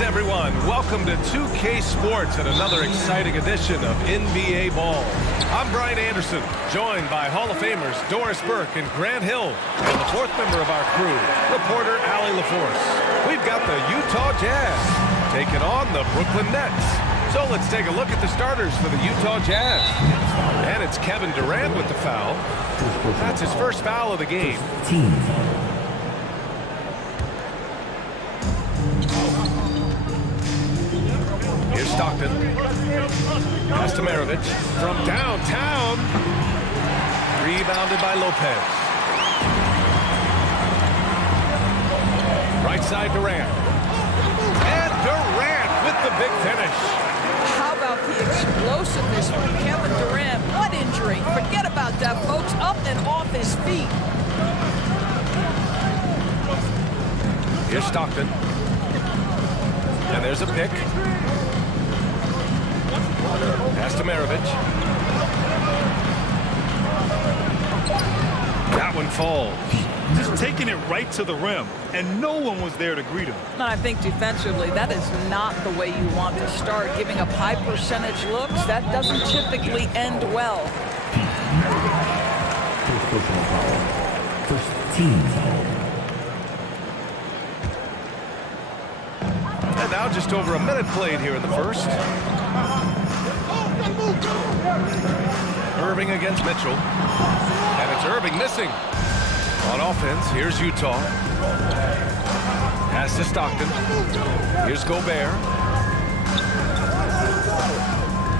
Greetings, everyone. Welcome to 2K Sports and another exciting edition of NBA Ball. I'm Brian Anderson, joined by Hall of Famers Doris Burke and Grant Hill, and the fourth member of our crew, reporter Allie LaForce. We've got the Utah Jazz taking on the Brooklyn Nets. So let's take a look at the starters for the Utah Jazz. And it's Kevin Durant with the foul. That's his first foul of the game. Here's Stockton. Pass to Maravich from downtown. Rebounded by Lopez. Right side Durant. And Durant with the big finish. How about the explosiveness from Kevin Durant? What injury? Forget about that, folks. Up and off his feet. Here's Stockton. And there's a pick. Pass to Maravich. That one falls. Just taking it right to the rim, and no one was there to greet him. And I think defensively, that is not the way you want to start. Giving up high percentage looks, that doesn't typically end well. First personal foul. First team foul. And now just over a minute played here in the first. Irving against Mitchell. And it's Irving missing. On offense, here's Utah. Pass to Stockton. Here's Gobert.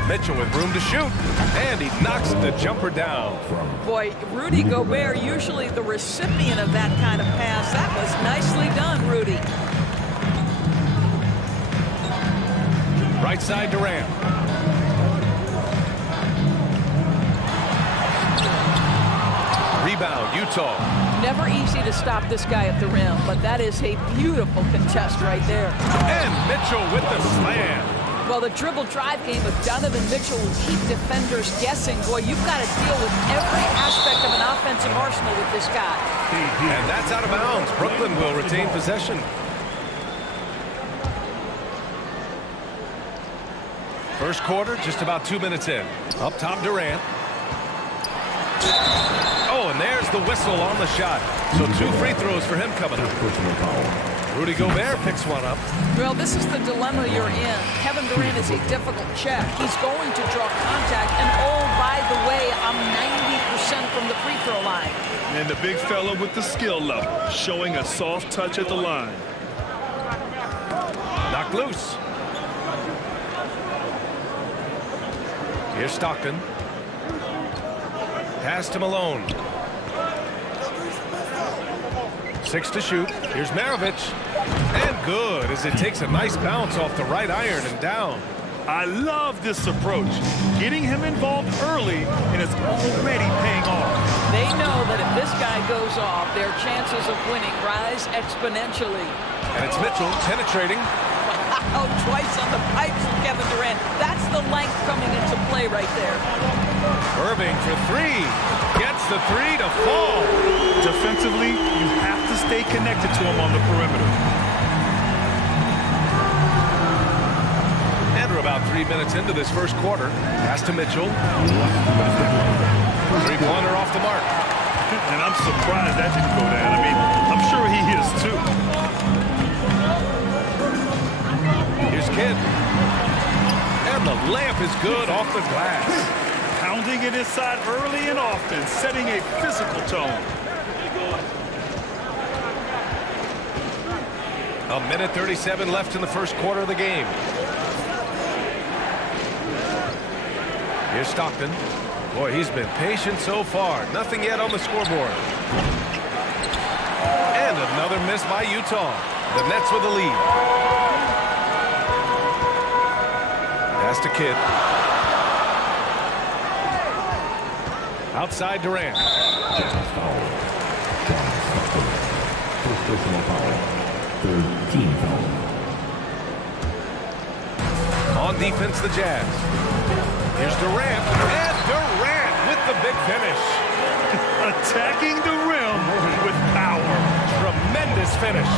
Mitchell with room to shoot. And he knocks the jumper down. Boy, Rudy Gobert, usually the recipient of that kind of pass. That was nicely done, Rudy. Right side Durant. Rebound, Utah. Never easy to stop this guy at the rim, but that is a beautiful contest right there. And Mitchell with the slam. Well, the dribble drive game of Donovan Mitchell will keep defenders guessing. Boy, you've got to deal with every aspect of an offensive arsenal with this guy. And that's out of bounds. Brooklyn will retain possession. First quarter, just about 2 minutes in. Up top, Durant. Oh, and there's the whistle on the shot. So 2 free throws for him coming up. Personal foul. Rudy Gobert picks one up. Well, this is the dilemma you're in. Kevin Durant is a difficult check. He's going to draw contact. And oh, by the way, I'm 90% from the free throw line. And the big fella with the skill level, showing a soft touch at the line. Knocked loose. Here's Stockton. Pass to Malone. 6 to shoot. Here's Maravich. And good as it takes a nice bounce off the right iron and down. I love this approach. Getting him involved early, and it's already paying off. They know that if this guy goes off, their chances of winning rise exponentially. And it's Mitchell penetrating. Wow, twice on the pipes from Kevin Durant. That's the length coming into play right there. Irving for 3. Gets the 3 to fall. Defensively, you have to stay connected to him on the perimeter. And we're about 3 minutes into this first quarter. Pass to Mitchell. 3-pointer off the mark. And I'm surprised that didn't go down. I mean, I'm sure he is too. Here's Kidd. And the layup is good off the glass. Pounding it inside early and often, setting a physical tone. A minute 37 left in the first quarter of the game. Here's Stockton. Boy, he's been patient so far. Nothing yet on the scoreboard. And another miss by Utah. The Nets with the lead. Pass to Kidd. Outside Durant. First personal foul. Third team foul. On defense, the Jazz. Here's Durant. And Durant with the big finish. Attacking the rim with power. Tremendous finish.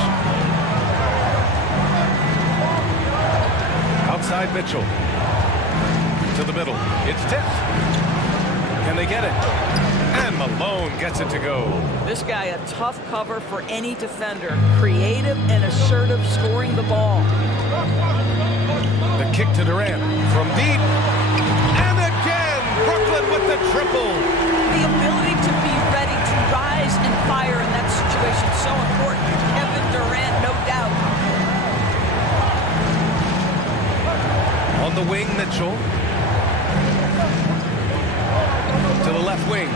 Outside Mitchell. To the middle. It's tipped. Can they get it? And Malone gets it to go. This guy a tough cover for any defender. Creative and assertive scoring the ball. The kick to Durant from deep. And again, Brooklyn with the triple. The ability to be ready to rise and fire in that situation is so important. Kevin Durant, no doubt. On the wing, Mitchell. To the left wing.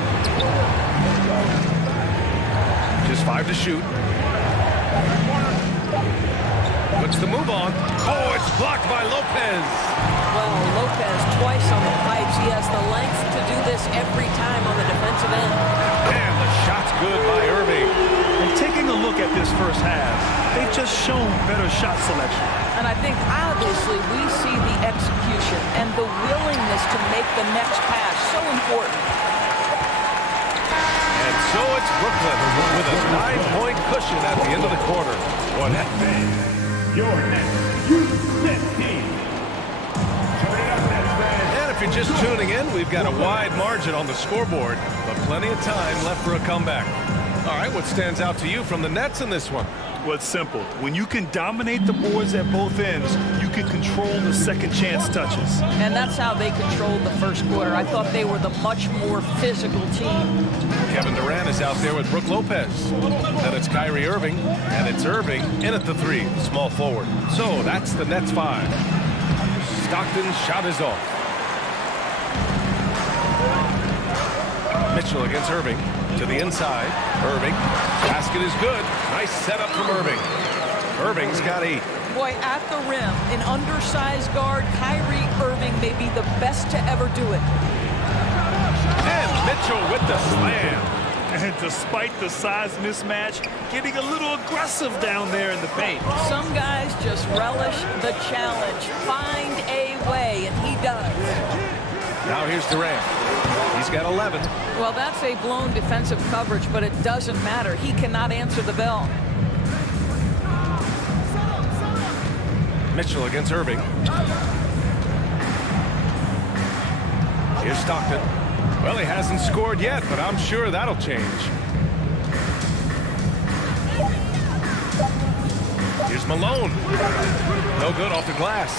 Just 5 to shoot. Puts the move on. Oh, it's blocked by Lopez. Well, Lopez twice on the pipes. He has the length to do this every time on the defensive end. And the shot's good by Irving. And taking a look at this first half, they've just shown better shot selection. And I think obviously we see the execution and the willingness to make the next pass so important. And so it's Brooklyn with a 9-point cushion at the end of the quarter. What happened? Your next U-15. And if you're just tuning in, we've got a wide margin on the scoreboard, but plenty of time left for a comeback. All right, what stands out to you from the Nets in this one? Well, it's simple. When you can dominate the boards at both ends, you can control the second chance touches. And that's how they controlled the first quarter. I thought they were the much more physical team. Kevin Durant is out there with Brook Lopez. Then it's Kyrie Irving, and it's Irving in at the 3, small forward. So that's the Nets 5. Stockton's shot is off. Mitchell against Irving. To the inside. Irving. Basket is good. Nice setup from Irving. Irving's got 8. Boy, at the rim, an undersized guard, Kyrie Irving may be the best to ever do it. And Mitchell with the slam. And despite the size mismatch, getting a little aggressive down there in the paint. Some guys just relish the challenge. Find a way, and he does. Now here's Durant. He's got 11. Well, that's a blown defensive coverage, but it doesn't matter. He cannot answer the bell. Mitchell against Irving. Here's Stockton. Well, he hasn't scored yet, but I'm sure that'll change. Here's Malone. No good off the glass.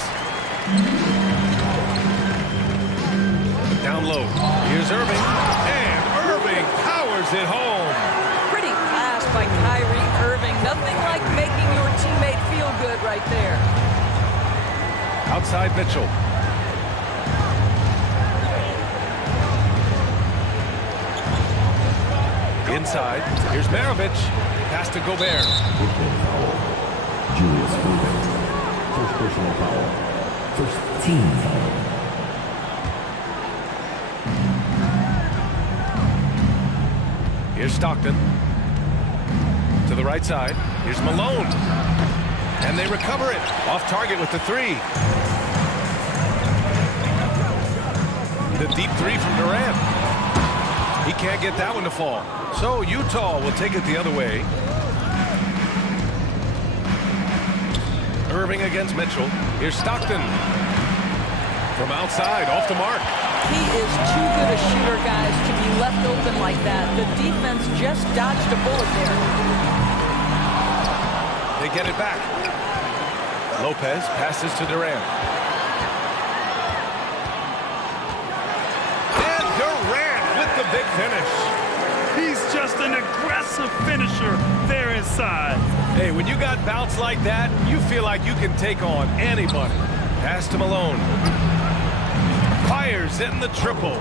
Down low. Here's Irving. And Irving powers it home. Pretty pass by Kyrie Irving. Nothing like making your teammate feel good right there. Outside Mitchell. Inside. Here's Maravich. Pass to Gobert. Julius Rubin. First personal foul. First team foul. Here's Stockton. To the right side. Here's Malone. And they recover it. Off target with the 3. The deep 3 from Durant. He can't get that one to fall. So Utah will take it the other way. Irving against Mitchell. Here's Stockton. From outside, off the mark. He is too good a shooter, guys, to be left open like that. The defense just dodged a bullet there. They get it back. Lopez passes to Durant. And Durant with the big finish. He's just an aggressive finisher there inside. Hey, when you got bounce like that, you feel like you can take on anybody. Pass to Malone. Fires in the triple.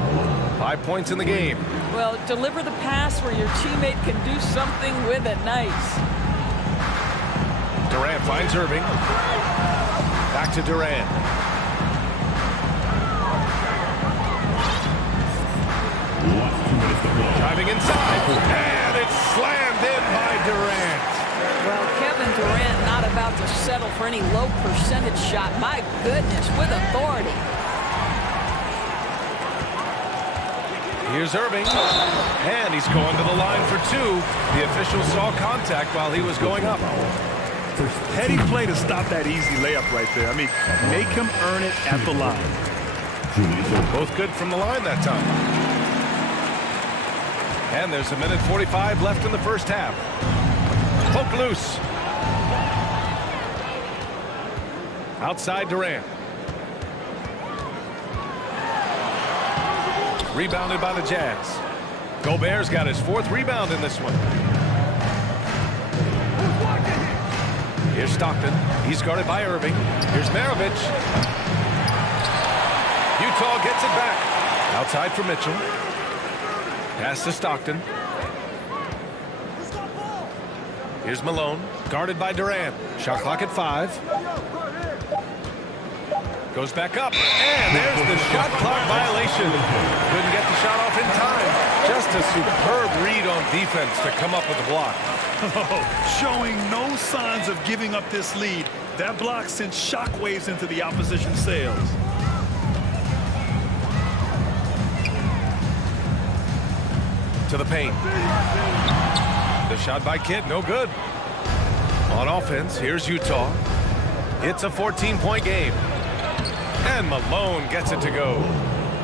5 points in the game. Well, deliver the pass where your teammate can do something with it. Nice. Durant finds Irving. Back to Durant. Driving inside. And it's slammed in by Durant. Well, Kevin Durant not about to settle for any low percentage shot. My goodness, with authority. Here's Irving, and he's going to the line for 2. The official saw contact while he was going up. First Heady team. play to stop that easy layup right there. I mean, make him earn it at the line. Julius Erving. Both good from the line that time. And there's a minute 45 left in the first half. Poke loose. Outside Durant. Rebounded by the Jazz. Gobert's got his 4th rebound in this one. Here's Stockton. He's guarded by Irving. Here's Maravich. Utah gets it back. Outside for Mitchell. Pass to Stockton. Here's Malone. Guarded by Durant. Shot clock at 5. Goes back up. And there's the shot clock violation. Couldn't get the shot off in time. Just a superb read on defense to come up with the block. Showing no signs of giving up this lead. That block sent shockwaves into the opposition sails. To the paint. The shot by Kidd, no good. On offense, here's Utah. It's a 14-point game. And Malone gets it to go.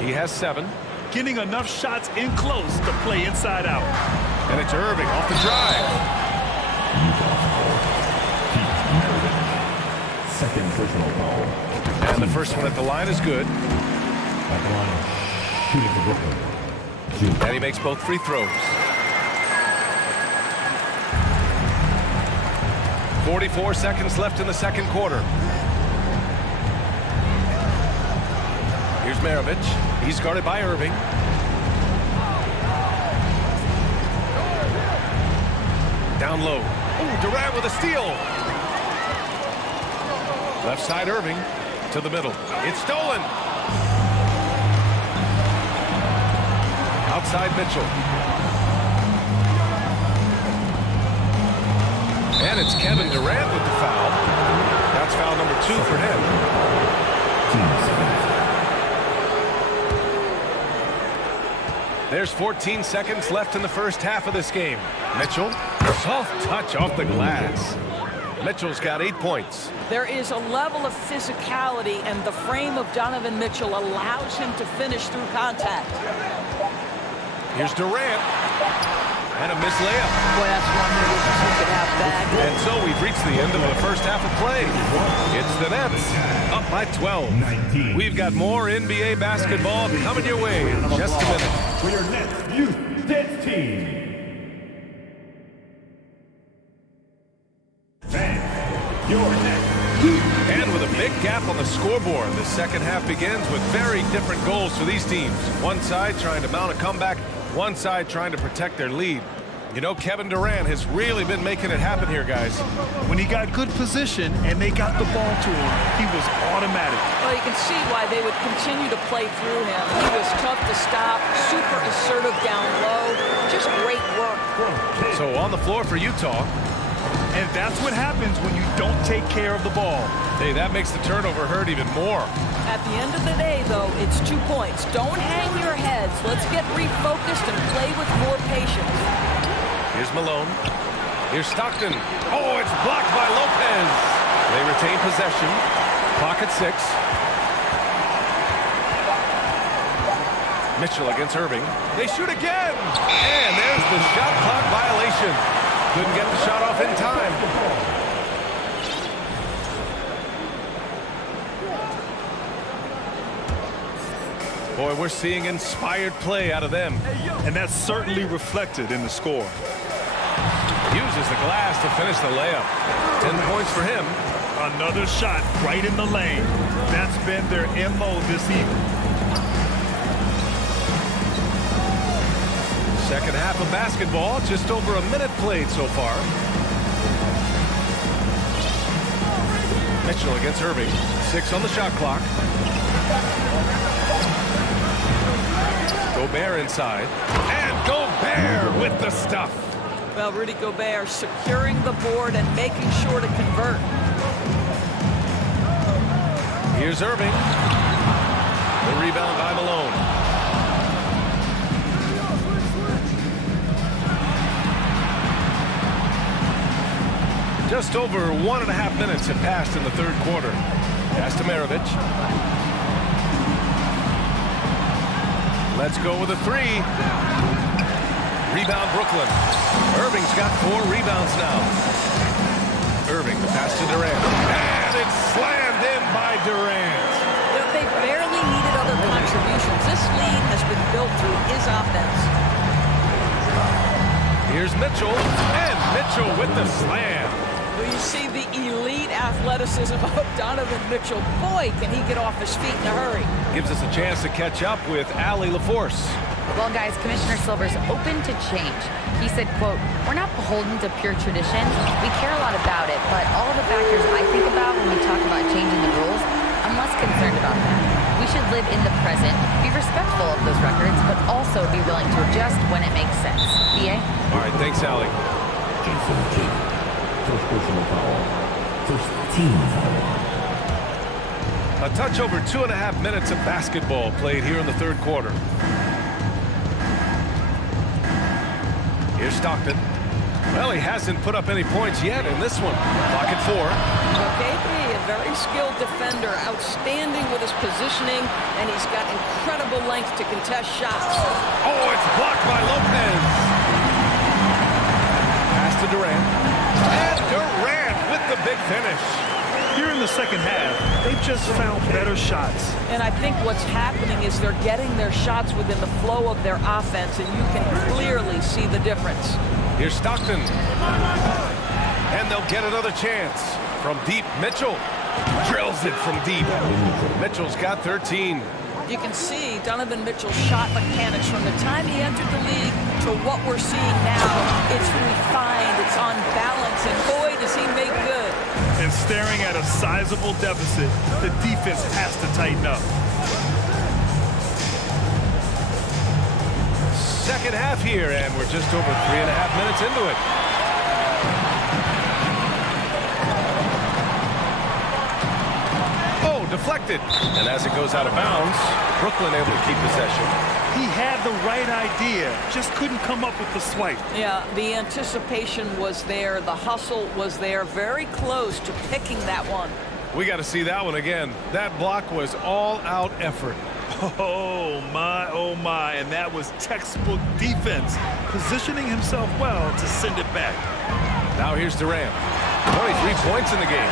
He has 7. Getting enough shots in close to play inside out. And it's Irving off the drive. Utah foul. Pete Irving. Second personal foul. And the first one at the line is good. At the line, shooting for Brooklyn. Julius. And he makes both free throws. 44 seconds left in the second quarter. Here's Maravich. He's guarded by Irving. Down low. Ooh, Durant with a steal. Left side Irving to the middle. It's stolen. Outside Mitchell. And it's Kevin Durant with the foul. That's foul number 2 for him. Team seconds. There's 14 seconds left in the first half of this game. Mitchell, soft touch off the glass. Mitchell's got 8 points. There is a level of physicality, and the frame of Donovan Mitchell allows him to finish through contact. Here's Durant. And a missed layup. Boy, that's one that he could have back. And so we've reached the end of the first half of play. It's the Nets up by 12. 19. We've got more NBA basketball coming your way in just a minute. For your Nets Youth Dance Team. Fans, your Nets. And with a big gap on the scoreboard, the second half begins with very different goals for these teams. One side trying to mount a comeback, one side trying to protect their lead. You know, Kevin Durant has really been making it happen here, guys. When he got good position and they got the ball to him, he was automatic. Well, you can see why they would continue to play through him. He was tough to stop, super assertive down low, just great work. So on the floor for Utah. And that's what happens when you don't take care of the ball. Hey, that makes the turnover hurt even more. At the end of the day, though, it's 2 points. Don't hang your heads. Let's get refocused and play with more patience. Here's Malone. Here's Stockton. Oh, it's blocked by Lopez. They retain possession. Clock at 6. Mitchell against Irving. They shoot again. And there's the shot clock violation. Couldn't get the shot off in time. Boy, we're seeing inspired play out of them. And that's certainly reflected in the score. Uses the glass to finish the layup. 10 points for him. Another shot right in the lane. That's been their MO this evening. Second half of basketball, just over a minute played so far. Mitchell against Irving. 6 on the shot clock. Gobert inside. And Gobert with the stuff. Well, Rudy Gobert securing the board and making sure to convert. Here's Irving. The rebound by Malone. Just over 1.5 minutes have passed in the third quarter. Pass to Maravich. Let's go with a three. Rebound Brooklyn. Irving's got 4 rebounds now. Irving, the pass to Durant. And it's slammed in by Durant. You know, they barely needed other contributions. This lead has been built through his offense. Here's Mitchell. And Mitchell with the slam. Well, you see the elite athleticism of Donovan Mitchell. Boy, can he get off his feet in a hurry. Gives us a chance to catch up with Allie LaForce. Well, guys, Commissioner Silver's open to change. He said, quote, "We're not beholden to pure tradition. We care a lot about it, but all the factors I think about when we talk about changing the rules, I'm less concerned about that. We should live in the present, be respectful of those records, but also be willing to adjust when it makes sense." BA? All right, thanks, Allie. Jason Kidd. First personal foul. First team foul. A touch over 2.5 minutes of basketball played here in the third quarter. Here's Stockton. Well, he hasn't put up any points yet in this one. Clock at 4. KP, a very skilled defender, outstanding with his positioning, and he's got incredible length to contest shots. Oh, it's blocked by Lopez. Pass to Durant. And Durant with the big finish. Here in the second half, they've just found better shots. And I think what's happening is they're getting their shots within the flow of their offense, and you can clearly see the difference. Here's Stockton. And they'll get another chance. From deep, Mitchell drills it from deep. Mitchell's got 13. You can see Donovan Mitchell's shot mechanics from the time he entered the league to what we're seeing now. It's refined, it's on balance, and boy, does he make good. And staring at a sizable deficit, the defense has to tighten up. Second half here, and we're just over 3.5 minutes into it. Oh, deflected. And as it goes out of bounds, Brooklyn able to keep possession. He had the right idea, just couldn't come up with the swipe. Yeah, the anticipation was there, the hustle was there, very close to picking that one. We got to see that one again. That block was all-out effort. Oh my, and that was textbook defense, positioning himself well to send it back. Now here's Durant. 23 points in the game.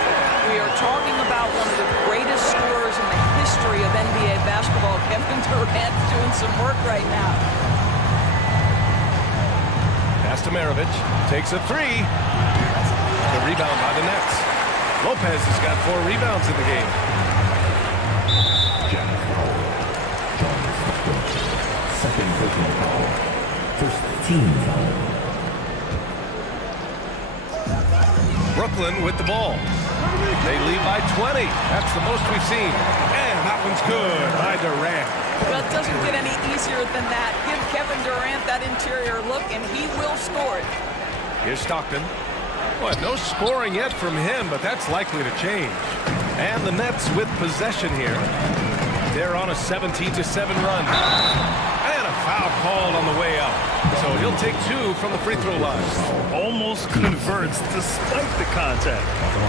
We are talking about one of the greatest scorers in the history of NBA basketball. Kevin Durant doing some work right now. Pass to Maravich. Takes a 3. The rebound by the Nets. Lopez has got 4 rebounds in the game. Jack foul. John Stockton. Second personal foul. First team foul. Brooklyn with the ball. They lead by 20. That's the most we've seen. And that one's good by Durant. Well, it doesn't get any easier than that. Give Kevin Durant that interior look, and he will score it. Here's Stockton. Well, no scoring yet from him, but that's likely to change. And the Nets with possession here. They're on a 17-7 run. And a foul called on the way out. So he'll take 2 from the free throw line. Almost converts despite the contact.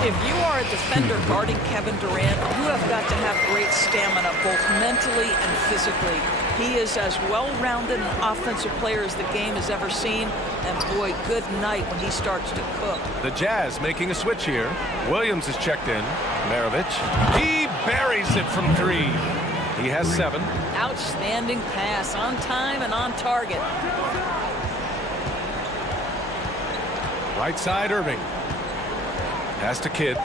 If you are a defender guarding Kevin Durant, you have got to have great stamina, both mentally and physically. He is as well-rounded an offensive player as the game has ever seen. And boy, good night when he starts to cook. The Jazz making a switch here. Williams is checked in. Maravich. He buries it from 3. He has 7. Outstanding pass, on time and on target. Right side, Irving. Pass to Kidd.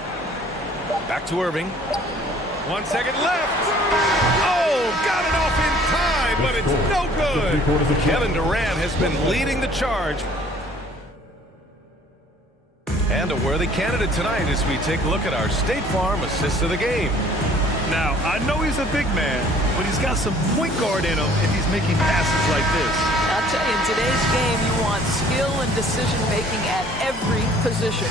Back to Irving. 1 second left. Oh, got it off in time, but it's no good. Kevin Durant has been leading the charge. And a worthy candidate tonight as we take a look at our State Farm assist of the game. Now, I know he's a big man, but he's got some point guard in him if he's making passes like this. I'll tell you, in today's game, you want skill and decision-making at every position.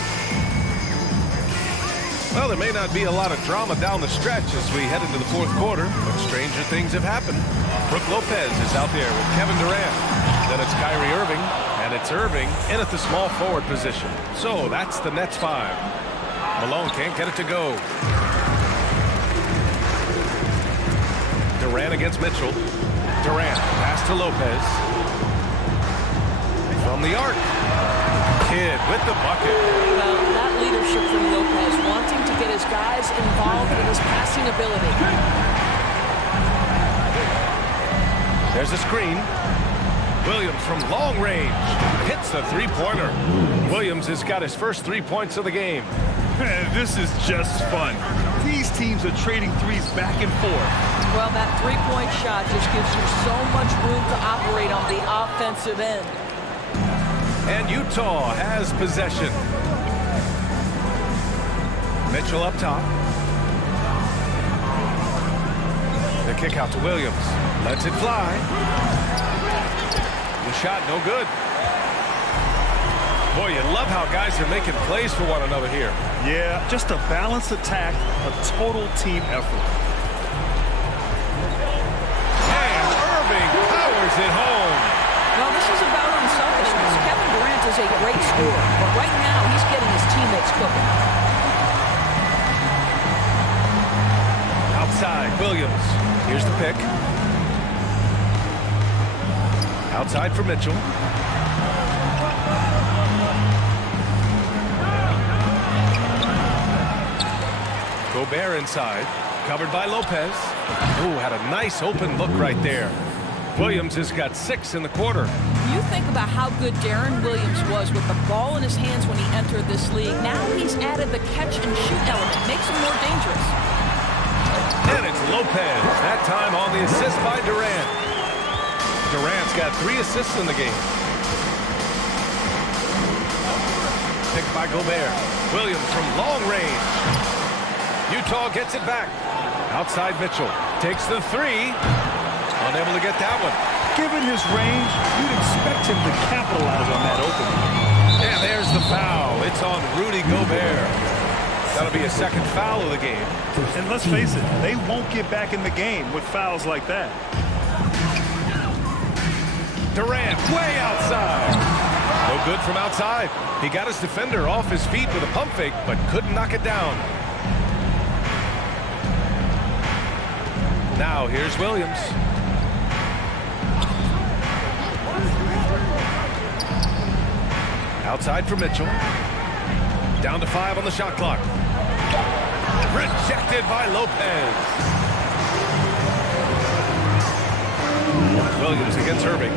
Well, there may not be a lot of drama down the stretch as we head into the fourth quarter, but stranger things have happened. Brook Lopez is out there with Kevin Durant. Then it's Kyrie Irving, and it's Irving in at the small forward position. So that's the Nets 5. Malone can't get it to go. Durant against Mitchell. Durant, pass to Lopez. From the arc. Kidd with the bucket. Well, that leadership from Lopez, wanting to get his guys involved in his passing ability. There's a screen. Williams from long range hits the three-pointer. Williams has got his first 3 points of the game. This is just fun. These teams are trading threes back and forth. Well, that three-point shot just gives you so much room to operate on the offensive end. And Utah has possession. Mitchell up top. The kick out to Williams. Lets it fly. The shot no good. Boy, you love how guys are making plays for one another here. Yeah, just a balanced attack, a total team effort. And Irving powers it home. Well, this is about unselfishness. Kevin Durant is a great scorer, but right now he's getting his teammates cooking. Outside, Williams. Here's the pick. Outside for Mitchell. Gobert inside. Covered by Lopez. Ooh, had a nice open look right there. Williams has got 6 in the quarter. You think about how good Deron Williams was with the ball in his hands when he entered this league. Now he's added the catch and shoot element. Makes him more dangerous. And it's Lopez. That time on the assist by Durant. Durant's got 3 assists in the game. Picked by Gobert. Williams from long range. Utah gets it back. Outside Mitchell. Takes the 3. Unable to get that one. Given his range, you'd expect him to capitalize on that opening. And there's the foul. It's on Rudy Gobert. That'll be a second foul of the game. And let's face it, they won't get back in the game with fouls like that. Durant way outside. No good from outside. He got his defender off his feet with a pump fake, but couldn't knock it down. Now here's Williams. Outside for Mitchell. Down to 5 on the shot clock. Rejected by Lopez. Williams against Irving.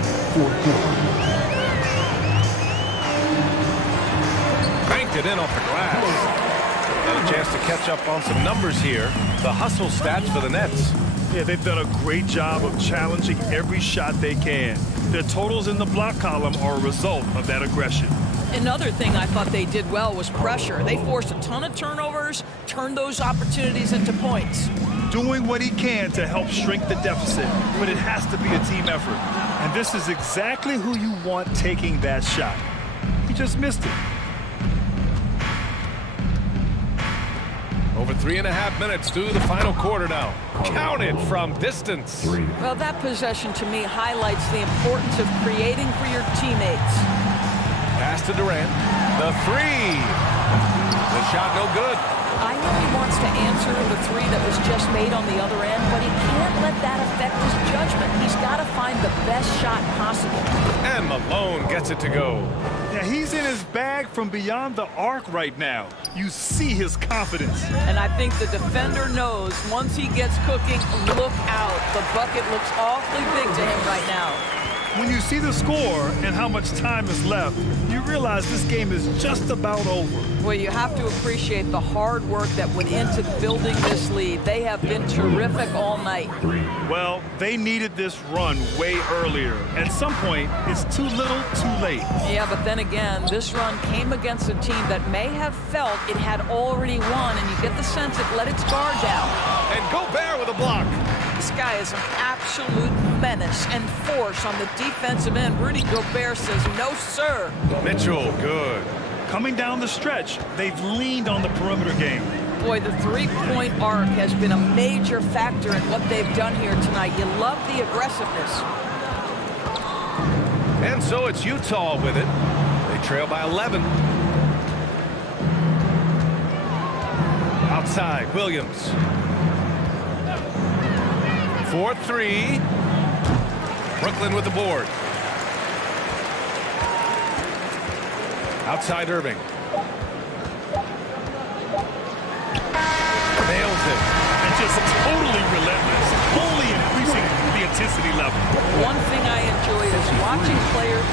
Banked it in off the glass. And a chance to catch up on some numbers here. The hustle stats for the Nets. Yeah, they've done a great job of challenging every shot they can. Their totals in the block column are a result of that aggression. Another thing I thought they did well was pressure. They forced a ton of turnovers, turned those opportunities into points. Doing what he can to help shrink the deficit, but it has to be a team effort. And this is exactly who you want taking that shot. He just missed it. Over 3.5 minutes through the final quarter now. Counted from distance. Well, that possession to me highlights the importance of creating for your teammates. Pass to Durant. The 3. The shot no good. I know he wants to answer the 3 that was just made on the other end, but he can't let that affect his judgment. He's got to find the best shot possible. And Malone gets it to go. Yeah, he's in his bag from beyond the arc right now. You see his confidence. And I think the defender knows once he gets cooking, look out. The bucket looks awfully big to him right now. When you see the score and how much time is left, you realize this game is just about over. Well, you have to appreciate the hard work that went into building this lead. They have been terrific all night. Well, they needed this run way earlier. At some point, it's too little, too late. Yeah, but then again, this run came against a team that may have felt it had already won, and you get the sense it let its guard down. And Gobert with a block. This guy is an absolute menace and force on the defensive end. Rudy Gobert says, no, sir. Mitchell, good. Coming down the stretch, they've leaned on the perimeter game. Boy, the three-point arc has been a major factor in what they've done here tonight. You love the aggressiveness. And so it's Utah with it. They trail by 11. Outside, Williams. 4-3. Brooklyn with the board. Outside, Irving. Nails it. And just totally relentless, only increasing the intensity level. One thing I enjoy is watching players.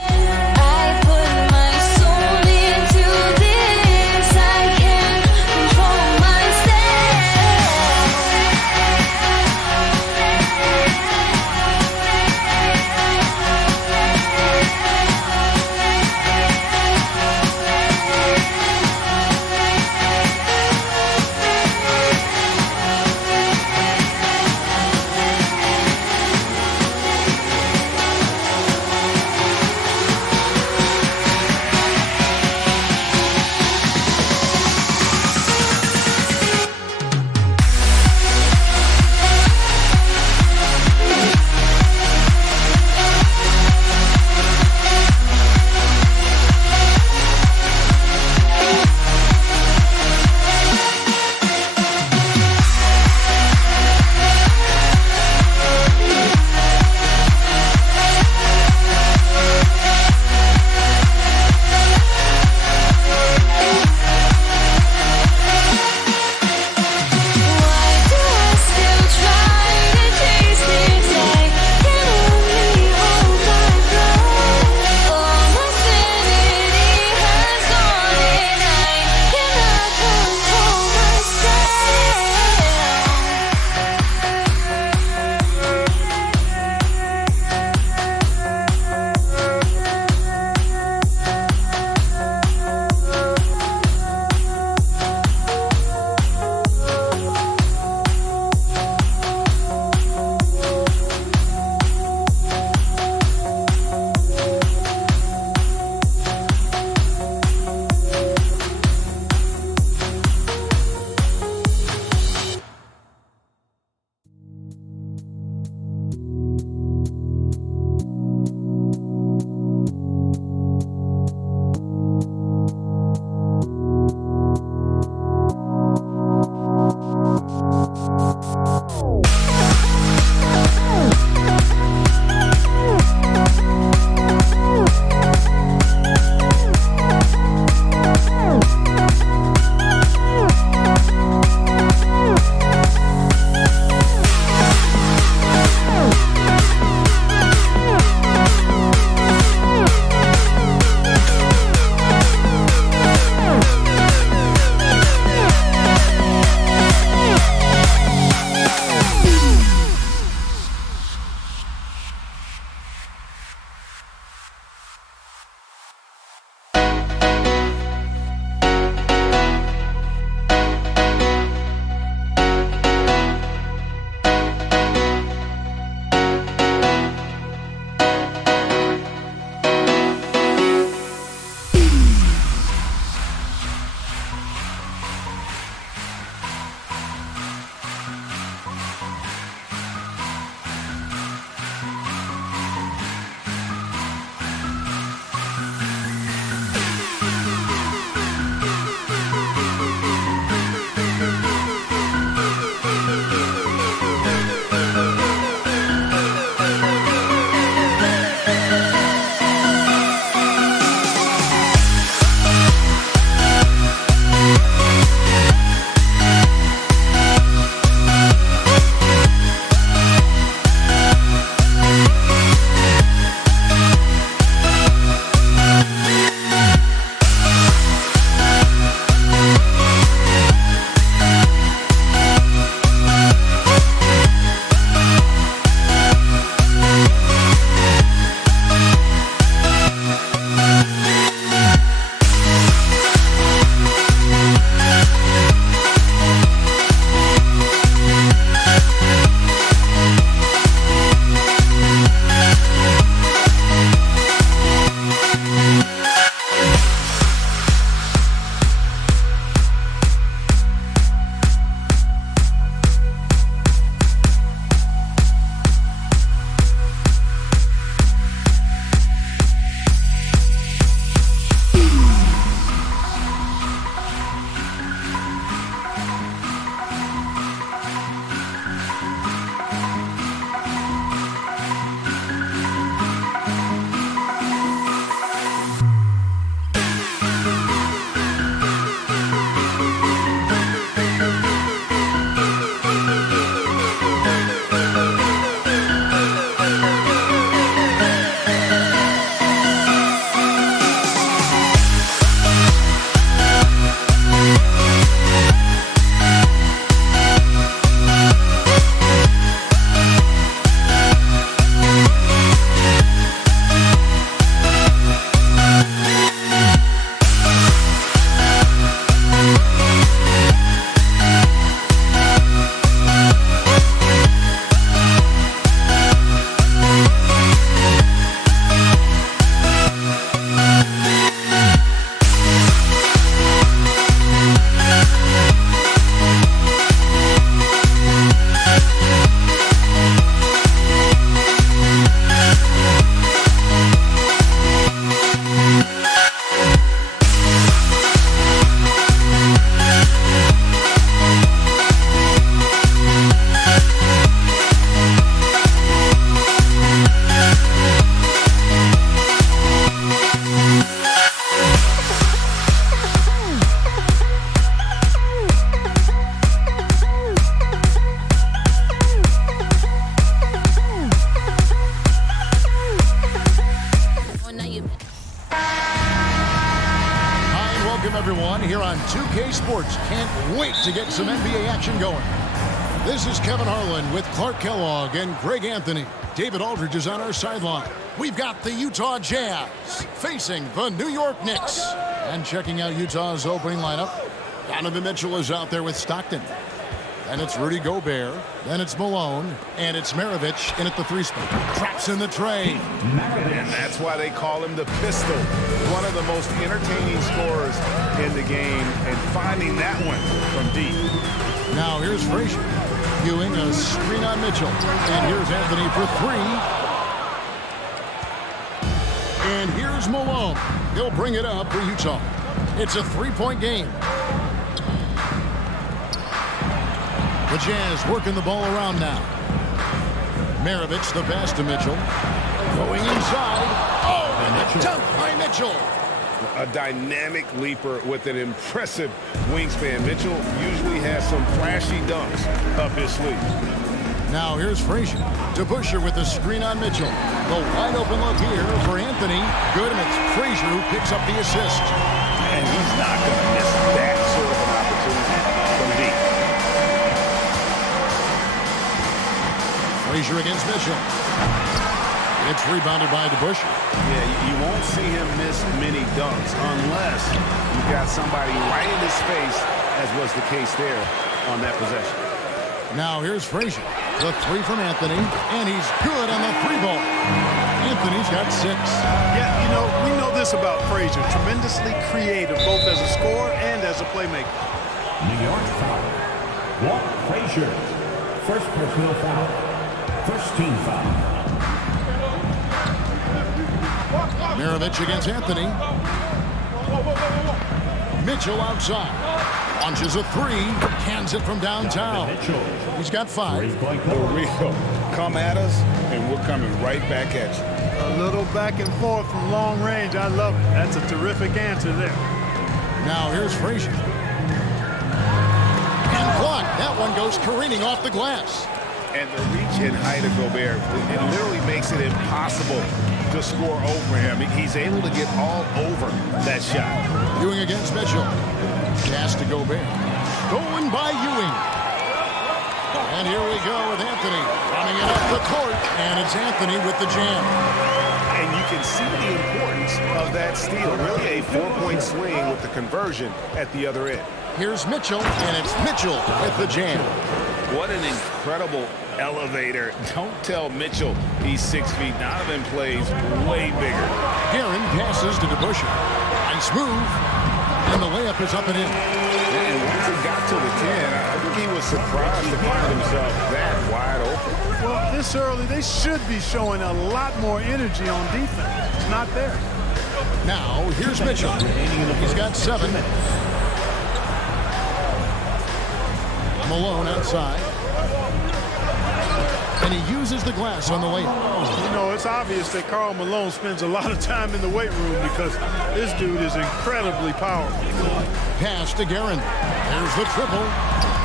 I put my soul into this. I can't control myself. Sports can't wait to get some NBA action going. This is Kevin Harlan with Clark Kellogg and Greg Anthony. David Aldridge is on our sideline. We've got the Utah Jazz facing the New York Knicks. And checking out Utah's opening lineup, Donovan Mitchell is out there with Stockton. Then it's Rudy Gobert. Then it's Malone. And it's Maravich in at the 3 spot. Traps in the tray. And that's why they call him the Pistol. One of the most entertaining scorers in the game. And finding that one from deep. Now here's Frazier. Ewing a screen on Mitchell. And here's Anthony for 3. And here's Malone. He'll bring it up for Utah. It's a 3-point game. The Jazz working the ball around now. Maravich the pass to Mitchell. Going inside. Oh, and a dunk by Mitchell. A dynamic leaper with an impressive wingspan. Mitchell usually has some flashy dunks up his sleeve. Now here's Frazier to Busher with the screen on Mitchell. The wide open look here for Anthony. Good, and it's Frazier who picks up the assist. And he's not going to miss that sort of an opportunity from deep. Frazier against Mitchell. It's rebounded by DeBusschere. Yeah, you won't see him miss many dunks unless you've got somebody right in his face, as was the case there on that possession. Now here's Frazier. The 3 from Anthony, and he's good on the 3 ball. Anthony's got 6. Yeah, you know, we know this about Frazier. Tremendously creative, both as a scorer and as a playmaker. New York foul. Walt Frazier. First personal foul. First team foul. Maravich against Anthony. Mitchell outside. Launches a 3. Cans it from downtown. He's got 5. For real. Come at us, and we're coming right back at you. A little back and forth from long range. I love it. That's a terrific answer there. Now here's Frazier. And blocked. That one goes careening off the glass. And the reach and height of Gobert, it literally makes it impossible to score over him. He's able to get all over that shot. Ewing against Mitchell. Pass to Gobert. Going by Ewing. And here we go with Anthony running it up the court. And it's Anthony with the jam. And you can see the importance of that steal. Really a 4-point swing with the conversion at the other end. Here's Mitchell, and it's Mitchell with the jam. What an incredible elevator. Don't tell Mitchell he's 6 feet. Donovan plays way bigger. Guerin passes to DeBusschere. Nice move. And the layup is up and in. And once he got to the 10, I think he was surprised to find himself that wide open. Well, this early, they should be showing a lot more energy on defense. It's not there. Now, here's Mitchell. He's got 7. Malone outside. And he uses the glass on the layup. You know, it's obvious that Karl Malone spends a lot of time in the weight room because this dude is incredibly powerful. Pass to Guerin. There's the triple.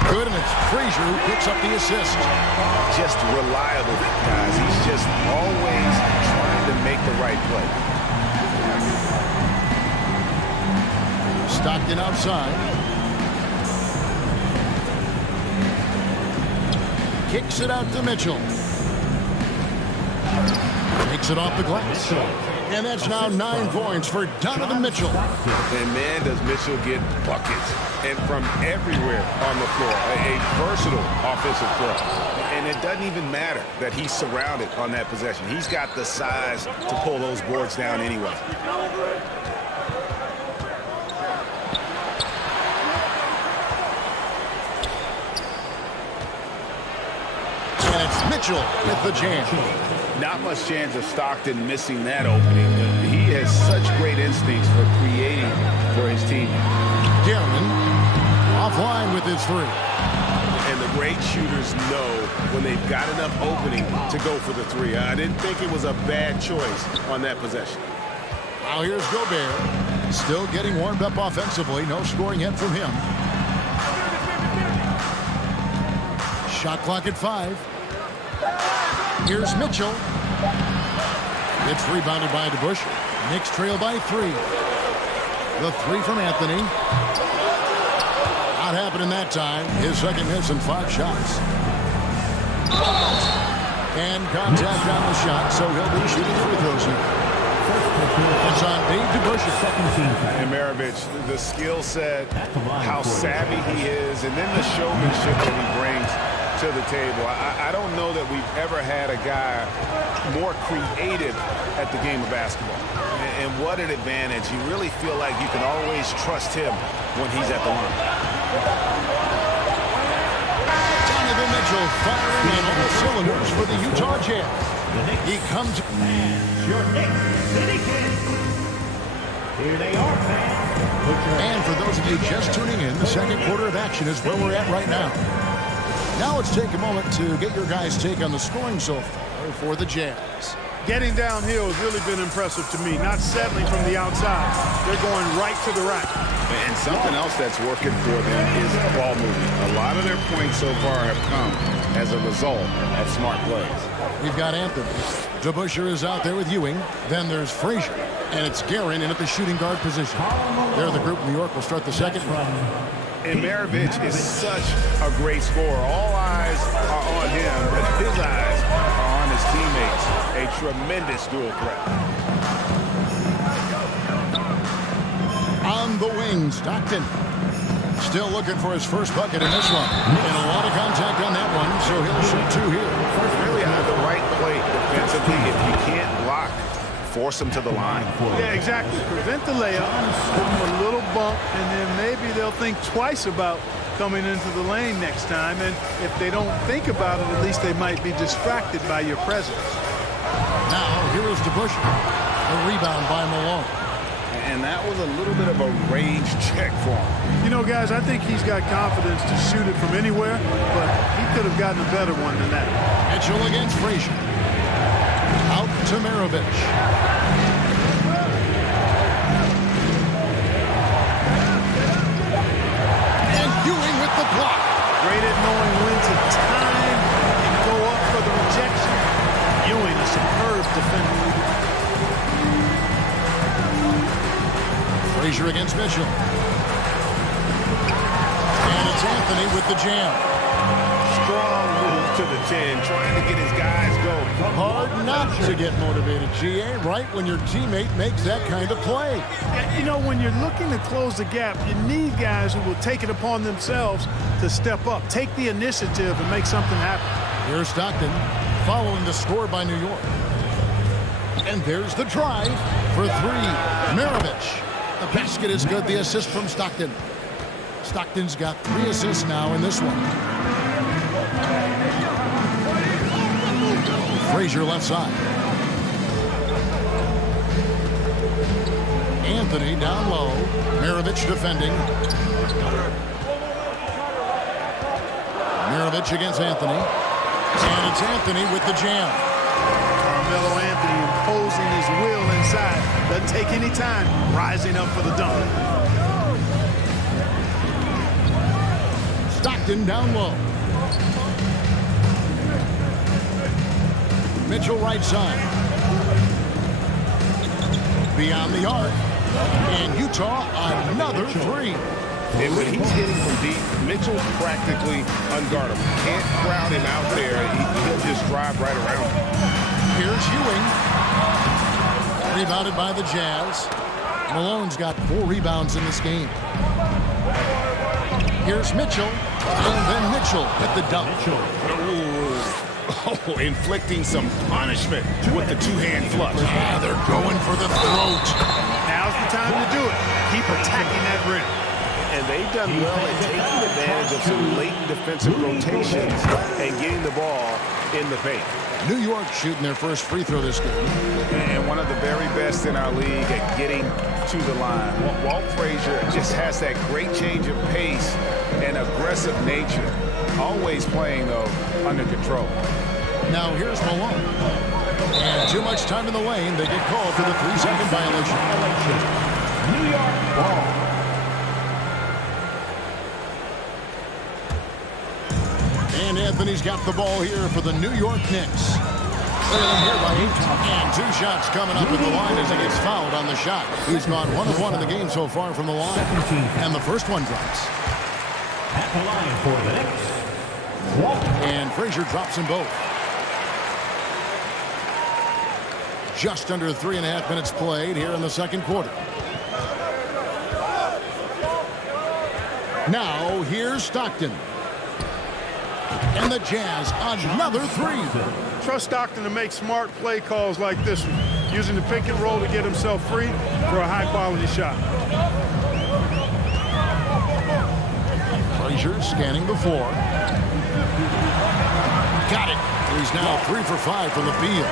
Good, and it's Frazier who picks up the assist. Just reliable, guys. He's just always trying to make the right play. Stockton outside. Kicks it out to Mitchell. Takes it off the glass. And that's now 9 points for Donovan Mitchell. And man, does Mitchell get buckets. And from everywhere on the floor. A versatile offensive threat. And it doesn't even matter that he's surrounded on that possession. He's got the size to pull those boards down anyway. Mitchell with the jam. Not much chance of Stockton missing that opening. He has such great instincts for creating for his team. Guerin offline with his 3. And the great shooters know when they've got enough opening to go for the 3. I didn't think it was a bad choice on that possession. Now here's Gobert. Still getting warmed up offensively. No scoring yet from him. Shot clock at 5. Here's Mitchell. It's rebounded by DeBusschere. Knicks trail by 3. The 3 from Anthony. not happening that time. His second miss in 5 shots. And contact on the shot, so he'll be shooting free throws here. It's on Dave DeBusschere. And Maravich, the skill set, how savvy he is, and then the showmanship that he brings to the table. I don't know that we've ever had a guy more creative at the game of basketball. And what an advantage. You really feel like you can always trust him when he's at the line. Donovan Mitchell firing on all cylinders for the Utah Jazz. He comes. Your Knicks City Kings. Here they are, fans. And for those of you just tuning in, the second quarter of action is where we're at right now. Now let's take a moment to get your guys' take on the scoring so far for the Jazz. Getting downhill has really been impressive to me, not settling from the outside. They're going right to the rack. And something else that's working for them is ball movement. A lot of their points so far have come as a result of smart plays. We've got Anthony. DeBusschere is out there with Ewing. Then there's Frazier. And it's Guerin in at the shooting guard position. They're the group. New York will start the second. And Maravich is such a great scorer. All eyes are on him, but his eyes are on his teammates. A tremendous dual threat. On the wing, Stockton. Still looking for his first bucket in this one. And a lot of contact on that one, so he'll shoot 2 here. Really out of the right plate defensively. If you can't block, force him to the line. Yeah, exactly. Prevent the layup, give them a little bump, and then maybe they'll think twice about coming into the lane next time. And if they don't think about it, at least they might be distracted by your presence. Now, here is DeBusschere. A rebound by Malone. And that was a little bit of a range check for him. You know, guys, I think he's got confidence to shoot it from anywhere, but he could have gotten a better one than that. Mitchell against Frazier. Out to Maravich. And Ewing with the block. Great at knowing when to time and go up for the rejection. Ewing, a superb defender. Frazier against Mitchell. And it's Anthony with the jam. Strong move to the 10, trying to get his guys going. Hard not to get motivated, GA, right when your teammate makes that kind of play. You know, when you're looking to close the gap, you need guys who will take it upon themselves to step up, take the initiative, and make something happen. Here's Stockton following the score by New York. And there's the drive for 3. Maravich. The basket is good. The assist from Stockton. Stockton's got 3 assists now in this one. Frazier left side. Anthony down low. Maravich defending. Maravich against Anthony. And it's Anthony with the jam. Carmelo Anthony imposing his will inside. Doesn't take any time. Rising up for the dunk. Stockton down low. Mitchell right side. Beyond the arc. And Utah another 3. And when he's hitting from deep, Mitchell's practically unguardable. Can't crowd him out there. He'll just drive right around him. Here's Ewing. Rebounded by the Jazz. Malone's got 4 rebounds in this game. Here's Mitchell. And then Mitchell at the dunk. Oh, inflicting some punishment with the 2-hand flush. Yeah, they're going for the throat. Now's the time to do it. Keep attacking that rim. And they've done well at taking advantage of some late defensive rotations and getting the ball in the paint. New York shooting their first free throw this game. And one of the very best in our league at getting to the line. Walt Frazier just has that great change of pace and aggressive nature. Always playing, though, under control. Now here's Malone. And too much time in the lane. They get called for the 3-second violation. New York ball. And Anthony's got the ball here for the New York Knicks. Look at him here by 8. And 2 shots coming up at the line as he gets fouled on the shot. He's gone 1-of-1 in the game so far from the line. And the first one drops. At the line for the Knicks, Walker. And Frazier drops them both. Just under 3.5 minutes played here in the second quarter. Now here's Stockton. And the Jazz another three. Trust Stockton to make smart play calls like this one, using the pick and roll to get himself free for a high-quality shot. Frazier scanning the floor. Got it. He's now 3 for 5 from the field.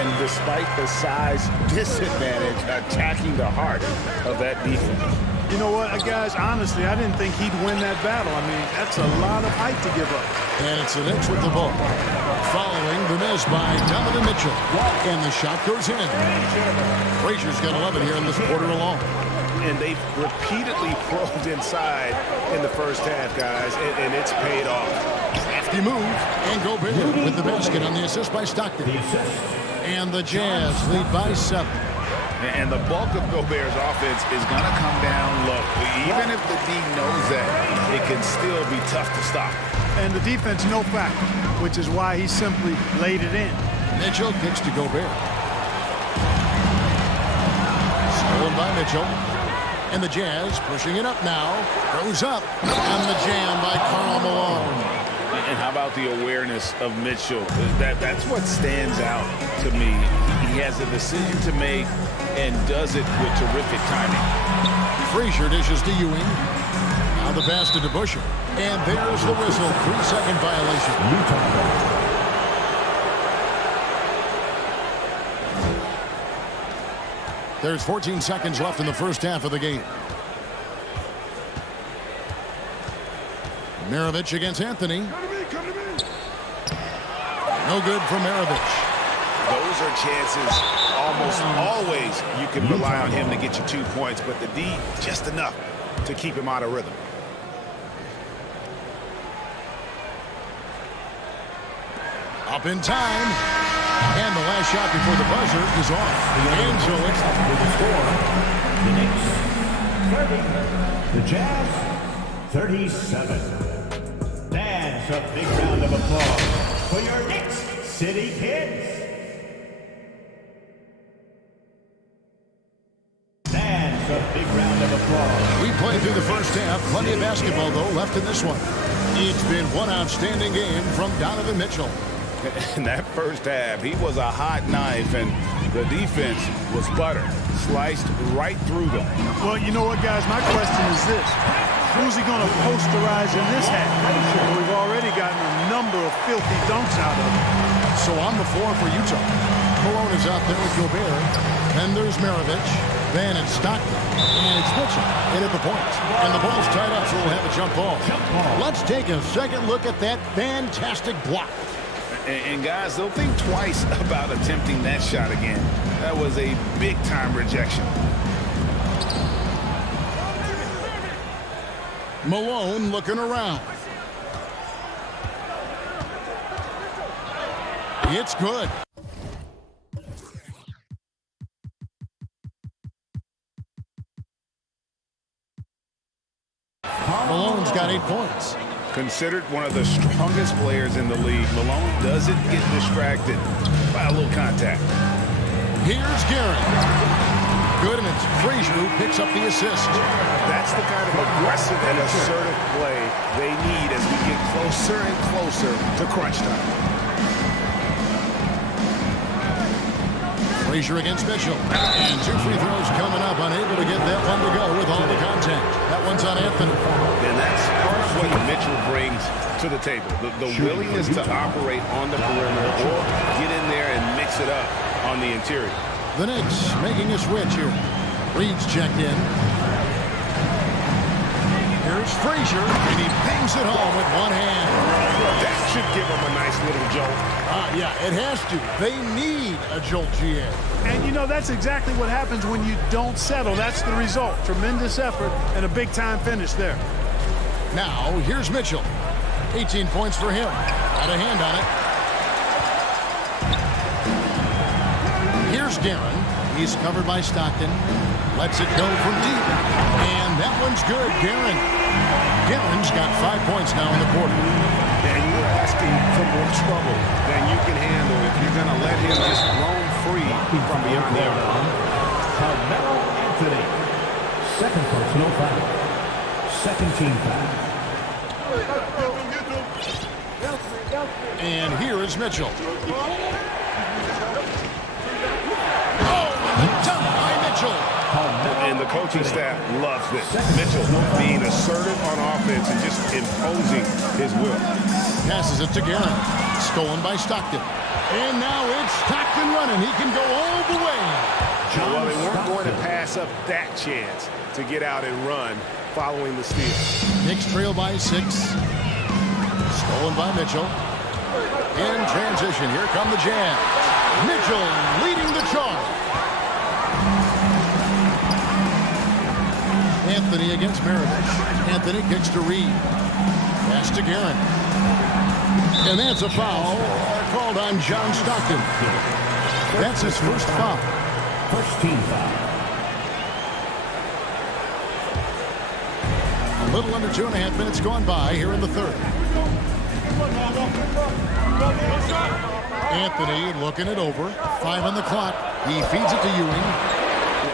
And despite the size disadvantage, attacking the heart of that defense. You know what, guys, honestly, I didn't think he'd win that battle. I mean, that's a lot of height to give up. And it's the Knicks with the ball. Following the miss by Donovan Mitchell. And the shot goes in. Frazier's got 11 here in this quarter alone. And they've repeatedly probed inside in the first half, guys, and it's paid off. Hefty move. And Gobert with the basket on the assist by Stockton. And the Jazz lead by 7. And the bulk of Gobert's offense is going to come down low. Even if the D knows that, it can still be tough to stop. And the defense no factor, which is why he simply laid it in. Mitchell kicks to Gobert. Stolen by Mitchell. And the Jazz pushing it up now. Goes up. And the jam by Karl Malone. And how about the awareness of Mitchell? That's what stands out to me. He has a decision to make and does it with terrific timing. Frazier dishes to Ewing. Now the pass to DeBusschere. And there's the whistle. 3-second violation. Utah. There's 14 seconds left in the first half of the game. Maravich against Anthony. No good from Maravich. Those are chances almost always you can rely on him to get you 2 points, but the D just enough to keep him out of rhythm. Up in time. And the last shot before the buzzer is off. And so it's With the score, the Knicks 30, the Jazz 37. That's a big round of applause for your Knicks City Kids. That's a big round of applause. We played through the first half. Plenty of basketball, though, left in this one. It's been one outstanding game from Donovan Mitchell. In that first half, he was a hot knife, and the defense was butter, sliced right through them. Well, you know what, guys? My question is this. Who's he going to posterize in this half? We've already gotten a number of filthy dunks out of him. So on the floor for Utah. Malone is out there with Gobert. Then there's Maravich. Then it's Stockton. And it's Mitchell in at the point. And the ball's tied up, so we'll have a jump ball. Let's take a second look at that fantastic block. And guys, they'll think twice about attempting that shot again. That was a big-time rejection. Malone looking around. It's good. Malone's got 8 points. Considered one of the strongest players in the league, Malone doesn't get distracted by a little contact. Here's Garrett. Good, and it's Frazier who picks up the assist. That's the kind of aggressive and assertive play they need as we get closer and closer to crunch time. Frazier against Mitchell. And 2 free throws coming up, unable to get that one to go with all the contact. That one's on Anthony. And that's part of what Mitchell brings to the table. The willingness to operate on the perimeter or get in there and mix it up on the interior. The Knicks making a switch here. Reed's checked in. Here's Frazier, and he bangs it home with one hand. That should give him a nice little jolt. Yeah, it has to. They need a jolt, GA. And, you know, that's exactly what happens when you don't settle. That's the result. Tremendous effort and a big-time finish there. Now, here's Mitchell. 18 points for him. Got a hand on it. Here's Darren. He's covered by Stockton. Lets it go from deep. And that one's good. Guerin's got 5 points now in the quarter. And you're asking for more trouble than you can handle if you're going to let him just roam free from beyond the arc. Carmelo Anthony. Second personal foul. Second team foul. And here is Mitchell. Done by Mitchell. And the coaching staff loves this. Mitchell being assertive on offense and just imposing his will. Passes it to Guerin. Stolen by Stockton. And now it's Stockton running. He can go all the way. Well, they weren't going to pass up that chance to get out and run following the steal. Knicks trail by 6. Stolen by Mitchell. In transition, here come the Jazz. Mitchell leading the charge. Anthony against Maravich. Anthony kicks to Reed. Pass to Guerin. And that's a foul called on John Stockton. That's his first foul. First team foul. A little under 2.5 minutes gone by here in the third. Anthony looking it over. 5 on the clock. He feeds it to Ewing.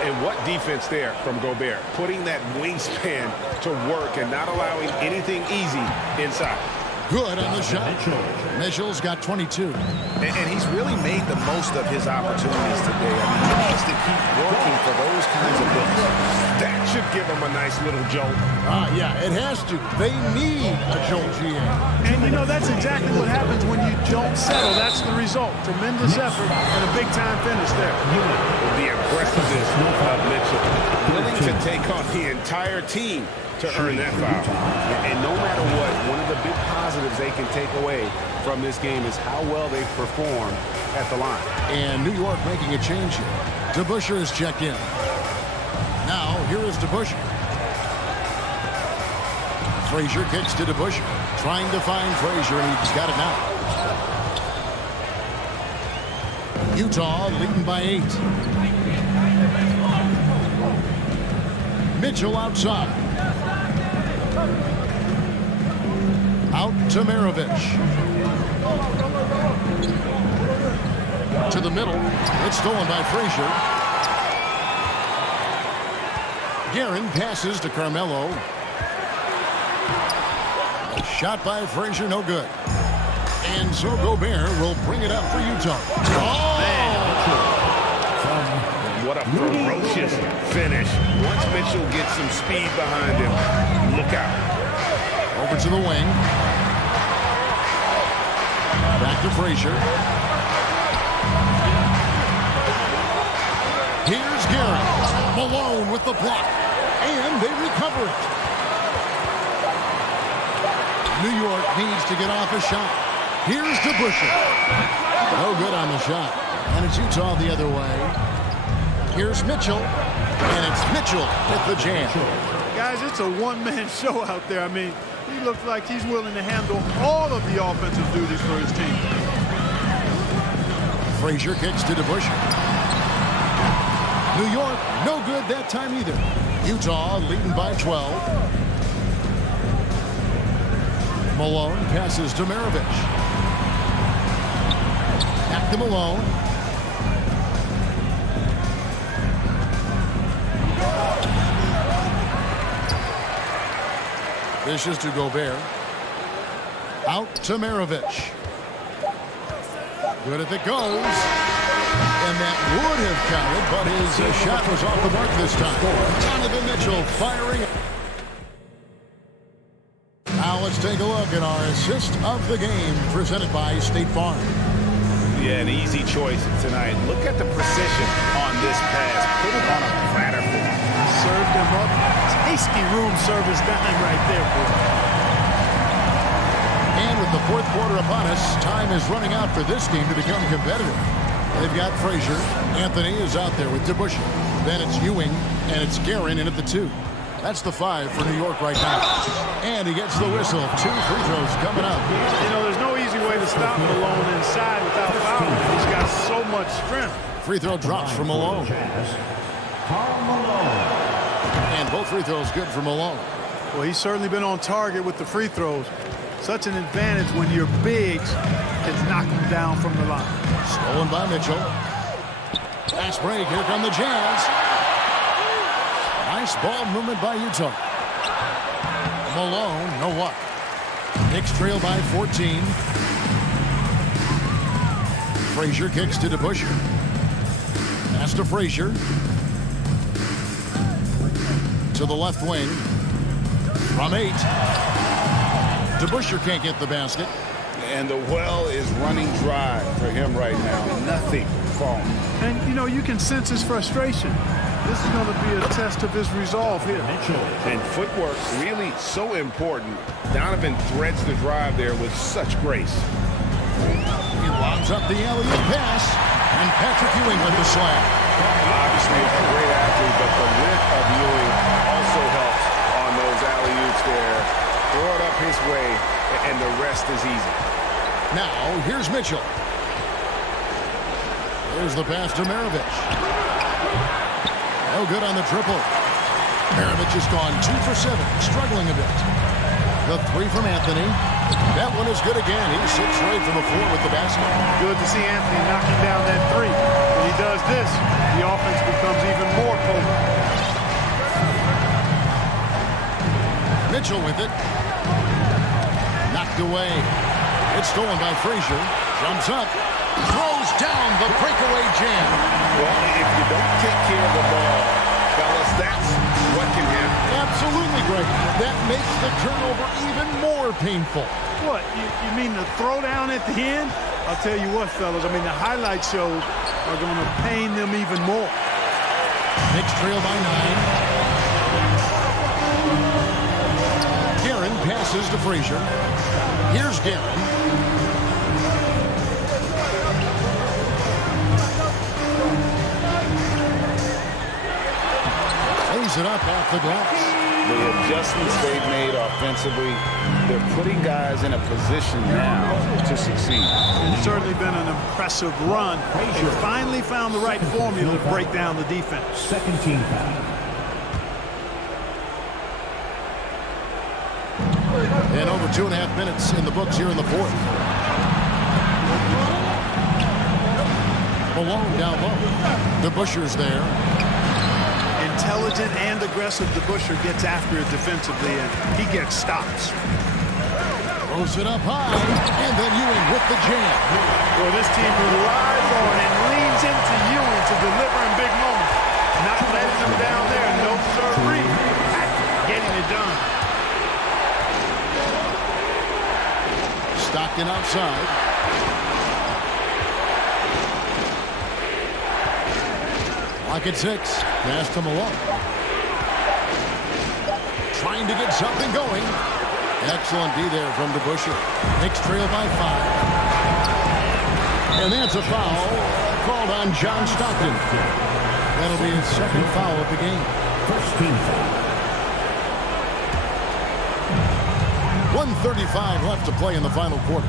And what defense there from Gobert. Putting that wingspan to work and not allowing anything easy inside. Good on the shot. Mitchell's got 22. And he's really made the most of his opportunities today. I mean, he needs to keep working for those kinds of looks. That should give him a nice little jolt. Yeah, it has to. They need a jolt, GA. And, you know, that's exactly what happens when you don't settle. That's the result. Tremendous effort and a big-time finish there. The impressiveness of Mitchell. Willing to take on the entire team to earn that foul. And no matter what, one of the big positives they can take away from this game is how well they perform at the line. And New York making a change here. DeBusschere is checked in. Now, here is DeBusschere. Frazier kicks to DeBusschere. Trying to find Frazier, and he's got it now. Utah leading by 8. Mitchell outside. Out to Maravich. To the middle. It's stolen by Frazier. Guerin passes to Carmelo. A shot by Frazier, no good. And so Gobert will bring it up for Utah. Oh! What a ferocious finish. Once Mitchell gets some speed behind him, look out. Over to the wing. Back to Frazier. Here's Guerin. Malone with the block. And they recover it. New York needs to get off a shot. Here's DeBusschere. No good on the shot. And it's Utah the other way. Here's Mitchell. And it's Mitchell with the jam. Guys, it's a one-man show out there. I mean, he looks like he's willing to handle all of the offensive duties for his team. Frazier kicks to DeBusschere. New York, no good that time either. Utah leading by 12. Malone passes to Maravich. Back to Malone. This is to Gobert. Out to Maravich. Good if it goes. And that would have counted, but his shot was off the mark this time. Donovan Mitchell firing. Now let's take a look at our assist of the game presented by State Farm. Yeah, an easy choice tonight. Look at the precision on this pass. Put it on a platter for him. Served him up. Tasty room service dime right there, boy. And with the fourth quarter upon us, time is running out for this game to become competitive. They've got Frazier. Anthony is out there with DeBusschere. Then it's Ewing, and it's Guerin in at the 2. That's the 5 for New York right now. And he gets the whistle. 2 free throws coming up. You know, there's no easy way to stop Malone inside without fouling. He's got so much strength. free throw drops from Malone. Karl Malone. And both free throws good for Malone. Well, he's certainly been on target with the free throws. Such an advantage when your bigs can knock them down from the line. Stolen by Mitchell. Fast break. Here come the Jazz. Nice ball movement by Utah. Malone, no luck. Knicks trail by 14. Frazier kicks to DeBusschere. Pass to Frazier. To the left wing. From 8. DeBusschere can't get the basket. And the well is running dry for him right now. Nothing falling. And, you know, you can sense his frustration. This is going to be a test of his resolve here. And footwork really so important. Donovan threads the drive there with such grace. He lines up the alley-oop pass. And Patrick Ewing with the slam. Obviously a great athlete, but the width of Ewing also helps on those alley-oops there. Throw it up his way, and the rest is easy. Now, here's Mitchell. There's the pass to Maravich. No good on the triple. Maravich has gone 2 for 7, struggling a bit. The 3 from Anthony. That one is good again. He's 6 straight from the floor with the basket. Good to see Anthony knocking down that 3. When he does this, the offense becomes even more potent. Mitchell with it. Knocked away. It's stolen by Frazier. Jumps up. Throws down the breakaway jam. Well, if you don't take care of the ball, fellas, that's what can happen. Absolutely, Greg. That makes the turnover even more painful. What, you mean the throwdown at the end? I'll tell you what, fellas, I mean, the highlight shows are going to pain them even more. Knicks trail by 9. Guerin passes to Frazier. Here's Guerin. Lays it up off the glass. The adjustments they've made offensively, they're putting guys in a position now to succeed. It's certainly been an impressive run. They finally found the right formula to break down the defense. Second team foul. And over 2.5 minutes in the books here in the fourth. Malone down low. DeBusschere's there. Intelligent and aggressive, DeBusschere gets after it defensively, and he gets stops. Throws it up high, and then Ewing with the jam. Well, this team relies on and leans into Ewing to deliver in big moments. Not letting them down there. No sirree. Getting it done. Stockton outside. Lock at 6. Pass to Malone. Trying to get something going. Excellent D there from DeBusschere. Knicks trail by 5. And that's a foul called on John Stockton. That'll be his second foul of the game. First team foul. 1:35 left to play in the final quarter.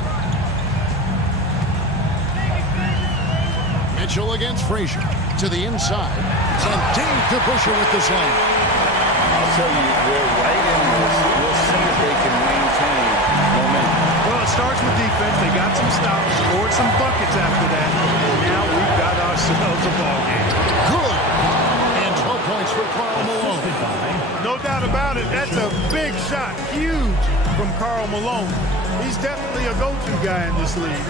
Mitchell against Frazier. To the inside. And Dave DeBusschere with the slam. I'll tell you, they're right in this. We'll see if they can maintain momentum. Well, it starts with defense. They got some stops, scored some buckets after that. And now we've got ourselves a ball game. Good. And 12 points for Karl Malone. No doubt about it. That's a big shot. Huge from Karl Malone. He's definitely a go-to guy in this league.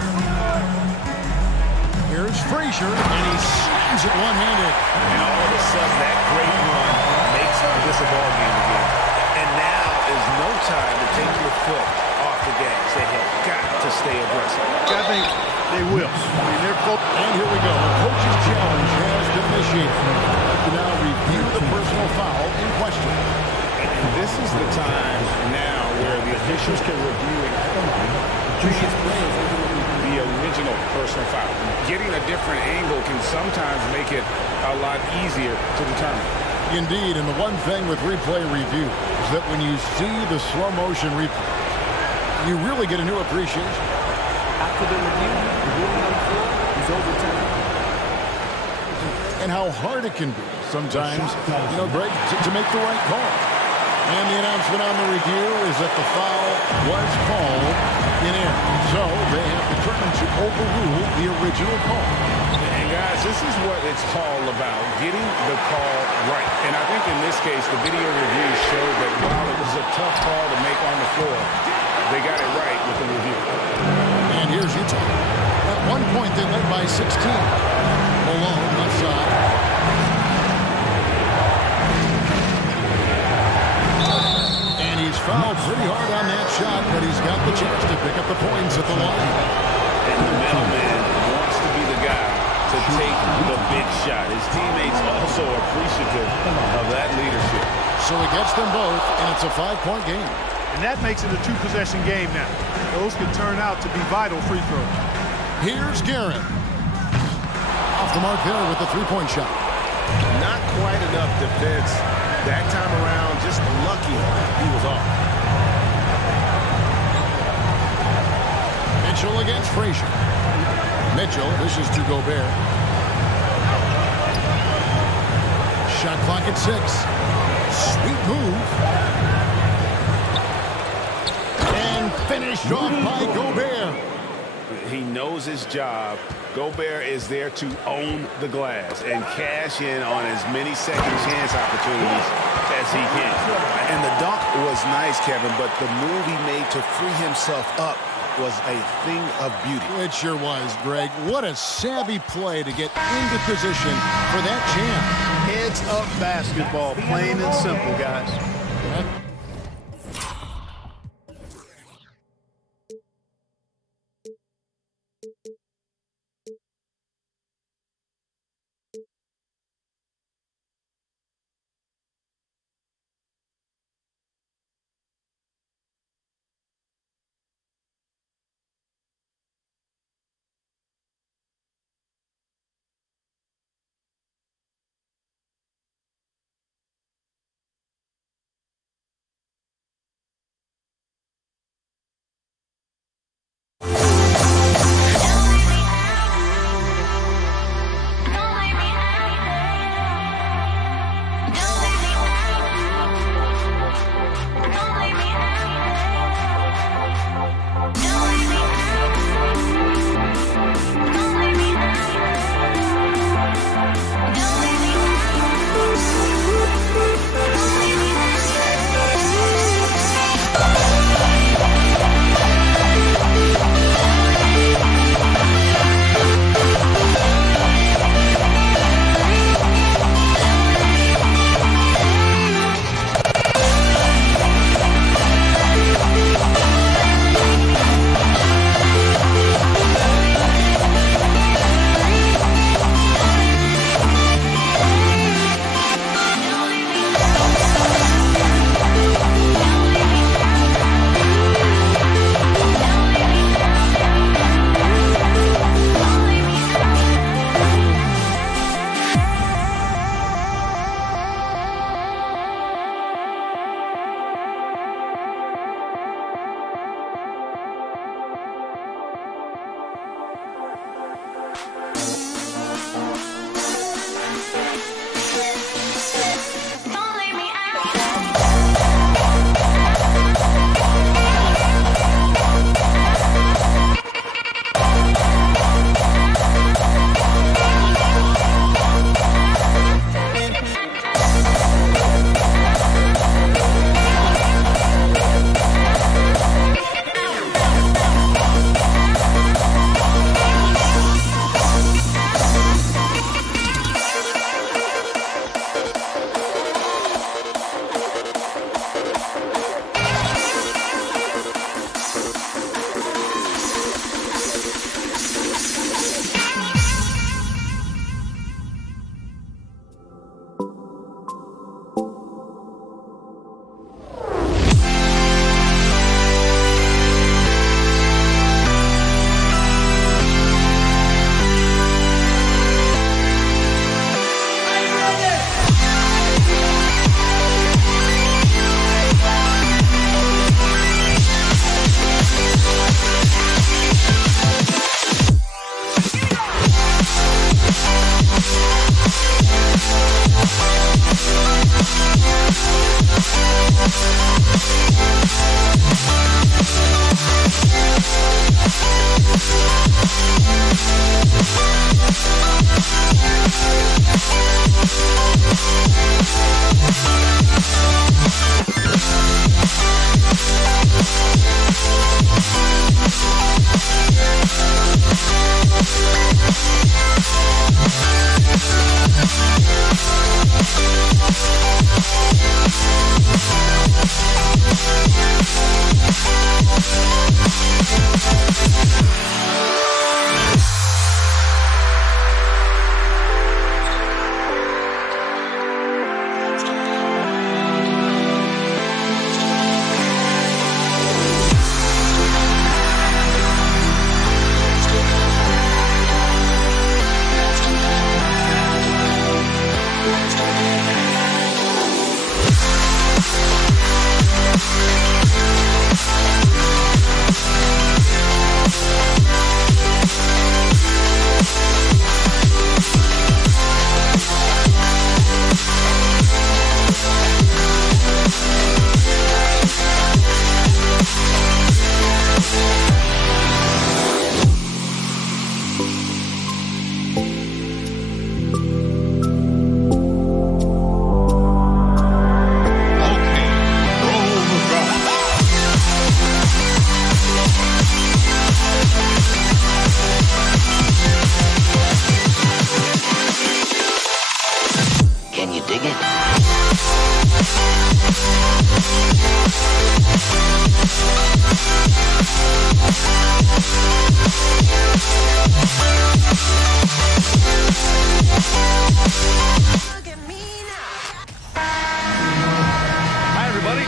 Here's Frazier, and he slams it one-handed. And all of a sudden, that great run makes this a ball game again. And now is no time to take your foot off the gas. They have got to stay aggressive. I think they will. I mean, they're both. And here we go. The coach's challenge has been initiated. To now review the personal foul in question. And this is the time now where the officials can review and analyze the original personal foul. Getting a different angle can sometimes make it a lot easier to determine. Indeed, and the one thing with replay review is that when you see the slow motion replay, you really get a new appreciation. After the review, the ruling on the floor is overturned. and how hard it can be sometimes, Greg, to make the right call. And the announcement on the review is that the foul was called in air. So they have determined to overrule the original call. And guys, this is what it's all about, getting the call right. And I think in this case, the video review showed that while it was a tough call to make on the floor, they got it right with the review. And here's Utah. At one point, they led by 16. Malone left side. And he's fouled pretty hard on that shot, but he's got the chance to pick up the points at the line. And the middleman wants to be the guy to take the big shot. His teammates also appreciative of that leadership. So he gets them both, and it's a 5-point game. And that makes it a 2-possession game now. Those could turn out to be vital free throws. Here's Guerin. Off the mark there with the 3-point shot. Not quite enough defense. That time around, just lucky he was off. Mitchell against Frazier. Mitchell, this is to Gobert. Shot clock at 6. Sweet move. And finished off by Gobert. He knows his job. Gobert is there to own the glass and cash in on as many second chance opportunities as he can. And the dunk was nice, Kevin, but the move he made to free himself up was a thing of beauty. It sure was, Greg. What a savvy play to get into position for that jam. Heads up basketball, plain and simple, guys.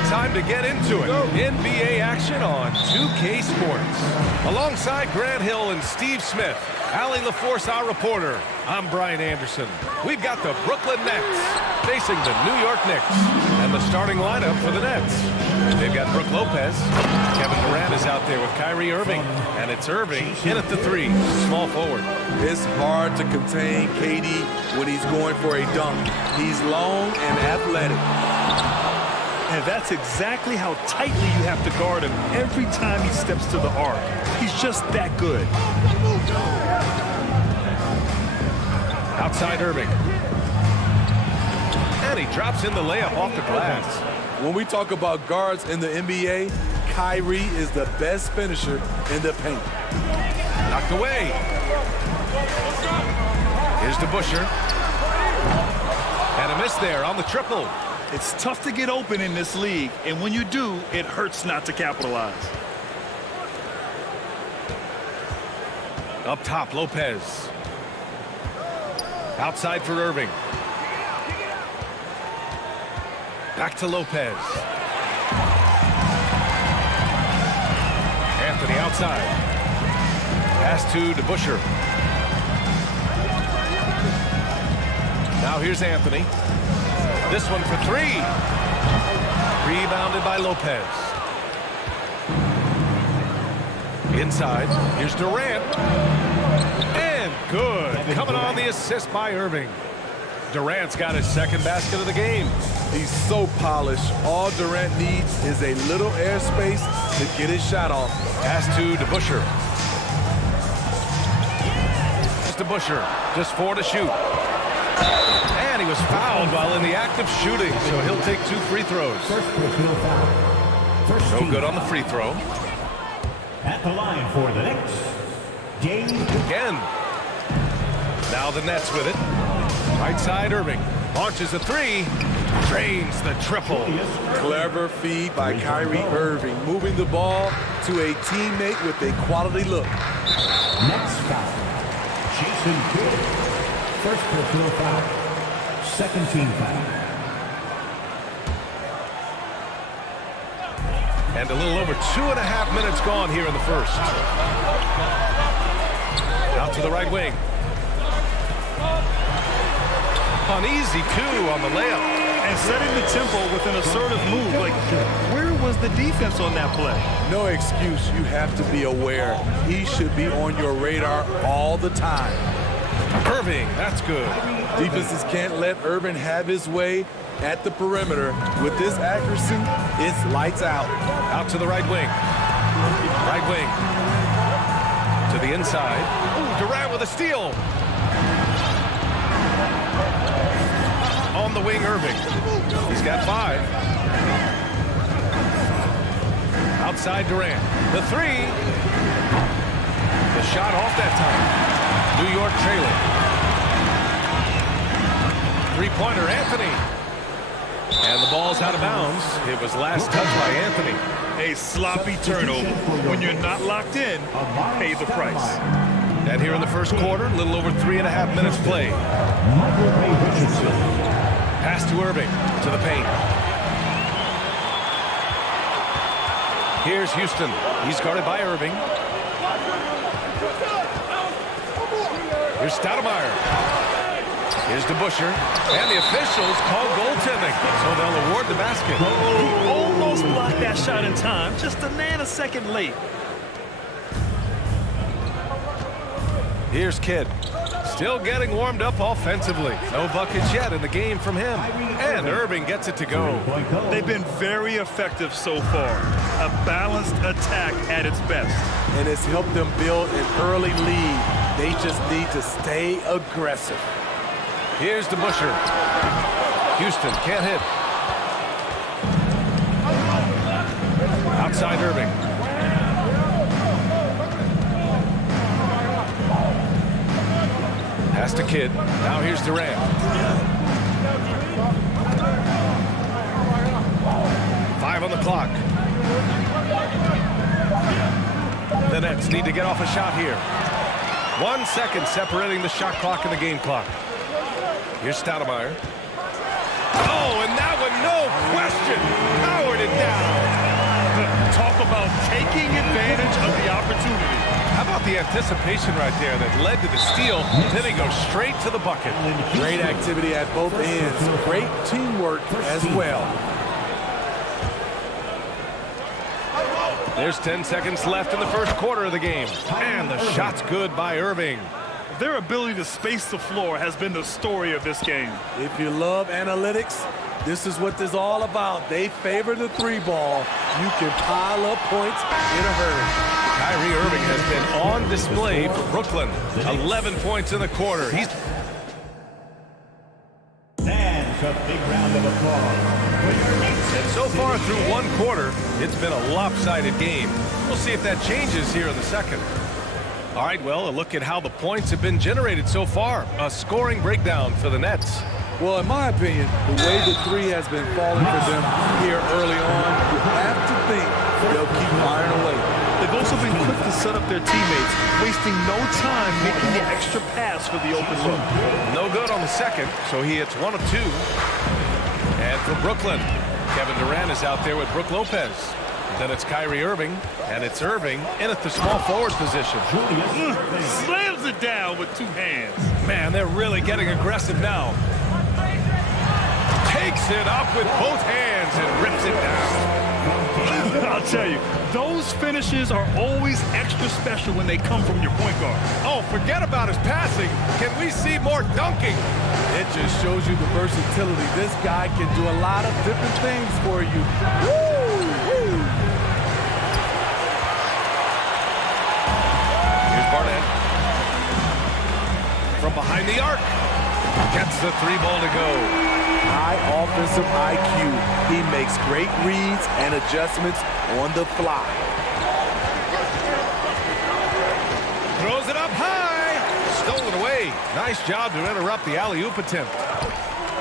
Time to get into it. NBA action on 2K Sports. Alongside Grant Hill and Steve Smith, Allie LaForce, our reporter. I'm Brian Anderson. We've got the Brooklyn Nets facing the New York Knicks. And the starting lineup for the Nets. They've got Brook Lopez. Kevin Durant is out there with Kyrie Irving. And it's Irving in at the three, small forward. It's hard to contain KD when he's going for a dunk. He's long and athletic. And that's exactly how tightly you have to guard him every time he steps to the arc. He's just that good. Outside Irving. And he drops in the layup off the glass. When we talk about guards in the NBA, Kyrie is the best finisher in the paint. Knocked away. Here's DeBusschere. And a miss there on the triple. It's tough to get open in this league, and when you do, it hurts not to capitalize. Up top, Lopez. Outside for Irving. Back to Lopez. Anthony outside. Pass to DeBusschere. Now here's Anthony. This one for three. Rebounded by Lopez. Inside. Here's Durant. And good. Coming on the assist by Irving. Durant's got his second basket of the game. He's so polished. All Durant needs is a little airspace to get his shot off. Pass to DeBusschere. DeBusschere, just 4 to shoot. And he was fouled while in the act of shooting, so he'll take 2 free throws. No good on the free throw. At the line for the Knicks, James. Again. Now the Nets with it. Right side, Irving. Launches a three. Drains the triple. Clever feed by Kyrie Irving, moving the ball to a teammate with a quality look. Next foul, Jason Kidd. First personal foul. Second team foul. And a little over 2.5 minutes gone here in the first. Out to the right wing. An easy coup on the layup. And setting the tempo with an assertive move. Like, where was the defense on that play? No excuse. You have to be aware. He should be on your radar all the time. Irving, that's good. Defenses can't let Irving have his way at the perimeter. With this accuracy, it's lights out. Out to the right wing. Right wing. To the inside. Ooh, Durant with a steal. On the wing, Irving. He's got 5. Outside Durant. The 3. The shot off that time. New York trailing. Three-pointer, Anthony. And the ball's out of bounds. It was last touched by Anthony. A sloppy turnover. When you're not locked in, you pay the price. And here in the first quarter, a little over 3.5 minutes played. Pass to Irving, to the paint. Here's Houston. He's guarded by Irving. Here's Stoudemire. Here's DeBusschere. And the officials call goaltending, so they'll award the basket. He almost blocked that shot in time, just a nanosecond late. Here's Kidd. Still getting warmed up offensively. No buckets yet in the game from him. And Irving gets it to go. They've been very effective so far. A balanced attack at its best. And it's helped them build an early lead. They just need to stay aggressive. Here's DeBusschere. Houston can't hit. Outside Irving. Pass to Kidd. Now here's Durant. 5 on the clock. The Nets need to get off a shot here. 1 second separating the shot clock and the game clock. Here's Stoudemire. Oh, and that one, no question, powered it down. Talk about taking advantage of the opportunity. How about the anticipation right there that led to the steal? Then he goes straight to the bucket. Great activity at both ends. Great teamwork as well. There's 10 seconds left in the first quarter of the game. And the shot's good by Irving. Their ability to space the floor has been the story of this game. If you love analytics, this is what this is all about. They favor the 3-ball. You can pile up points in a hurry. Kyrie Irving has been on display for Brooklyn. 11 points in the quarter. He's a big round of applause. And so far through one quarter, it's been a lopsided game. We'll see if that changes here in the second. All right, well, a look at how the points have been generated so far. A scoring breakdown for the Nets. Well, in my opinion, the way the 3 has been falling for them here early on, you have to think they'll keep firing away. They've also been quick to set up their teammates, wasting no time making the extra pass for the open look. No good on the second, so he hits 1 of 2. And for Brooklyn, Kevin Durant is out there with Brook Lopez. Then it's Kyrie Irving, and it's Irving in at the small forward position. Slams it down with 2 hands. Man, they're really getting aggressive now. Takes it up with both hands and rips it down. I'll tell you, those finishes are always extra special when they come from your point guard. Oh, forget about his passing. Can we see more dunking? It just shows you the versatility. This guy can do a lot of different things for you. Woo! Here's Barnett. From behind the arc. Gets the 3-ball to go. High offensive IQ. He makes great reads and adjustments on the fly. Throws it up high. Stolen away. Nice job to interrupt the alley-oop attempt.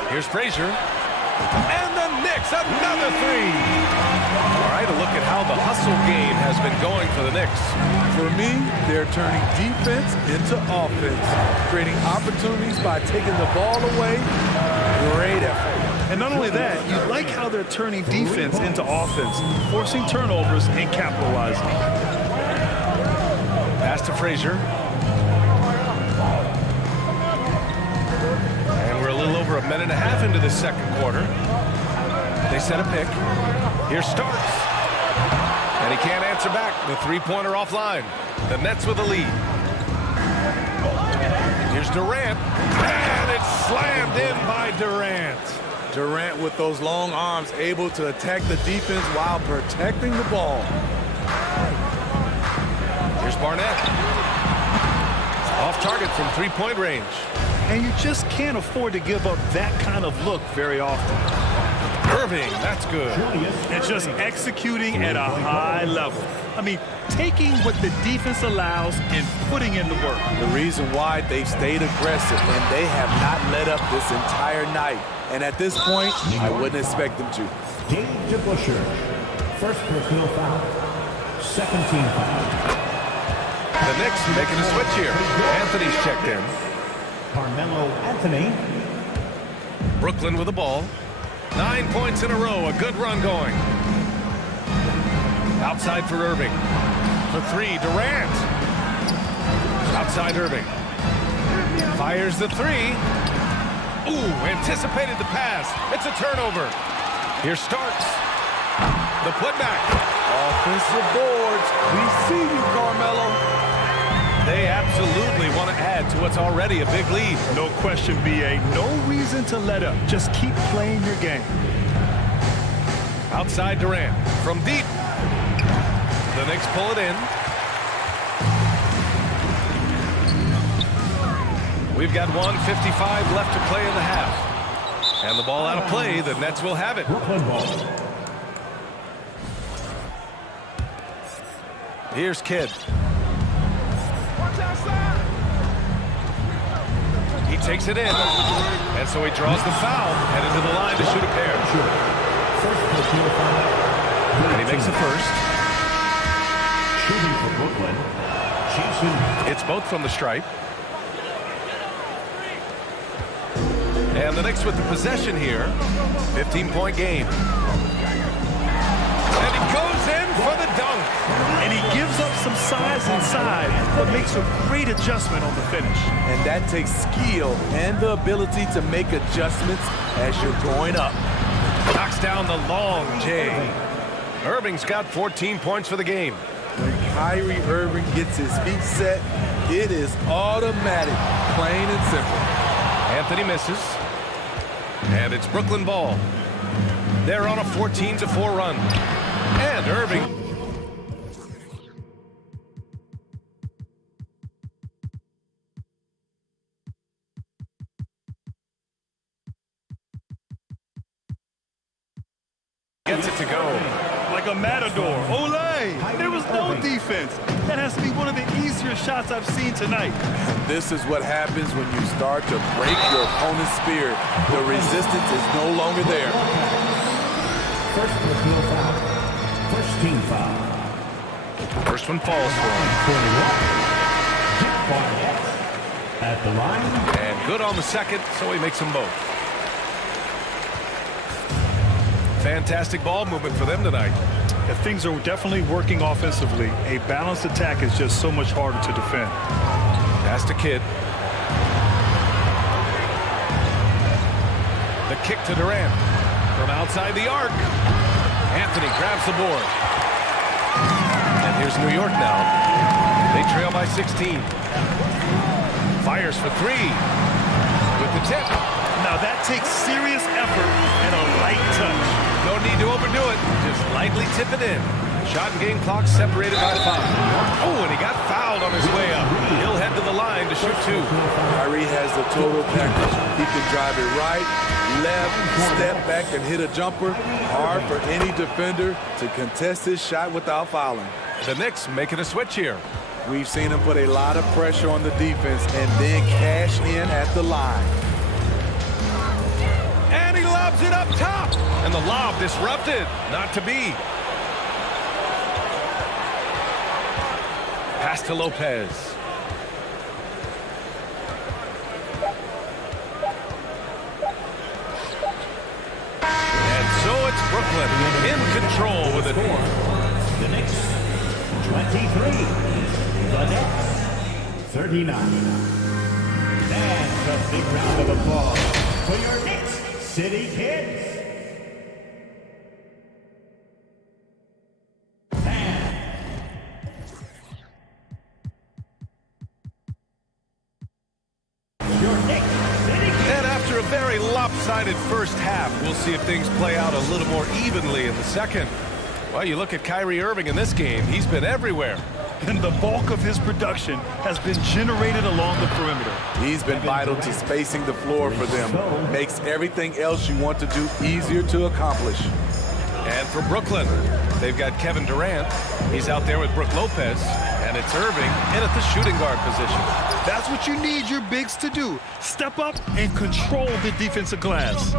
Here's Frazier. And the Knicks, another 3. All right, a look at how the hustle game has been going for the Knicks. For me, they're turning defense into offense, creating opportunities by taking the ball away. Great effort. And not only that, you like how they're turning defense into offense, forcing turnovers and capitalizing. Pass to Frazier. And we're a little over 1.5 minutes into this second quarter. They set a pick. Here's Starks. And he can't answer back. The 3-pointer offline. The Nets with the lead. Here's Durant. And it's slammed in by Durant. Durant with those long arms able to attack the defense while protecting the ball. Here's Barnett. target from three-point range. And you just can't afford to give up that kind of look very often. Irving, that's good. And just executing at a high level. I mean, taking what the defense allows and putting in the work. The reason why they've stayed aggressive and they have not let up this entire night. And at this point, I wouldn't expect them to. James Busher, first personal foul. Second team foul. The Knicks making a switch here. Anthony's checked in. Carmelo Anthony. Brooklyn with the ball. 9 points in a row. A good run going. Outside for Irving. For three, Durant. Outside Irving. Fires the three. Ooh, anticipated the pass. It's a turnover. Here Starks. The putback. Offensive boards. We see you, Carmelo. They absolutely want to add to what's already a big lead. No question, B.A. No reason to let up. Just keep playing your game. Outside Durant. From deep. The Knicks pull it in. We've got 1:55 left to play in the half. And the ball out of play. The Nets will have it. Brooklyn ball. Here's Kidd. He takes it in. And so he draws the foul. Headed to the line to shoot a pair. First personal foul. And he makes the first. Shooting for Brooklyn. Jason. It's both from the stripe. And the Knicks with the possession here. 15-point game. And he goes in for the dunk. And he gives up some size inside, but makes a great adjustment on the finish. And that takes skill and the ability to make adjustments as you're going up. Knocks down the long J. Irving's got 14 points for the game. When Kyrie Irving gets his feet set, it is automatic, plain and simple. Anthony misses. And it's Brooklyn ball. They're on a 14-4 run. And Irving. Gets it to go. Like a matador. Olé! There was no defense. That has to be one of the easier shots I've seen tonight. This is what happens when you start to break your opponent's spirit. The resistance is no longer there. First personal foul. First team foul. First one falls for him. 41. Barnett at the line. And good on the second, so he makes them both. Fantastic ball movement for them tonight. If things are definitely working offensively, a balanced attack is just so much harder to defend. Pass to Kidd. The kick to Durant. From outside the arc. Anthony grabs the board. And here's New York now. They trail by 16. Fires for three. With the tip. Now that takes serious effort and a light touch. No need to overdo it. Just lightly tip it in. Shot and game clock separated by 5. Oh, and he got fouled on his way up. He'll head to the line to shoot 2. Kyrie has the total package. He can drive it right, left, step back, and hit a jumper. Hard for any defender to contest his shot without fouling. The Knicks making a switch here. We've seen him put a lot of pressure on the defense and then cash in at the line. And he lobs it up top. And the lob disrupted. Not to be. Pass to Lopez. And so it's Brooklyn in control with it. The Knicks 23. The Nets 39. And a big round of applause for your Knicks City Kids. And after a very lopsided first half, we'll see if things play out a little more evenly in the second. Well, you look at Kyrie Irving in this game, he's been everywhere. and the bulk of his production has been generated along the perimeter. He's been vital to spacing the floor for them. Makes everything else you want to do easier to accomplish. And for Brooklyn, they've got Kevin Durant. He's out there with Brook Lopez, and it's Irving in at the shooting guard position. That's what you need your bigs to do. Step up and control the defensive glass.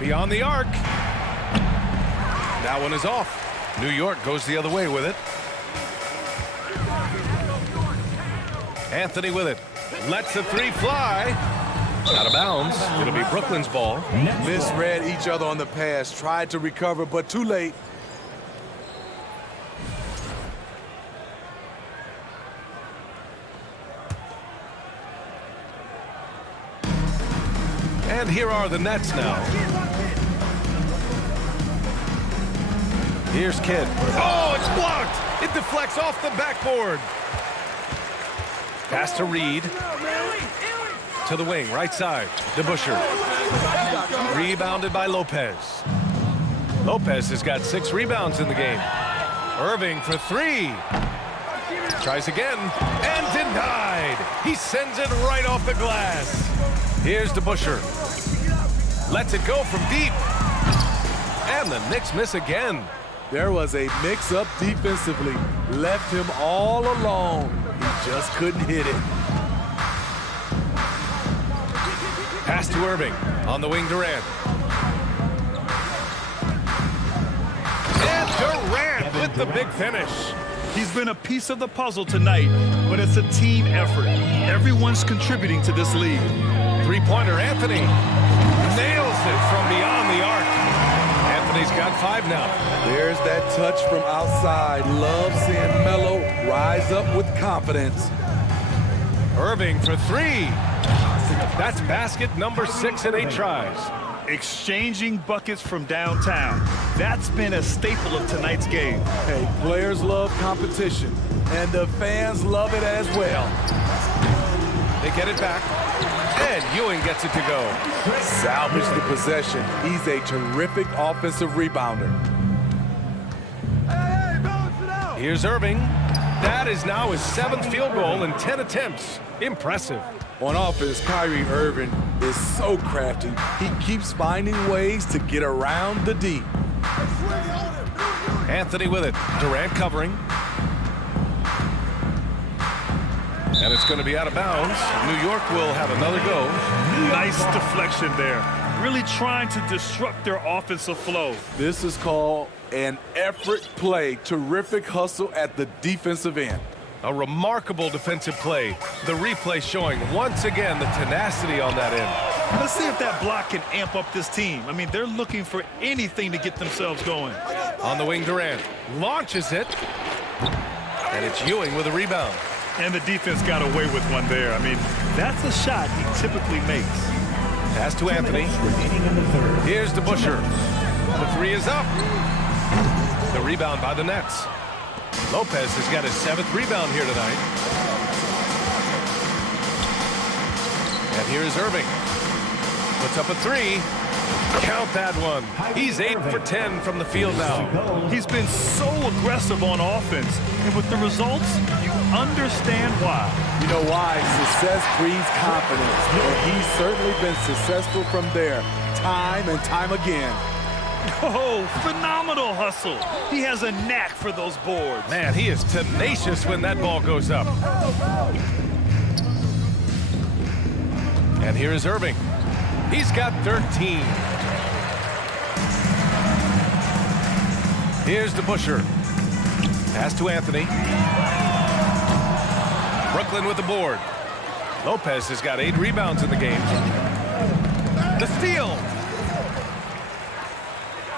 Beyond the arc. That one is off. New York goes the other way with it. Anthony with it. Lets the three fly. Out of bounds. It'll be Brooklyn's ball. Misread each other on the pass. Tried to recover, but too late. And here are the Nets now. Here's Kidd. Oh, it's blocked. It deflects off the backboard. Pass to Reed. To the wing, right side. DeBusschere. Rebounded by Lopez. Lopez has got 6 rebounds in the game. Irving for 3. Tries again and denied. He sends it right off the glass. Here's DeBusschere. Lets it go from deep. And the Knicks miss again. There was a mix-up defensively. Left him all alone. He just couldn't hit it. Pass to Irving. On the wing, Durant. And Durant with the big finish. He's been a piece of the puzzle tonight, but it's a team effort. Everyone's contributing to this lead. Three-pointer, Anthony. Nails it from beyond the arc. Anthony's got 5 now. There's that touch from outside. Love seeing Melo rise up with confidence. Irving for 3. That's basket number 6 in 8 tries. Exchanging buckets from downtown. That's been a staple of tonight's game. Hey, players love competition, and the fans love it as well. They get it back, and Ewing gets it to go. Salvage the possession. He's a terrific offensive rebounder. Here's Irving. That is now his 7th field goal in 10 attempts. Impressive. On offense, Kyrie Irving is so crafty. He keeps finding ways to get around the D. Anthony with it. Durant covering. And it's going to be out of bounds. New York will have another go. Nice deflection there. Really trying to disrupt their offensive flow. This is called an effort play. Terrific hustle at the defensive end. A remarkable defensive play. The replay showing once again the tenacity on that end. Let's see if that block can amp up this team. I mean, they're looking for anything to get themselves going. On the wing, Durant launches it. And it's Ewing with a rebound. And the defense got away with one there. I mean, that's a shot he typically makes. Pass to Anthony. Here's DeBusschere. The 3 is up. The rebound by the Nets. Lopez has got his 7th rebound here tonight. And here is Irving. Puts up a 3. Count that one. He's 8 for 10 from the field now. He's been so aggressive on offense. And with the results, you understand why. You know why? Success breeds confidence. And he's certainly been successful from there, time and time again. Oh, phenomenal hustle. He has a knack for those boards. Man, he is tenacious when that ball goes up. And here is Irving. He's got 13. Here's DeBusschere. Pass to Anthony. Brooklyn with the board. Lopez has got 8 rebounds in the game. The steal.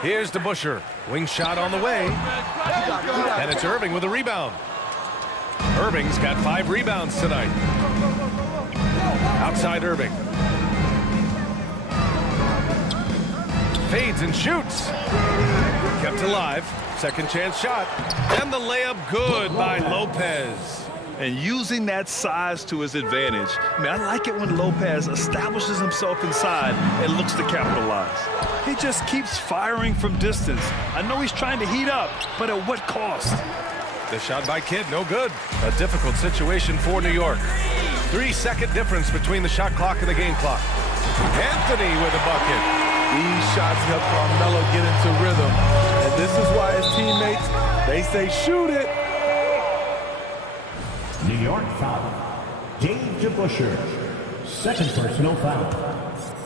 Here's DeBusschere. Wing shot on the way. And it's Irving with a rebound. Irving's got 5 rebounds tonight. Outside Irving. Fades and shoots. Kept alive. Second chance shot. And the layup good by Lopez. And using that size to his advantage. I mean, I like it when Lopez establishes himself inside and looks to capitalize. He just keeps firing from distance. I know he's trying to heat up, but at what cost? The shot by Kidd, no good. A difficult situation for New York. 3-second difference between the shot clock and the game clock. Anthony with a bucket. These shots help Carmelo get into rhythm. And this is why his teammates, they say shoot it. New York foul. Dave DeBusschere. Second personal foul.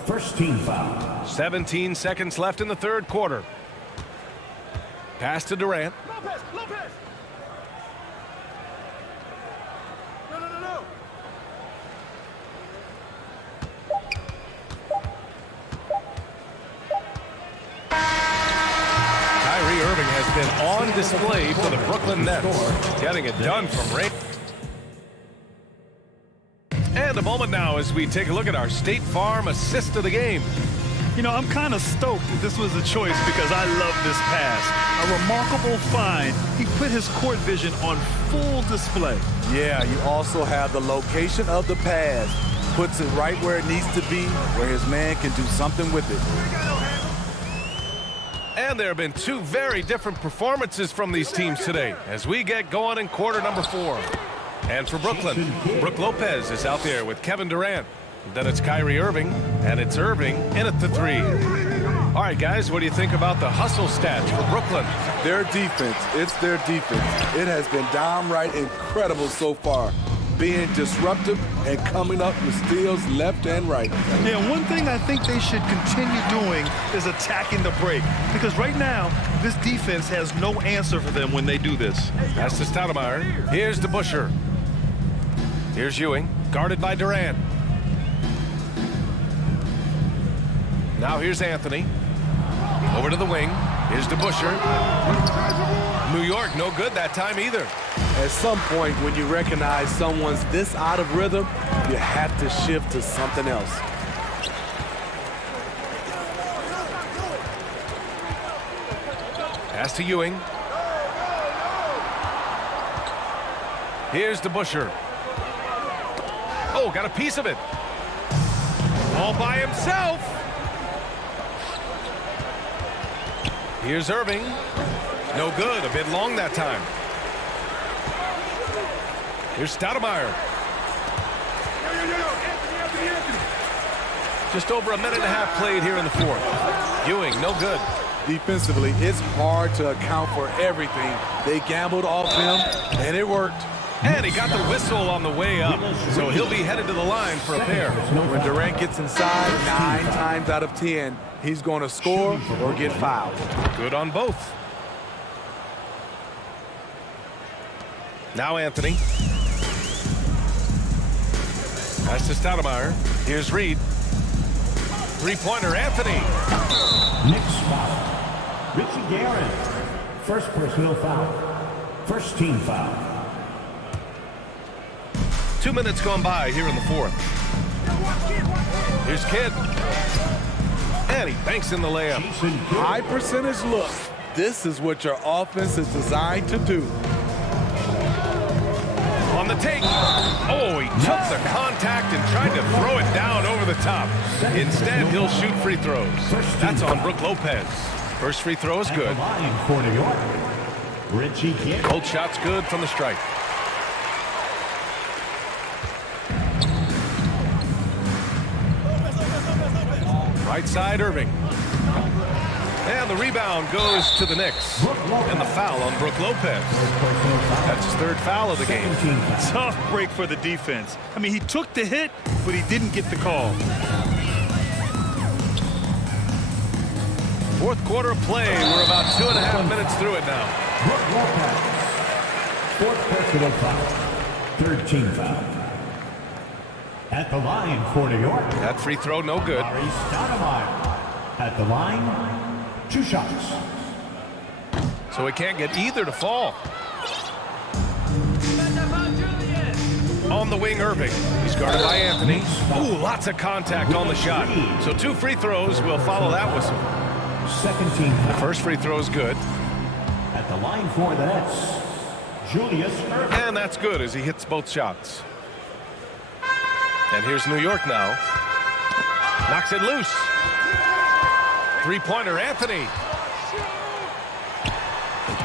First team foul. 17 seconds left in the third quarter. Pass to Durant. Lopez. No. Kyrie Irving has been on display for the Brooklyn Nets, getting it done from range. And a moment now as we take a look at our State Farm assist of the game. You know, I'm kind of stoked that this was a choice because I love this pass. A remarkable find. He put his court vision on full display. Yeah, you also have the location of the pass. Puts it right where it needs to be, where his man can do something with it. And there have been two very different performances from these teams today as we get going in quarter number 4. And for Brooklyn, Brook Lopez is out there with Kevin Durant. Then it's Kyrie Irving, and it's Irving in at the 3. All right, guys, what do you think about the hustle stats for Brooklyn? Their defense, it's their defense. It has been downright incredible so far, being disruptive and coming up with steals left and right. Yeah, one thing I think they should continue doing is attacking the break. Because right now, this defense has no answer for them when they do this. Pass to Stoudemire. Here's DeBusschere. Here's Ewing, guarded by Durant. Now here's Anthony. Over to the wing. Here's DeBusschere. New York, no good that time either. At some point, when you recognize someone's this out of rhythm, you have to shift to something else. Pass to Ewing. Here's DeBusschere. Oh, got a piece of it. All by himself. Here's Irving. No good. A bit long that time. Here's Stoudemire. Just over a minute and a half played here in the 4th. Ewing, no good. Defensively, it's hard to account for everything. They gambled off him, and it worked. And he got the whistle on the way up, so he'll be headed to the line for a pair. When Durant gets inside, 9 times out of 10, he's going to score or get fouled. Good on both. Now Anthony. Pass to Stoudemire. Here's Reed. Three-pointer, Anthony. Next foul. Richie Guerin. First personal foul. First team foul. 2 minutes gone by here in the 4th. Here's Kidd. And he banks in the layup. High percentage look. This is what your offense is designed to do. On the take. Oh, he took the contact and tried to throw it down over the top. Instead, he'll shoot free throws. That's on Brook Lopez. First free throw is good. For New York, Richie Kidd. Both shots good from the stripe. Right side, Irving. And the rebound goes to the Knicks. And the foul on Brook Lopez. That's his 3rd foul of the game. Tough break for the defense. I mean, he took the hit, but he didn't get the call. 4th quarter of play. We're about 2.5 minutes through it now. Brook Lopez. 4th personal foul. 3rd team foul. At the line for New York. That free throw, no good. Ari Stoudemire. At the line, 2 shots. So he can't get either to fall. On the wing, Irving. He's guarded by Anthony. Ooh, lots of contact on the shot. So 2 free throws will follow that whistle. 2nd team The foul. first free throw is good. At the line for the Nets, Julius Erving. And that's good as he hits both shots. And here's New York now. Knocks it loose. Three-pointer, Anthony.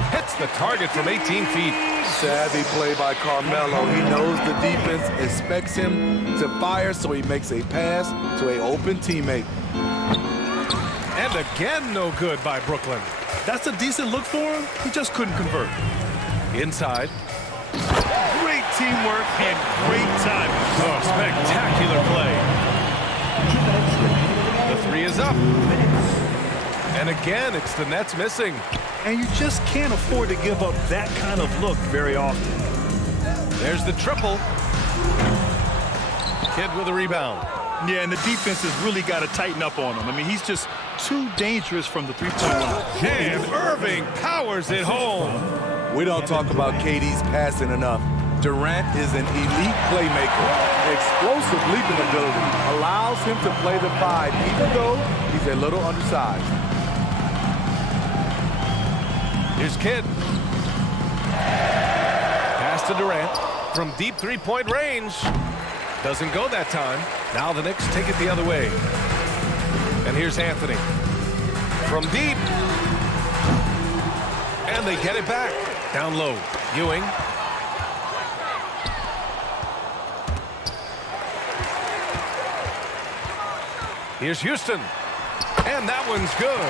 Hits the target from 18 feet. Savvy play by Carmelo. He knows the defense expects him to fire, so he makes a pass to an open teammate. And again, no good by Brooklyn. That's a decent look for him. He just couldn't convert. Inside. Great teamwork and great timing. Oh, spectacular play. The three is up. And again, it's the Nets missing. And you just can't afford to give up that kind of look very often. There's the triple. Kidd with a rebound. Yeah, and the defense has really got to tighten up on him. I mean, he's just too dangerous from the three-point line. And Irving powers it home. We don't talk about KD's passing enough. Durant is an elite playmaker. Explosive leaping ability allows him to play the five, even though he's a little undersized. Here's Kidd. Pass to Durant from deep three-point range. Doesn't go that time. Now the Knicks take it the other way. And here's Anthony. From deep. And they get it back. Down low. Ewing. Here's Houston. And that one's good.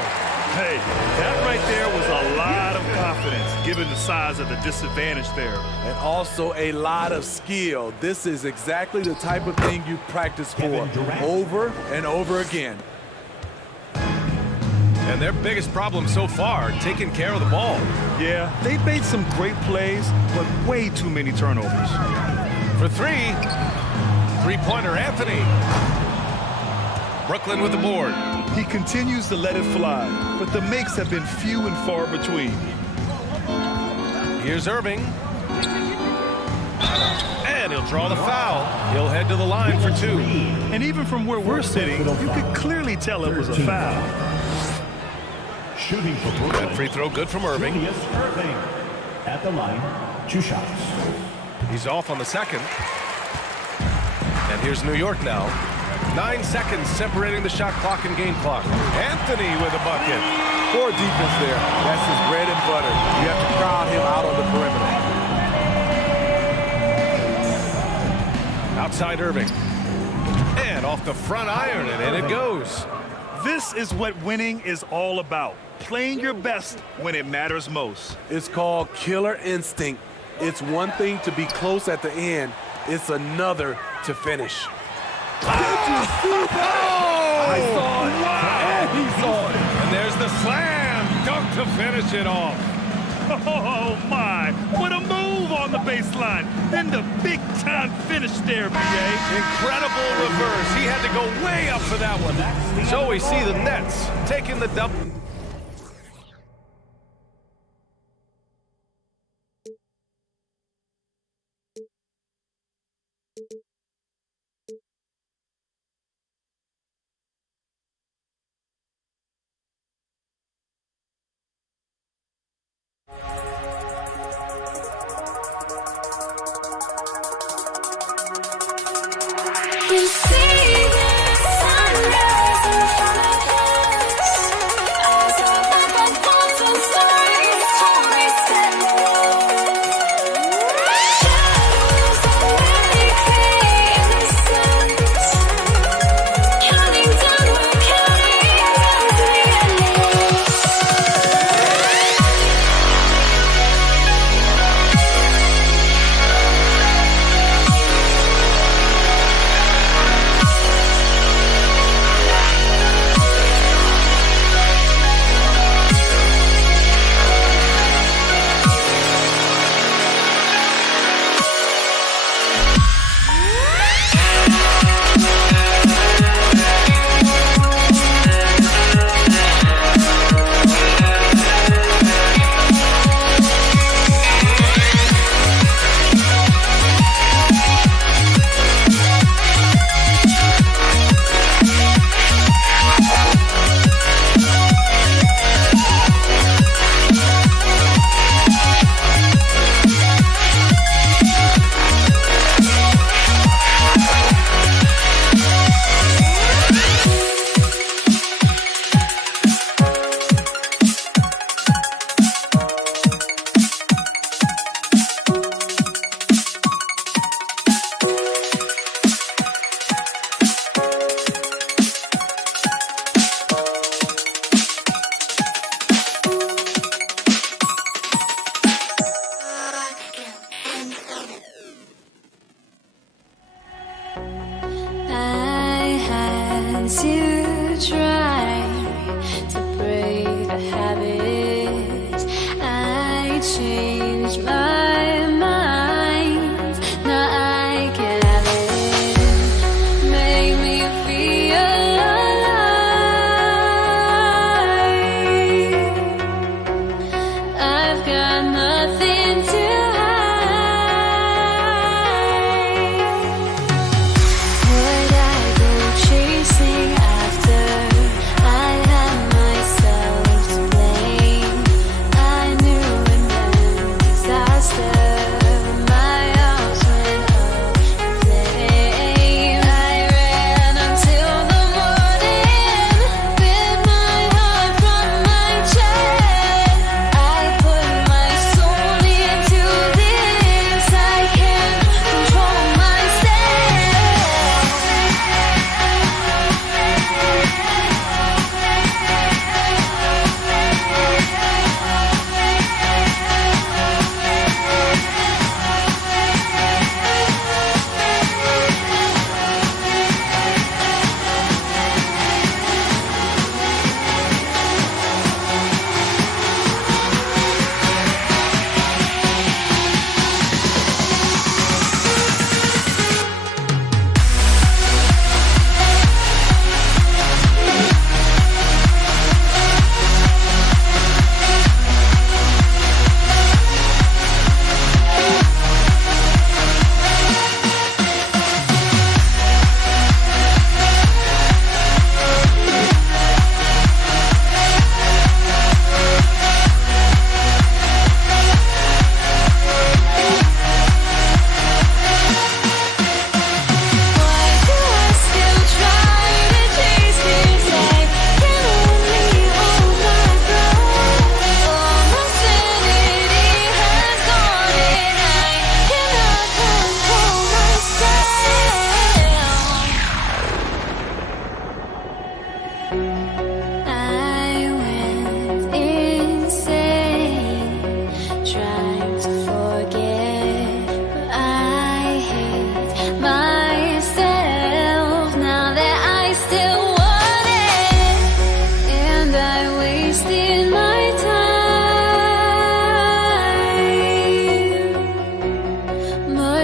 Hey, that right there was a lot of confidence, given the size of the disadvantage there. And also a lot of skill. This is exactly the type of thing you practice for over and over again. And their biggest problem so far, taking care of the ball. Yeah, they've made some great plays, but way too many turnovers. For three, three-pointer Anthony. Brooklyn with the board. He continues to let it fly, but the makes have been few and far between. Here's Irving. And he'll draw the foul. He'll head to the line for two. And even from where we're sitting, you could clearly tell it was a foul. Shooting for Brooklyn. That free throw good from Irving. Julius Erving. At the line, 2 shots. He's off on the second. And here's New York now. 9 seconds separating the shot clock and game clock. Anthony with a bucket. Poor defense there. That's his bread and butter. You have to crowd him out on the perimeter. Outside Irving. And off the front iron, and in it goes. This is what winning is all about. Playing your best when it matters most. It's called killer instinct. It's one thing to be close at the end. It's another to finish. I saw it. Wow. And he saw it. And there's the slam dunk to finish it off. Oh, my. What a move on the baseline. Then the big-time finish there, B.A. Incredible reverse. He had to go way up for that one. So we see the Nets taking the double. You see the sunrise in front of us. I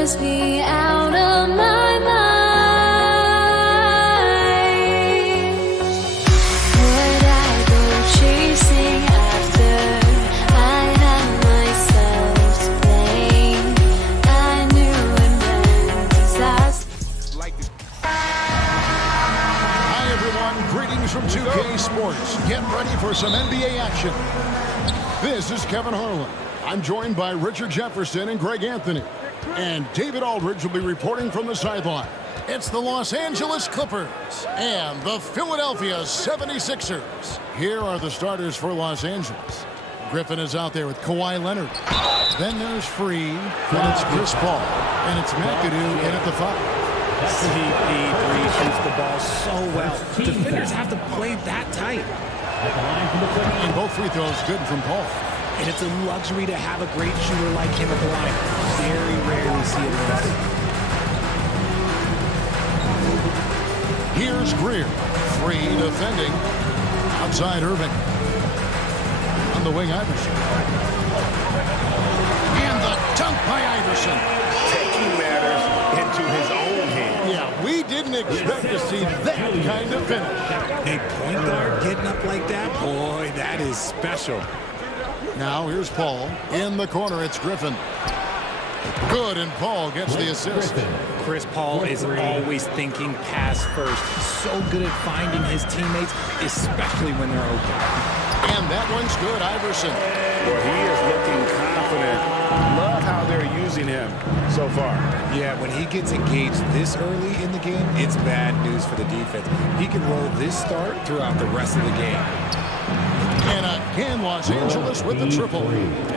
drives me out of my mind. Would I go chasing after I had myself to blame? I knew it meant disaster. Hi, everyone. Greetings from 2K Sports. Get ready for some NBA action. This is Kevin Harlan. I'm joined by Richard Jefferson and Greg Anthony. And David Aldridge will be reporting from the sideline. It's the Los Angeles Clippers and the Philadelphia 76ers. Here are the starters for Los Angeles. Griffin is out there with Kawhi Leonard. Then there's Free, then it's Chris Paul, and it's McAdoo in at the 5. CP3 shoots the ball so well. Defenders have to play that tight. And both free throws good from Paul. And it's a luxury to have a great shooter like him at the line. Very rarely see it miss. Here's Greer. Free defending. Outside Irving. On the wing, Iverson. And the dunk by Iverson. Taking matters into his own hands. Yeah, we didn't expect to see that kind of finish. A point guard getting up like that? Boy, that is special. Now here's Paul. In the corner, it's Griffin. Good, and Paul gets the assist. Chris Paul is always thinking pass first. So good at finding his teammates, especially when they're open. And that one's good, Iverson. Well, he is looking confident. Love how they're using him so far. Yeah, when he gets engaged this early in the game, it's bad news for the defense. He can roll this start throughout the rest of the game. And again, Los Angeles with the triple.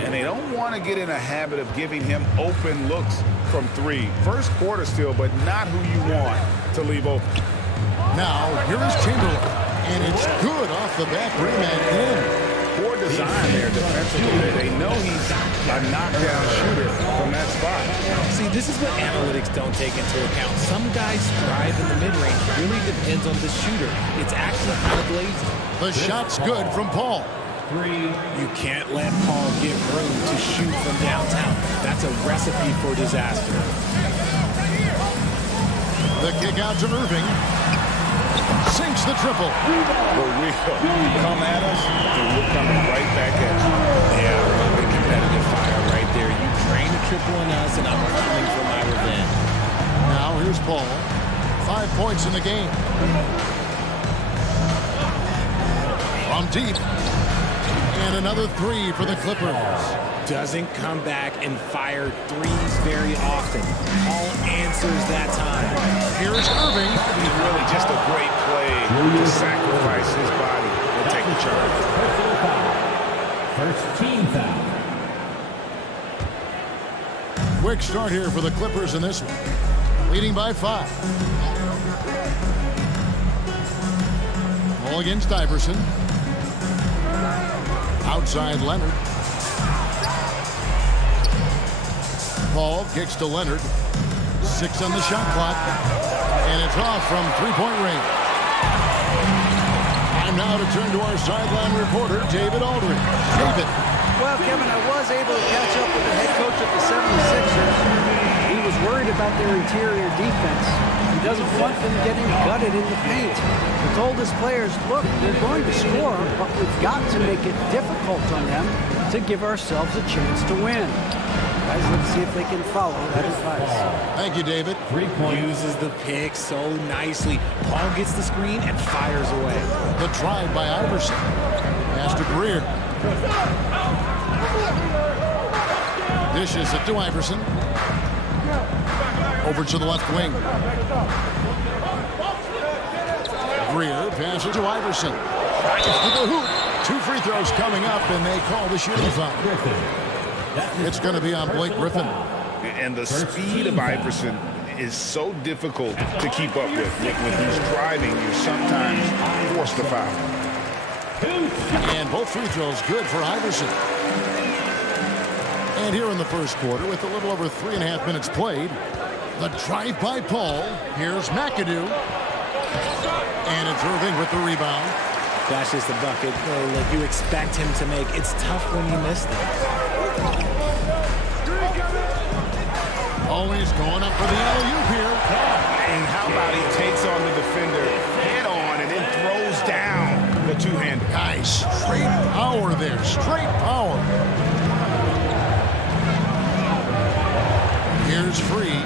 And they don't want to get in a habit of giving him open looks from 3. First quarter still, but not who you want to leave open. Now, here is Chamberlain. And it's good off the back rim and in. Poor design there defensively. They know he's a knockdown shooter from that spot. See, this is what analytics don't take into account. Some guys thrive in the mid-range. It really depends on the shooter. It's actually kind of lazy. The shot's good from Paul. You can't let Paul get room to shoot from downtown. That's a recipe for disaster. The kick out to Irving. Sinks the triple. For real. Come at us, and we're coming right back at you. Yeah, really competitive fire right there. You drain a triple on us, and I'm coming for my revenge. Now here's Paul. 5 points in the game. From deep. And another 3 for the Clippers. Doesn't come back and fire threes very often. Paul answers that time. Here's Irving. He's really just a great play to sacrifice his body and take the charge. First team foul. Quick start here for the Clippers in this one. Leading by 5. Ball against Iverson. Outside Leonard. Paul kicks to Leonard. 6 on the shot clock. And it's off from three-point range. Time now to turn to our sideline reporter, David Aldridge. David. Well, Kevin, I was able to catch up with the head coach of the 76ers. He was worried about their interior defense. He doesn't want them getting gutted in the paint. He told his players, look, they're going to score, but we've got to make it difficult on them to give ourselves a chance to win. Guys, let's see if they can follow that advice. Thank you, David. Uses the pick so nicely. Paul gets the screen and fires away. The drive by Iverson. Pass to Greer. Dishes it to Iverson. Over to the left wing. Greer passes to Iverson. Right to the hoop. 2 free throws coming up, and they call the shooting foul. It's going to be on Blake Griffin. And the speed of Iverson is so difficult to keep up with. When he's driving, you're sometimes forced to foul. And both free throws good for Iverson. And here in the first quarter, with a little over 3.5 minutes played, the drive by Paul. Here's McAdoo. And it's Irving with the rebound. That's just a bucket. Look, you expect him to make. It's tough when you miss them. Always going up for the alley-oop here. And how about he takes on the defender head on and then throws down the two-hander. Nice. Straight power there. Straight power. Here's Free.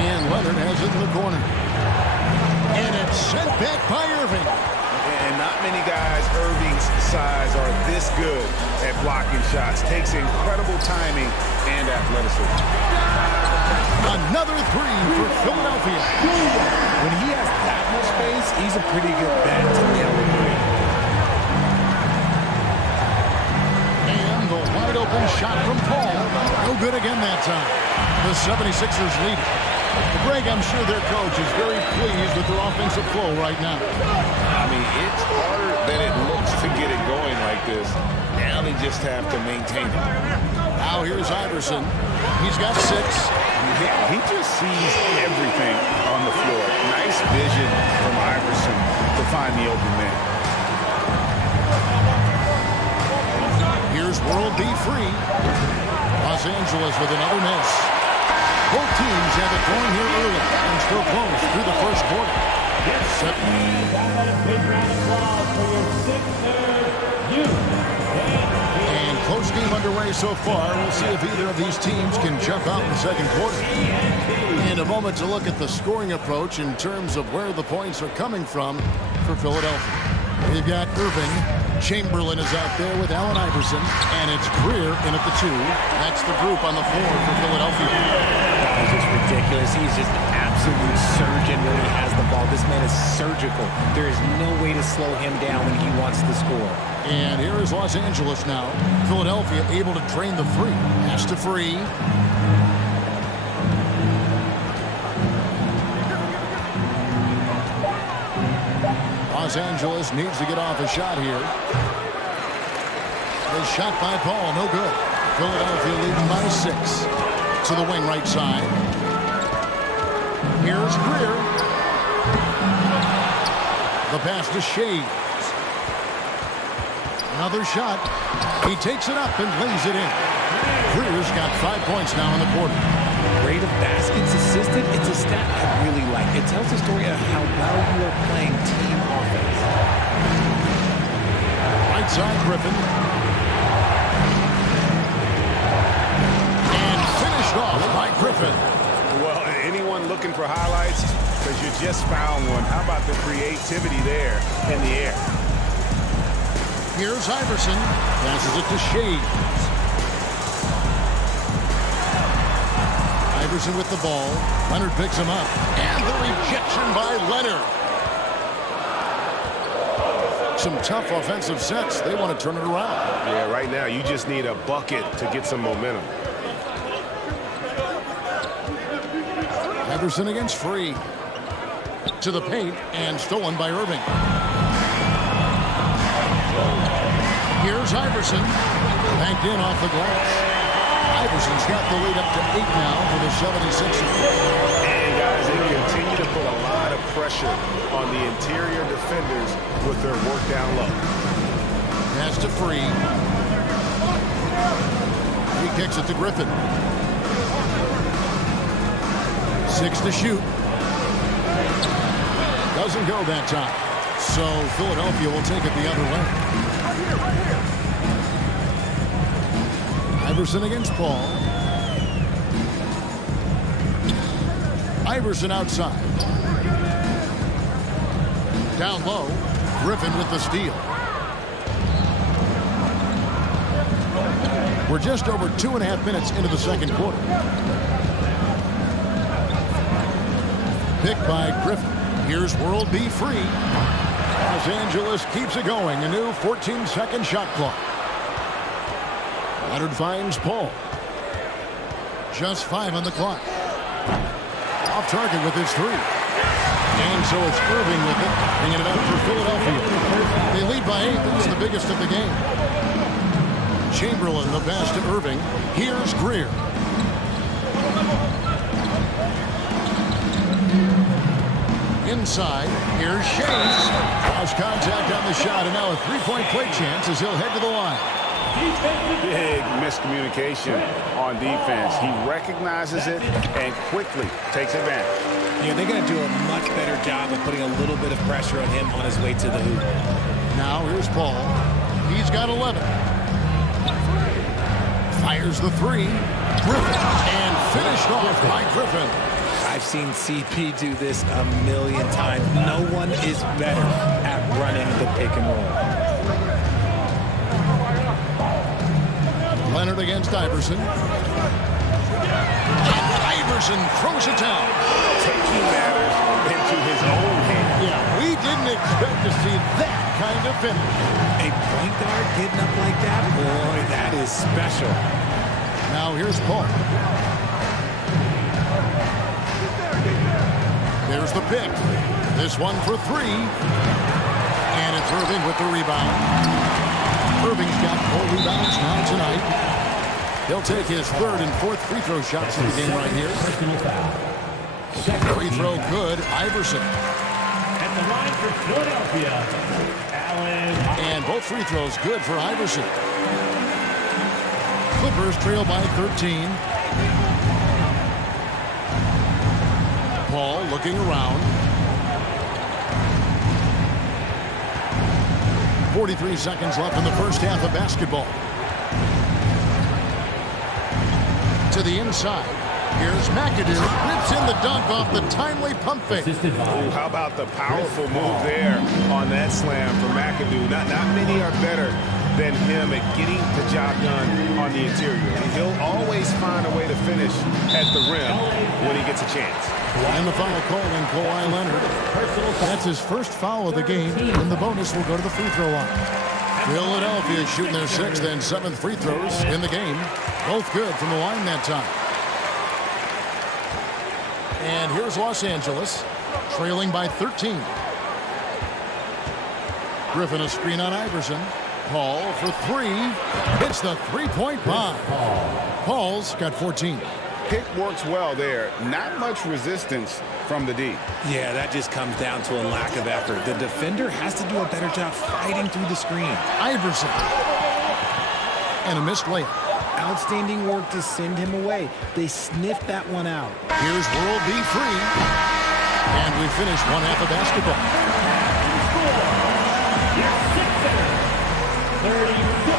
And Leonard has it in the corner. And it's sent back by Irving. And not many guys Irving's size are this good at blocking shots. Takes incredible timing and athleticism. Another three for Philadelphia. When he has that much space, he's a pretty good bet to nail the three. And the wide open shot from Paul. No good again that time. The 76ers lead. Greg, I'm sure their coach is very pleased with their offensive flow right now. I mean, it's harder than it looks to get it going like this. Now they just have to maintain it. Now here's Iverson. He's got 6. He just sees everything on the floor. Nice vision from Iverson to find the open man. Here's World B. Free. Los Angeles with another miss. Both teams have it going here early and still close through the first quarter. And close game underway so far. We'll see if either of these teams can jump out in the second quarter. And a moment to look at the scoring approach in terms of where the points are coming from for Philadelphia. They've got Irving. Chamberlain is out there with Allen Iverson. And it's Greer in at the 2. That's the group on the floor for Philadelphia. That was just ridiculous. He's just an absolute surgeon when he has the ball. This man is surgical. There is no way to slow him down when he wants to score. And here is Los Angeles now. Philadelphia able to drain the three. Pass to Free. Los Angeles needs to get off a shot here. The shot by Paul, no good. Philadelphia leading by 6. To the wing right side. Here's Greer. The pass to Shea. Another shot. He takes it up and lays it in. Greer's got 5 points now in the quarter. Rate of baskets assisted, it's a stat I really like. It tells the story of how well you are playing team offense. Right side, Griffin. And finished off by Griffin. Well, anyone looking for highlights? Because you just found one. How about the creativity there in the air? Here's Iverson. Passes it to Shea. Iverson with the ball. Leonard picks him up. And the rejection by Leonard. Some tough offensive sets. They want to turn it around. Yeah, right now you just need a bucket to get some momentum. Iverson against Free. To the paint and stolen by Irving. Here's Iverson. Banked in off the glass. Iverson's got the lead up to 8 now for the 76ers. And guys, they continue to put a lot of pressure on the interior defenders with their work down low. Pass to Free. He kicks it to Griffin. 6 to shoot. Doesn't go that time. So Philadelphia will take it the other way. Iverson against Paul. Iverson outside. Down low. Griffin with the steal. We're just over 2.5 minutes into the second quarter. Picked by Griffin. Here's World B. Free. Los Angeles keeps it going. A new 14-second shot clock. Leonard finds Paul. Just 5 on the clock. Off target with his 3. And so it's Irving with it, bringing it up for Philadelphia. They lead by 8. That's the biggest of the game. Chamberlain, the pass to Irving. Here's Greer. Inside, here's Shays. Cross contact on the shot, and now a three-point play chance as he'll head to the line. Big miscommunication on defense. He recognizes it and quickly takes advantage. Yeah, they're going to do a much better job of putting a little bit of pressure on him on his way to the hoop. Now here's Paul. He's got 11. Fires the three. Griffin. And finished off by Griffin. I've seen CP do this a million times. No one is better at running the pick and roll. Leonard against Iverson. Iverson throws it down. Taking matters into his own hands. Yeah, we didn't expect to see that kind of finish. A point guard getting up like that? Boy, that is special. Now here's Paul. There's the pick. This one for three. And it's Irving with the rebound. Irving's got 4 rebounds now tonight. He'll take his third and fourth free throw shots in the game right here. Free throw good. Iverson. At the line for Philadelphia, Allen. And both free throws good for Iverson. Clippers trail by 13. Paul looking around. 43 seconds left in the first half of basketball. To the inside. Here's McAdoo. Rips in the dunk off the timely pump fake. Ooh, how about the powerful move there on that slam for McAdoo? Not many are better than him at getting the job done on the interior. And he'll always find a way to finish at the rim when he gets a chance. And the foul call on Kawhi Leonard. That's his first foul of the game, and the bonus will go to the free throw line. Philadelphia shooting their 6th and 7th free throws in the game. Both good from the line that time. And here's Los Angeles, trailing by 13. Griffin a screen on Iverson. Paul for three. Hits the three-point bomb. Paul's got 14. Pick works well there. Not much resistance from the D. Yeah, that just comes down to a lack of effort. The defender has to do a better job fighting through the screen. Iverson. And a missed layup. Outstanding work to send him away. They sniffed that one out. Here's World B. Free. And we finish one half of basketball. 36.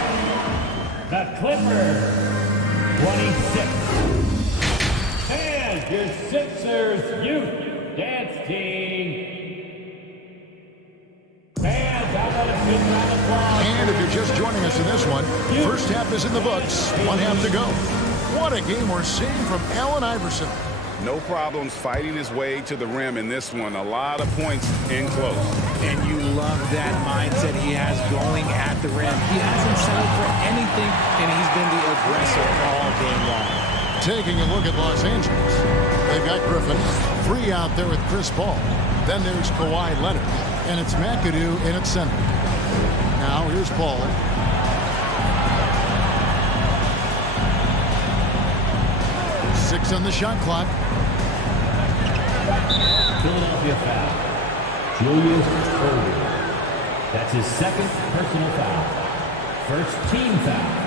The Clippers, 26. And your Sixers youth dance team. Fans, how about a big round of applause? And if you're just joining us in this one, first half is in the books. One half to go. What a game we're seeing from Allen Iverson. No problems fighting his way to the rim in this one. A lot of points in close. And you love that mindset he has going at the rim. He hasn't settled for anything, and he's been the aggressor all game long. Taking a look at Los Angeles. They've got Griffin, Free out there with Chris Paul. Then there's Kawhi Leonard, and it's McAdoo in at center. Now here's Paul. Six on the shot clock. Philadelphia foul. Julius Erving. That's his second personal foul. First team foul.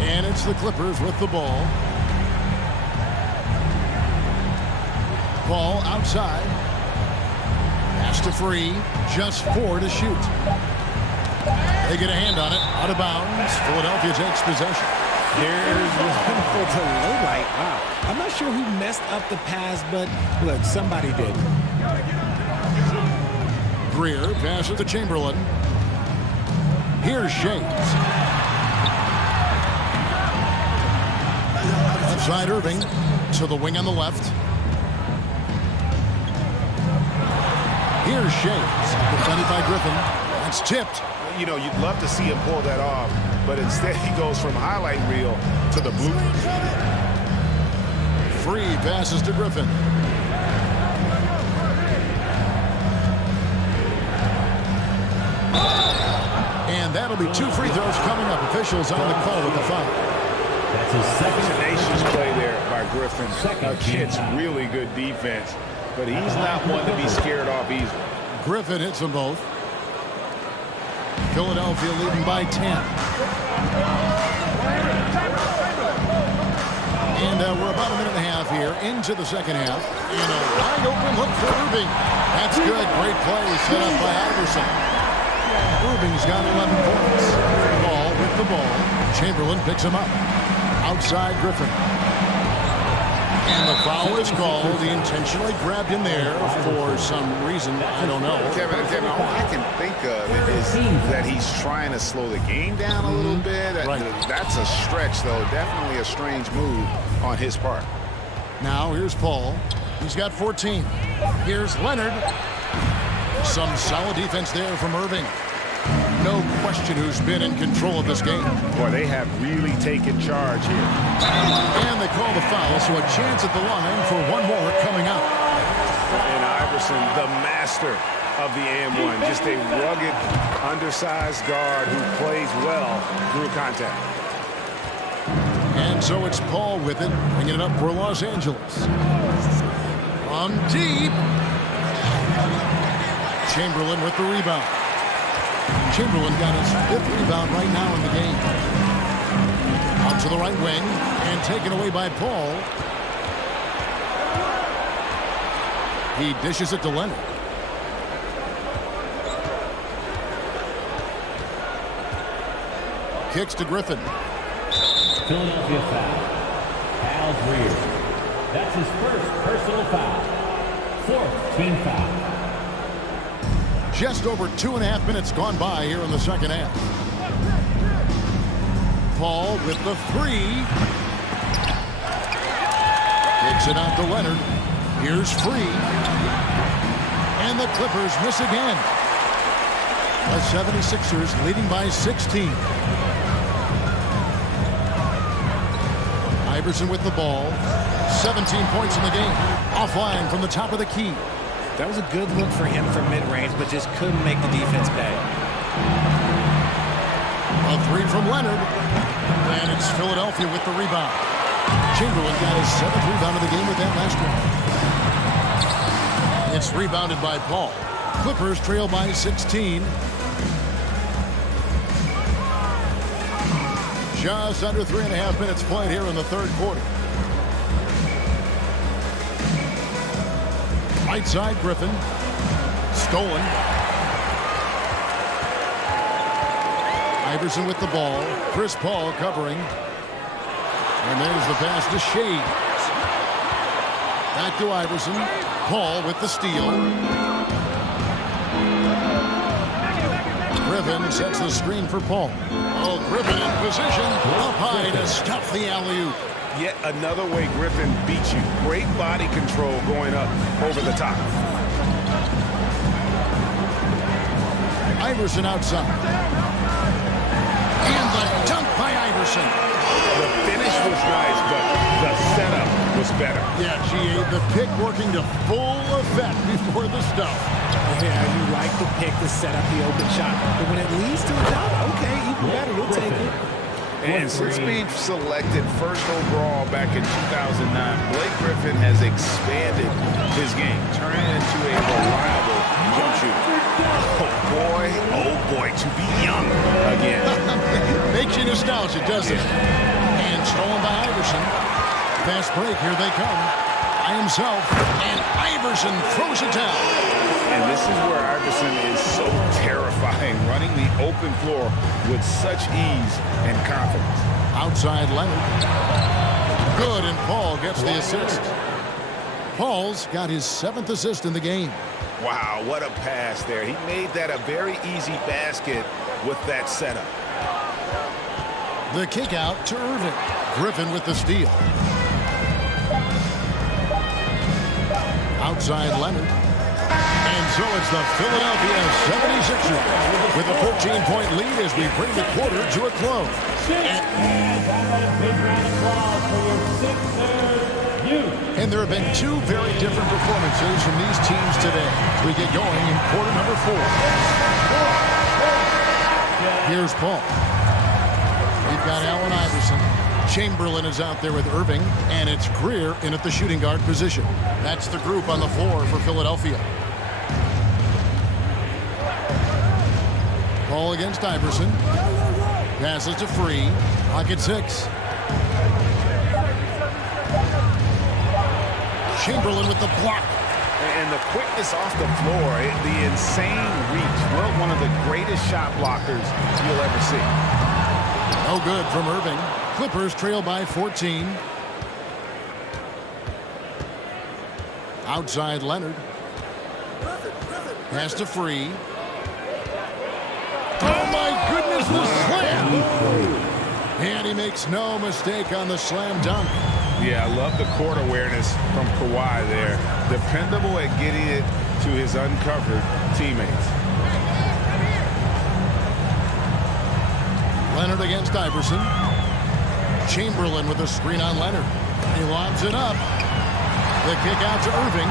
And it's the Clippers with the ball. Paul outside. Pass to Free. Just 4 to shoot. They get a hand on it. Out of bounds. Philadelphia takes possession. There's one for the low light. Wow. I'm not sure who messed up the pass, but look, somebody did. Greer passes to Chamberlain. Here's Shades. Outside Irving to the wing on the left. Here's Shades. Defended by Griffin. That's tipped. You know, you'd love to see him pull that off, but instead he goes from highlight reel to the bloopers. Free passes to Griffin. And that'll be 2 free throws coming up. Officials on the call with the foul. That's his second. Tenacious play there by Griffin. Against really good defense. but he's not one to be scared off easily. Griffin hits them both. Philadelphia leading by 10. And we're about a minute and a half here into the second half. And a wide open look for Irving. That's good. Great play set up by Iverson. Irving's got 11 points. Ball with the ball. Chamberlain picks him up. Outside Griffin. And the foul is called. He intentionally grabbed him there for some reason. I don't know. Kevin, all I can think of is that he's trying to slow the game down a little bit. Right. That's a stretch, though. Definitely a strange move on his part. Now here's Paul. He's got 14. Here's Leonard. Some solid defense there from Irving. No question who's been in control of this game. Boy, they have really taken charge here. And they call the foul, so a chance at the line for one more coming up. And Iverson, the master of the and-one. Just a rugged, undersized guard who plays well through contact. And so it's Paul with it, bringing it up for Los Angeles. From deep. Chamberlain with the rebound. Chamberlain got his 5th rebound right now in the game. Out to the right wing and taken away by Paul. He dishes it to Leonard. Kicks to Griffin. Philadelphia foul. Al Greer. That's his first personal foul. 4th team foul. Just over 2.5 minutes gone by here in the second half. Paul with the 3. Kicks it out to Leonard. Here's free. And the Clippers miss again. The 76ers leading by 16. Iverson with the ball. 17 points in the game. Offline from the top of the key. That was a good look for him from mid-range, but just couldn't make the defense pay. A 3 from Leonard. And it's Philadelphia with the rebound. Chamberlain got his 7th rebound of the game with that last one. It's rebounded by Paul. Clippers trail by 16. Just under 3.5 minutes played here in the third quarter. Right side, Griffin. Stolen. Iverson with the ball. Chris Paul covering. And there's the pass to Shea. Back to Iverson. Paul with the steal. Griffin sets the screen for Paul. Oh, Griffin in position. Up high to stuff the alley-oop. Yet another way Griffin beats you. Great body control going up over the top. Iverson outside. And the dunk by Iverson. The finish was nice, but the setup was better. Yeah, GA, the pick working to full effect before the stuff. Yeah, you like the pick to set up the open shot. But when it leads to a dunk, okay, even better. We'll take it. And since being selected first overall back in 2009, Blake Griffin has expanded his game, turning into a reliable jump shooter. Oh boy, to be young again. Makes you nostalgic, doesn't it? And stolen by Iverson. Fast break, here they come. By himself, and Iverson throws it down. And this is where Iverson is so terrifying, running the open floor with such ease and confidence. Outside Leonard. Good, and Paul gets the assist. Paul's got his 7th assist in the game. Wow, what a pass there. He made that a very easy basket with that setup. The kick out to Irving. Griffin with the steal. Outside Leonard. And so it's the Philadelphia 76ers with a 14-point lead as we bring the quarter to a close. And there have been 2 very different performances from these teams today. We get going in quarter number 4. Here's Paul. We've got Allen Iverson. Chamberlain is out there with Irving, and it's Greer in at the shooting guard position. That's the group on the floor for Philadelphia. Ball against Iverson. Passes to Free. Pocket 6. Chamberlain with the block. And the quickness off the floor, the insane reach. Well, one of the greatest shot blockers you'll ever see. No good from Irving. Clippers trail by 14. Outside Leonard. Pass to Free. Oh my goodness, the slam! And he makes no mistake on the slam dunk. Yeah, I love the court awareness from Kawhi there. Dependable at getting it to his uncovered teammates. Leonard against Iverson. Chamberlain with a screen on Leonard. He lobs it up. The kick out to Irving.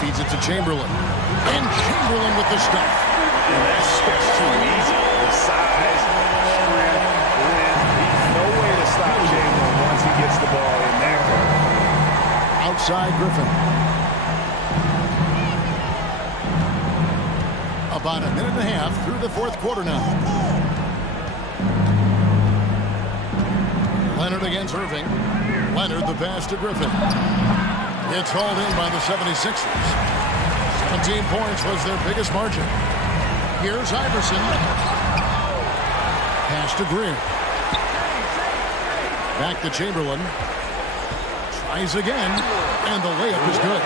Feeds it to Chamberlain. And Chamberlain with the stuff. And that's too easy. The size, strength, length. No way to stop Chamberlain once he gets the ball in there. Outside Griffin. About a minute and a half through the fourth quarter now. Leonard against Irving. Leonard the pass to Griffin. It's hauled in by the 76ers. 17 points was their biggest margin. Here's Iverson. Pass to Greer. Back to Chamberlain. Tries again, and the layup is good.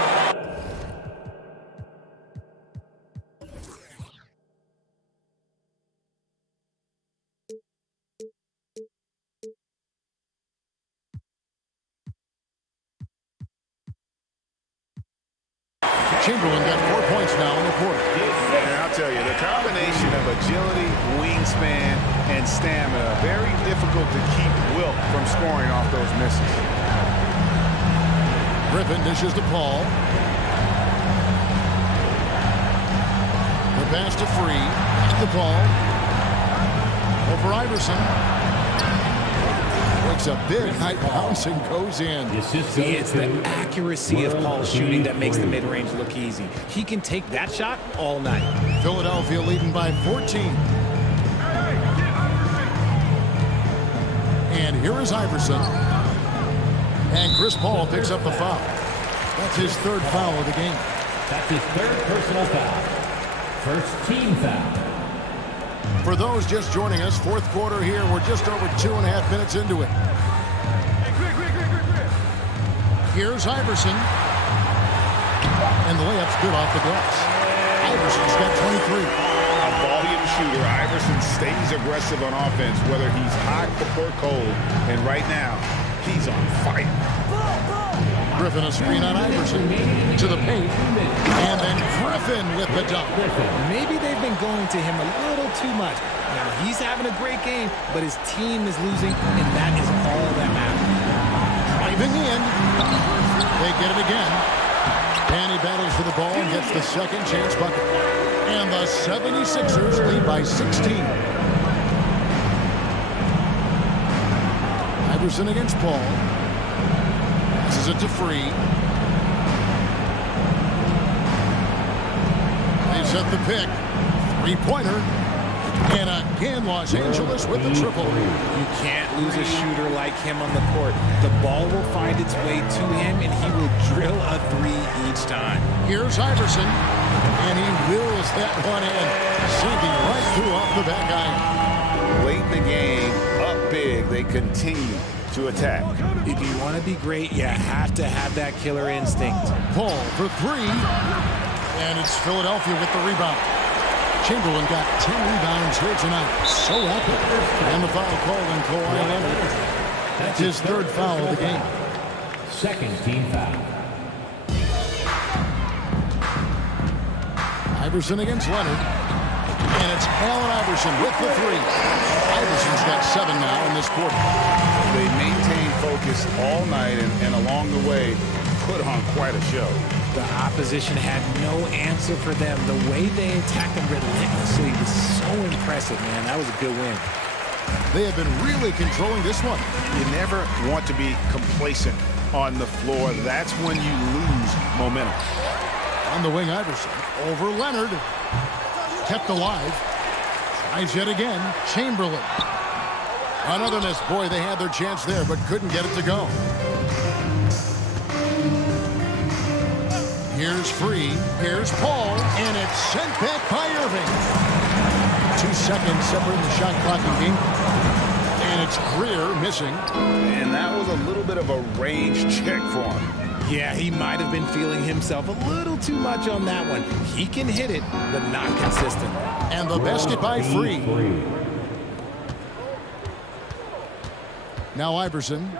Chamberlain got 4 points now in the quarter. And I'll tell you, the combination of agility, wingspan, and stamina, very difficult to keep Wilt from scoring off those misses. Griffin dishes to Paul. The pass to Free. The ball. Over Iverson. Makes a big high bounce and goes in. It's the accuracy of Paul's shooting that makes the mid-range look easy. He can take that shot all night. Philadelphia leading by 14. And here is Iverson. And Chris Paul picks up the foul. That's his third foul of the game. That's his third personal foul. First team foul. For those just joining us, fourth quarter here. We're just over 2.5 minutes into it. Here's Iverson. And the layup's good off the glass. Iverson's got 23. A volume shooter. Iverson stays aggressive on offense, whether he's hot or cold. And right now, he's on fire. Griffin a screen on Iverson to the paint, and then Griffin with the dunk. Maybe they've been going to him a little too much. Now he's having a great game, but his team is losing, and that is all that matters. Driving in, they get it again, and he battles for the ball and gets the second chance bucket. And the 76ers lead by 16. Iverson against Paul. Passes it to Free. They set the pick. Three-pointer. And again, Los Angeles with the triple. You can't lose a shooter like him on the court. The ball will find its way to him, and he will drill a three each time. Here's Iverson. And he wills that one in. Sinking right through off the back iron. Late in the game, up big, they continue to attack. If you want to be great, you have to have that killer instinct. Paul for three. And it's Philadelphia with the rebound. Chamberlain got 10 rebounds here tonight. So active. And the foul called on Kawhi Leonard. That's his third foul of the game. Second team foul. Iverson against Leonard. And it's Allen Iverson with the three. Iverson's got 7 now in this quarter. They maintain focus all night and along the way put on quite a show. The opposition had no answer for them. The way they attacked them relentlessly was so impressive, man. That was a good win. They have been really controlling this one. You never want to be complacent on the floor. That's when you lose momentum. On the wing, Iverson. Over Leonard. Kept alive. Tries yet again. Chamberlain. Another miss. Boy, they had their chance there, but couldn't get it to go. Here's Free. Here's Paul. And it's sent back by Irving. 2 seconds separating the shot clock and game. And it's Greer missing. And that was a little bit of a range check for him. Yeah, he might have been feeling himself a little too much on that one. He can hit it, but not consistent. And the basket by Free. Now Iverson.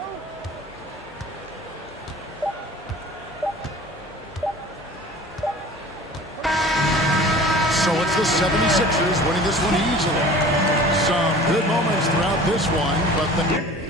So it's the 76ers winning this one easily. Some good moments throughout this one, but the...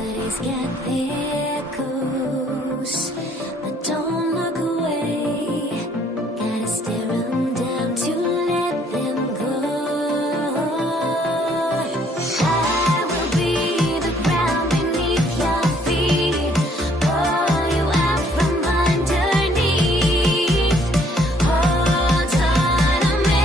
Everybody's got their goals, but don't look away. Gotta stare them down to let them go. I will be the ground beneath your feet, pull you out from underneath. Hold on to me.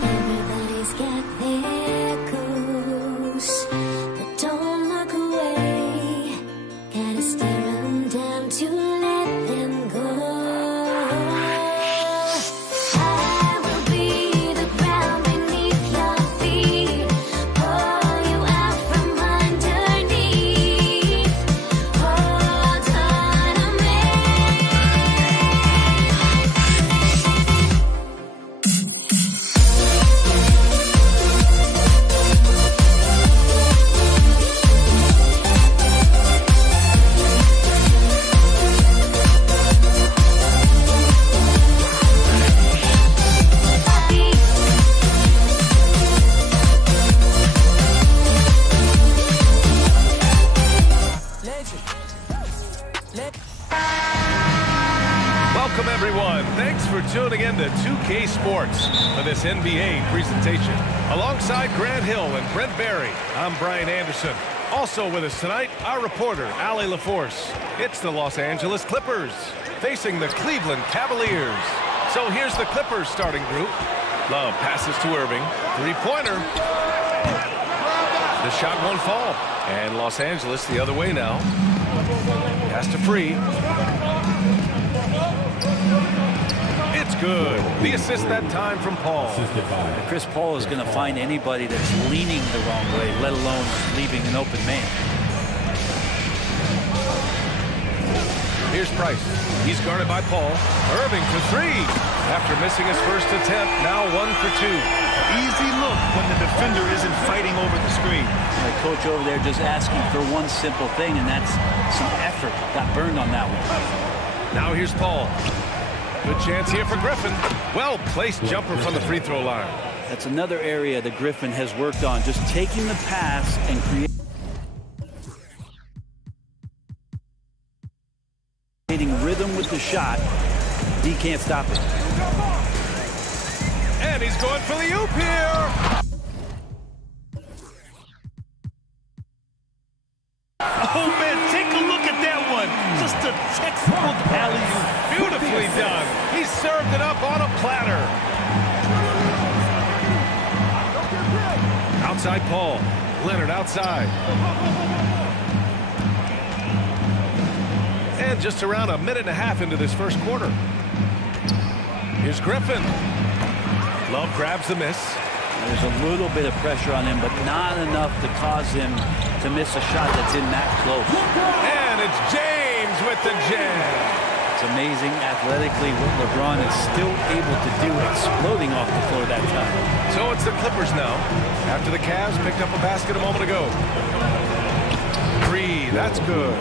Everybody's got their goals, but don't look away. Gotta stare them down to let them go. I will be the ground beneath your feet, pull you out from underneath. Hold on to me. Welcome, everyone. Thanks for tuning in to 2K Sports for this NBA presentation. Alongside Grant Hill and Brent Barry, I'm Brian Anderson. Also with us tonight, our reporter, Allie LaForce. It's the Los Angeles Clippers facing the Cleveland Cavaliers. So here's the Clippers starting group. Love passes to Irving. Three-pointer. The shot won't fall. And Los Angeles the other way now. Has to free. It's good. The assist that time from Paul. Chris Paul is going to find anybody that's leaning the wrong way, let alone leaving an open man. Here's Price. He's guarded by Paul. Irving for three. After missing his first attempt, now 1 for 2. Easy look when the defender isn't fighting over the screen. My coach over there just asking for one simple thing, and that's some effort. Got burned on that one. Now here's Paul. Good chance here for Griffin. Well-placed jumper from the free throw line. That's another area that Griffin has worked on, just taking the pass and creating rhythm with the shot. He can't stop it. And he's going for the oop here. Oh, man, take a look at that one. Just a textbook alley-oop. Beautifully done. He served it up on a platter. Outside Paul. Leonard outside. And just around a minute and a half into this first quarter. Here's Griffin. Love grabs the miss. There's a little bit of pressure on him, but not enough to cause him to miss a shot that's in that close. And it's James with the jam. It's amazing athletically what LeBron is still able to do, exploding off the floor that time. So it's the Clippers now, after the Cavs picked up a basket a moment ago. Three, that's good.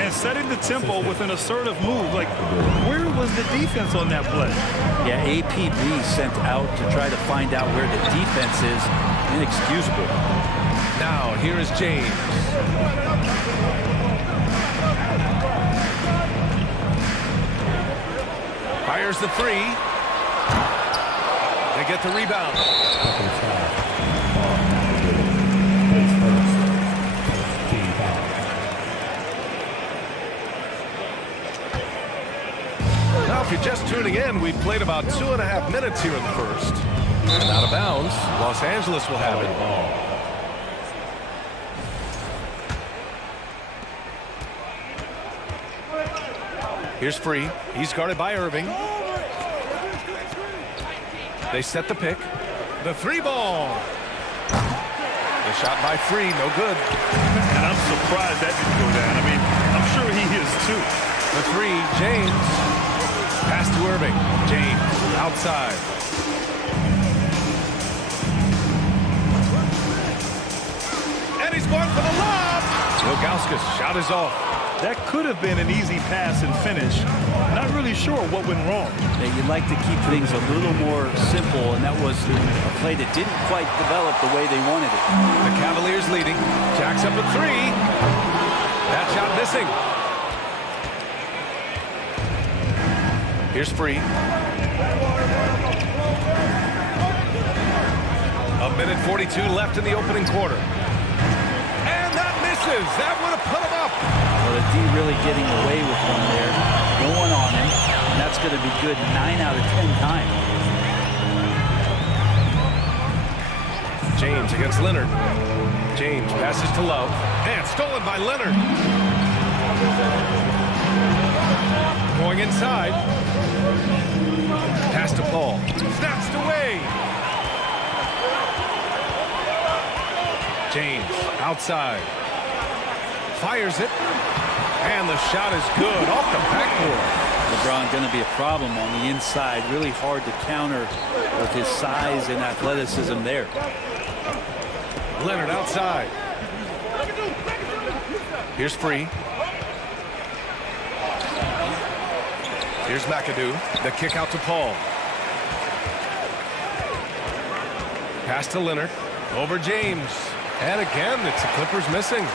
And setting the tempo with an assertive move. Like, where was the defense on that play? Yeah, APB sent out to try to find out where the defense is. Inexcusable. Now, here is James. Fires the three. They get the rebound. Now, if you're just tuning in, we've played about 2.5 minutes here in the first. And out of bounds, Los Angeles will have it. Here's Free. He's guarded by Irving. They set the pick. The three ball. The shot by Free, no good. And I'm surprised that didn't go down. I mean, I'm sure he is too. The three, James. Pass to Irving. James outside. And he's going for the lob. Ilgauskas' shot is off. That could have been an easy pass and finish. Not really sure what went wrong. Yeah, you'd like to keep things a little more simple, and that was a play that didn't quite develop the way they wanted it. The Cavaliers leading. Jacks up a three. That shot missing. Here's Free. A minute 42 left in the opening quarter. And that misses. That would have put him up. Well, the D really getting away with one there. Going on him. And that's going to be good 9 out of 10 times. James against Leonard. James passes to Love. And stolen by Leonard. Going inside. Pass to Paul. Snatched away. James outside. Fires it. And the shot is good off the backboard. LeBron going to be a problem on the inside. Really hard to counter with his size and athleticism there. Leonard outside. Here's Free. Here's McAdoo. The kick out to Paul. Pass to Leonard. Over James. And again, it's the Clippers missing.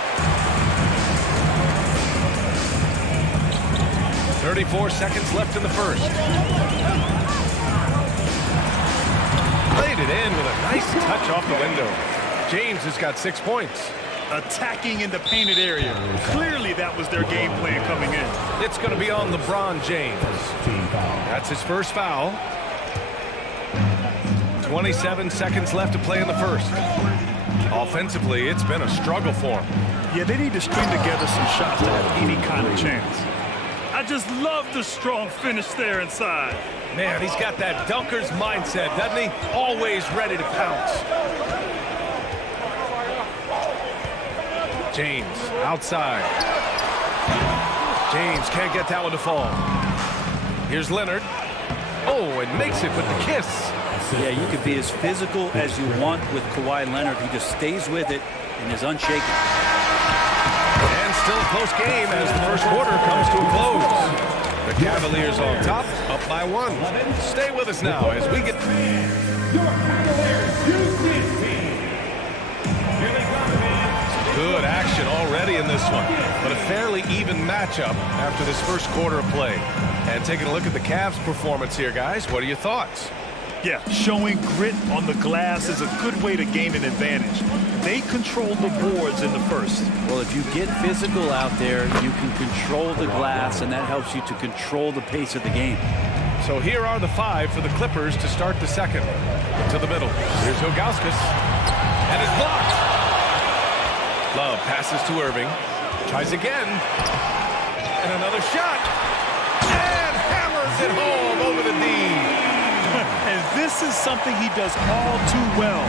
34 seconds left in the first. Played it in with a nice touch off the window. James has got 6 points. Attacking in the painted area. Clearly that was their game plan coming in. It's going to be on LeBron James. That's his first foul. 27 seconds left to play in the first. Offensively, it's been a struggle for him. Yeah, they need to string together some shots to have any kind of chance. I just love the strong finish there inside. Man, he's got that dunker's mindset, doesn't he? Always ready to pounce. James outside. James can't get that one to fall. Here's Leonard. Oh, and makes it with the kiss. Yeah, you could be as physical as you want with Kawhi Leonard. He just stays with it and is unshaken. And still a close game as the first quarter comes to a close. The Cavaliers on top, up by 1. Stay with us now as we get... Good action already in this one, but a fairly even matchup after this first quarter of play. And taking a look at the Cavs' performance here, guys, what are your thoughts? Yeah, showing grit on the glass is a good way to gain an advantage. They controlled the boards in the first. Well, if you get physical out there, you can control the glass, and that helps you to control the pace of the game. So here are the 5 for the Clippers to start the second. To the middle. Here's Ilgauskas. And it's blocked. Love passes to Irving. Tries again. And another shot. And hammers it home over the D. And this is something he does all too well.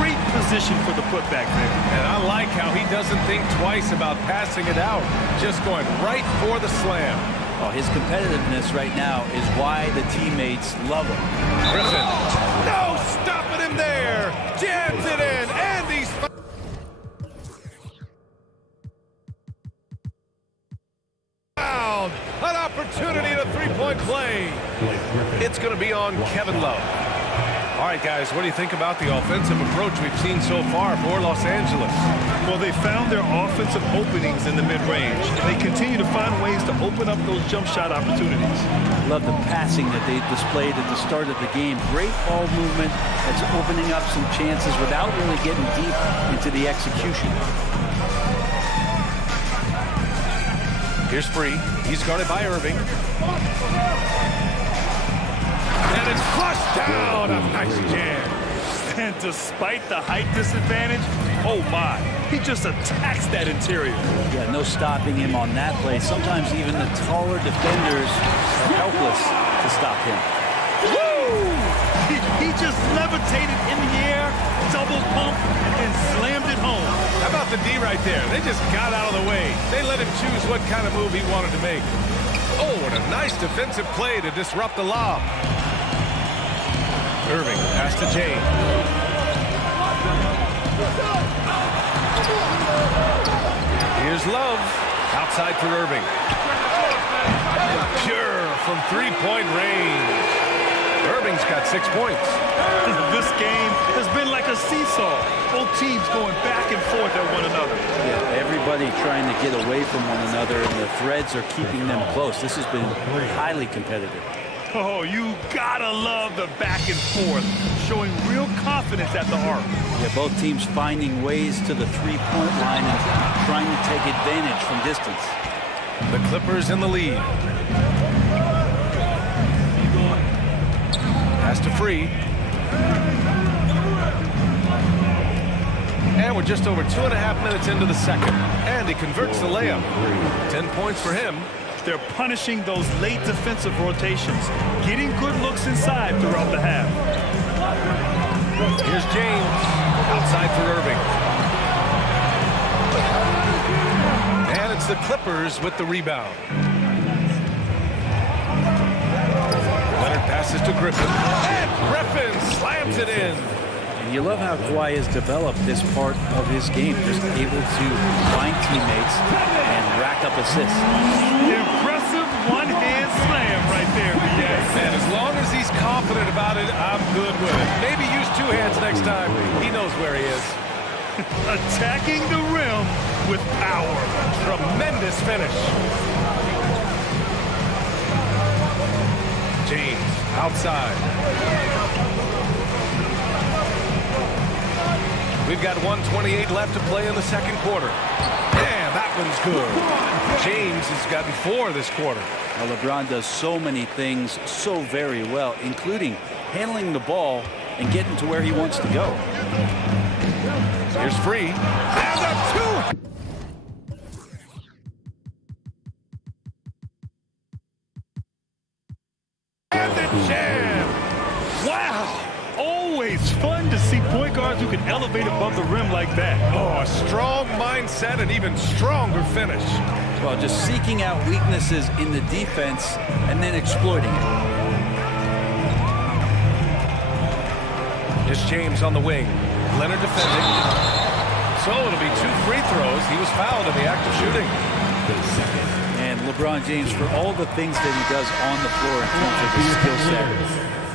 Great position for the putback there. And I like how he doesn't think twice about passing it out. Just going right for the slam. Oh, his competitiveness right now is why the teammates love him. Griffin. No, stopping him there. Jams it in. And he's... An opportunity to three-point play. It's going to be on Kevin Love. All right, guys, what do you think about the offensive approach we've seen so far for Los Angeles? Well, they found their offensive openings in the mid-range, and they continue to find ways to open up those jump shot opportunities. Love the passing that they displayed at the start of the game. Great ball movement that's opening up some chances without really getting deep into the execution. Here's Free. He's guarded by Irving. And it's flushed down. A nice jam. And despite the height disadvantage, oh my, he just attacks that interior. Yeah, no stopping him on that play. Sometimes even the taller defenders are helpless to stop him. Woo! He just levitated in the air, double pump, and then slammed it home. How about the D right there? They just got out of the way. They let him choose what kind of move he wanted to make. Oh, and a nice defensive play to disrupt the lob. Irving, pass to James. Here's Love. Outside for Irving. Pure from three-point range. Irving's got 6 points. This game has been like a seesaw. Both teams going back and forth at one another. Yeah, everybody trying to get away from one another, and the threads are keeping them close. This has been highly competitive. Oh, you gotta love the back and forth, showing real confidence at the arc. Yeah, both teams finding ways to the three-point line and trying to take advantage from distance. The Clippers in the lead. Pass to Free. And we're just over 2.5 minutes into the second. And he converts the layup. 10 points for him. They're punishing those late defensive rotations, getting good looks inside throughout the half. Here's James, outside for Irving. And it's the Clippers with the rebound. Leonard passes to Griffin. And Griffin slams it in. And you love how Kawhi has developed this part of his game, just able to find teammates and rack up assists. Impressive one-hand slam right there, yes. And as long as he's confident about it, I'm good with it. Maybe use 2 hands next time. He knows where he is. Attacking the rim with power. Tremendous finish. James outside. We've got 1:28 left to play in the second quarter. And that one's good. James has gotten 4 this quarter. Well, LeBron does so many things so very well, including handling the ball and getting to where he wants to go. Here's Free. And a 2. And the jam. Wow. Always fun to see point guards who can elevate above the rim like that. Oh, a strong mindset and even stronger finish. Well, just seeking out weaknesses in the defense and then exploiting it. Here's James on the wing. Leonard defending. So it'll be 2 free throws. He was fouled in the act of shooting. And LeBron James, for all the things that he does on the floor in terms of his skill set,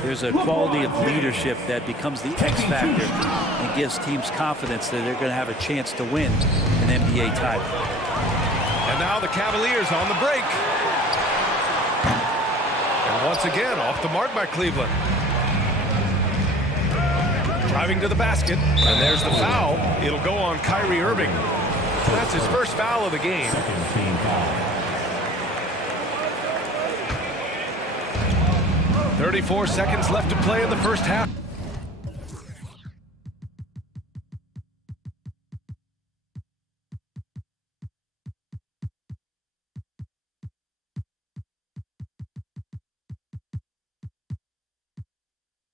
there's a quality of leadership that becomes the X factor and gives teams confidence that they're going to have a chance to win an NBA title. And now the Cavaliers on the break. And once again, off the mark by Cleveland. Driving to the basket, and there's the foul. It'll go on Kyrie Irving. That's his first foul of the game. 34 seconds left to play in the first half.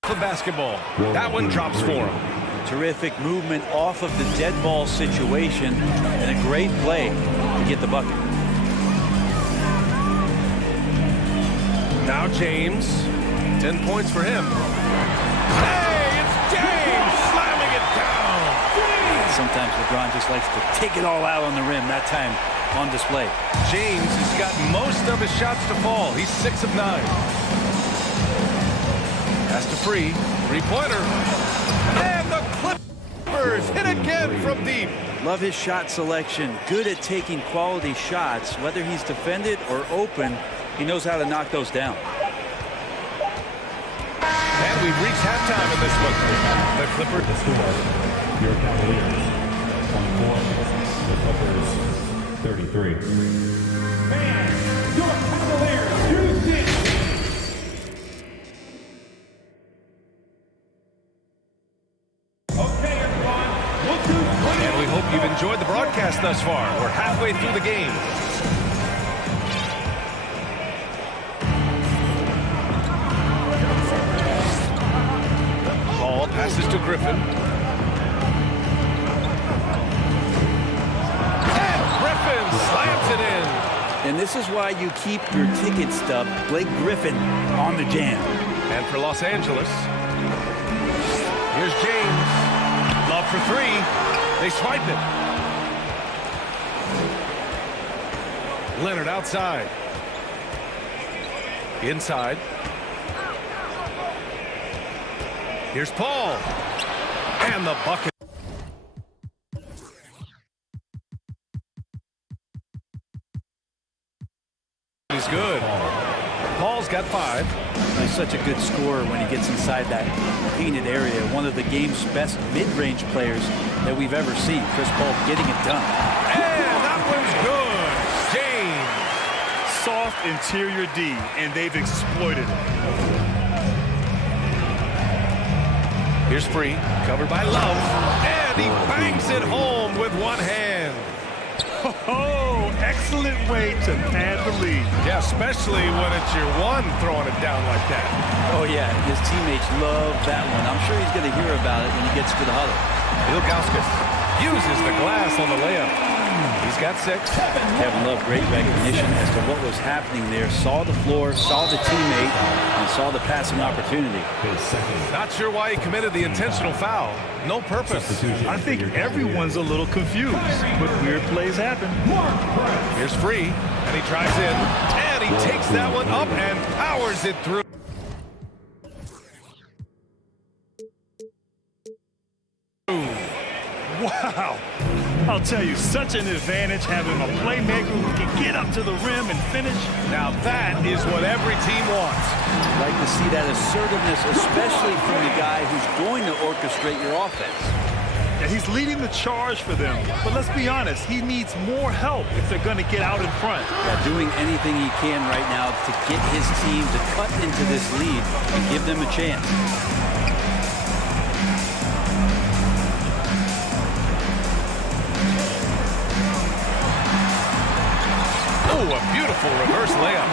The basketball. That one drops for him. Terrific movement off of the dead ball situation and a great play to get the bucket. Now James. 10 points for him. Hey, it's James slamming it down. Sometimes LeBron just likes to take it all out on the rim. That time on display. James has got most of his shots to fall. He's 6 of 9. Pass to free. Three-pointer. And the Clippers hit again from deep. Love his shot selection. Good at taking quality shots. Whether he's defended or open, he knows how to knock those down. And we've reached halftime in this one. The Clippers. The score, your Cavaliers 24, the Clippers 33. Fans, your Cavaliers, Houston. Okay, everyone. And we hope you've enjoyed the broadcast thus far. We're halfway through the game. Ball passes to Griffin. And Griffin slams it in. And this is why you keep your ticket stub, Blake Griffin, on the jam. And for Los Angeles, here's James. Love for three. They swipe it. Leonard outside. Inside. Here's Paul. And the bucket. He's good. Paul's got 5. He's such a good scorer when he gets inside that painted area. One of the game's best mid-range players that we've ever seen. Chris Paul getting it done. And that one's good. James. Soft interior D, and they've exploited it. Here's free. Covered by Love. And he bangs it home with one hand. Oh, excellent way to pad the lead. Yeah, especially when it's your one throwing it down like that. Oh, yeah. His teammates love that one. I'm sure he's going to hear about it when he gets to the huddle. Ilgauskas uses the glass on the layup. He's got 6. Kevin Love, great recognition as to what was happening there. Saw the floor, saw the teammate, and saw the passing opportunity. Not sure why he committed the intentional foul. No purpose. I think everyone's a little confused, but weird plays happen. Here's free, and he drives in, and he takes that one up and powers it through. Wow. I'll tell you, such an advantage having a playmaker who can get up to the rim and finish. Now that is what every team wants. I'd like to see that assertiveness, especially from the guy who's going to orchestrate your offense. Yeah, he's leading the charge for them. But let's be honest, he needs more help if they're going to get out in front. Yeah, doing anything he can right now to get his team to cut into this lead and give them a chance. Oh, a beautiful reverse layup.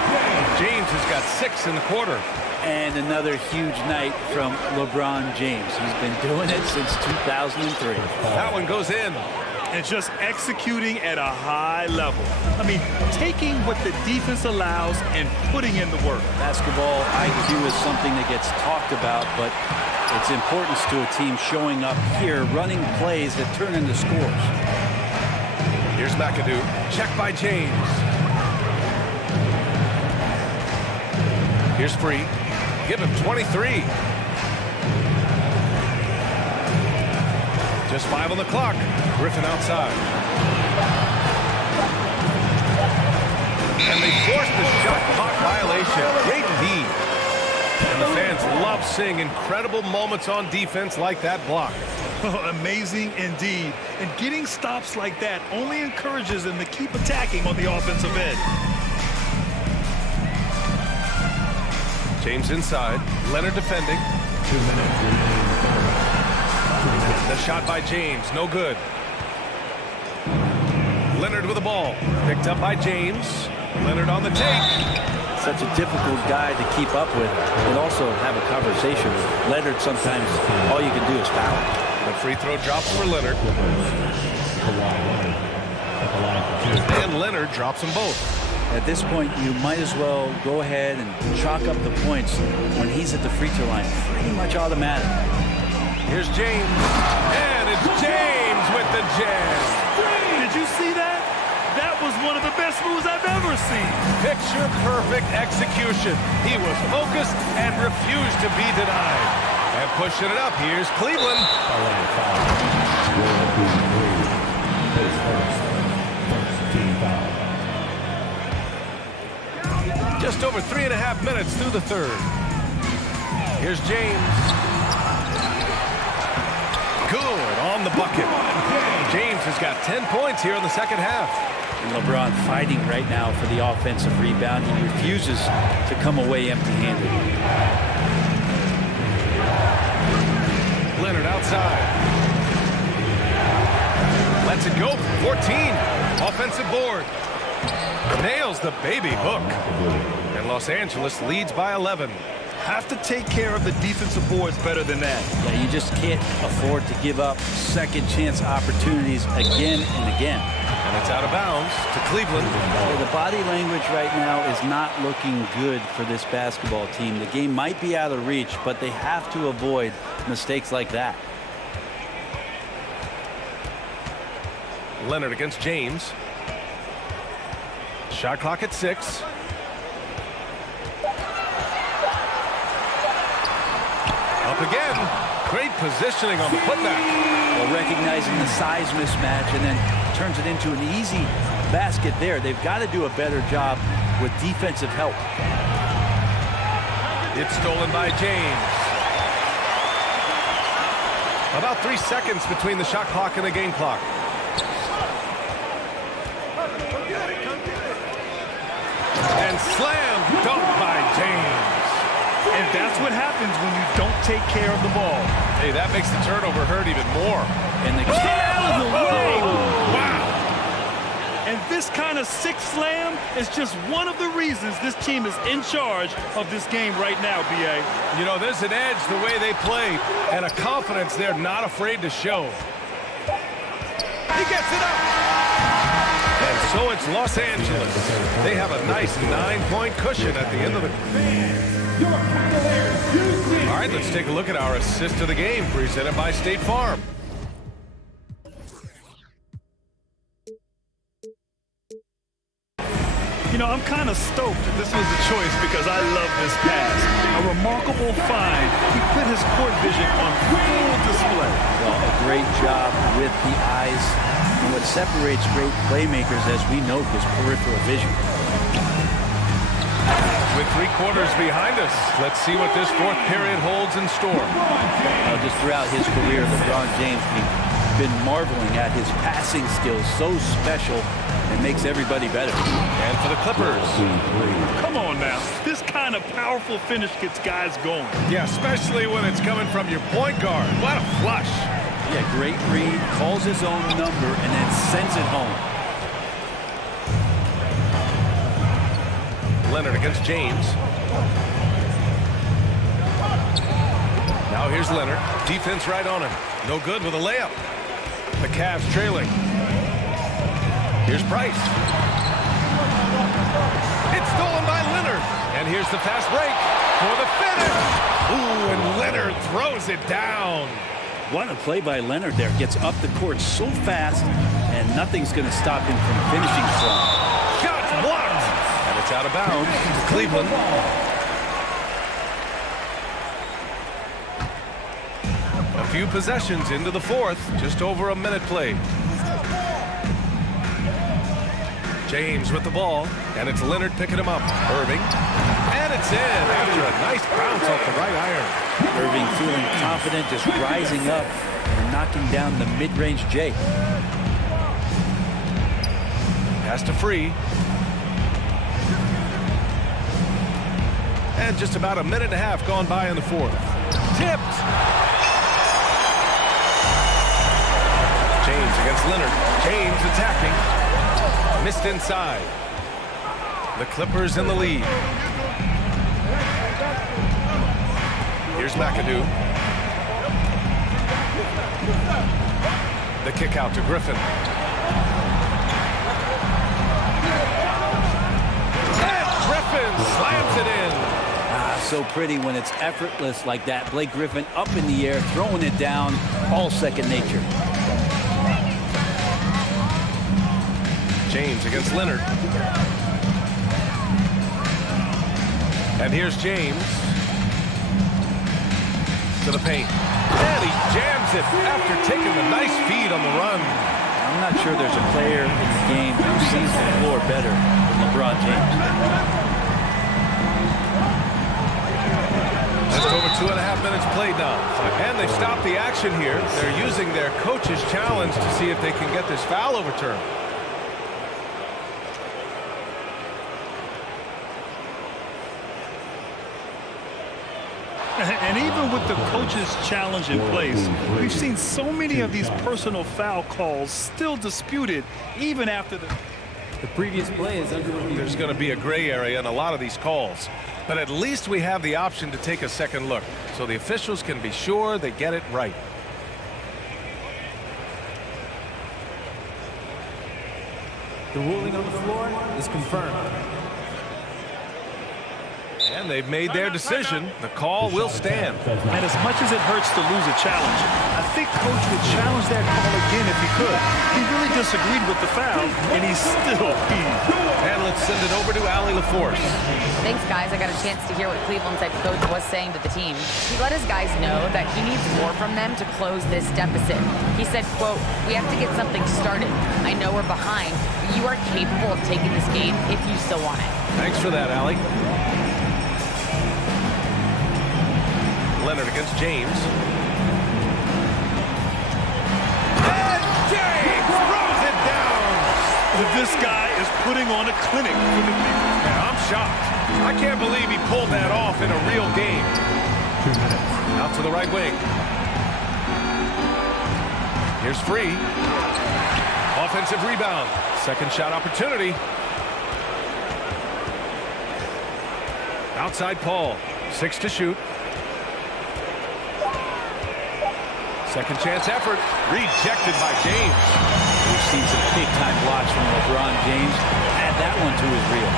James has got 6 in the quarter. And another huge night from LeBron James. He's been doing it since 2003. That one goes in. And just executing at a high level. I mean, taking what the defense allows and putting in the work. Basketball IQ is something that gets talked about, but its importance to a team showing up here, running plays that turn into scores. Here's McAdoo. Check by James. Here's free. Give him 23. Just 5 on the clock. Griffin outside. And they forced the shot clock violation. Great D. And the fans love seeing incredible moments on defense like that block. Amazing indeed. And getting stops like that only encourages them to keep attacking on the offensive end. James inside. Leonard defending. 2 minutes remaining. The shot by James. No good. Leonard with the ball. Picked up by James. Leonard on the take. Such a difficult guy to keep up with and also have a conversation with. Leonard, sometimes all you can do is foul. The free throw drops for Leonard. And Leonard drops them both. At this point, you might as well go ahead and chalk up the points when he's at the free throw line. Pretty much automatic. Here's James. And it's James with the jam. Did you see that? That was one one of the best moves I've ever seen. Picture-perfect execution. He was focused and refused to be denied. And pushing it up, here's Cleveland. Just over 3.5 minutes through the third. Here's James. Good on the bucket. James has got 10 points here in the second half. And LeBron fighting right now for the offensive rebound. He refuses to come away empty-handed. Leonard outside. Lets it go. 14. Offensive board. Nails the baby hook. And Los Angeles leads by 11. Have to take care of the defensive boards better than that. Yeah, you just can't afford to give up second chance opportunities again and again. And it's out of bounds to Cleveland. Yeah, the body language right now is not looking good for this basketball team. The game might be out of reach, but they have to avoid mistakes like that. Leonard against James. Shot clock at 6. Up again. Great positioning on the putback. Well, recognizing the size mismatch and then turns it into an easy basket there. They've got to do a better job with defensive help. It's stolen by James. About 3 seconds between the shot clock and the game clock. And slam dunk by James. And that's what happens when you don't take care of the ball. Hey, that makes the turnover hurt even more. And the Get out of the way! Wow. And this kind of sick slam is just one of the reasons this team is in charge of this game right now, B.A. You know, there's an edge the way they play and a confidence they're not afraid to show. He gets it up. And so it's Los Angeles. They have a nice 9-point cushion at the end of the game. All right, let's take a look at our assist of the game presented by State Farm. You know, I'm kind of stoked that this was a choice because I love this pass. A remarkable find. He put his court vision on full display. Well, a great job with the eyes. And what separates great playmakers, as we note, is peripheral vision. With 3 quarters behind us, let's see what this fourth period holds in store. Just throughout his career, LeBron James, we've been marveling at his passing skills. So special and makes everybody better. And for the Clippers. Come on now. This kind of powerful finish gets guys going. Yeah, especially when it's coming from your point guard. What a flush. Yeah, great read, calls his own number, and then sends it home. Leonard against James. Now here's Leonard. Defense right on him. No good with a layup. The Cavs trailing. Here's Price. It's stolen by Leonard. And here's the fast break for the finish. Ooh, and Leonard throws it down. What a play by Leonard there. Gets up the court so fast, and nothing's going to stop him from finishing strong. Shots blocked. And it's out of bounds to Cleveland. A few possessions into the fourth. Just over a minute played. James with the ball, and it's Leonard picking him up. Irving, and it's in after a nice bounce off the right iron. Irving feeling confident, just rising up and knocking down the mid-range J. Pass to Free. And just about a minute and a half gone by in the fourth. Tipped. James against Leonard. James attacking. Missed inside. The Clippers in the lead. Here's McAdoo. The kick out to Griffin. And Griffin slams it in. So pretty when it's effortless like that. Blake Griffin up in the air, throwing it down, all second nature. James against Leonard. And here's James to the paint. And he jams it after taking the nice feed on the run. I'm not sure there's a player in the game who sees the floor better than LeBron James. Just over 2.5 minutes played now. And they've stopped the action here. They're using their coach's challenge to see if they can get this foul overturned. And even with the coach's challenge in place, we've seen so many of these personal foul calls still disputed even after the previous play is under review. There's going to be a gray area in a lot of these calls. But at least we have the option to take a second look, so the officials can be sure they get it right. The ruling on the floor is confirmed. And they've made their decision. The call will stand. And as much as it hurts to lose a challenge, I think Coach would challenge that call again if he could. He really disagreed with the foul, and he's still peeved. And let's send it over to Allie LaForce. Thanks, guys. I got a chance to hear what Cleveland's head coach was saying to the team. He let his guys know that he needs more from them to close this deficit. He said, quote, "We have to get something started. I know we're behind, but you are capable of taking this game if you still want it." Thanks for that, Allie. Leonard against James. And James throws it down. This guy is putting on a clinic for the people. Man, I'm shocked. I can't believe he pulled that off in a real game. Out to the right wing. Here's Free. Offensive rebound. Second shot opportunity. Outside Paul. 6 to shoot. Second chance effort. Rejected by James. We've seen some big-time blocks from LeBron James. Add that one to his reel.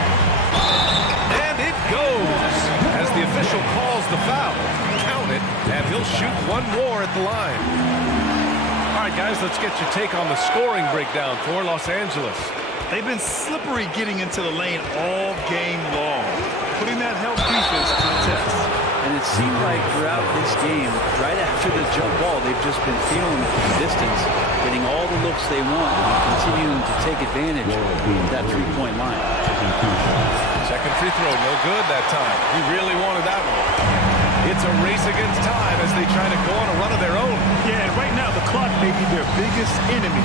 And it goes. As the official calls the foul. Count it, and he'll shoot one more at the line. All right, guys, let's get your take on the scoring breakdown for Los Angeles. They've been slippery getting into the lane all game long, putting that help defense to the test. And it seemed like throughout this game, right after the jump ball, they've just been feeling it from distance, getting all the looks they want, and continuing to take advantage of that three-point line. Second free throw, no good that time. He really wanted that one. It's a race against time as they try to go on a run of their own. Yeah, and right now the clock may be their biggest enemy.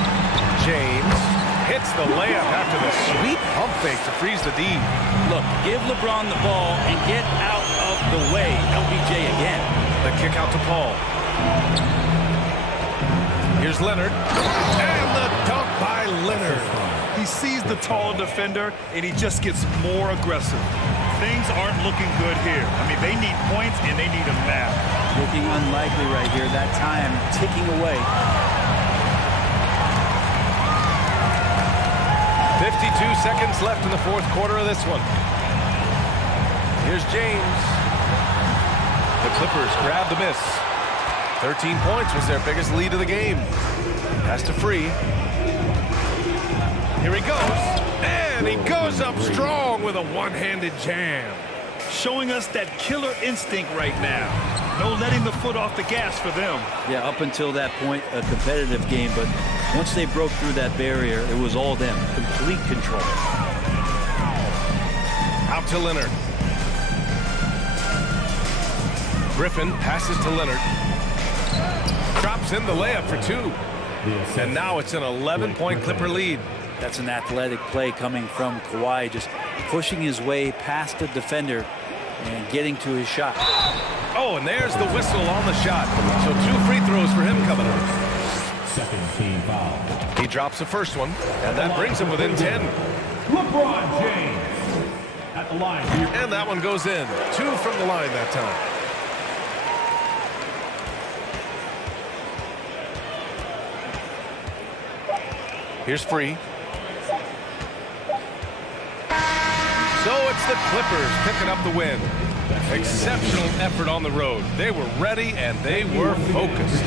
James hits the layup after the sweet pump fake to freeze the D. Look, give LeBron the ball and get out of the way. LBJ again. The kick out to Paul. Here's Leonard. And the dunk by Leonard. He sees the tall defender, and he just gets more aggressive. Things aren't looking good here. I mean, they need points, and they need them now. Looking unlikely right here. That time ticking away. 52 seconds left in the fourth quarter of this one. Here's James. The Clippers grab the miss. 13 points was their biggest lead of the game. Pass to Free. Here he goes. And he goes up strong with a one-handed jam. Showing us that killer instinct right now. No letting the foot off the gas for them. Yeah, up until that point, a competitive game, but once they broke through that barrier, it was all them. Complete control. Out to Leonard. Griffin passes to Leonard. Drops in the layup for 2. And now it's an 11-point Clipper lead. That's an athletic play coming from Kawhi, just pushing his way past the defender and getting to his shot. Oh, and there's the whistle on the shot. So 2 free throws for him coming up. Second team foul. He drops the first one, and that brings him within 10. LeBron James at the line. And that one goes in. 2 from the line that time. Here's Free. So it's the Clippers picking up the win. Exceptional effort on the road. They were ready and they were focused.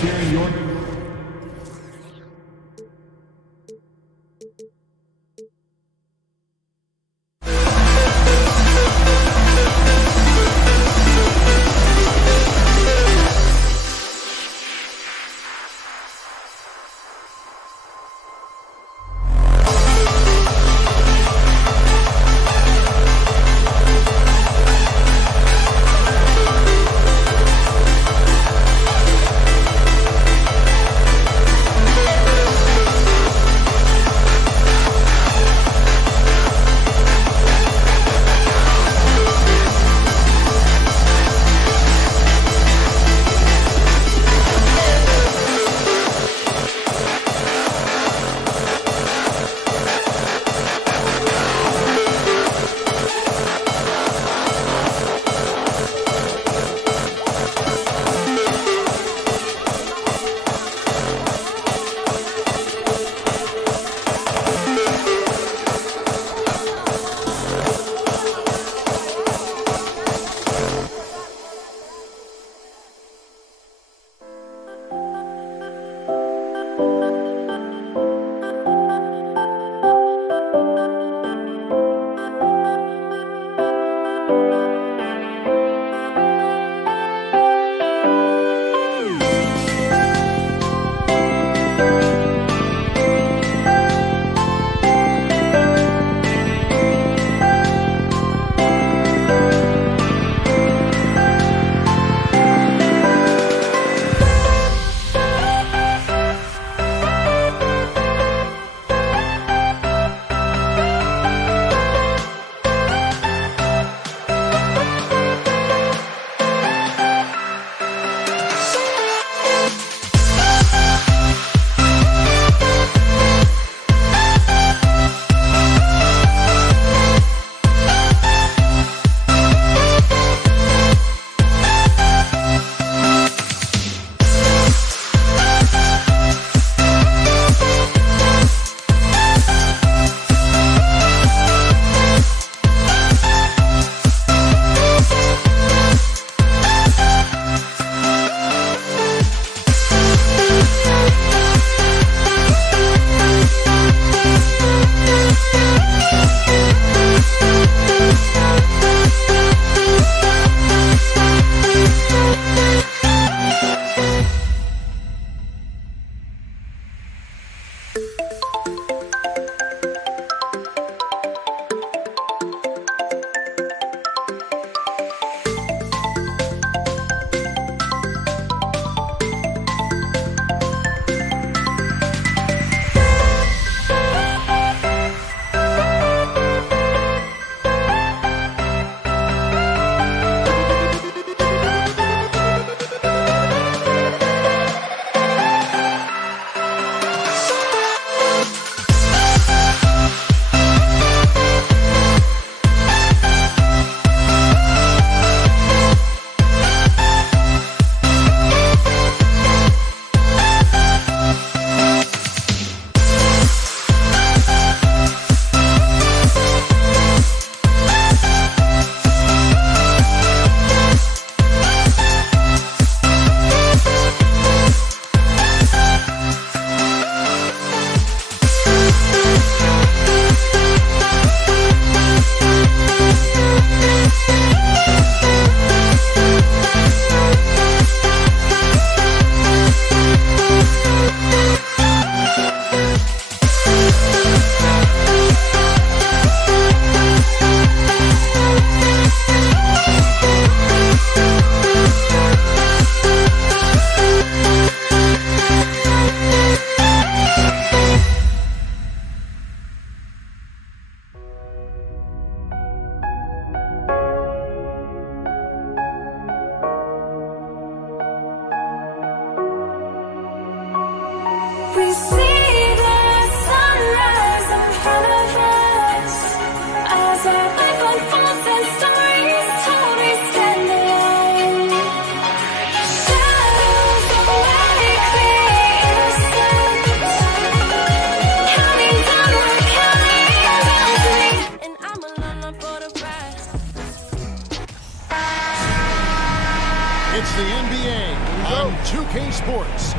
It's the NBA on 2K Sports.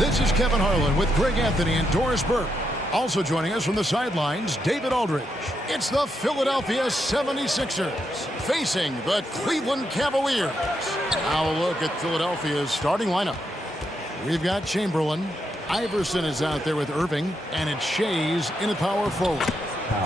This is Kevin Harlan with Greg Anthony and Doris Burke. Also joining us from the sidelines, David Aldridge. It's the Philadelphia 76ers facing the Cleveland Cavaliers. Now a look at Philadelphia's starting lineup. We've got Chamberlain. Iverson is out there with Irving, and it's Shays in a power forward.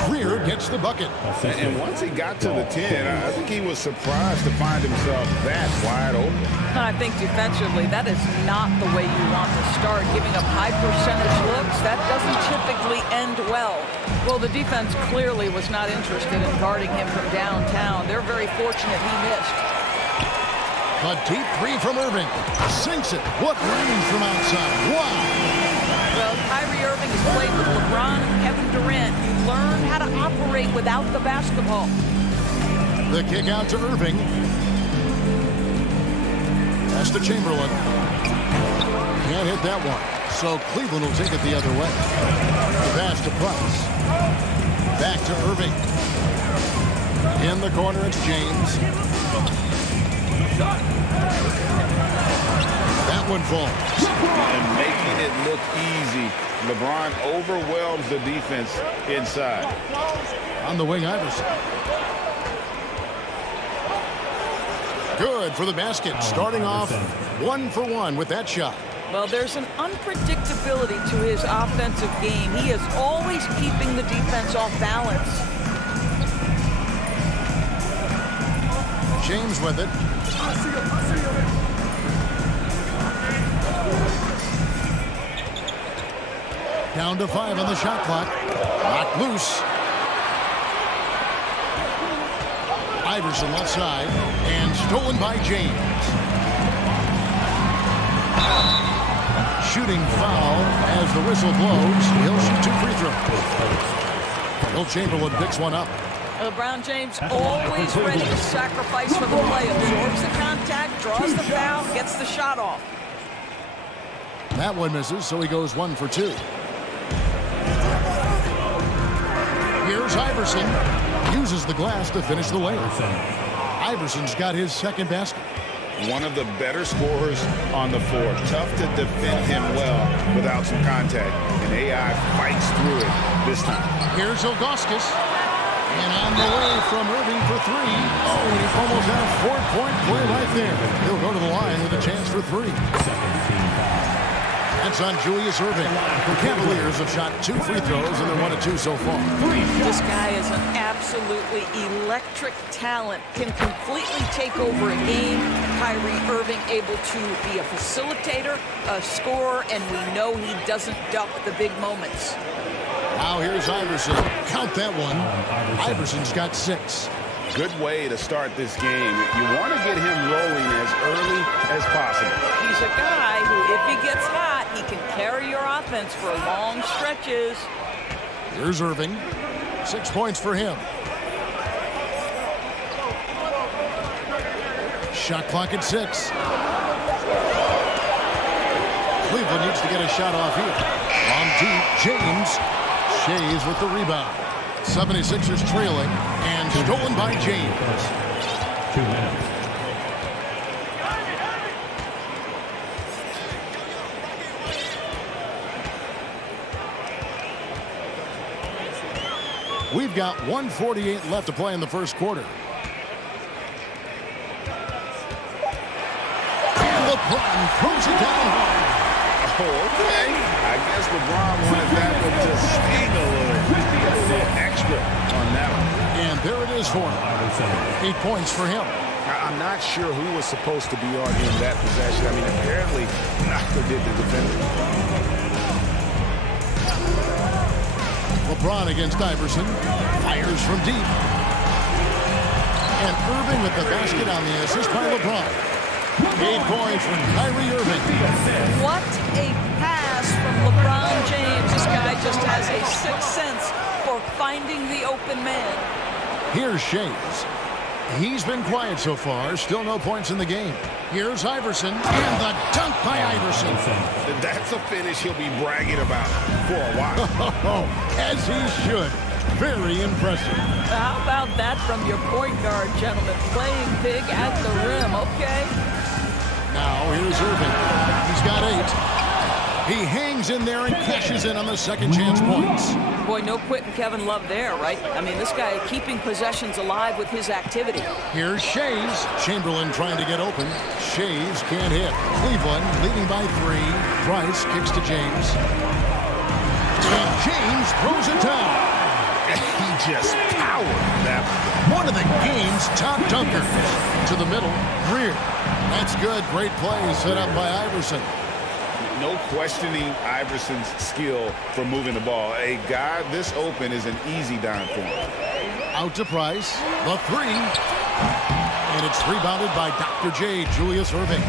Greer gets the bucket. And once he got to the 10, I think he was surprised to find himself that wide open. I think defensively, that is not the way you want to start. Giving up high percentage looks, that doesn't typically end well. Well, the defense clearly was not interested in guarding him from downtown. They're very fortunate he missed. A deep three from Irving. Sinks it. What range from outside. Wow. Well, Kyrie Irving has played with LeBron and Kevin Durant. You learn how to operate without the basketball. The kick out to Irving. Pass to Chamberlain. Can't hit that one. So Cleveland will take it the other way. The pass to Price. Back to Irving. In the corner, it's James. That one falls. And making it look easy. LeBron overwhelms the defense inside. On the wing, Iverson. Good for the basket. Starting off 1 for 1 with that shot. Well, there's an unpredictability to his offensive game. He is always keeping the defense off balance. James with it. Down to 5 on the shot clock. Knocked loose. Iverson left side and stolen by James. Shooting foul as the whistle blows. He'll shoot 2 free throws. Will Chamberlain picks one up. LeBron James always ready to sacrifice for the play. Absorbs the contact, draws the foul, gets the shot off. That one misses, so he goes 1 for 2. Here's Iverson. Uses the glass to finish the layup. Iverson's got his second basket. One of the better scorers on the floor. Tough to defend him well without some contact. And AI fights through it this time. Here's Ilgauskas. And on the way from Irving for 3. Oh, and he almost had a 4-point play right there. He'll go to the line with a chance for 3. That's on Julius Irving. The Cavaliers have shot 2 free throws, and they're 1 of 2 so far. This guy is an absolutely electric talent. Can completely take over a game. Kyrie Irving able to be a facilitator, a scorer, and we know he doesn't duck the big moments. Now here's Iverson. Count that one. Iverson's got 6. Good way to start this game. You want to get him rolling as early as possible. He's a guy who, if he gets hot, he can carry your offense for long stretches. Here's Irving. 6 points for him. Shot clock at 6. Cleveland needs to get a shot off here. On deep, James. Shays with the rebound. 76ers trailing and stolen by James. 2 minutes. We've got 1:48 left to play in the first quarter. And LeBron throws it down hard. Oh, okay. I guess LeBron wanted that one to sting a little extra on that one. And there it is for him. 8 points for him. I'm not sure who was supposed to be on him that possession. I mean, apparently, Knocker did the defender. LeBron against Iverson. Fires from deep. And Irving with the basket on the assist by LeBron. 8 points from Kyrie Irving. What a pass from LeBron James. This guy just has a sixth sense for finding the open man. Here's Shays. He's been quiet so far. Still no points in the game. Here's Iverson. And the dunk by Iverson. That's a finish he'll be bragging about for a while. As he should. Very impressive. How about that from your point guard, gentlemen? Playing big at the rim, okay? Now here's Irving. He's got 8. He hangs in there and cashes in on the second chance points. Boy, no quitting Kevin Love there, right? I mean, this guy keeping possessions alive with his activity. Here's Shays. Chamberlain trying to get open. Shays can't hit. Cleveland leading by 3. Price kicks to James. And James throws it down. He just powered that one of the game's top dunkers. To the middle, Greer. That's good. Great play set up by Iverson. No questioning Iverson's skill for moving the ball. A guy this open is an easy dime for him. Out to Price. The 3. And it's rebounded by Dr. J, Julius Irving.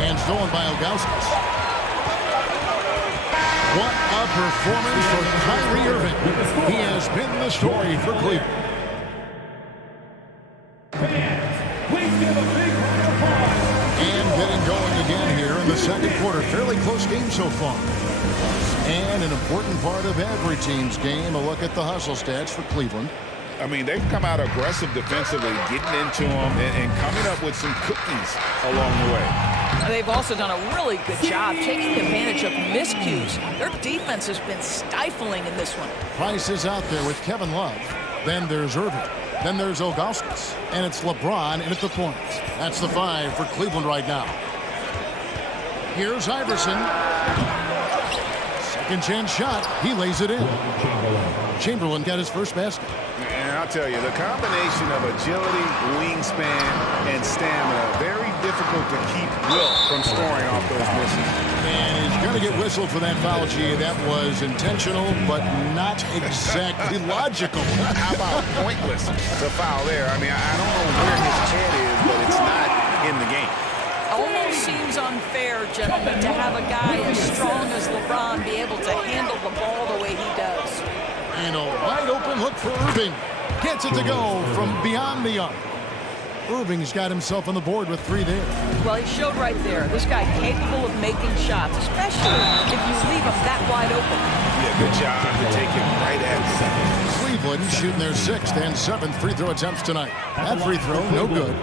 And stolen by Ilgauskas. What a performance for Kyrie Irving. He has been the story for Cleveland. And getting going again here in the second quarter. Fairly close game so far. And an important part of every team's game, a look at the hustle stats for Cleveland. I mean, they've come out aggressive defensively, getting into them and coming up with some cookies along the way. They've also done a really good job taking advantage of miscues. Their defense has been stifling in this one. Price is out there with Kevin Love. Then there's Irving. Then there's Ilgauskas. And it's LeBron in at the point. That's the 5 for Cleveland right now. Here's Iverson. Second chance shot. He lays it in. Chamberlain got his first basket. And I'll tell you, the combination of agility, wingspan, and stamina, very difficult to keep Wilt from scoring off those misses. And he's going to get whistled for that foul, G. That was intentional, but not exactly logical. How about pointless, the foul there? I mean, I don't know where his head is, but it's not in the game. Almost seems unfair, gentlemen, to have a guy as strong as LeBron be able to handle the ball the way he does. And a wide open look for Irving. Gets it to go from beyond the arc. Irving's got himself on the board with 3 there. Well, he showed right there. This guy capable of making shots, especially if you leave him that wide open. Yeah, good job to take him right at it. Cleveland shooting their 6th and 7th free throw attempts tonight. That free throw, no good.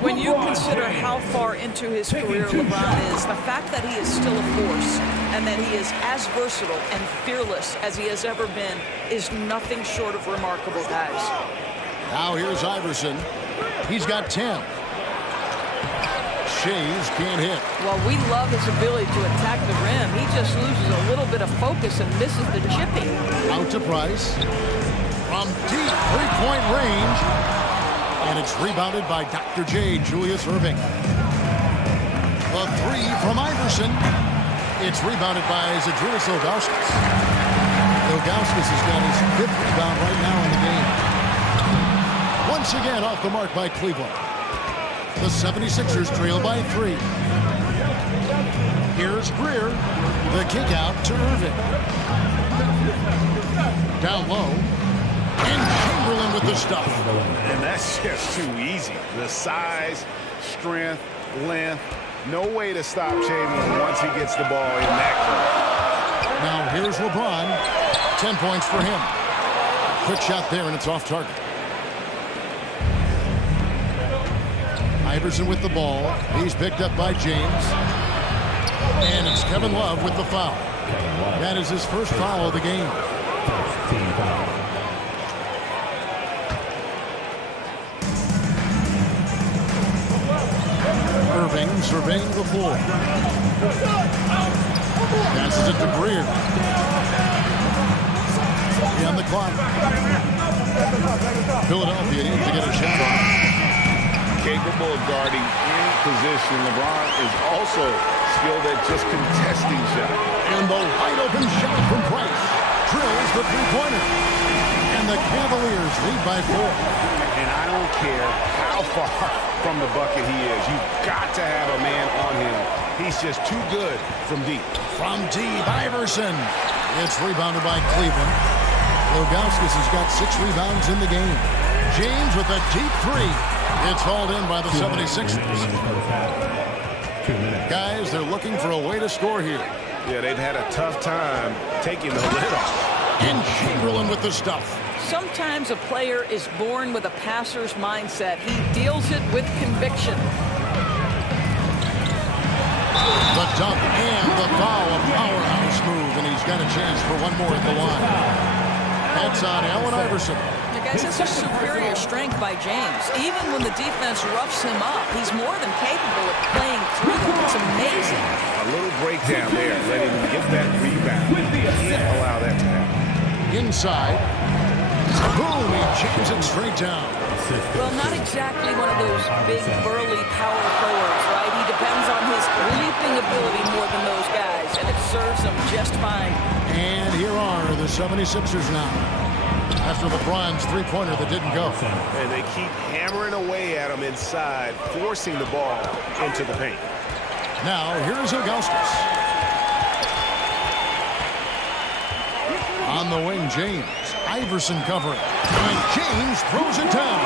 When you consider how far into his career LeBron is, the fact that he is still a force and that he is as versatile and fearless as he has ever been is nothing short of remarkable, guys. Now here's Iverson. He's got 10. Shays can't hit. Well, we love his ability to attack the rim. He just loses a little bit of focus and misses the chipping. Out to Price. From deep three-point range. And it's rebounded by Dr. J, Julius Irving. The 3 from Iverson. It's rebounded by Zydrunas Ilgauskas. Ilgauskas has got his 5th rebound right now in the game. Once again off the mark by Cleveland. The 76ers trail by 3. Here's Greer. The kick out to Irving. Down low. And Chamberlain with the stuff. And that's just too easy. The size, strength, length. No way to stop Chamberlain once he gets the ball in that court. Now here's LeBron. 10 points for him. Quick shot there, and it's off target. Iverson with the ball. He's picked up by James. And it's Kevin Love with the foul. That is his first foul of the game. Irving surveying the floor. Passes it to Greer. On the clock. Philadelphia needs to get a shot on. Capable of guarding any position. LeBron is also skilled at just contesting shots. And the wide open shot from Price. Drills the three-pointer. And the Cavaliers lead by 4. And I don't care how far from the bucket he is. You've got to have a man on him. He's just too good from deep. From deep, Iverson. It's rebounded by Cleveland. Ilgauskas has got 6 rebounds in the game. James with a deep 3. It's hauled in by the 76ers. Guys, they're looking for a way to score here. Yeah, they've had a tough time taking the lid off. And Chamberlain with the stuff. Sometimes a player is born with a passer's mindset. He deals it with conviction. The dunk and the foul, a powerhouse move, and he's got a chance for one more at the line. That's on Allen Iverson. Now, guys, this is superior strength by James. Even when the defense roughs him up, he's more than capable of playing through them. It's amazing. A little breakdown there, letting him get that rebound. Can't allow that to happen. Inside. Boom, he jams it straight down. Well, not exactly one of those big, burly power forwards, right? He depends on his leaping ability more than those guys, and it serves him just fine. And here are the 76ers now. After LeBron's three-pointer that didn't go. And they keep hammering away at him inside, forcing the ball into the paint. Now, here's Ilgauskas. On the wing, James. Iverson covering. And James throws it down.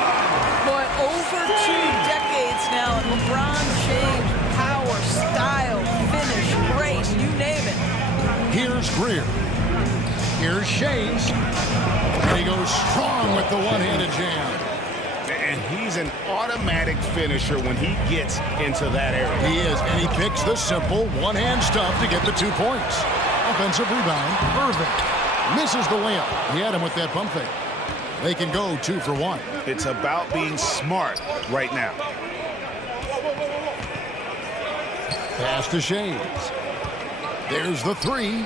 Boy, over 2 decades now, and LeBron James, power, style, finish, grace, you name it. Here's Greer. Here's Shays. And he goes strong with the one-handed jam. And he's an automatic finisher when he gets into that area. He is, and he picks the simple one-hand stuff to get the 2 points. Offensive rebound, Irving. Misses the layup. He had him with that pump fake. They can go 2 for 1. It's about being smart right now. Pass to Shays. There's the 3.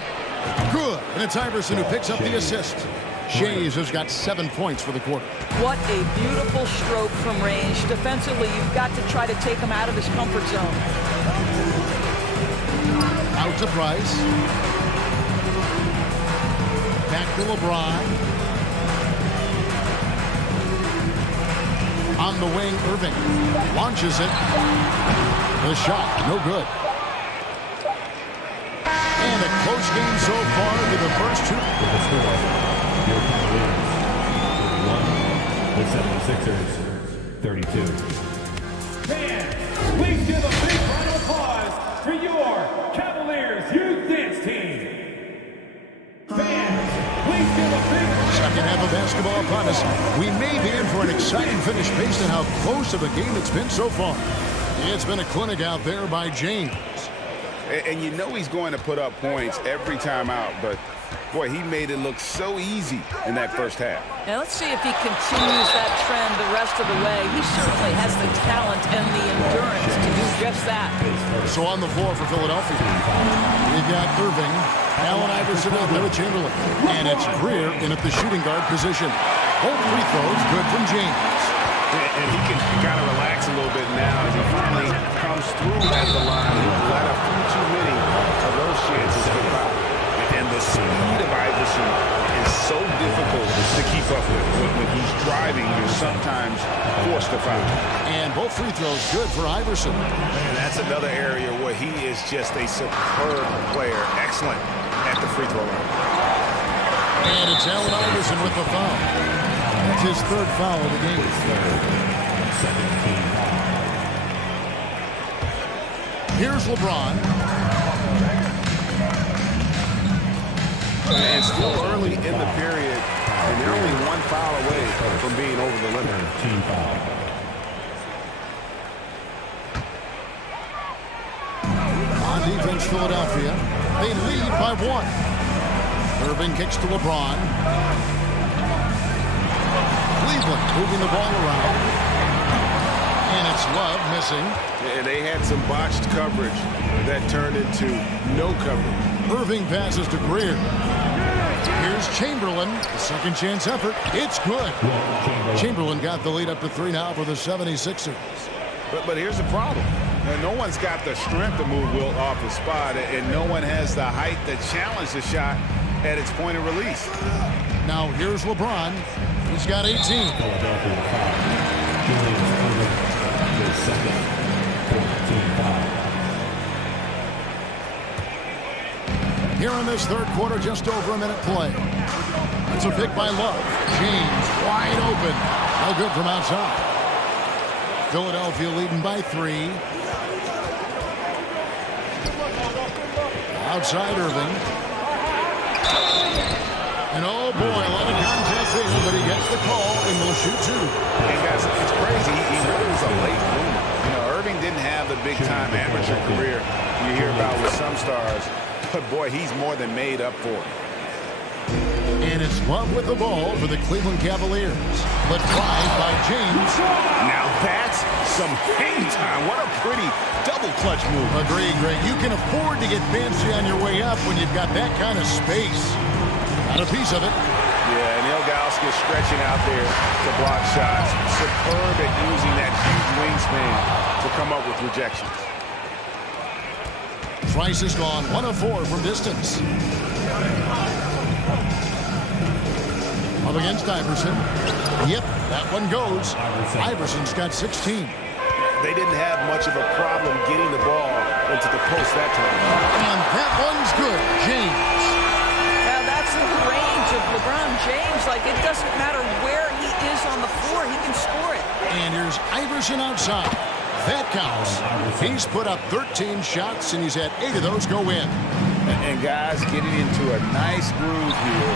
Good. And it's Iverson who picks up the assist. Shays has got 7 points for the quarter. What a beautiful stroke from range. Defensively, you've got to try to take him out of his comfort zone. Out to Price. Back to LeBron. On the wing, Irving. Launches it. The shot, no good. And a close game so far to the first 2. The 76ers, 32. Fans, please give a big round of applause for your Cavaliers Youth Dance Team. Fans, please give a big round. Second half of basketball upon us. We may be in for an exciting finish based on how close of a game it's been so far. It's been a clinic out there by James. And you know he's going to put up points every time out, but boy, he made it look so easy in that first half. Now let's see if he continues that trend the rest of the way. He certainly has the talent and the endurance to do just that. So on the floor for Philadelphia, we've got Irving, Allen Iverson, and Will Chamberlain. And it's Greer in at the shooting guard position. Both free throws good from James. And he can kind of relax a little bit now as he finally comes through at the line. He's let a few too many of those chances go by. And the speed of Iverson is so difficult to keep up with. When he's driving, you're sometimes forced to foul. And both free throws good for Iverson. And that's another area where he is just a superb player. Excellent at the free throw line. And it's Allen Iverson with the foul. That's his 3rd foul of the game. Here's LeBron. And still early in the period, and they're only 1 foul away from being over the limit. On defense, Philadelphia. They lead by 1. Irving kicks to LeBron. Cleveland moving the ball around. And it's Love missing. And they had some botched coverage that turned into no coverage. Irving passes to Greer. Here's Chamberlain. The second chance effort. It's good. Chamberlain got the lead up to 3 now for the 76ers. But here's the problem. No one's got the strength to move Wilt off the spot, and no one has the height to challenge the shot at its point of release. Now here's LeBron. He's got 18. Here in this 3rd quarter, just over a minute play. It's a pick by Love. James wide open. No good from outside. Philadelphia leading by 3. Outside Irving. And oh boy, a lot of contact there, but he gets the call and will shoot 2. And guys, it's crazy. He really was a late bloomer. You know, Irving didn't have the big-time amateur career you hear about with some stars, but boy, he's more than made up for it. And it's Love with the ball for the Cleveland Cavaliers. But drive by James. Now that's some hang time. What a pretty double clutch move. Agreed, Greg. You can afford to get fancy on your way up when you've got that kind of space. Got a piece of it. Yeah, and Ilgauskas stretching out there to block shots. Superb at using that huge wingspan to come up with rejections. Price is gone 1 of 4 from distance. Up against Iverson. Yep, that one goes. Iverson's got 16. They didn't have much of a problem getting the ball into the post that time. And that one's good. James. Now that's the range of LeBron James. Like, it doesn't matter where he is on the floor, he can score it. And here's Iverson outside. That counts. He's put up 13 shots, and he's had 8 of those go in. And guys getting into a nice groove here,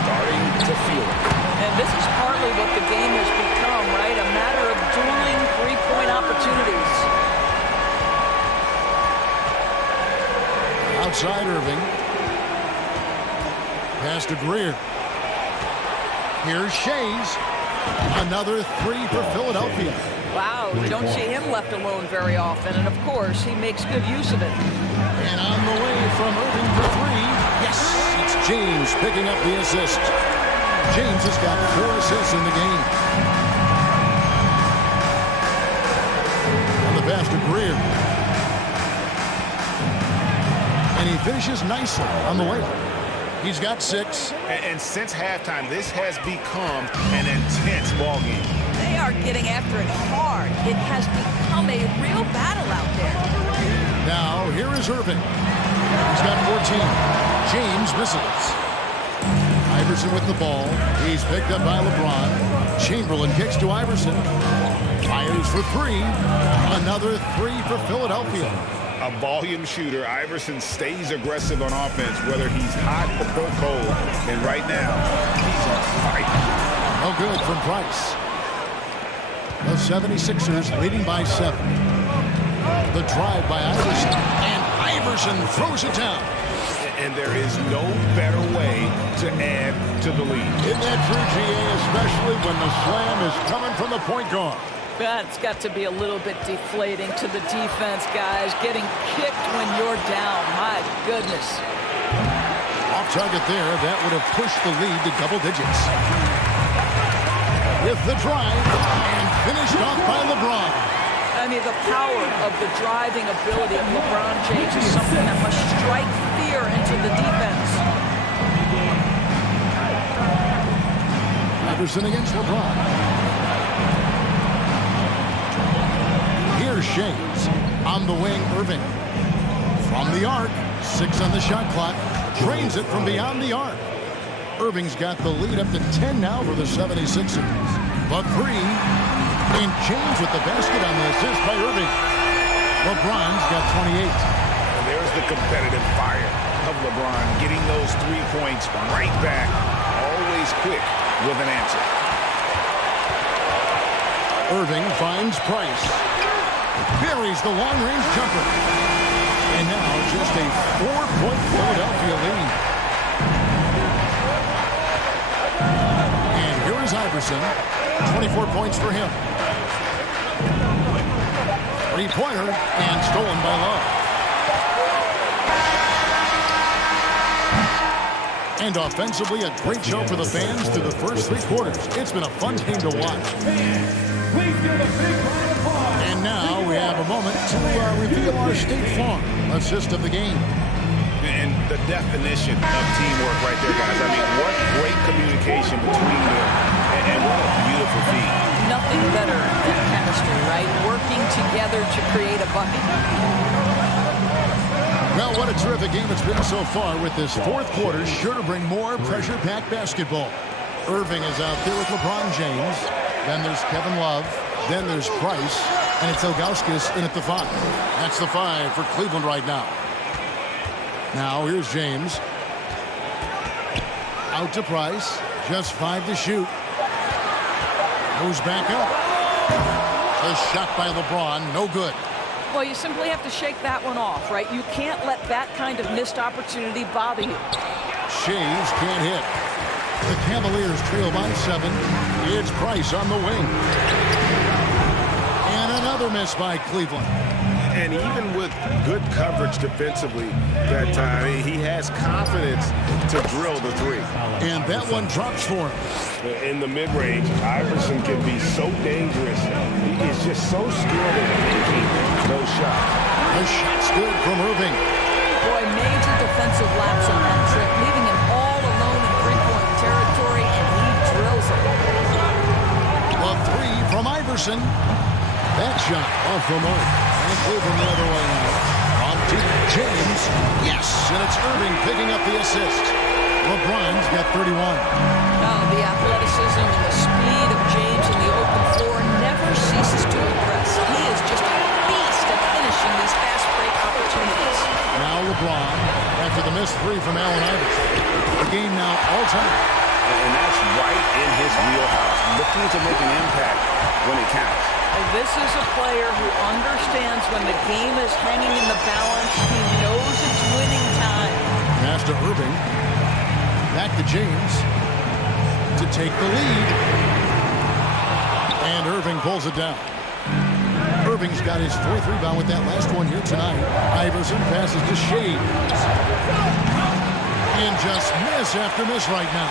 starting to feel it. And this is partly what the game has become, right? A matter of dueling three-point opportunities. Outside Irving. Pass to Greer. Here's Shays. Another three for Philadelphia. Wow, you don't see him left alone very often. And, of course, he makes good use of it. And on the way from Irving for three. Yes, it's James picking up the assist. James has got 4 assists in the game. And the pass to Greer. And he finishes nicely on the way. He's got 6. And since halftime, this has become an intense ball game. They are getting after it hard. It has become a real battle out there. Now, here is Irving. He's got 14. James misses. Iverson with the ball. He's picked up by LeBron. Chamberlain kicks to Iverson. Fires for 3. Another 3 for Philadelphia. A volume shooter. Iverson stays aggressive on offense, whether he's hot or cold. And right now, he's on fire. No good from Price. The 76ers leading by 7. The drive by Iverson. And Iverson throws it down. And there is no better way to add to the lead. Isn't that true, GA, especially when the slam is coming from the point guard? That's got to be a little bit deflating to the defense, guys. Getting kicked when you're down. My goodness. Off target there. That would have pushed the lead to double digits. With the drive and finished off by LeBron. I mean, the power of the driving ability of LeBron James is something that must strike fear into the defense. Iverson against LeBron. Here's Shays. On the wing, Irving. From the arc. 6 on the shot clock. Drains it from beyond the arc. Irving's got the lead up to 10 now for the 76ers. But 3. And James with the basket on the assist by Irving. LeBron's got 28. And there's the competitive fire of LeBron, getting those 3 points right back. Always quick with an answer. Irving finds Price. Buries the long-range jumper. And now just a 4-point Philadelphia lead. And here is Iverson. 24 points for him. 3-pointer and stolen by Love. And offensively, a great show for the fans through the first 3 quarters. It's been a fun game to watch. Please give a big round of applause. And now we have a moment to reveal our State Farm assist of the game. And the definition of teamwork right there, guys. I mean, what great communication between them. And what a beautiful feat. Nothing better than chemistry, right? Working together to create a bucket. Well, what a terrific game it's been so far with this 4th quarter. Sure to bring more pressure-packed basketball. Irving is out there with LeBron James. Then there's Kevin Love. Then there's Price. And it's Ilgauskas in at the 5. That's the 5 for Cleveland right now. Now here's James. Out to Price. Just 5 to shoot. Moves back up. A shot by LeBron. No good. Well, you simply have to shake that one off, right? You can't let that kind of missed opportunity bother you. Shays can't hit. The Cavaliers trail by 7. It's Price on the wing. And another miss by Cleveland. And even with good coverage defensively that time, he has confidence to drill the 3. And that one drops for him. In the mid-range, Iverson can be so dangerous. He is just so skilled at making those shots. The shot's good from Irving. Boy, major defensive lapse on that trip, leaving him all alone in three-point territory, and he drills it. A 3 from Iverson. That shot off the mark. And Cleveland the other way now. On to James. Yes, and it's Irving picking up the assist. LeBron's got 31. The athleticism and the speed of James in the open floor never ceases to impress. He is just a beast at finishing these fast break opportunities. Now LeBron. That's after the missed three from Allen Iverson. The game now all time. And that's right in his wheelhouse, looking to make an impact when it counts. And this is a player who understands when the game is hanging in the balance. He knows it's winning time. Pass to Irving. Back to James to take the lead. And Irving pulls it down. Irving's got his fourth rebound with that last one here tonight. Iverson passes to Shades. And just miss after miss right now.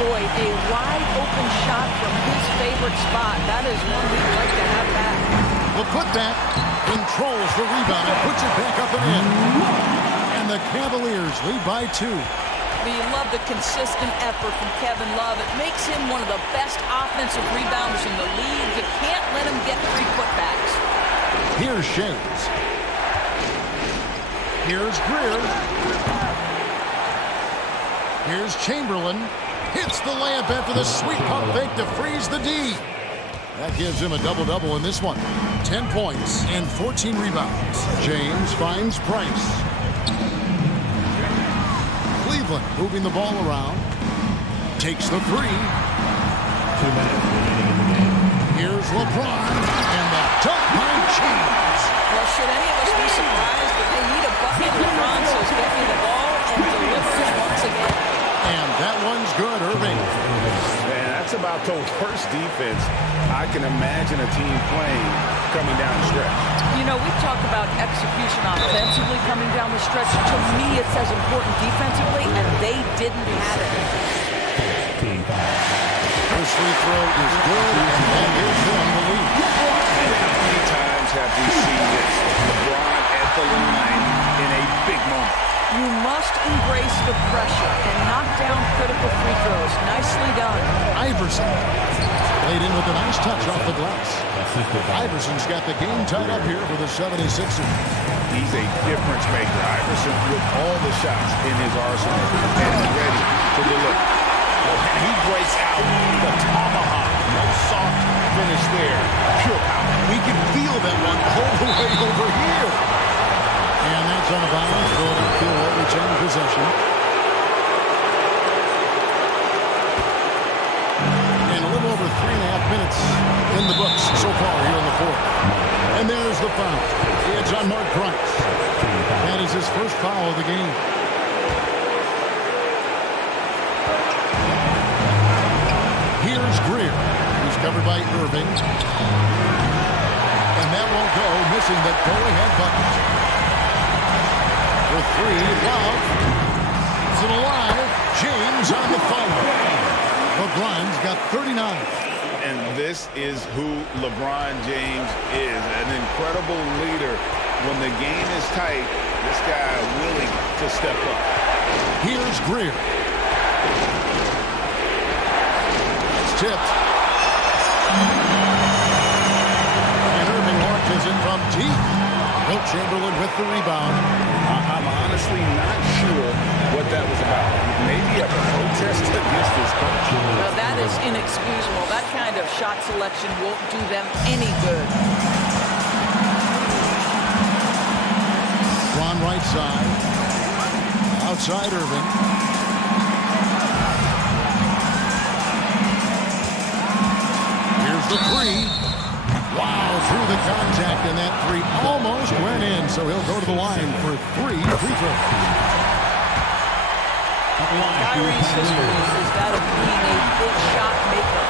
Boy, a wide open shot from his favorite spot. That is one we'd like to have back. The putback controls the rebound and puts it back up and in. And the Cavaliers lead by 2. You love the consistent effort from Kevin Love. It makes him one of the best offensive rebounders in the league. You can't let him get 3 putbacks. Here's Shades. Here's Greer. Here's Chamberlain. Hits the layup after the sweet pump fake to freeze the D. That gives him a double-double in this one. 10 points and 14 rebounds. James finds Price. Cleveland moving the ball around. Takes the 3. 2 minutes remaining in the game. Here's LeBron. And the dunk by James. Well, should any of us be surprised that they need a bucket? LeBron says, get me the ball, and delivers once again. And that one's good, Irving. Man, that's about the worst defense I can imagine a team playing coming down the stretch. You know, we talk about execution offensively coming down the stretch. To me, it's as important defensively, and they didn't have it. First free throw is good, and that gives them the lead. And how many times have we seen this? LeBron at the line in a big moment. You must embrace the pressure and knock down critical free throws. Nicely done. Iverson laid in with a nice touch off the glass. Iverson's got the game tied up here for the 76ers. He's a difference maker. Iverson with all the shots in his arsenal and ready to deliver. And he breaks out the tomahawk. No soft finish there. Pure power. We can feel that one all the way over here. And that's on a bounce. Philadelphia will retain possession. And a little over 3.5 minutes in the books so far here in the fourth. And there's the foul. It's on Mark Price. That is his first foul of the game. Here's Greer. He's covered by Irving. And that won't go, missing the go-ahead bucket. For 3, Love. It's it alive. James on the follow. LeBron's got 39. And this is who LeBron James is. An incredible leader. When the game is tight, this guy willing to step up. Here's Greer. It's tipped. And Irving launches it from deep. Wilt Chamberlain with the rebound. I'm honestly not sure what that was about. Maybe a protest against his coach. Well, that is inexcusable. That kind of shot selection won't do them any good. Ron right side. Outside Irving. Here's the 3. Wow, through the contact, and that 3 almost went in, so he'll go to the line for 3 free throws. Kyrie's history is that of being a big shot maker.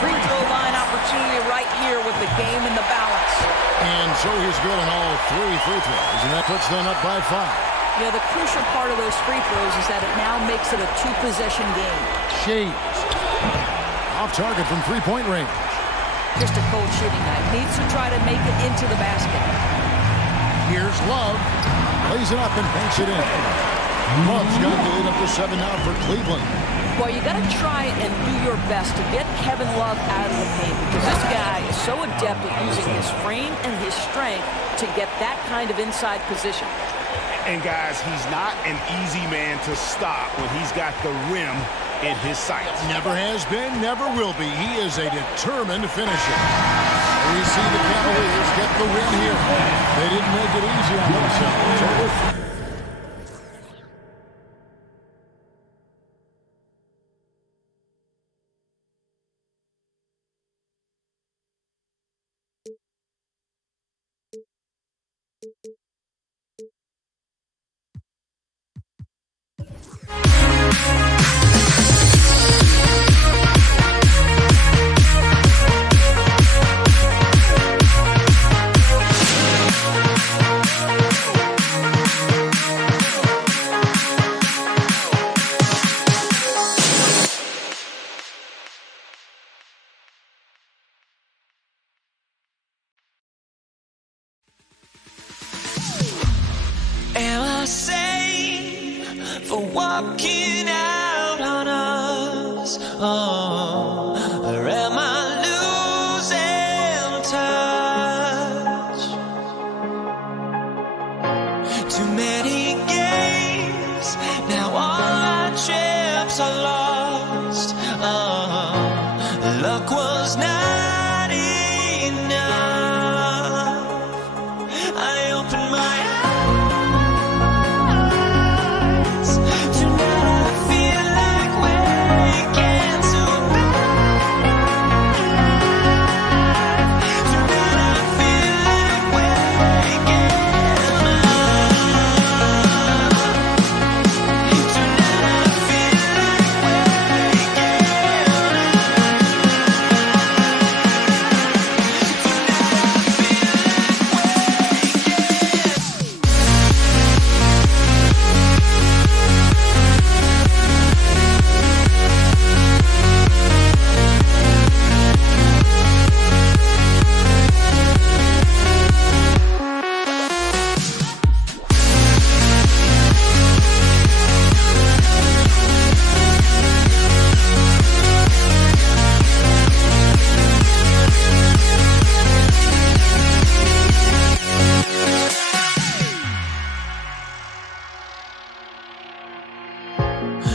Free throw line opportunity right here with the game in the balance. And so he's good on all 3 free throws, and that puts them up by 5. Yeah, the crucial part of those free throws is that it now makes it a 2-possession game. Shades. Off target from 3-point range. Just a cold shooting night. Needs to try to make it into the basket. Here's Love. Lays it up and banks it in. Love's got the lead up to 7 now for Cleveland. Well, you got to try and do your best to get Kevin Love out of the paint because this guy is so adept at using his frame and his strength to get that kind of inside position. And guys, he's not an easy man to stop when he's got the rim in his sights. Never has been, never will be. He is a determined finisher. We see the Cavaliers get the win here. They didn't make it easy on themselves. Am I sane for walking out on us? Oh, or am I losing touch? Too many games, now all our chips are lost. Oh, luck was not enough. I opened my eyes.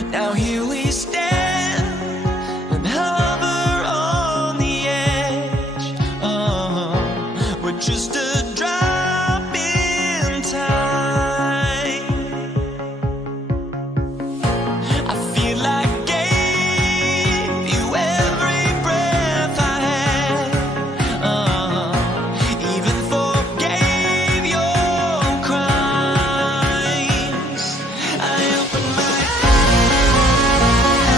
Now here we stand and hover on the edge. We're just a drop in time. I feel like I gave you every breath I had. Even forgave your crimes. I opened my eyes.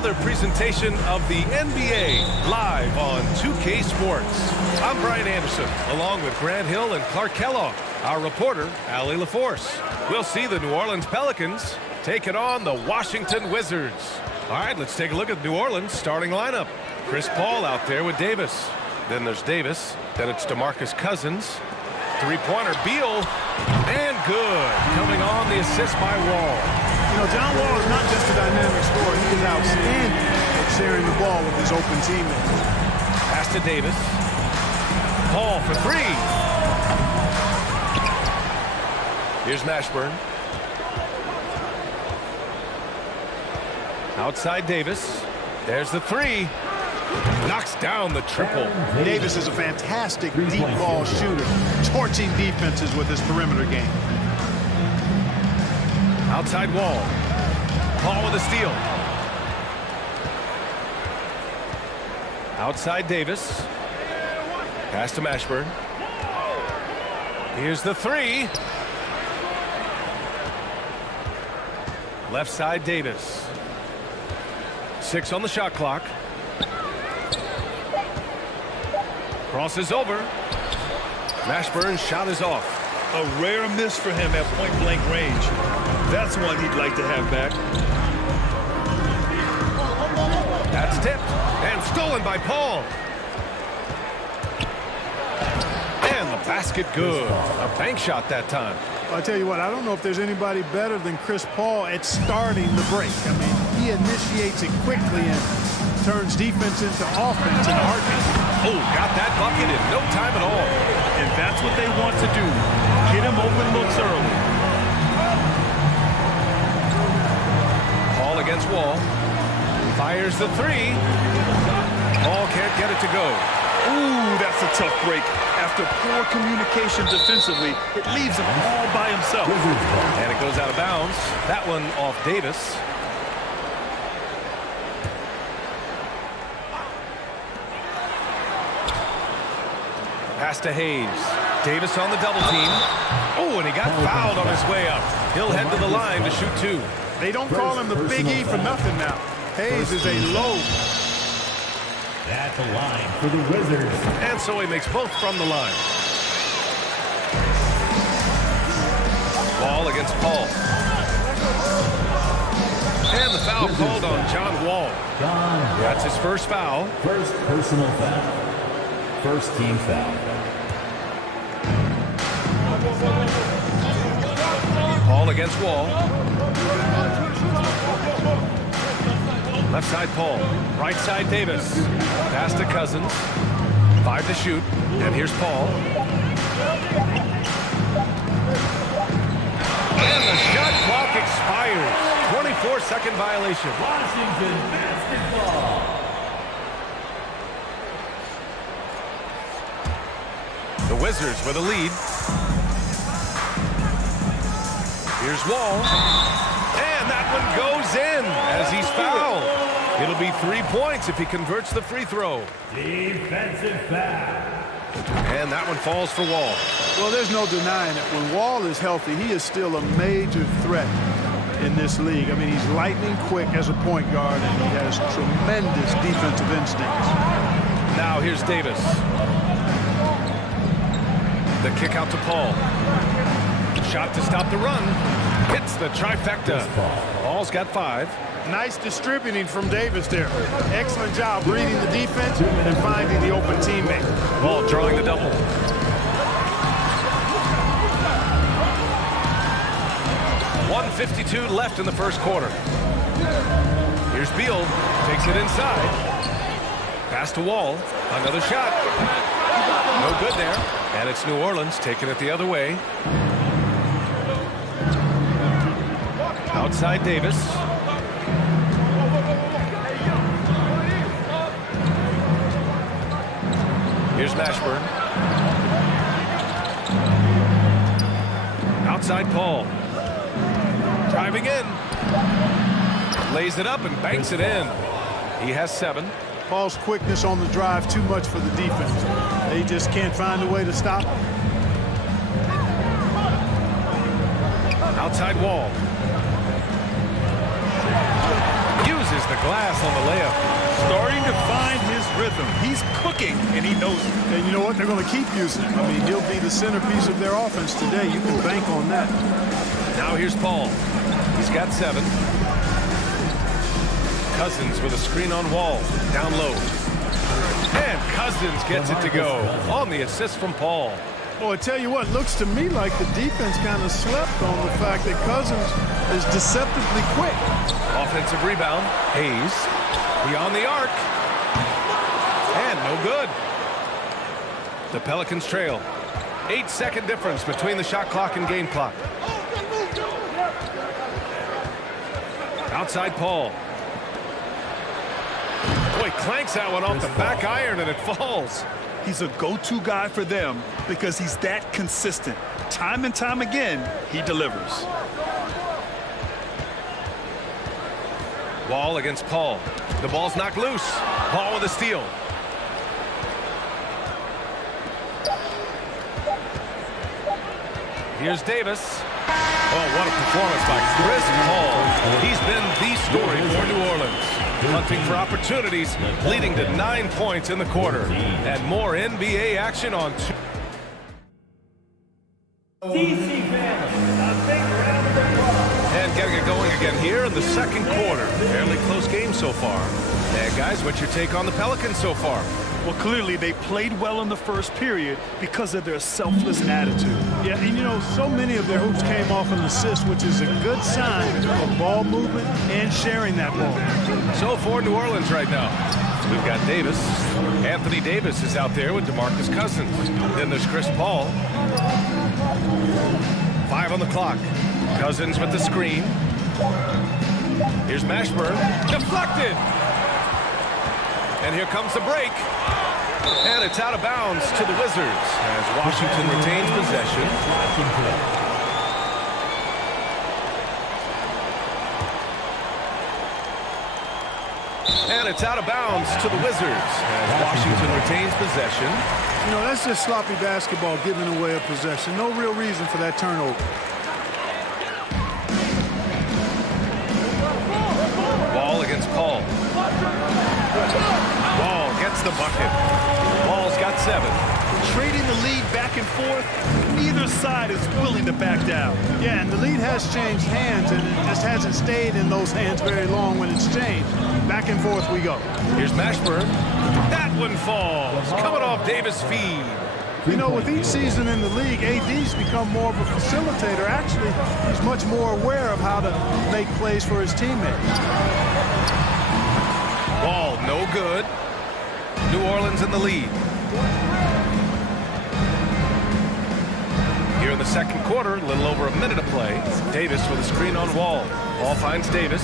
another presentation of the NBA live on 2K Sports. I'm Brian Anderson, along with Grant Hill and Clark Kellogg. Our reporter, Allie LaForce. We'll see the New Orleans Pelicans taking on the Washington Wizards. All right, let's take a look at New Orleans' starting lineup. Chris Paul out there with Davis. Then there's Davis. Then it's DeMarcus Cousins. Three-pointer, Beal. And good. Coming on the assist by Wall. You know, John Wall is not just a dynamic scorer. He is outstanding at sharing the ball with his open teammates. Pass to Davis. Paul for three. Here's Mashburn. Outside Davis. There's the three. Knocks down the triple. Davis is a fantastic deep ball shooter, torching defenses with his perimeter game. Outside Wall. Paul with a steal. Outside Davis. Pass to Mashburn. Here's the three. Left side Davis. 6 on the shot clock. Crosses over. Mashburn's shot is off. A rare miss for him at point-blank range. That's one he'd like to have back. That's tipped and stolen by Paul. And the basket good. A bank shot that time. Well, I tell you what, I don't know if there's anybody better than Chris Paul at starting the break. I mean, he initiates it quickly and turns defense into offense in a heartbeat. Oh, got that bucket in no time at all. And that's what they want to do. Get him open looks early. Paul against Wall. Fires the three. Paul can't get it to go. Ooh, that's a tough break. After poor communication defensively, it leaves him all by himself. And it goes out of bounds. That one off Davis. Pass to Hayes. Davis on the double team. Oh, and he got fouled on his way up. He'll head to the line to shoot two. They don't call him the Big E for nothing now. Hayes is a low. At the line for the Wizards. And so he makes both from the line. Ball against Paul. And the foul called on John Wall. That's his first foul. First personal foul. First team foul. Paul against Wall. Left side Paul. Right side Davis. Pass to Cousins. 5 to shoot. And here's Paul. And the shot clock expires. 24-second violation. Washington basketball. The Wizards with a lead. Here's Wall. And that one goes in as he's fouled. It'll be 3 points if he converts the free throw. Defensive foul. And that one falls for Wall. Well, there's no denying it. When Wall is healthy, he is still a major threat in this league. I mean, he's lightning quick as a point guard, and he has tremendous defensive instincts. Now here's Davis. The kick out to Paul. Shot to stop the run. Hits the trifecta. Paul's got 5. Nice distributing from Davis there. Excellent job reading the defense and finding the open teammate. Ball drawing the double. .152 left in the first quarter. Here's Beal. Takes it inside. Pass to Wall. Another shot. No good there. And it's New Orleans taking it the other way. Outside Davis. Here's Mashburn. Outside Paul. Driving in. Lays it up and banks it in. He has 7. Paul's quickness on the drive, too much for the defense. They just can't find a way to stop him. Outside Wall. Uses the glass on the layup. Starting to find his rhythm. He's cooking, and he knows it. And you know what? They're going to keep using him. I mean, he'll be the centerpiece of their offense today. You can bank on that. Now here's Paul. He's got 7. Cousins with a screen on Wall. Down low. And Cousins gets it to go on the assist from Paul. Well, I tell you what, looks to me like the defense kind of slept on the fact that Cousins is deceptively quick. Offensive rebound. Hayes beyond the arc. And no good. The Pelicans trail. 8-second difference between the shot clock and game clock. Outside Paul. Boy, clanks that one off the back iron and it falls. He's a go-to guy for them because he's that consistent. Time and time again, he delivers. Wall against Paul. The ball's knocked loose. Paul with a steal. Here's Davis. Oh, what a performance by Chris Paul. He's been the story for New Orleans. Hunting for opportunities, leading to 9 points in the quarter. And more NBA action on DC fans, a big round of applause. and getting it going again here in the second quarter. Fairly close game so far. And guys, what's your take on the Pelicans so far? Well, clearly they played well in the first period because of their selfless attitude. Yeah, and you know, so many of their hoops came off an assist, which is a good sign of ball movement and sharing that ball. So for New Orleans right now, we've got Davis. Anthony Davis is out there with DeMarcus Cousins. Then there's Chris Paul. 5 on the clock. Cousins with the screen. Here's Mashburn. Deflected. And here comes the break. And it's out of bounds to the Wizards as Washington retains possession. And it's out of bounds to the Wizards as Washington retains possession. You know, that's just sloppy basketball, giving away a possession. No real reason for that turnover. Ball against Paul. Ball gets the bucket. Ball's got 7. Trading the lead back and forth, neither side is willing to back down. Yeah, and the lead has changed hands, and it just hasn't stayed in those hands very long when it's changed. Back and forth we go. Here's Mashburn. That one falls. Coming off Davis' feed. You know, with each season in the league, AD's become more of a facilitator. Actually, he's much more aware of how to make plays for his teammates. Ball no good. New Orleans in the lead. Here in the second quarter, a little over a minute to play. Davis with a screen on Wall. Ball finds Davis.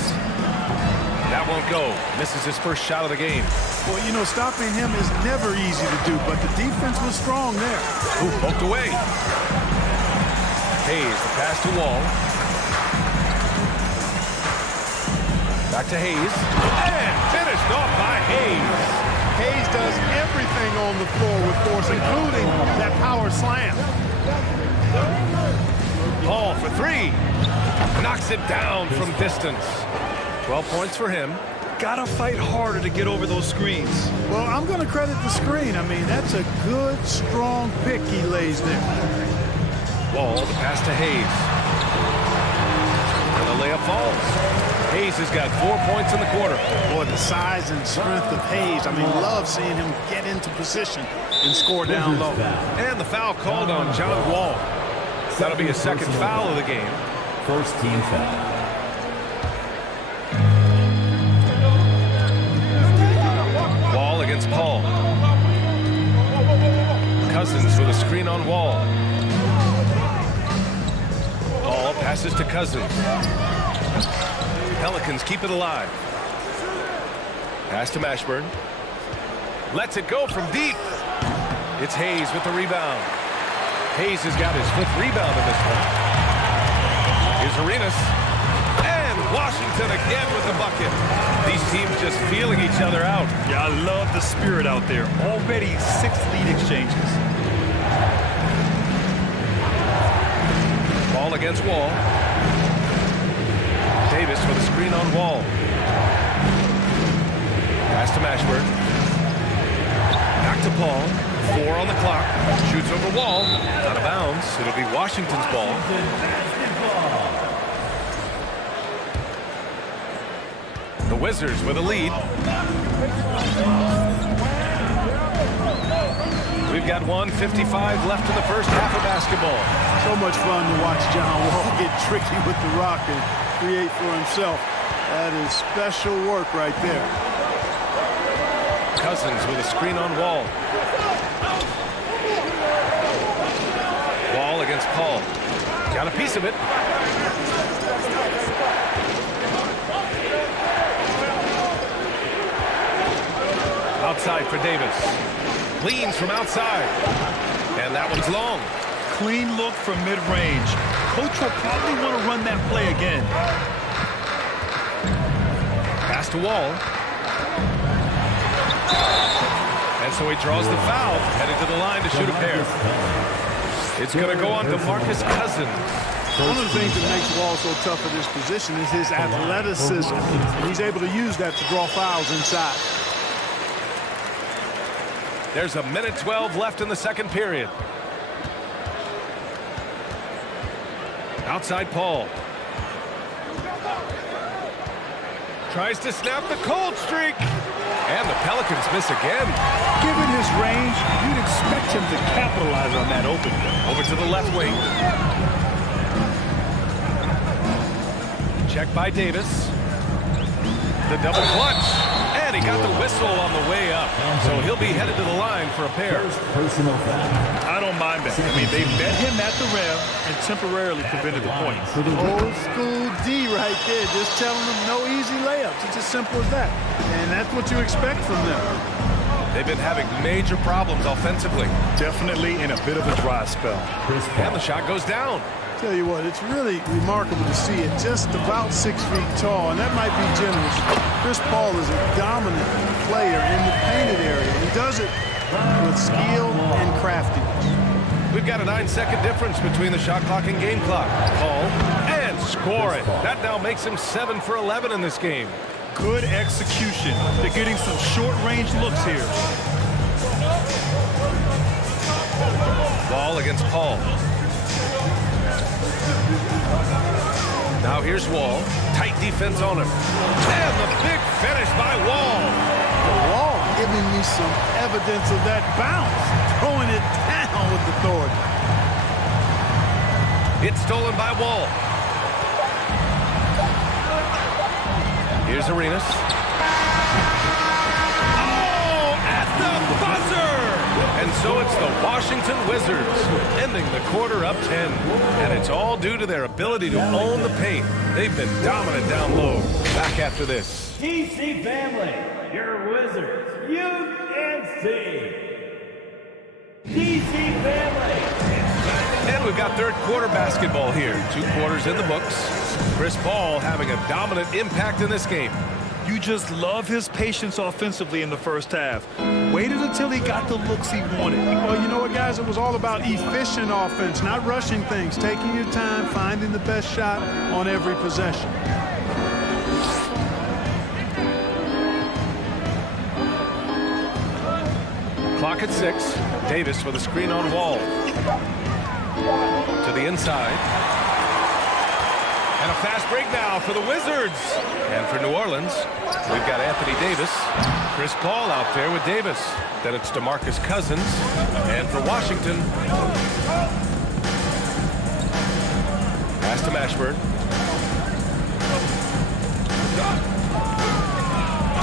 That won't go. Misses his first shot of the game. Well, you know, stopping him is never easy to do, but the defense was strong there. Ooh, poked away. Hayes, the pass to Wall. Back to Hayes. And finished off by Hayes. Hayes does everything on the floor with force, including that power slam. Paul for 3. Knocks it down from distance. 12 points for him. Gotta fight harder to get over those screens. Well, I'm going to credit the screen. I mean, that's a good, strong pick he lays there. Wall, the pass to Hayes. And the layup falls. Hayes has got 4 points in the quarter. Boy, the size and strength of Hayes. I mean, love seeing him get into position and score down low. And the foul called on John Wall. That'll be a second foul of the game. First team foul. Wall against Paul. Cousins with a screen on Wall. Paul passes to Cousins. Pelicans keep it alive. Pass to Mashburn. Lets it go from deep. It's Hayes with the rebound. Hayes has got his 5th rebound in this one. Here's Arenas. And Washington again with the bucket. These teams just feeling each other out. Yeah, I love the spirit out there. Already 6 lead exchanges. Ball against Wall. Davis with a screen on Wall. Pass to Mashburn. Back to Paul. 4 on the clock. Shoots over Wall. Out of bounds. It'll be Washington's ball. The Wizards with a lead. We've got 1:55 left in the first half of basketball. So much fun to watch John Wall get tricky with the rock and create for himself. That is special work right there. Cousins with a screen on Wall. Wall against Paul. Got a piece of it. Outside for Davis. Cleans from outside. And that one's long. Clean look from mid-range. Coach will probably want to run that play again. Pass to Wall. And so he draws the foul, headed to the line to shoot a pair. It's going to go on to Marcus Cousins. One of the things that makes Wall so tough at this position is his athleticism. And he's able to use that to draw fouls inside. There's 1:12 left in the second period. Outside Paul. Tries to snap the cold streak. And the Pelicans miss again. Given his range, you'd expect him to capitalize on that opening. Over to the left wing. Check by Davis. The double clutch. And he got the whistle on the way up. So he'll be headed to the line for a pair. I don't mind that. I mean, they met him at the rim and temporarily prevented the points. Old school D right there. Just telling them no easy layups. It's as simple as that. And that's what you expect from them. They've been having major problems offensively. Definitely in a bit of a dry spell. And the shot goes down. Tell you what, it's really remarkable to see it. Just about 6 feet tall, and that might be generous. Chris Paul is a dominant player in the painted area. He does it with skill and craftiness. We've got a 9-second difference between the shot clock and game clock. Paul, and score it. That now makes him 7 for 11 in this game. Good execution. They're getting some short-range looks here. Wall against Paul. Now here's Wall. Tight defense on him. And the big finish by Wall. Wall giving me some evidence of that bounce. Throwing it down with authority. It's stolen by Wall. Here's Arenas. Oh, at the buzzer! And so it's the Washington Wizards, ending the quarter up 10. And it's all due to their ability to own the paint. They've been dominant down low. Back after this. DC family, your Wizards, UNC. DC family. And we've got third quarter basketball here. 2 quarters in the books. Chris Paul having a dominant impact in this game. You just love his patience offensively in the first half. Waited until he got the looks he wanted. Well, you know what, guys? It was all about efficient offense, not rushing things, taking your time, finding the best shot on every possession. Clock at 6. Davis with a screen on Wall. To the inside. And a fast break now for the Wizards. And for New Orleans, we've got Anthony Davis. Chris Paul out there with Davis. Then it's DeMarcus Cousins. And for Washington, pass to Mashburn.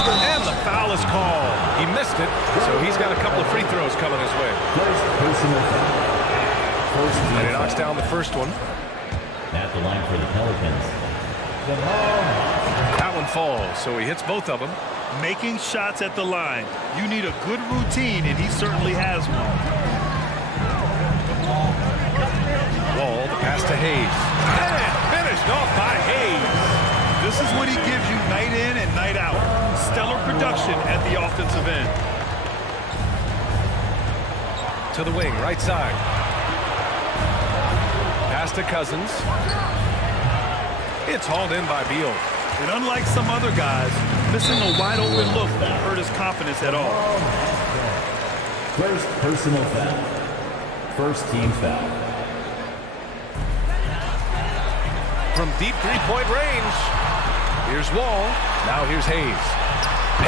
And the foul is called. He missed it, so he's got a couple of free throws coming his way. And he knocks down the first one. At the line for the Pelicans. That one falls, so he hits both of them. Making shots at the line. You need a good routine, and he certainly has one. Wall, the pass to Hayes. And finished off by Hayes. This is what he gives you night in and night out. Stellar production at the offensive end. To the wing, right side. Pass to Cousins. It's hauled in by Beal. And unlike some other guys, missing a wide open look won't hurt his confidence at all. First personal foul. First team foul. From deep three-point range, here's Wall. Now here's Hayes.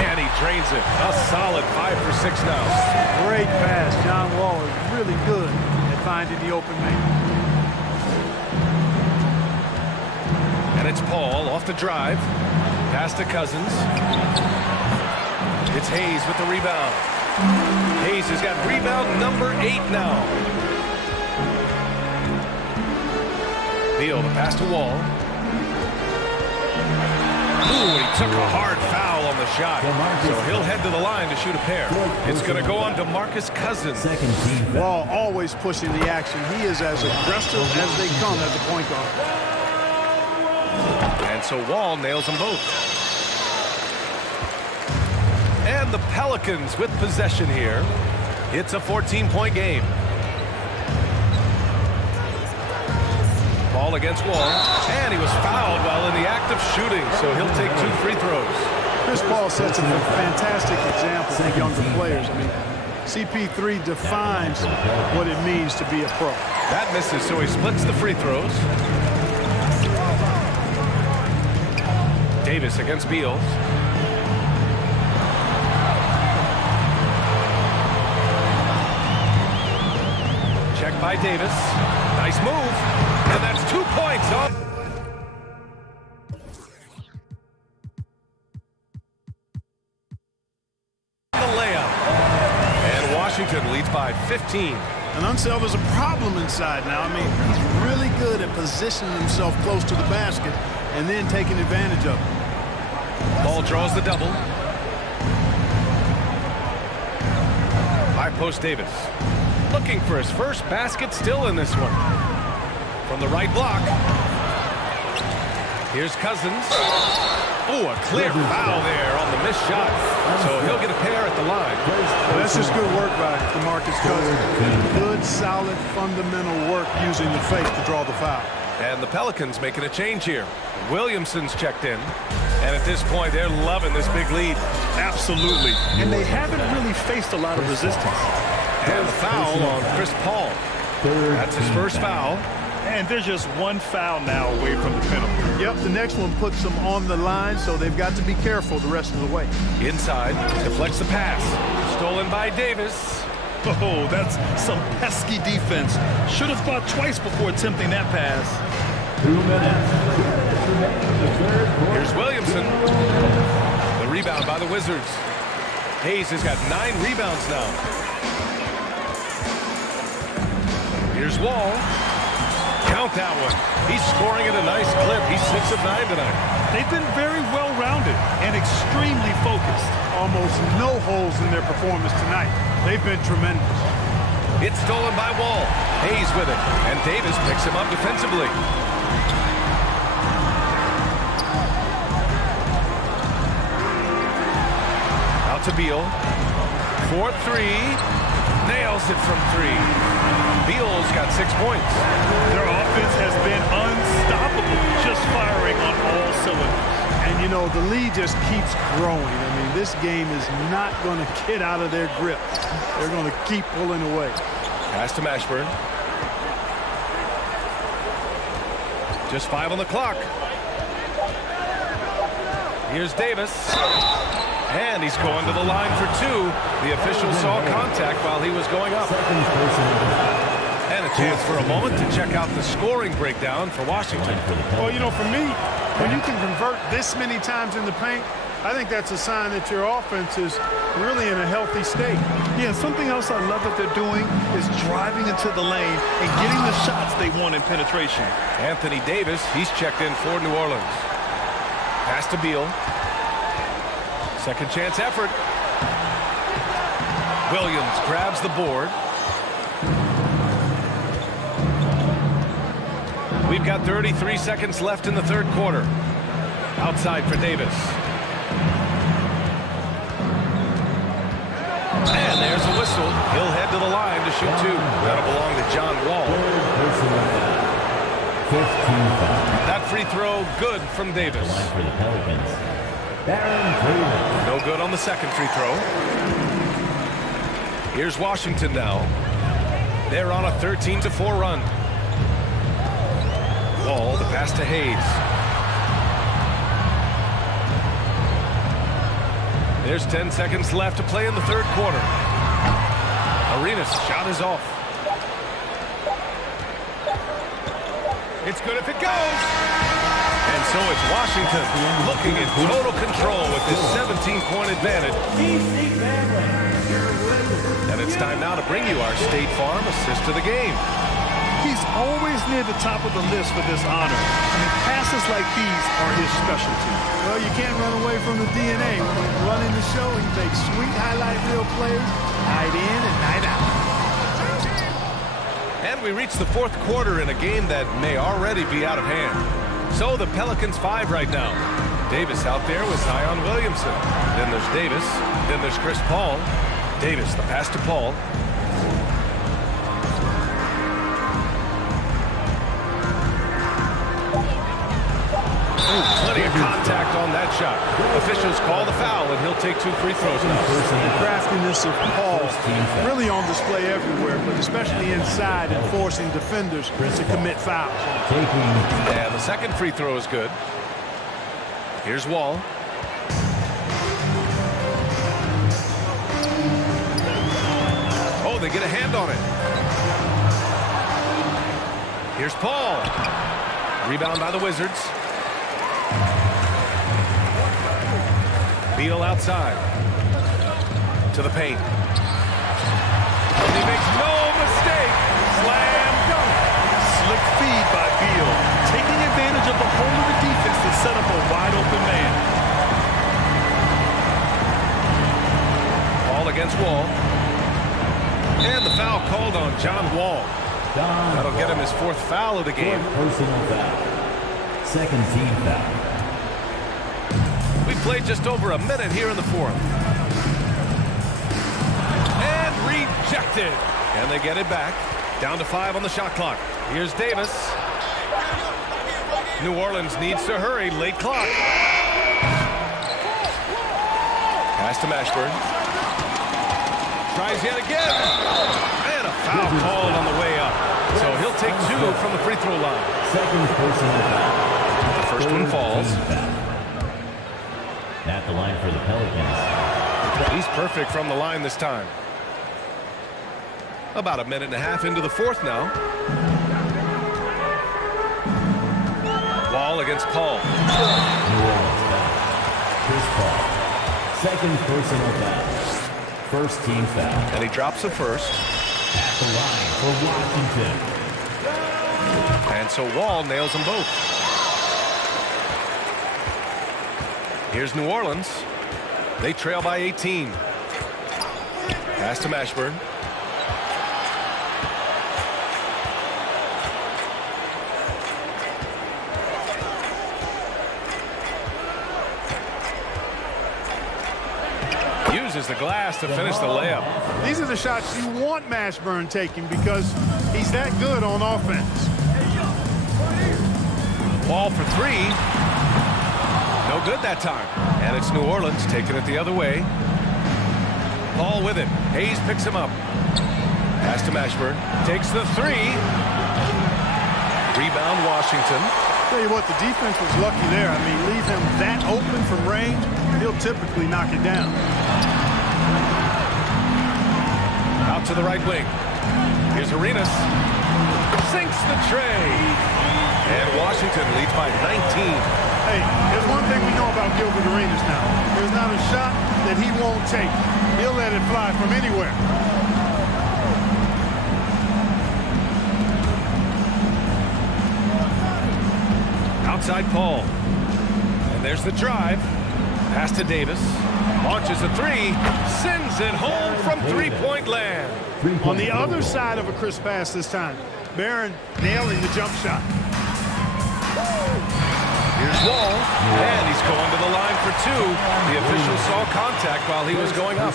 And he drains it. A solid 5 for 6 now. Great pass. John Wall is really good at finding the open man. And it's Paul off the drive. Pass to Cousins. It's Hayes with the rebound. Hayes has got rebound number 8 now. Beal, the pass to Wall. Ooh, he took a hard foul on the shot. So he'll head to the line to shoot a pair. It's going to go on to DeMarcus Cousins. Wall always pushing the action. He is as aggressive as they come as a point guard. And so Wall nails them both. And the Pelicans with possession here. It's a 14-point game. Ball against Wall, and he was fouled while in the act of shooting, so he'll take 2 free throws. Chris Paul sets a fantastic example for younger players. I mean, CP3 defines what it means to be a pro. That misses, so he splits the free throws. Davis against Beal. Check by Davis. Nice move. And that's 2 points on the layup. And Washington leads by 15. And Unseld is a problem inside now. I mean, he's really good at positioning himself close to the basket and then taking advantage of it. Ball draws the double. High post Davis. Looking for his first basket still in this one. From the right block. Here's Cousins. Oh, a clear foul there on the missed shot. So he'll get a pair at the line. Well, that's just good work by DeMarcus Cousins. Good, solid, fundamental work using the fake to draw the foul. And the Pelicans making a change here. Williamson's checked in. And at this point, they're loving this big lead. Absolutely. And they haven't really faced a lot of resistance. And the foul on Chris Paul. That's his first foul. And they're just one foul now away from the penalty. Yep, the next one puts them on the line, so they've got to be careful the rest of the way. Inside, deflects the pass. Stolen by Davis. Oh, that's some pesky defense. Should have thought twice before attempting that pass. 2 minutes. Here's Williamson. The rebound by the Wizards. Hayes has got 9 rebounds now. Here's Wall. Count that one. He's scoring at a nice clip. He's 6 of 9 tonight. They've been very well-rounded and extremely focused. Almost no holes in their performance tonight. They've been tremendous. It's stolen by Wall. Hayes with it. And Davis picks him up defensively. Out to Beal. 4-3. Nails it from 3. Beal's got 6 points. Their offense has been unstoppable, just firing on all cylinders. And, you know, the lead just keeps growing. I mean, this game is not going to get out of their grip. They're going to keep pulling away. Pass to Mashburn. Just 5 on the clock. Here's Davis. And he's going to the line for 2. The official saw contact while he was going up. And a chance for a moment to check out the scoring breakdown for Washington. Well, you know, for me, when you can convert this many times in the paint, I think that's a sign that your offense is really in a healthy state. Yeah, something else I love that they're doing is driving into the lane and getting the shots they want in penetration. Anthony Davis, he's checked in for New Orleans. Pass to Beal. Second chance effort. Williams grabs the board. We've got 33 seconds left in the third quarter. Outside for Davis. And there's a whistle. He'll head to the line to shoot 2. That'll belong to John Wall. That free throw good from Davis. For the Pelicans, Baron Davis. No good on the second free throw. Here's Washington now. They're on a 13-4 run. Wall, the pass to Hayes. There's 10 seconds left to play in the third quarter. Arenas' shot is off. It's good if it goes. And so it's Washington looking in total control with this 17-point advantage. And it's time now to bring you our State Farm assist of the game. He's always near the top of the list for this honor. I mean, passes like these are his specialty. Well, you can't run away from the DNA. When he's running the show, he makes sweet highlight reel plays, night in and night out. And we reach the fourth quarter in a game that may already be out of hand. So the Pelicans 5 right now. Davis out there with Zion Williamson. Then there's Davis. Then there's Chris Paul. Davis, the pass to Paul. Ooh, plenty of contact on that shot. Officials call the foul, and he'll take 2 free throws now. The craftiness of Paul really on display everywhere, but especially inside and forcing defenders to commit fouls. And the second free throw is good. Here's Wall. Oh, they get a hand on it. Here's Paul. Rebound by the Wizards. Beal outside. To the paint. And he makes no mistake. Slam dunk. Slick feed by Beal, taking advantage of the hole of the defense to set up a wide open man. Ball against Wall. And the foul called on John Wall. That'll get him his 4th foul of the game. Personal foul. Second team foul. We played just over a minute here in the fourth. And rejected. And they get it back. Down to 5 on the shot clock. Here's Davis. New Orleans needs to hurry. Late clock. Pass to Mashburn. Tries yet again. And a foul called on the way up. So he'll take 2 from the free throw line. Second personal foul. The first one falls. At the line for the Pelicans. He's perfect from the line this time. About a minute and a half into the fourth now. Wall against Paul. New Orleans foul. Chris Paul. Second personal foul. First team foul. And he drops the first. At the line for Washington. And so Wall nails them both. Here's New Orleans. They trail by 18. Pass to Mashburn. Uses the glass to finish the layup. These are the shots you want Mashburn taking because he's that good on offense. Wall for 3. No good that time. And it's New Orleans taking it the other way. Paul with it. Hayes picks him up. Pass to Mashburn. Takes the 3. Rebound Washington. Tell you what, the defense was lucky there. I mean, leave him that open from range, he'll typically knock it down. Out to the right wing. Here's Arenas. Sinks the tray. And Washington leads by 19. Hey, there's one thing we know about Gilbert Arenas now. There's not a shot that he won't take. He'll let it fly from anywhere. Outside Paul. And there's the drive. Pass to Davis. Launches a 3. Sends it home from three-point land. On the other side of a crisp pass this time. Barron nailing the jump shot. Here's Wall, and he's going to the line for 2. The official saw contact while he was going up.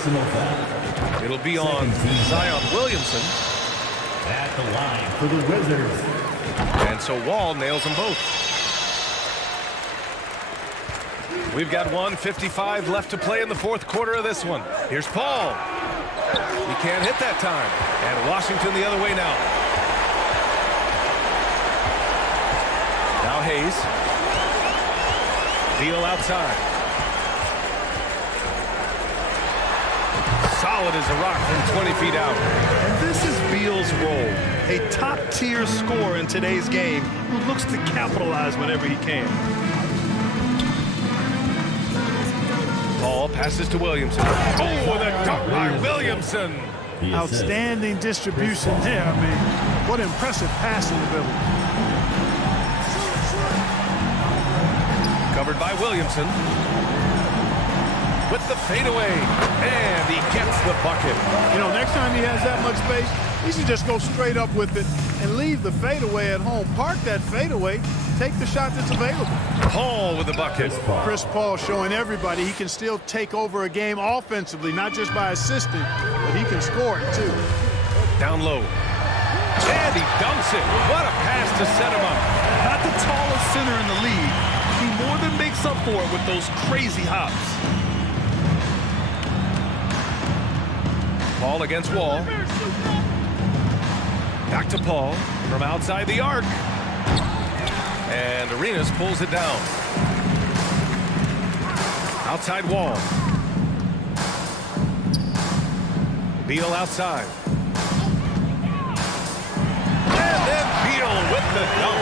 It'll be on Zion Williamson. At the line for the Wizards, And so Wall nails them both. We've got 1:55 left to play in the fourth quarter of this one. Here's Paul. He can't hit that time. And Washington the other way now. Now Hayes. Beal outside. Solid as a rock from 20 feet out. And this is Beal's role. A top-tier scorer in today's game who looks to capitalize whenever he can. Paul passes to Williamson. Oh, the dunk by Williamson. Outstanding distribution there. I mean, what impressive passing ability. Covered by Williamson. With the fadeaway. And he gets the bucket. You know, next time he has that much space, he should just go straight up with it and leave the fadeaway at home. Park that fadeaway. Take the shot that's available. Paul with the bucket. Chris Paul showing everybody he can still take over a game offensively, not just by assisting, but he can score it too. Down low. And he dunks it. What a pass to set him up. Not the tallest center in the league. He more than makes up for it with those crazy hops. Paul against Wall. Back to Paul from outside the arc. And Arenas pulls it down. Outside Wall. Beal outside. And then Beal with the dunk.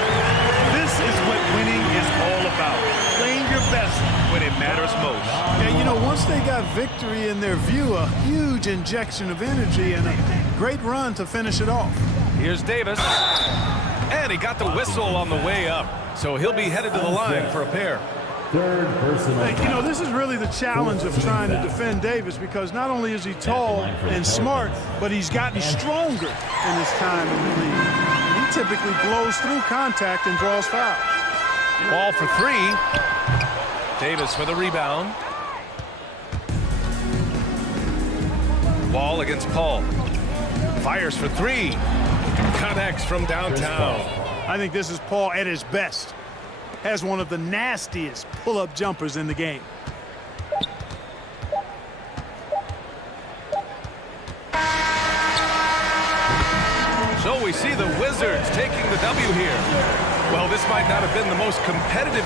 This is what winning is all about. Playing your best when it matters most. And you know, once they got victory in their view, a huge injection of energy and a great run to finish it off. Here's Davis. And he got the whistle on the way up. So he'll be headed to the line for a pair. Third personal. You know, this is really the challenge of trying to defend Davis, because not only is he tall and smart, but he's gotten stronger in his time in the league. He typically blows through contact and draws fouls. Ball for three. Davis for the rebound. Wall against Paul. Fires for three. Connects from downtown. I think this is Paul at his best. Has one of the nastiest pull-up jumpers in the game. So we see the Wizards taking the W here. Well, this might not have been the most competitive.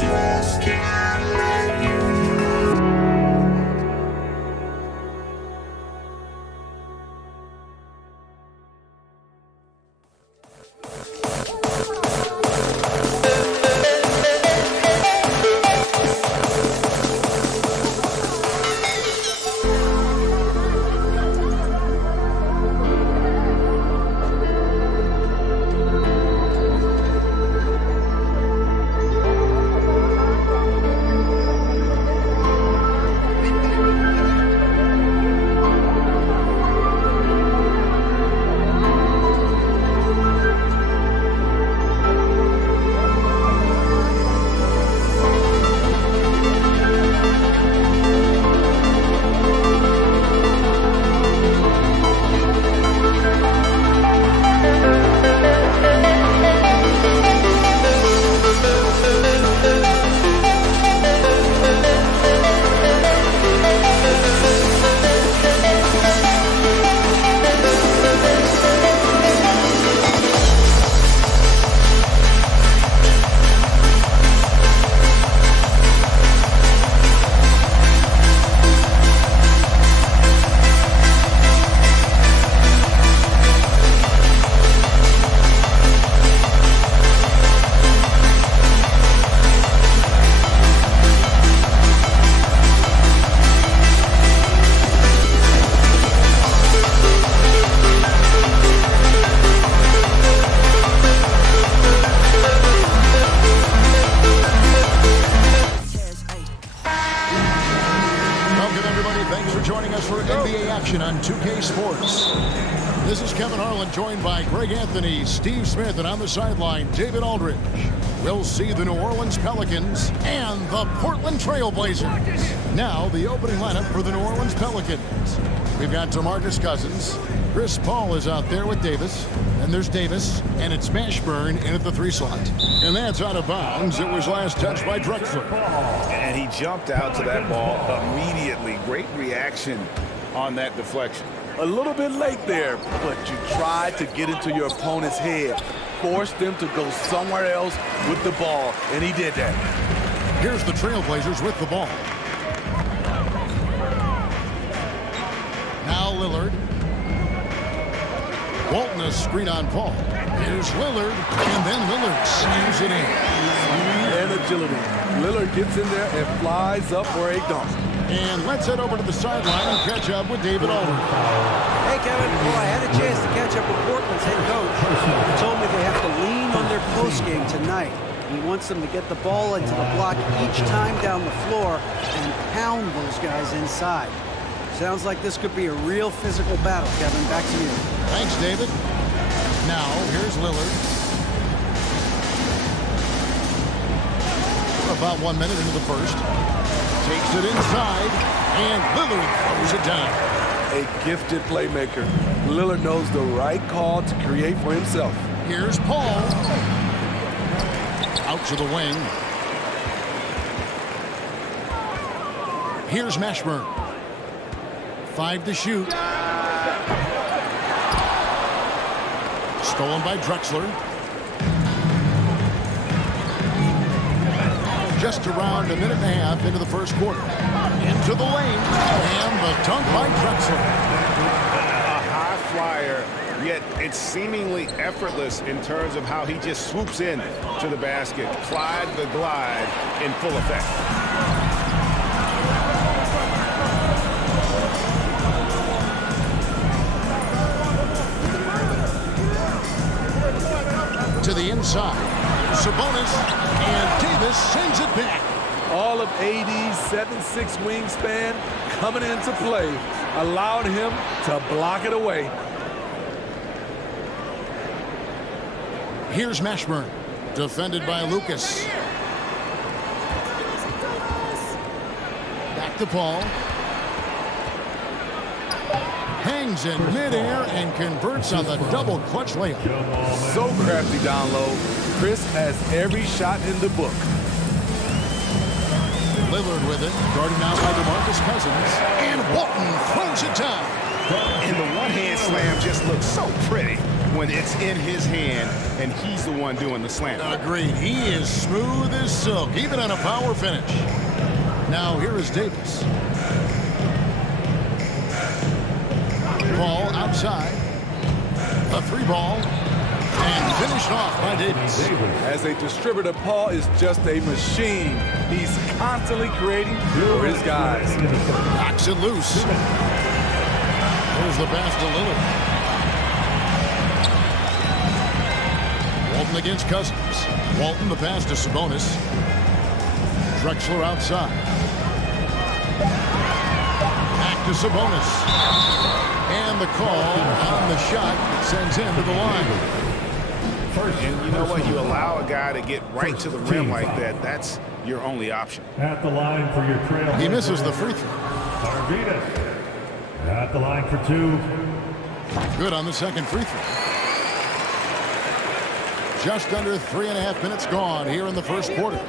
just can't let you. On 2K Sports. This is Kevin Harlan, joined by Greg Anthony, Steve Smith, and on the sideline, David Aldridge. We'll see the New Orleans Pelicans and the Portland Trail Blazers. Now, the opening lineup for the New Orleans Pelicans. We've got DeMarcus Cousins. Chris Paul is out there with Davis. And there's Davis, and it's Mashburn in at the 3 slot. And that's out of bounds. It was last touched by Drexler. And he jumped out to that ball immediately. Great reaction on that deflection. A little bit late there, but you tried to get into your opponent's head. Force them to go somewhere else with the ball, and he did that. Here's the Trailblazers with the ball. Now Lillard. Walton a screen on Paul. Here's Lillard, and then Lillard slams it in. And agility. Lillard gets in there and flies up for a dunk. And let's head over to the sideline and catch up with David Aldridge. Hey, Kevin. Well, I had a chance to catch up with Portland's head coach. He told me they have to lean on their post game tonight. He wants them to get the ball into the block each time down the floor and pound those guys inside. Sounds like this could be a real physical battle, Kevin. Back to you. Thanks, David. Now, here's Lillard. About 1 minute into the first. Takes it inside, and Lillard throws it down. A gifted playmaker. Lillard knows the right call to create for himself. Here's Paul. Out to the wing. Here's Mashburn. 5 to shoot. Stolen by Drexler. Just around a minute and a half into the first quarter. Into the lane, and the dunk by Drexler. A high flyer, yet it's seemingly effortless in terms of how he just swoops in to the basket. Clyde the glide in full effect. To the inside. Sabonis, and Davis sends it back. All of AD's 7'6" wingspan coming into play allowed him to block it away. Here's Mashburn, defended by Lucas. Back to Paul. Hangs in midair and converts on the double clutch layup. So crafty down low. Chris has every shot in the book. Lillard with it, guarded now by DeMarcus Cousins, and Walton throws it down. And the one-hand slam just looks so pretty. when it's in his hand and he's the one doing the slam. Agreed. He is smooth as silk, even on a power finish. Now here is Davis. Ball outside. A 3-ball. And finished off by Davis. As a distributor, Paul is just a machine. He's constantly creating for his guys. Knocks it loose. There's the pass to Lillard. Walton against Cousins. Walton the pass to Sabonis. Drexler outside. Back to Sabonis. And the call on the shot sends him to the line. And you know what? You allow a guy to get right to the rim like that. That's your only option. At the line for your trail. He misses the free throw. Arvidas at the line for 2. Good on the second free throw. Just under 3.5 minutes gone here in the first quarter.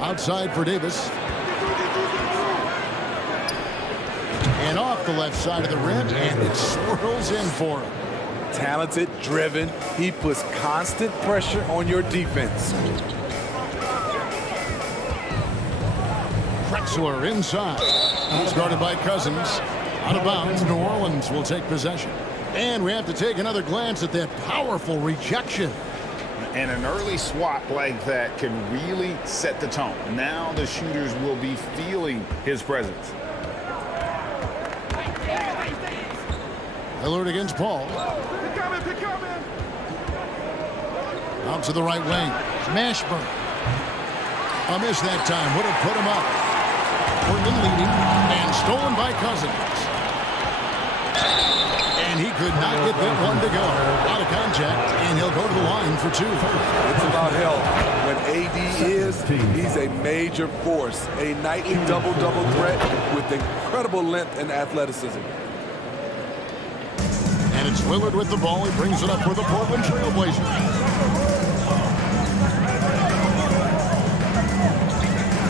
Outside for Davis. And off the left side of the rim, and it swirls in for him. Talented, driven. He puts constant pressure on your defense. Drexler inside. He's guarded by Cousins. Out of bounds, New Orleans will take possession. And we have to take another glance at that powerful rejection. And an early swat like that can really set the tone. Now the shooters will be feeling his presence. Lillard against Paul. Out to the right wing. Mashburn. A miss that time. Would have put him up. Portland leading. And stolen by Cousins. And he could not get that one to go. Out of contact. And he'll go to the line for 2. It's about health. When AD is, he's a major force. A nightly double-double threat with incredible length and athleticism. And it's Lillard with the ball. He brings it up for the Portland Trail Blazers.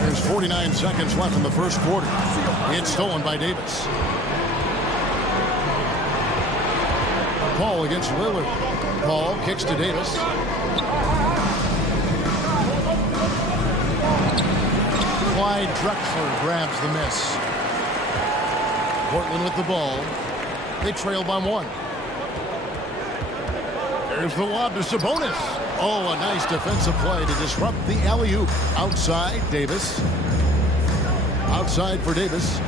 There's 49 seconds left in the first quarter. It's stolen by Davis. Paul against Lillard. Paul kicks to Davis. Clyde Drexler grabs the miss. Portland with the ball. They trail by 1. There's the lob to Sabonis. Oh, a nice defensive play to disrupt the alley-oop. Outside, Davis. Outside for Davis.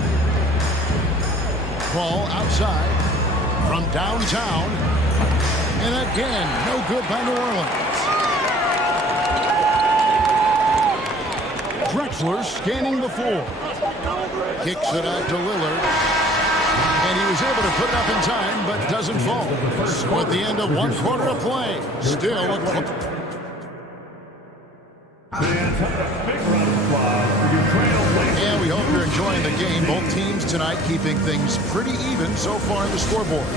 Ball outside from downtown. And again, no good by New Orleans. Drexler scanning the floor. Kicks it out to Lillard. And he was able to put it up in time, but doesn't fall. So at the end of 1 quarter of play, still a... And we hope you're enjoying the game. Both teams tonight keeping things pretty even so far in the scoreboard.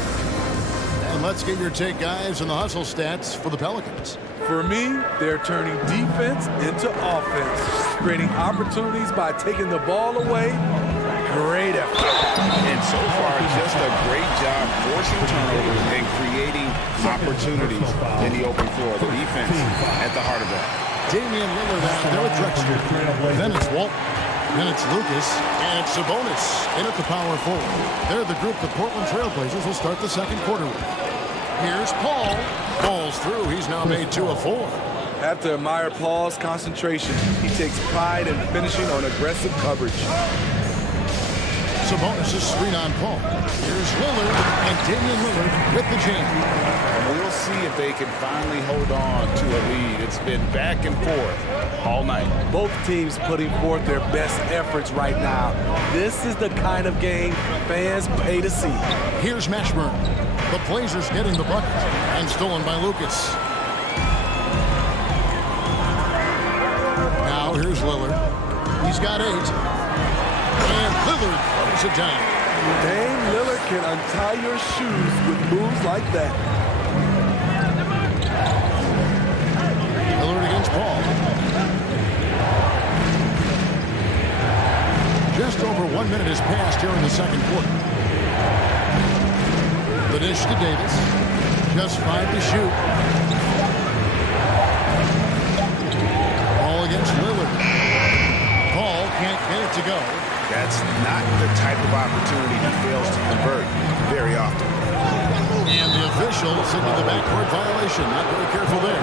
And let's get your take, guys, on the hustle stats for the Pelicans. For me, they're turning defense into offense, creating opportunities by taking the ball away. Great effort. And so far, just a great job forcing turnovers and creating opportunities in the open floor. The defense at the heart of that. Damian Lillard out there with Drexler. Then it's Walton. Then it's Lucas. And it's Sabonis in at the power forward. They're the group the Portland Trail Blazers will start the second quarter with. Here's Paul. Falls through. He's now made 2 of 4. Have to admire Paul's concentration. He takes pride in finishing on aggressive coverage. Sabonis is screen on Paul. Here's Lillard, and Damian Lillard with the jam. We'll see if they can finally hold on to a lead. It's been back and forth all night. Both teams putting forth their best efforts right now. This is the kind of game fans pay to see. Here's Mashburn. The Blazers getting the bucket, and stolen by Lucas. Now here's Lillard. He's got 8. And Lillard throws it down. Dame Lillard can untie your shoes with moves like that. Lillard against Paul. Just over 1 minute has passed here in the second quarter. The dish to Davis. Just 5 to shoot. Ball against Lillard. Paul can't get it to go. That's not the type of opportunity he fails to convert very often. And the official signaled the backcourt violation. Not very careful there.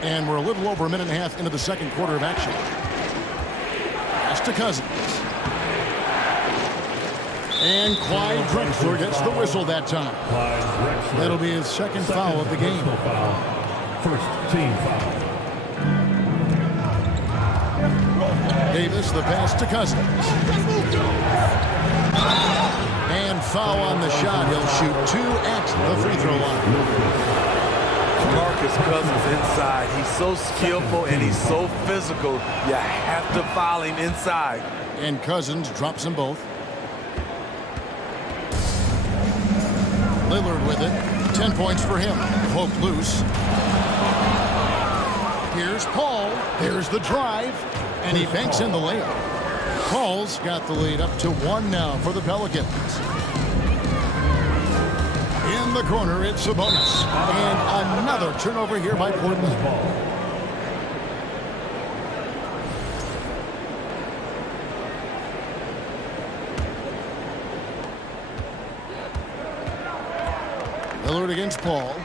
And we're a little over a minute and a half into the second quarter of action. Pass to Cousins. And Clyde Drexler gets the whistle that time. That'll be his second foul of the game. First team foul. Davis, the pass to Cousins. And foul on the shot. He'll shoot 2 at the free throw line. Marcus Cousins inside. He's so skillful and he's so physical. You have to foul him inside. And Cousins drops them both. Lillard with it. 10 points for him. Poke loose. Here's Paul. There's the drive. And he banks in the layup. Paul's got the lead up to 1 now for the Pelicans. In the corner, it's Sabonis. And another turnover here by Portland. Lillard against Paul.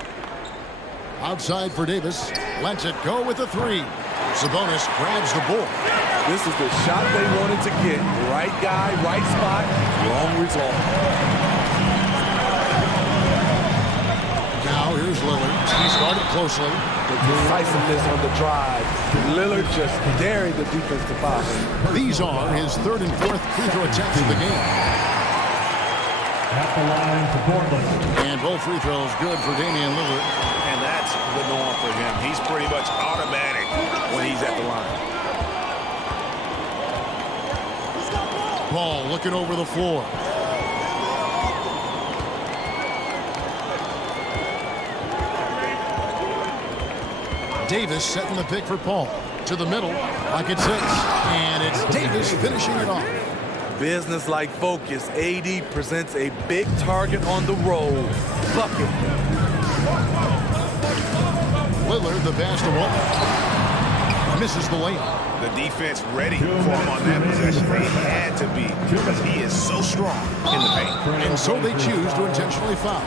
Outside for Davis. Lets it go with the 3. Sabonis grabs the board. This is the shot they wanted to get. Right guy, right spot, wrong result. Now here's Lillard. He started closely. The decisiveness on the drive. Lillard just daring the defense to foul him. These are his 3rd and 4th free throw attempts of the game. At the line for Portland. And both free throws good for Damian Lillard. And that's the norm for him. He's pretty much automatic when he's at the line. Paul looking over the floor. Davis setting the pick for Paul. To the middle, pocket 6. And it's Davis finishing it off. Business-like focus. AD presents a big target on the roll. Bucket. Lillard, the pass to Walton. Misses the layup. The defense ready for him on that possession. They had to be because he is so strong in the paint. And so they choose to intentionally foul.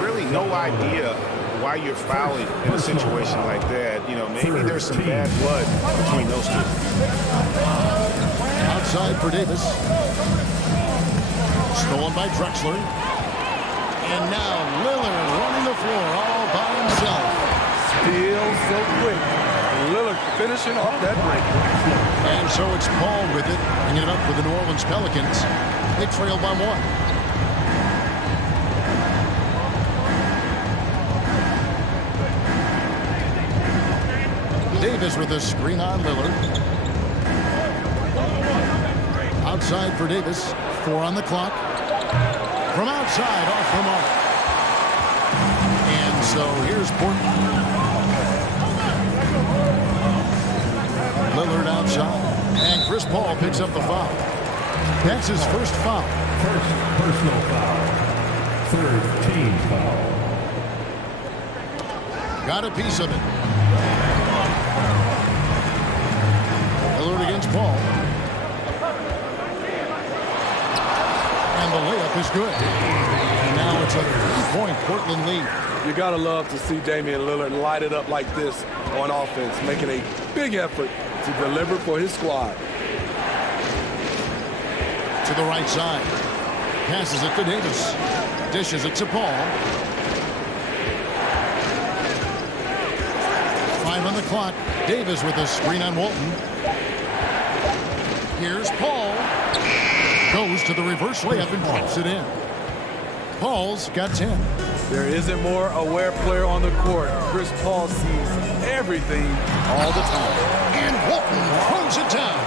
Really no idea why you're fouling in a situation like that. You know, maybe there's some bad blood between those two. Outside for Davis. Stolen by Drexler. And now Lillard running the floor all by himself. Steal so quick. Lillard finishing off that break. And so it's Paul with it, bringing it up for the New Orleans Pelicans. They trail by 1. Davis with a screen on Lillard. Outside for Davis. 4 on the clock. From outside, off the mark. And so here's Portland. Lillard outside. And Chris Paul picks up the foul. That's his first foul. First personal foul. 3rd team foul. Got a piece of it. Lillard against Paul. And the layup is good. And now it's a 3-point Portland lead. You gotta love to see Damian Lillard light it up like this on offense, making a big effort to deliver for his squad. To the right side. Passes it to Davis. Dishes it to Paul. 5 on the clock. Davis with a screen on Walton. Here's Paul. Goes to the reverse layup and drops it in. Paul's got 10. There isn't more aware player on the court. Chris Paul sees everything all the time. And Walton throws it down.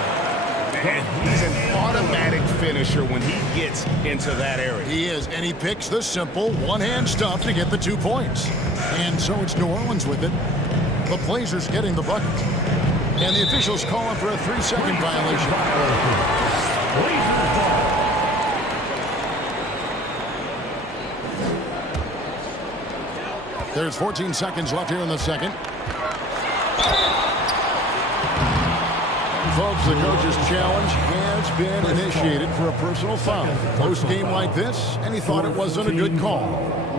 And he's an automatic finisher when he gets into that area. He is, and he picks the simple one-hand stuff to get the 2 points. And so it's New Orleans with it. The Blazers getting the bucket. And the officials calling for a 3-second violation. There's 14 seconds left here in the second. And folks, the coach's challenge has been initiated for a personal foul. Post game like this, and he thought it wasn't a good call.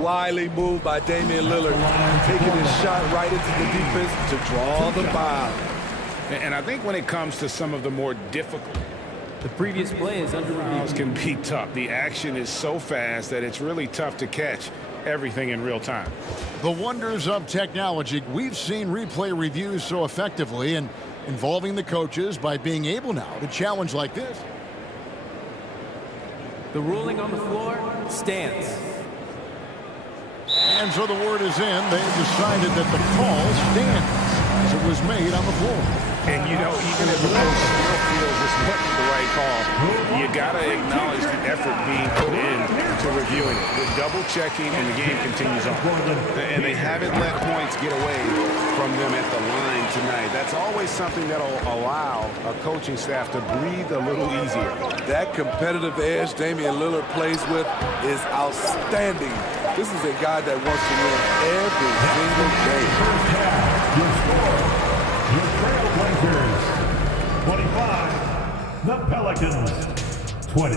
Wily move by Damian Lillard, taking his shot right into the defense to draw the foul. And I think when it comes to some of the more difficult, the previous play is under review. Can be tough. The action is so fast that it's really tough to catch everything in real time. The wonders of technology. We've seen replay reviews so effectively and involving the coaches by being able now to challenge like this. The ruling on the floor stands. And so the word is in. They've decided that the call stands as it was made on the floor. And, you know, even if the coach still feels this wasn't the right call, you got to acknowledge the effort being put in to reviewing it. The double checking, and the game continues on. And they haven't let points get away from them at the line tonight. That's always something that will allow a coaching staff to breathe a little easier. That competitive edge Damian Lillard plays with is outstanding. This is a guy that wants to win every single game. Your score, your Trailblazers, 25. The Pelicans, 20.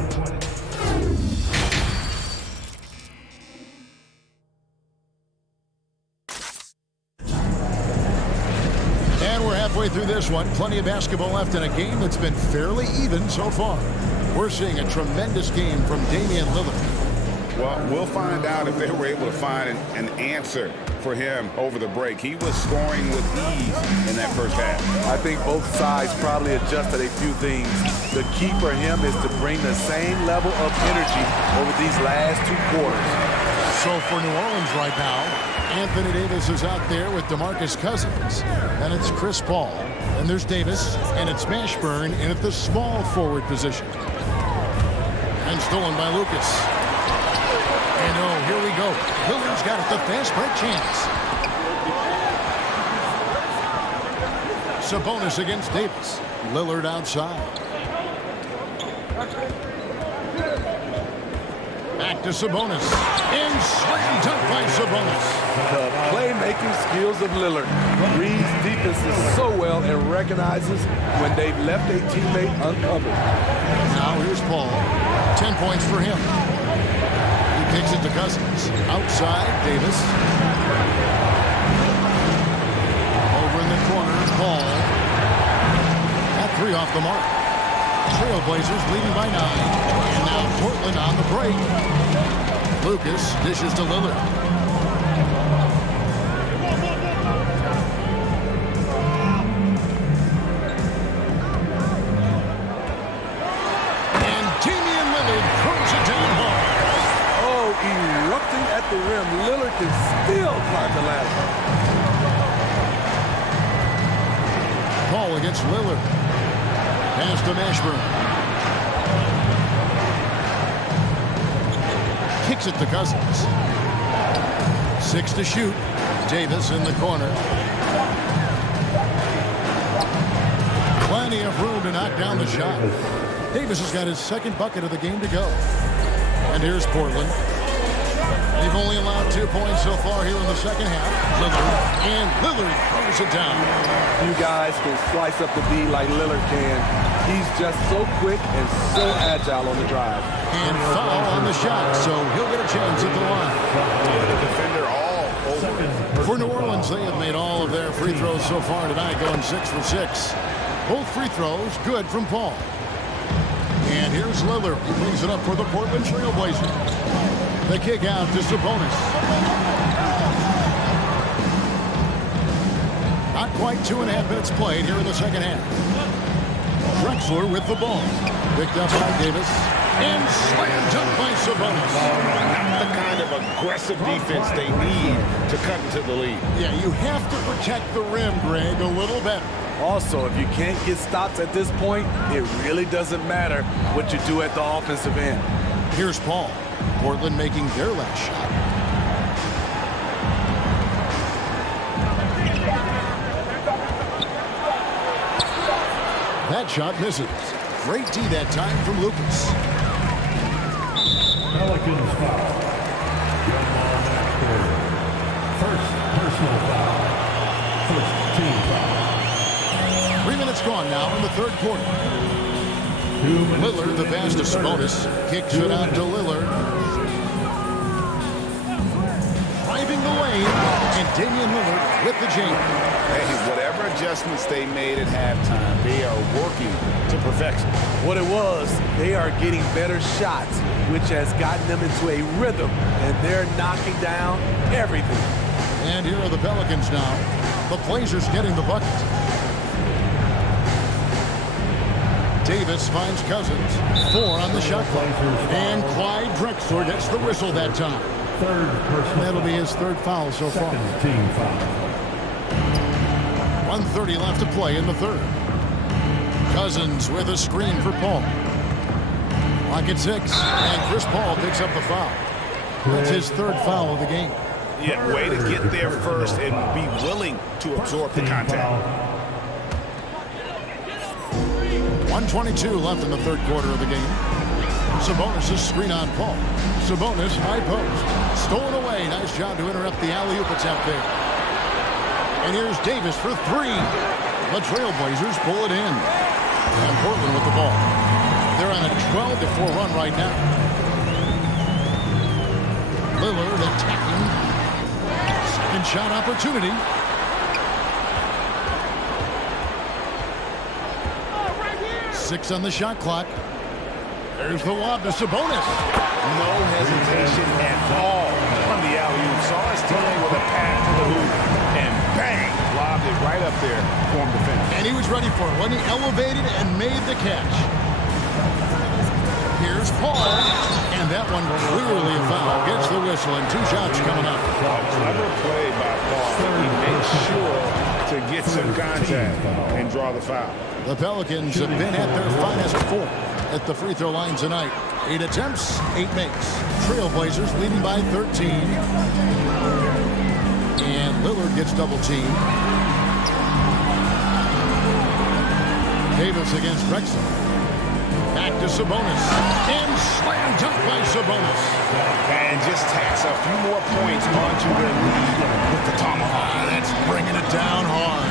And we're halfway through this one. Plenty of basketball left in a game that's been fairly even so far. We're seeing a tremendous game from Damian Lillard. Well, we'll find out if they were able to find an answer for him over the break. He was scoring with ease in that first half. I think both sides probably adjusted a few things. The key for him is to bring the same level of energy over these last 2 quarters. So for New Orleans right now, Anthony Davis is out there with DeMarcus Cousins. And it's Chris Paul. And there's Davis. And it's Mashburn in at the small forward position. And stolen by Lucas. And oh, here we go. Lillard's got it, the fast break chance. Sabonis against Davis. Lillard outside. Back to Sabonis. And slam dunk by Sabonis. The playmaking skills of Lillard. Reads defenses so well and recognizes when they've left a teammate uncovered. Now here's Paul. 10 points for him. Kicks it to Cousins. Outside, Davis. Over in the corner, Paul. That 3 off the mark. Trailblazers leading by 9. And now Portland on the break. Lucas dishes to Lillard. Erupting at the rim, Lillard can still climb the ladder. Paul against Lillard. Pass to Mashburn. Kicks it to Cousins. 6 to shoot. Davis in the corner. Plenty of room to knock down the shot. Davis has got his second bucket of the game to go. And here's Portland. They've only allowed 2 points so far here in the second half. Lillard throws it down. You guys can slice up the D like Lillard can. He's just so quick and so agile on the drive. And foul on the shot, so he'll get a chance at the line. The defender all over. For New Orleans, they have made all of their free throws so far tonight, going 6 for 6. Both free throws good from Paul. And here's Lillard. He brings it up for the Portland Trailblazers. The kick out to Sabonis. Not quite 2.5 minutes played here in the second half. Drexler with the ball. Picked up by Davis. And slam dunk by Sabonis. Not the kind of aggressive defense they need to cut into the lead. Yeah, you have to protect the rim, Greg, a little better. Also, if you can't get stops at this point, it really doesn't matter what you do at the offensive end. Here's Paul. Portland making their last shot. That shot misses. Great D that time from Lucas. Pelicans foul. One ball match quarter. First personal foul. First team foul. 3 minutes gone now in the third quarter. Lillard, the pass to Sabonis. Kicks it out to Lillard. Driving the lane. And Damian Lillard with the jam. Hey, whatever adjustments they made at halftime, they are working to perfection. What it was, they are getting better shots, which has gotten them into a rhythm, and they're knocking down everything. And here are the Pelicans now. The Blazers getting the bucket. Davis finds Cousins. 4 on the shot clock. And Clyde Drexler gets the whistle that time. Third personal. That'll be his third foul so far. Second team foul. 1:30 left to play in the third. Cousins with a screen for Paul. Clock at 6. And Chris Paul picks up the foul. That's his third foul of the game. Yeah, way to get there first and be willing to absorb the contact. 1:22 left in the third quarter of the game. Sabonis' screen on Paul. Sabonis high post. Stolen away. Nice job to interrupt the alley-oop attempt there. And here's Davis for 3. The Trailblazers pull it in. And Portland with the ball. They're on a 12-4 run right now. Lillard attacking. Second shot opportunity. Six on the shot clock. There's the lob to Sabonis. No hesitation at all on the alley-oop. Saw his teammate with a pass to the hoop. And bang! Lobbed it right up there for him to finish. And he was ready for it when he elevated and made the catch. Here's Paul. And that one clearly a foul. Gets the whistle and 2 shots coming up. Clever play by Paul. He made sure to get some contact and draw the foul. The Pelicans have been at their finest 4 at the free throw line tonight. 8 attempts, 8 makes. Trailblazers leading by 13. And Lillard gets double teamed. Davis against Drexler. Back to Sabonis. And slam dunk by Sabonis. And just tacks a few more points onto their lead with the tomahawk. That's bringing it down hard.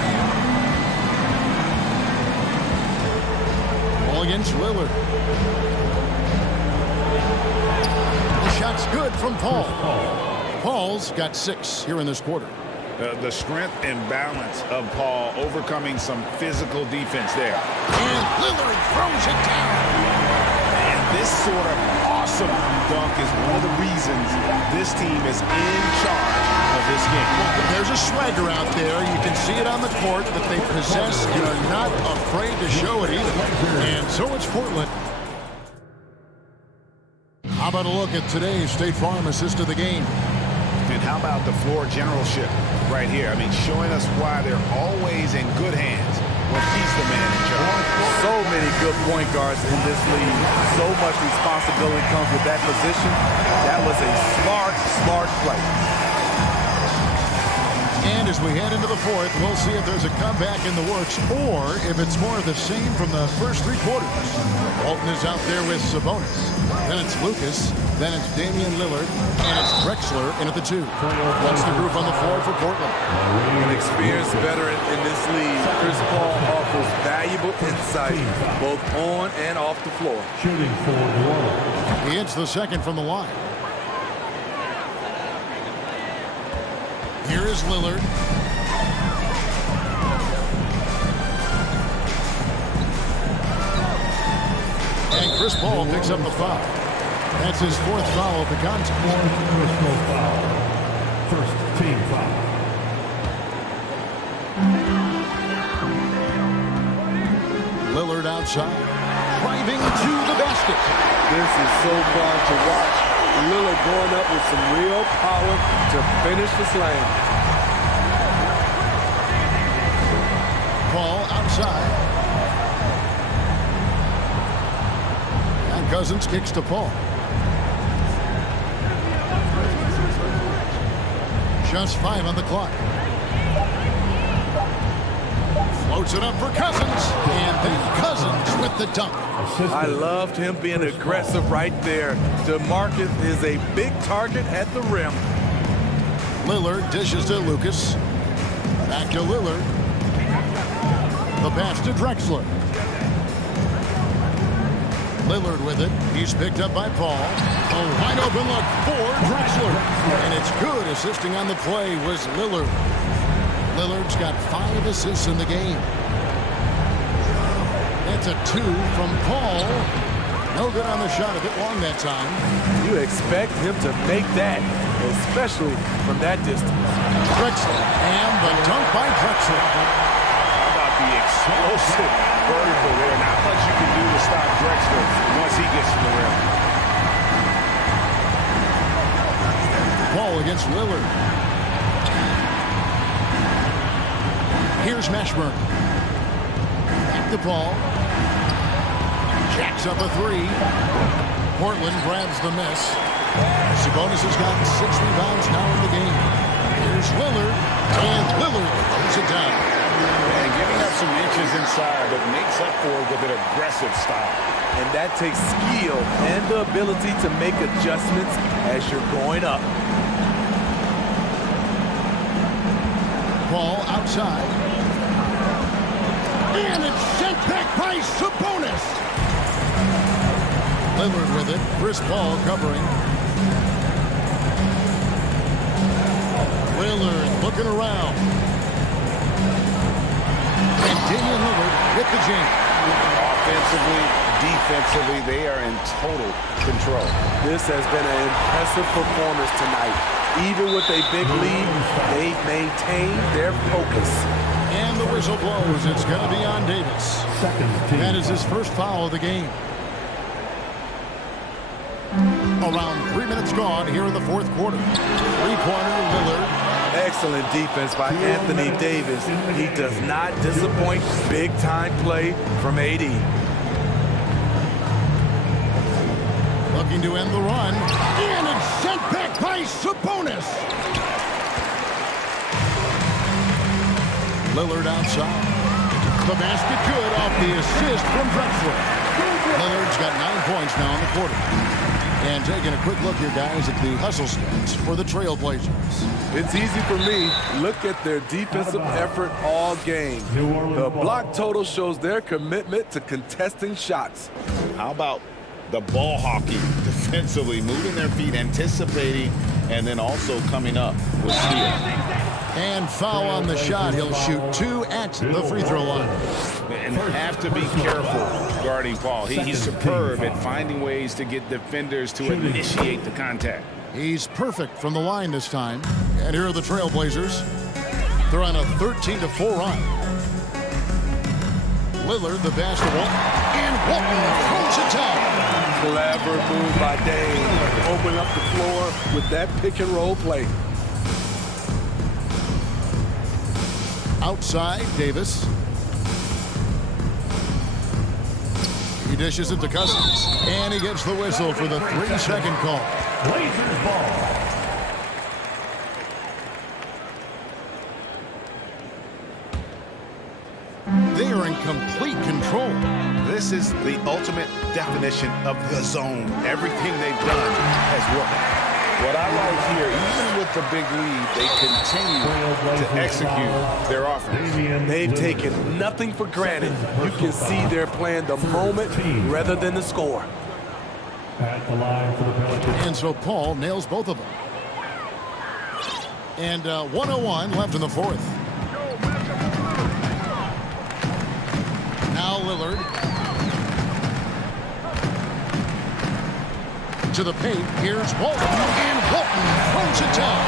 Ball against Lillard. The shot's good from Paul. Paul's got 6 here in this quarter. The strength and balance of Paul overcoming some physical defense there. And Lillard throws it down. And this sort of awesome dunk is one of the reasons this team is in charge of this game. There's a swagger out there. You can see it on the court that they possess and are not afraid to show it either. And so it's Portland. How about a look at today's State Farm assist of the game? And how about the floor generalship right here? I mean, showing us why they're always in good hands when he's the man in charge. So many good point guards in this league. So much responsibility comes with that position. That was a smart play. And as we head into the fourth, we'll see if there's a comeback in the works or if it's more of the same from the first 3 quarters. Walton is out there with Sabonis. Then it's Lucas. Then it's Damian Lillard. And it's Drexler in at the 2. That's the group on the floor for Portland. An experienced veteran in this league, Chris Paul offers valuable insight both on and off the floor. Shooting for New Orleans. He hits the second from the line. Here is Lillard. And Chris Paul picks up the foul. That's his 4th foul of the contest. 4th personal foul. First team foul. Lillard outside. Driving to the basket. This is so fun to watch. Lillard going up with some real power to finish the slam. Paul outside. And Cousins kicks to Paul. Just 5 on the clock. Puts it up for Cousins. And then Cousins with the dunk. I loved him being aggressive right there. DeMarcus is a big target at the rim. Lillard dishes to Lucas. Back to Lillard. The pass to Drexler. Lillard with it. He's picked up by Paul. A wide open look for Drexler. And it's good. Assisting on the play was Lillard. Lillard's got 5 assists in the game. That's a 2 from Paul. No good on the shot. A bit long that time. You expect him to make that, especially from that distance. Drexler. And the dunk by Drexler. How about the explosive vertical there? Not much you can do to stop Drexler once he gets to the rim. Paul against Lillard. Here's Mashburn. Back to Paul. Jacks up a 3. Portland grabs the miss. Sabonis has got 6 rebounds now in the game. Here's Lillard. And Lillard throws it down. And giving up some inches inside, but makes up for it with an aggressive style. And that takes skill and the ability to make adjustments as you're going up. Paul outside. And it's sent back by Sabonis. Lillard with it. Chris Paul covering. Lillard looking around. And Damian Lillard with the jam. Offensively, defensively, they are in total control. This has been an impressive performance tonight. Even with a big lead, they've maintained their focus. And the whistle blows. It's going to be on Davis. That is his first foul of the game. Around 3 minutes gone here in the fourth quarter. Three-pointer, Lillard. Excellent defense by Anthony Davis. He does not disappoint. Big-time play from AD. Looking to end the run. And it's sent back by Sabonis. Lillard outside. The basket good off the assist from Drexler. Lillard's got 9 points now in the quarter. And taking a quick look here, guys, at the hustle stats for the Trailblazers. It's easy for me. Look at their defensive effort all game. The block total shows their commitment to contesting shots. How about the ball hawking defensively, moving their feet, anticipating, and then also coming up with steal. And foul on the shot. He'll shoot 2 at the free throw line. And have to be careful guarding Paul. He's superb at finding ways to get defenders to initiate the contact. He's perfect from the line this time. And here are the Trailblazers. They're on a 13-4 run. Lillard, the basketball, and Walton throws it down. Clever move by Dame. Open up the floor with that pick-and-roll play. Outside, Davis. He dishes it to Cousins. And he gets the whistle for the 3-second call. Blazers ball. They are in complete control. This is the ultimate definition of the zone. Everything they've done has worked. What I like here, even with the big lead, they continue to execute their offense. They've taken nothing for granted. You can see they're playing the moment rather than the score. At the line for the Pelicans. And so Paul nails both of them. And 1:01 left in the fourth. Now Lillard. To the paint. Here's Walton. And Walton throws it down.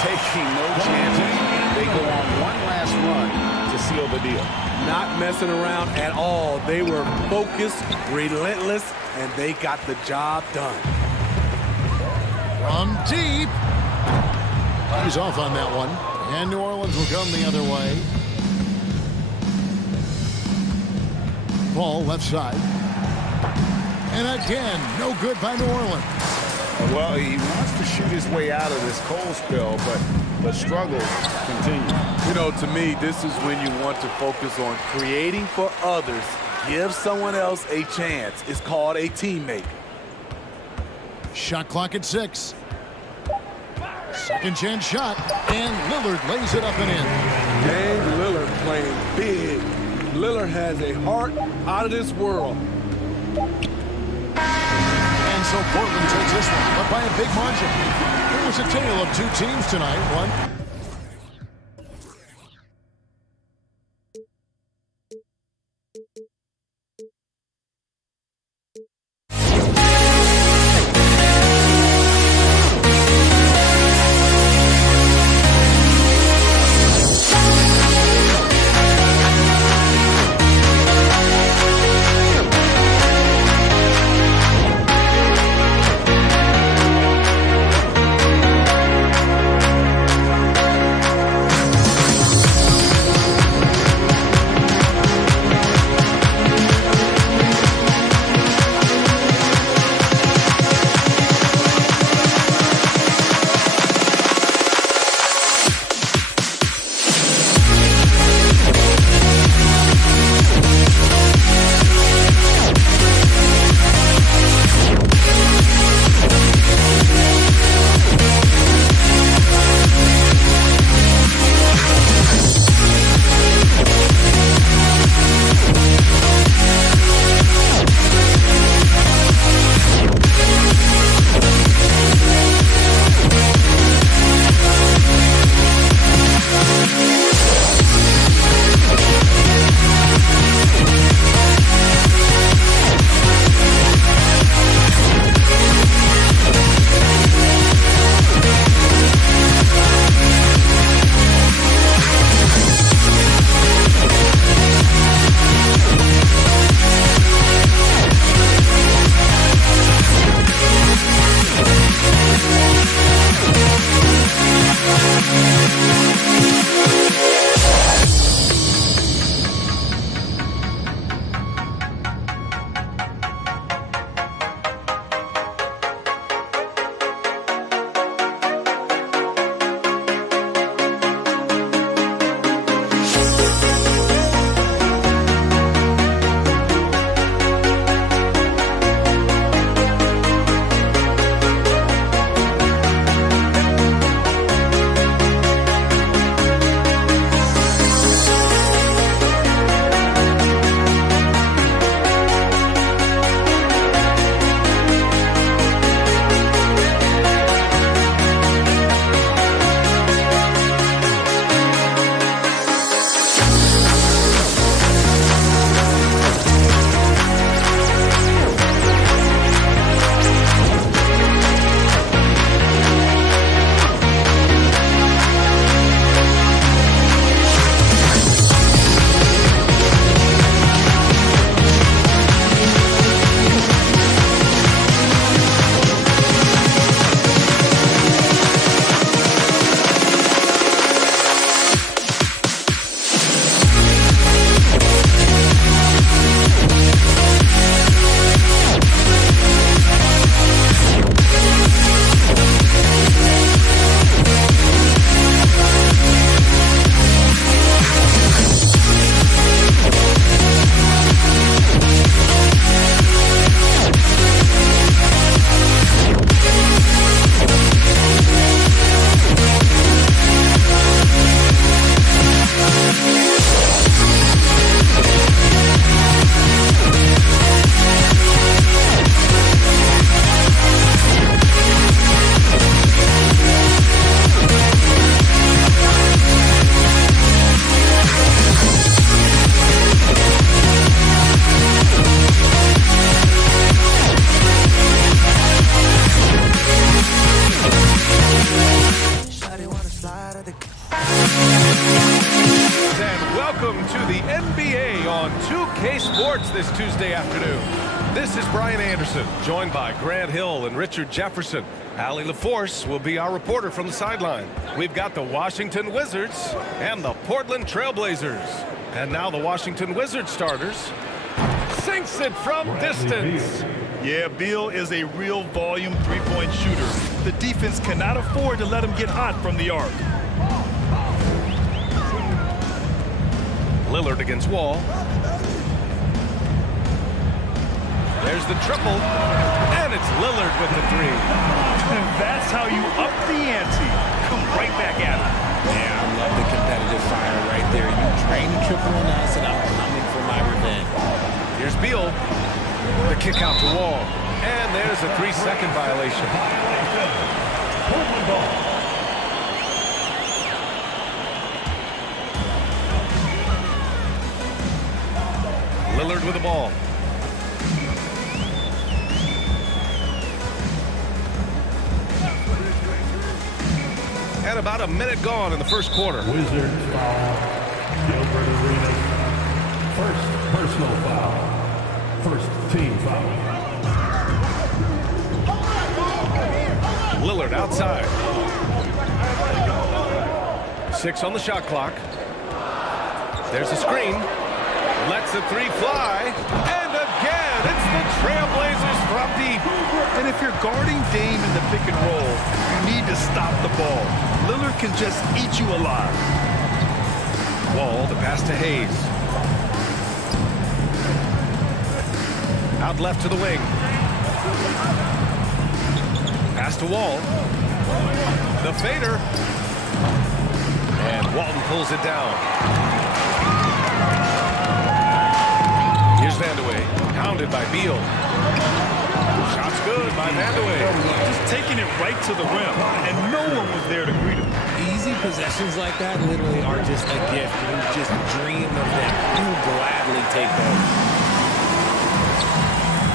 Taking no chances. They go on one last run to seal the deal. Not messing around at all. They were focused, relentless, and they got the job done. From deep. He's off on that one. And New Orleans will come the other way. Paul left side. And again, no good by New Orleans. Well, he wants to shoot his way out of this cold spell, but but struggles continue. You know, to me, this is when you want to focus on creating for others. Give someone else a chance. It's called a teammate. Shot clock at 6. Second chance shot, and Lillard lays it up and in. Dame Lillard playing big. Lillard has a heart out of this world. And so Portland takes this one, but by a big margin. It was a tale of two teams tonight. One. on 2K Sports this Tuesday afternoon. This is Brian Anderson, joined by Grant Hill and Richard Jefferson. Allie LaForce will be our reporter from the sideline. We've got the Washington Wizards and the Portland Trailblazers. And now the Washington Wizards starters. Sinks it from distance. Yeah, Beal is a real volume three-point shooter. The defense cannot afford to let him get hot from the arc. Lillard against Wall. There's the triple, and it's Lillard with the three. And that's how you up the ante. Come right back at it. Yeah, I love the competitive fire right there. You drain the triple on us, and I'm coming for my revenge. Here's Beal. The kick out to Wall. And there's a 3-second violation. Lillard with the ball. And about a minute gone in the first quarter. Wizards foul. Gilbert Arenas. First personal foul. First team foul. Lillard outside. 6 on the shot clock. There's a screen. Lets the three fly. And again, it's the Trailblazers from deep. And if you're guarding Dame in the pick and roll, you need to stop the ball. Lillard can just eat you alive. Wall, the pass to Hayes. Out left to the wing. Pass to Wall. The fader. And Walton pulls it down. Here's Vandeweghe, pounded by Beal. Shot's good by Vandeweghe. Just taking it right to the rim, and no one was there to greet him. Easy possessions like that literally are just a gift. You just dream of them. You gladly take those.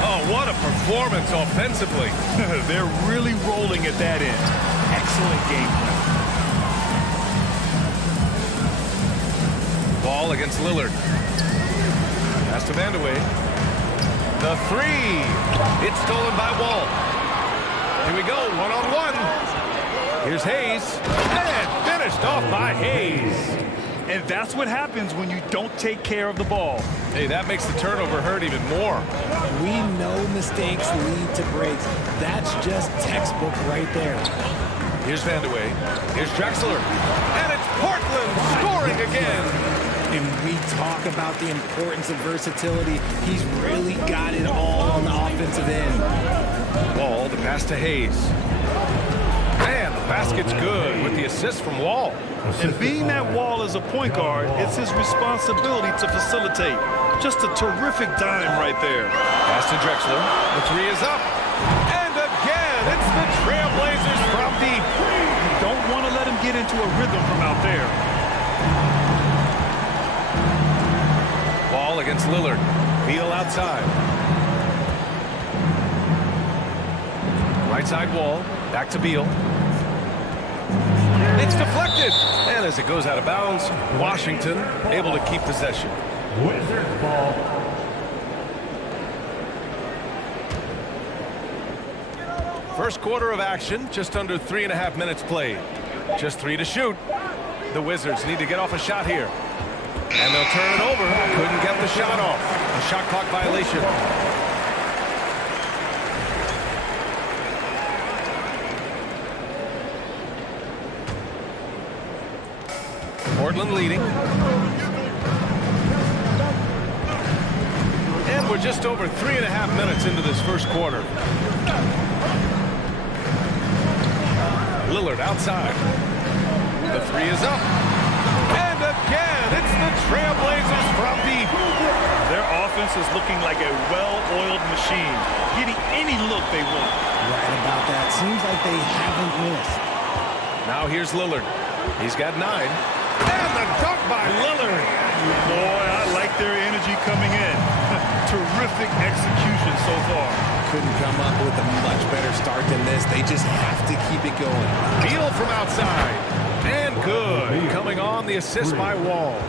Oh, what a performance offensively. They're really rolling at that end. Excellent game plan. Ball against Lillard. Pass to Vandeweghe. The three. It's stolen by Wall. Here we go, one-on-one. Here's Hayes. And finished off by Hayes. And that's what happens when you don't take care of the ball. Hey, that makes the turnover hurt even more. We know mistakes lead to breaks. That's just textbook right there. Here's Vandeweghe. Here's Drexler. And it's Portland scoring again. And we talk about the importance of versatility. He's really got it all on the offensive end. Wall, the pass to Hayes. Man, the basket's good with the assist from Wall. And being that Wall is a point guard, it's his responsibility to facilitate. Just a terrific dime right there. Pass to Drexler. The three is up. And again, it's the Trailblazers from deep. You don't want to let him get into a rhythm from out there. Ball against Lillard. Beal outside. Right side Wall. Back to Beal. It's deflected. And as it goes out of bounds, Washington able to keep possession. Wizards ball. First quarter of action, just under 3.5 minutes played. Just 3 to shoot. The Wizards need to get off a shot here. And they'll turn it over. Couldn't get the shot off. A shot clock violation. Portland leading. And we're just over 3.5 minutes into this first quarter. Lillard outside. The three is up. And again, it's the Trailblazers from deep. Their offense is looking like a well-oiled machine, getting any look they want. Right about that. Seems like they haven't missed. Now here's Lillard. He's got 9. And the dunk by Lillard. Boy, I like their energy coming in. Terrific execution so far. Couldn't come up with a much better start than this. They just have to keep it going. Beal from outside. And good. Coming on the assist by Wall.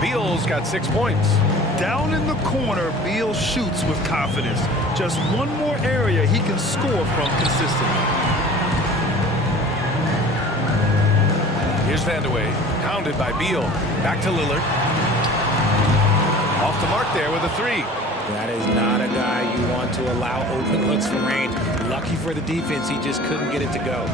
Beal's got 6 points. Down in the corner, Beal shoots with confidence. Just one more area he can score from consistently. Here's Vandeweghe, pounded by Beal. Back to Lillard. Off the mark there with a 3. That is not a guy you want to allow open looks from range. Lucky for the defense, he just couldn't get it to go.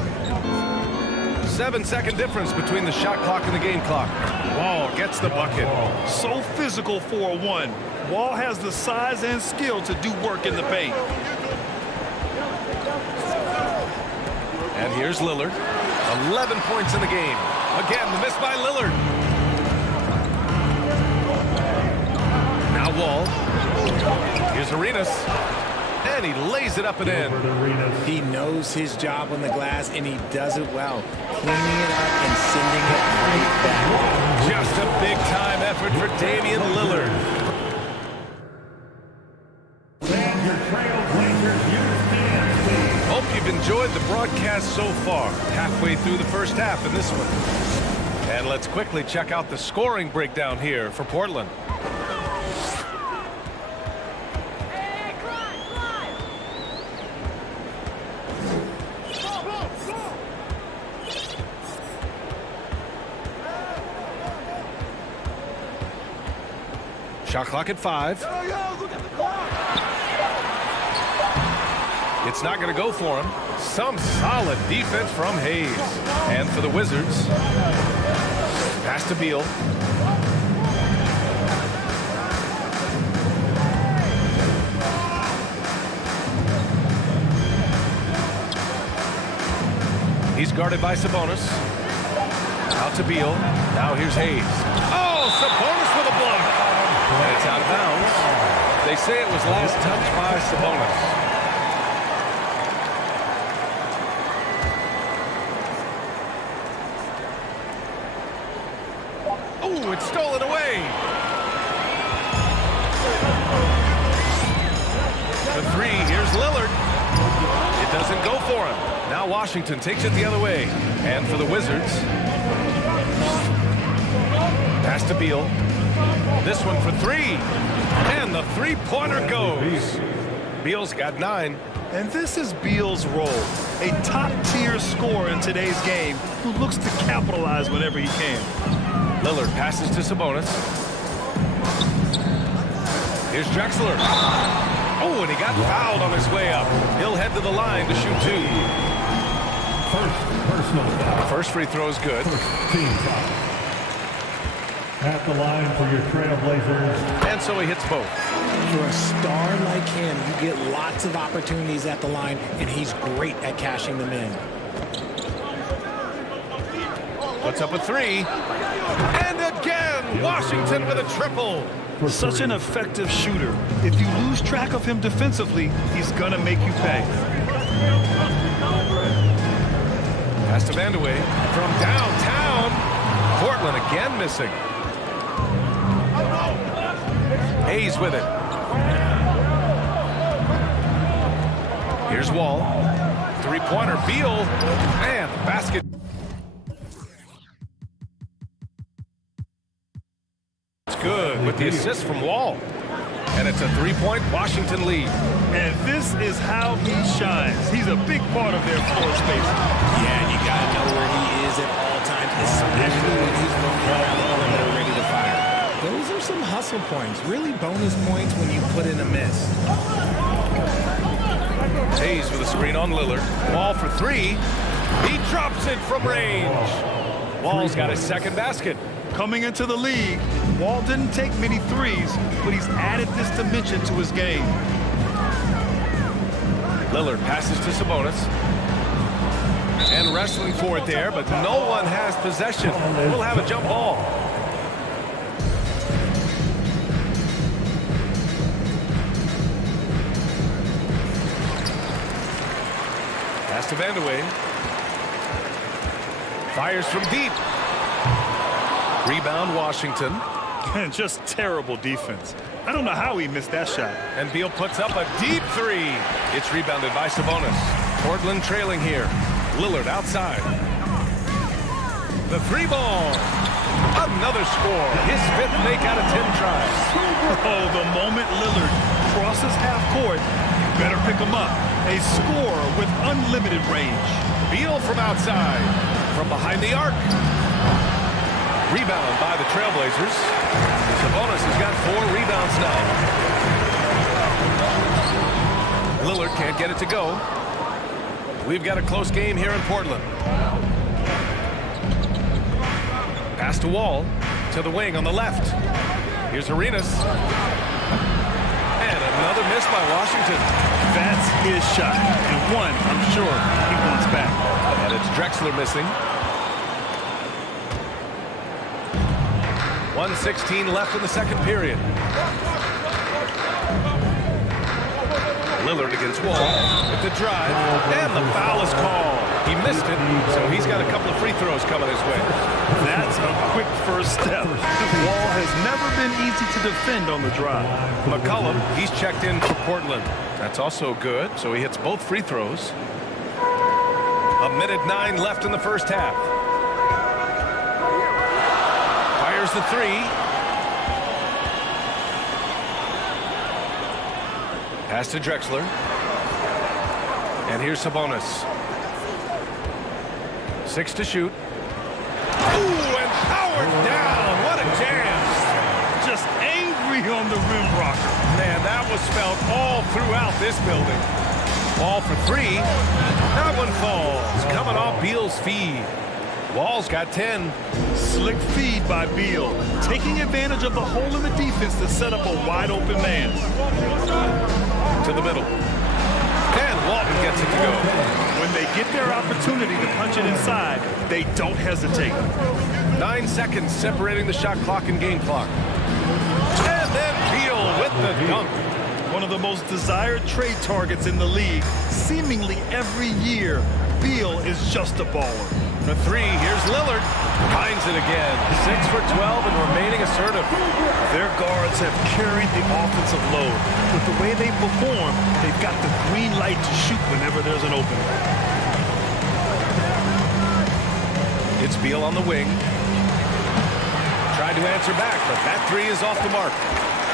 7-second difference between the shot clock and the game clock. Wall gets the bucket. So physical for a 1. Wall has the size and skill to do work in the paint. And here's Lillard. 11 points in the game. Again, the miss by Lillard. Now Wall. Here's Arenas. And he lays it up and in. He knows his job on the glass, and he does it well. Cleaning it up and sending it right back. Just a big-time effort for Damian Lillard. Hope you've enjoyed the broadcast so far. Halfway through the first half in this one. And let's quickly check out the scoring breakdown here for Portland. Shot clock at 5. It's not going to go for him. Some solid defense from Hayes. And for the Wizards, pass to Beal. He's guarded by Sabonis. Out to Beal. Now here's Hayes. Oh, Sabonis with a block. And it's out of bounds. They say it was last touched by Sabonis. Oh, it's stolen away. The 3, here's Lillard. It doesn't go for him. Now Washington takes it the other way. And for the Wizards, pass to Beal. This one for 3. And the three-pointer goes. Beal's got 9. And this is Beal's role. A top-tier scorer in today's game who looks to capitalize whenever he can. Lillard passes to Sabonis. Here's Drexler. Oh, and he got fouled on his way up. He'll head to the line to shoot 2. First free throw is good. Team foul. At the line for your Trailblazers. And so he hits both. For a star like him, you get lots of opportunities at the line, and he's great at cashing them in. Puts up a 3. And again, Washington with a triple. Such an effective shooter. If you lose track of him defensively, he's going to make you pay. Pass to Vandeweghe from downtown. Portland again missing. Hayes with it. Here's Wall. Three-pointer, Beal. And the basket. It's good with the assist from Wall. And it's a 3-point Washington lead. And this is how he shines. He's a big part of their floor space. Yeah, and you got to know where he is at all times, especially when he's running around the perimeter ready to fire. Those are some hustle points, really bonus points when you put in a miss. Hayes with a screen on Lillard. Wall for 3. He drops it from range. Wall's got his second basket. Coming into the league, Wall didn't take many threes, but he's added this dimension to his game. Lillard passes to Sabonis. And wrestling for it there, but no one has possession. We'll have a jump ball. Pass to Vandeweghe. Fires from deep. Rebound, Washington. And just terrible defense. I don't know how he missed that shot. And Beal puts up a deep 3. It's rebounded by Sabonis. Portland trailing here. Lillard outside. The 3 ball. Another score. His 5th make out of 10 tries. Oh, the moment Lillard crosses half court, you better pick him up. A scorer with unlimited range. Beal from outside. From behind the arc. Rebound by the Trailblazers. Sabonis has got 4 rebounds now. Lillard can't get it to go. We've got a close game here in Portland. Pass to Wall, to the wing on the left. Here's Arenas. And another miss by Washington. That's his shot, and one I'm sure he wants back. And it's Drexler missing. 1:16 left in the second period. Lillard against Wall with the drive, and the foul is called. He missed it, so he's got a couple of free throws coming his way. That's a quick first step. Wall has never been easy to defend on the drive. McCollum, he's checked in for Portland. That's also good, so he hits both free throws. 1:09 left in the first half. Fires the three. Pass to Drexler. And here's Sabonis. 6 to shoot. Ooh, and powered down. What a jam. Just angry on the rim rocker. Man, that was felt all throughout this building. Ball for three. That one falls. Coming off Beal's feed. Wall's got 10. Slick feed by Beal. Taking advantage of the hole in the defense to set up a wide open man. To the middle. And Walton gets it to go. When they get their opportunity to punch it inside, they don't hesitate. 9 seconds separating the shot clock and game clock. And then Beal with the dunk. One of the most desired trade targets in the league. Seemingly every year, Beal is just a baller. For three, here's Lillard. Finds it again. 6 for 12 and remaining assertive. Their guards have carried the offensive load. With the way they perform, they've got the green light to shoot whenever there's an opening. It's Beal on the wing. Tried to answer back, but that three is off the mark.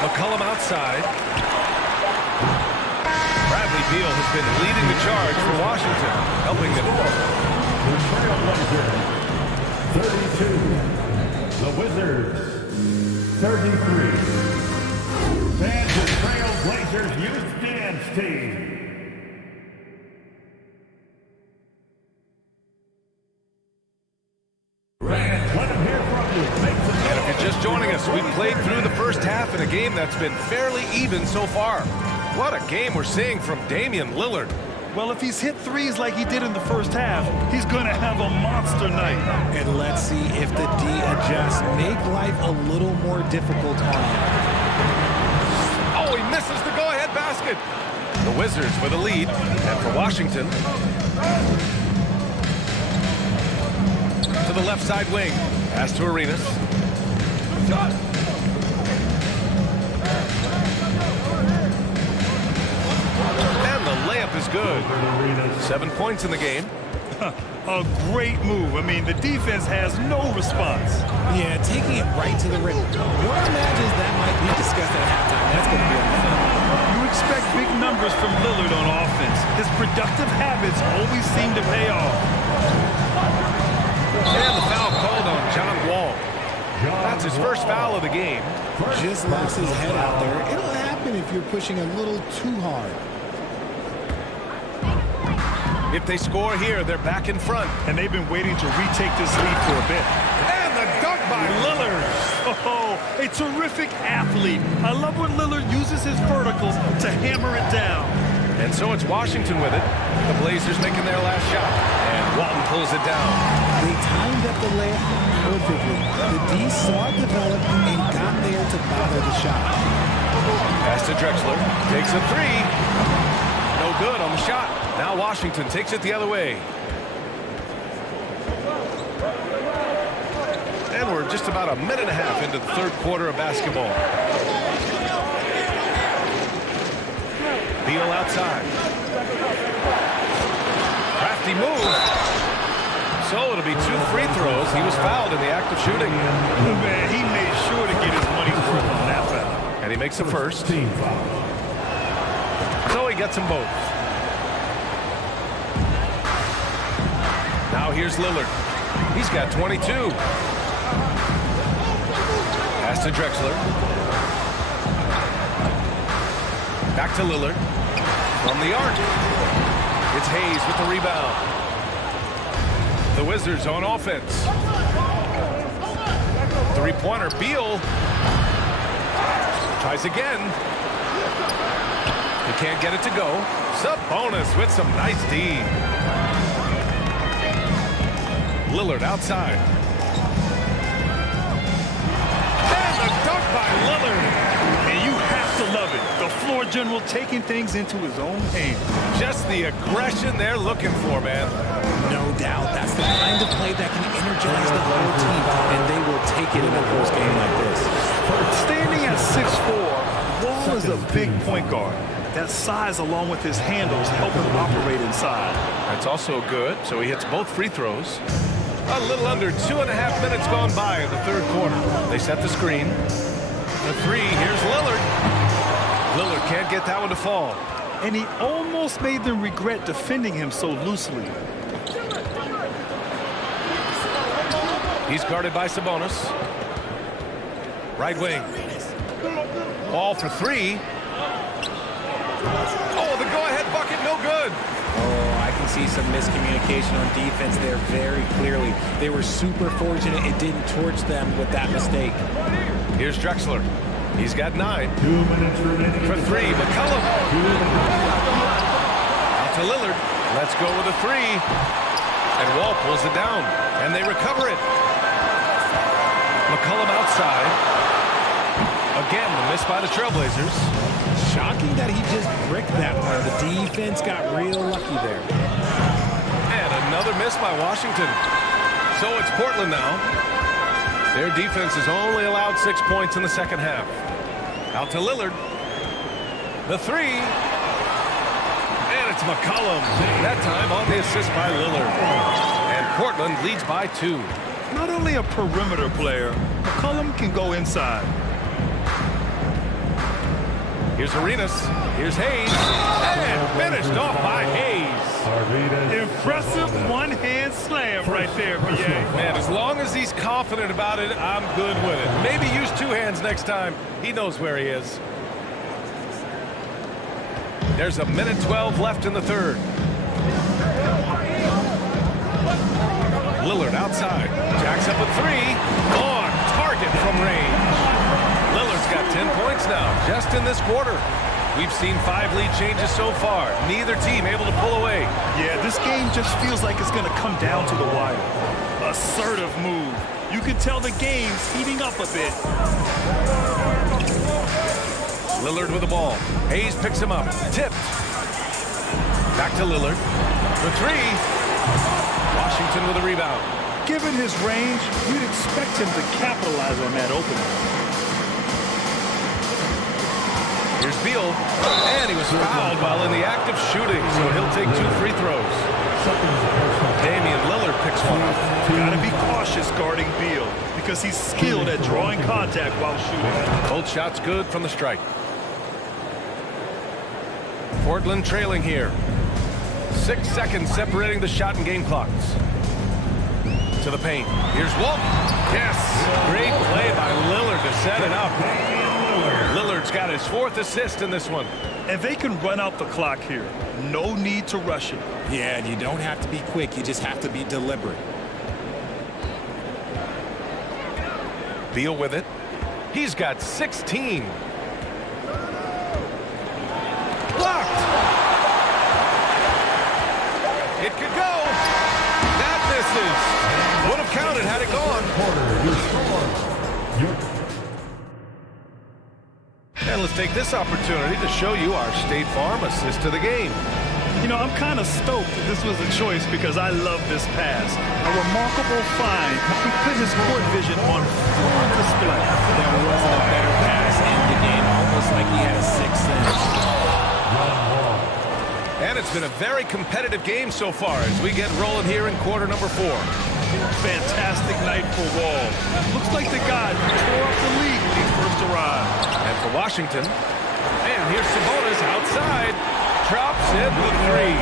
McCollum outside. Bradley Beal has been leading the charge for Washington, helping them. The Trailblazers, 32. The Wizards, 33. Kansas Trailblazers Youth Dance Team. Let them hear from you. And if you're just joining us, we've played through the first half in a game that's been fairly even so far. What a game we're seeing from Damian Lillard. Well, if he's hit threes like he did in the first half, he's going to have a monster night. And let's see if the D adjusts, make life a little more difficult on him. Oh, he misses the go-ahead basket. The Wizards with a lead, and for Washington, to the left side wing. Pass to Arenas. And the layup is good. 7 points in the game. A great move. I mean, the defense has no response. Yeah, taking it right to the rim. What matches that might be discussed at halftime? That's going to be on the film. You expect big numbers from Lillard on offense. His productive habits always seem to pay off. And the foul called on John Wall. That's his first foul of the game. Just lost his head out there. It'll happen if you're pushing a little too hard. If they score here, they're back in front. And they've been waiting to retake this lead for a bit. And the dunk by Lillard. Oh, a terrific athlete. I love when Lillard uses his verticals to hammer it down. And so it's Washington with it. The Blazers making their last shot. And Walton pulls it down. They timed up the layup perfectly. The D saw it develop and got there to bother the shot. Pass to Drexler. Takes a three. No good on the shot. Now Washington takes it the other way. And we're just about a minute and a half into the third quarter of basketball. Beal outside. Crafty move. So it'll be 2 free throws. He was fouled in the act of shooting. Man, he made sure to get his money's worth on that foul. And he makes the first. So he gets them both. Now here's Lillard. He's got 22. Pass to Drexler. Back to Lillard. From the arc. It's Hayes with the rebound. The Wizards on offense. Three-pointer, Beal. Tries again. He can't get it to go. Sabonis with some nice D. Lillard outside. And the dunk by Lillard. And you have to love it. The floor general taking things into his own hands. Just the aggression they're looking for, man. No doubt. That's the kind of play that can energize the whole team, and they will take it in a close game like this. Standing at 6'4", Wall is a big point guard. That size, along with his handles, help him operate inside. That's also good, so he hits both free throws. A little under 2.5 minutes gone by in the third quarter. They set the screen. The three, here's Lillard. Lillard can't get that one to fall. And he almost made them regret defending him so loosely. He's guarded by Sabonis. Right wing. Ball for three. Oh, the go-ahead bucket, no good. Oh, I can see some miscommunication on defense there very clearly. They were super fortunate it didn't torch them with that mistake. Here's Drexler. He's got 9. 2 minutes remaining. For three, McCollum. Out to Lillard. Let's go with a three. And Wall pulls it down. And they recover it. McCollum outside. Again, the miss by the Trailblazers. Shocking that he just bricked that one. The defense got real lucky there. And another miss by Washington. So it's Portland now. Their defense has only allowed 6 points in the second half. Out to Lillard. The three. And it's McCollum. That time on the assist by Lillard. And Portland leads by 2. Not only a perimeter player, McCollum can go inside. Here's Arenas. Here's Hayes. And finished off by Hayes. Impressive one-hand slam right there, PA. Man, as long as he's confident about it, I'm good with it. Maybe use 2 hands next time. He knows where he is. There's a minute 12 left in the third. Lillard outside. Jacks up a three. On target from range. Lillard's got 10 points now, just in this quarter. We've seen 5 lead changes so far. Neither team able to pull away. Yeah, this game just feels like it's going to come down to the wire. Assertive move. You can tell the game's heating up a bit. Lillard with the ball. Hayes picks him up. Tipped. Back to Lillard. The three. Washington with a rebound. Given his range, you'd expect him to capitalize on that opening. Here's Beal, and he was fouled while in the act of shooting, so he'll take 2 free throws. Damian Lillard picks one up. Gotta be cautious guarding Beal, because he's skilled at drawing contact while shooting. Both shots good from the strike. Portland trailing here. 6 seconds separating the shot and game clocks. To the paint. Here's Walt. Yes, great play by Lillard to set it up. Lillard's got his 4th assist in this one. And they can run out the clock here. No need to rush it. Yeah, and you don't have to be quick. You just have to be deliberate. Beal with it. He's got 16. Blocked. It could go. That misses. Would have counted had it gone. And let's take this opportunity to show you our State Farm assist to the game. You know, I'm kind of stoked that this was a choice because I love this pass. A remarkable find. He put his court vision on full display. There wasn't a better pass in the game, almost like he had a 6th sense. And it's been a very competitive game so far as we get rolling here in quarter number 4. Fantastic night for Wall. Looks like the guy tore up the lead when he first arrived. And for Washington, and here's Sabonis outside. Drops in the three.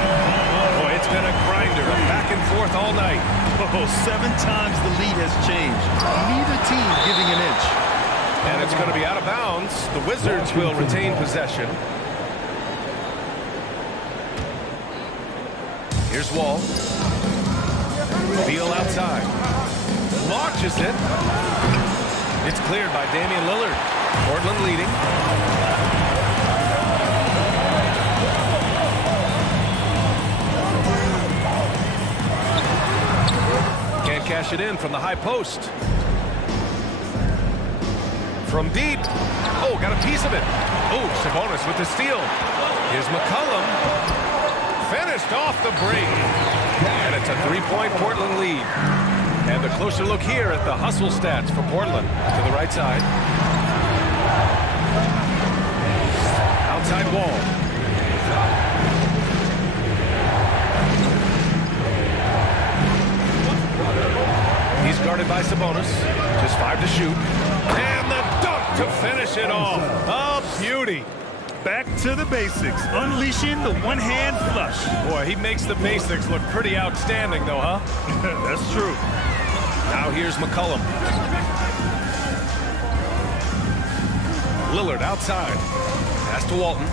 Boy, it's been a grinder, back and forth all night. Oh, 7 times the lead has changed. Neither team giving an inch. And it's going to be out of bounds. The Wizards will retain possession. Here's Wall. Beal outside. Launches it. It's cleared by Damian Lillard. Portland leading. Can't cash it in from the high post. From deep. Oh, got a piece of it. Oh, Sabonis with the steal. Here's McCollum. Finished off the break. And it's a three-point Portland lead. And a closer look here at the hustle stats for Portland. To the right side. Outside wall. He's guarded by Sabonis. Just 5 to shoot. And the dunk to finish it off. A beauty. Back to the basics. Unleashing the one-hand flush. Boy, he makes the basics look pretty outstanding, though, huh? That's true. Now here's McCollum. Lillard outside. Pass to Walton.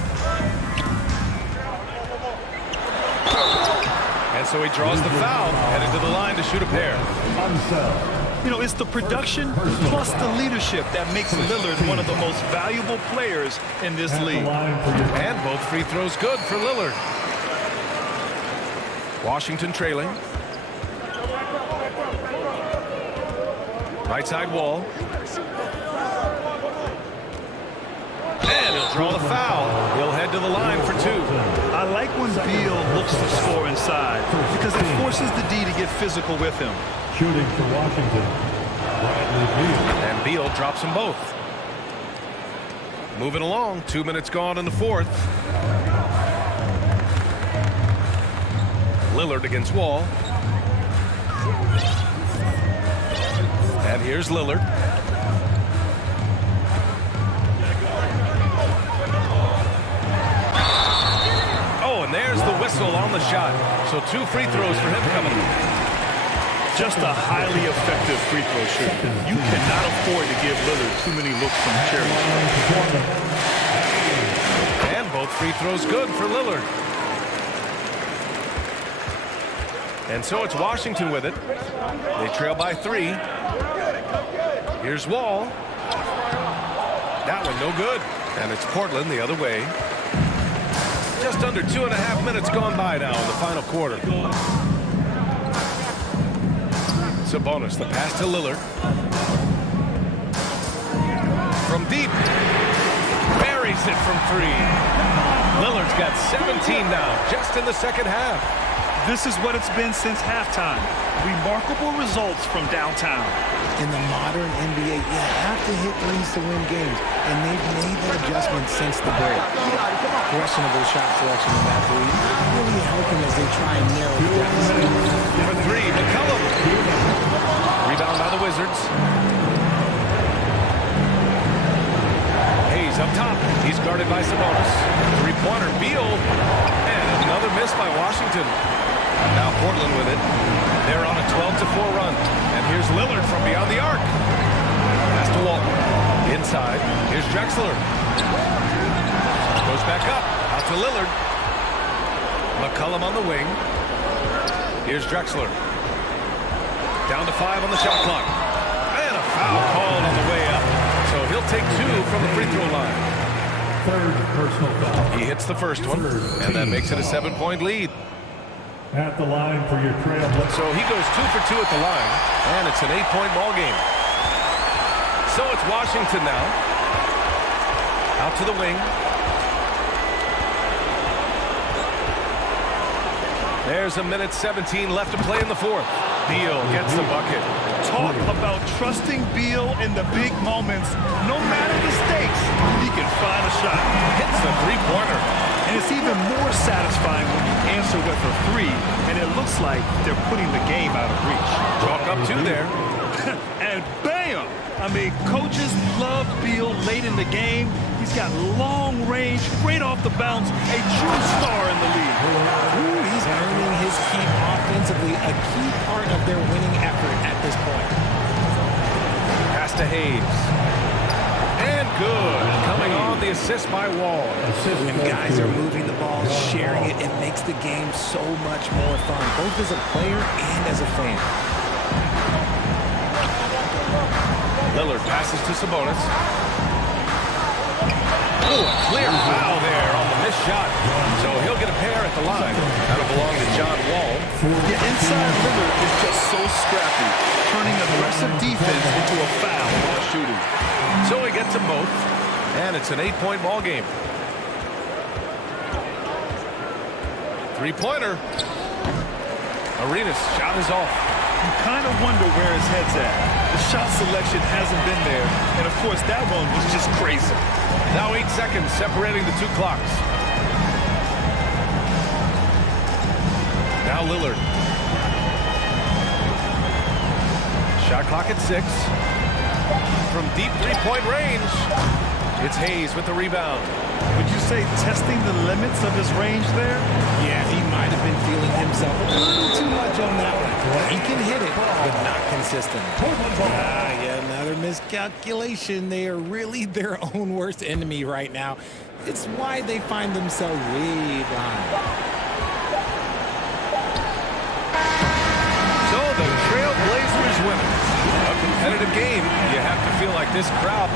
And so he draws the foul. Headed to the line to shoot a pair. You know, it's the production plus the leadership that makes Lillard one of the most valuable players in this league. And both free throws good for Lillard. Washington trailing. Right side wall. And he'll draw the foul. He'll head to the line for 2. I like when Beal looks to score inside because it forces the D to get physical with him. Shooting for Washington, Bradley Beal. And Beal drops them both. Moving along, 2 minutes gone in the fourth. Lillard against Wall. And here's Lillard. Oh, and there's the whistle on the shot. So 2 free throws for him coming up. Just a highly effective free throw shooter. You cannot afford to give Lillard too many looks from charity. And both free throws good for Lillard. And so it's Washington with it. They trail by 3. Here's Wall. That one no good. And it's Portland the other way. Just under 2.5 minutes gone by now in the final quarter. Sabonis, the pass to Lillard. From deep. Buries it from 3. Lillard's got 17 now, just in the second half. This is what it's been since halftime. Remarkable results from downtown. In the modern NBA, you have to hit threes to win games, and they've made that adjustment since the break. Questionable shot selection in that three, really helping as they try and narrow the deficit. For 3, McCollum. Rebound by the Wizards. Hayes up top. He's guarded by Sabonis. Three-pointer, Beal. And another miss by Washington. Now Portland with it. They're on a 12-4 run. And here's Lillard from beyond the arc. Pass to Walton. Inside. Here's Drexler. Goes back up. Out to Lillard. McCollum on the wing. Here's Drexler. Down to 5 on the shot clock. And a foul called on the way up. So he'll take 2 from the free throw line. Third personal foul. He hits the first one, and that makes it a 7-point lead. At the line for your trail. So he goes 2 for 2 at the line, and it's an 8-point ball game. So it's Washington now. Out to the wing. There's a minute 17 left to play in the fourth. Beal gets the bucket. Talk about trusting Beal in the big moments. No matter the stakes, he can find a shot. Hits the three-pointer. And it's even more satisfying when you answer with a 3, and it looks like they're putting the game out of reach. Chalk up 2 there. And bam! I mean, coaches love Beal late in the game. He's got long range, straight off the bounce, a true star in the league. Ooh, he's earning his keep offensively, a key part of their winning effort at this point. Pass to Hayes. And good. Coming on the assist by Wall. When guys are moving the ball, sharing it, it makes the game so much more fun, both as a player and as a fan. Lillard passes to Sabonis. Oh, a clear foul there on the missed shot. So he'll get a pair at the line. That'll belong to John Wall. Yeah, inside Lillard is just so scrappy, turning aggressive defense into a foul while shooting. So he gets them both, and it's an 8-point ball game. Three-pointer. Arenas' shot is off. You kind of wonder where his head's at. The shot selection hasn't been there, and of course that one was just crazy. Now 8 seconds separating the two clocks. Now Lillard. Shot clock at 6. From deep three-point range, it's Hayes with the rebound. Would you say testing the limits of his range there? Yeah, he might have been feeling himself a little too much on that one. He can hit it, but not consistent. Yeah, another miscalculation. They are really their own worst enemy right now. It's why they find themselves way behind. So the Trailblazers win. A competitive game. You have to feel like this crowd.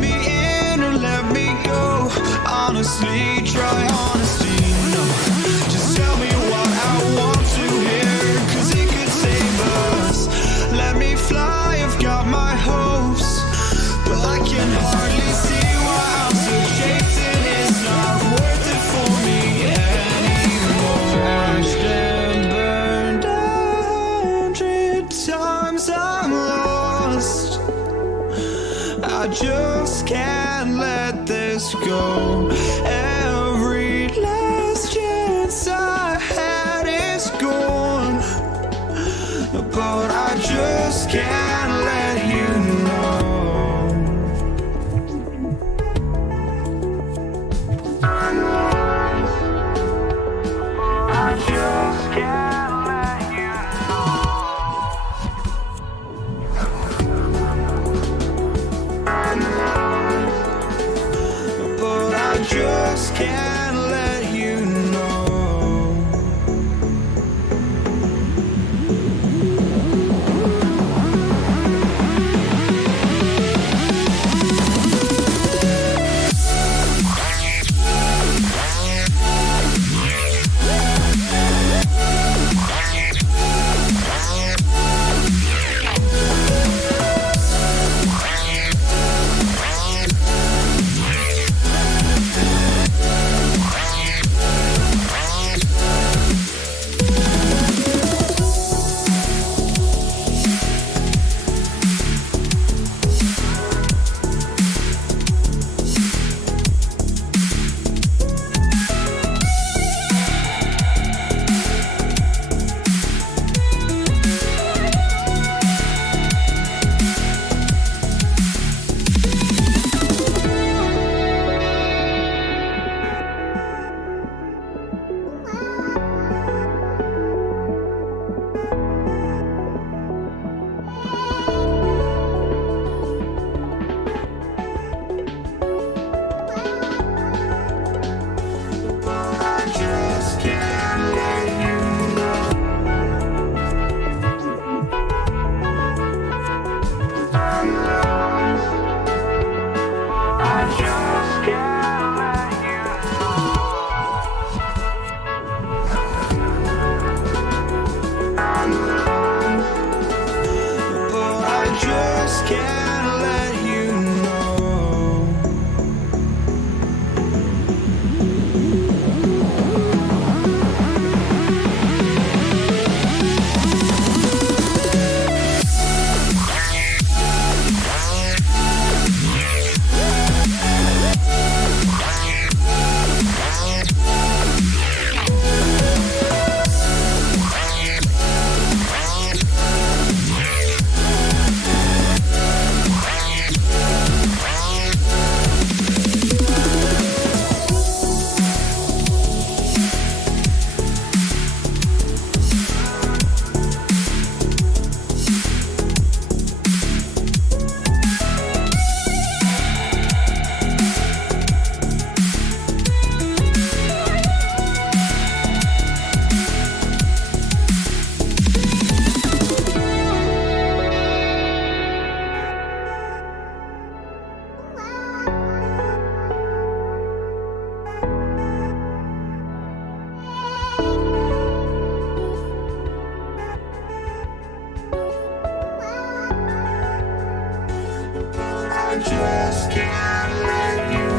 me in or let me go. Honestly, try honesty. No, just tell me what I want to hear, 'cause it could save us. Let me fly, I've got my hopes, but I can hardly see why I'm still chasing. It's not worth it for me anymore. Crashed and burned 100 times, I'm lost. I just can't let this go. Every last chance I had is gone, but I just can't let you know. I just can't let you know. But I just can't let you know. just can't let you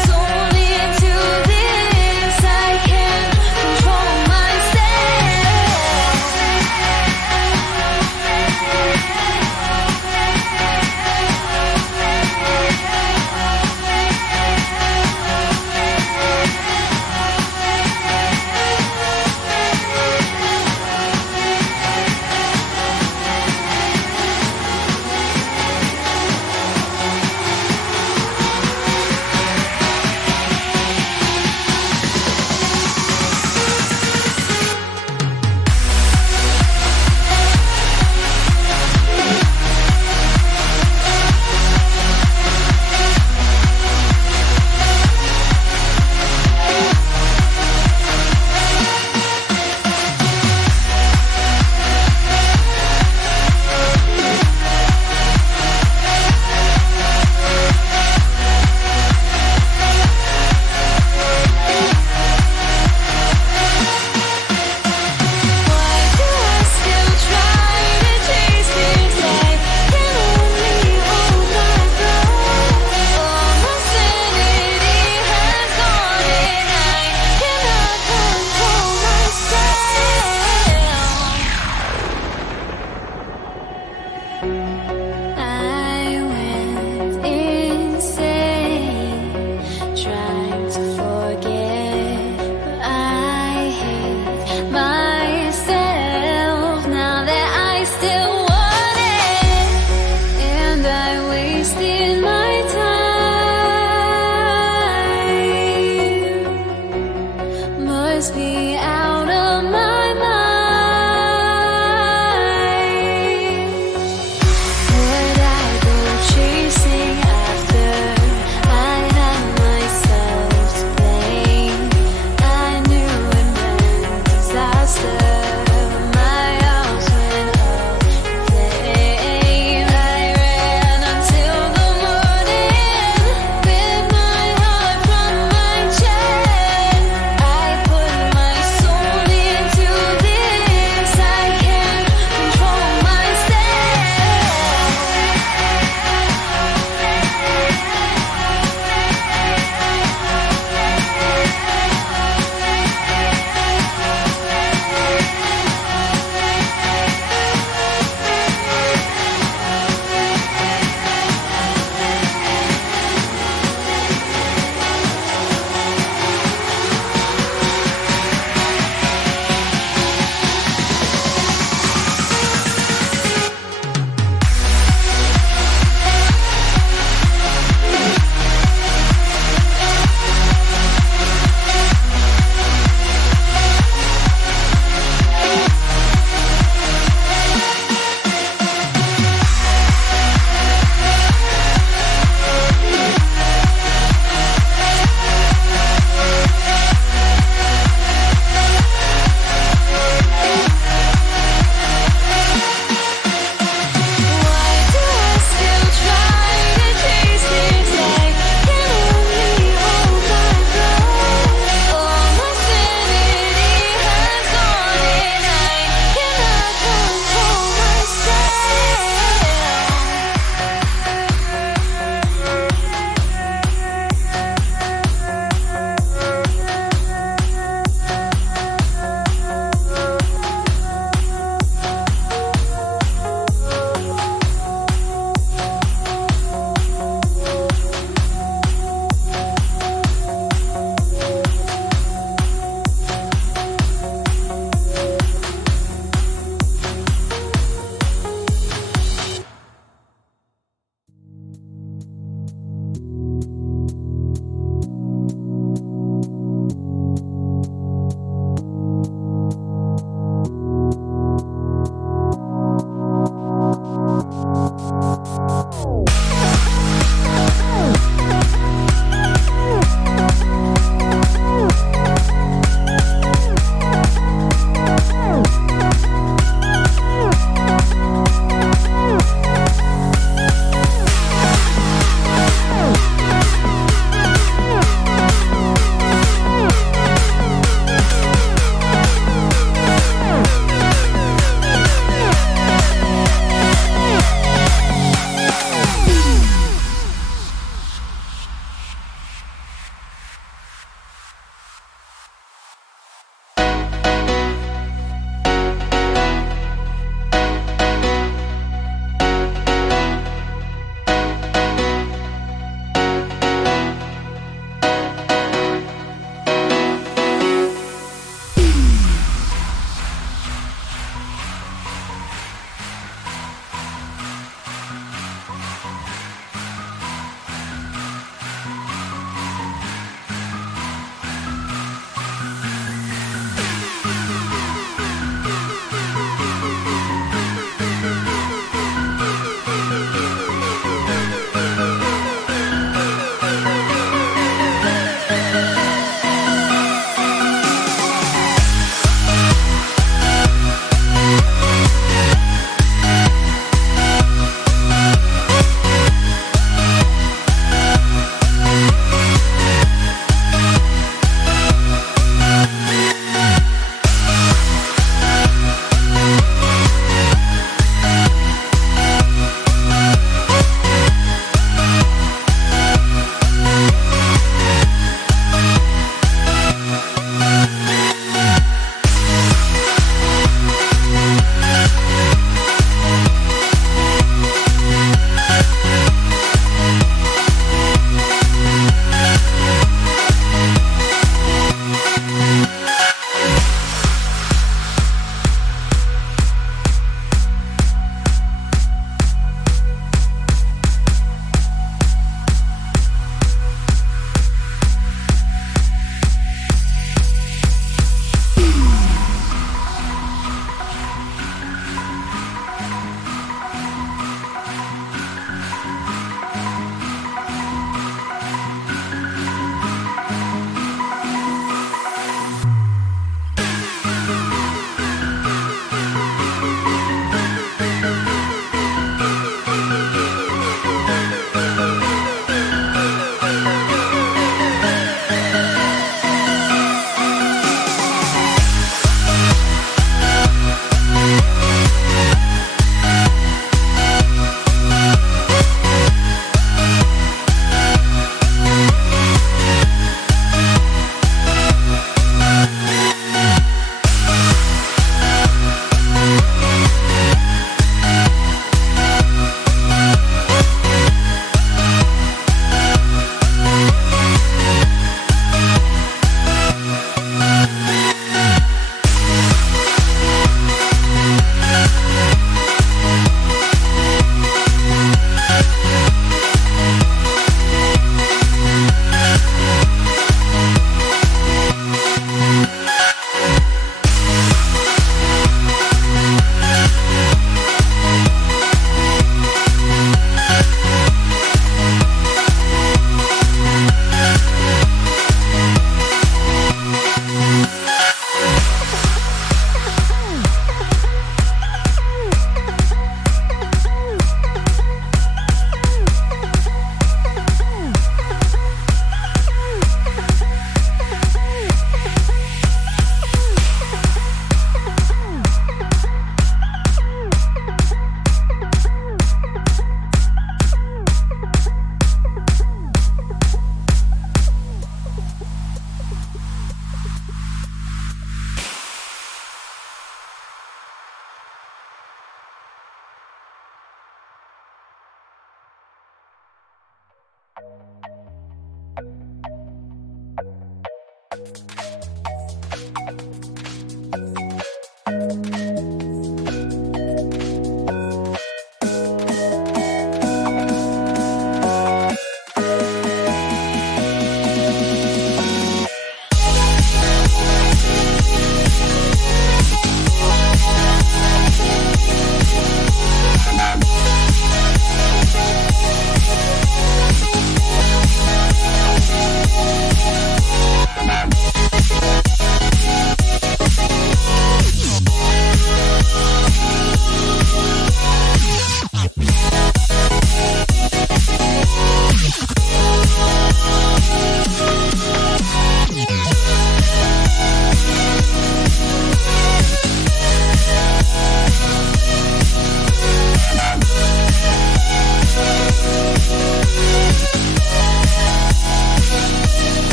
Soul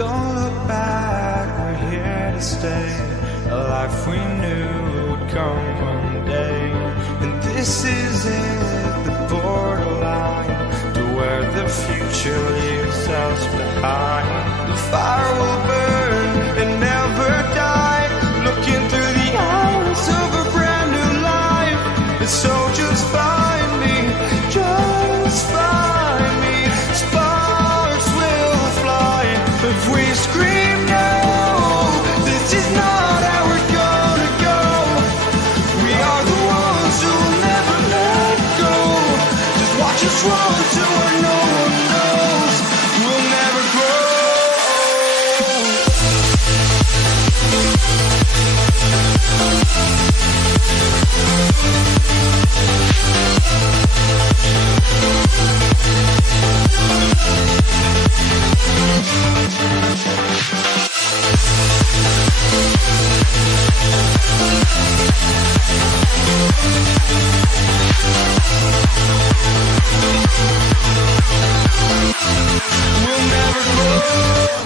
Don't look back, we're here to stay. A life we knew would come one day. And this is it, the borderline to where the future leaves us behind. The fire will burn and never die, looking through the eyes of a brand new life. And so just find me, just find me. Sparks will fly if we scream no. This is not how we're gonna go. We are the ones who will never let go. Just watch us run to where no one knows. We'll never grow.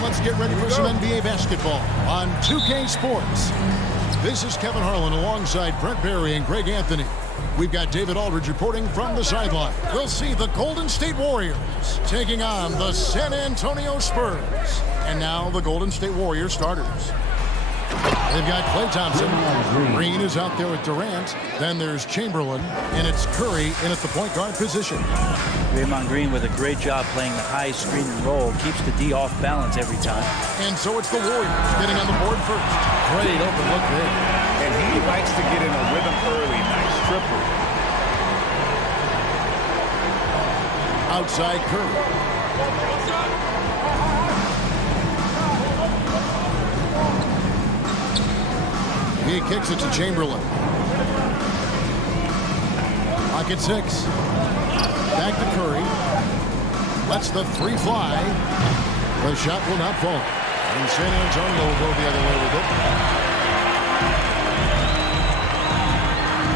Let's get ready for some NBA basketball on 2K Sports. This is Kevin Harlan alongside Brent Barry and Greg Anthony. We've got David Aldridge reporting from the sideline. We'll see the Golden State Warriors taking on the San Antonio Spurs. And now the Golden State Warriors starters. They've got Klay Thompson. Green is out there with Durant. Then there's Chamberlain, and it's Curry in at the point guard position. Draymond Green with a great job playing the high screen and roll. Keeps the D off balance every time. And so it's the Warriors getting on the board first. Great open look there. And he likes to get in a rhythm early. Nice triple. Outside Curry. He kicks it to Chamberlain. Pocket 6. Back to Curry. Lets the three fly. The shot will not fall. And San Antonio will go the other way with it.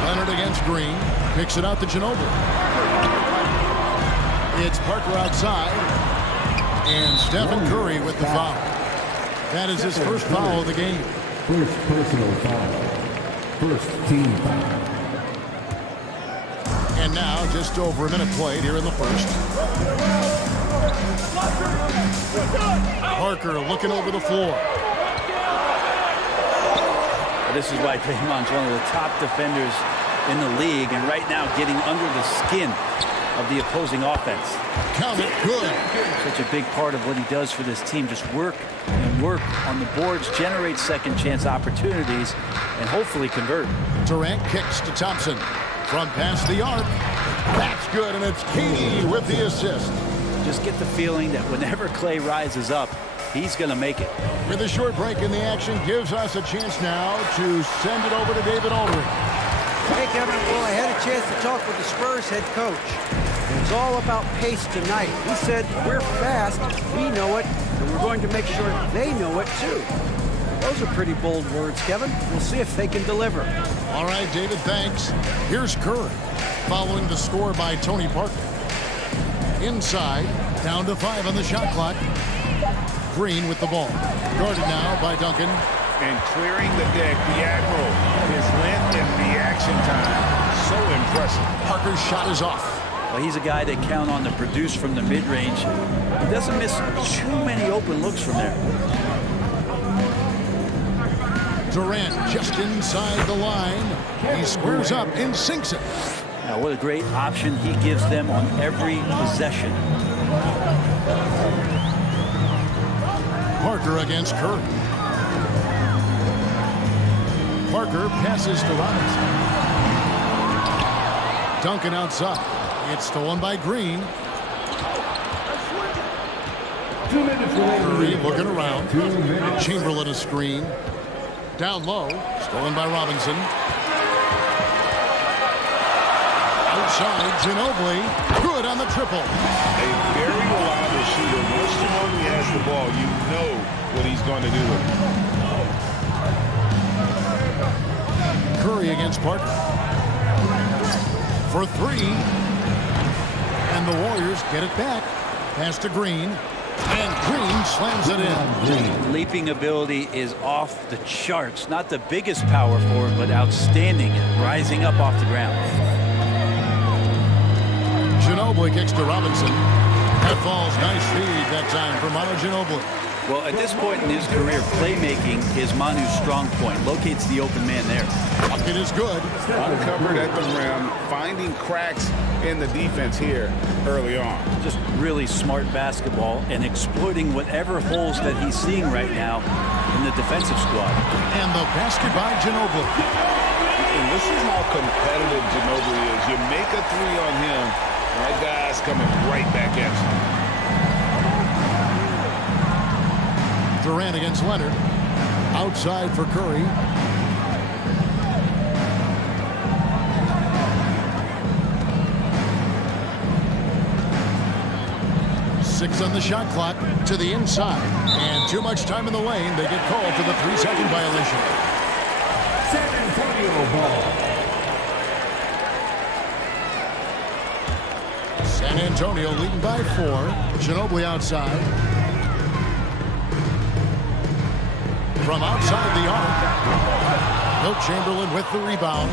Leonard against Green. Kicks it out to Ginobili. It's Parker outside. And Stephen Curry with the foul. That is his first foul of the game. First personal foul. First team foul. And now just over a minute played here in the first. Parker looking over the floor. This is why Draymond's one of the top defenders in the league, and right now getting under the skin of the opposing offense. Count it, good. Such a big part of what he does for this team. Just work and work on the boards, generate second chance opportunities, and hopefully convert. Durant kicks to Thompson from past the arc. That's good, and it's KD with the assist. Just get the feeling that whenever Klay rises up, he's going to make it. With a short break in the action, gives us a chance now to send it over to David Aldridge. Hey, Kevin. Well, I had a chance to talk with the Spurs head coach. And it's all about pace tonight. He said, we're fast, we know it, and we're going to make sure they know it too. Those are pretty bold words, Kevin. We'll see if they can deliver. All right, David, thanks. Here's Curry, following the score by Tony Parker. Inside, down to 5 on the shot clock. Green with the ball. Guarded now by Duncan. And clearing the deck, the Admiral. His length and reaction time, so impressive. Parker's shot is off. Well, he's a guy that count on to produce from the mid-range. He doesn't miss too many open looks from there. Durant just inside the line. He squares up and sinks it. Now, what a great option he gives them on every possession. Parker against Curry. Parker passes to Robinson. Duncan outside. It's stolen by Green. Curry looking around. Chamberlain a screen. Down low. Stolen by Robinson. Outside, Ginobili. Good on the triple. A very reliable shooter. Once Ginobili has the ball, you know what he's going to do with it. Curry against Parker. For 3. And the Warriors get it back. Pass to Green. And Green slams it in. Leaping ability is off the charts. Not the biggest power forward, but outstanding at rising up off the ground. Ginobili kicks to Robinson. That falls. Nice feed that time for Manu Ginobili. Well, at this point in his career, playmaking is Manu's strong point. Locates the open man there. Bucket is good. Uncovered at the rim, finding cracks in the defense here early on. Just really smart basketball and exploiting whatever holes that he's seeing right now in the defensive squad. And the basket by Ginobili. And this is how competitive Ginobili is. You make a three on him, and that guy's coming right back at you. Durant against Leonard. Outside for Curry. Six on the shot clock to the inside. And too much time in the lane. They get called for the 3-second violation. San Antonio ball. San Antonio leading by 4. Ginobili outside. From outside the arc. Wilt Chamberlain with the rebound.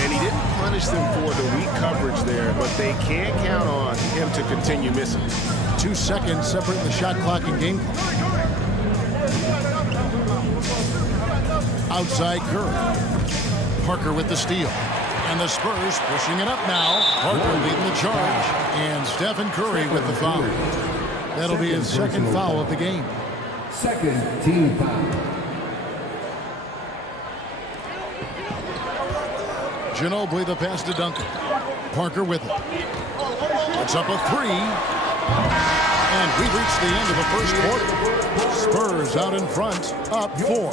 And he didn't punish them for the weak coverage there, but they can't count on him to continue missing. 2 seconds separating the shot clock and game clock. Outside Curry. Parker with the steal. And the Spurs pushing it up now. Parker leading the charge. And Stephen Curry with the foul. That'll be his second foul of the game. Second team foul. Ginobili the pass to Duncan. Parker with it. It's up a 3. And we reached the end of the first quarter. Spurs out in front, up 4.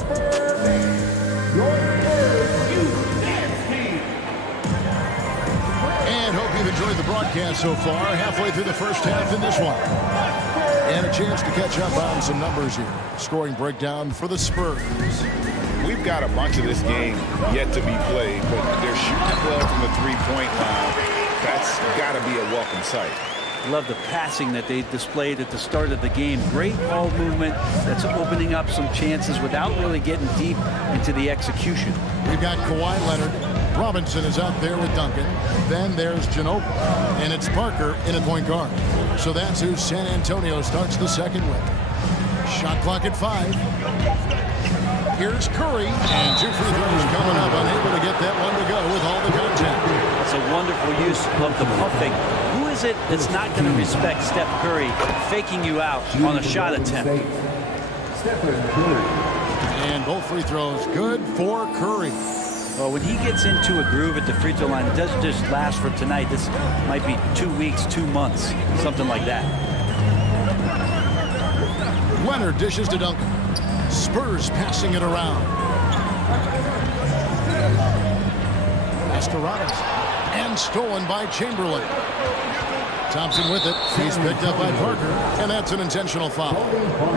And hope you've enjoyed the broadcast so far. Halfway through the first half in this one. And a chance to catch up on some numbers here. Scoring breakdown for the Spurs. We've got a bunch of this game yet to be played, but they're shooting well from the three-point line. That's got to be a welcome sight. Love the passing that they displayed at the start of the game. Great ball movement that's opening up some chances without really getting deep into the execution. We've got Kawhi Leonard. Robinson is out there with Duncan. Then there's Ginobili. And it's Parker in at point guard. So that's who San Antonio starts the second with. Shot clock at 5. Here's Curry, and 2 free throws coming up, unable to get that one to go with all the contact. That's a wonderful use of the pumping. Who is it that's not going to respect Steph Curry faking you out on a shot attempt? Stephen Curry. And both free throws good for Curry. Well, when he gets into a groove at the free throw line, it doesn't just last for tonight. This might be 2 weeks, 2 months, something like that. Leonard dishes to Duncan. Spurs passing it around. Pass to Robinson. And stolen by Chamberlain. Thompson with it. He's picked up by Parker. And that's an intentional foul.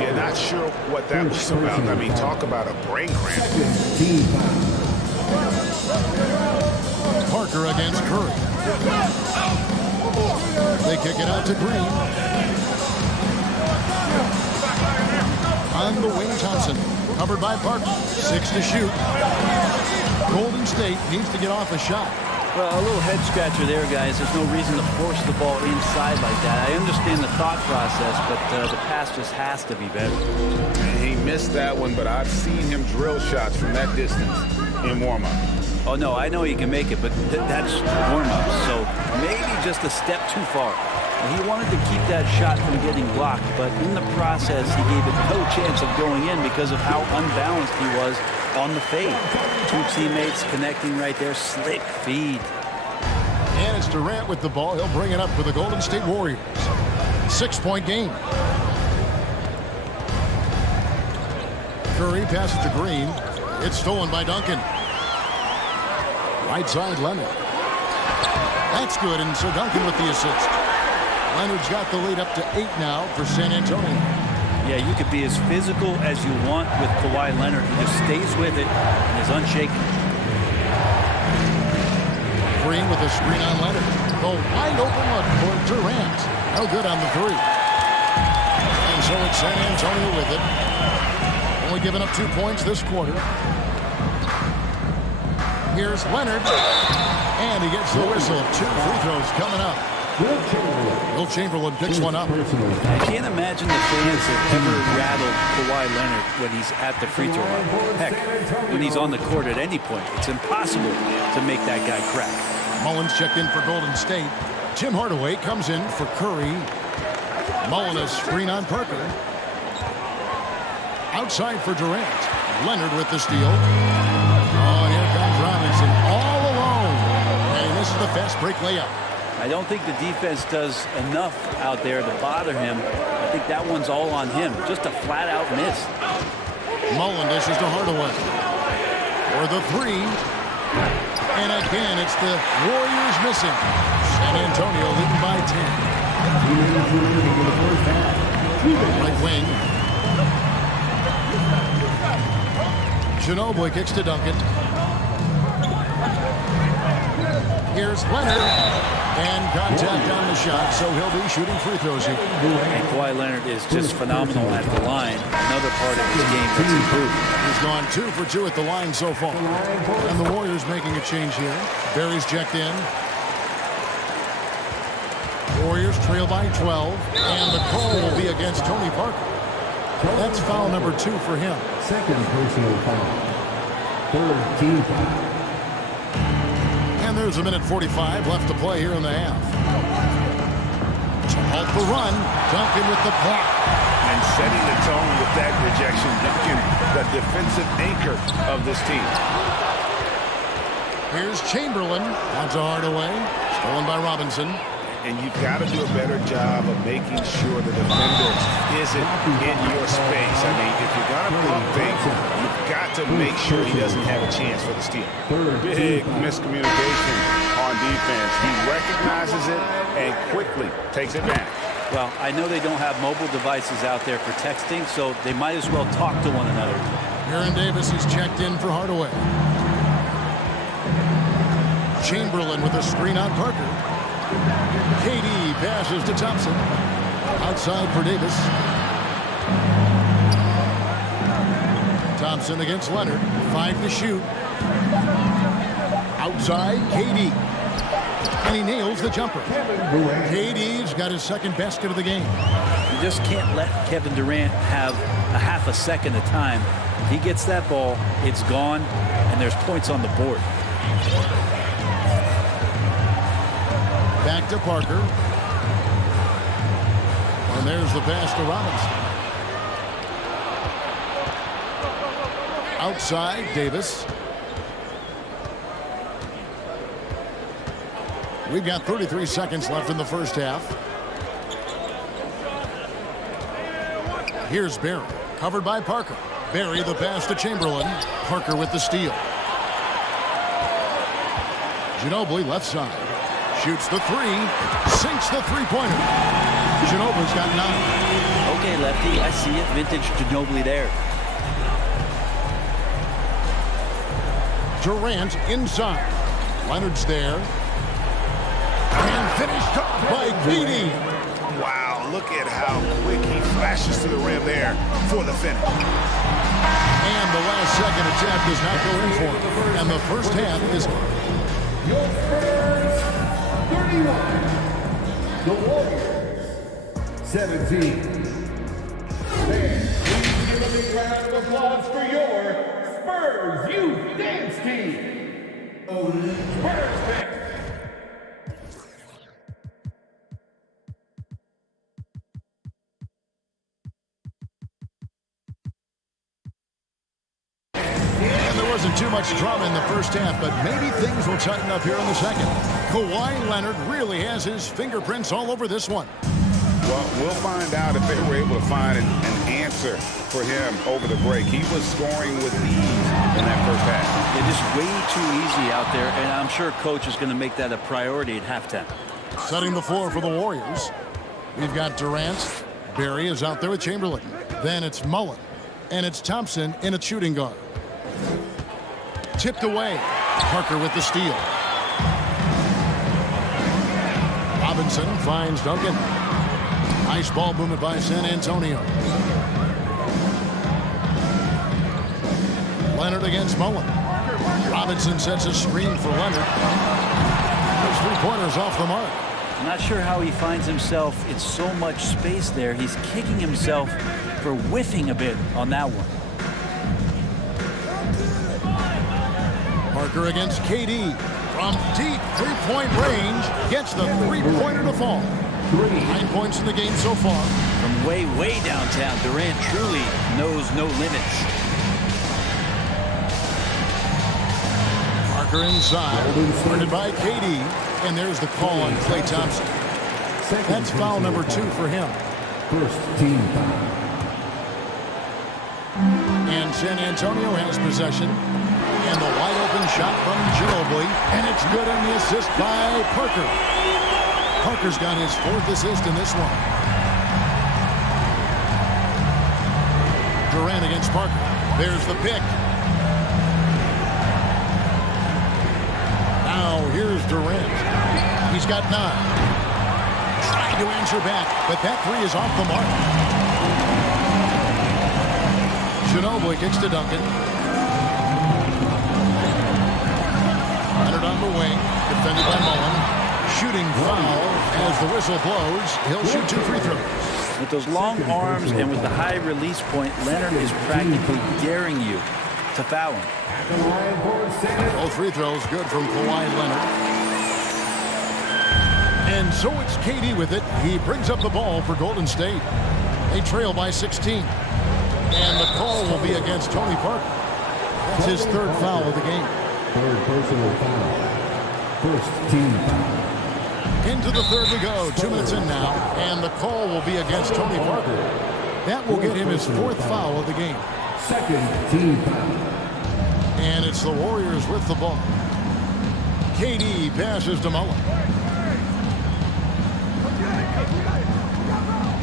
Yeah, not sure what that was about. I mean, talk about a brain cramp. Parker against Curry. They kick it out to Green. On the wing, Thompson. Covered by Parker. 6 to shoot. Golden State needs to get off a shot. Well, a little head scratcher there, guys. There's no reason to force the ball inside like that. I understand the thought process, but the pass just has to be better. He missed that one, but I've seen him drill shots from that distance in warm-up. Oh, no, I know he can make it, but that's warm-up. So maybe just a step too far. He wanted to keep that shot from getting blocked, but in the process, he gave it no chance of going in because of how unbalanced he was on the fade. 2 teammates connecting right there. Slick feed. And it's Durant with the ball. He'll bring it up for the Golden State Warriors. 6-point game. Curry passes to Green. It's stolen by Duncan. Right side, Leonard. That's good, and so Duncan with the assist. Leonard's got the lead up to 8 now for San Antonio. Yeah, you could be as physical as you want with Kawhi Leonard. He just stays with it and is unshaken. Green with a screen on Leonard. The wide open look for Durant. No good on the 3. And so So it's San Antonio with it. Only giving up 2 points this quarter. Here's Leonard. And he gets the whistle. 2 free throws coming up. Will Chamberlain picks one up. I can't imagine the fans have ever rattled Kawhi Leonard when he's at the free throw line. Heck, when he's on the court at any point, it's impossible to make that guy crack. Mullins checked in for Golden State. Tim Hardaway comes in for Curry. Mullen a screen on Parker. Outside for Durant. Leonard with the steal. Oh, and here comes Robinson all alone. And this is the fast break layup. I don't think the defense does enough out there to bother him. I think that one's all on him. Just a flat-out miss. Mullen dishes to Hardaway. For the three. And again, it's the Warriors missing. San Antonio leading by 10. Right wing. Ginobili kicks to Duncan. Here's Leonard. And contact on the shot, so he'll be shooting free throws here. And Kawhi Leonard is just phenomenal at the line. Another part of his game that's improved. He's gone 2 for 2 at the line so far. And the Warriors making a change here. Barry's checked in. Warriors trail by 12. And the call will be against Tony Parker. That's foul number 2 for him. Second personal foul. Third team foul. And there's a minute 45 left to play here in the half. To halt the run, Duncan with the block. And setting the tone with that rejection. Duncan, the defensive anchor of this team. Here's Chamberlain. Out to Hardaway. Stolen by Robinson. And you've got to do a better job of making sure the defender isn't in your space. I mean, if you're going to pump things, you've got to make sure he doesn't have a chance for the steal. Big miscommunication on defense. He recognizes it and quickly takes it back. Well, I know they don't have mobile devices out there for texting, so they might as well talk to one another. Aaron Davis is checked in for Hardaway. Chamberlain with a screen on Parker. KD passes to Thompson. Outside for Davis. Thompson against Leonard. 5 to shoot. Outside, KD. And he nails the jumper. KD's got his second basket of the game. You just can't let Kevin Durant have a half a second of time. If he gets that ball, it's gone, and there's points on the board. Back to Parker. And there's the pass to Robinson. Outside, Davis. We've got 33 seconds left in the first half. Here's Barry, covered by Parker. Barry the pass to Chamberlain. Parker with the steal. Ginobili left side. Shoots the three. Sinks the three-pointer. Ginobili's got 9. Okay, Lefty, I see it. Vintage Ginobili there. Durant inside. Leonard's there. And finished off by KD. Wow, look at how quick he flashes to the rim there for the finish. And the last second attempt does not go in for him. And the first half is... Your Spurs, 31. The Warriors, 17. Fans, please give a big round of applause for your Spurs Youth Dance Team. Spurs fans. Wasn't too much drama in the first half, but maybe things will tighten up here in the second. Kawhi Leonard really has his fingerprints all over this one. Well, we'll find out if they were able to find an answer for him over the break. He was scoring with ease in that first half. It is way too easy out there, and I'm sure Coach is going to make that a priority at halftime. Setting the floor for the Warriors. We've got Durant. Barry is out there with Chamberlain. Then it's Mullen. And it's Thompson in a shooting guard. Tipped away. Parker with the steal. Robinson finds Duncan. Nice ball movement by San Antonio. Leonard against Mullen. Robinson sets a screen for Leonard. Those 3-pointers off the mark. I'm not sure how he finds himself in so much space there. He's kicking himself for whiffing a bit on that one. Parker against KD. From deep 3-point range, gets the 3-pointer to fall. 9 points in the game so far. From way, way downtown, Durant truly knows no limits. Parker inside, guarded by KD, and there's the call on Klay Thompson. That's foul number 2 for him. First team foul. And San Antonio has possession. And the wide open shot from Ginobili, and it's good on the assist by Parker. Parker's got his 4th assist in this one. Durant against Parker. There's the pick. Now here's Durant. He's got 9. Trying to answer back, but that 3 is off the mark. Ginobili kicks to Duncan. Leonard on the wing, defended by Mullen. Shooting foul as the whistle blows. He'll shoot 2 free throws. With those long arms and with the high release point, Leonard is practically daring you to foul him. Both free throws good from Kawhi Leonard. And so it's KD with it. He brings up the ball for Golden State. They trail by 16. And the call will be against Tony Parker. That's his 3rd foul of the game. 3rd personal foul. First team foul. Into the 3rd we go. 2 minutes in now. And the call will be against Tony Parker. That will get him his 4th foul of the game. 2nd team foul. And it's the Warriors with the ball. KD passes to Mullen.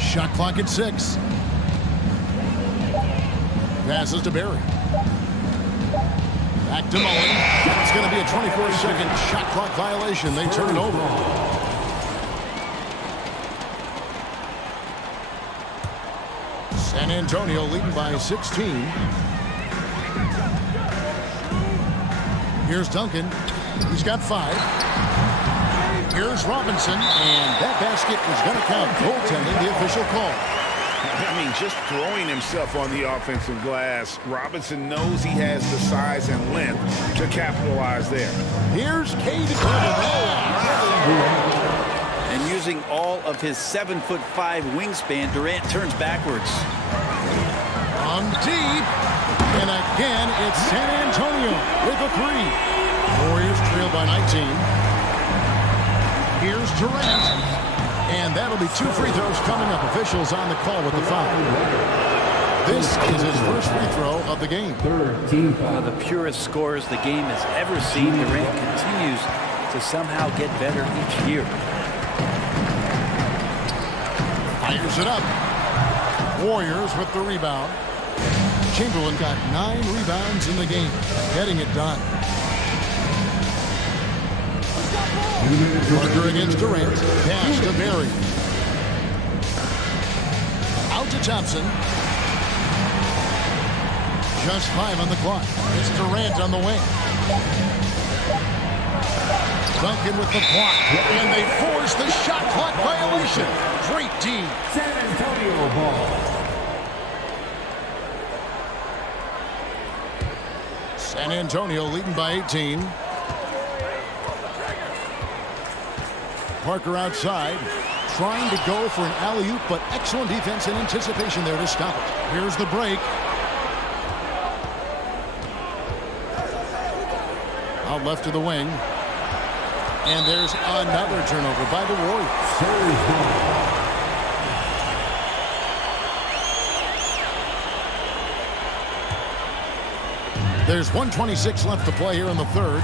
Shot clock at 6. Passes to Barry. Back to Mullen. It's going to be a 24-second shot clock violation. They turn it over. San Antonio leading by 16. Here's Duncan. He's got 5. Here's Robinson, and that basket is going to count. Goaltending, the official call. I mean, just throwing himself on the offensive glass, Robinson knows he has the size and length to capitalize there. Here's KD. And using all of his 7'5" wingspan, Durant turns backwards. On deep. And again, it's San Antonio with a 3. Warriors trail by 19. Here's Durant. And that'll be 2 free throws coming up. Officials on the call with the foul. This is his first free throw of the game. 3rd team foul. One of the purest scorers the game has ever seen. Durant continues to somehow get better each year. Fires it up. Warriors with the rebound. Chamberlain got 9 rebounds in the game, getting it done. Parker against Durant. Pass to Barry. Out to Thompson. Just 5 on the clock. It's Durant on the wing. Duncan with the block. And they force the shot clock violation. Great D. San Antonio ball. San Antonio leading by 18. Parker outside, trying to go for an alley-oop, but excellent defense and anticipation there to stop it. Here's the break. Out left to the wing. And there's another turnover by the Warriors. There's 1:26 left to play here in the 3rd.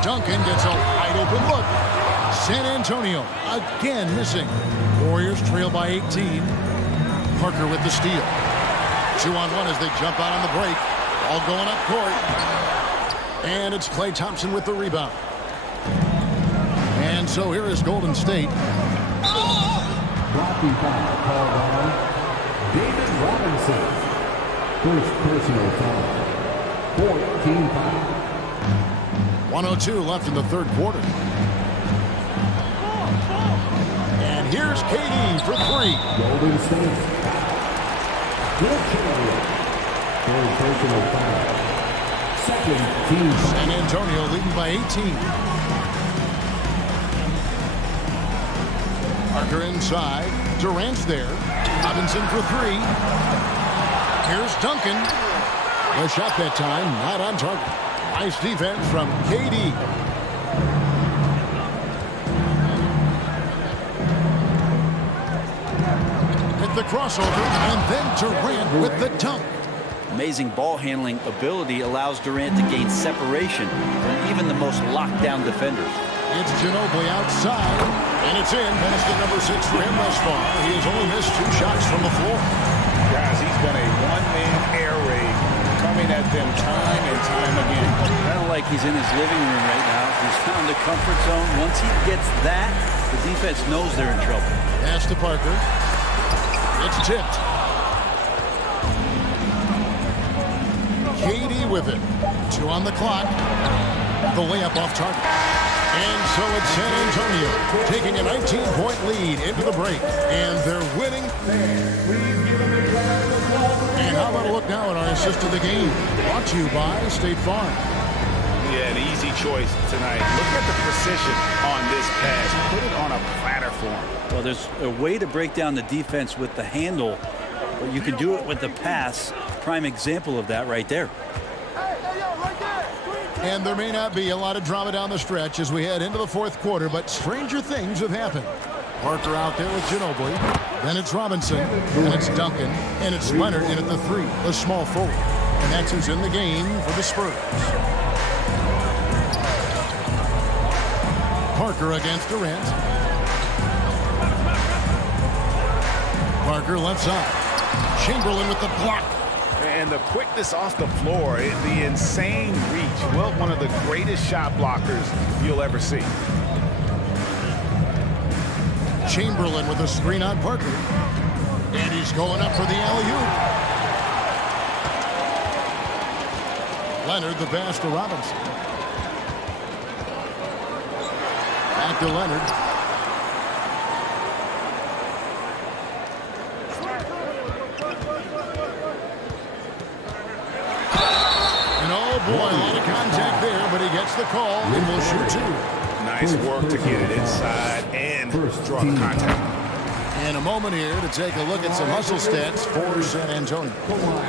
Duncan gets a wide open look. San Antonio again missing. Warriors trail by 18. Parker with the steal. 2-on-1 as they jump out on the break. All going up court. And it's Klay Thompson with the rebound. And so here is Golden State. safety foul called on David Robinson. First personal foul. 14 foul. 1:02 left in the third quarter. And here's KD for three. Golden State. Good carry. Third personal foul. Second team. San Antonio leading by 18. Parker inside. Durant's there. Robinson for three. Here's Duncan. The shot that time, not on target. Nice defense from KD. Hit the crossover, and then Durant with the dunk. Amazing ball handling ability allows Durant to gain separation from even the most locked down defenders. It's Ginobili outside, and it's in. Basket number 6 for him thus far. He has only missed 2 shots from the floor. Guys, he's been a one-man air raid coming at them time and time again. Kind of like he's in his living room right now. He's found a comfort zone. Once he gets that, the defense knows they're in trouble. Pass to Parker. It's tipped. KD with it. 2 on the clock. The layup off target. And so it's San Antonio taking a 19-point lead into the break. And they're winning. And how about a look now at our assist of the game? Brought to you by State Farm. Yeah, an easy choice tonight. Look at the precision on this pass. Put it on a platter for him. Well, there's a way to break down the defense with the handle, but you can do it with the pass. Prime example of that right there. And there may not be a lot of drama down the stretch as we head into the fourth quarter, but stranger things have happened. Parker out there with Ginobili. Then it's Robinson. And it's Duncan. And it's Leonard in at the 3, the small forward. And that's who's in the game for the Spurs. Parker against Durant. Parker left side. Chamberlain with the block. And the quickness off the floor, the insane reach. Well, one of the greatest shot blockers you'll ever see. Chamberlain with a screen on Parker. And he's going up for the alley-oop. Leonard the pass to Robinson. Back to Leonard. Boy, a lot of contact there, but he gets the call and will shoot 2. Nice work to get it inside and draw the contact. And a moment here to take a look at some hustle stats for San Antonio.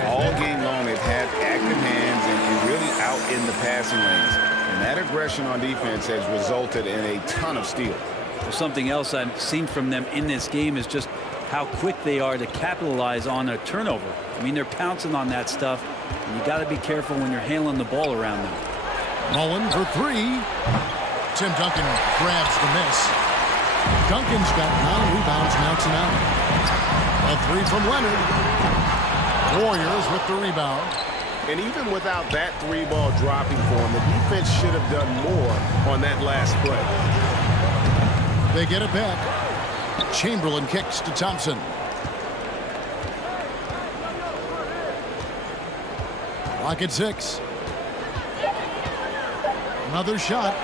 All game long, they've had active hands and really out in the passing lanes. And that aggression on defense has resulted in a ton of steals. Well, something else I've seen from them in this game is just how quick they are to capitalize on a turnover. I mean, they're pouncing on that stuff. And you got to be careful when you're handling the ball around them. Mullen for 3. Tim Duncan grabs the miss. Duncan's got 9 rebounds now tonight. A 3 from Leonard. Warriors with the rebound. And even without that 3-ball dropping for him, the defense should have done more on that last play. They get it back. Chamberlain kicks to Thompson. Clock at 6. Another shot.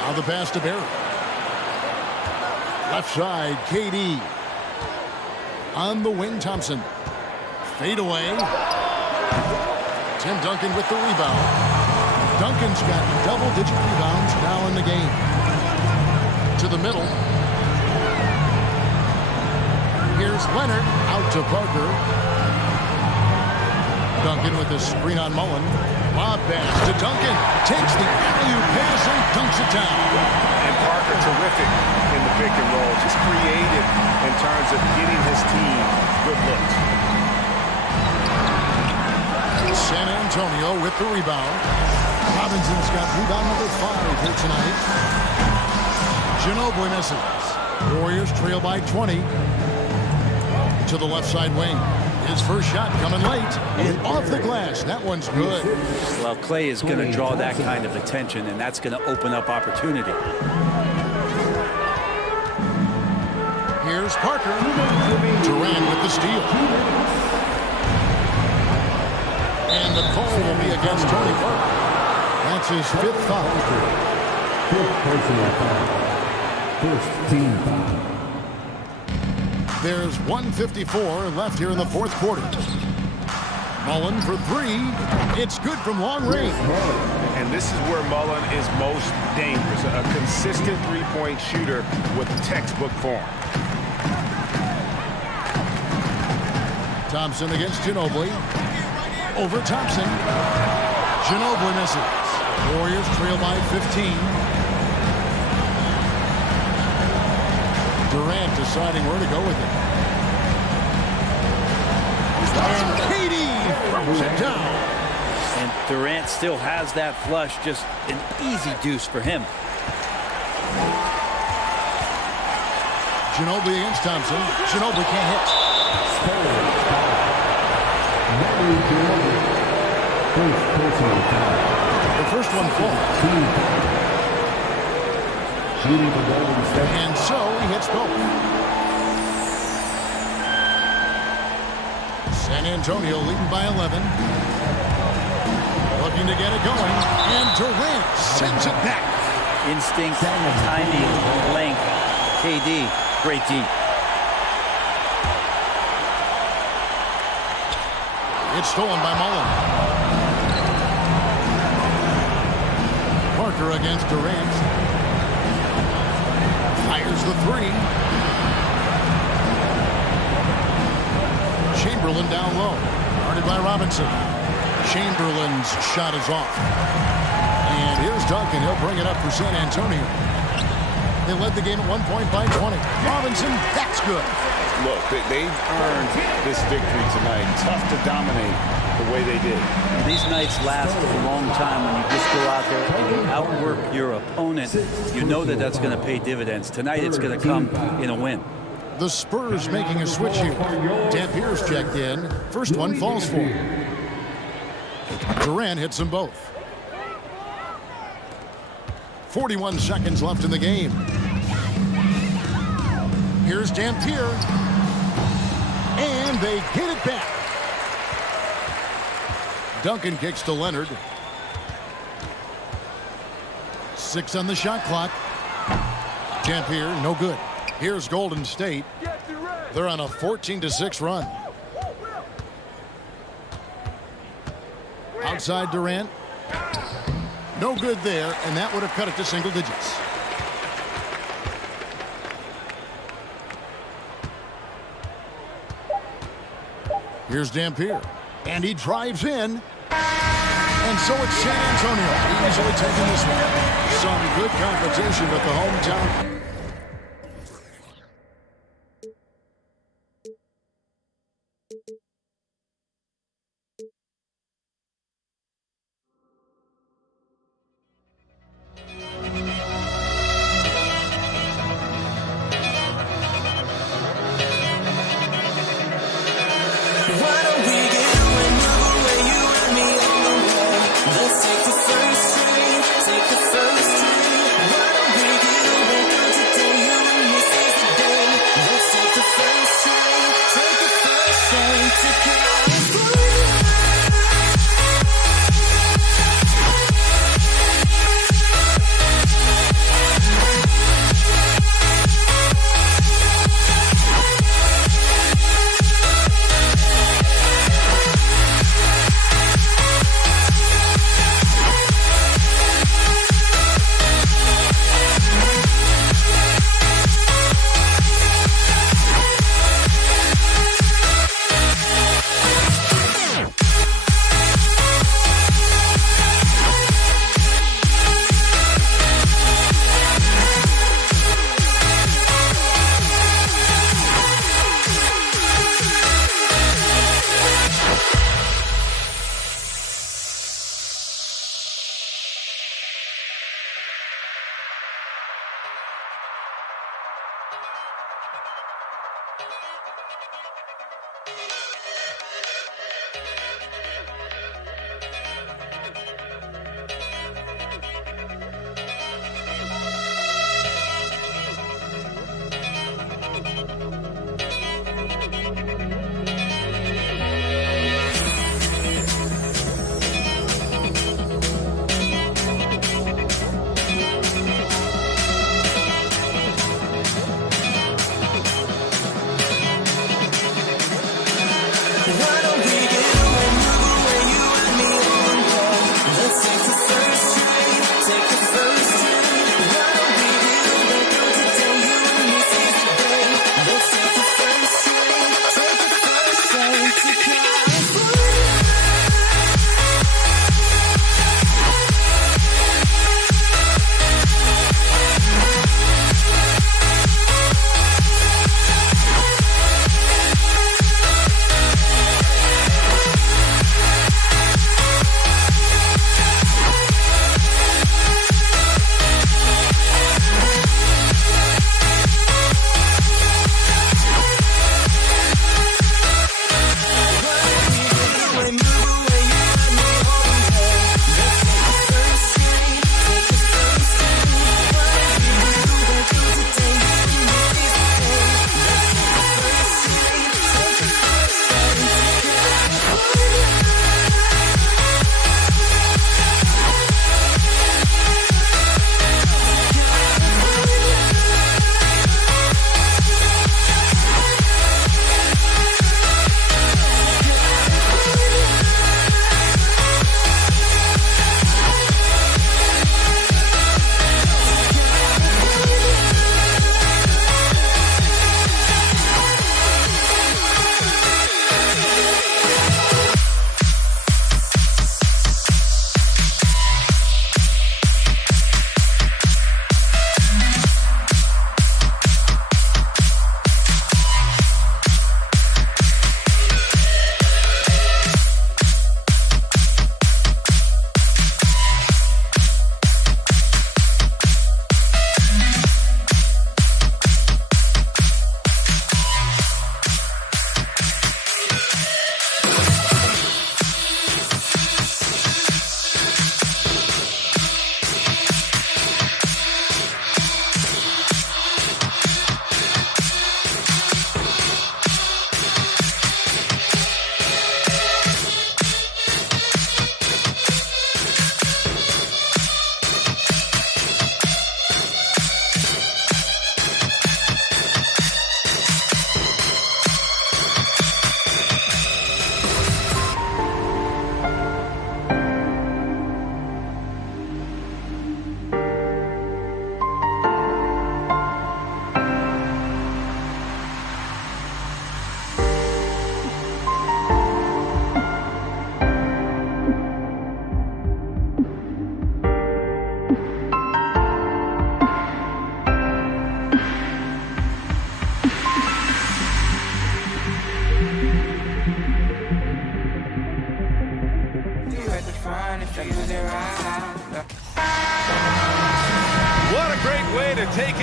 Now the pass to Barrett. Left side, KD. On the wing, Thompson. Fade away. Tim Duncan with the rebound. Duncan's got double-digit rebounds now in the game. To the middle. Here's Leonard out to Parker. Duncan with a screen on Mullen. Lob pass to Duncan. Takes the alley-oop pass and dunks it down. And Parker terrific in the pick and roll. Just creative in terms of getting his team good looks. San Antonio with the rebound. Robinson's got rebound number 5 here tonight. Ginobili misses. Warriors trail by 20. To the left side wing. His first shot coming late and off the glass. That one's good. Well, Clay is going to draw that kind of attention, and that's going to open up opportunity. Here's Parker. Durant with the steal. And the call will be against Tony Parker. That's his 5th foul. 5th personal foul. 1st team foul. There's 1:54 left here in the 4th quarter. Mullen for 3. It's good from long range. And this is where Mullen is most dangerous. A consistent three-point shooter with textbook form. Thompson against Ginobili. Over Thompson. Ginobili misses. Warriors trail by 15. Durant deciding where to go with it. And KD throws it down. And Durant still has that flush, just an easy deuce for him. Ginobili against Thompson. Ginobili can't hit. The first one falls. And so he hits both. San Antonio leading by 11. Looking to get it going. And Durant sends it back. Instinct, timing, length. KD, great D. It's stolen by Mullen. Parker against Durant. Fires the 3. Chamberlain down low. Guarded by Robinson. Chamberlain's shot is off. And here's Duncan. He'll bring it up for San Antonio. They led the game at 1 point by 20. Robinson, that's good. Look, they've earned this victory tonight. Tough to dominate the way they did. These nights last a long time when you just go out there and you outwork your opponent. You know that that's going to pay dividends. Tonight it's going to come in a win. The Spurs making a switch here. Dampier's checked in. First one falls for him. Durant hits them both. 41 seconds left in the game. Here's Dampier. And they get it back. Duncan kicks to Leonard. 6 on the shot clock. Dampier, no good. Here's Golden State. They're on a 14-6 run. Outside Durant. No good there, and that would have cut it to single digits. Here's Dampier. And he drives in. And so it's San Antonio easily taking this one. Some good competition with the hometown.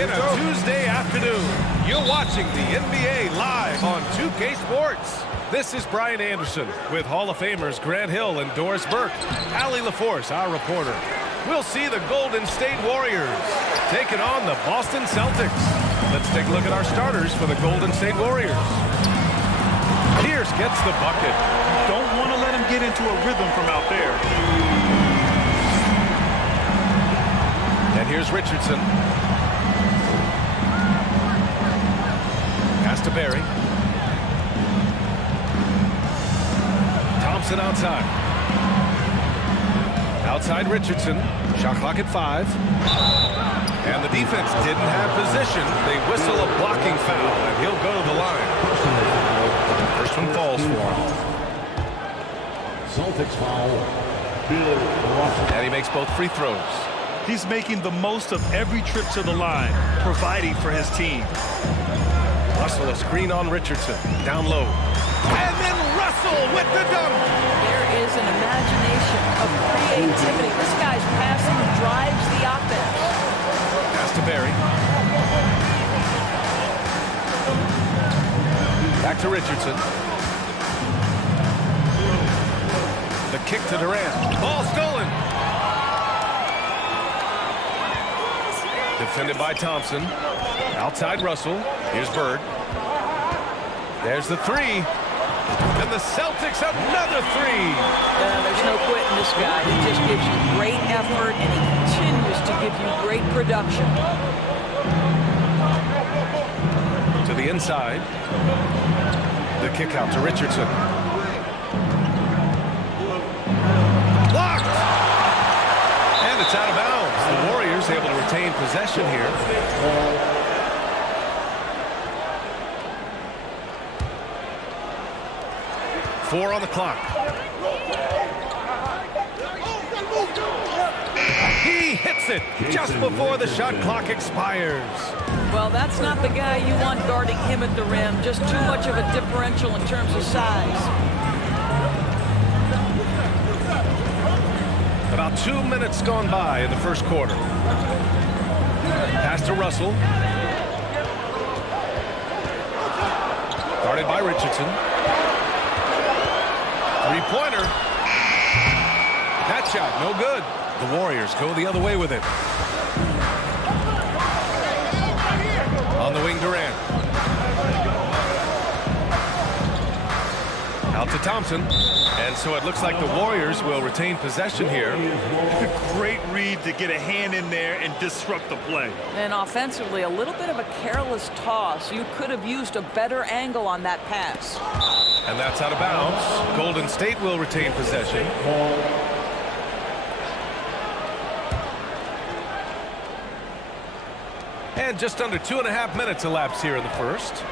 again a Tuesday afternoon. You're watching the NBA live on 2K Sports. This is Brian Anderson with Hall of Famers Grant Hill and Doris Burke. Allie LaForce, our reporter. We'll see the Golden State Warriors taking on the Boston Celtics. Let's take a look at our starters for the Golden State Warriors. Pierce gets the bucket. Don't want to let him get into a rhythm from out there. And here's Richardson. Pass to Barry. Thompson outside. Outside Richardson. Shot clock at 5. And the defense didn't have position. They whistle a blocking foul, and he'll go to the line. First one falls for him. Celtics foul. And he makes both free throws. He's making the most of every trip to the line, providing for his team. Russell a screen on Richardson. Down low. And then Russell with the dunk. There is an imagination of creativity. This guy's passing drives the offense. Pass to Barry. Back to Richardson. The kick to Durant. Ball stolen. Defended by Thompson. Outside Russell. Here's Bird. There's the 3. And the Celtics another 3. There's no quitting this guy. He just gives you great effort, and he continues to give you great production. To the inside. The kick out to Richardson. Blocked! And it's out of bounds. The Warriors able to retain possession here. Four on the clock. He hits it just before the shot clock expires. Well, that's not the guy you want guarding him at the rim. Just too much of a differential in terms of size. About 2 minutes gone by in the first quarter. Pass to Russell. Guarded by Richardson. Three-pointer. That shot, no good. The Warriors go the other way with it. On the wing, Durant. Out to Thompson. And so it looks like the Warriors will retain possession here. Great read to get a hand in there and disrupt the play. And offensively, a little bit of a careless toss. You could have used a better angle on that pass. And that's out of bounds. Golden State will retain possession. And just under 2.5 minutes elapsed here in the first.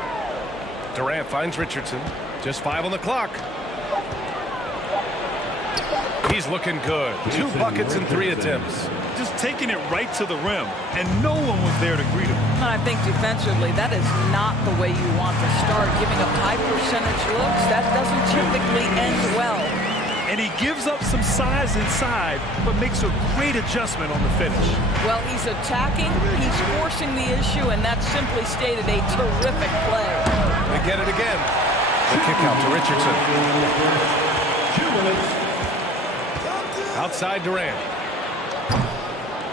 Durant finds Richardson. Just 5 on the clock. He's looking good. 2 buckets in 3 attempts. Just taking it right to the rim, and no one was there to greet him. And I think defensively, that is not the way you want to start. Giving up high percentage looks, that doesn't typically end well. And he gives up some size inside, but makes a great adjustment on the finish. Well, he's attacking, he's forcing the issue, and that's simply stated a terrific play. They get it again. The kick out to Richardson. 2 minutes. Outside Durant.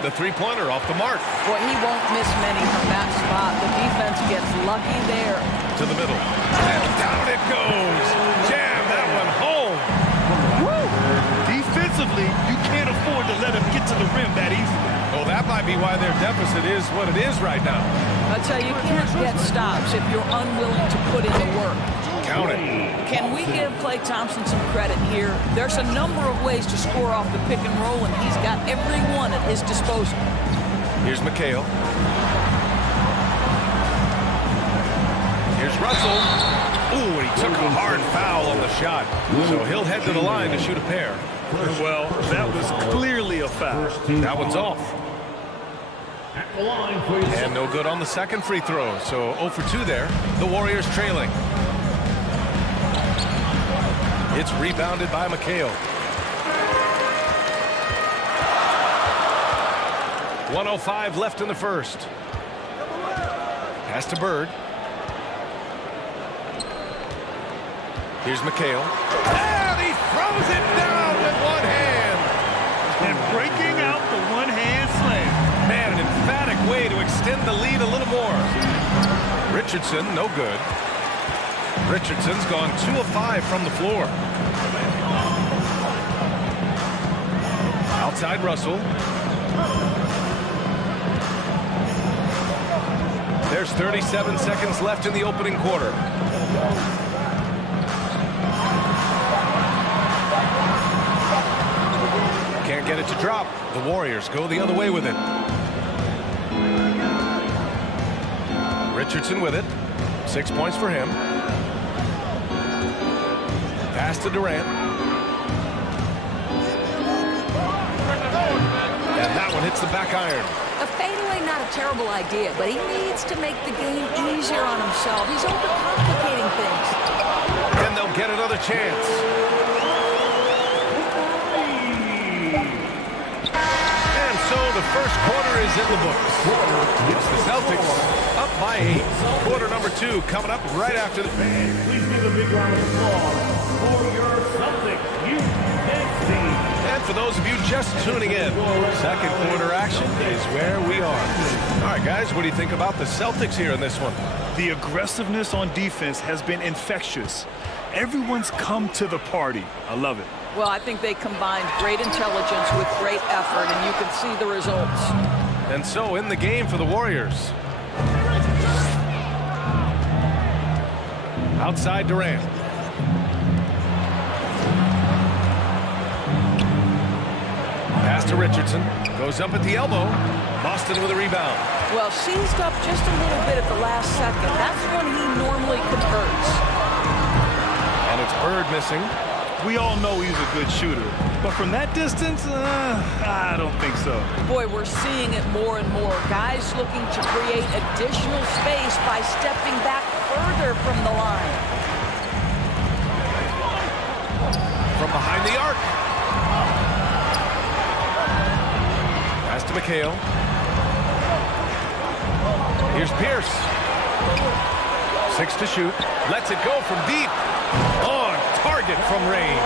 The three-pointer off the mark. Boy, he won't miss many from that spot. The defense gets lucky there. To the middle. And down it goes. Jam that one home. Woo! Defensively, you can't afford to let him get to the rim that easily. Well, that might be why their deficit is what it is right now. I tell you, you can't get stops if you're unwilling to put in the work. Count it. Can we give Klay Thompson some credit here? There's a number of ways to score off the pick and roll, and he's got every one at his disposal. Here's McHale. Here's Russell. Ooh, and he took a hard foul on the shot. So he'll head to the line to shoot a pair. Well, that was clearly a foul. That one's off. And no good on the second free throw. So 0 for 2 there. The Warriors trailing. It's rebounded by McHale. 1:05 left in the first. Pass to Bird. Here's McHale. And he throws it down with one hand. And breaking out the one-hand slam. Man, an emphatic way to extend the lead a little more. Richardson, no good. Richardson's gone 2 of 5 from the floor. Outside Russell. There's 37 seconds left in the opening quarter. Can't get it to drop. The Warriors go the other way with it. Richardson with it. 6 points for him. Pass to Durant. And that one hits the back iron. A fadeaway, not a terrible idea, but he needs to make the game easier on himself. He's overcomplicating things. And they'll get another chance. And so the first quarter is in the books. It's the Celtics up by 8. Quarter number 2 coming up right after the... Please give a big round of applause for your Celtics Youth Dance Team. And for those of you just tuning in, second quarter action is where we are. All right, guys, what do you think about the Celtics here in this one? The aggressiveness on defense has been infectious. Everyone's come to the party. I love it. Well, I think they combined great intelligence with great effort, and you can see the results. And so in the game for the Warriors. Outside Durant. Pass to Richardson. Goes up at the elbow. Boston with a rebound. Well, seized up just a little bit at the last second. That's when he normally converts. And it's Bird missing. We all know he's a good shooter. But from that distance, I don't think so. Boy, we're seeing it more and more. Guys looking to create additional space by stepping back further from the line. From behind the arc. Pass to McHale. Here's Pierce. 6 to shoot. Lets it go from deep. On target from range.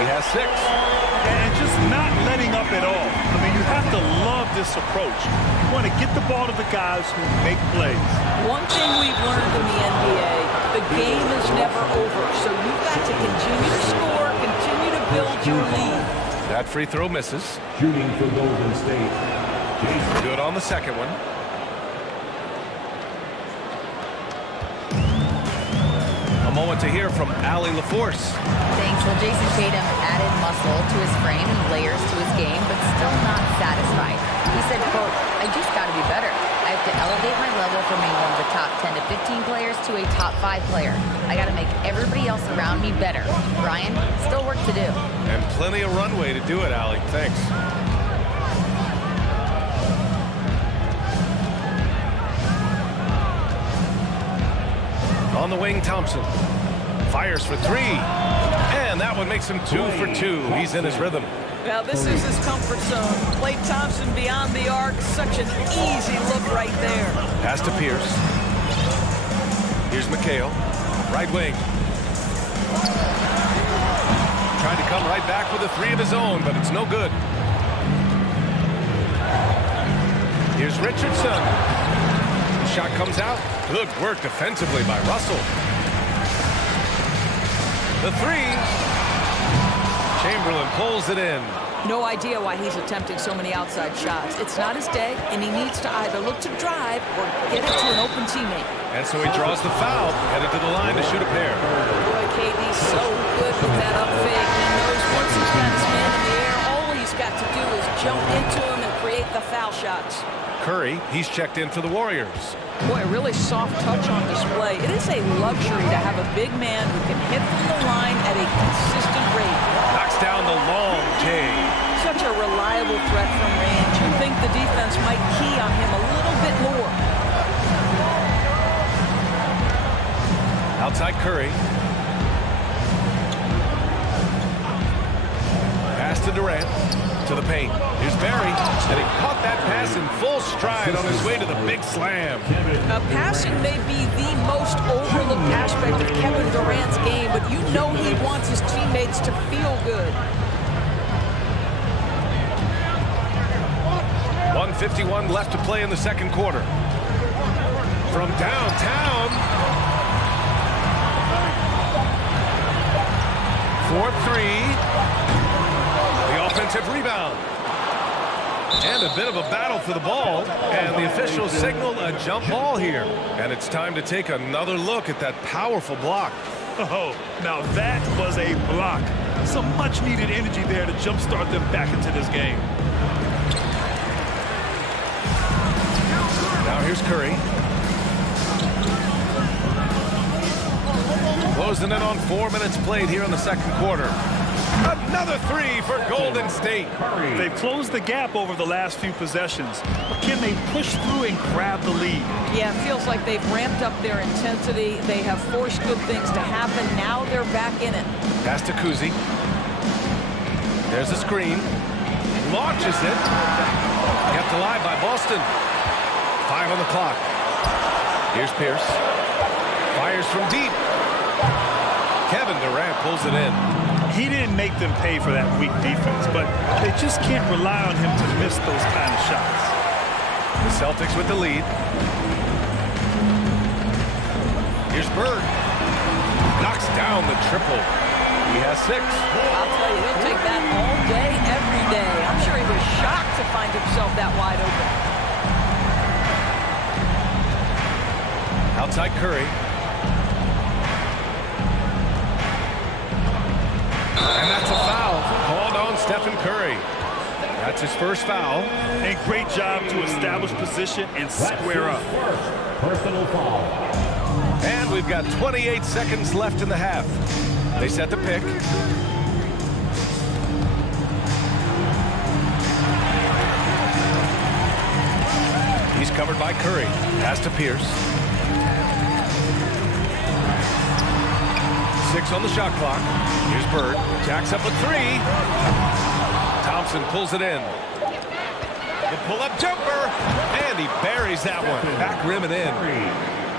He has 6. And just not letting up at all. I mean, you have to love this approach. You want to get the ball to the guys who make plays. One thing we've learned in the NBA, the game is never over. So you've got to continue to score, continue to build your lead. That free throw misses. Shooting for Golden State. Good on the second one. A moment to hear from Allie LaForce. Thanks. Well, Jason Tatum added muscle to his frame and layers to his game, but still not satisfied. He said, quote, I just got to be better. I have to elevate my level from being one of the top 10 to 15 players to a top 5 player. I got to make everybody else around me better. Brian, still work to do. And plenty of runway to do it, Allie. Thanks. On the wing, Thompson. Fires for 3. And that one makes him 2 for 2. He's in his rhythm. Now, this is his comfort zone. Klay Thompson beyond the arc. Such an easy look right there. Pass to Pierce. Here's McHale. Right wing. Trying to come right back with a 3 of his own, but it's no good. Here's Richardson. The shot comes out. Good work defensively by Russell. The 3. Chamberlain pulls it in. No idea why he's attempting so many outside shots. It's not his day, and he needs to either look to drive or get it to an open teammate. And so he draws the foul, headed to the line to shoot a pair. Boy, KD's so good with that up fake. He knows once he's got his man in the air, all he's got to do is jump into him and create the foul shots. Curry, he's checked in for the Warriors. Boy, a really soft touch on display. It is a luxury to have a big man who can hit from the line at a consistent rate. Knocks down the long J. Such a reliable threat from range. You think the defense might key on him a little bit more. Outside Curry. Pass to Durant. To To the paint. Here's Barry, and he caught that pass in full stride on his way to the big slam. Passing may be the most overlooked aspect of Kevin Durant's game, but you know he wants his teammates to feel good. 1:51 left to play in the second quarter. From downtown. 4-3. The offensive rebound. And a bit of a battle for the ball. And the officials signal a jump ball here. And it's time to take another look at that powerful block. Oh, now that was a block. Some much-needed energy there to jumpstart them back into this game. Now here's Curry. Closing in on 4 minutes played here in the second quarter. Another three for Golden State. They've closed the gap over the last few possessions. But can they push through and grab the lead? Yeah, it feels like they've ramped up their intensity. They have forced good things to happen. Now they're back in it. Pass to Kuzi. There's a screen. Launches it. Kept alive by Boston. 5 on the clock. Here's Pierce. Fires from deep. Kevin Durant pulls it in. He didn't make them pay for that weak defense, but they just can't rely on him to miss those kind of shots. The Celtics with the lead. Here's Bird. Knocks down the triple. He has 6. I'll tell you, he'll take that all day, every day. I'm sure he was shocked to find himself that wide open. Outside Curry. And that's a foul called on Stephen Curry. That's his first foul. And great job to establish position and square up. Personal foul. And we've got 28 seconds left in the half. They set the pick. He's covered by Curry. Pass to Pierce. 6 on the shot clock. Here's Bird. Jacks up a 3. Thompson pulls it in. The pull-up jumper. And he buries that one. Back rim and in.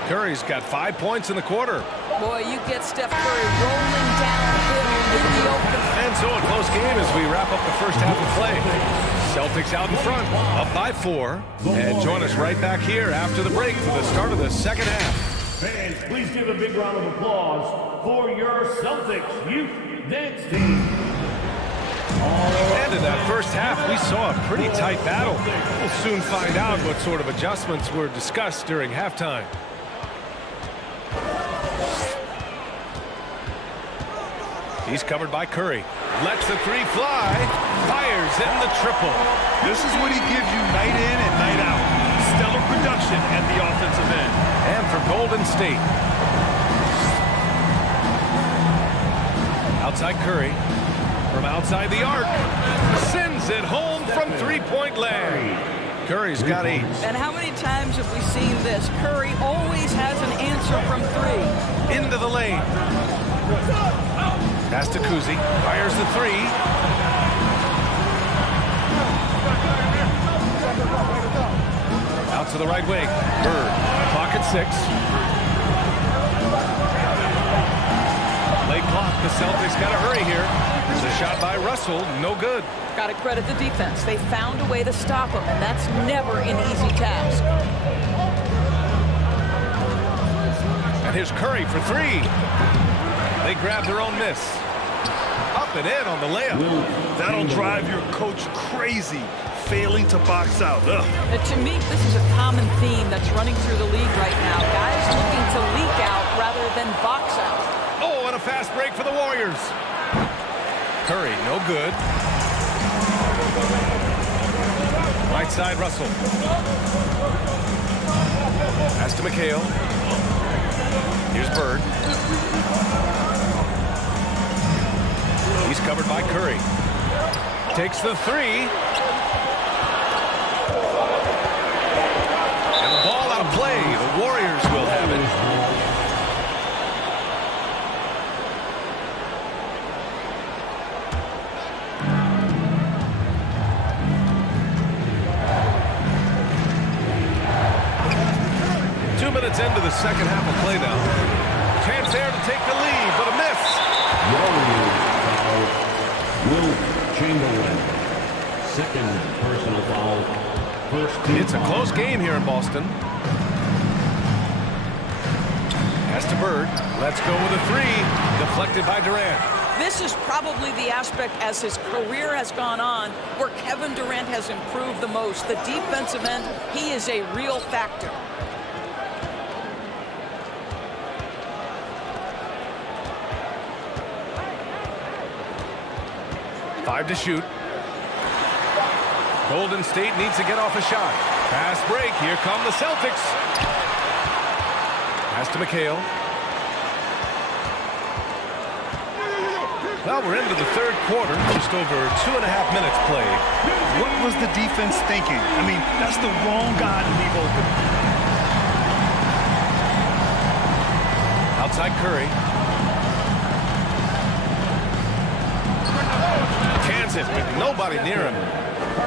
Curry's got 5 points in the quarter. Boy, you get Steph Curry rolling downhill in the open. And so a close game as we wrap up the first half of play. Celtics out in front, up by 4. And join us right back here after the break for the start of the second half. Fans, please give a big round of applause for your Celtics Youth Dance Team. And in that first half, we saw a pretty tight battle. We'll soon find out what sort of adjustments were discussed during halftime. He's covered by Curry. Lets the 3 fly. Fires in the triple. This is what he gives you night in and night out. Stellar production at the offensive end. And for Golden State. Outside Curry. From outside the arc. Sends it home from three-point land. Curry's got 8. And how many times have we seen this? Curry always has an answer from 3. Into the lane. Pass to Kuzi. Fires the 3. Out to the right wing. Bird. Clock at 6. Late clock. The Celtics got to hurry here. It's a shot by Russell. No good. Got to credit the defense. They found a way to stop him, and that's never an easy task. And here's Curry for 3. They grab their own miss. Up and in on the layup. That'll drive your coach crazy, failing to box out. To me, this is a common theme that's running through the league right now. Guys looking to leak out rather than box out. Oh, and a fast break for the Warriors. Curry, no good. Right side, Russell. Pass to McHale. Here's Bird. He's covered by Curry. Takes the 3. And the ball out of play. The Warriors will have it. second half of play now. Chance there to take the lead, but a miss. Will Chamberlain. Second personal foul. First team It's a close game here in Boston. Pass to Bird. Let's go with a three. Deflected by Durant. This is probably the aspect as his career has gone on where Kevin Durant has improved the most. The defensive end, he is a real factor. Five to shoot. Golden State needs to get off a shot. Fast break. Here come the Celtics. Pass to McHale. Well, we're into the third quarter, just over 2.5 minutes played. What was the defense thinking? I mean, that's the wrong guy to leave open. Outside Curry. Cans it, but nobody near him.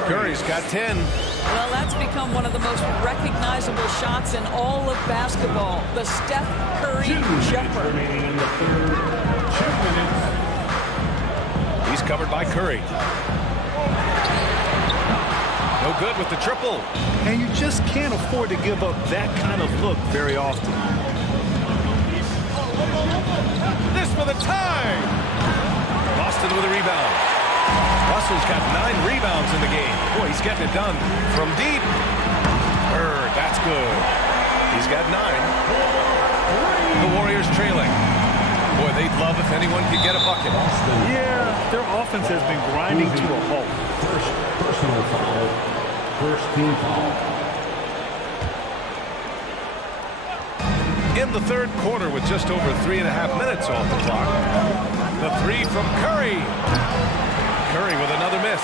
Curry's got 10. Well, that's become one of the most recognizable shots in all of basketball. The Steph Curry jumper. remaining in the third. 2 minutes. He's covered by Curry. No good with the triple. And you just can't afford to give up that kind of look very often. This for the tie. Boston with a rebound. Russell's got 9 rebounds in the game. Boy, he's getting it done from deep. Bird, that's good. He's got 9. The Warriors trailing. Boy, they'd love if anyone could get a bucket. Yeah, their offense has been grinding to a halt. First personal foul. First team foul. In the third quarter with just over 3.5 minutes off the clock. The three from Curry. Curry with another miss.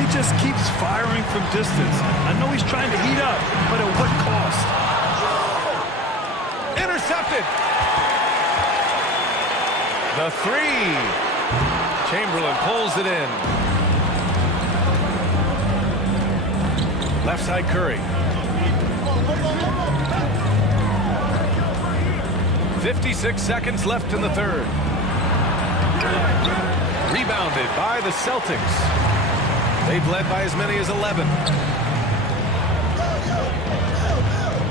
He just keeps firing from distance. I know he's trying to heat up, but at what cost? Intercepted. The three. Chamberlain pulls it in. Left side Curry. 56 seconds left in the third. Rebounded by the Celtics. They've led by as many as 11.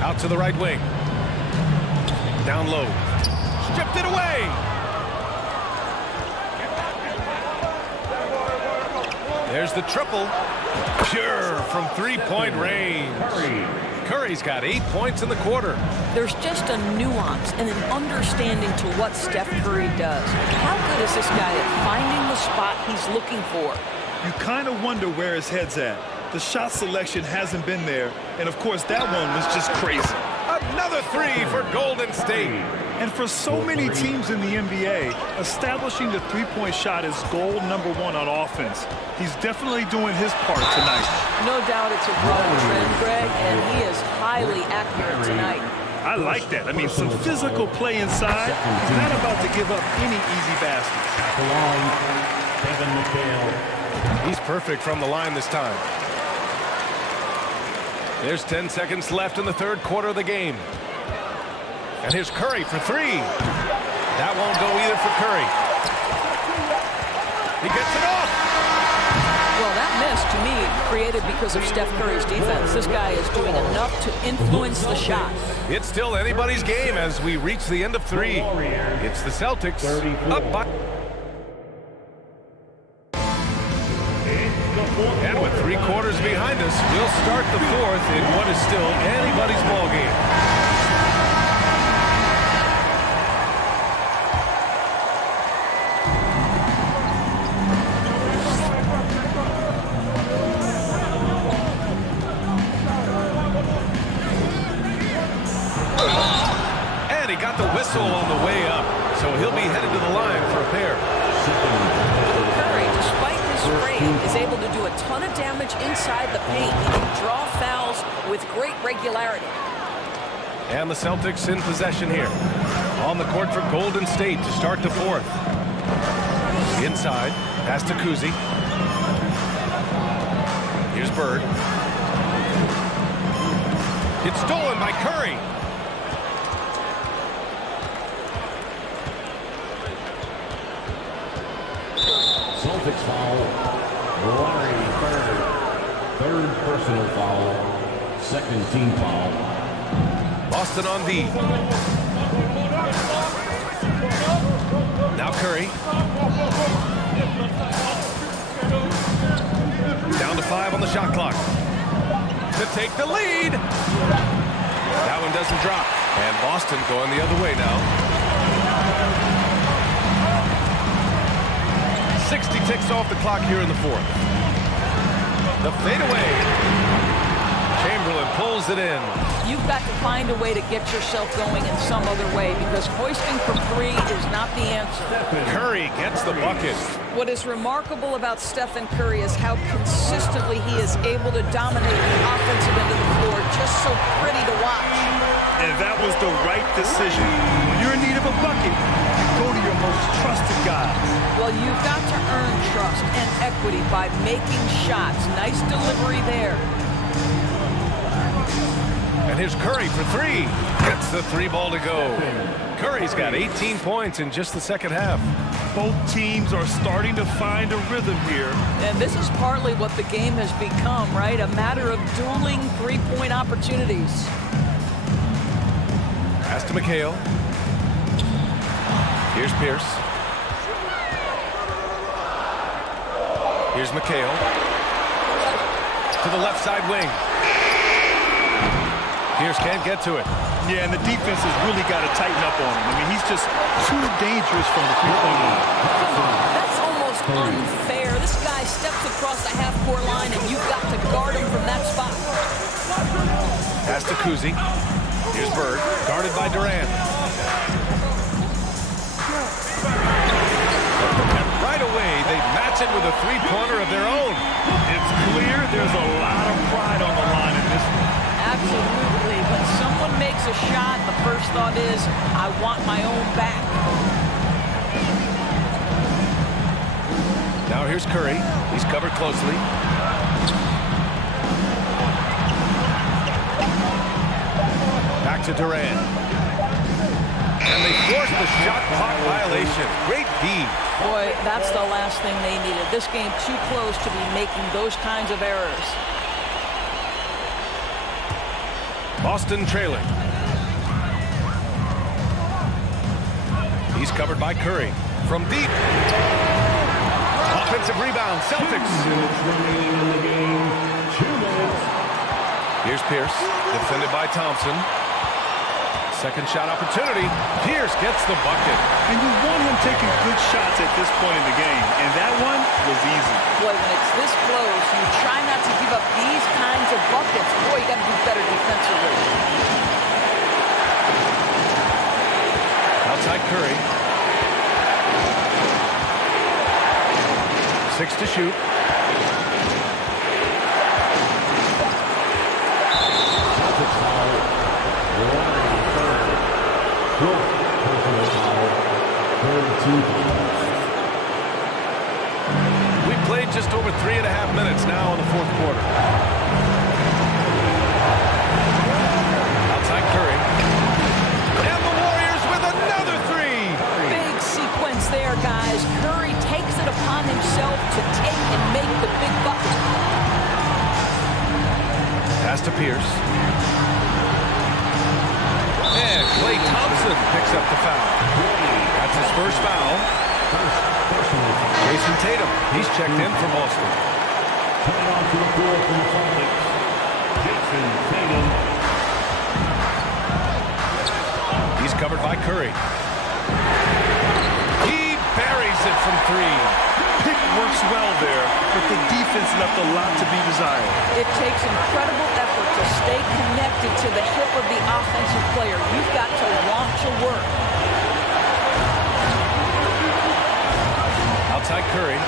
Out to the right wing. Down low. Stripped it away. There's the triple. Pure from three-point range. Curry's got 8 points in the quarter. There's just a nuance and an understanding to what Steph Curry does. How good is this guy at finding the spot he's looking for? You kind of wonder where his head's at. The shot selection hasn't been there, and of course that one was just crazy. Another three for Golden State. And for so many teams in the NBA, establishing the three-point shot is goal number 1 on offense. He's definitely doing his part tonight. No doubt it's a growing trend, Greg, and he is highly accurate tonight. I like that. I mean, some physical play inside. He's not about to give up any easy baskets. Kevin McHale. He's perfect from the line this time. There's 10 seconds left in the third quarter of the game. And here's Curry for three. That won't go either for Curry. He gets it off. Well, that miss, to me, created because of Steph Curry's defense. This guy is doing enough to influence the shot. It's still anybody's game as we reach the end of three. It's the Celtics up by. And with 3 quarters behind us, we'll start the fourth in what is still anybody's ball game. And he got the whistle on the way up, so he'll be headed to the line for a pair. Curry, despite his frame, is able to do a ton of damage inside the paint. He can draw fouls with great regularity. And the Celtics in possession here. On the court for Golden State to start the fourth. Inside, pass to Kuzi. Here's Bird. It's stolen by Curry. Celtics foul. Larry Bird. Third personal foul. Second team foul. Boston on D. Now Curry. Down to 5 on the shot clock. To take the lead. That one doesn't drop. And Boston going the other way now. 60 ticks off the clock here in the fourth. The fadeaway. Chamberlain pulls it in. You've got to find a way to get yourself going in some other way because hoisting from 3 is not the answer. Curry gets the bucket. What is remarkable about Stephen Curry is how consistently he is able to dominate the offensive end of the floor. Just so pretty to watch. And that was the right decision. When you're in need of a bucket, you go to your most trusted guys. Well, you've got to earn trust and equity by making shots. Nice delivery there. And here's Curry for 3. Gets the 3 ball to go. Curry's got 18 points in just the second half. Both teams are starting to find a rhythm here. And this is partly what the game has become, right? A matter of dueling three-point opportunities. Pass to McHale. Here's Pierce. Here's McHale. To the left side wing. Pierce can't get to it. Yeah, and the defense has really got to tighten up on him. I mean, he's just too dangerous from the three-point line. That's almost unfair. This guy steps across the half-court line, and you've got to guard him from that spot. Pass to Kuzi. Here's Bird, guarded by Durant. And right away, they match it with a three-pointer of their own. It's clear there's a lot of pride on the line in this one. Absolutely. When someone makes a shot, the first thought is, I want my own back. Now here's Curry. He's covered closely. Back to Durant. And they force the shot clock violation. Great D. Boy, that's the last thing they needed. This game too close to be making those kinds of errors. Boston trailing. He's covered by Curry. From deep. Offensive rebound, Celtics. Here's Pierce, defended by Thompson. Second shot opportunity. Pierce gets the bucket. And you want him taking good shots at this point in the game, and that one was easy. Boy, when it's this close, you try not to give up these kinds of buckets. Boy, you got to do better defensively. Outside Curry. 6 to shoot. We played just over 3.5 minutes now in the fourth quarter. Outside Curry. And the Warriors with another 3. Big sequence there, guys. Curry takes it upon himself to take and make the big bucket. Pass to Pierce. And Klay Thompson picks up the foul. That's his first foul. Jason Tatum, he's checked in for Boston. Coming onto the floor from the Celtics, Jason Tatum. He's covered by Curry. He buries it from 3. Pick works well there, but the defense left a lot to be desired. It takes incredible effort to stay connected to the hip of the offensive player. You've got to want to work. Outside Curry.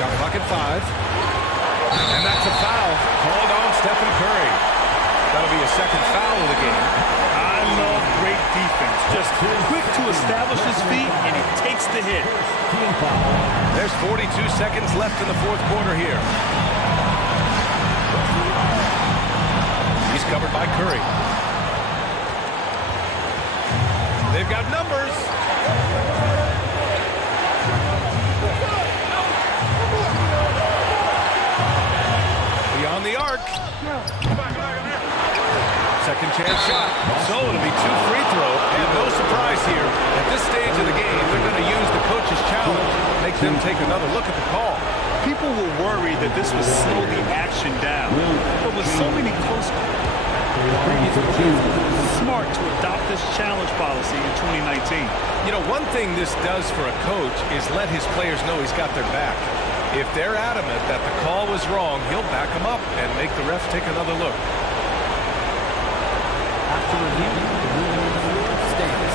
Shot clock at 5. And that's a foul called on Stephen Curry. That'll be a second foul of the game. I love great defense. Just quick to establish his feet, and he takes the hit. There's 42 seconds left in the fourth quarter here. He's covered by Curry. They've got numbers. Beyond the arc. Second chance shot. So it'll be 2 free throws. And no surprise here. At this stage of the game, they're going to use the coach's challenge. Make them take another look at the call. People were worried that this would slow the action down. But with so many close smart to adopt this challenge policy in 2019. You know, one thing this does for a coach is let his players know he's got their back. If they're adamant that the call was wrong, he'll back them up and make the ref take another look. After review, the ruling stands.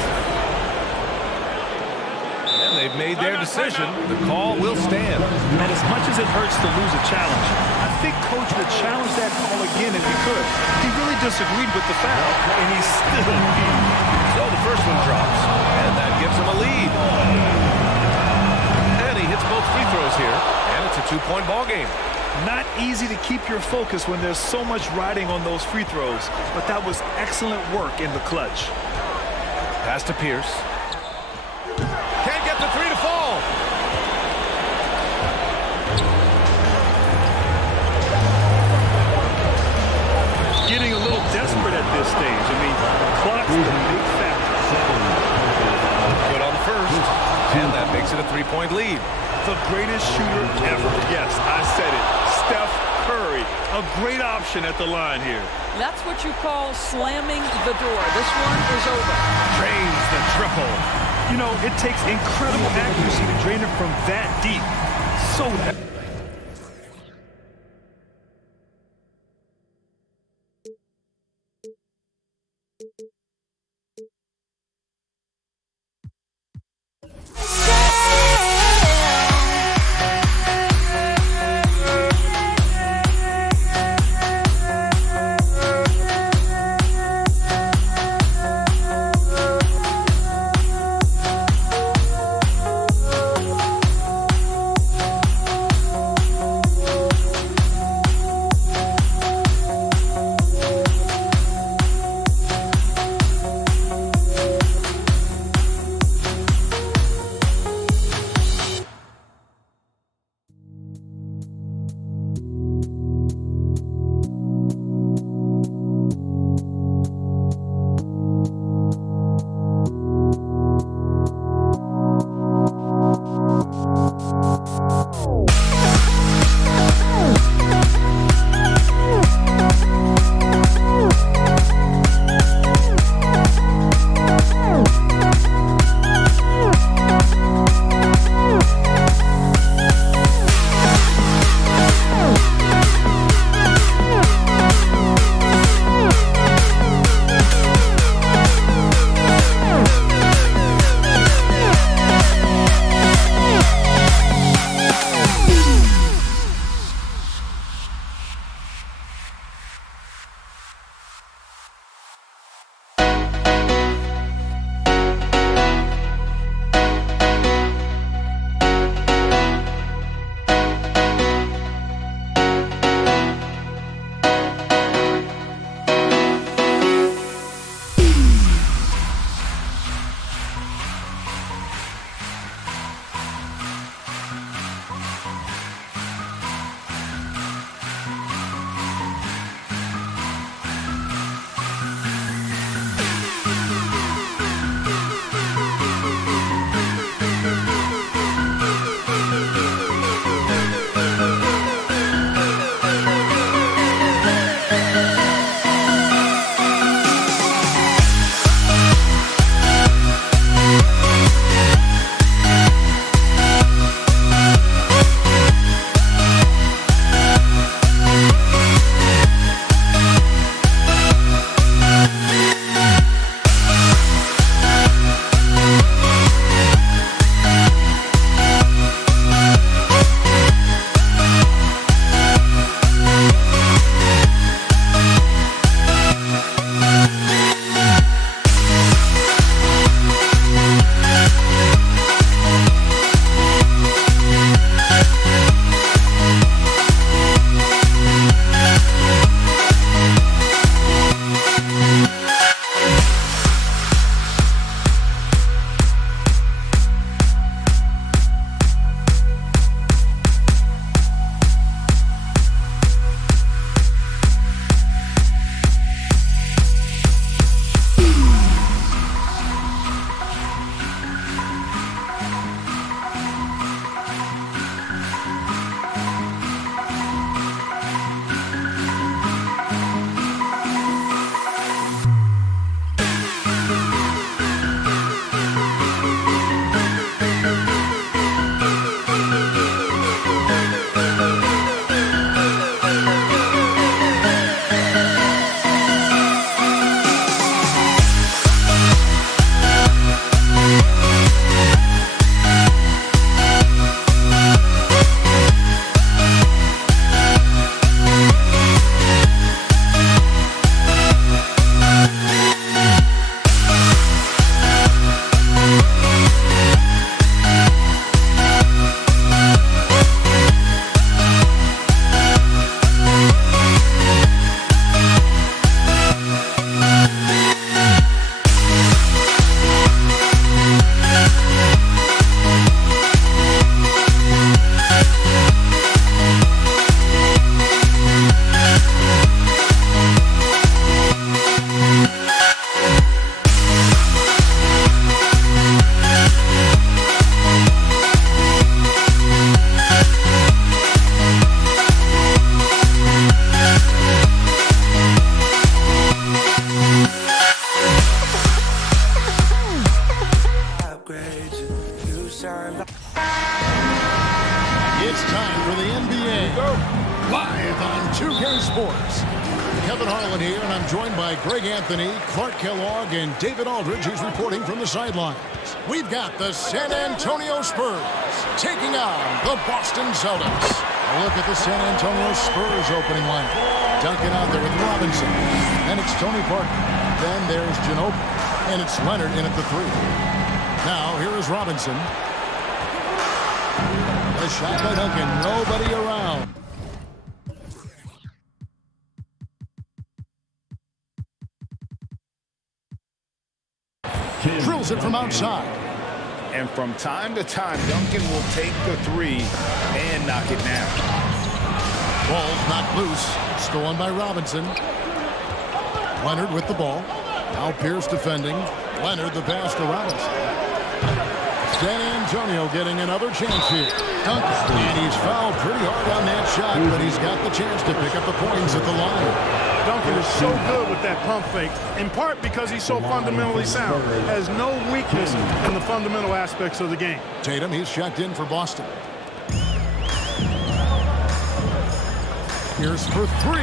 And they've made their decision. The call will stand. And as much as it hurts to lose a challenge, I think Coach would challenge that call again if he could. He really disagreed with the foul, and he's still beat. So the first one drops, and that gives him a lead. And he hits both free throws here, and it's a 2-point ball game. Not easy to keep your focus when there's so much riding on those free throws, but that was excellent work in the clutch. Pass to Pierce. Can't get the 3 to fall. Getting a little desperate at this stage. I mean, the clock's the big factor. Good on the first, and that makes it a 3-point lead. The greatest shooter ever. Yes, I said it. Steph Curry. A great option at the line here. That's what you call slamming the door. This one is over. Drains the triple. You know, it takes incredible accuracy to drain it from that deep. So Live on 2K Sports. Kevin Harlan here, and I'm joined by Greg Anthony, Clark Kellogg, and David Aldridge, who's reporting from the sidelines. We've got the San Antonio Spurs taking on the Boston Celtics. A look at the San Antonio Spurs opening lineup. Duncan out there with Robinson. And it's Tony Parker. Then there's Ginobili. And it's Leonard in at the 3. Now, here is Robinson. A shot by Duncan. Nobody around. Drills it from outside. And from time to time, Duncan will take the 3 and knock it down. Ball's knocked loose. Stolen by Robinson. Leonard with the ball. Now Pierce defending. Leonard the pass to Robinson. San Antonio getting another chance here. Duncan. And he's fouled pretty hard on that shot, but he's got the chance to pick up the points at the line. Duncan is so good with that pump fake, in part because he's so fundamentally sound. Has no weakness in the fundamental aspects of the game. Tatum, he's checked in for Boston. Here's for 3.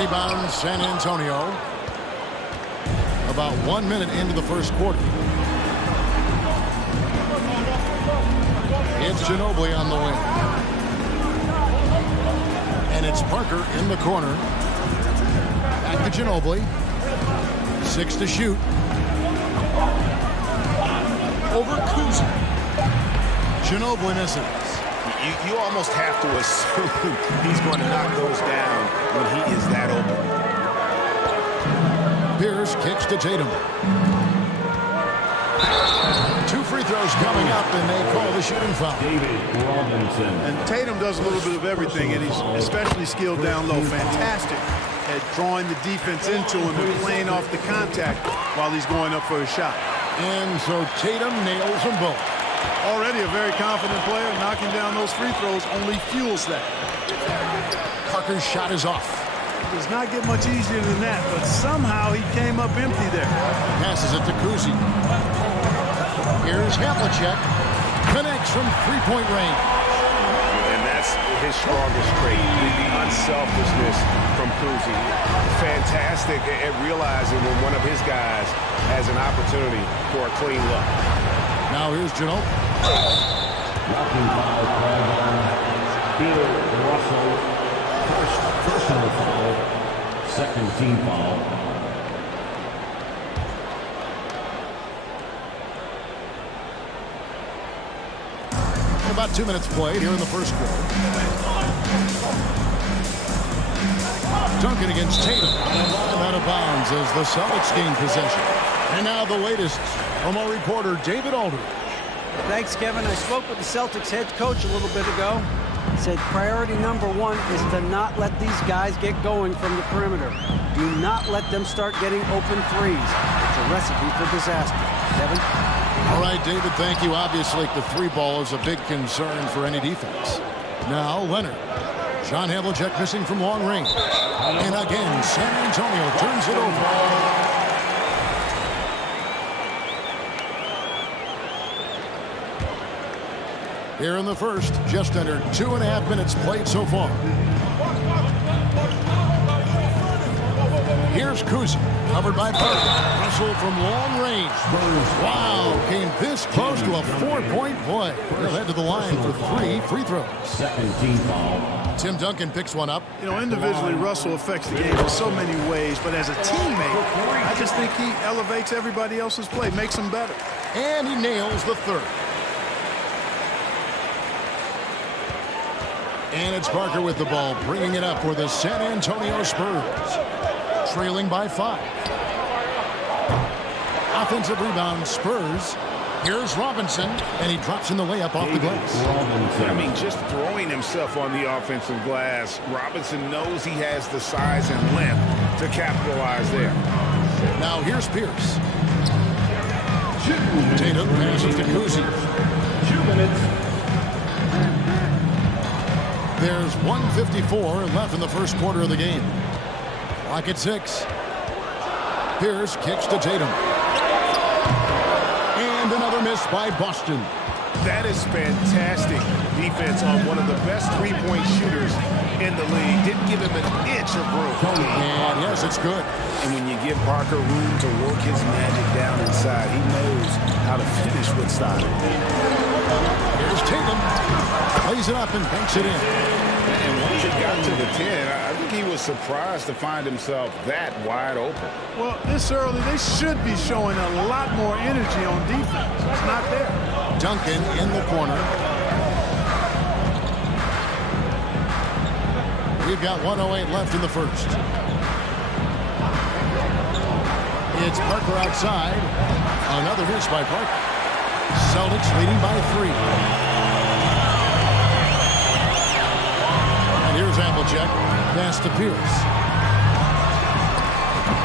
Rebound San Antonio. About 1 minute into the first quarter. It's Ginobili on the wing. And it's Parker in the corner. Back to Ginobili. 6 to shoot. Over Kuzma. Ginobili misses. You almost have to assume he's going to knock those down when he is that open. Pierce kicks to Tatum. 2 free throws coming up, and they call the shooting foul. David Robinson. And Tatum does a little bit of everything, and he's especially skilled down low. Fantastic at drawing the defense into him and playing off the contact while he's going up for a shot. And so Tatum nails them both. Already a very confident player. Knocking down those free throws only fuels that. Parker's shot is off. It does not get much easier than that, but somehow he came up empty there. Passes it to Kuzi. Here's Havlicek. Connects from three-point range. And that's his strongest trait, the unselfishness from Kuzi. Fantastic at realizing when one of his guys has an opportunity for a clean look. Now here's Ginobili. Blocking foul called on Bill Russell. First personal foul. Second team foul. About 2 minutes played here in the first quarter. Duncan against Tatum. Out of bounds as the Celtics gain possession. And now the latest from our reporter, David Aldridge. Thanks, Kevin. I spoke with the Celtics head coach a little bit ago. He said priority number 1 is to not let these guys get going from the perimeter. Do not let them start getting open threes. It's a recipe for disaster. Kevin? All right, David, thank you. Obviously, the 3-ball is a big concern for any defense. Now, Leonard. John Havlicek missing from long range. And again, San Antonio turns it over. Here in the first, just under 2.5 minutes played so far. Here's Kuzi, covered by Parker. Russell from long range. Wow, came this close to a 4-point play. They'll head to the line for 3 free throws. Second team foul. Tim Duncan picks one up. You know, individually, Russell affects the game in so many ways, but as a teammate, I just think he elevates everybody else's play, makes them better. And he nails the third. And it's Parker with the ball, bringing it up for the San Antonio Spurs. Trailing by 5. Offensive rebound, Spurs. Here's Robinson, and he drops in the layup off the glass. I mean, just throwing himself on the offensive glass, Robinson knows he has the size and length to capitalize there. Now here's Pierce. Tatum passes to Kuzi. 2 minutes. There's 1:54 left in the first quarter of the game. Clock at 6. Pierce kicks to Tatum. And another miss by Boston. That is fantastic defense on one of the best three-point shooters in the league. Didn't give him an inch of room. And yes, it's good. And when you give Parker room to work his magic down inside, he knows how to finish with style. Here's Tatum. Plays it up and banks it in. And once he got to the 10, I think he was surprised to find himself that wide open. Well, this early, they should be showing a lot more energy on defense. It's not there. Duncan in the corner. We've got 1:08 left in the first. It's Parker outside. Another miss by Parker. Celtics leading by 3. And here's Havlicek. Pass to Pierce.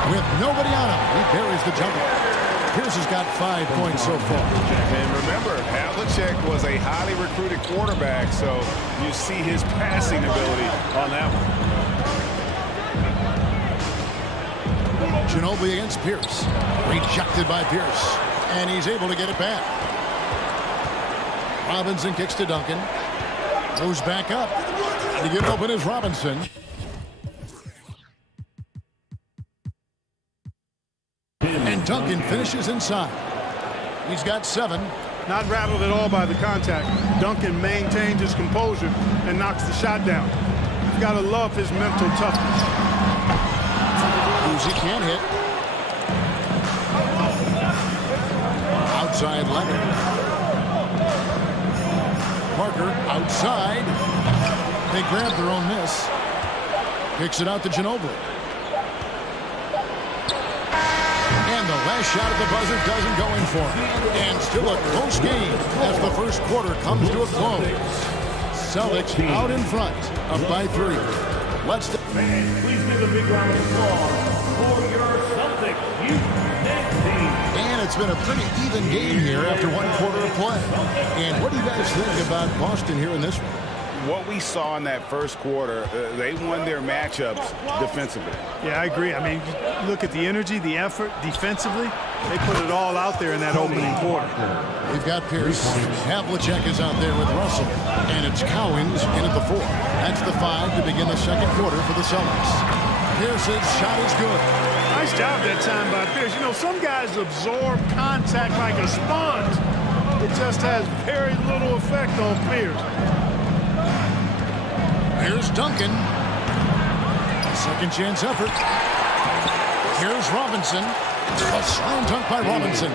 With nobody on him, he buries the jumper. Pierce has got 5 points so far. And remember, Havlicek was a highly recruited quarterback, so you see his passing ability on that one. Ginobili against Pierce. Rejected by Pierce. And he's able to get it back. Robinson kicks to Duncan. Goes back up. To get open is Robinson. And Duncan finishes inside. He's got 7. Not rattled at all by the contact. Duncan maintained his composure and knocks the shot down. You've got to love his mental toughness. Uzi can't hit. Outside Leonard. Parker outside. They grab their own miss. Kicks it out to Ginobili. And the last shot at the buzzer doesn't go in for him. And still a close game as the first quarter comes to a close. Celtics out in front, up by 3. Let's... Fans, please give a big round of applause for your Celtics youth next team. And it's been a pretty even game here after 1 quarter of play. And what do you guys think about Boston here in this one? What we saw in that first quarter, they won their matchups defensively. Yeah, I agree. I mean, look at the energy, the effort defensively. They put it all out there in that opening quarter. We've got Pierce. Havlicek is out there with Russell. And it's Cowens in at the 4. That's the 5 to begin the second quarter for the Celtics. Pierce's shot is good. Nice job that time by Pierce. You know, some guys absorb contact like a sponge. It just has very little effect on Pierce. Here's Duncan. Second chance effort. Here's Robinson. A slam dunk by Robinson.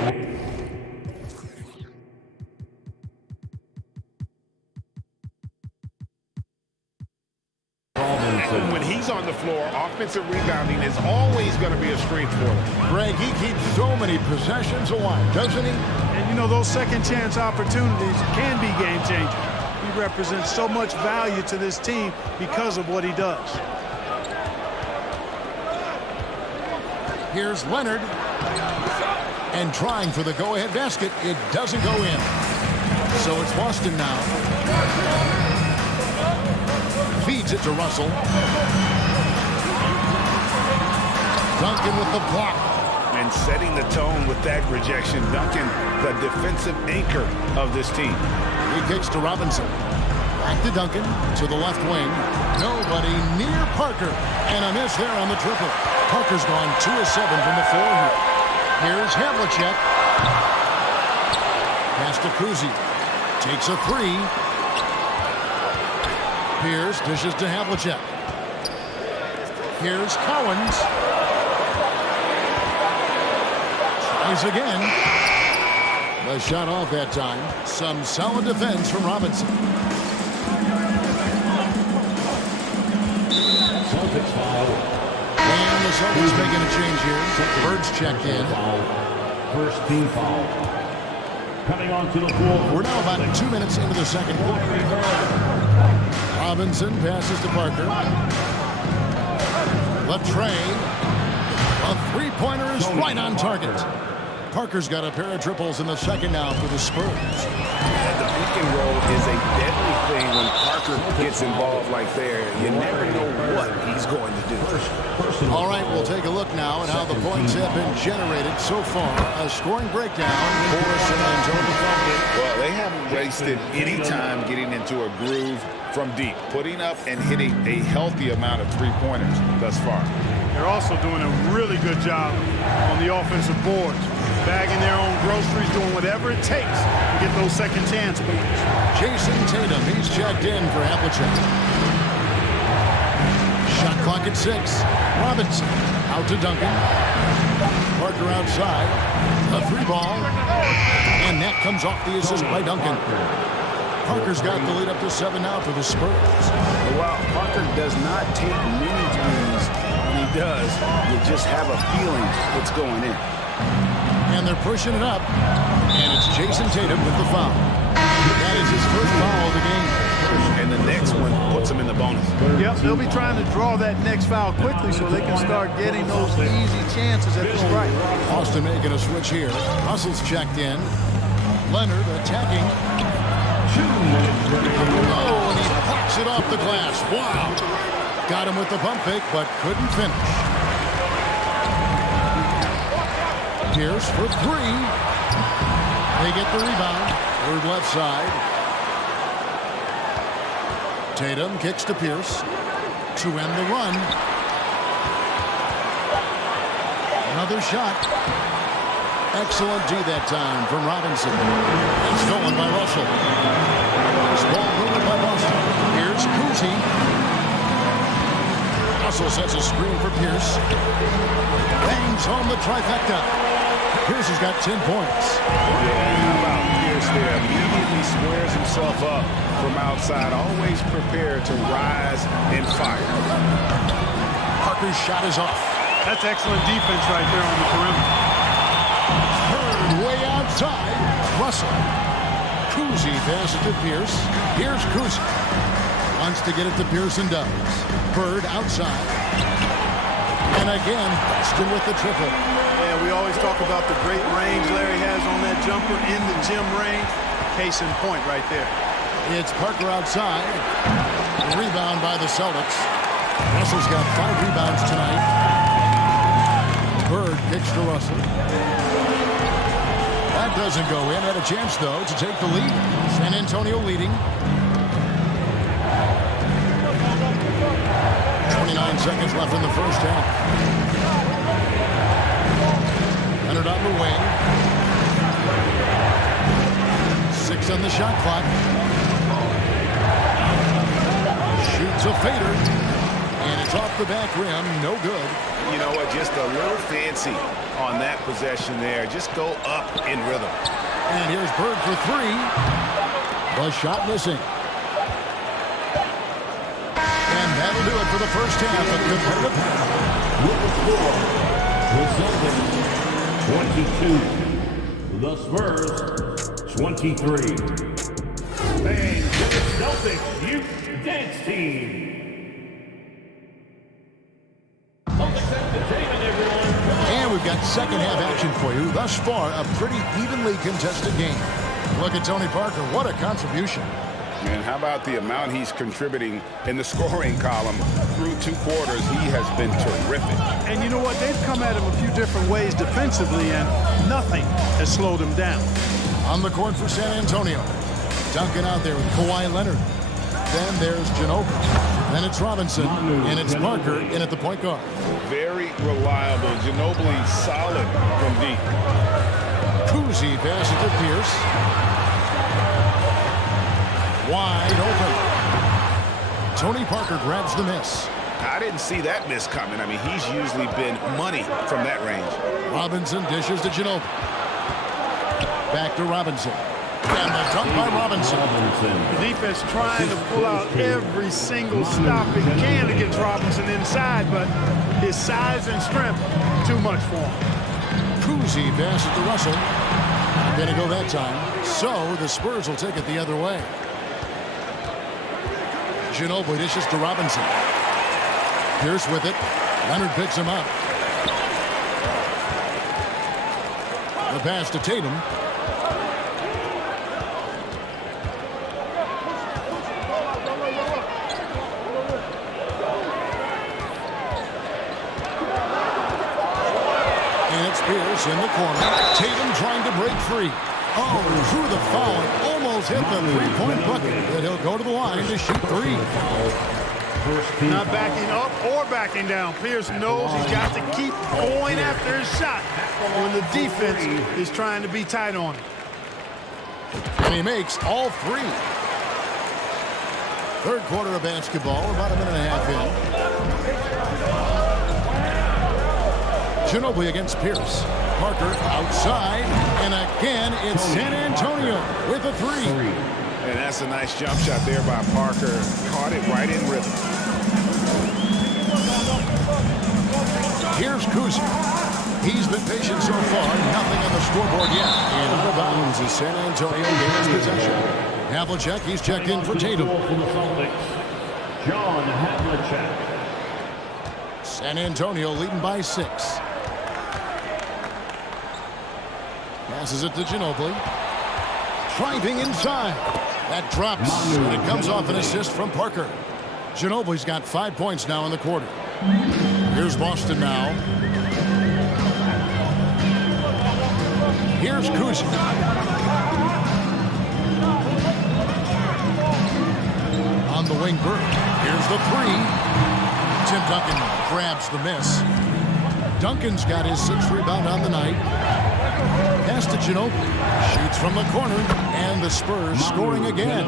And when he's on the floor, offensive rebounding is always going to be a strength for him. Greg, he keeps so many possessions alive, doesn't he? And you know, those second chance opportunities can be game changers. He represents so much value to this team because of what he does. Here's Leonard. And trying for the go-ahead basket. It doesn't go in. So it's Boston now. Feeds it to Russell. Duncan with the block. And setting the tone with that rejection. Duncan, the defensive anchor of this team. He kicks to Robinson. Back to Duncan, to the left wing. Nobody near Parker. And a miss there on the triple. Parker's gone 2 of 7 from the floor here. Here's Havlicek. Pass to Kuzi. Takes a 3. Pierce dishes to Havlicek. Here's Cowens. Tries again. The shot off that time. Some solid defense from Robinson. Celtics foul. And the Celtics making a change here. Birds checked in. First team foul. Coming onto the floor. We're now about 2 minutes into the second quarter. Robinson passes to Parker. Latrey. A three-pointer is right on target. Parker's got a pair of triples in the second now for the Spurs. The pick and roll is a deadly thing when Parker gets involved like there. You never know what he's going to do. All right, we'll take a look now at how the points have been generated so far. A scoring breakdown for San Antonio. Well, they haven't wasted any time getting into a groove from deep, putting up and hitting a healthy amount of three-pointers thus far. They're also doing a really good job on the offensive boards, bagging their own groceries, doing whatever it takes to get those second chance points. Jason Tatum, he's checked in for Havlicek. Shot clock at 6. Robinson out to Duncan. Parker outside. A free ball. And that comes off the assist by Duncan. Parker's got the lead up to 7 now for the Spurs. While Parker does not take many threes, when he does, you just have a feeling it's going in. And they're pushing it up. And it's Jason Tatum with the foul. That is his first foul of the game. And the next one puts him in the bonus. Yep, they'll be trying to draw that next foul quickly so they can start getting those easy chances at the strike. Austin making a switch here. Russell's checked in. Leonard attacking. Oh, and he pops it off the glass. Wow. Got him with the pump fake, but couldn't finish. Pierce for 3. They get the rebound. Third left side. Tatum kicks to Pierce to end the run. Another shot. Excellent D that time from Robinson. And stolen by Russell. Nice ball moved by Boston. Here's Cousy. Russell sets a screen for Pierce. Bangs home the trifecta. Pierce has got 10 points. Yeah, how about Pierce there? Immediately squares himself up from outside. Always prepared to rise and fire. Parker's shot is off. That's excellent defense right there on the perimeter. Way outside. Russell. Cousy passes to Pierce. Here's Cousy. Wants to get it to Pierce and does. Bird outside. And again, Boston with the triple. Yeah, we always talk about the great range Larry has on that jumper in the gym range. Case in point right there. It's Parker outside. Rebound by the Celtics. Russell's got 5 rebounds tonight. Bird kicks to Russell. That doesn't go in. Had a chance, though, to take the lead. San Antonio leading. 29 seconds left in the first half. Leonard on the wing. 6 on the shot clock. Shoots a fader. And it's off the back rim. No good. You know what? Just a little fancy on that possession there. Just go up in rhythm. And here's Bird for 3. The shot missing. And that'll do it for the first half of competitive. The Spurs 23. And the Celtics Youth Dance Team. And we've got second half action for you. Thus far, a pretty evenly contested game. Look at Tony Parker. What a contribution. And how about the amount he's contributing in the scoring column through 2 quarters? He has been terrific. And you know what? They've come at him a few different ways defensively, and nothing has slowed him down. On the court for San Antonio. Duncan out there with Kawhi Leonard. Then there's Ginobili. Then it's Robinson. And it's Parker in at the point guard. Very reliable. Ginobili solid from deep. Cousy passes to Pierce. Wide open. Tony Parker grabs the miss. I didn't see that miss coming. I mean, he's usually been money from that range. Robinson dishes to Ginobili. Back to Robinson. And the dunk by Robinson. The defense trying to pull out every single stop it can against Robinson inside, but his size and strength, too much for him. Cousy passes to Russell. Not going to go that time. So the Spurs will take it the other way. Ginobili dishes to Robinson. Pierce with it. Leonard picks him up. The pass to Tatum. And it's Pierce in the corner. Tatum trying to break free. Oh, through the foul. Almost hit the three-point bucket. But he'll go to the line to shoot three. Not backing up or backing down. Pierce knows he's got to keep going after his shot when the defense is trying to be tight on him. And he makes all three. Third quarter of basketball, about a minute and a half in. Ginobili against Pierce. Parker outside, and again it's San Antonio with a three. And that's a nice jump shot there by Parker. Caught it right in rhythm. Here's Kuzma. He's been patient so far. Nothing on the scoreboard yet. And out of bounds is San Antonio gains possession. Havlicek, he's checked in for Tatum. John Havlicek. San Antonio leading by 6. Passes it to Ginobili. Driving inside. That drops, and it comes off an assist from Parker. Ginobili's got 5 points now in the quarter. Here's Boston now. Here's Kuzma. On the wing, Burke. Here's the three. Tim Duncan grabs the miss. Duncan's got his 6th rebound on the night. Pass to Ginobili. Shoots from the corner, and the Spurs scoring again.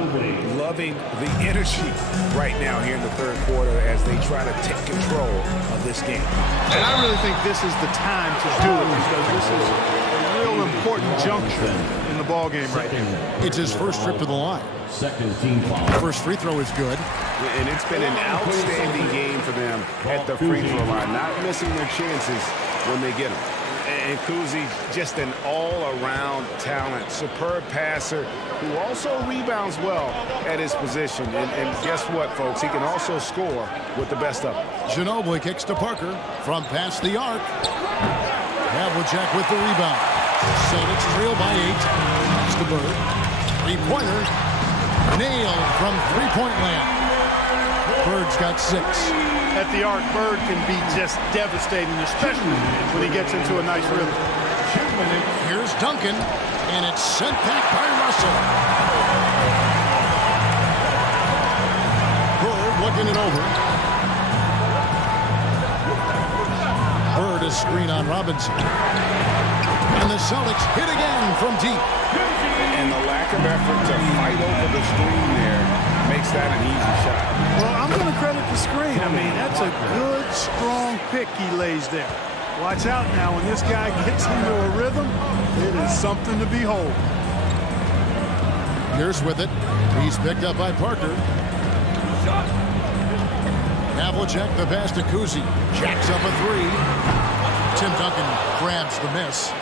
Loving the energy right now here in the third quarter as they try to take control of this game. And I really think this is the time to do it because this is a real important juncture in the ball game right here. It's his first trip to the line. Second team foul. First free throw is good. And it's been an outstanding game for them at the free throw line, not missing their chances when they get them. And Kuzi, just an all-around talent, superb passer who also rebounds well at his position. And guess what, folks? He can also score with the best of them. Ginobili kicks to Parker from past the arc. Havlicek with the rebound. Celtics trail by 8. Pass to Bird. Three-pointer. Nailed from three-point land. Bird's got 6. At the arc, Bird can be just devastating, especially when he gets into a nice rhythm. Here's Duncan, and it's sent back by Russell. Bird looking it over. Bird is screen on Robinson. And the Celtics hit again from deep. And the lack of effort to fight over the screen there makes that an easy shot. Well, I'm going to credit the screen. I mean, that's a good, strong pick he lays there. Watch out now. When this guy gets into a rhythm, it is something to behold. Here's with it. He's picked up by Parker. Havlicek, the pass to Kuzi. Jacks up a three. Tim Duncan grabs the miss.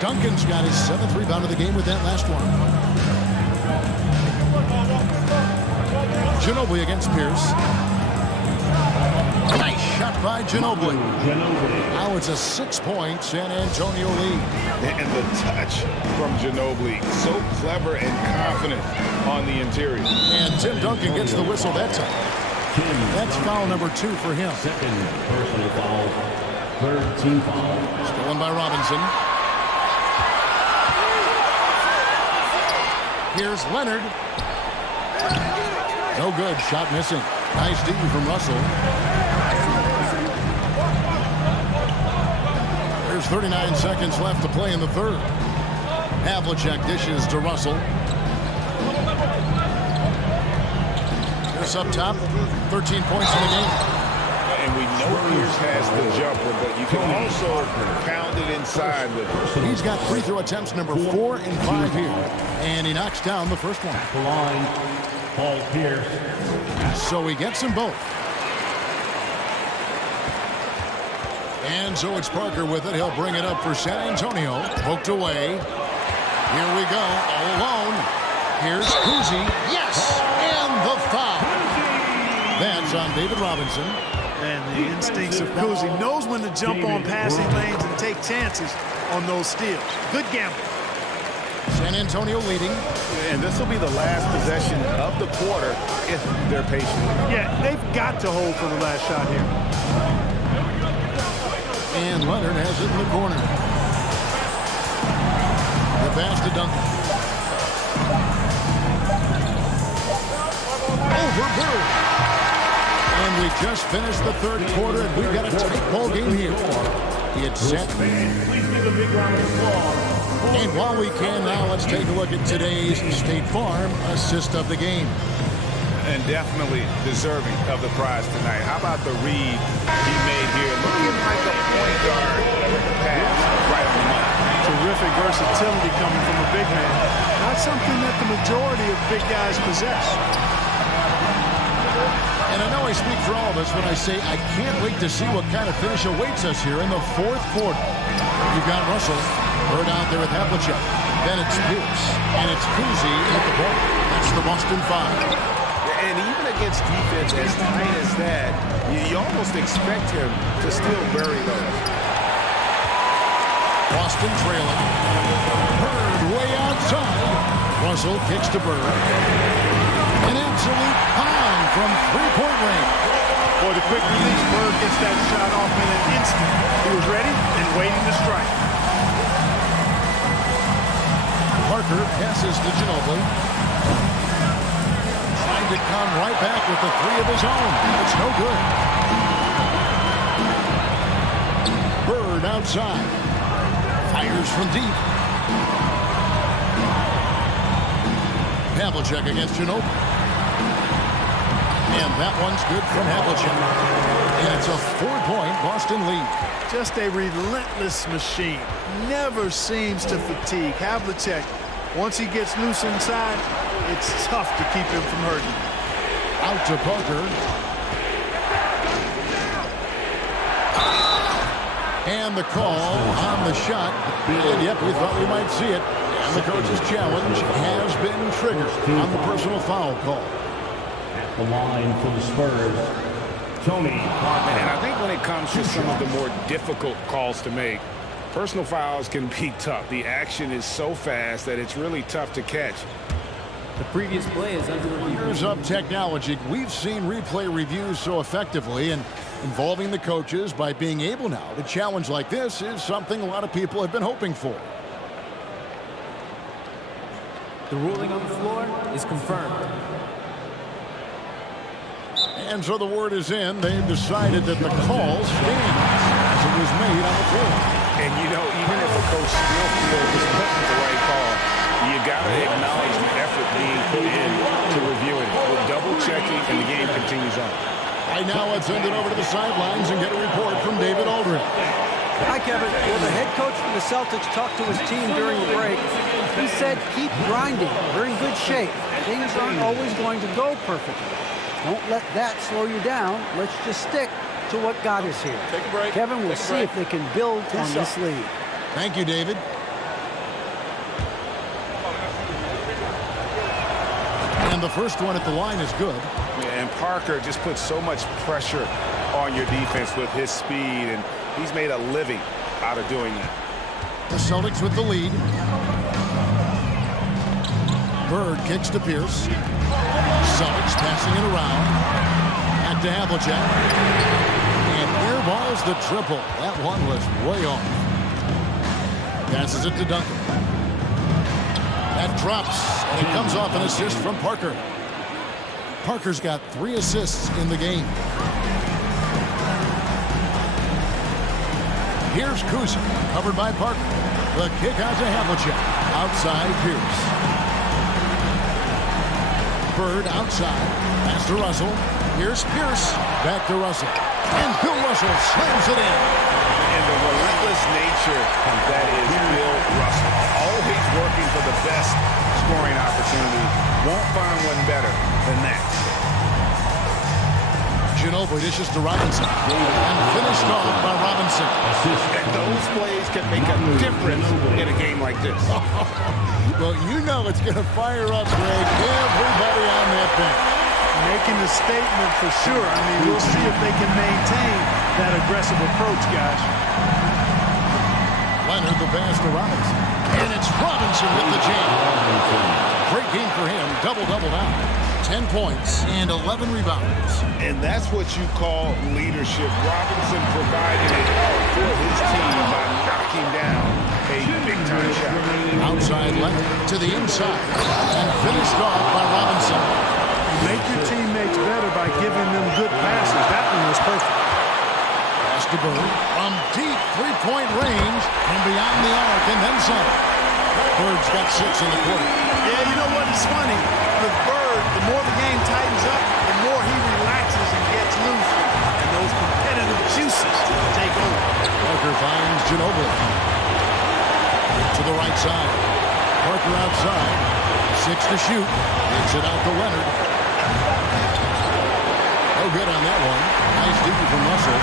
Duncan's got his 7th rebound of the game with that last one. Ginobili against Pierce. Nice shot by Ginobili. Now it's a 6-point San Antonio lead. And the touch from Ginobili, so clever and confident on the interior. And Tim Duncan gets the whistle that time. That's foul number 2 for him. Second personal foul. Third team foul. Stolen by Robinson. Here's Leonard. No good. Shot missing. Nice D from Russell. There's 39 seconds left to play in the third. Havlicek dishes to Russell. Pierce up top. 13 points in the game. And we know Pierce has the jumper, but you can also pound it inside with him. He's got free throw attempts number 4 and 5 here. And he knocks down the first one. The line, Paul Pierce. So he gets them both. And so it's Parker with it. He'll bring it up for San Antonio. Poked away. Here we go. All alone. Here's Kuzi. Yes! And the foul. That's on David Robinson. And the instincts of Cousy knows when to jump on passing lanes and take chances on those steals. Good gamble. San Antonio leading. And this will be the last possession of the quarter if they're patient. Yeah, they've got to hold for the last shot here. And Leonard has it in the corner. The pass to Duncan. Over Bird. And we just finished the third quarter, and we've got a tight ball game here. It's set. And while we can now, let's take a look at today's State Farm assist of the game. And definitely deserving of the prize tonight. How about the read he made here? Looking like a point guard with the pass right on the money. Terrific versatility coming from a big man. Not something that the majority of big guys possess. And I know I speak for all of us when I say I can't wait to see what kind of finish awaits us here in the fourth quarter. You've got Russell. Bird out there with Havlicek. Then it's Pierce. And it's Cousy at the point. That's the Boston 5. And even against defense as tight as that, you almost expect him to still bury those. Boston trailing. Bird way outside. Russell kicks to Bird. An absolute pound from three-point range. Boy, the quick release, Bird gets that shot off in an instant. He was ready and waiting to strike. Parker passes to Ginobili. Trying to come right back with the three of his own. It's no good. Bird outside. Fires from deep. Havlicek against Ginobili. And that one's good from Havlicek. And it's a 4-point Boston lead. Just a relentless machine. Never seems to fatigue. Havlicek, once he gets loose inside, it's tough to keep him from hurting. Out to Parker. And the call on the shot. And yep, we thought we might see it. And the coach's challenge has been triggered on the personal foul call. At the line for the Spurs, Tony Parker. And I think when it comes to some of the more difficult calls to make, personal fouls can be tough. The action is so fast that it's really tough to catch. The previous play is under review. Years of technology, we've seen replay reviews so effectively, and involving the coaches by being able now to challenge like this is something a lot of people have been hoping for. The ruling on the floor is confirmed. And so the word is in. They've decided that the call stands as it was made on the floor. And, you know, even if a coach still feels this wasn't the right call, you got to acknowledge the effort being put in to reviewing it. We're double-checking, and the game continues on. Right now, let's send it over to the sidelines and get a report from David Aldridge. Hi, Kevin. Well, the head coach from the Celtics talked to his team during the break. He said, keep grinding. We're in good shape. Things aren't always going to go perfectly. Don't let that slow you down. Let's just stick to what got us here. Take a break. Kevin, we'll see if they can build on this lead. Thank you, David. And the first one at the line is good. And Parker just puts so much pressure on your defense with his speed, and he's made a living out of doing that. The Celtics with the lead. Bird kicks to Pierce. Celtics passing it around. Back to Havlicek. And airballs the triple. That one was way off. Passes it to Duncan. That drops, and it comes off an assist from Parker. Parker's got 3 assists in the game. Here's Cousy, covered by Parker. The kick out to Havlicek. Outside Pierce. Bird outside. Pass to Russell. Here's Pierce. Back to Russell. And Bill Russell slams it in. And the relentless nature that is Bill Russell. Always working for the best scoring opportunity. Won't find one better than that. Ginobili dishes to Robinson. And finished off by Robinson. And those plays can make a difference in a game like this. Well, you know it's going to fire up, Greg, everybody on that bench. Making a statement for sure. I mean, we'll see if they can maintain that aggressive approach, guys. Leonard, the pass to Robinson. And it's Robinson with the jam. Great game for him. Double-double now. 10 points and 11 rebounds. And that's what you call leadership. Robinson providing it for his team by knocking down a big-time shot. Outside Leonard to the inside. And finished off by Robinson. Make your teammates better by giving them good passes. That one was perfect. Pass to Bird from deep three-point range and beyond the arc and then some. Bird's got 6 in the quarter. Yeah, you know what? It's funny. With Bird, the more the game tightens up, the more he relaxes and gets loose. And those competitive juices take over. Parker finds Ginobili. To the right side. Parker outside. 6 to shoot. Gets it out to Leonard. No good on that one. Nice deep from Russell.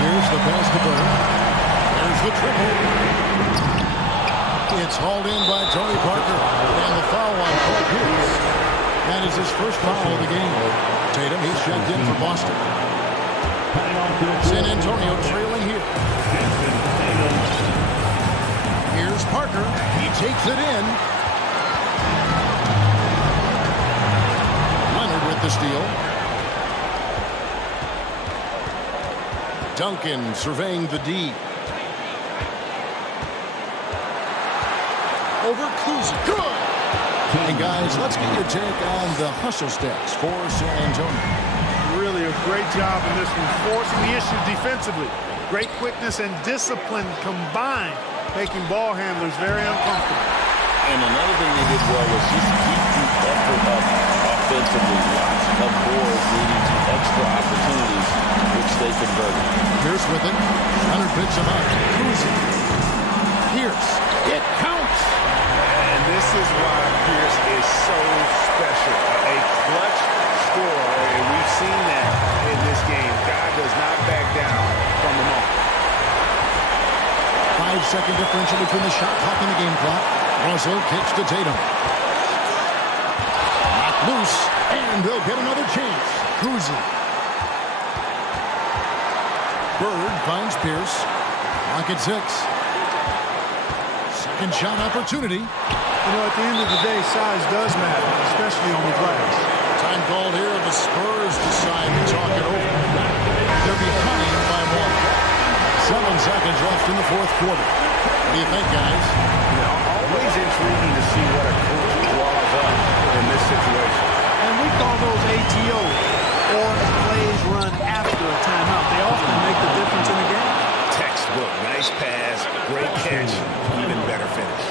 Here's the pass to Bird. There's the triple. It's hauled in by Tony Parker. And the foul on Paul Pierce. That is his first foul of the game. Tatum, he's checked in for Boston. San Antonio trailing here. Here's Parker. He takes it in. Leonard with the steal. Duncan surveying the D. Over Kuzma. Good! And guys, let's get your take on the hustle stats for San Antonio. Really a great job in this one, forcing the issue defensively. Great quickness and discipline combined, making ball handlers very uncomfortable. And another thing they did well was just keep the effort up offensively. Lots of boards leading to extra opportunities, which they converted. Pierce with it. Leonard picks him up. Kuzma. Pierce. It counts. And this is why Pierce is so special. A clutch scorer, and we've seen that in this game. Guy does not back down from the moment. 5-second differential between the shot clock and the game clock. Russell kicks to Tatum. Knocked loose, and they'll get another chance. Kuzma. Bird finds Pierce. Clock at 6. Second shot opportunity. You know, at the end of the day, size does matter, especially on the glass. Time called here. The Spurs decide to talk it over. They're behind by 1. 7 seconds left in the fourth quarter. What do you think, guys? You know, always intriguing to see what a coach draws up in this situation. And we call those ATOs, or plays run after a timeout. They often make the difference in the game. Textbook. Nice pass. Great catch. Even better finish.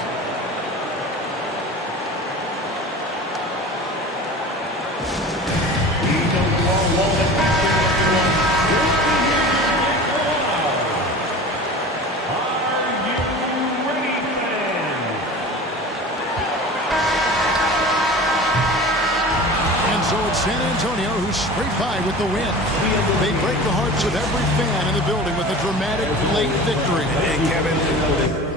And so it's San Antonio who's straight by with the win. They break the hearts of every fan in the building with a dramatic late victory. Hey, Kevin.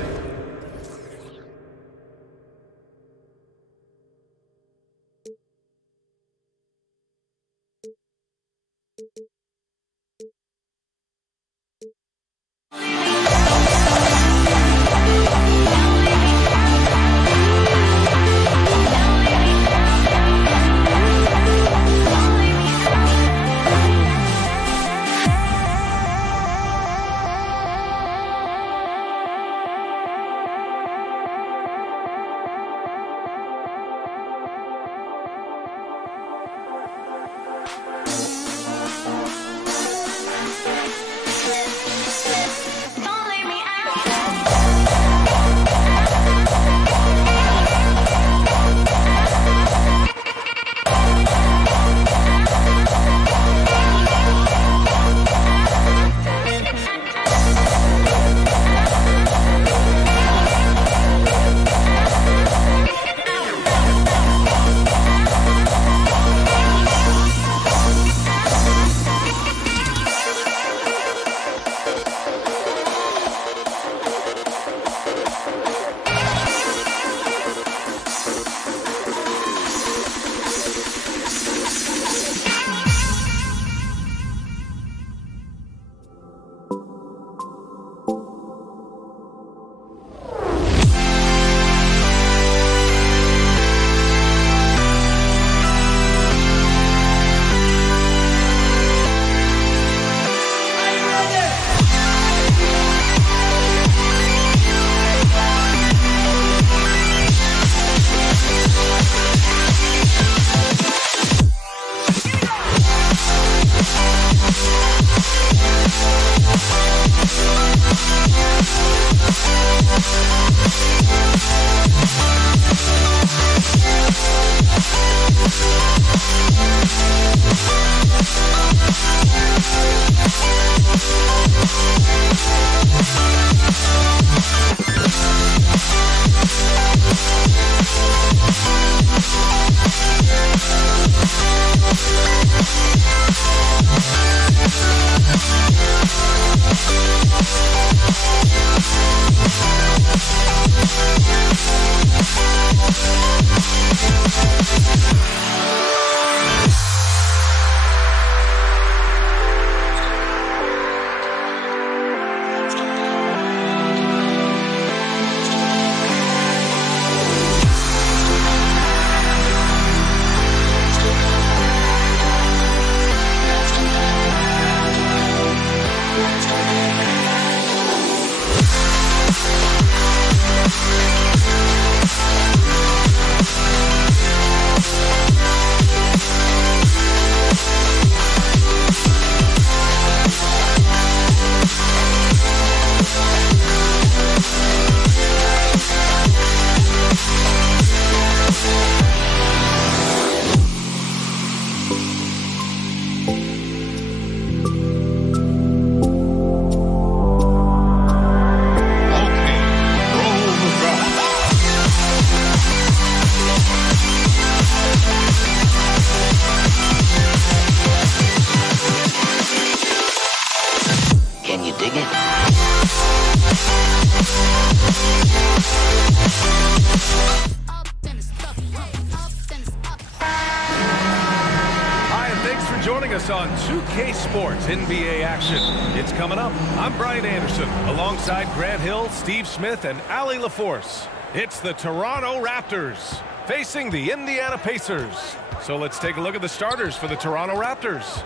Joining us on 2K Sports NBA action. It's coming up. I'm Brian Anderson, alongside Grant Hill, Steve Smith, and Allie LaForce. It's the Toronto Raptors facing the Indiana Pacers. So let's take a look at the starters for the Toronto Raptors.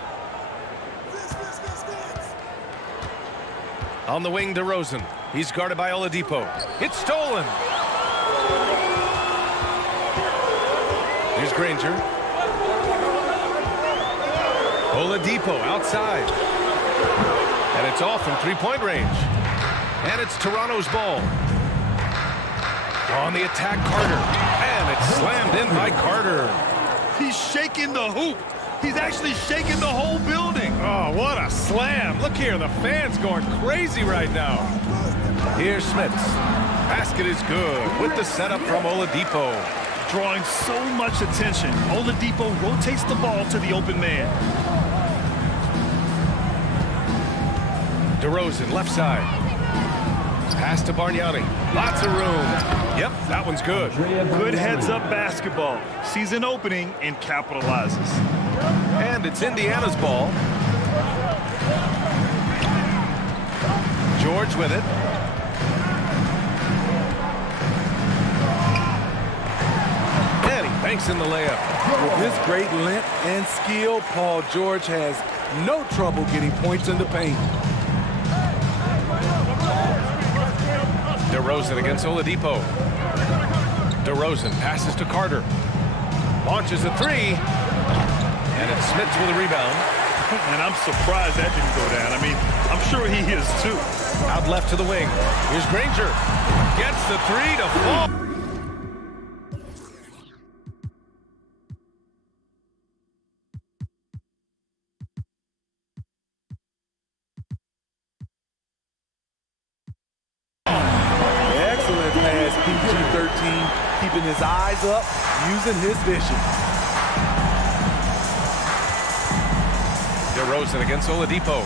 On the wing, DeRozan. He's guarded by Oladipo. It's stolen. Here's Granger. Oladipo outside. And it's off from three-point range. And it's Toronto's ball. On the attack, Carter. And it's slammed in by Carter. He's shaking the hoop. He's actually shaking the whole building. Oh, what a slam. Look here, the fans going crazy right now. Here's Smith. Basket is good with the setup from Oladipo. Drawing so much attention. Oladipo rotates the ball to the open man. DeRozan, left side. Pass to Bargnani. Lots of room. Yep, that one's good. Good heads-up basketball. Sees an opening and capitalizes. And it's Indiana's ball. George with it. And he banks in the layup. With his great length and skill, Paul George has no trouble getting points in the paint. DeRozan against Oladipo. DeRozan passes to Carter. Launches a three. And it's Smith with a rebound. And I'm surprised that didn't go down. I mean, I'm sure he is too. Out left to the wing. Here's Granger. Gets the three to fall. Excellent pass, PG-13, keeping his eyes up, using his vision. DeRozan against Oladipo.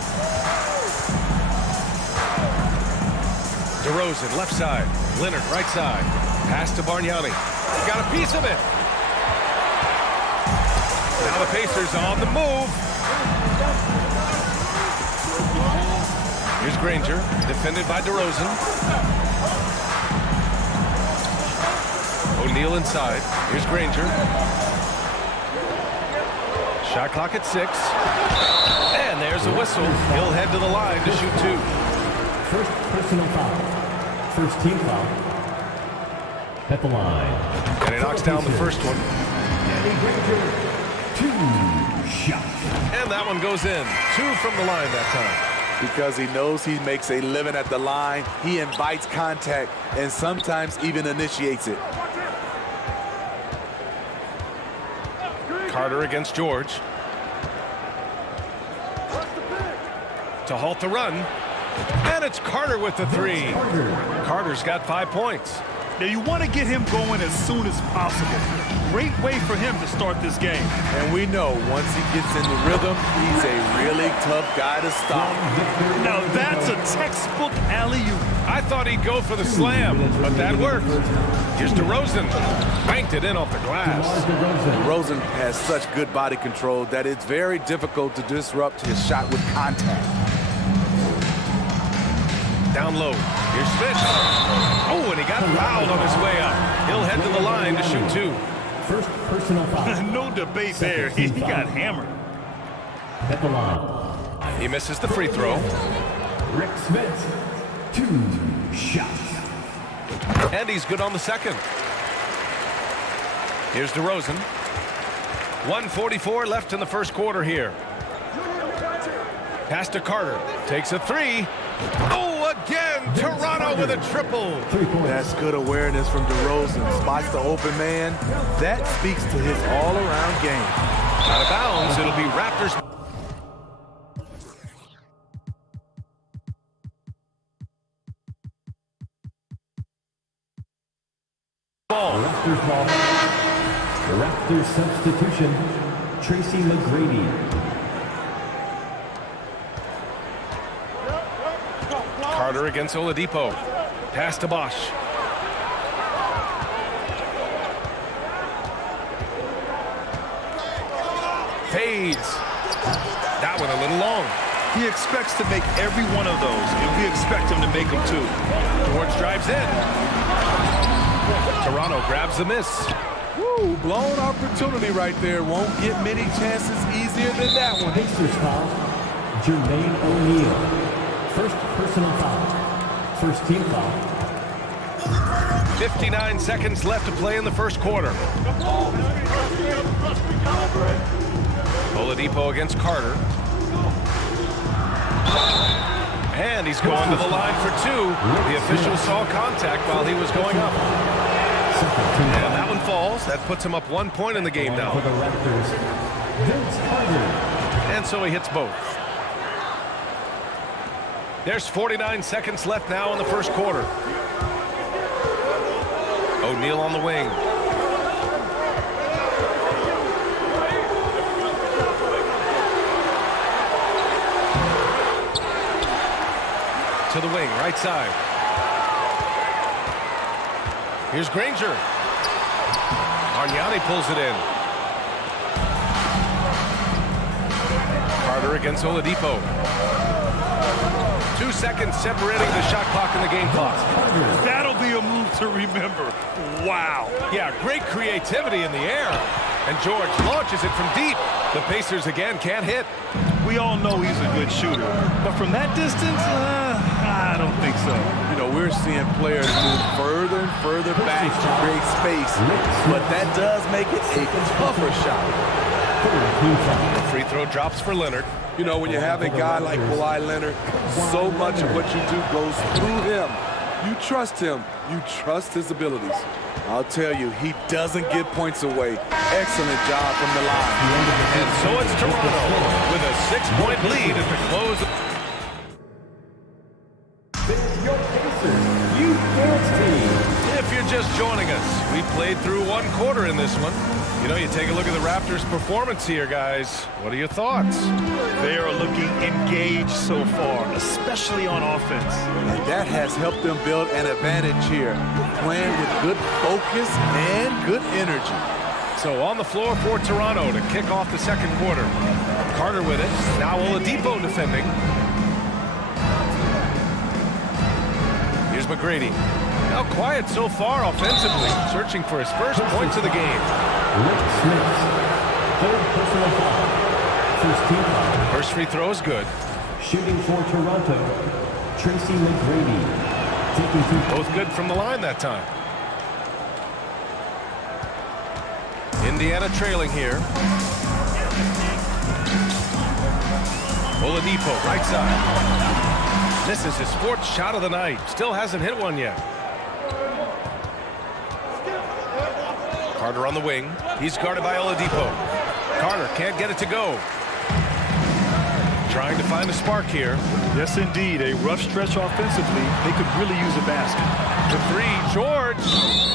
DeRozan, left side. Leonard, right side. Pass to Bargnani. Got a piece of it. Now the Pacers on the move. Here's Granger, defended by DeRozan. O'Neal inside. Here's Granger. Shot clock at 6. And there's a whistle. He'll head to the line to shoot 2. First personal foul. First team foul. At the line. And he knocks down the first one. Danny Granger, 2 shots. And that one goes in. 2 from the line that time. because he knows he makes a living at the line. He invites contact and sometimes even initiates it. Carter against George. To halt the run. And it's Carter with the three. Carter's got 5 points. Now you want to get him going as soon as possible. Great way for him to start this game. And we know once he gets in the rhythm, he's a really tough guy to stop. Now that's a textbook alley-oop. I thought he'd go for the slam, but that worked. Here's DeRozan. Banked it in off the glass. DeRozan has such good body control that it's very difficult to disrupt his shot with contact. Down low. Here's Smith. Oh, and he got fouled on his way up. He'll head to the line to shoot 2. First personal foul. No debate there. He got hammered. At the line. He misses the free throw. Rick Smith, 2 shots. And he's good on the second. Here's DeRozan. 1:44 left in the first quarter here. Pass to Carter. Takes a 3. Oh, again! Toronto with a triple. That's good awareness from DeRozan. Spots the open man. That speaks to his all-around game. Out of bounds. It'll be Raptors. Ball. Raptors ball. The Raptors substitution, Tracy McGrady. Carter against Oladipo. Pass to Bosch. Fades. That one a little long. He expects to make every one of those, and we expect him to make them too. George drives in. Toronto grabs the miss. Woo, blown opportunity right there. Won't get many chances easier than that one. Pacers foul, Jermaine O'Neal. First personal foul. First team foul. 59 seconds left to play in the first quarter. Oladipo against Carter. And he's going to the line for 2. The official saw contact while he was going up. And that one falls. That puts him up 1 point in the game now. And so he hits both. There's 49 seconds left now in the first quarter. O'Neal on the wing. To the wing, right side. Here's Granger. Arniani pulls it in. Carter against Oladipo. 2 seconds separating the shot clock and the game clock. That'll be a move to remember. Wow. Yeah, great creativity in the air. And George launches it from deep. The Pacers again can't hit. We all know he's a good shooter, but from that distance, I don't think so. You know, we're seeing players move further and further back to create space, but that does make it a tougher shot. The free throw drops for Leonard. You know, when you have a guy like Kawhi Leonard, so much of what you do goes through him. You trust him. You trust his abilities. I'll tell you, he doesn't give points away. Excellent job from the line. And so it's Toronto with a 6-point lead at the close. Your Pacers Youth Dance Team. If you're just joining us, we played through 1 quarter in this one. You know, you take a look at the Raptors' performance here, guys. What are your thoughts? They are looking engaged so far, especially on offense. And that has helped them build an advantage here, playing with good focus and good energy. So on the floor for Toronto to kick off the second quarter. Carter with it. Now Oladipo defending. Here's McGrady. Now quiet so far offensively, searching for his first points of the game. Rick Smith, third personal foul. First team foul. First free throw is good. Shooting for Toronto, Tracy McGrady. Taking 2. Both good from the line that time. Indiana trailing here. Oladipo, right side. This is his 4th shot of the night. Still hasn't hit one yet. Carter on the wing. He's guarded by Oladipo. Carter can't get it to go. Trying to find a spark here. Yes, indeed. A rough stretch offensively. They could really use a basket. The 3, George.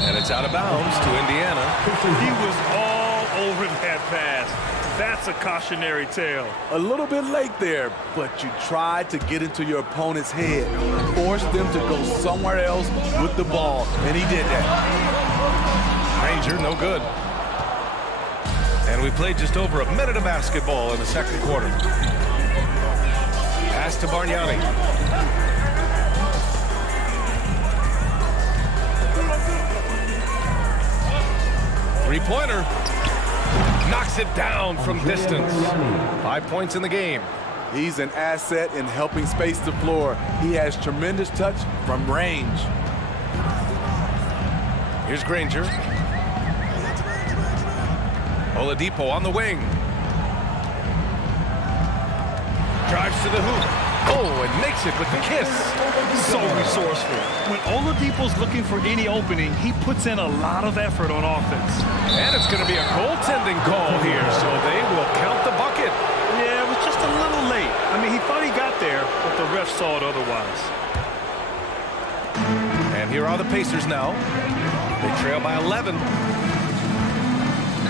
And it's out of bounds to Indiana. He was all over that pass. That's a cautionary tale. A little bit late there, but you tried to get into your opponent's head. Force them to go somewhere else with the ball, and he did that. Ranger, no good. And we played just over a minute of basketball in the second quarter. Pass to Bargnani. Three-pointer. Knocks it down from distance. 5 points in the game. He's an asset in helping space the floor. He has tremendous touch from range. Here's Granger. Oladipo on the wing. Drives to the hoop. Oh, and makes it with the kiss. So resourceful. When Oladipo's looking for any opening, he puts in a lot of effort on offense. And it's going to be a goaltending call here, so they will count the bucket. Yeah, it was just a little late. I mean, he thought he got there, but the ref saw it otherwise. And here are the Pacers now. They trail by 11.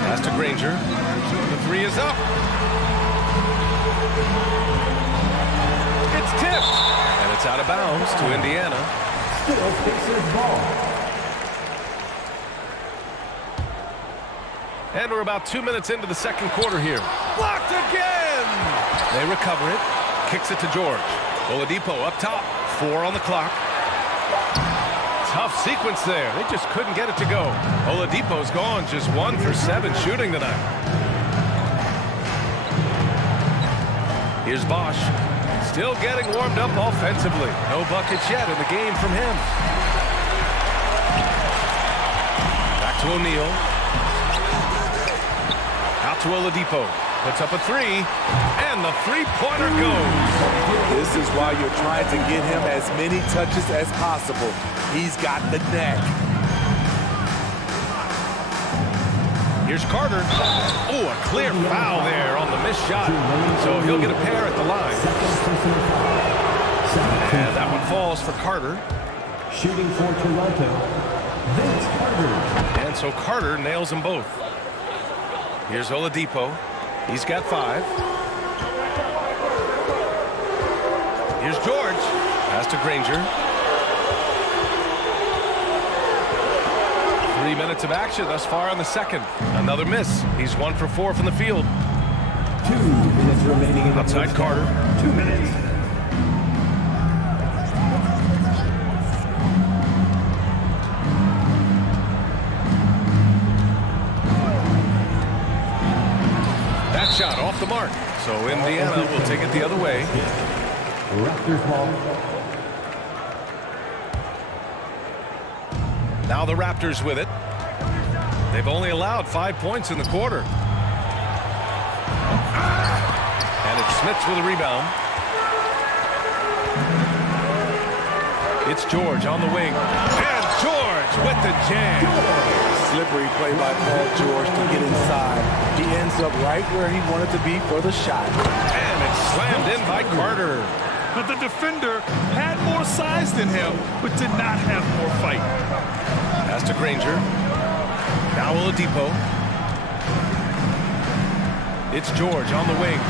Pass to Granger. The 3 is up. It's tipped. And it's out of bounds to Indiana. Still Pacers ball. And we're about 2 minutes into the second quarter here. Blocked again! They recover it. Kicks it to George. Oladipo up top. 4 on the clock. Tough sequence there. They just couldn't get it to go. Oladipo's gone just 1 for 7 shooting tonight. Here's Bosch. Still getting warmed up offensively. No buckets yet in the game from him. Back to O'Neal. Out to Oladipo. Puts up a 3. And the three-pointer goes. This is why you're trying to get him as many touches as possible. He's got the knack. Here's Carter. Oh, a clear foul there on the missed shot. So he'll get a pair at the line. And that one falls for Carter. Shooting for Toronto, Vince Carter. And so Carter nails them both. Here's Oladipo. He's got 5. Here's George. Pass to Granger. 3 minutes of action thus far on the second. Another miss. He's 1 for 4 from the field. 2 minutes remaining in the Outside first Carter. half. 2 minutes. That shot off the mark. So Indiana will take it the other way. Raptors ball. Now the Raptors with it. They've only allowed 5 points in the quarter. And it's Smits with a rebound. It's George on the wing. And George with the jam. Slippery play by Paul George to get inside. He ends up right where he wanted to be for the shot. And it's slammed in by Carter. But the defender had more size than him, but did not have more fight. Pass to Granger. Now Oladipo. It's George on the wing.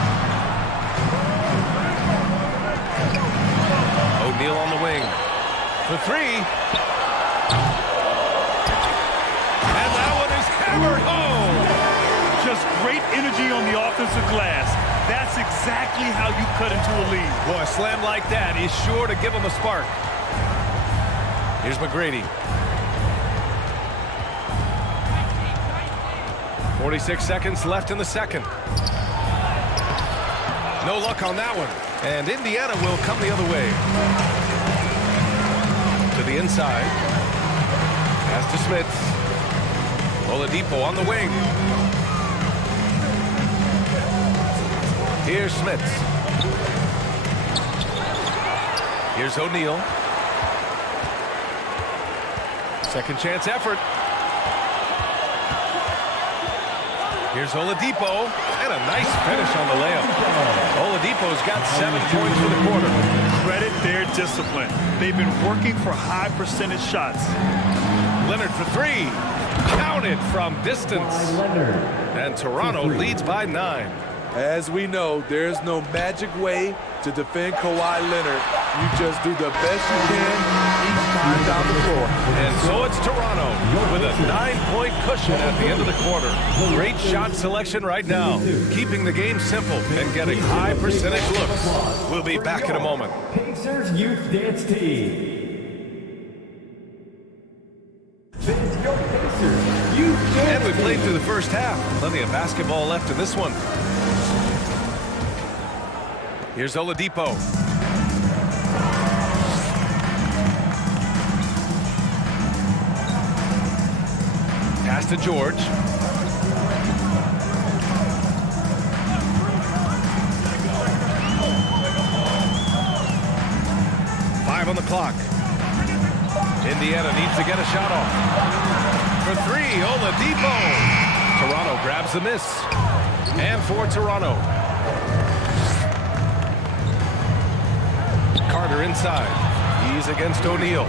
O'Neal on the wing. For 3. And that one is hammered home. Just great energy on the offensive glass. That's exactly how you cut into a lead. Boy, a slam like that is sure to give him a spark. Here's McGrady. 46 seconds left in the second. No luck on that one. And Indiana will come the other way. To the inside. Pass to Smits. Oladipo on the wing. Here's Smits. Here's O'Neal. Second chance effort. Here's Oladipo, and a nice finish on the layup. Oladipo's got 7 points for the quarter. Credit their discipline. They've been working for high percentage shots. Leonard for 3. Counted from distance. And Toronto leads by 9. As we know, there's no magic way to defend Kawhi Leonard. You just do the best you can each time down the floor. And so it's Toronto with a 9-point cushion at the end of the quarter. Great shot selection right now, keeping the game simple and getting high percentage looks. We'll be back in a moment. Pacers Youth Dance Team. And we played through the first half. Plenty of basketball left in this one. Here's Oladipo. Pass to George. Five on the clock. Indiana needs to get a shot off. For 3, Oladipo. Toronto grabs the miss. And for Toronto. Carter inside. He's against O'Neal.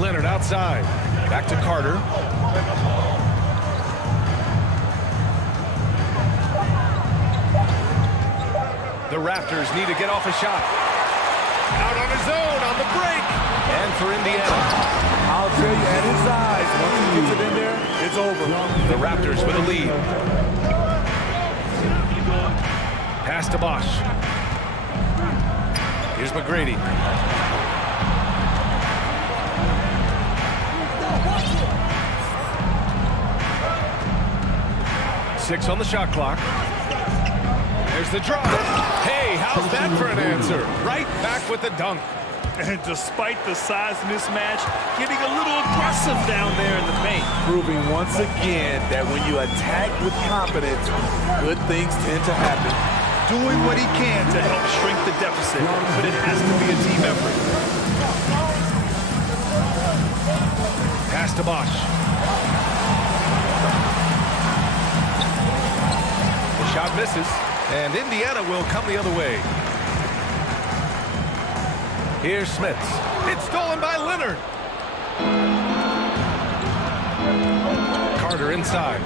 Leonard outside. Back to Carter. The Raptors need to get off a shot. Out on his own on the break. And for Indiana. I'll tell you, at his size, once he gets it in there, it's over. The Raptors with a lead. Pass to Bosch. Here's McGrady. Six on the shot clock. There's the drive. Hey, how's that for an answer? Right back with the dunk. And despite the size mismatch, getting a little aggressive down there in the paint. Proving once again that when you attack with confidence, good things tend to happen. Doing what he can to help shrink the deficit, but it has to be a team effort. Pass to Bosch. The shot misses, and Indiana will come the other way. Here's Smits. It's stolen by Leonard. Carter inside.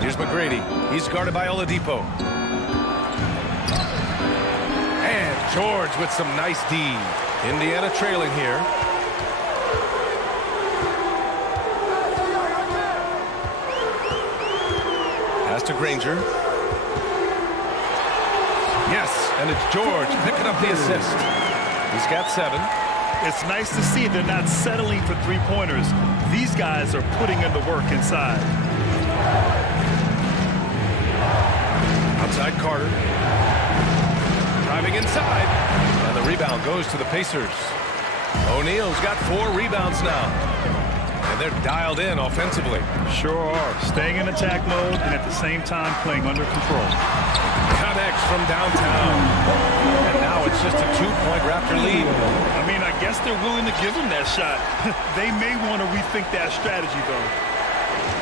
Here's McGrady. He's guarded by Oladipo. And George with some nice D. Indiana trailing here. Pass to Granger. Yes, and it's George picking up the assist. He's got 7. It's nice to see they're not settling for three-pointers. These guys are putting in the work inside. Outside Carter. Driving inside. And the rebound goes to the Pacers. O'Neal's got 4 rebounds now. And they're dialed in offensively. Sure are. Staying in attack mode and at the same time playing under control. Connects from downtown. And now it's just a 2-point Raptor lead. I mean, I guess they're willing to give him that shot. They may want to rethink that strategy, though.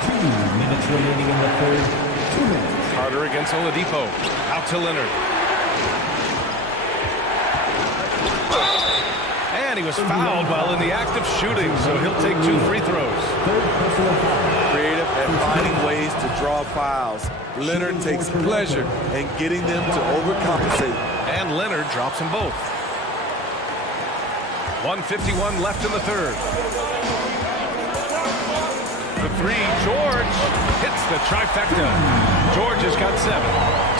2 minutes remaining in the third. 2 minutes. Carter against Oladipo. Out to Leonard. And he was fouled while in the act of shooting, so he'll take 2 free throws. Creative at finding ways to draw fouls. Leonard takes pleasure in getting them to overcompensate. And Leonard drops them both. 1:51 left in the third. The 3, George hits the trifecta. George has got 7.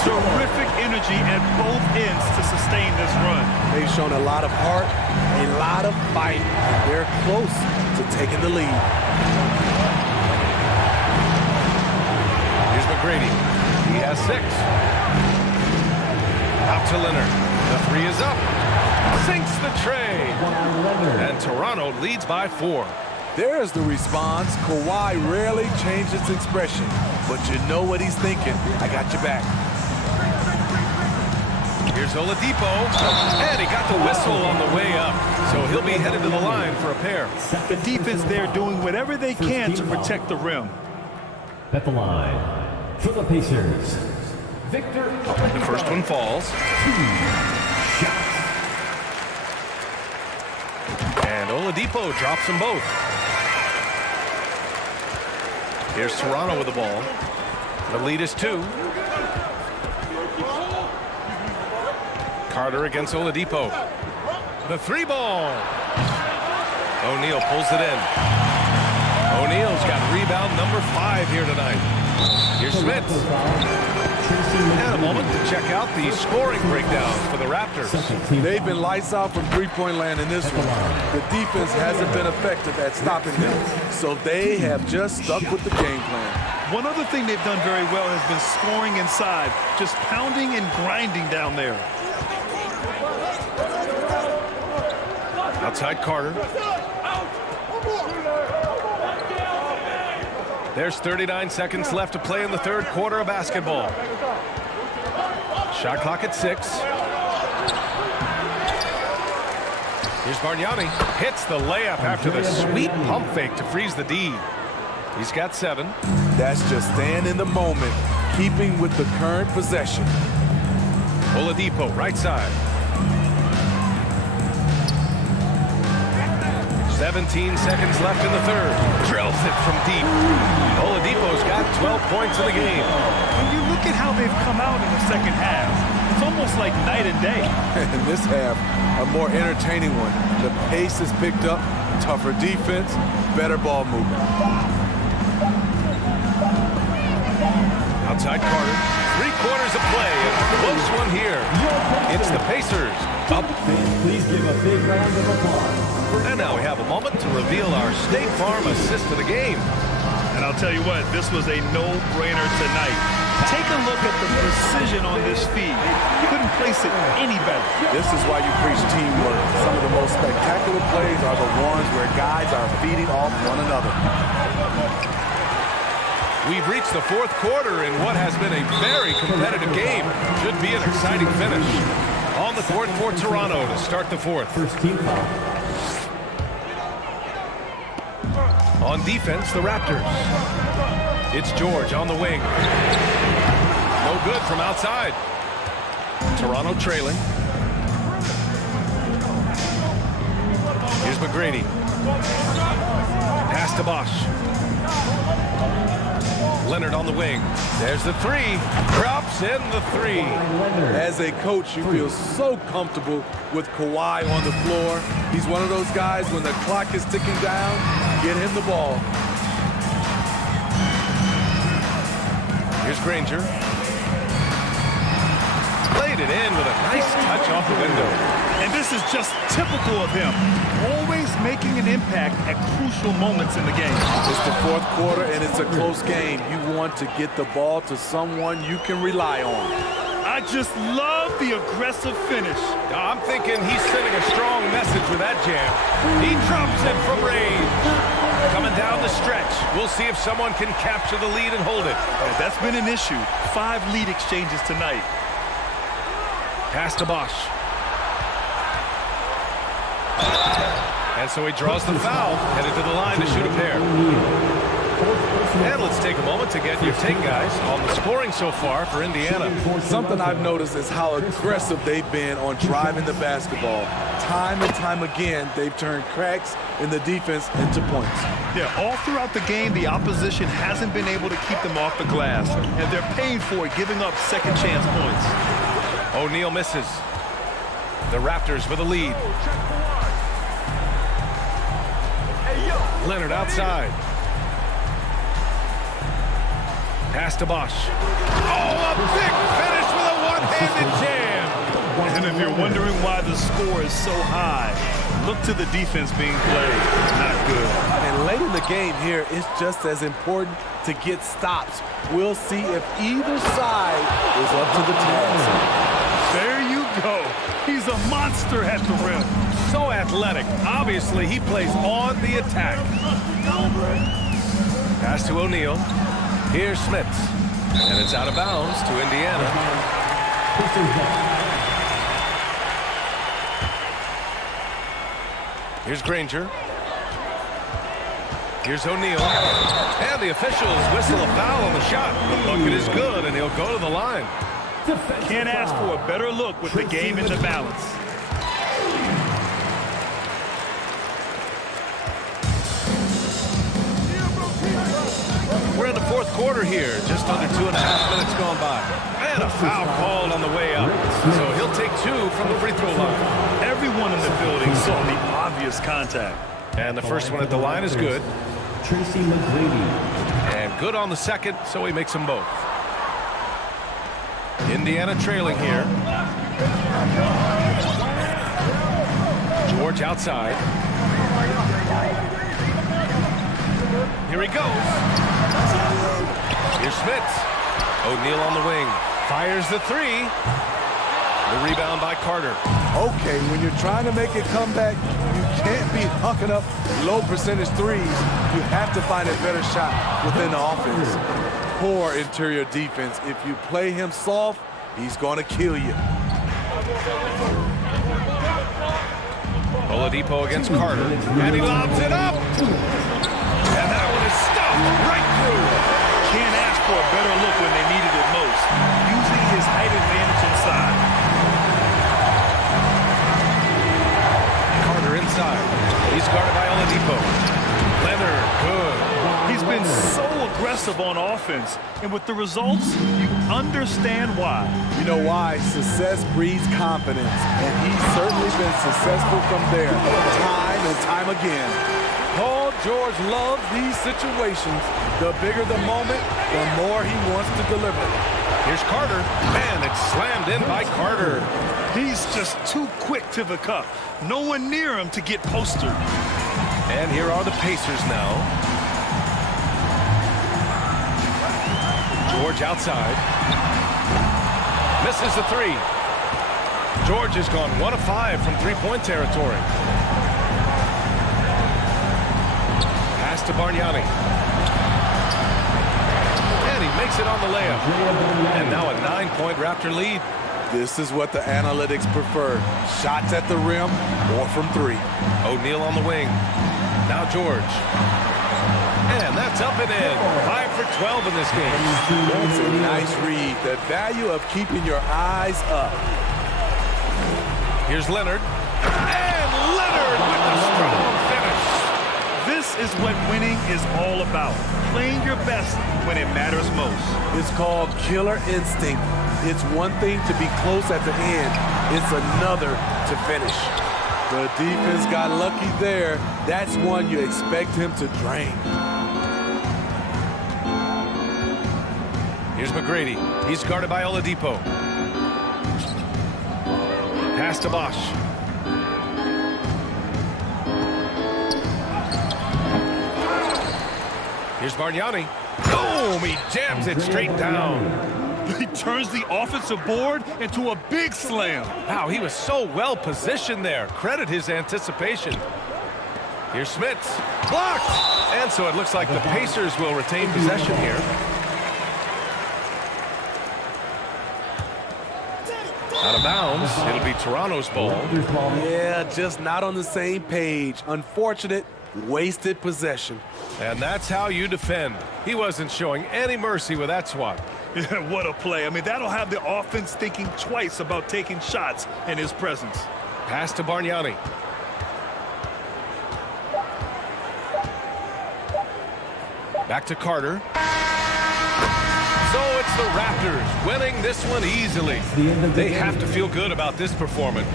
Terrific energy at both ends to sustain this run. They've shown a lot of heart, a lot of fight. They're close to taking the lead. Here's McGrady. He has 6. Out to Leonard. The 3 is up. Sinks the tray. And Toronto leads by 4. There's the response. Kawhi rarely changes expression, but you know what he's thinking. I got your back. Here's Oladipo, and he got the whistle on the way up, so he'll be headed to the line for a pair. The defense there doing whatever they can to protect the rim. At the line, for the Pacers, Victor. The first one falls. And Oladipo drops them both. Here's Toronto with the ball. The lead is 2. Carter against Oladipo. The 3-ball. O'Neal pulls it in. O'Neal's got rebound number 5 here tonight. Here's Smith. And a moment to check out the scoring breakdown for the Raptors. They've been lights out from three-point land in this one. The defense hasn't been effective at stopping them, so they have just stuck with the game plan. One other thing they've done very well has been scoring inside, just pounding and grinding down there. Outside Carter. There's 39 seconds left to play in the third quarter of basketball. Shot clock at 6. Here's Bargnani. Hits the layup after the sweet pump fake to freeze the D. He's got 7. That's just staying in the moment, keeping with the current possession. Oladipo, right side. 17 seconds left in the third. Drills it from deep. Oladipo's got 12 points in the game. When you look at how they've come out in the second half, it's almost like night and day. In this half, a more entertaining one. The pace is picked up, tougher defense, better ball movement. Outside Carter. 3 quarters of play and a close one here. It's the Pacers up. Please give a big round of applause. And now we have a moment to reveal our State Farm assist of the game. And I'll tell you what, this was a no-brainer tonight. Take a look at the precision on this feed. You couldn't place it any better. This is why you preach teamwork. Some of the most spectacular plays are the ones where guys are feeding off one another. We've reached the fourth quarter in what has been a very competitive game. Should be an exciting finish. On the court for Toronto to start the fourth. First team foul. On defense, the Raptors. It's George on the wing. No good from outside. Toronto trailing. Here's McGrady. Pass to Bosch. Leonard on the wing. There's the 3. Drops in the 3. As a coach, you feel so comfortable with Kawhi on the floor. He's one of those guys, when the clock is ticking down, get him the ball. Here's Granger. Played it in with a nice touch off the window. And this is just typical of him. Always making an impact at crucial moments in the game. It's the fourth quarter and it's a close game. You want to get the ball to someone you can rely on. I just love the aggressive finish. I'm thinking he's sending a strong message with that jam. He drops it from range. Coming down the stretch. We'll see if someone can capture the lead and hold it. That's been an issue. 5 lead exchanges tonight. Pass to Bosch. And so he draws the foul, headed to the line to shoot a pair. And let's take a moment to get your take, guys, on the scoring so far for Indiana. Something I've noticed is how aggressive they've been on driving the basketball. Time and time again, they've turned cracks in the defense into points. Yeah, all throughout the game, the opposition hasn't been able to keep them off the glass, and they're paying for it, giving up second chance points. O'Neal misses. The Raptors with the lead. Leonard outside. Pass to Bosch. Oh, a big finish with a one-handed jam. And if you're wondering why the score is so high, look to the defense being played. Not good. And late in the game here, it's just as important to get stops. We'll see if either side is up to the task. There you go. He's a monster at the rim. So athletic. Obviously, he plays on the attack. Pass to O'Neal. Here's Smits. And it's out of bounds to Indiana. Here's Granger. Here's O'Neal. And the officials whistle a foul on the shot. The bucket is good, and he'll go to the line. Can't ask for a better look with the game in the balance. We're in the fourth quarter here. Just under 2.5 minutes gone by. And a foul called on the way up. So he'll take 2 from the free throw line. Everyone in the building saw the obvious contact. And the first one at the line is good. Tracy McGrady. And good on the second, so he makes them both. Indiana trailing here. George outside. Here he goes. Here's Smits. O'Neal on the wing. Fires the 3. The rebound by Carter. Okay, when you're trying to make a comeback, you can't be hucking up low percentage threes. You have to find a better shot within the offense. Poor interior defense. If you play him soft, he's going to kill you. Oladipo against Carter. And he lobs it up. And that one is stuffed right through. Can't ask for a better look when they needed it most. Using his height advantage inside. Carter inside. He's guarded by Oladipo. Leonard, good. He's been so aggressive on offense, and with the results, you understand why. You know why? Success breeds confidence, and he's certainly been successful from there, time and time again. Paul George loves these situations. The bigger the moment, the more he wants to deliver. Here's Carter. Man, it's slammed in by Carter. He's just too quick to the cup. No one near him to get postered. And here are the Pacers now. George outside. Misses the 3. George has gone 1 of 5 from three-point territory. Pass to Bargnani. And he makes it on the layup. And now a 9-point Raptor lead. This is what the analytics prefer. Shots at the rim or from 3. O'Neal on the wing. Now George. And that's up and in. 5 for 12 in this game. That's a nice read. The value of keeping your eyes up. Here's Leonard. And Leonard with the strong finish. This is what winning is all about. Playing your best when it matters most. It's called killer instinct. It's one thing to be close at the end. It's another to finish. The defense got lucky there. That's one you expect him to drain. Here's McGrady. He's guarded by Oladipo. Pass to Bosch. Here's Bargnani. Boom! He jams it straight down. He turns the offensive board into a big slam. Wow, he was so well positioned there. Credit his anticipation. Here's Smits. Blocked! And so it looks like the Pacers will retain possession here. Out of bounds. It'll be Toronto's ball. Yeah, just not on the same page. Unfortunate, wasted possession. And that's how you defend. He wasn't showing any mercy with that swat. Yeah, what a play. I mean, that'll have the offense thinking twice about taking shots in his presence. Pass to Bargnani. Back to Carter. So it's the Raptors winning this one easily. They have to feel good about this performance.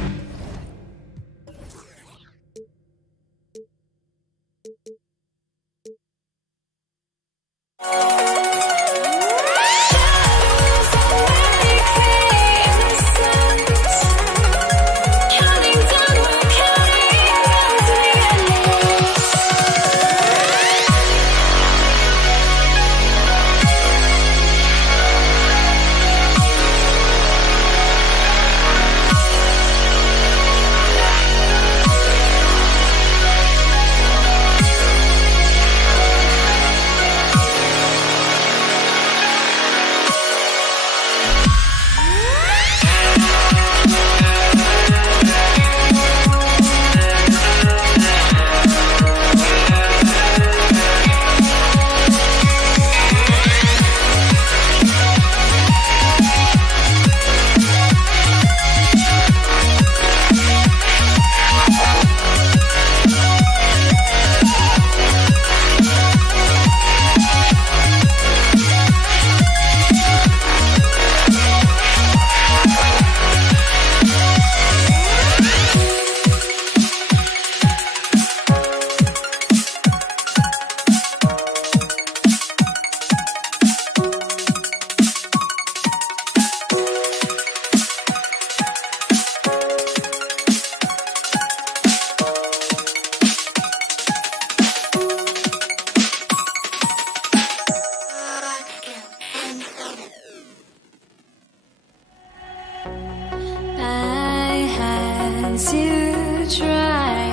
to try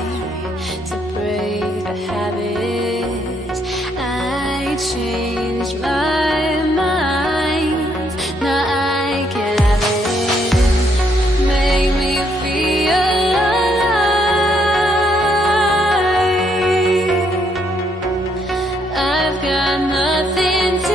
to break the habits. I changed my mind. Now I can have it. Make me feel alive. I've got nothing to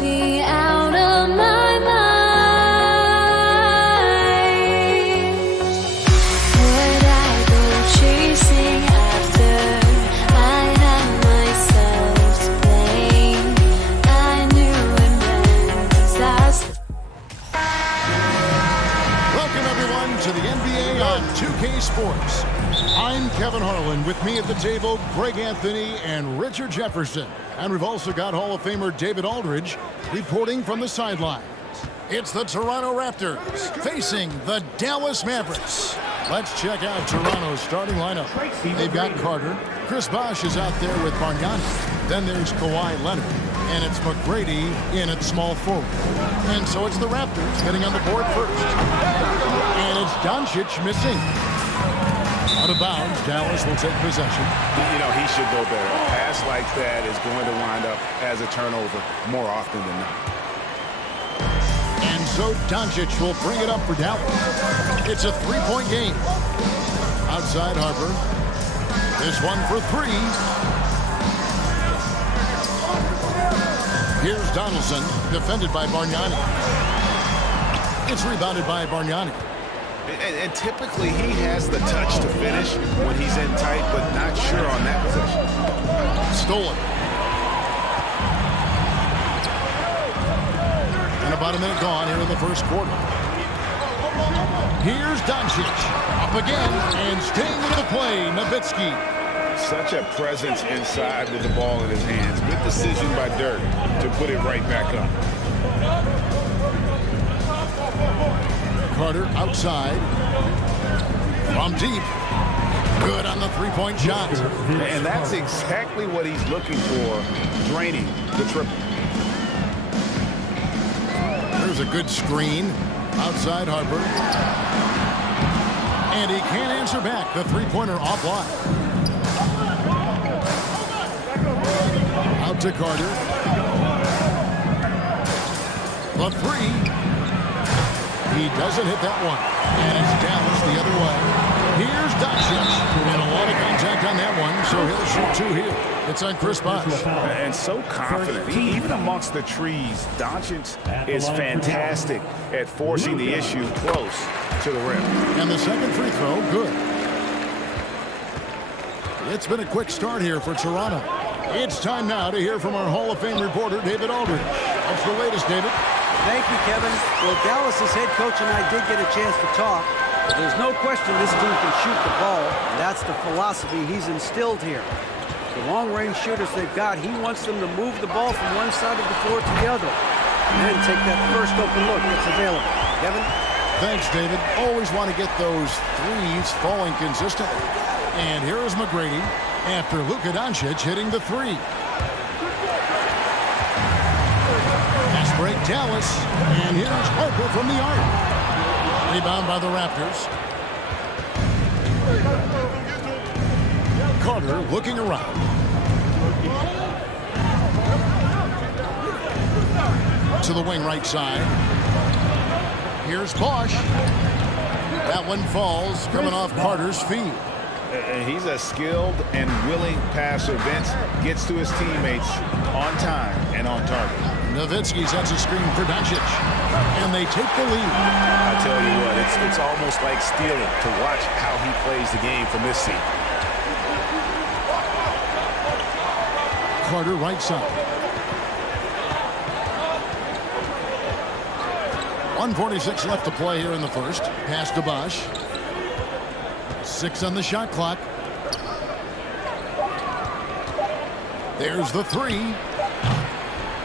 be out of my mind. Would I go chasing after? I had myself to blame. I knew it meant disaster. Welcome, everyone, to the NBA on 2K Sports. I'm Kevin Harlan. With me at the table, Greg Anthony and Richard Jefferson. And we've also got Hall of Famer David Aldridge reporting from the sidelines. It's the Toronto Raptors facing the Dallas Mavericks. Let's check out Toronto's starting lineup. They've got Carter. Chris Bosh is out there with Bargnani. Then there's Kawhi Leonard. And it's McGrady in at small forward. And so it's the Raptors getting on the board first. And it's Doncic missing. Out of bounds, Dallas will take possession. You know, he should go better. A pass like that is going to wind up as a turnover more often than not. And so Doncic will bring it up for Dallas. It's a three-point game. Outside Harper. This one for three. Here's Donaldson, defended by Bargnani. It's rebounded by Bargnani. And typically he has the touch to finish when he's in tight, but not sure on that possession. Stolen. And about a minute gone here in the first quarter. Here's Doncic. Up again and staying in the play, Nowitzki. Such a presence inside with the ball in his hands. Good decision by Dirk to put it right back up. Carter outside. From deep. Good on the three-point shot. And that's exactly what he's looking for, draining the triple. There's a good screen. Outside Harper. And he can't answer back. The three-pointer offline. Out to Carter. The three. He doesn't hit that one. And it's Dallas the other way. Here's Doncic. And a lot of contact on that one, so he'll shoot two here. It's on Chris Bosh. And so confident. Even amongst the trees, Doncic is fantastic at forcing the issue close to the rim. And the second free throw, good. It's been a quick start here for Toronto. It's time now to hear from our Hall of Fame reporter, David Aldridge. What's the latest, David? Thank you, Kevin. Well, Dallas's head coach and I did get a chance to talk. There's no question this team can shoot the ball, and that's the philosophy he's instilled here. The long-range shooters they've got, he wants them to move the ball from one side of the floor to the other, and then take that first open look that's available. Kevin? Thanks, David. Always want to get those threes falling consistently. And here is McGrady after Luka Doncic hitting the three. Fast break, Dallas. And here's Harper from the arc. Rebound by the Raptors. Carter looking around. To the wing right side. Here's Bosh. That one falls coming off Carter's feet. He's a skilled and willing passer. Vince gets to his teammates on time and on target. Nowitzki sets a screen for Doncic, and they take the lead. I tell you what, it's almost like stealing to watch how he plays the game from this seat. Carter right side. 1:46 left to play here in the first. Pass to Bosh. 6 on the shot clock. There's the three.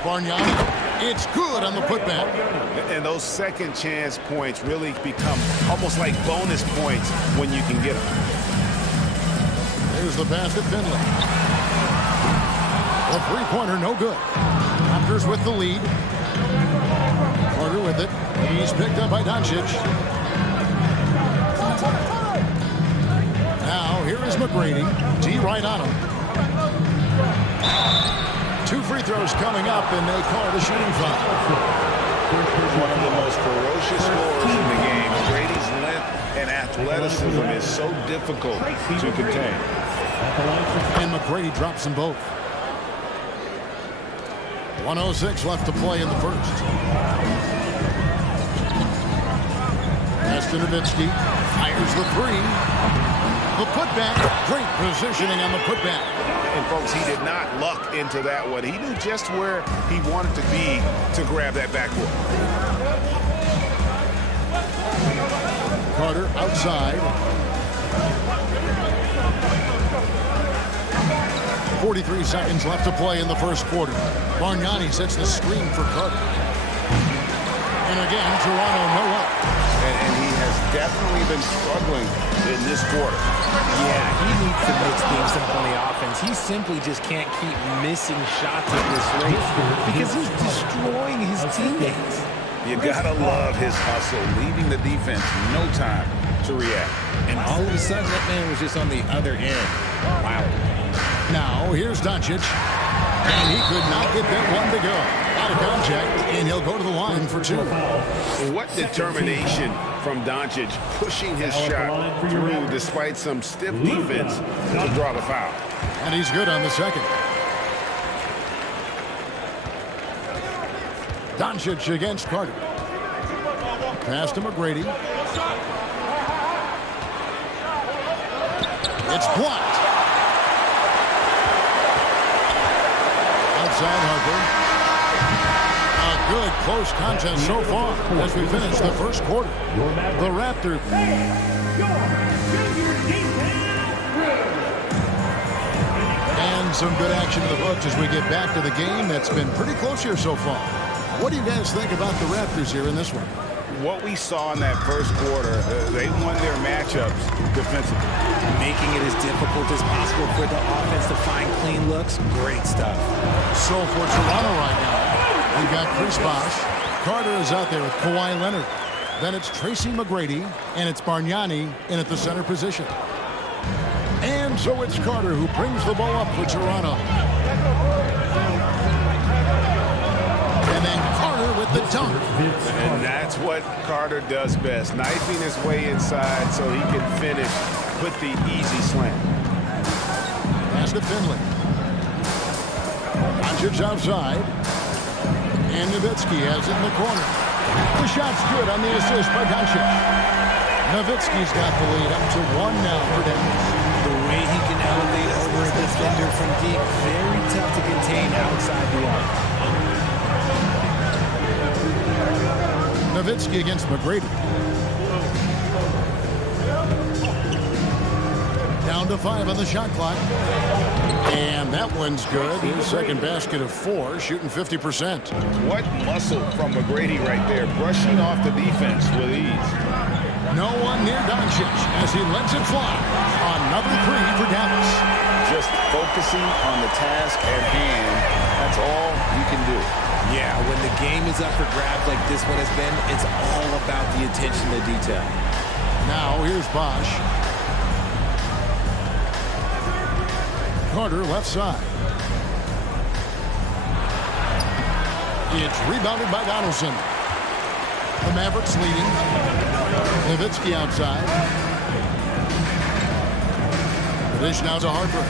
Bargnani. It's good on the putback. And those second chance points really become almost like bonus points when you can get them. There's the pass to Finley. The three-pointer, no good. Raptors with the lead. Carter with it. He's picked up by Doncic. Now, here is McGrady. D right on him. 2 free throws coming up, and they call it a shooting foul. One of the most ferocious scorers in the game. Brady's length and athleticism is so difficult to contain. And McGrady drops them both. 1:06 left to play in the first. Pass to Nowitzki. Fires the three. The putback. Great positioning on the putback. And folks, he did not luck into that one. He knew just where he wanted to be to grab that backboard. Carter outside. 43 seconds left to play in the first quarter. Bargnani sets the screen for Carter. And again, Toronto no up. And he has definitely been struggling in this quarter. Yeah, he needs to mix things up on the offense. He simply just can't keep missing shots at this rate because he's destroying his teammates. You gotta love his hustle, leaving the defense no time to react. And all of a sudden, that man was just on the other end. Wow. Now, here's Doncic. And he could not get that one to go. Out of contact, and he'll go to the line for 2. What determination from Doncic, pushing his shot through despite some stiff defense to draw the foul. And he's good on the second. Doncic against Carter. Pass to McGrady. It's blocked. Outside Harper. A good close contest so far as we finish the first quarter. The Raptors. And some good action in the books as we get back to the game that's been pretty close here so far. What do you guys think about the Raptors here in this one? What we saw in that first quarter, they won their matchups defensively. Making it as difficult as possible for the offense to find clean looks. Great stuff. So for Toronto right now, we've got Chris Bosh. Carter is out there with Kawhi Leonard. Then it's Tracy McGrady, and it's Bargnani in at the center position. And so it's Carter who brings the ball up for Toronto. And then Carter with the dunk. And that's what Carter does best, knifing his way inside so he can finish with the easy slam. Pass to Finley. Doncic outside. And Nowitzki has it in the corner. The shot's good on the assist by Doncic. Nowitzki's got the lead up to 1 now for Dallas. The way he can elevate over a defender from deep, very tough to contain outside the arc. Nowitzki against McGrady. Down to 5 on the shot clock. And that one's good. His second basket of 4, shooting 50%. What muscle from McGrady right there, brushing off the defense with ease. No one near Doncic as he lets it fly. Another 3 for Dallas. Just focusing on the task at hand. That's all you can do. Yeah, when the game is up for grabs like this one has been, it's all about the attention to detail. Now here's Bosch. Carter left side. It's rebounded by Donaldson. The Mavericks leading. Nowitzki outside. The dish now to Harper.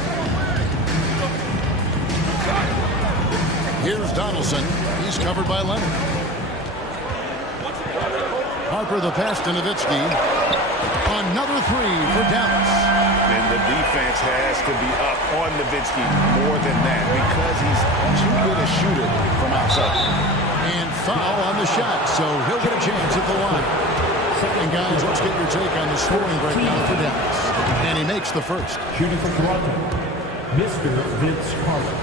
Here's Donaldson. He's covered by Leonard. Harper the pass to Nowitzki. Another 3 for Dallas. And the defense has to be up on Nowitzki more than that because he's too good a shooter from outside. And foul on the shot, so he'll get a chance at the line. And guys, let's get your take on the scoring breakdown for Dallas. And he makes the first. Shooting for Toronto, Mr. Vince Carter.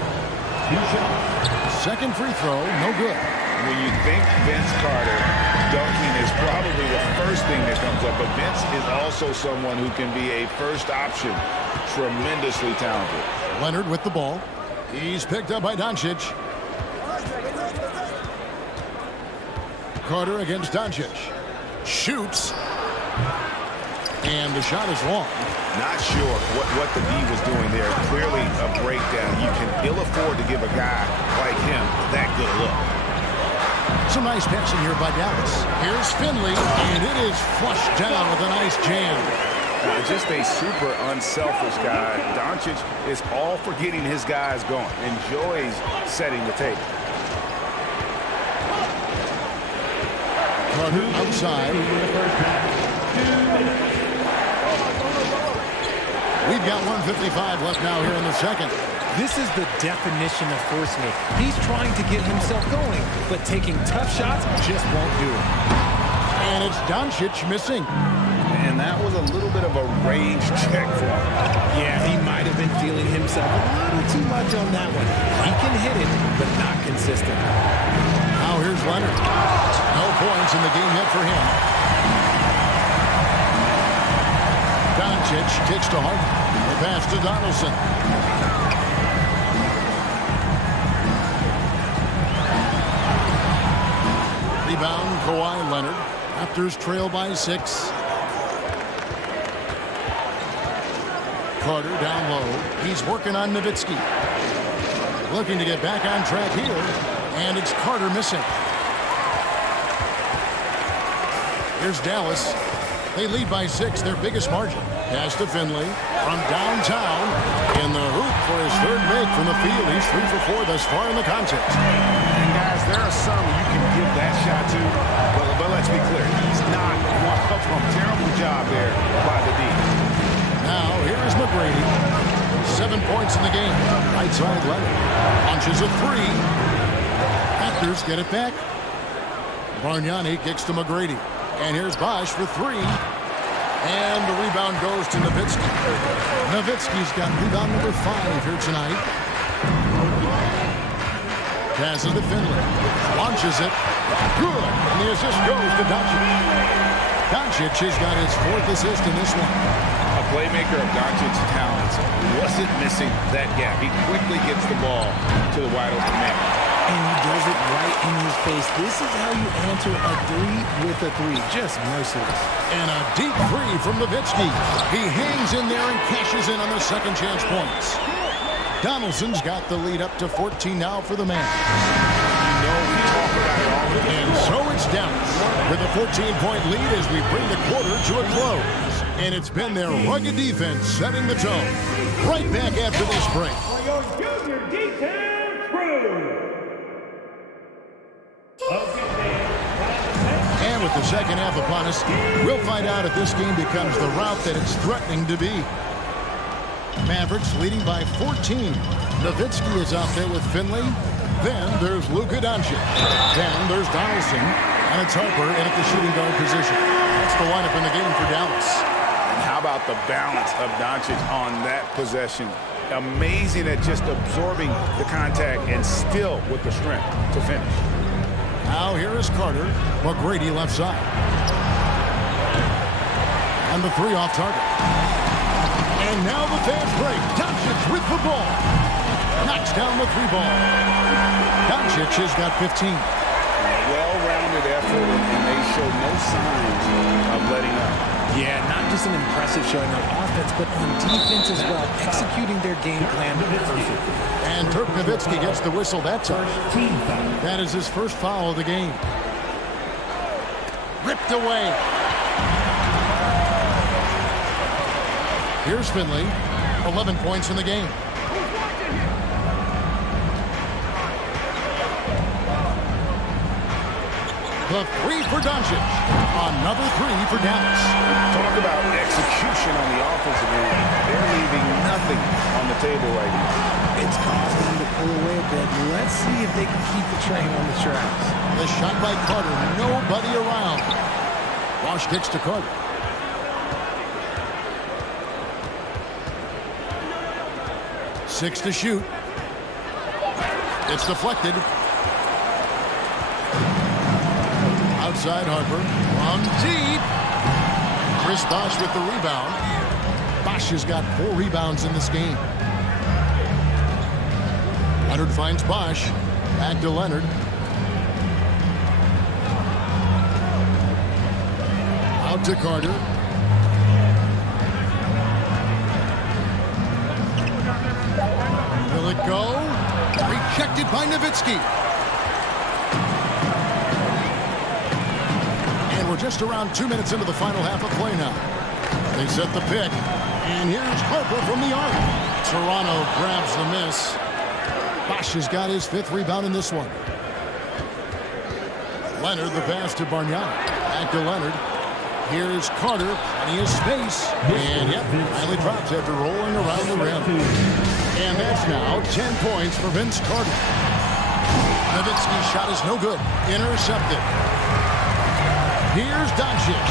2 shots. Second free throw, no good. When you think Vince Carter, dunking is probably the first thing that comes up, but Vince is also someone who can be a first option. Tremendously talented. Leonard with the ball. He's picked up by Doncic. Carter against Doncic. Shoots. And the shot is long. Not sure what the D was doing there. Clearly a breakdown. You can ill afford to give a guy like him that good a look. Some nice passing here by Dallas. Here's Finley, and it is flushed down with a nice jam. Just a super unselfish guy. Doncic is all for getting his guys going. Enjoys setting the table. Carter outside. We've got 1:55 left now here in the second. This is the definition of forcing it. He's trying to get himself going, but taking tough shots just won't do it. And it's Doncic missing. And that was a little bit of a range check for him. Yeah, he might have been feeling himself a little too much on that one. He can hit it, but not consistent. Now here's Leonard. No points in the game yet for him. Doncic kicks to Harper. The pass to Donaldson. Rebound, Kawhi Leonard. Raptors trail by 6. Carter down low. He's working on Nowitzki. Looking to get back on track here. And it's Carter missing. Here's Dallas. They lead by 6, their biggest margin. Pass to Finley from downtown. In the hoop for his third make from the field. He's 3 for 4 thus far in the contest. And guys, there are some you can give that shot to, but let's be clear, he's not one of them. Terrible job there by the D. Now, here is McGrady. 7 points in the game. Right side Leonard. Launches a 3. Raptors get it back. Bargnani kicks to McGrady. And here's Bosch for 3. And the rebound goes to Nowitzki. Nowitzki's got rebound number 5 here tonight. Passes to Finley. Launches it. Good. And the assist goes to Doncic. Doncic has got his 4th assist in this one. A playmaker of Doncic's talents wasn't missing that gap. He quickly gets the ball to the wide open man. And he does it right in his face. This is how you answer a 3 with a 3. Just merciless. And a deep 3 from Nowitzki. He hangs in there and cashes in on the second chance points. Donaldson's got the lead up to 14 now for the man. You know, we talk about it all And so it's Dallas with a 14-point lead as we bring the quarter to a close. And it's been their rugged defense setting the tone. Right back after this break. For your junior D-Town crew. And with the second half upon us, we'll find out if this game becomes the route that it's threatening to be. Mavericks leading by 14. Nowitzki is out there with Finley. Then there's Luka Doncic. Then there's Donaldson. And it's Harper in at the shooting guard position. That's the lineup in the game for Dallas. And how about the balance of Doncic on that possession? Amazing at just absorbing the contact and still with the strength to finish. Now here is Carter. McGrady left side. And the three off target. And now the fast break. Doncic with the ball. Knocks down the three ball. Doncic has got 15. Well-rounded effort, and they show no signs of letting up. Yeah, not just an impressive showing on offense, but on defense as well, executing their game plan perfectly. And Dirk Nowitzki gets the whistle that time. That is his first foul of the game. Ripped away. Here's Finley, 11 points in the game. The three for Doncic. Another three for Dallas. Talk about execution on the offensive end. They're leaving nothing on the table right now. It's causing them to pull away a bit. Let's see if they can keep the train on the tracks. The shot by Carter. Nobody around. Bosh kicks to Carter. Six to shoot. It's deflected. Outside Harper. From deep. Chris Bosh with the rebound. Bosh has got 4 rebounds in this game. Leonard finds Bosh. Back to Leonard. Out to Carter. Will it go? Rejected by Nowitzki. And we're just around 2 minutes into the final half of play now. They set the pick. And here's Harper from the arc. Toronto grabs the miss. Bosh has got his 5th rebound in this one. Leonard the pass to Bargnani. Back to Leonard. Here's Carter, and he has space. And yep, finally drops after rolling around the rim. And that's now 10 points for Vince Carter. Nowitzki's shot is no good. Intercepted. Here's Doncic.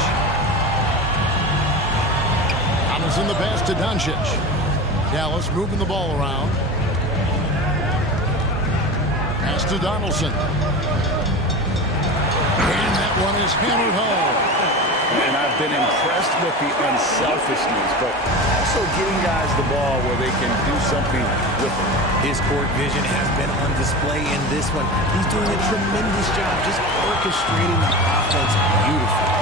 Thomas in the pass to Doncic. Dallas moving the ball around. Pass to Donaldson. And that one is hammered home. And I've been impressed with the unselfishness, but also getting guys the ball where they can do something with it. His court vision has been on display in this one. He's doing a tremendous job just orchestrating the offense beautifully.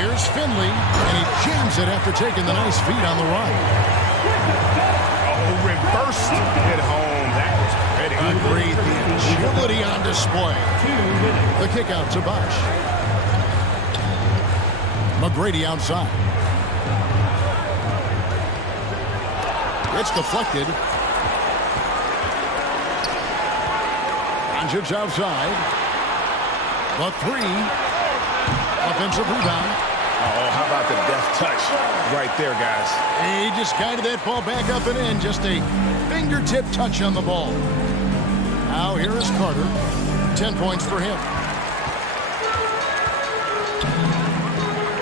Here's Finley, and he jams it after taking the nice feed on the run. Oh, reversed it home. That was pretty. Agreed. The agility on display. The kick out to Bosh. McGrady outside. It's deflected. Doncic outside. The three. Offensive rebound. Oh, how about the deft touch right there, guys? He just guided that ball back up and in. Just a fingertip touch on the ball. Now here is Carter. 10 points for him.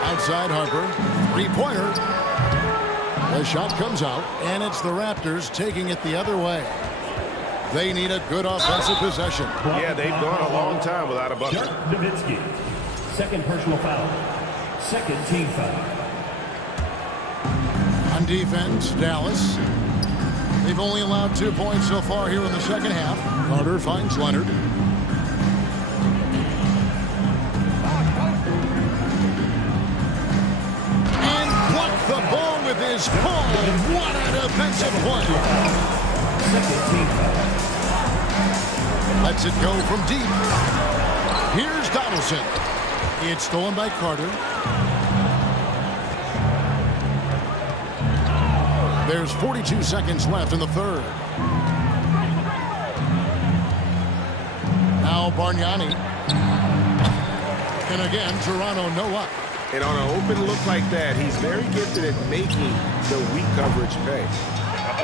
Outside Harper. 3-pointer. The shot comes out, and it's the Raptors taking it the other way. They need a good offensive possession. Yeah, they've gone a long time without a bucket. Dirk Nowitzki, 2nd personal foul. 2nd team foul. On defense, Dallas. They've only allowed 2 points so far here in the second half. Carter finds Leonard. And blocked the ball with his palm. What a defensive play. 2nd team foul. Lets it go from deep. Here's Donaldson. It's stolen by Carter. There's 42 seconds left in the third. Now Bargnani. And again, Toronto no up. And on an open look like that, he's very gifted at making the weak coverage pay.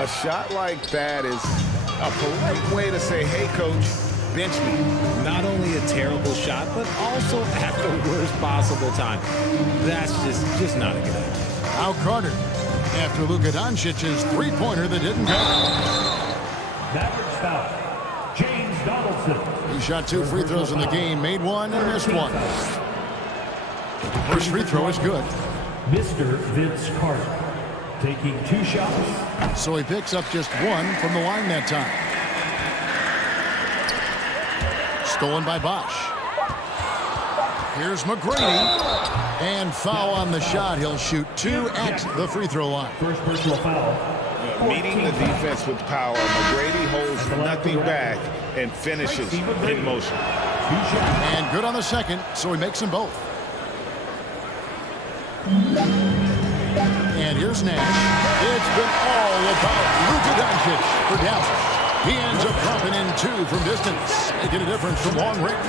A shot like that is a polite way to say, hey, coach, bench me. Not only a terrible shot, but also at the worst possible time. That's just not a good idea. Now Carter, after Luka Doncic's three-pointer that didn't go. Mavericks foul. James Donaldson. He shot 2 free throws in the game, made one and missed one. First free throw is good. Mr. Vince Carter taking 2 shots. So he picks up just one from the line that time. Stolen by Bosch. Here's McGrady. And foul on the shot. He'll shoot 2 at the free throw line. First personal foul. Meeting the defense with power, McGrady holds nothing back and finishes in motion. And good on the second, so he makes them both. And here's Nash. It's been all about Luka Doncic for Dallas. He ends up dropping in 2 from distance. Making a difference from long range.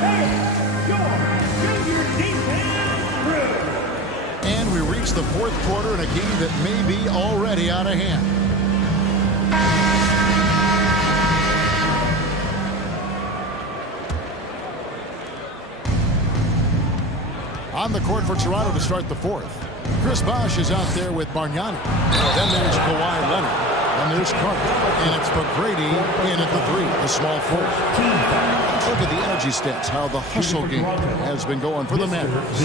And we reach the fourth quarter in a game that may be already out of hand. On the court for Toronto to start the fourth. Chris Bosh is out there with Bargnani. Then there's Kawhi Leonard. And there's Carter. And it's McGrady in at the 3, the small forward. Let's look at the energy stats, how the hustle game has been going for the Mavericks.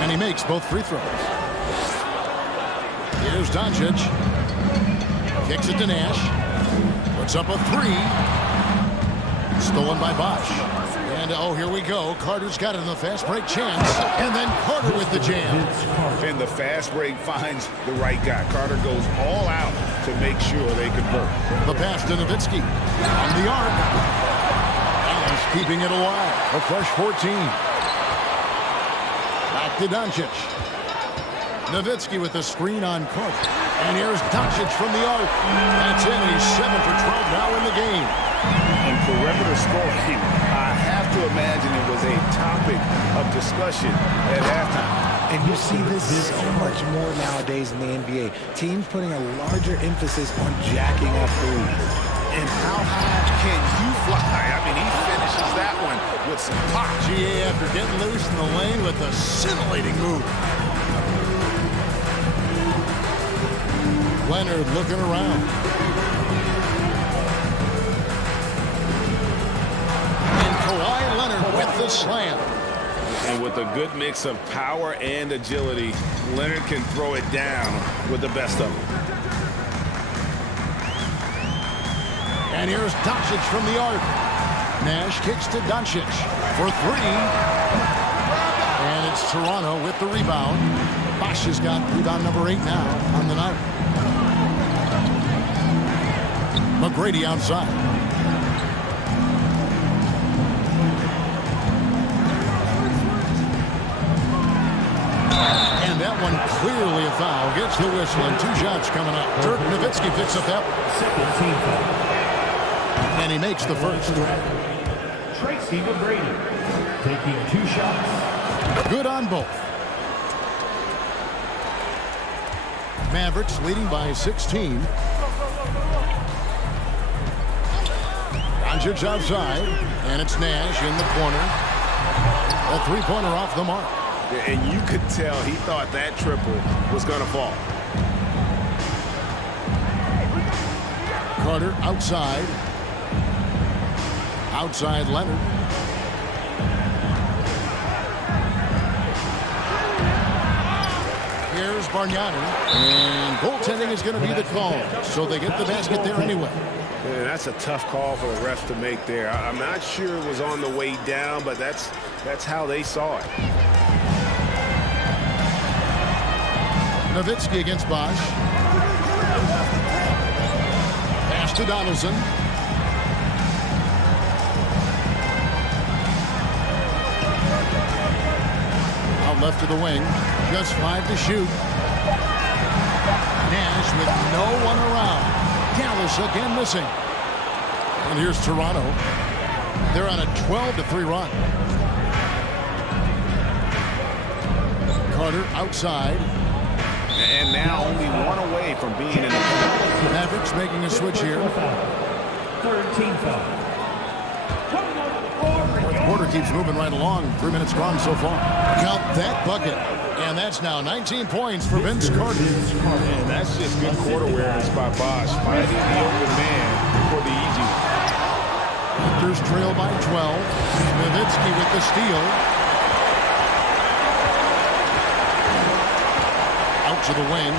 And he makes both free throws. Here's Doncic. Kicks it to Nash. Puts up a 3. Stolen by Bosh. And oh, here we go. Carter's got it in the fast break chance. And then Carter with the jam. And the fast break finds the right guy. Carter goes all out to make sure they convert. The pass to Nowitzki. On the arc. Allen's keeping it alive. A fresh 14. Back to Doncic. Nowitzki with the screen on Carter. And here's Doncic from the arc. That's it. He's 7 for 12 now in the game. And perimeter scoring, I have to imagine it was a topic of discussion at halftime. And you see this so much more nowadays in the NBA. Teams putting a larger emphasis on jacking up threes. And how high can you fly? I mean, he finishes that one with some pop. GA after getting loose in the lane with a scintillating move. Leonard looking around. Kawhi Leonard with the slam. And with a good mix of power and agility, Leonard can throw it down with the best of them. And here's Doncic from the arc. Nash kicks to Doncic for 3. And it's Toronto with the rebound. Bosh has got rebound number 8 now on the night. McGrady outside. And that one clearly a foul. Gets the whistle and 2 shots coming up. Dirk Nowitzki picks up that one. And he makes the first. Tracy McGrady taking 2 shots. Good on both. Mavericks leading by 16. Doncic outside. And it's Nash in the corner. A 3-pointer off the mark. And you could tell he thought that triple was going to fall. Carter outside. Outside Leonard. Here's Bargnani. And goaltending is going to be the call. So they get the basket there anyway. Yeah, that's a tough call for the refs to make there. I'm not sure it was on the way down, but that's how they saw it. Nowitzki against Bosh. Pass to Donaldson. left to the wing. Just 5 to shoot. Nash with no one around. Dallas again missing. And here's Toronto. They're on a 12-3 run. Carter outside. And now only one away from being in the Mavericks making a switch here. Third team foul. Fourth quarter keeps moving right along. 3 minutes gone so far. Count that bucket. And that's now 19 points for Vince Carter. And that's just good court awareness by Bosh, finding the open man for the easy one. Raptors trail by 12. Nowitzki with the steal. Out to the wing.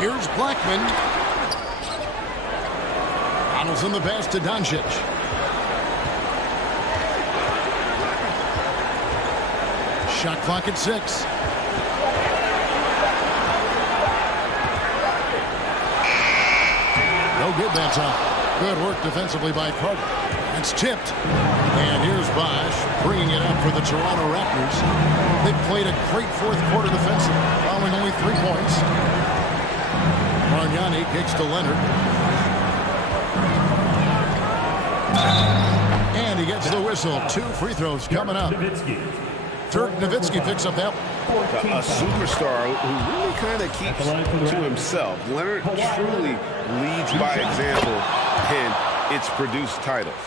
Here's Blackman. Donaldson the pass to Doncic. Shot clock at 6. No good that time. Good work defensively by Carter. It's tipped. And here's Bosh bringing it up for the Toronto Raptors. They've played a great fourth quarter defensive, allowing only 3 points. Bargnani kicks to Leonard. And he gets the whistle. 2 free throws coming up. Dirk Nowitzki picks up that one. A superstar who really kind of keeps to himself. Leonard truly leads by example, and it's produced titles.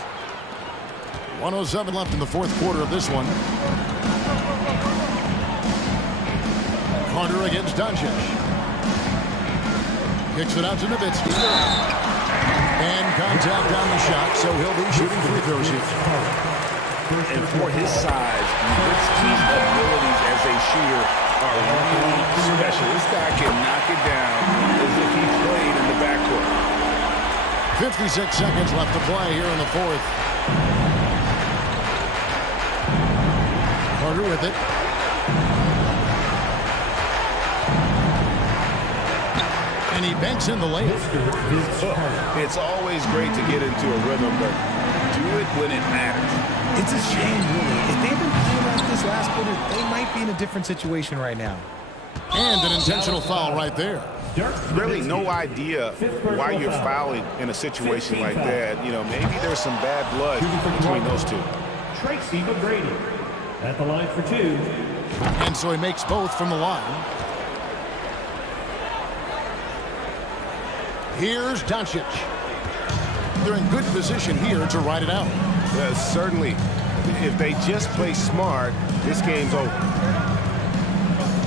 1:07 left in the fourth quarter of this one. Carter against Doncic. Kicks it out to Nowitzki. And contact on the shot, so he'll be shooting free throws here. And for his size, Nowitzki's abilities as a shooter are really special. This guy can knock it down as if he played in the backcourt. 56 seconds left to play here in the fourth. Carter with it. And he banks in the layup. It's always great to get into a rhythm, but do it when it matters. It's a shame, really. If they'd been playing like this last quarter, they might be in a different situation right now. And an intentional foul right there. Really no idea why you're fouling in a situation like that. You know, maybe there's some bad blood between those two. Tracy McGrady at the line for 2. And so he makes both from the line. Here's Doncic. They're in good position here to ride it out. Certainly, if they just play smart, this game's over.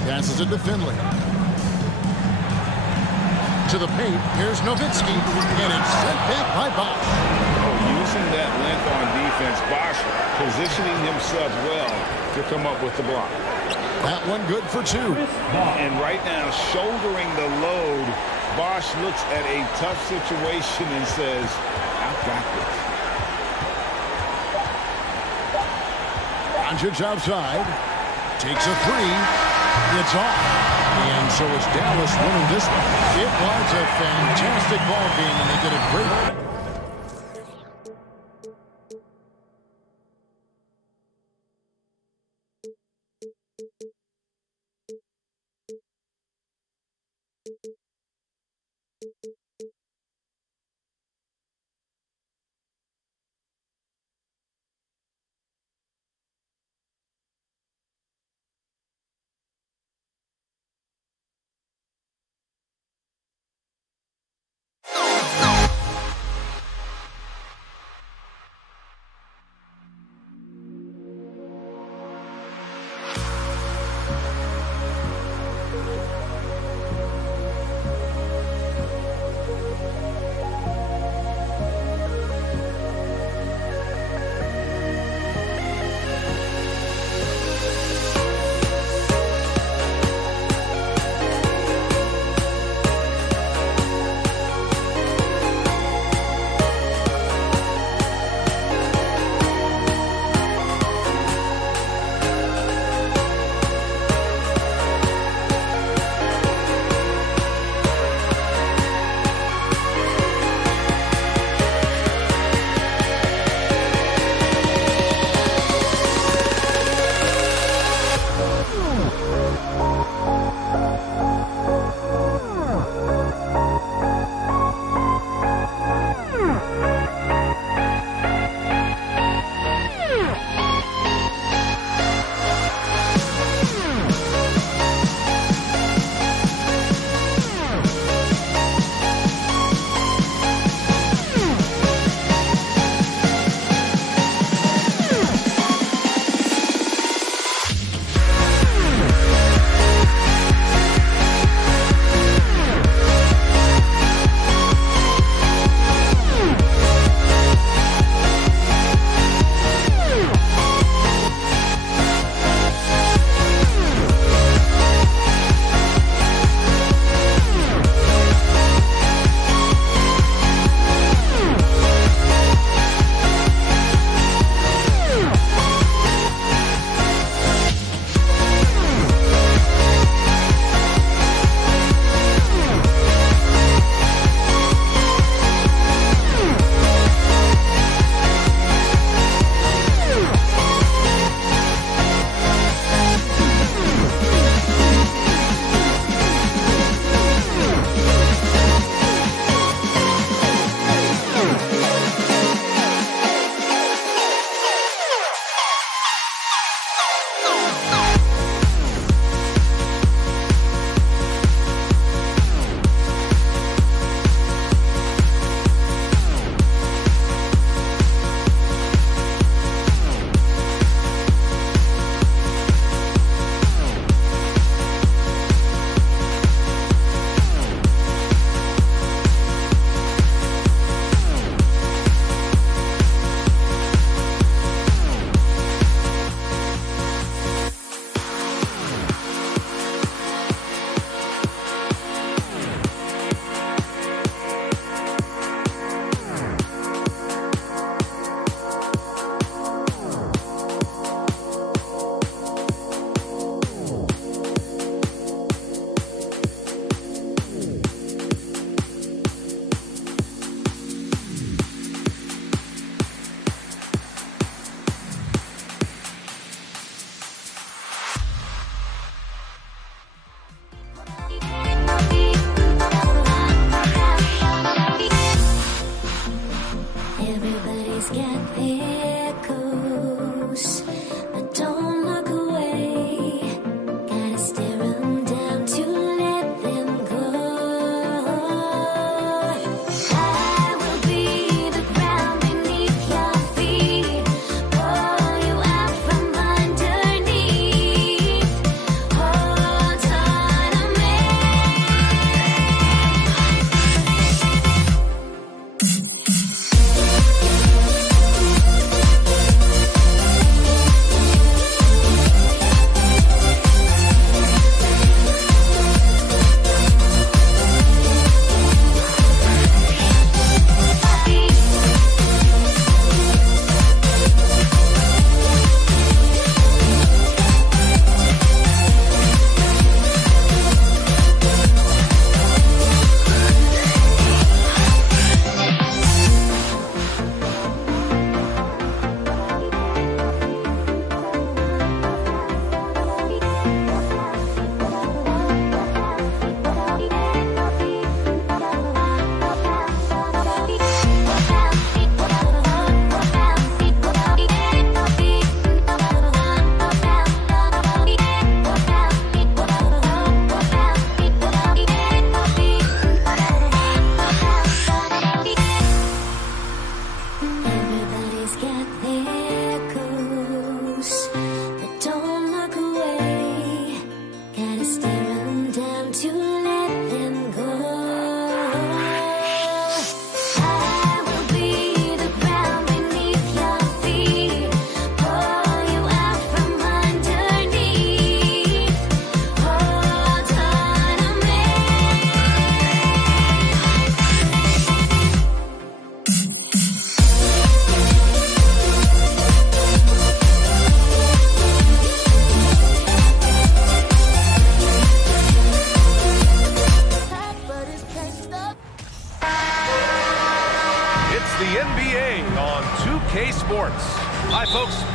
Passes it to Finley. To the paint, here's Nowitzki, and it's sent back by Bosh. Using that length on defense, Bosh positioning himself well to come up with the block. That one good for 2. And right now, shouldering the load, Bosh looks at a tough situation and says, I've got this. Doncic outside. Takes a 3. It's off. And so it's Dallas winning this one. It was a fantastic ball game, and they did a great.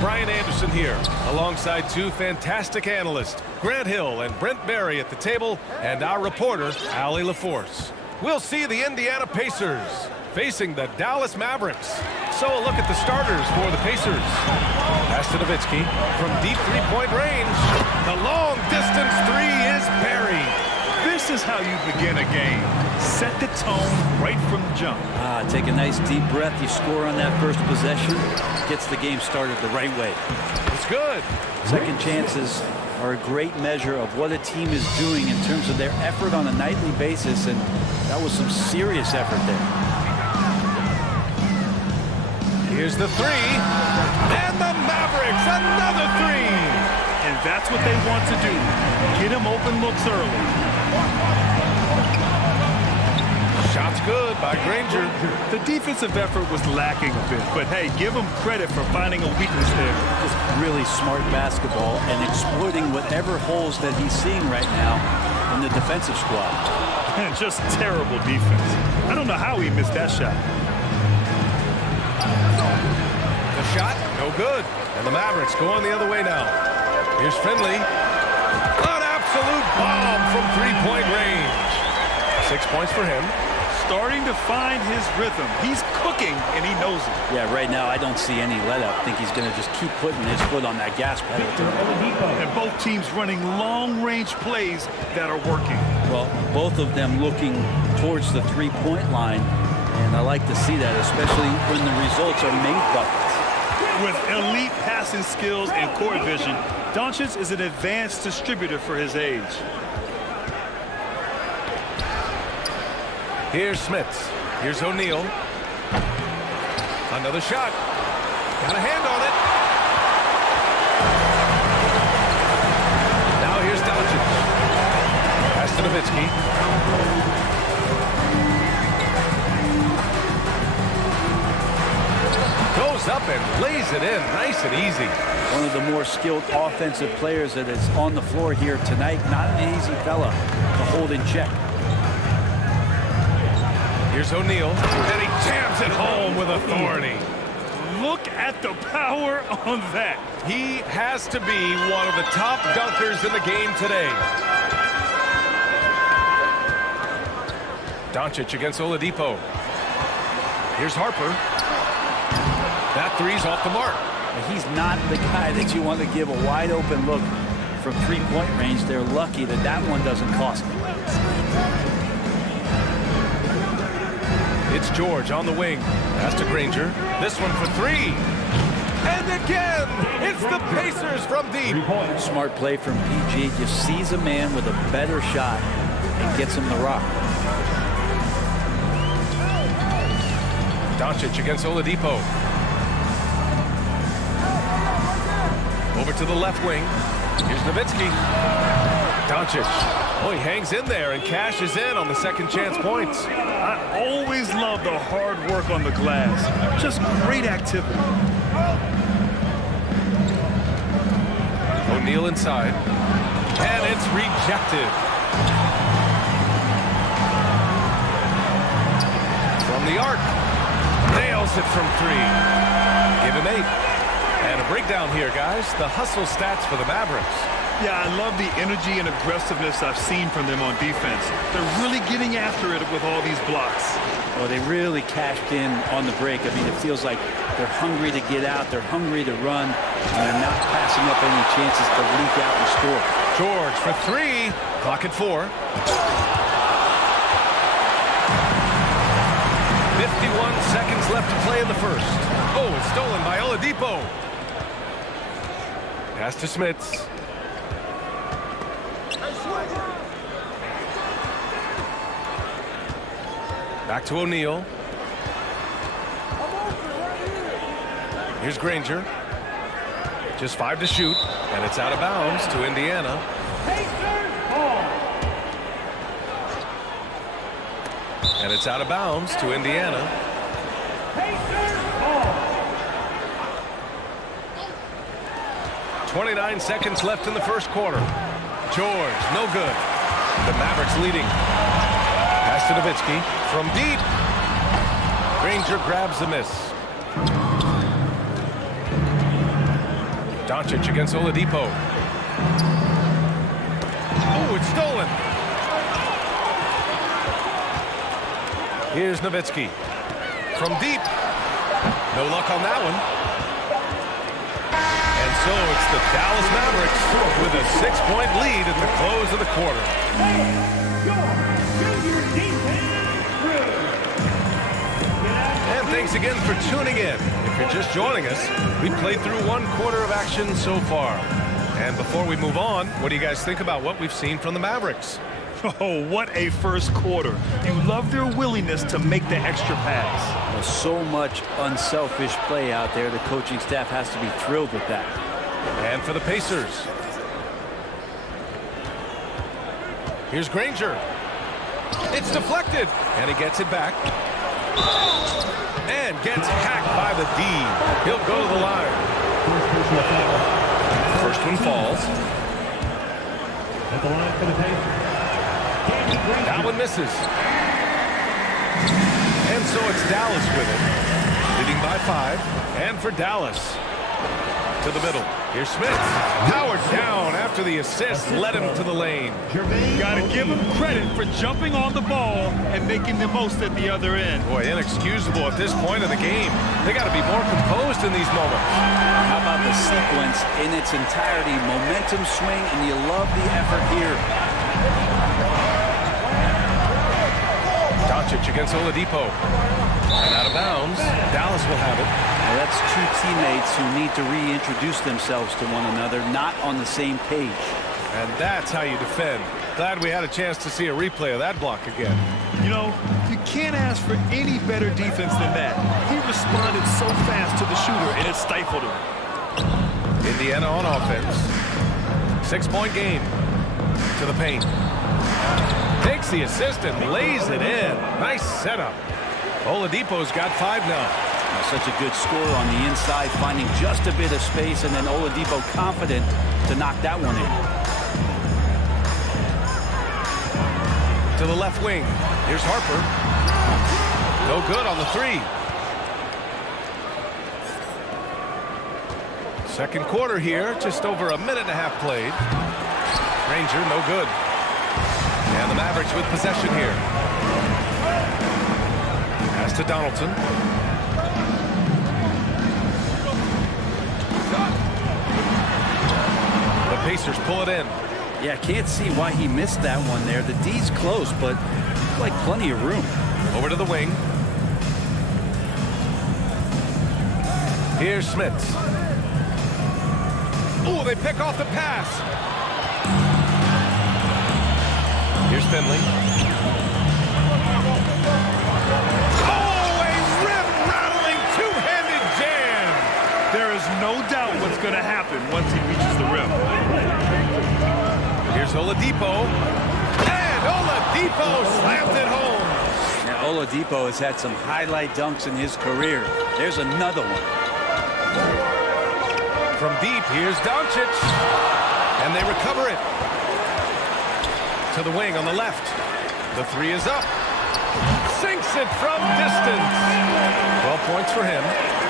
Brian Anderson here, alongside two fantastic analysts, Grant Hill and Brent Barry at the table, and our reporter, Allie LaForce. We'll see the Indiana Pacers facing the Dallas Mavericks. So a look at the starters for the Pacers. Pass to Nowitzki from deep three-point range. The long-distance three is buried. This is how you begin a game. Set the tone right from the jump. Take a nice deep breath. You score on that first possession. Gets the game started the right way. It's good. Second chances are a great measure of what a team is doing in terms of their effort on a nightly basis, and that was some serious effort there. Here's the three, and the Mavericks, another three. And that's what they want to do. Get him open looks early. Shot's good by Granger. The defensive effort was lacking a bit, but hey, give him credit for finding a weakness there. Just really smart basketball and exploiting whatever holes that he's seeing right now in the defensive squad. And just terrible defense. I don't know how he missed that shot. The shot, no good. And the Mavericks going the other way now. Here's Finley. An absolute bomb from three-point range. 6 points for him. Starting to find his rhythm. He's cooking, and he knows it. Yeah, right now I don't see any let-up. I think he's going to just keep putting his foot on that gas pedal. And both teams running long-range plays that are working. Well, both of them looking towards the three-point line, and I like to see that, especially when the results are made buckets. With elite passing skills and court vision, Doncic is an advanced distributor for his age. Here's Smits. Here's O'Neal. Another shot. Got a hand on it. Now here's Doncic. Pass to Nowitzki. Goes up and lays it in. Nice and easy. One of the more skilled offensive players that is on the floor here tonight. Not an easy fella to hold in check. Here's O'Neal, and he jams it home with authority. Look at the power on that. He has to be one of the top dunkers in the game today. Doncic against Oladipo. Here's Harper. That three's off the mark. He's not the guy that you want to give a wide open look from three-point range. They're lucky that that one doesn't cost them. It's George on the wing. Pass to Granger. This one for three. And again, it's the Pacers from deep. Smart play from PG. Just sees a man with a better shot and gets him the rock. Doncic against Oladipo. Over to the left wing. Here's Nowitzki. Doncic. Oh, he hangs in there and cashes in on the second chance points. I always love the hard work on the glass. Just great activity. O'Neal inside. And it's rejected. From the arc. Nails it from three. Give him 8. And a breakdown here, guys. The hustle stats for the Mavericks. Yeah, I love the energy and aggressiveness I've seen from them on defense. They're really getting after it with all these blocks. Well, they really cashed in on the break. I mean, it feels like they're hungry to get out. They're hungry to run. And they're not passing up any chances to leak out and score. George for three. Clock at 4. 51 seconds left to play in the first. Oh, it's stolen by Oladipo. Pass to Smits. Back to O'Neal. Here's Granger. Just 5 to shoot, and it's out of bounds to Indiana. And it's out of bounds to Indiana. 29 seconds left in the first quarter. George, no good. The Mavericks leading. Pass to Nowitzki from deep. Granger grabs the miss. Doncic against Oladipo. Oh, it's stolen. Here's Nowitzki. From deep. No luck on that one. And so it's the Dallas Mavericks with a 6-point lead at the close of the quarter. And thanks again for tuning in. If you're just joining us, we played through 1 quarter of action so far. And before we move on, what do you guys think about what we've seen from the Mavericks? Oh, what a first quarter. You love their willingness to make the extra pass. Well, so much unselfish play out there. The coaching staff has to be thrilled with that. And for the Pacers. Here's Granger. It's deflected. And he gets it back. And gets hacked by the D. He'll go to the line. First one falls. At the line for the Pacers. That one misses. And so it's Dallas with it. Leading by 5. And for Dallas. To the middle. Here's Smith. Howard down after the assist led him to the lane. Gotta give him credit for jumping on the ball and making the most at the other end. Boy, inexcusable at this point of the game. They got to be more composed in these moments. How about the sequence in its entirety? Momentum swing, and you love the effort here. Doncic against Oladipo. And out of bounds. Dallas will have it. Now that's two teammates who need to reintroduce themselves to one another, not on the same page. And that's how you defend. Glad we had a chance to see a replay of that block again. You know, you can't ask for any better defense than that. He responded so fast to the shooter, and it stifled him. Indiana on offense. 6-point game. To the paint. Takes the assist and lays it in. Nice setup. Oladipo's got 5 now. Such a good score on the inside, finding just a bit of space, and then Oladipo confident to knock that one in. To the left wing. Here's Harper. No good on the 3. Second quarter here, just over a minute and a half played. Granger, no good. And the Mavericks with possession here. Pass to Donaldson. The Pacers pull it in. Yeah, can't see why he missed that one there. The D's close, but like plenty of room. Over to the wing. Here's Smith. Oh, they pick off the pass. Here's Finley. Oh, a rim-rattling two-handed jam. There is no doubt what's going to happen once he reaches the rim. Here's Oladipo. And Oladipo slams it home. Now, Oladipo has had some highlight dunks in his career. There's another one. From deep, here's Doncic. And they recover it. To the wing on the left. The 3 is up. Sinks it from distance. 12 points for him.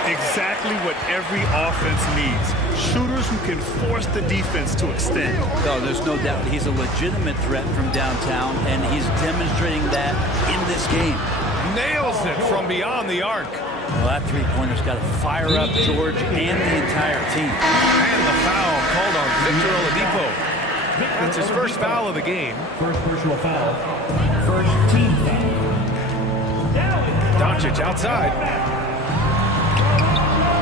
Exactly what every offense needs. Shooters who can force the defense to extend. No, there's no doubt he's a legitimate threat from downtown, and he's demonstrating that in this game. Nails it from beyond the arc. Well, that three-pointer's got to fire up George and the entire team. And the foul called on Victor Oladipo. That's his first foul of the game. First personal foul. First team foul. Doncic outside.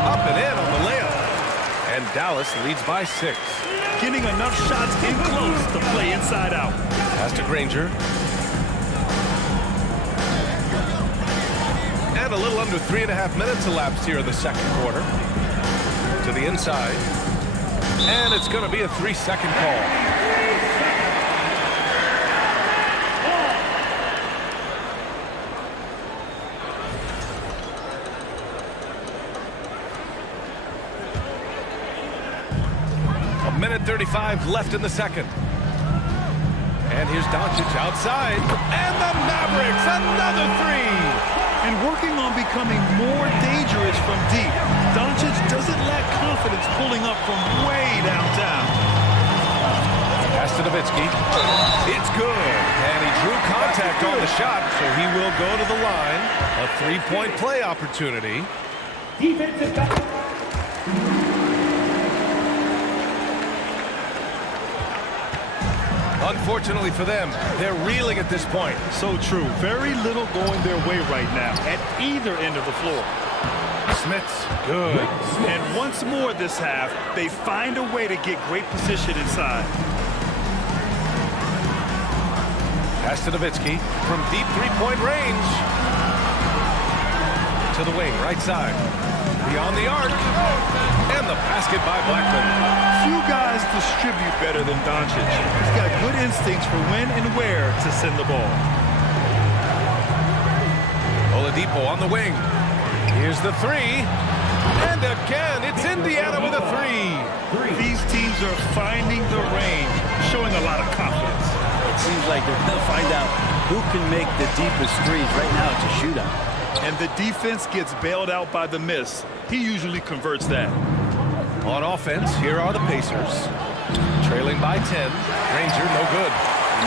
Up and in on the layup. And Dallas leads by 6. Getting enough shots in close to play inside out. Pass to Granger. And a little under 3.5 minutes elapsed here in the second quarter. To the inside. And it's going to be a 3-second call. Minute 35 left in the second. And here's Doncic outside. And the Mavericks, another 3. and working on becoming more dangerous from deep. Doncic doesn't lack confidence pulling up from way downtown. Pass to Nowitzki. It's good. And he drew contact on the shot, so he will go to the line. A three-point play opportunity. Defensive foul. Unfortunately for them, they're reeling at this point. So true. Very little going their way right now at either end of the floor. Smith's good. And once more this half, they find a way to get great position inside. Pass to Nowitzki from deep three-point range. To the wing, right side. Beyond the arc. And the basket by Blackman. Few guys distribute better than Doncic. He's got good instincts for when and where to send the ball. Oladipo on the wing. Here's the three. And again, it's Indiana with a three. These teams are finding the range, showing a lot of confidence. It seems like they're going to find out who can make the deepest threes. Right now, it's a shootout. And the defense gets bailed out by the miss. He usually converts that. On offense, here are the Pacers. Trailing by 10. Granger, no good.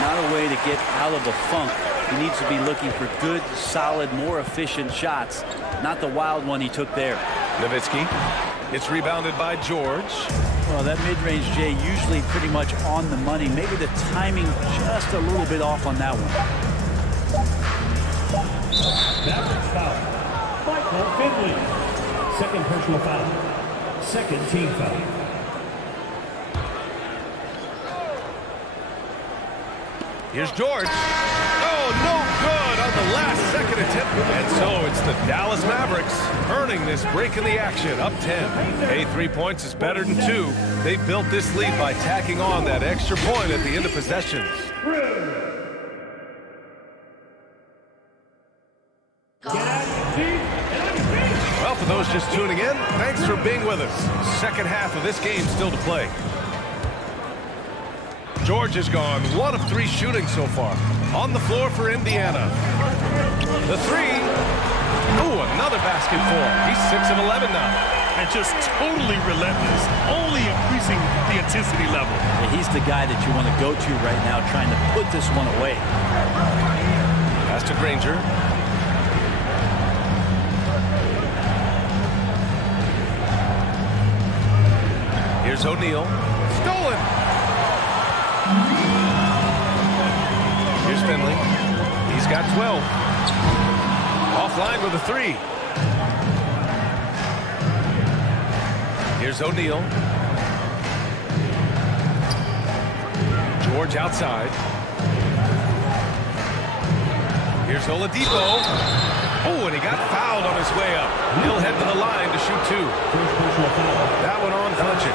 Not a way to get out of the funk. He needs to be looking for good, solid, more efficient shots. Not the wild one he took there. Nowitzki. It's rebounded by George. Well, that mid-range, Jay, usually pretty much on the money. Maybe the timing just a little bit off on that one. Mavericks foul. Michael Finley. Second personal foul. Second team foul. Here's George. Oh, no good on the last second attempt. And so it's the Dallas Mavericks earning this break in the action, up 10. Hey, 3 points is better than 2. They built this lead by tacking on that extra point at the end of possessions. Well, for those just tuning in, thanks for being with us. Second half of this game still to play. George has gone 1 of 3 shooting so far. On the floor for Indiana. The three. Ooh, another basket for him. He's 6 of 11 now. And just totally relentless, only increasing the intensity level. Yeah, he's the guy that you want to go to right now, trying to put this one away. Pass to Granger. Here's O'Neal. Stolen. Here's Finley. He's got 12. Offline with a 3. Here's O'Neal. George outside. Here's Oladipo. Oh, and he got fouled on his way up. He'll head to the line to shoot 2. That one on Doncic.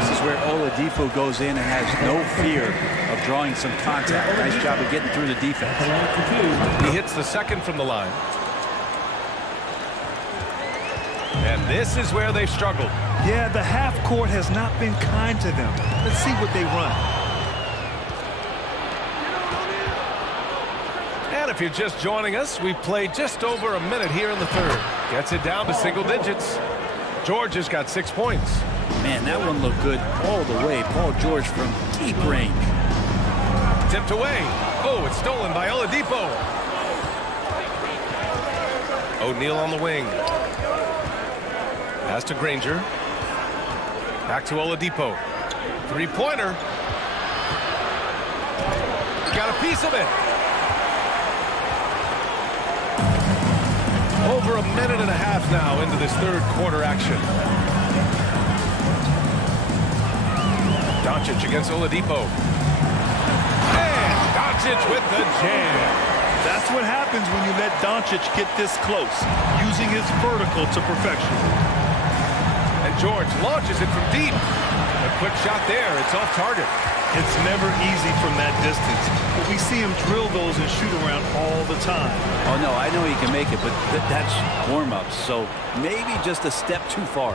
This is where Oladipo goes in and has no fear of drawing some contact. Nice job of getting through the defense. He hits the second from the line. And this is where they've struggled. Yeah, the half court has not been kind to them. Let's see what they run. And if you're just joining us, we've played just over a minute here in the third. Gets it down to single digits. George has got 6 points. Man, that one looked good all the way. Paul George from deep range. Tipped away. Oh, it's stolen by Oladipo. O'Neal on the wing. Pass to Granger. Back to Oladipo. Three-pointer. Got a piece of it. Over a minute and a half now into this third quarter action. Doncic against Oladipo. And Doncic with the jam. That's what happens when you let Doncic get this close, using his vertical to perfection. And George launches it from deep. A quick shot there. It's off target. It's never easy from that distance, but we see him drill those and shoot around all the time. Oh, no, I know he can make it, but that's warm-ups, so maybe just a step too far.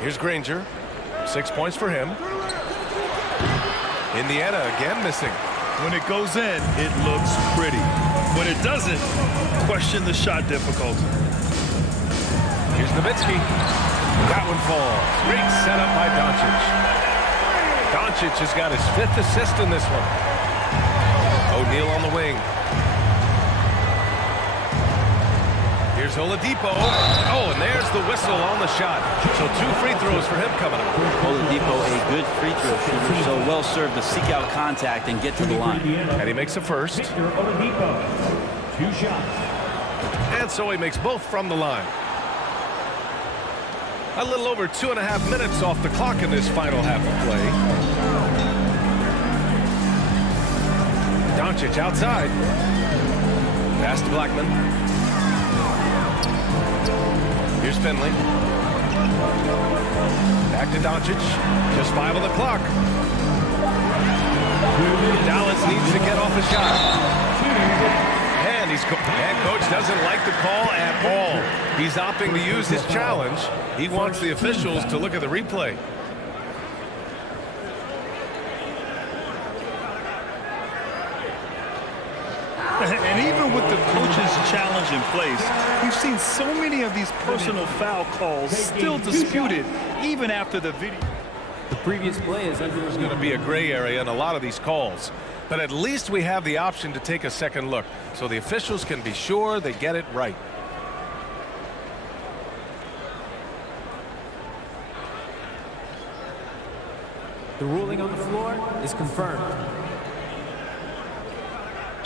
Here's Granger. 6 points for him. Indiana again missing. When it goes in, it looks pretty. When it doesn't, question the shot difficulty. Here's Nowitzki. That one falls. Great setup by Doncic. Doncic has got his 5th assist in this one. O'Neal on the wing. Here's Oladipo. Oh, and there's the whistle on the shot. So 2 free throws for him coming up. Oladipo, a good free throw shooter, so well served to seek out contact and get to the line. And he makes the first. Victor Oladipo, 2 shots. And so he makes both from the line. A little over 2.5 minutes off the clock in this final half of play. Doncic outside. Pass to Blackman. Here's Finley. Back to Doncic. Just 5 on the clock. Dallas needs to get off a shot. And coach doesn't like the call at all. He's opting to use his challenge. He wants the officials to look at the replay. And even with the coach's challenge in place, we've seen so many of these personal foul calls still disputed even after the video. The previous play is under. There's going to be a gray area in a lot of these calls. But at least we have the option to take a second look so the officials can be sure they get it right. The ruling on the floor is confirmed.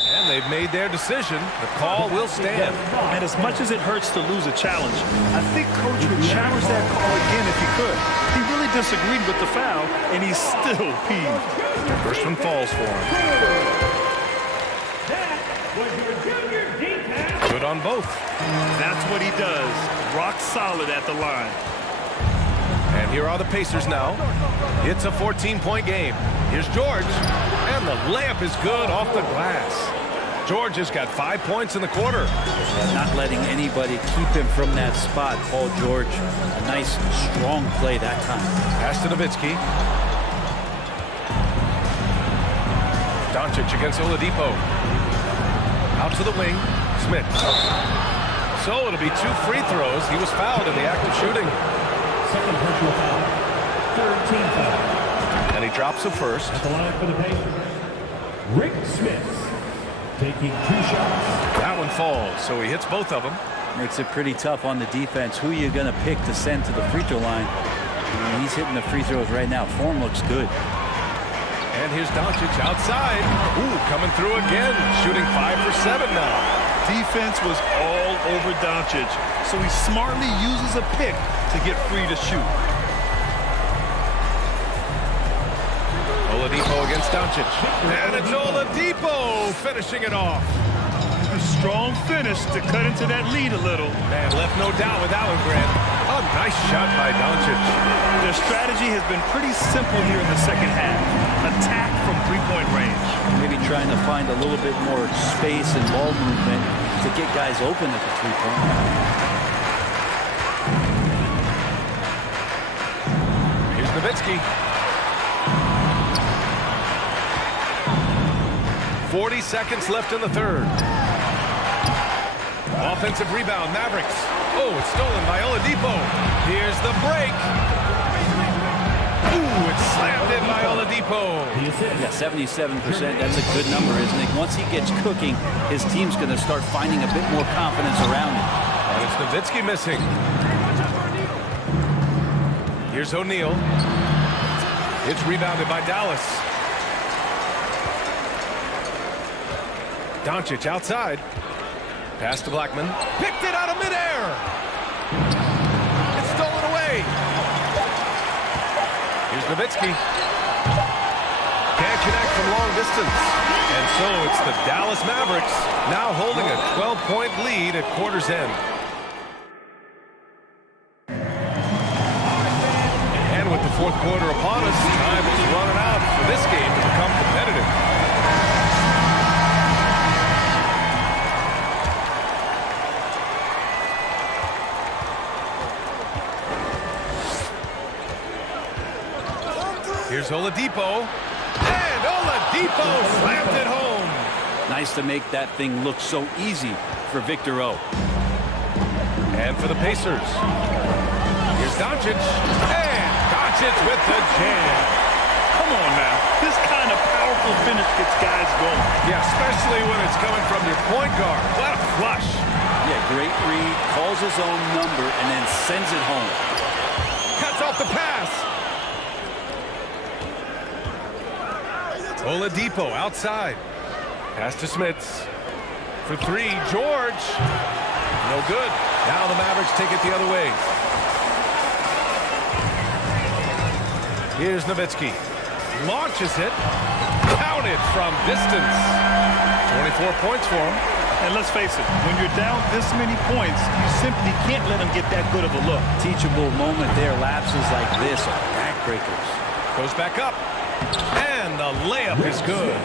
And they've made their decision. The call will stand. And as much as it hurts to lose a challenge, I think Coach would challenge that call again if he could. He really disagreed with the foul, and he's still peeved. First one falls for him. Good on both. That's what he does. Rock solid at the line. And here are the Pacers now. It's a 14-point game. Here's George. And the layup is good off the glass. George has got 5 points in the quarter. Not letting anybody keep him from that spot. Paul George, a nice, strong play that time. Pass to Nowitzki. Doncic against Oladipo. Out to the wing. Smith. So it'll be 2 free throws. He was fouled in the act of shooting. Second personal foul. 3rd team foul. And he drops the first. At the line for the Pacers, Rick Smith. Taking 2 shots. That one falls, so he hits both of them. Makes it pretty tough on the defense. Who are you going to pick to send to the free throw line? And he's hitting the free throws right now. Form looks good. And here's Doncic outside. Ooh, coming through again. Shooting 5 for 7 now. Defense was all over Doncic, so he smartly uses a pick to get free to shoot. Oladipo against Doncic. And it's Oladipo finishing it off. A strong finish to cut into that lead a little. Man, left no doubt with that one, Grant. A nice shot by Doncic. Their strategy has been pretty simple here in the second half. Attack from 3-point range. Maybe trying to find a little bit more space and ball movement to get guys open at the 3-point line. Here's Nowitzki. 40 seconds left in the third. Offensive rebound, Mavericks. Oh, it's stolen by Oladipo. Here's the break. Ooh, it's slammed in by Oladipo. Yeah, 77%. That's a good number, isn't it? Once he gets cooking, his team's going to start finding a bit more confidence around him. And it's Nowitzki missing. Here's O'Neal. It's rebounded by Dallas. Doncic outside. Pass to Blackman. Picked it out of midair. It's stolen away. Here's Nowitzki. Can't connect from long distance. And so it's the Dallas Mavericks now holding a 12-point lead at quarter's end. And with the fourth quarter upon us, time is running out for this game to become competitive. Here's Oladipo. And And Oladipo slammed it home. Nice to make that thing look so easy for Victor O. And for the Pacers, here's Doncic. And Doncic with the jam. Come on now. This kind of powerful finish gets guys going. Yeah, especially when it's coming from your point guard. What a flush. Yeah, great read, calls his own number, and then sends it home. Cuts off the pass. Oladipo outside. Pass to Smits. For three, George. No good. Now the Mavericks take it the other way. Here's Nowitzki. Launches it. Counted from distance. 24 points for him. And let's face it, when you're down this many points, you simply can't let them get that good of a look. Teachable moment there. Lapses like this are backbreakers. Goes back up. And the layup is good.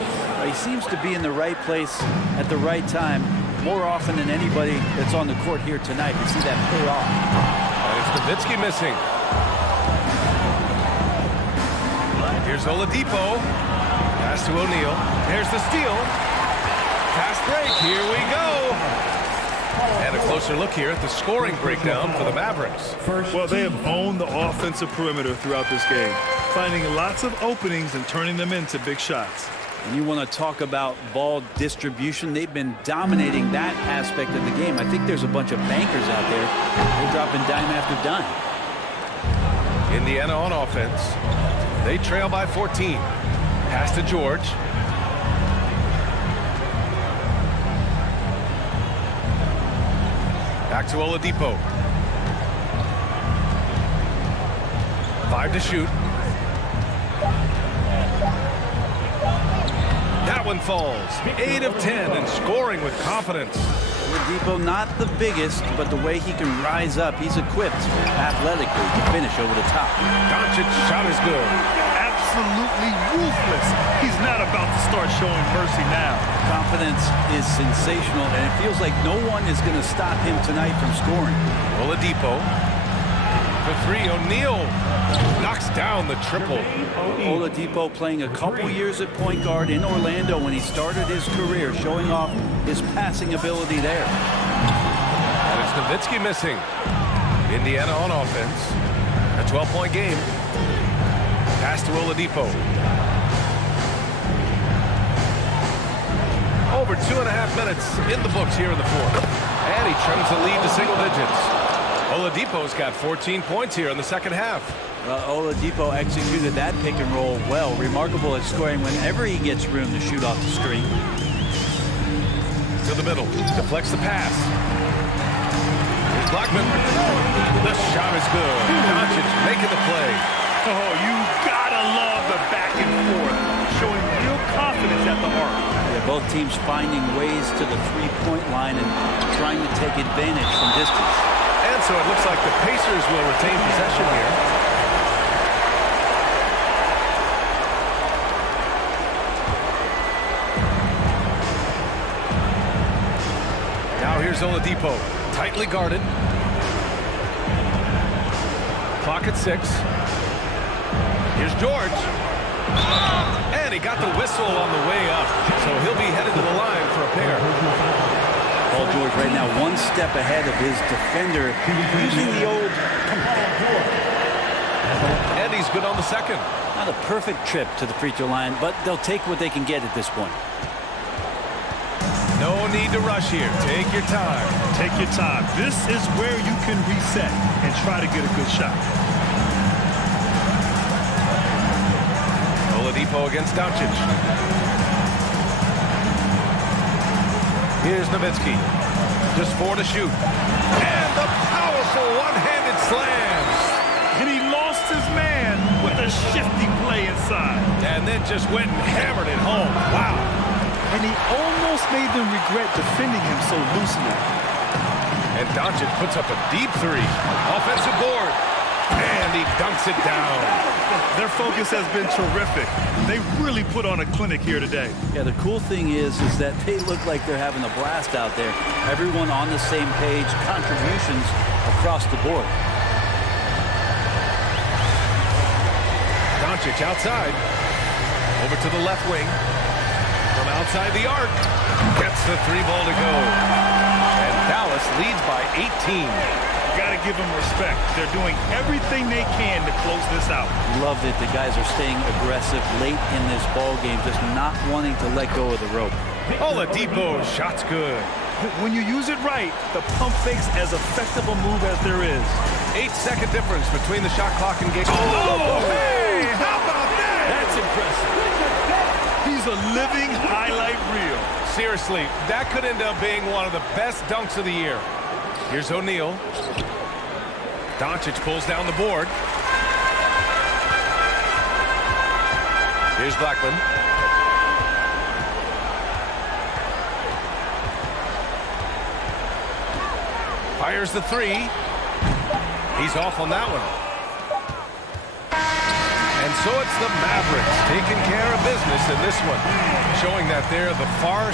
He seems to be in the right place at the right time more often than anybody that's on the court here tonight. You see that pay off. And it's Nowitzki missing. Here's Oladipo. Pass to O'Neal. There's the steal. Fast break. Here we go. And a closer look here at the scoring breakdown for the Mavericks. Well, they have owned the offensive perimeter throughout this game, finding lots of openings and turning them into big shots. And you want to talk about ball distribution. They've been dominating that aspect of the game. I think there's a bunch of bankers out there. They're dropping dime after dime. Indiana on offense. They trail by 14. Pass to George. Back to Oladipo. 5 to shoot. That one falls. 8 of 10 and scoring with confidence. Oladipo not the biggest, but the way he can rise up, he's equipped athletically to finish over the top. Doncic's shot is good. Absolutely ruthless. He's not about to start showing mercy now. Confidence is sensational, and it feels like no one is going to stop him tonight from scoring. Oladipo. For three, O'Neal knocks down the triple. Oladipo playing a couple years at point guard in Orlando when he started his career, showing off his passing ability there. And it's Nowitzki missing. Indiana on offense. A 12-point game. Pass to Oladipo. Over 2.5 minutes in the books here in the fourth. And he trims the lead to single digits. Oladipo's got 14 points here in the second half. Oladipo executed that pick and roll well. Remarkable at scoring whenever he gets room to shoot off the screen. To the middle. Deflects the pass. Here's Blackman. The shot is good. Doncic making the play. Oh, you gotta love the back and forth. Showing real confidence at the arc. Yeah, both teams finding ways to the three-point line and trying to take advantage from distance. And so it looks like the Pacers will retain possession here. Now here's Oladipo, tightly guarded. Clock at 6. Here's George. And he got the whistle on the way up, so he'll be headed to the line for a pair. Paul George right now 1 step ahead of his defender, using the old and he's good on the second. Not a perfect trip to the free throw line, but they'll take what they can get at this point. No need to rush here. Take your time. Take your time. This is where you can reset and try to get a good shot. Oladipo against Doncic. Here's Nowitzki. Just 4 to shoot. And the powerful one-handed slam. And he lost his man with a shifty play inside. And then just went and hammered it home. Wow. And he almost made them regret defending him so loosely. And Doncic puts up a deep 3. Offensive board. And he dunks it down. Their focus has been terrific. They really put on a clinic here today. Yeah, the cool thing is that they look like they're having a blast out there. Everyone on the same page, contributions across the board. Doncic outside. Over to the left wing. From outside the arc. Gets the 3-ball to go. And Dallas leads by 18. You got to give them respect. They're doing everything they can to close this out. Love that the guys are staying aggressive late in this ball game, just not wanting to let go of the rope. Oladipo, shot's good. When you use it right, the pump fake's as effective a move as there is. 8-second difference between the shot clock and game. Oh, hey, how about that? That's impressive. He's a living highlight reel. Seriously, that could end up being one of the best dunks of the year. Here's O'Neal. Doncic pulls down the board. Here's Blackman. Fires the 3. He's off on that one. And so it's the Mavericks taking care of business in this one, showing that they're the far...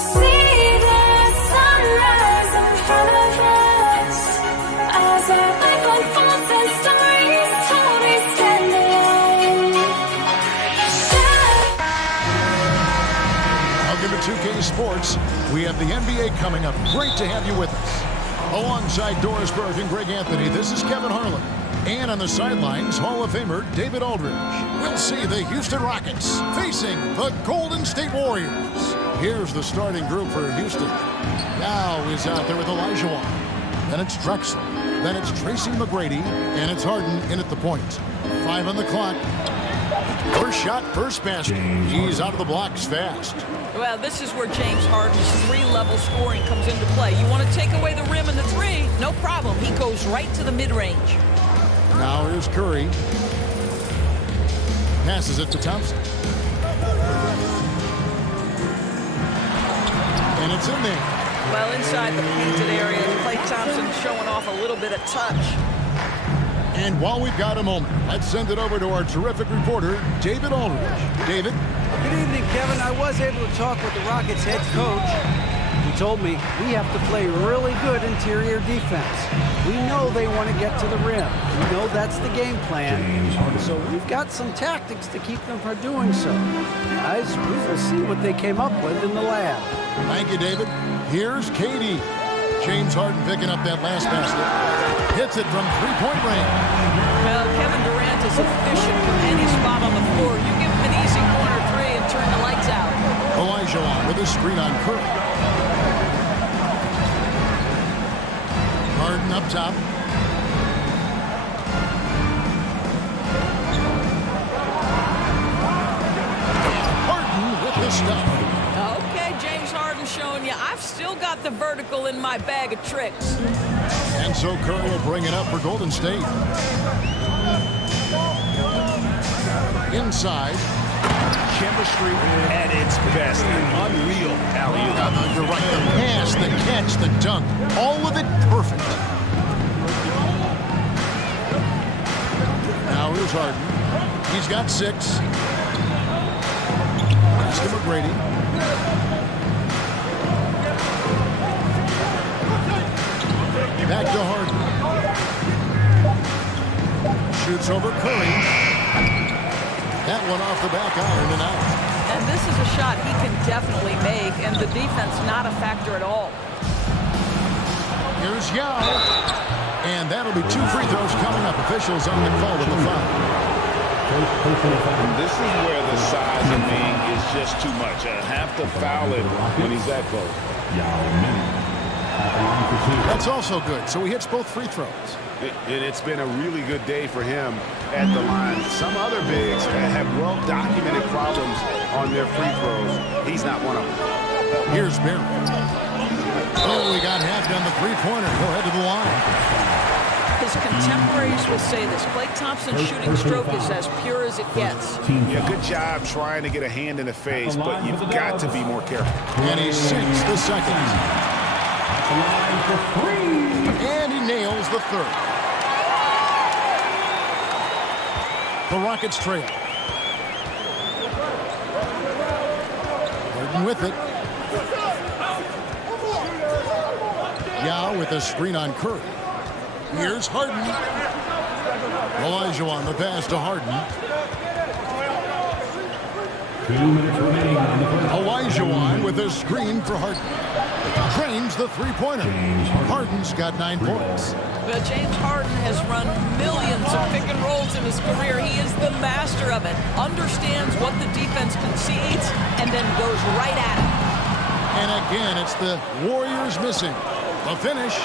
see the sunrise in front of us as our life unfolds and stories told we stand alone. Welcome to 2K Sports. We have the NBA coming up. Great to have you with us. Alongside Doris Burke and Greg Anthony, this is Kevin Harlan. And on the sidelines, Hall of Famer David Aldridge. We'll see the Houston Rockets facing the Golden State Warriors. Here's the starting group for Houston. Now is out there with Olajuwon. Then it's Drexler. Then it's Tracy McGrady. And it's Harden in at the point. 5 on the clock. First shot, first basket. He's out of the blocks fast. Well, this is where James Harden's three-level scoring comes into play. You want to take away the rim and the three? No problem. He goes right to the mid-range. Now here's Curry. Passes it to Thompson. And it's in there. Well, inside the painted area, Klay Thompson showing off a little bit of touch. And while we've got a moment, let's send it over to our terrific reporter, David Aldridge. David? Good evening, Kevin. I was able to talk with the Rockets head coach. He told me we have to play really good interior defense. We know they want to get to the rim. We know that's the game plan. So we've got some tactics to keep them from doing so. Guys, we will see what they came up with in the lab. Thank you, David. Here's KD. James Harden picking up that last basket. Hits it from three-point range. Well, Kevin Durant is efficient from any spot on the floor. You give him an easy corner three and turn the lights out. Olajuwon with a screen on Curry. Harden up top. Harden with the stuff. Okay, James Harden showing you I've still got the vertical in my bag of tricks. And so Curry will bring it up for Golden State. Inside. Chemistry at its best. An unreal alley-oop. You're right. The pass, the catch, the dunk. All of it perfect. Now here's Harden. He's got 6. Pass to McGrady. Back to Harden. Shoots over Curry. That one off the back iron and out. And this is a shot he can definitely make, and the defense not a factor at all. Here's Yao. And that'll be 2 free throws coming up. Officials on the call with the foul. This is where the size of Ming is just too much. I have to foul it when he's that close. That's also good. So he hits both free throws. It's been a really good day for him at the line. Some other bigs have well-documented problems on their free throws. He's not one of them. Here's Barrett. Oh, we got half down the three-pointer. He'll head to the line. His contemporaries will say this. Klay Thompson's shooting stroke is as pure as it gets. Yeah, good job trying to get a hand in the face, but you've got to be more careful. And he sinks the second. And he nails the third. The Rockets trail. Harden with it. Yao with a screen on Curry. Here's Harden. Olajuwon the pass to Harden. 2 minutes remaining on the first. Olajuwon with a screen for Harden. Drains the three-pointer. Harden's got 9 points. But James Harden has run millions of pick and rolls in his career. He is the master of it. Understands what the defense concedes and then goes right at it. And again, it's the Warriors missing. The finish.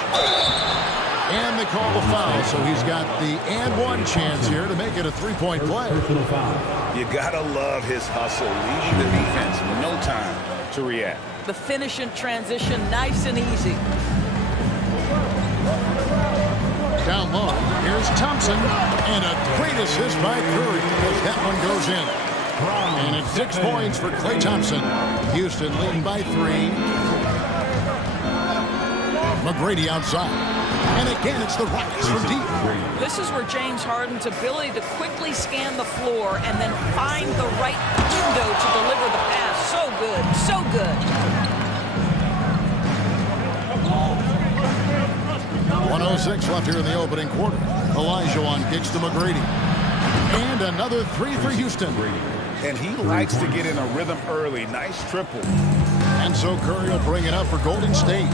And they call the foul, so he's got the and one chance here to make it a three-point play. You gotta love his hustle, leading the defense, no time to react. The finish in transition, nice and easy. Down low, here's Thompson, and a great assist by Curry as that one goes in. And it's 6 points for Klay Thompson. Houston leading by 3. McGrady outside. And again, it's the Rockets from deep. This is where James Harden's ability to quickly scan the floor and then find the right window to deliver the pass. So good, so good. 1:06 left here in the opening quarter. Olajuwon kicks to McGrady. And another three for Houston. And he likes to get in a rhythm early. Nice triple. And so Curry will bring it up for Golden State.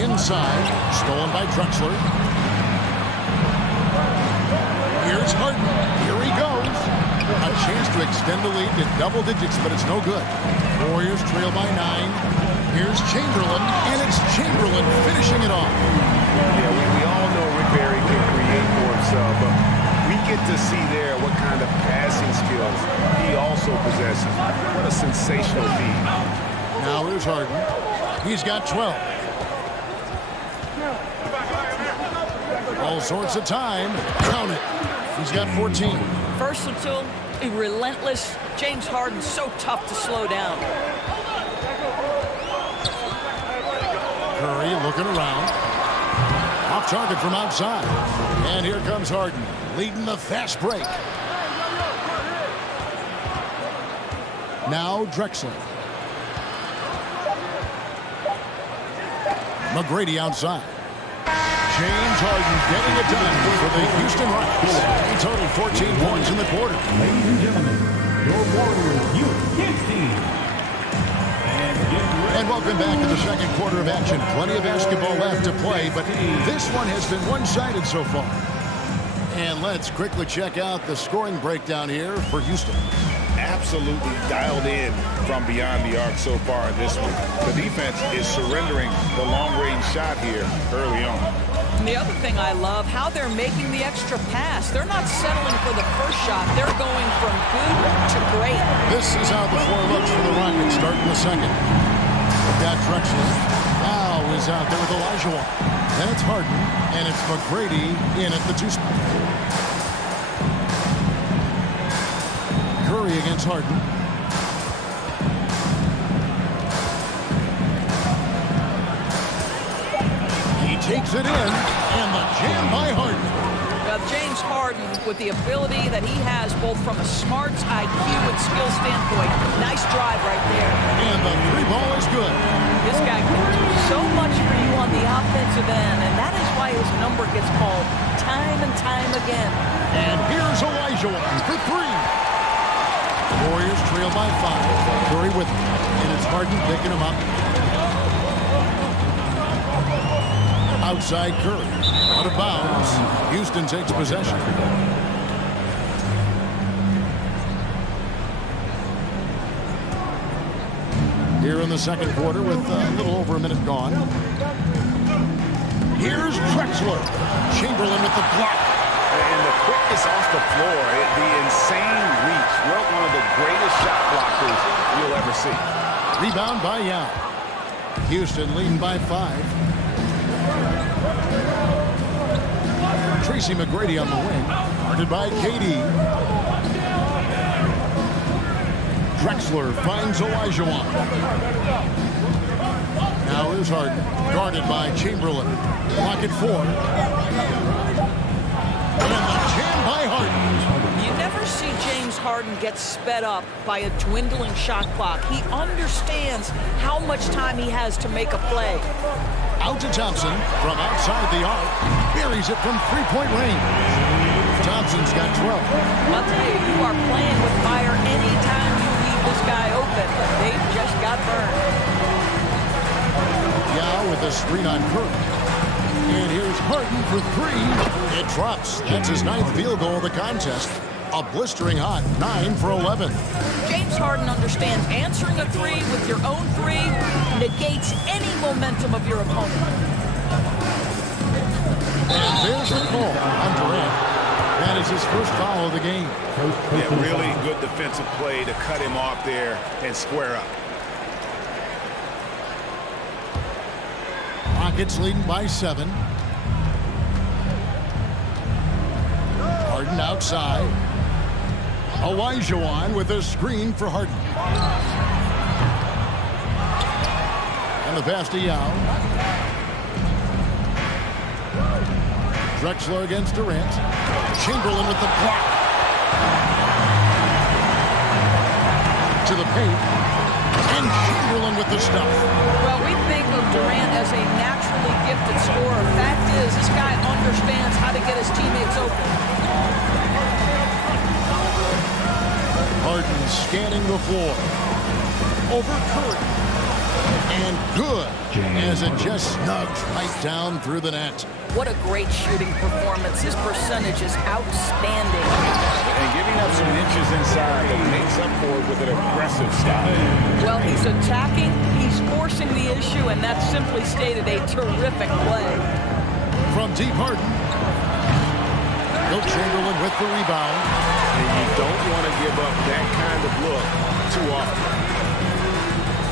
Inside, stolen by Drexler. Here's Harden. Here he goes. A chance to extend the lead to double digits, but it's no good. Warriors trail by 9. Here's Chamberlain, and it's Chamberlain finishing it off. Yeah, we all know Rick Barry can create for himself, but we get to see there what kind of passing skills he also possesses. What a sensational feat. Now here's Harden. He's got 12. All sorts of time. Count it. He's got 14. Versatile, relentless. James Harden so tough to slow down. Curry looking around. Off target from outside. And here comes Harden, leading the fast break. Now Drexler. McGrady outside. James Harden getting it done for the Houston Rockets. He totaled 14 points in the quarter. Ladies and gentlemen, your Warriors Youth Kids team. And welcome back to the second quarter of action. Plenty of basketball left to play, but this one has been one-sided so far. And let's quickly check out the scoring breakdown here for Houston. Absolutely dialed in from beyond the arc so far in this one. The defense is surrendering the long-range shot here early on. And the other thing I love, how they're making the extra pass. They're not settling for the first shot. They're going from good to great. This is how the floor looks for the Rockets starting the second. We've got Drexler. Now is out there with Olajuwon. Then it's Harden, and it's McGrady in at the 2 spot. Curry against Harden. He takes it in, and the jam by Harden. Now, James Harden, with the ability that he has both from a smarts, IQ, and skill standpoint, nice drive right there. And the 3 ball is good. This guy can do so much for you on the offensive end, and that is why his number gets called time and time again. And here's Olajuwon for 3. Warriors trail by 5. Curry with him. And it's Harden picking him up. Outside Curry. Out of bounds. Houston takes possession. Here in the second quarter with a little over a minute gone. Here's Drexler. Chamberlain with the block. And the quickness off the floor, the insane reach. One of the greatest shot blockers you'll ever see. Rebound by Yao. Houston leading by 5. Tracy McGrady on the wing. Guarded by KD. Drexler finds Olajuwon. Now is Harden. Guarded by Chamberlain. Clock at 4. And the jam by Harden. You never see James Harden get sped up by a dwindling shot clock. He understands how much time he has to make a play. Out to Thompson from outside the arc. Buries it from 3-point range. Thompson's got 12. I'll tell you, you are playing with fire anytime you leave this guy open. They just got burned. Yao with a screen on Curry. And here's Harden for 3. It drops. That's his 9th field goal of the contest. A blistering hot 9 for 11. James Harden understands answering a 3 with your own 3 negates any momentum of your opponent. And there's the call on Durant. That is his first foul of the game. Yeah, really good defensive play to cut him off there and square up. Rockets leading by 7. Harden outside. Olajuwon with a screen for Harden. And the pass to Yao. Drexler against Durant. Chamberlain with the block. To the paint. And Chamberlain with the stuff. Well, we think of Durant as a naturally naturally gifted scorer. Fact is, this guy understands how to get his teammates open. Harden scanning the floor. Over Curry. And good, as it just snugs right down through the net. What a great shooting performance. His percentage is outstanding. And giving up some inches inside, but makes up for it with an aggressive style. Well, he's attacking, he's forcing the issue, and that's simply stated a terrific play. From deep, Harden. Wilt Chamberlain with the rebound. And you don't want to give up that kind of look too often.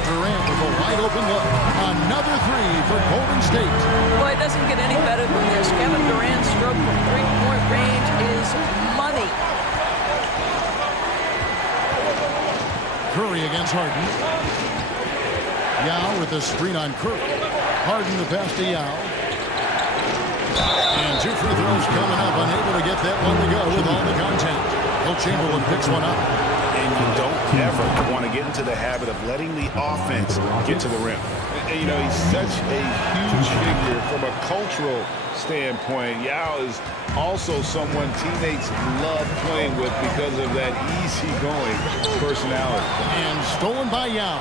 Durant with a wide open look. Another three for Golden State. Boy, it doesn't get any better than this. Kevin Durant's stroke from three-point range is money. Curry against Harden. Yao with a screen on Curry. Harden the pass to Yao. And 2 free throws coming up. Unable to get that one to go with all the contact. Wilt Chamberlain picks one up. And you don't ever want to get into the habit of letting the offense get to the rim. And, you know, he's such a huge figure from a cultural standpoint. Yao is also someone teammates love playing with because of that easygoing personality. And stolen by Yao.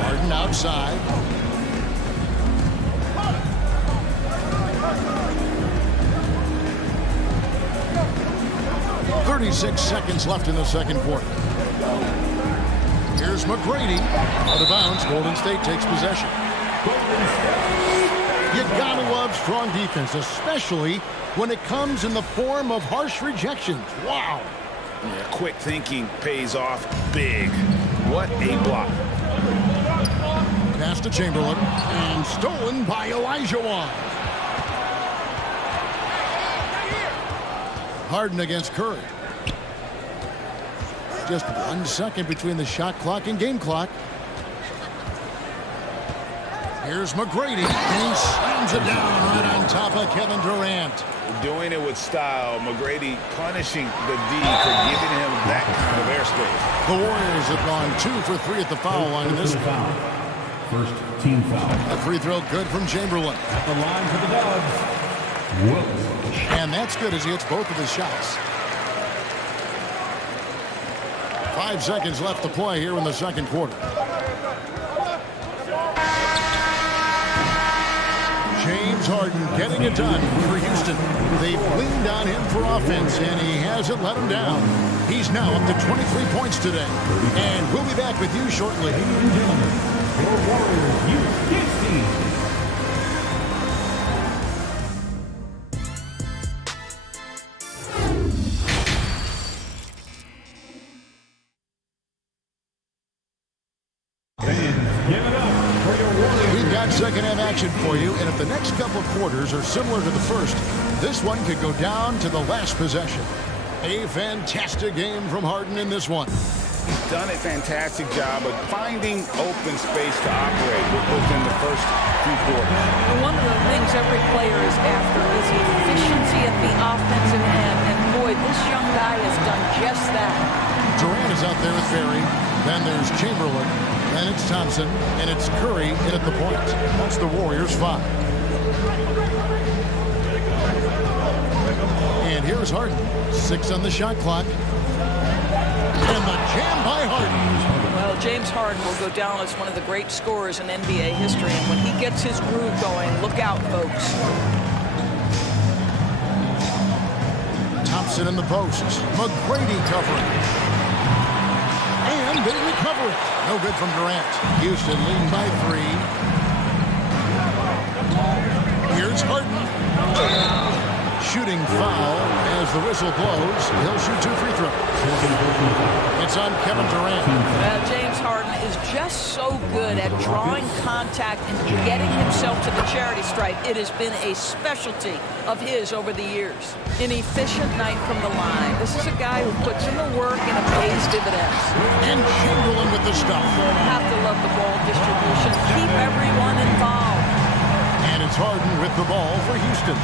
Harden outside. 36 seconds left in the second quarter. Here's McGrady. Out of bounds. Golden State takes possession. You gotta love strong defense, especially when it comes in the form of harsh rejections. Wow. Yeah, quick thinking pays off big. What a block. Pass to Chamberlain. And stolen by Olajuwon. Harden against Curry. Just 1 second between the shot clock and game clock. Here's McGrady. And he slams it down right on top of Kevin Durant. Doing it with style. McGrady punishing the D for giving him that kind of airspace. The Warriors have gone 2 for 3 at the foul line in this one. First team foul. A free throw good from Chamberlain. At the line for the Dubs. Wilt. And that's good as he hits both of his shots. 5 seconds left to play here in the second quarter. James Harden getting it done for Houston. They've leaned on him for offense, and he hasn't let them down. He's now up to 23 points today. And we'll be back with you shortly. Ladies and gentlemen, your Warriors Youth Kids team. Second half action for you, and if the next couple quarters are similar to the first, this one could go down to the last possession. A fantastic game from Harden in this one. He's done a fantastic job of finding open space to operate within the first few quarters. One of the things every player is after is efficiency at the offensive end, and boy, this young guy has done just that. Durant is out there with Barry. Then there's Chamberlain. Then it's Thompson. And it's Curry in at the point. That's the Warriors' 5. And here's Harden. 6 on the shot clock. And the jam by Harden. Well, James Harden will go down as one of the great scorers in NBA history. And when he gets his groove going, look out, folks. Thompson in the post. McGrady covering. And they recover it. No good from Durant. Houston leading by 3. Here's Harden. Shooting foul as the whistle blows. He'll shoot 2 free throws. It's on Kevin Durant. James Harden is just so good at drawing contact and getting himself to the charity stripe. It has been a specialty of his over the years. An efficient night from the line. This is a guy who puts in the work and it pays dividends. And Chamberlain with the stuff. Have to love the ball distribution. Keep everyone involved. And it's Harden with the ball for Houston.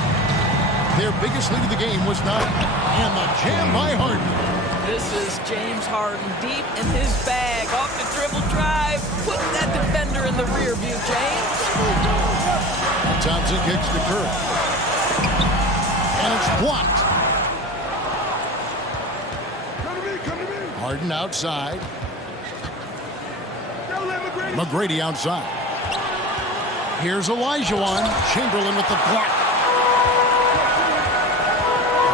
Their biggest lead of the game was not. And the jam by Harden. This is James Harden deep in his bag. Off the dribble drive. Put that defender in the rear view, James. Thompson kicks to Curry. And it's blocked. Harden outside. McGrady outside. Here's Olajuwon. Chamberlain with the block.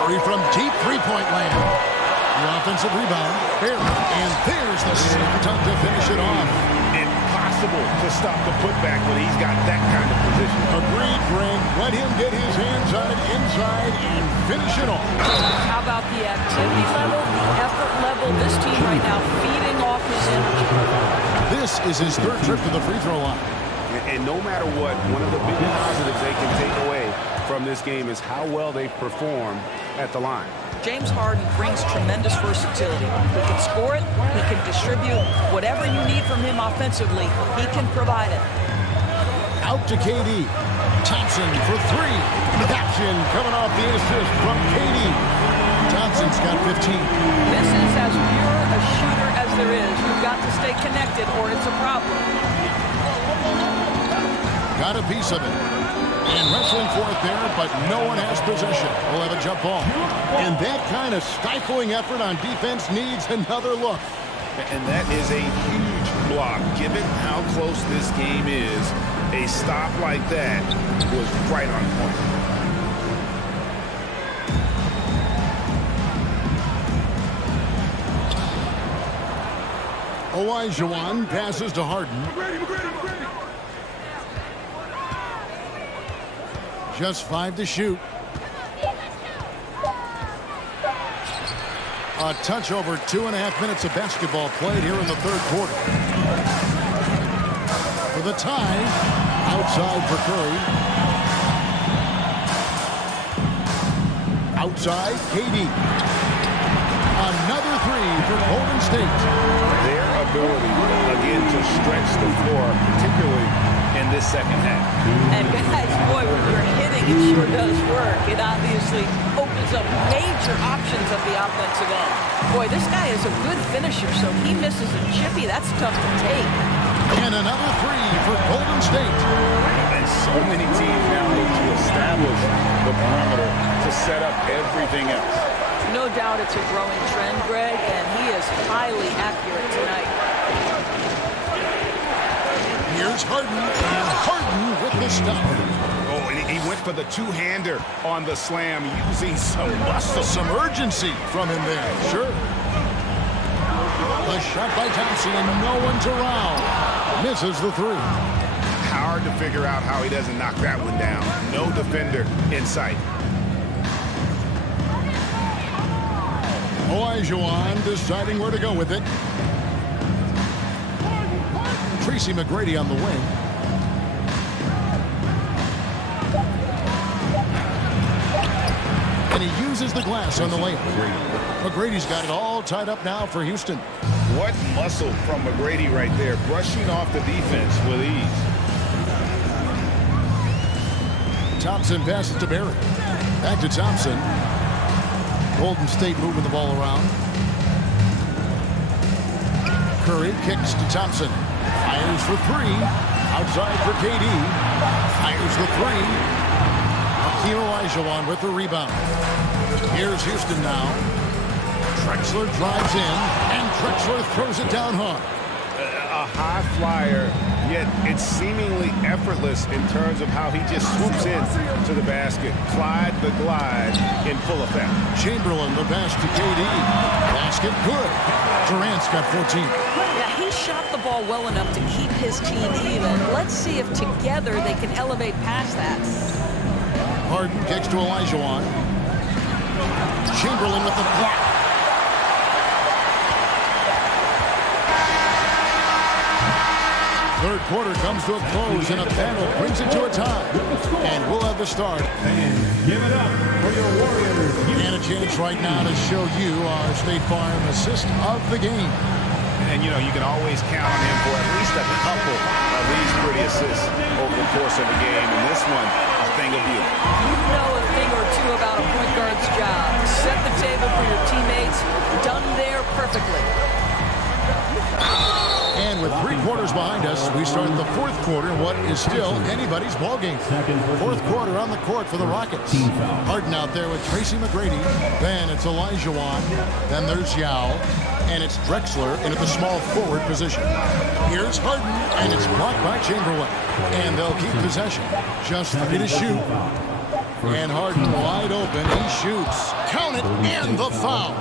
Curry from deep three-point land. The offensive rebound. And there's the second time to finish it off. Impossible to stop the putback when he's got that kind of position. Agreed, Greg. Let him get his hands on it inside and finish it off. How about the activity level, the effort level? This team right now feeding off his energy. This is his third trip to the free throw line. And no matter what, one of the big positives they can take away from this game is how well they perform at the line. James Harden brings tremendous versatility. He can score it, he can distribute. Whatever you need from him offensively, he can provide it. Out to KD. Thompson for three. Action coming off the assist from KD. Thompson's got 15. This is as pure a shooter as there is. You've got to stay connected or it's a problem. Got a piece of it. And wrestling for it there, but no one has possession. We'll have a jump ball. And that kind of stifling effort on defense needs another look. And that is a huge block. Given how close this game is, a stop like that was right on point. Olajuwon passes to Harden. Just 5 to shoot. A touch over 2.5 minutes of basketball played here in the third quarter. For the tie, outside for Curry. Outside, KD. Another three for Golden State. Their ability, again, to stretch the floor, particularly in this second half. And guys, boy, when you're hitting, it sure does work. It obviously opens up major options at the offensive end. Boy, this guy is a good finisher, so he misses a chippy. That's tough to take. And another three for Golden State. And so many teams now need to establish the perimeter to set up everything else. No doubt it's a growing trend, Greg, and he is highly accurate tonight. Here's Harden, and Harden with the stop. Oh, and he went for the two-hander on the slam, using some muscle. Some urgency from him there, sure. The shot by Thompson, and no one's around. Misses the three. Hard to figure out how he doesn't knock that one down. No defender in sight. Olajuwon deciding where to go with it. Tracy McGrady on the wing. And he uses the glass on the layup. McGrady's got it all tied up now for Houston. What muscle from McGrady right there, brushing off the defense with ease. Thompson passes to Barrett. Back to Thompson. Golden State moving the ball around. Curry kicks to Thompson. Fires for three. Outside for KD. Fires the three. Hakeem Olajuwon with the rebound. Here's Houston now. Drexler drives in, and Drexler throws it down hard. A high flyer, yet it's seemingly effortless in terms of how he just swoops in to the basket. Clyde the glide in full effect. Chamberlain the pass to KD. Basket good. Durant's got 14. Yeah, he shot the ball well enough to keep his team even. Let's see if together they can elevate past that. Harden kicks to Olajuwon. Chamberlain with the block. Third quarter comes to a close, and a battle brings it to a tie. And we'll have the start. And give it up for your Warriors. And a chance right now to show you our State Farm assist of the game. And, you know, you can always count on him for at least a couple of these pretty assists over the course of a game. And this one, a thing of beauty. You know a thing or two about a point guard's job. Set the table for your teammates. Done there. with 3 quarters behind us, we start the 4th quarter in what is still anybody's ball game. 4th quarter on the court for the Rockets. Harden out there with Tracy McGrady. Then it's Olajuwon. Then there's Yao. And it's Drexler into the small forward position. Here's Harden, and it's blocked by Chamberlain. And they'll keep possession. Just 3 to shoot. And Harden wide open. He shoots. Count it, and the foul.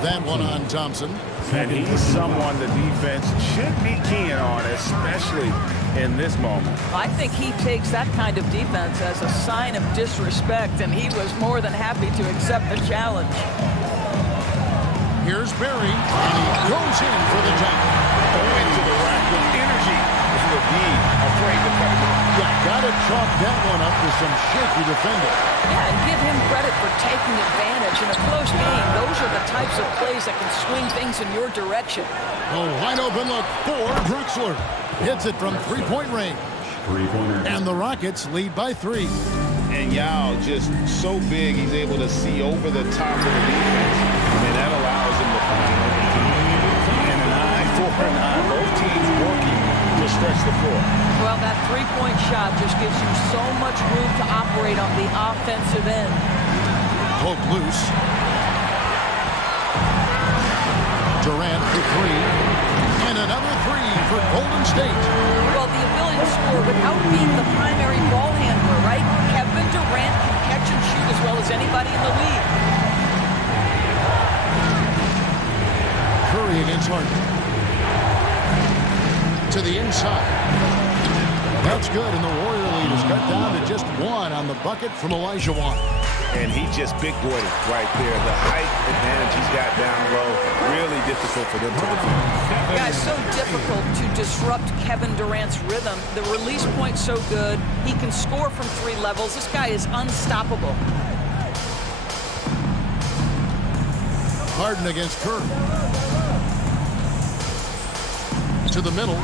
That one on Thompson. And he's someone the defense should be keying on, especially in this moment. I think he takes that kind of defense as a sign of disrespect, and he was more than happy to accept the challenge. Here's Barry, and he goes in for the jump. Going into the rack with energy. This will be afraid to cut it. Yeah, got to chalk that one up to some shaky defending. Yeah, and give him credit for taking advantage. In a close game, those are the types of plays that can swing things in your direction. A wide open look for Drexler. Hits it from 3-point range. And the Rockets lead by 3. And Yao just so big, he's able to see over the top of the defense. And that allows him to find and an eye for an eye. Both teams working to stretch the floor. Well, that 3-point shot just gives you so much room to operate on the offensive end. Poke loose. Durant for 3. And another 3 for Golden State. Well, the ability to score without being the primary ball handler, right? Kevin Durant can catch and shoot as well as anybody in the league. Curry against Harden. To the inside. That's good, and the Warrior lead is cut down to just 1 on the bucket from Olajuwon. And he just big-boyed it right there. The height advantage he's got down low, really difficult for them to defend. Yeah, it's so difficult to disrupt Kevin Durant's rhythm. The release point's so good. He can score from 3 levels. This guy is unstoppable. Harden against Curry. To the middle.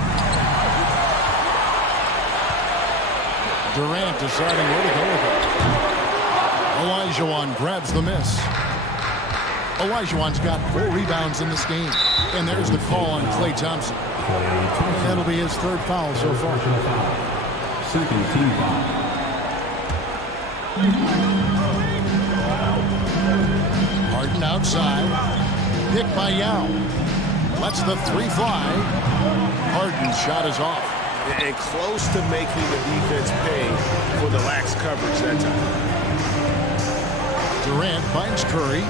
Durant deciding where to go with it. Olajuwon grabs the miss. Olajuwon's got 4 rebounds in this game. And there's the call on Klay Thompson. That'll be his 3rd foul so far. Second team foul. Harden outside. Picked by Yao. Lets the 3 fly. Harden's shot is off. And close to making the defense pay for the lax coverage that time. Durant finds Curry.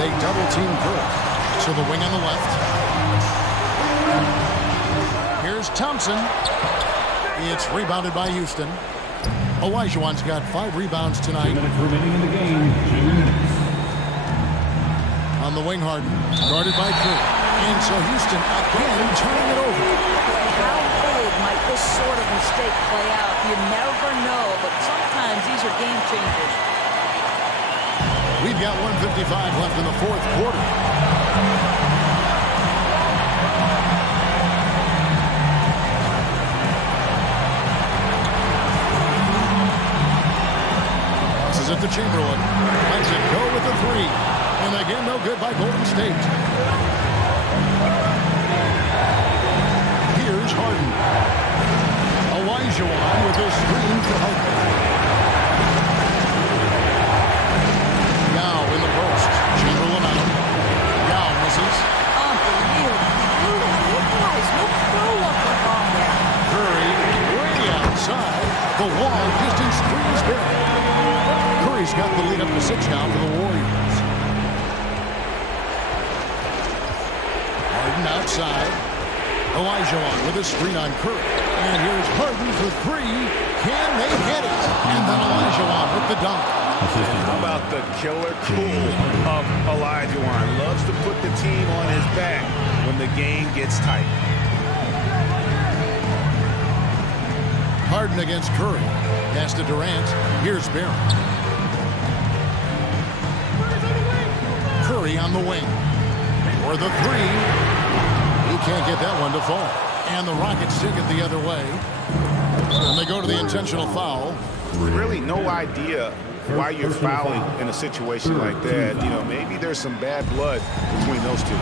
They double-team Curry. So the wing on the left. Here's Thompson. It's rebounded by Houston. Olajuwon's got 5 rebounds tonight. 2 minutes remaining in the game. 2 minutes. On the wing, Harden. Guarded by Curry. And so Houston again turning it over. How big might this sort of mistake play out? You never know, but sometimes these are game changers. We've got 1:55 left in the 4th quarter. Passes it to Chamberlain. Lets it go with the 3. And again, no good by Golden State. Here's Harden. Olajuwon with a screen for Harden. Now in the post. Chamberlain out. Yao misses. Unbelievable. You guys, no throw-up on there. Curry way outside. The long distance 3 is good. Curry's got the lead up to 6 now for the Warriors. Harden outside. Olajuwon with a screen on Curry. And here's Harden for 3. Can they get it? And then Olajuwon with the dunk. How about the killer cool of Olajuwon? Loves to put the team on his back when the game gets tight. Harden against Curry. Pass to Durant. Here's Barrett. Curry on the wing. For the 3. He can't get that one to fall. And the Rockets take it the other way. And they go to the intentional foul. Really no idea why you're fouling in a situation like that. You know, maybe there's some bad blood between those two.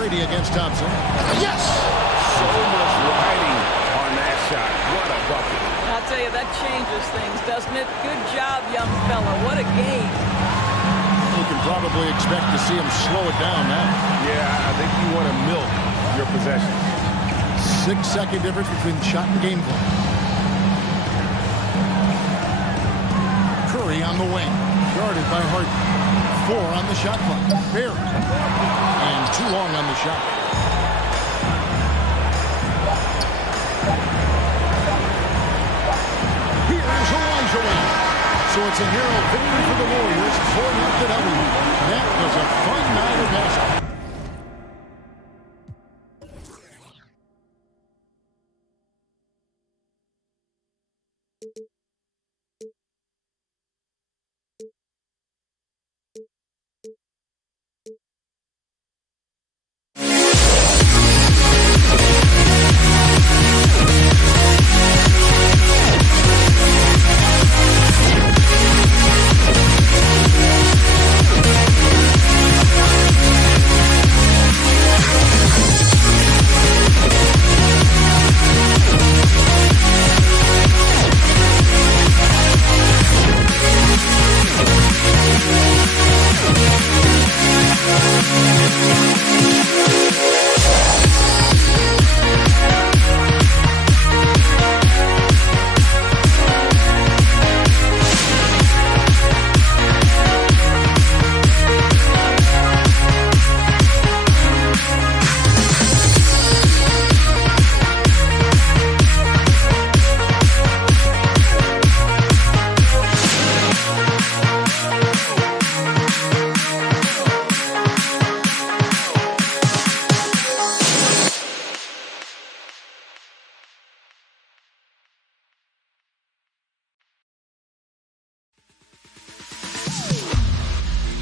Brady against Thompson. Yes! So much riding on that shot. What a bucket. I'll tell you, that changes things, doesn't it? Good job, young fella. What a game. You can probably expect to see him slow it down now. Yeah, I think you want to milk your possession. 6-second difference between shot and game clock. Curry on the wing. Guarded by Harden. 4 on the shot clock. Barry. And too long on the shot. Here's Elijah. So it's a narrow victory for the Warriors. 4-0. That was a fun night of basketball.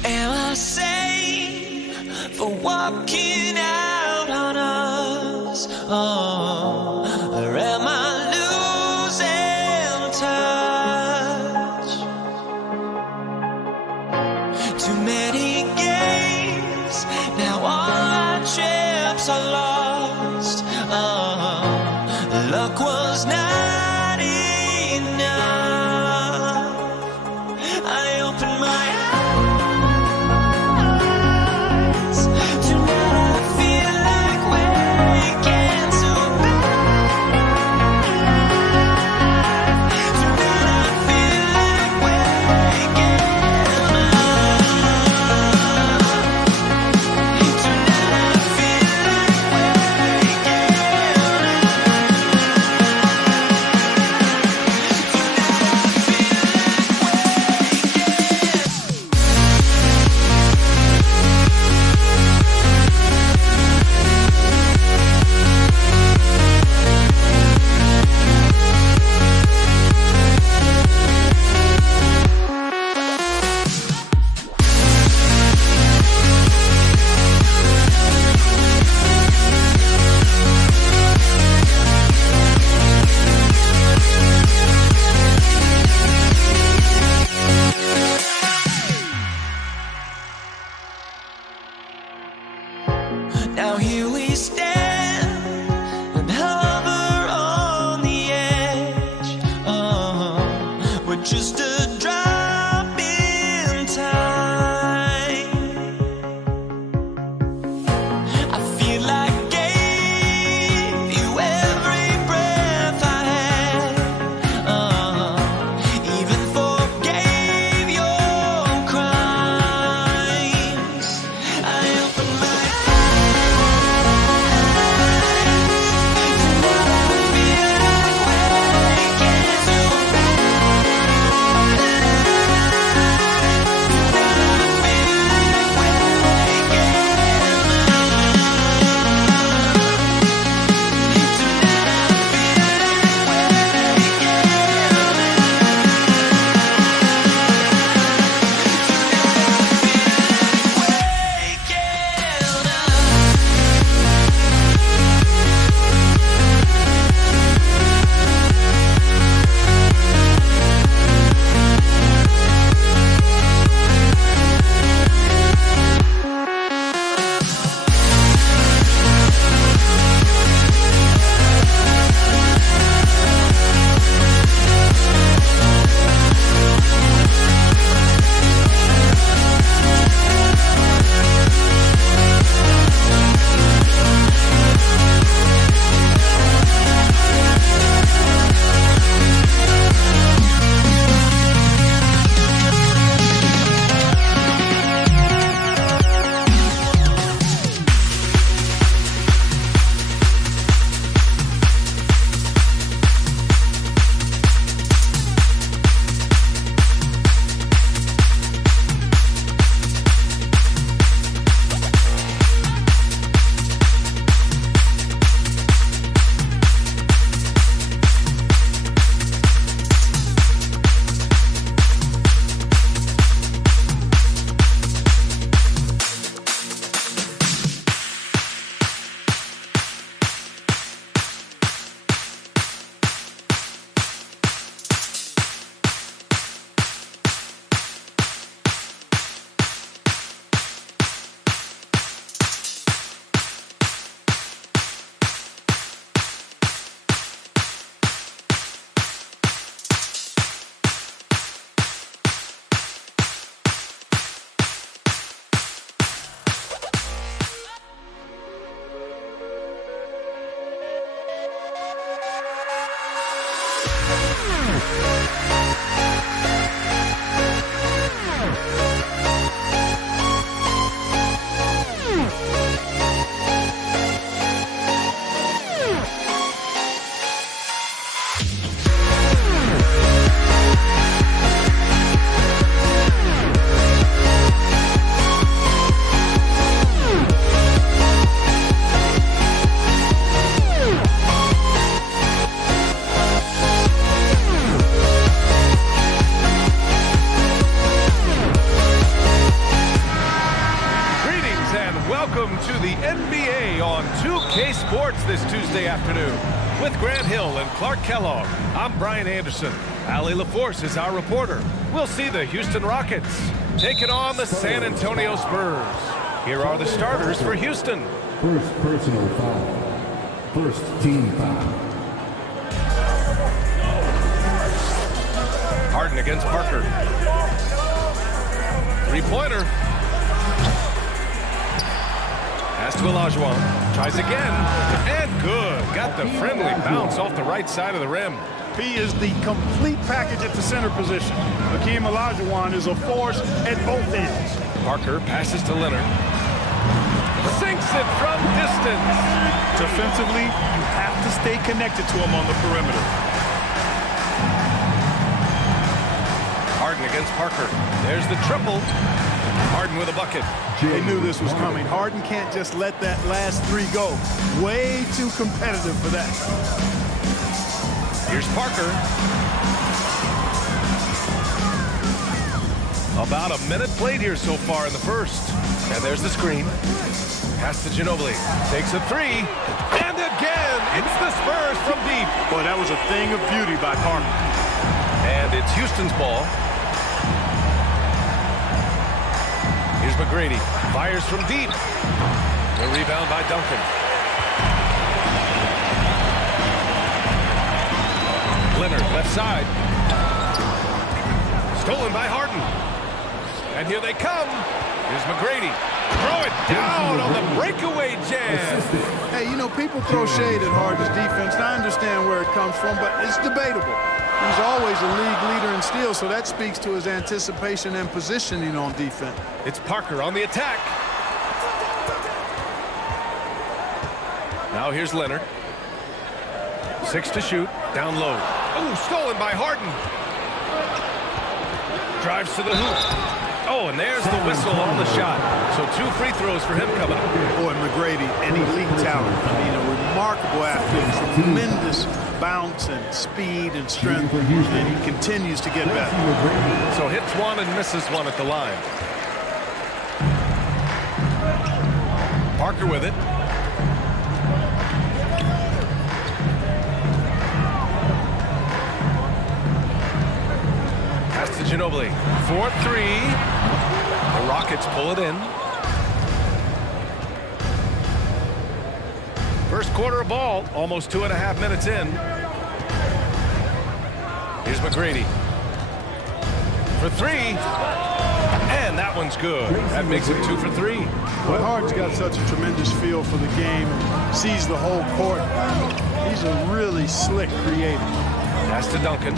Am I sane for walking out on us? Oh, or am I losing touch? Too many games, now all our chips are lost. Oh, luck was not enough. I opened my eyes. With Grant Hill and Clark Kellogg, I'm Brian Anderson. Allie LaForce is our reporter. We'll see the Houston Rockets taking on the San Antonio Spurs. Here are the starters for Houston. First personal foul. First team foul. Harden against Parker. Three-pointer. Pass to Olajuwon. Tries again. And good. Got the friendly bounce off the right side of the rim. He is the complete package at the center position. Hakeem Olajuwon is a force at both ends. Parker passes to Leonard. Sinks it from distance. Defensively, you have to stay connected to him on the perimeter. Harden against Parker. There's the triple. Harden with a bucket. They knew this was coming. Harden can't just let that last three go. Way too competitive for that. Here's Parker. About a minute played here so far in the first. And there's the screen. Pass to Ginobili. Takes a three. And again, it's the Spurs from deep. Boy, that was a thing of beauty by Parker. And it's Houston's ball. Here's McGrady. Fires from deep. The rebound by Duncan. Leonard, left side. Stolen by Harden. And here they come. Here's McGrady. Throw it down on the breakaway jam. Hey, you know, people throw shade at Harden's defense, and I understand where it comes from, but it's debatable. He's always a league leader in steals, so that speaks to his anticipation and positioning on defense. It's Parker on the attack. Now here's Leonard. 6 to shoot. Down low. Oh, stolen by Harden. Drives to the hoop. Oh, and there's the whistle on the shot. So 2 free throws for him coming up. Boy, McGrady, an elite talent. I mean, a remarkable athlete. Tremendous bounce and speed and strength. And he continues to get better. So hits one and misses one at the line. Parker with it. Pass to Ginobili. 4-3. The Rockets pull it in. First quarter of ball, almost 2.5 minutes in. Here's McGrady. For 3. And that one's good. That makes it 2 for 3. But Harden's got such a tremendous feel for the game, sees the whole court. He's a really slick creator. Pass to Duncan.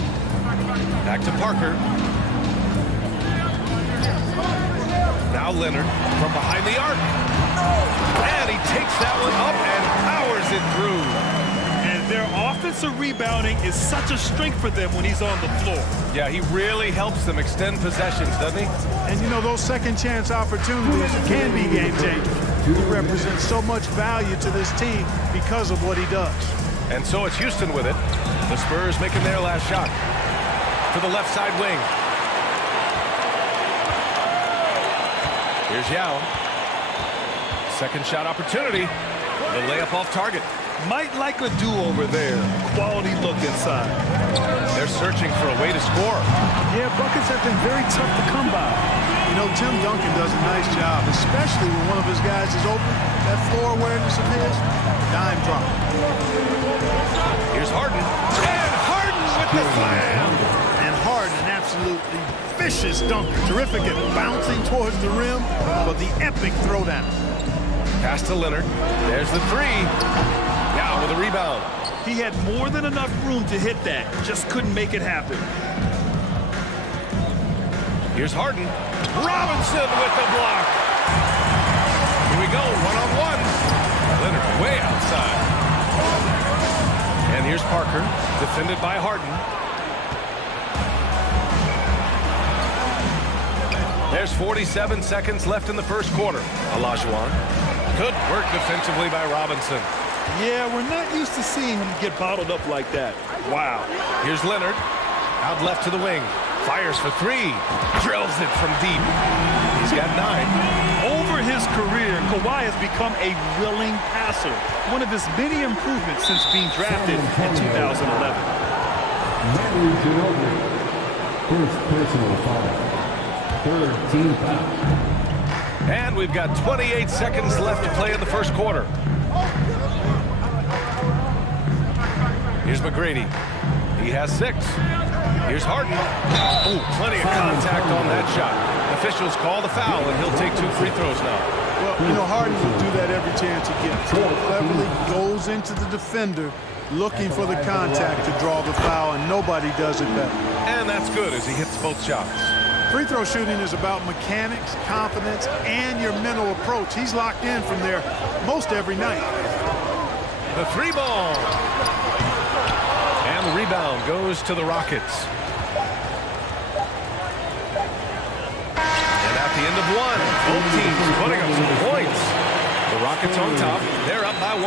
Back to Parker. Now Leonard from behind the arc. And he takes that one up and powers it through. And their offensive rebounding is such a strength for them when he's on the floor. Yeah, he really helps them extend possessions, doesn't he? And you know, those second chance opportunities can be game changers. He represents so much value to this team because of what he does. And so it's Houston with it. The Spurs making their last shot. To the left side wing. Here's Yao. Second shot opportunity. The layup off target. Might like a do-over there. Quality look inside. They're searching for a way to score. Yeah, buckets have been very tough to come by. You know, Tim Duncan does a nice job, especially when one of his guys is open. That floor awareness of his, dime drop. Here's Harden. And Harden with the slam. And Harden, an absolutely vicious dunker. Terrific at bouncing towards the rim for the epic throwdown. Pass to Leonard. There's the 3. Now with a rebound. He had more than enough room to hit that. Just couldn't make it happen. Here's Harden. Robinson with the block. Here we go, one-on-one. Leonard way outside. And here's Parker, defended by Harden. There's 47 seconds left in the first quarter. Olajuwon. Good work defensively by Robinson. Yeah, we're not used to seeing him get bottled up like that. Wow. Here's Leonard. Out left to the wing. Fires for three. Drills it from deep. He's got 9. Over his career, Kawhi has become a willing passer. One of his many improvements since being drafted in 2011. Manu Ginobili. First personal foul. Third team foul. And we've got 28 seconds left to play in the first quarter. Here's McGrady. He has 6. Here's Harden. Oh, plenty of contact on that shot. Officials call the foul, and he'll take 2 free throws now. Well, you know, Harden will do that every chance he gets. He cleverly goes into the defender looking for the contact to draw the foul, and nobody does it better. And that's good as he hits both shots. Free throw shooting is about mechanics, confidence, and your mental approach. He's locked in from there most every night. The 3 ball. And the rebound goes to the Rockets. And at the end of 1, both teams putting up some points. The Rockets on top. They're up by 1.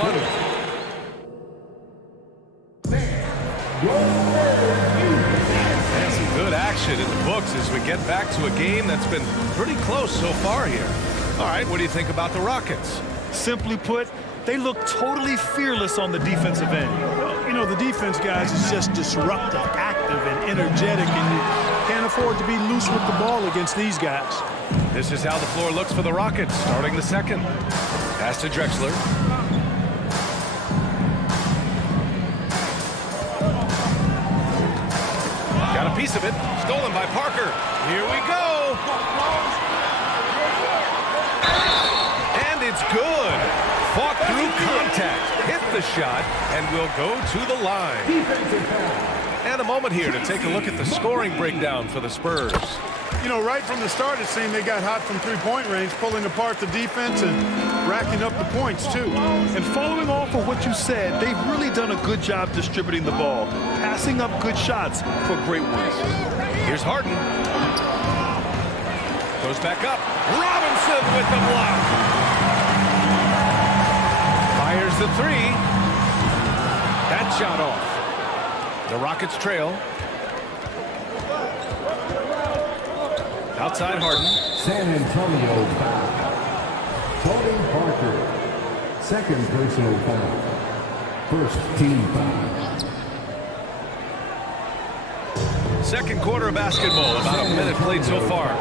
And some good action in the books as we get back to a game that's been pretty close so far here. All right, what do you think about the Rockets? Simply put, they look totally fearless on the defensive end. You know, the defense, guys, is just disruptive, active, and energetic, and you can't afford to be loose with the ball against these guys. This is how the floor looks for the Rockets, starting the second. Pass to Drexler. Got a piece of it. Stolen by Parker. Here we go. And it's good. Fought through contact. Hit the shot and will go to the line. And a moment here to take a look at the scoring breakdown for the Spurs. You know, right from the start, it seemed they got hot from three-point range, pulling apart the defense and racking up the points, too. And following off of what you said, they've really done a good job distributing the ball, passing up good shots for great ones. Here's Harden. Goes back up. Robinson with the block. Fires the 3. That shot off. The Rockets trail. Outside Harden. San Antonio foul. Tony Parker. Second personal foul. First team foul. Second quarter of basketball. About a minute played so far.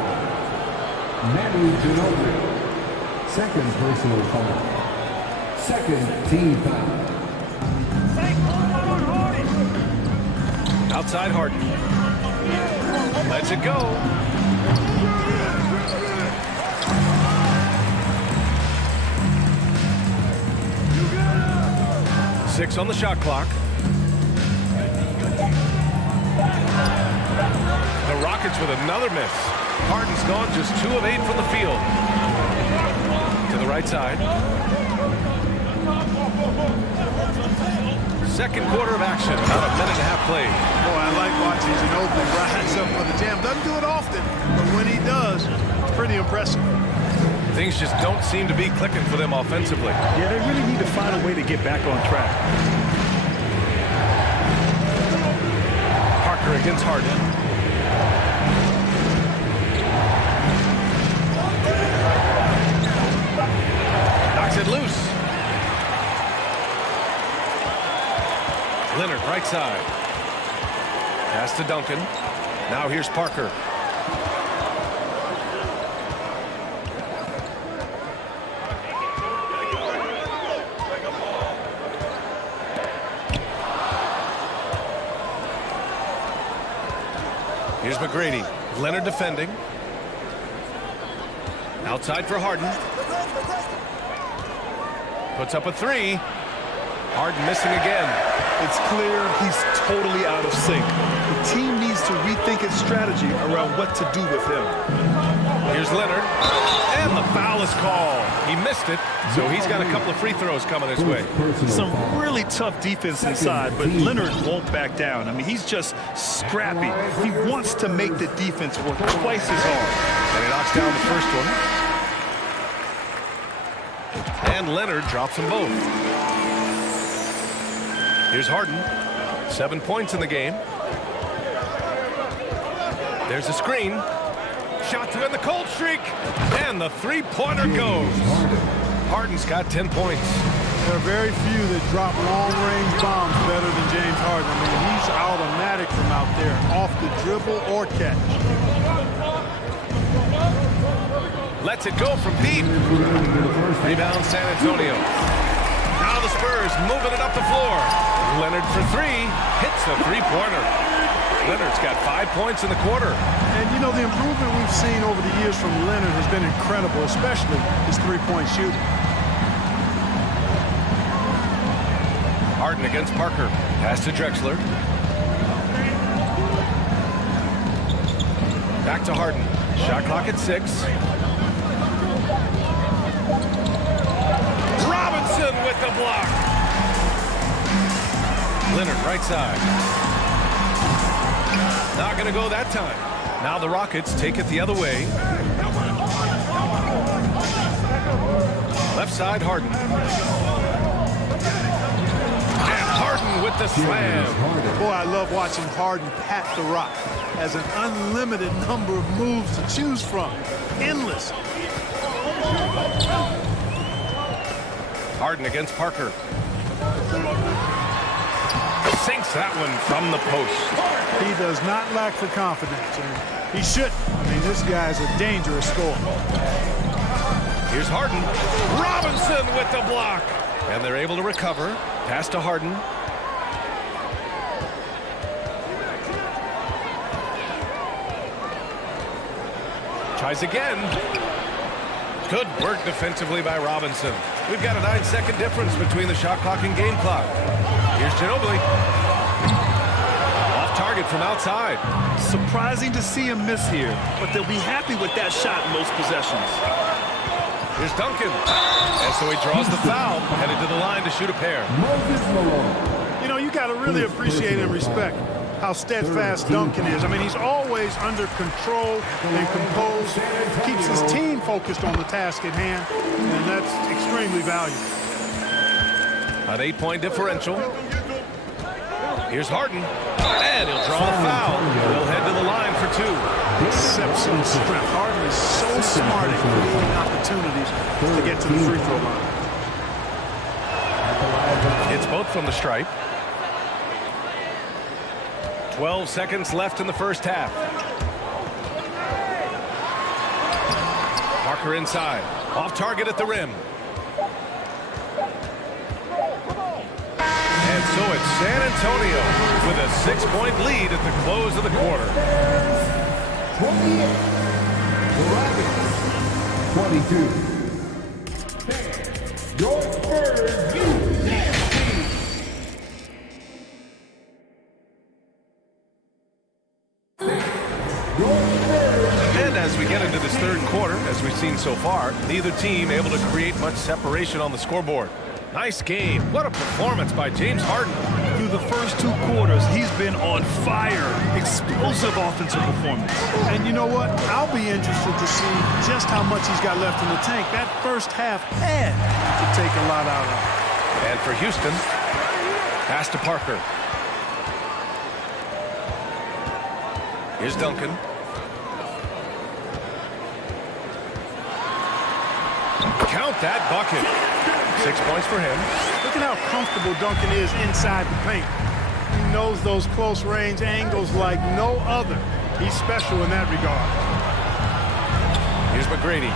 Manu Ginobili. Second personal foul. Second team foul. Outside Harden. Lets it go. Six on the shot clock. The Rockets with another miss. Harden's gone just 2 of 8 from the field. To the right side. Second quarter of action, about a minute and a half played. Boy, I like watching Ginobili rise up for the jam. Doesn't do it often, but when he does, it's pretty impressive. Things just don't seem to be clicking for them offensively. Yeah, they really need to find a way to get back on track. Parker against Harden. Knocks it loose. Leonard, right side. Pass to Duncan. Now here's Parker. Here's McGrady. Leonard defending. Outside for Harden. Puts up a 3. Harden missing again. It's clear he's totally out of sync. The team needs to rethink its strategy around what to do with him. Here's Leonard. And the foul is called. He missed it, so he's got a couple of free throws coming his way. Some really tough defense inside, but Leonard won't back down. I mean, he's just scrappy. He wants to make the defense work twice as hard. And he knocks down the first one. And Leonard drops them both. Here's Harden. 7 points in the game. There's a screen. Shot to end the cold streak. And the three-pointer goes. Harden's got 10 points. There are very few that drop long-range bombs better than James Harden. I mean, he's automatic from out there, off the dribble or catch. Lets it go from deep. Rebound San Antonio. Now the Spurs moving it up the floor. Leonard for three. Hits the three-pointer. Leonard's got 5 points in the quarter. And, you know, the improvement we've seen over the years from Leonard has been incredible, especially his three-point shooting. Harden against Parker. Pass to Drexler. Back to Harden. Shot clock at 6. Robinson with the block. Leonard right side. Not going to go that time. Now the Rockets take it the other way. Left side, Harden. And Harden with the slam. Boy, I love watching Harden pat the rock. Has an unlimited number of moves to choose from. Endless. Harden against Parker. Sinks that one from the post. He does not lack for confidence, and he shouldn't. I mean, this guy's a dangerous scorer. Here's Harden. Robinson with the block. And they're able to recover. Pass to Harden. Tries again. Good work defensively by Robinson. We've got a 9-second difference between the shot clock and game clock. Here's Ginobili. Off target from outside. Surprising to see him miss here, but they'll be happy with that shot most possessions. Here's Duncan. And so he draws the foul, headed to the line to shoot a pair. You know, you got to really appreciate and respect how steadfast Duncan is. I mean, he's always under control and composed, keeps his team focused on the task at hand, and that's extremely valuable. An 8-point differential. Here's Harden. And he'll draw the foul. He'll head to the line for 2. Exceptional strength. Harden is so smart at creating opportunities to get to the free throw line. It's both from the stripe. 12 seconds left in the first half. Parker inside. Off target at the rim. And so it's San Antonio with a 6-point lead at the close of the quarter. 22. Your Spurs, And as we get into this third quarter, as we've seen so far, neither team able to create much separation on the scoreboard. Nice game. What a performance by James Harden. Through the first 2 quarters, he's been on fire. Explosive offensive performance. And you know what? I'll be interested to see just how much he's got left in the tank. That first half had to take a lot out of him. And for Houston, pass to Parker. Here's Duncan. Count that bucket. 6 points for him. Look at how comfortable Duncan is inside the paint. He knows those close range angles like no other. He's special in that regard. Here's McGrady.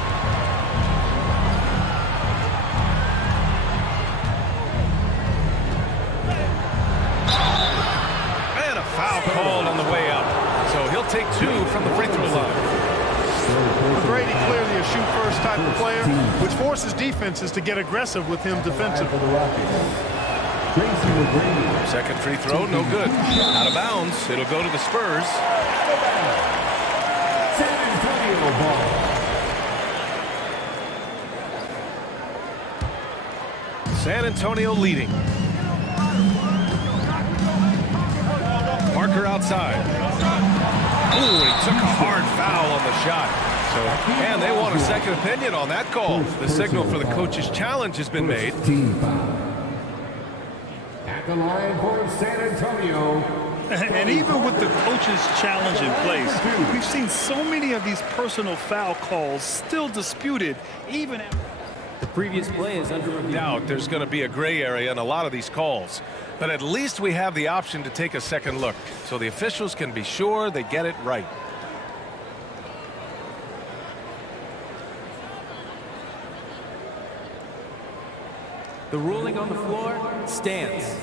And a foul called on the way up. So he'll take 2 from the free throw line. McGrady clearly a shoot-first type of player, which forces defenses to get aggressive with him defensively. Second free throw, no good. Out of bounds, it'll go to the Spurs. San Antonio ball. San Antonio leading. Parker outside. Ooh, he took a hard foul on the shot. So, and they want a second opinion on that call. The signal for the coach's challenge has been made. At the line for San Antonio, And even with the coach's challenge in place, we've seen so many of these personal foul calls still disputed, even after. The previous play is under review. Doubt there's going to be a gray area in a lot of these calls. But at least we have the option to take a second look, so the officials can be sure they get it right. The ruling on the floor stands.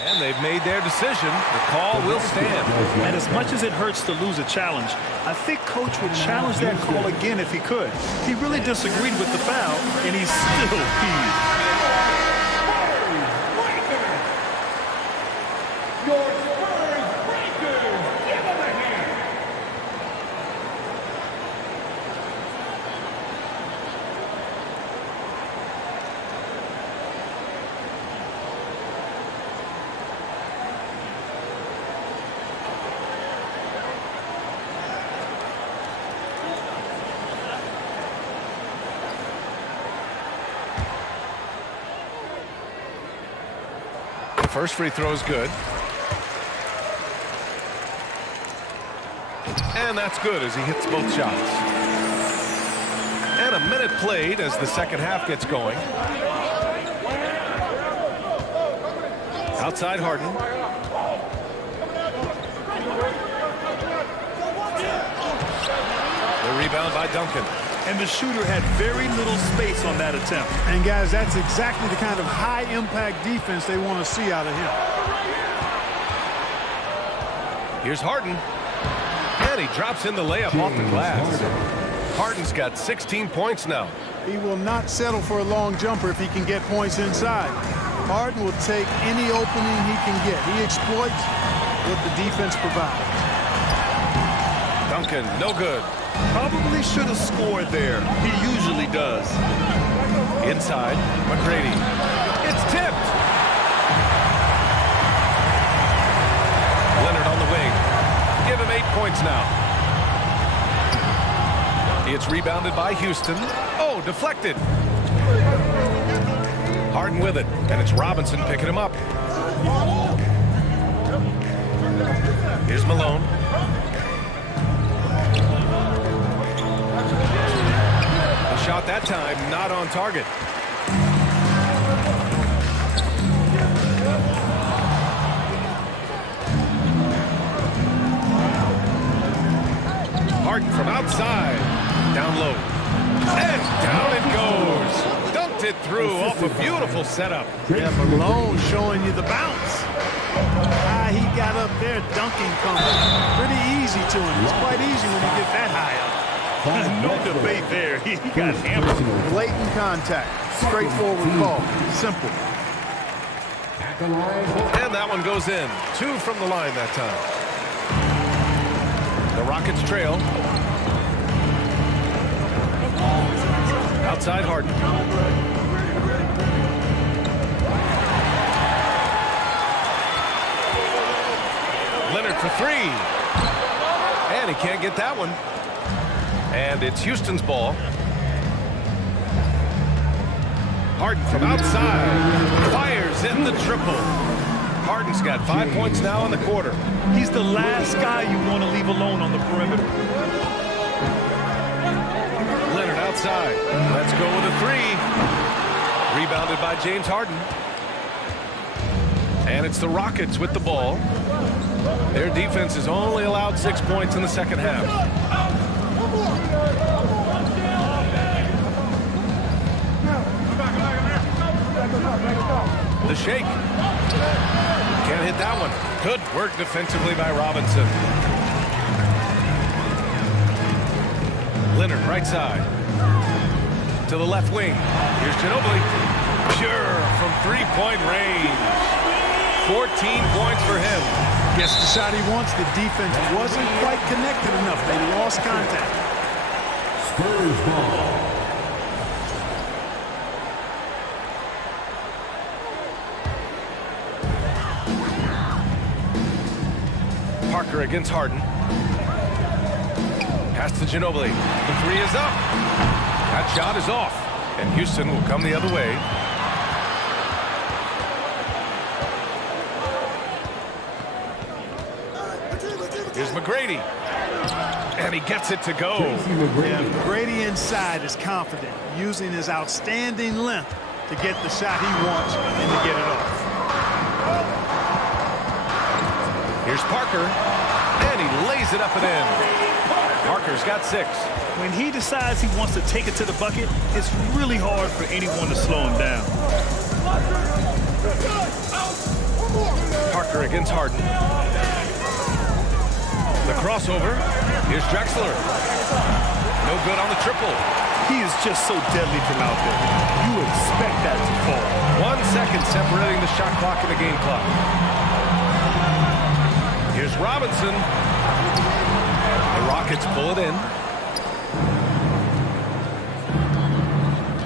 And they've made their decision. The call will stand. And as much as it hurts to lose a challenge, I think Coach would challenge that call again if he could. He really disagreed with the foul, and he's still peeved. First free throw is good. And that's good as he hits both shots. And a minute played as the second half gets going. Outside Harden. The rebound by Duncan. And the shooter had very little space on that attempt. And guys, that's exactly the kind of high-impact defense they want to see out of him. Here's Harden. And he drops in the layup off the glass. Harden's got 16 points now. He will not settle for a long jumper if he can get points inside. Harden will take any opening he can get. He exploits what the defense provides. Duncan, no good. Probably should have scored there. He usually does. Inside, McGrady. It's tipped. Leonard on the wing. Give him 8 points now. It's rebounded by Houston. Oh, deflected. Harden with it, and it's Robinson picking him up. Here's Malone. Shot that time, not on target. Harden from outside. Down low. And down it goes. Dunked it through off a beautiful setup. Yeah, Malone showing you the bounce. He got up there, dunking coming. Pretty easy to him. It's quite easy when you get that high up. No debate there. He got hammered. Blatant contact. Straightforward call. Simple. And that one goes in. 2 from the line that time. The Rockets trail. Outside Harden. Leonard for 3. And he can't get that one. And it's Houston's ball. Harden from outside. Fires in the triple. Harden's got 5 points now in the quarter. He's the last guy you want to leave alone on the perimeter. Leonard outside. Let's go with a 3. Rebounded by James Harden. And it's the Rockets with the ball. Their defense has only allowed 6 points in the second half. The shake. Can't hit that one. Good work defensively by Robinson. Leonard right side. To the left wing. Here's Ginobili. Pure from three-point range. 14 points for him. Gets the shot he wants. The defense wasn't quite connected enough. They lost contact. Spurs ball. Parker against Harden. Pass to Ginobili. The 3 is up. That shot is off. And Houston will come the other way. Here's McGrady. And he gets it to go. Yeah, McGrady inside is confident, using his outstanding length to get the shot he wants and to get it off. Here's Parker. And he lays it up and in. Parker's got 6. When he decides he wants to take it to the bucket, it's really hard for anyone to slow him down. Parker against Harden. The crossover. Here's Drexler. No good on the triple. He is just so deadly from out there. You expect that to fall. 1 second separating the shot clock and the game clock. Here's Robinson. The Rockets pull it in.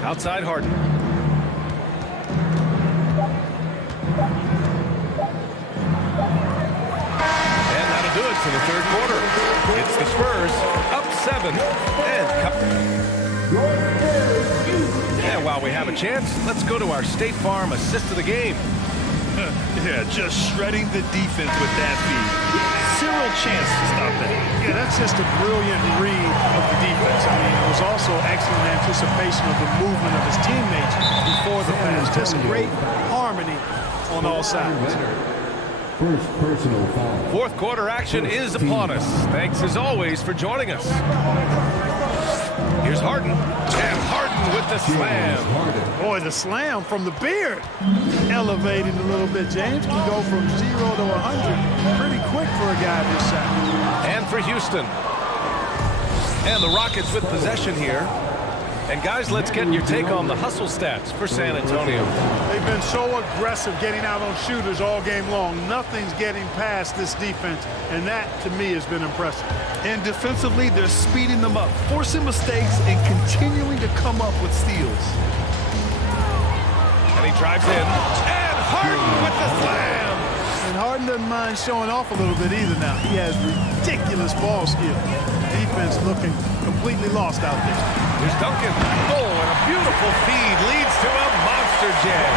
Outside Harden. And that'll do it for the third quarter. It's the Spurs up 7 and while we have a chance, let's go to our State Farm assist of the game. Yeah, just shredding the defense with that feed. Zero chance to stop that. Yeah, that's just a brilliant read of the defense. I mean, it was also excellent anticipation of the movement of his teammates before the pass. Just great harmony on all sides. First personal foul. Fourth quarter action is upon us. Thanks as always for joining us. Here's Harden. And Harden with the slam. Boy, the slam from the beard. Elevated a little bit. James can go from 0 to 100 pretty quick for a guy this size. And for Houston. And the Rockets with possession here. And guys, let's get your take on the hustle stats for San Antonio. They've been so aggressive getting out on shooters all game long. Nothing's getting past this defense, and that, to me, has been impressive. And defensively, they're speeding them up, forcing mistakes, and continuing to come up with steals. And he drives in. And Harden with the slam. And Harden doesn't mind showing off a little bit either now. He has ridiculous ball skill. Defense looking completely lost out there. Here's Duncan. Oh, and a beautiful feed leads to a monster jam.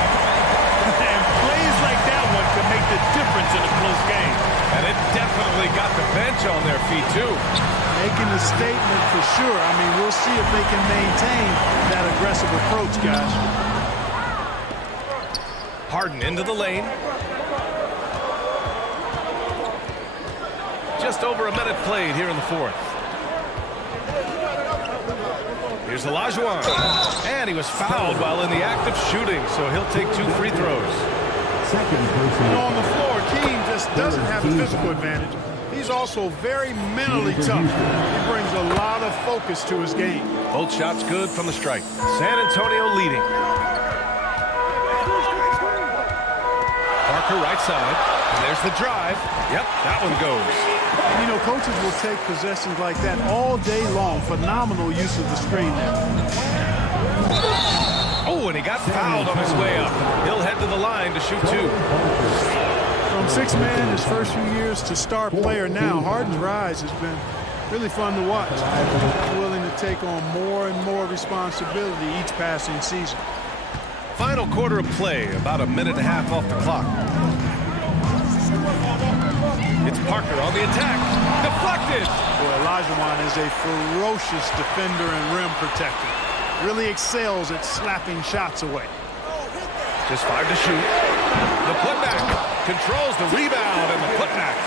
And plays like that one can make the difference in a close game. And it definitely got the bench on their feet, too. Making a statement for sure. I mean, we'll see if they can maintain that aggressive approach, guys. Harden into the lane. Just over a minute played here in the fourth. Here's Olajuwon. And he was fouled while in the act of shooting, so he'll take 2 free throws. On the floor, Keem just doesn't have the physical advantage. He's also very mentally tough. He brings a lot of focus to his game. Both shots good from the strike. San Antonio leading. Parker right side. And there's the drive. Yep, that one goes. You know, coaches will take possessions like that all day long. Phenomenal use of the screen there. Oh, and he got fouled on his way up. He'll head to the line to shoot 2. From 6-man his first few years to star player now, Harden's rise has been really fun to watch. He's willing to take on more and more responsibility each passing season. Final quarter of play, about a minute and a half off the clock. It's Parker on the attack. Deflected. Boy, Olajuwon is a ferocious defender and rim protector. Really excels at slapping shots away. Just 5 to shoot. The putback. Controls the rebound and the putback.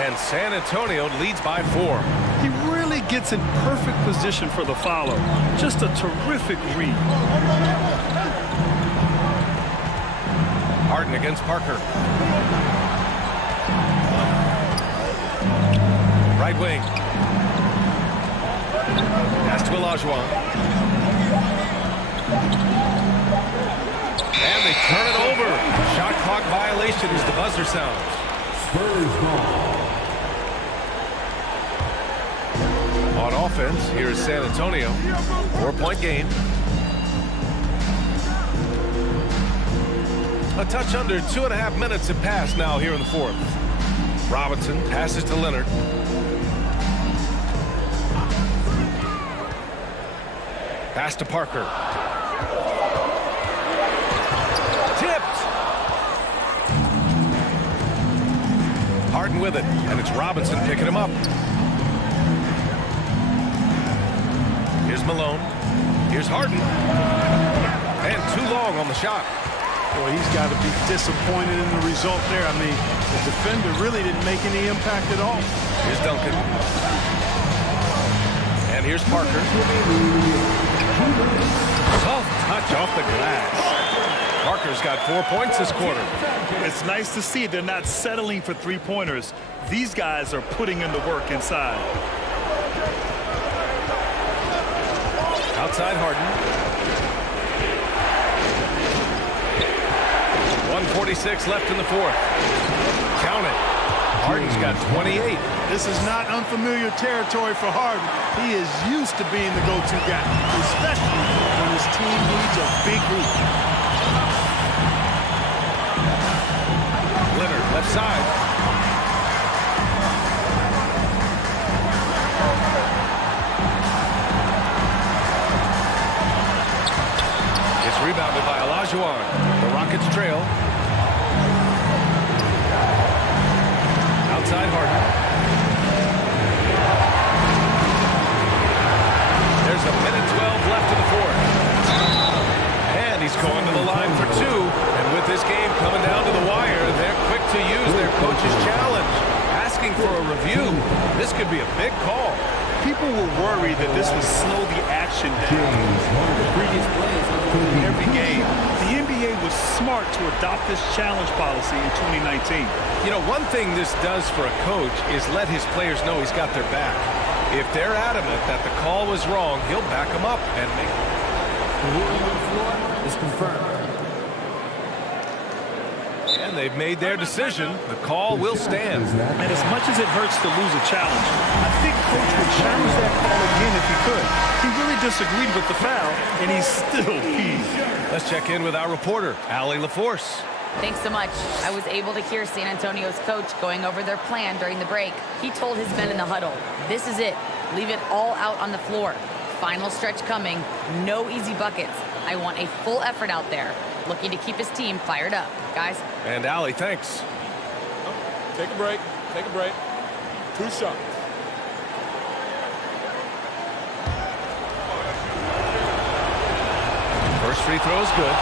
And San Antonio leads by 4. He really gets in perfect position for the follow. Just a terrific read. Harden against Parker. Right wing. Pass to Olajuwon. And they turn it over. Shot clock violation as the buzzer sounds. Spurs ball. On offense, here is San Antonio. 4-point game. A touch under 2.5 minutes have passed now here in the fourth. Robinson passes to Leonard. Pass to Parker. Tipped. Harden with it, and it's Robinson picking him up. Here's Malone. Here's Harden. And too long on the shot. Boy, he's got to be disappointed in the result there. I mean, the defender really didn't make any impact at all. Here's Duncan. And here's Parker. Soft touch off the glass. Parker's got 4 points this quarter. It's nice to see they're not settling for three-pointers. These guys are putting in the work inside. Outside Harden. 1:46 left in the fourth. Count it. Harden's got 28. This is not unfamiliar territory for Harden. He is used to being the go-to guy, especially when his team needs a big hoop. Leonard, left side. It's rebounded by Olajuwon. The Rockets trail. Outside Harden. There's a minute 12 left in the fourth. And he's going to the line for two. And with this game coming down to the wire, they're quick to use their coach's challenge. Asking for a review. This could be a big call. People were worried that this would slow the action down. Every game, the NBA was smart to adopt this challenge policy in 2019. You know, one thing this does for a coach is let his players know he's got their back. If they're adamant that the call was wrong, he'll back them up and make it. The ruling on the floor is confirmed. And they've made their decision. The call will stand. And as much as it hurts to lose a challenge, I think Coach would challenge that call again if he could. He really disagreed with the foul, and he's still peeved. Let's check in with our reporter, Allie LaForce. Thanks so much. I was able to hear San Antonio's coach going over their plan during the break. He told his men in the huddle, this is it. Leave it all out on the floor. Final stretch coming. No easy buckets. I want a full effort out there. Looking to keep his team fired up. Guys. And Allie, thanks. Take a break. Take a break. 2 shots. First free throw is good.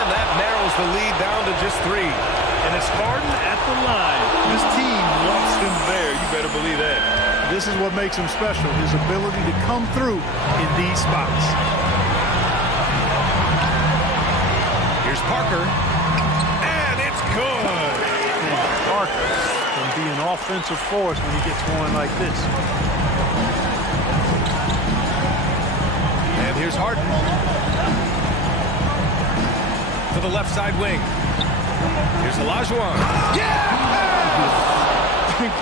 And that narrows the lead down to just 3. And it's Harden at the line. This team wants him there. You better believe that. This is what makes him special, his ability to come through in these spots. Here's Parker. And it's good. And Parker can be an offensive force when he gets going like this. And here's Harden. To the left side wing. Here's Olajuwon. Yeah!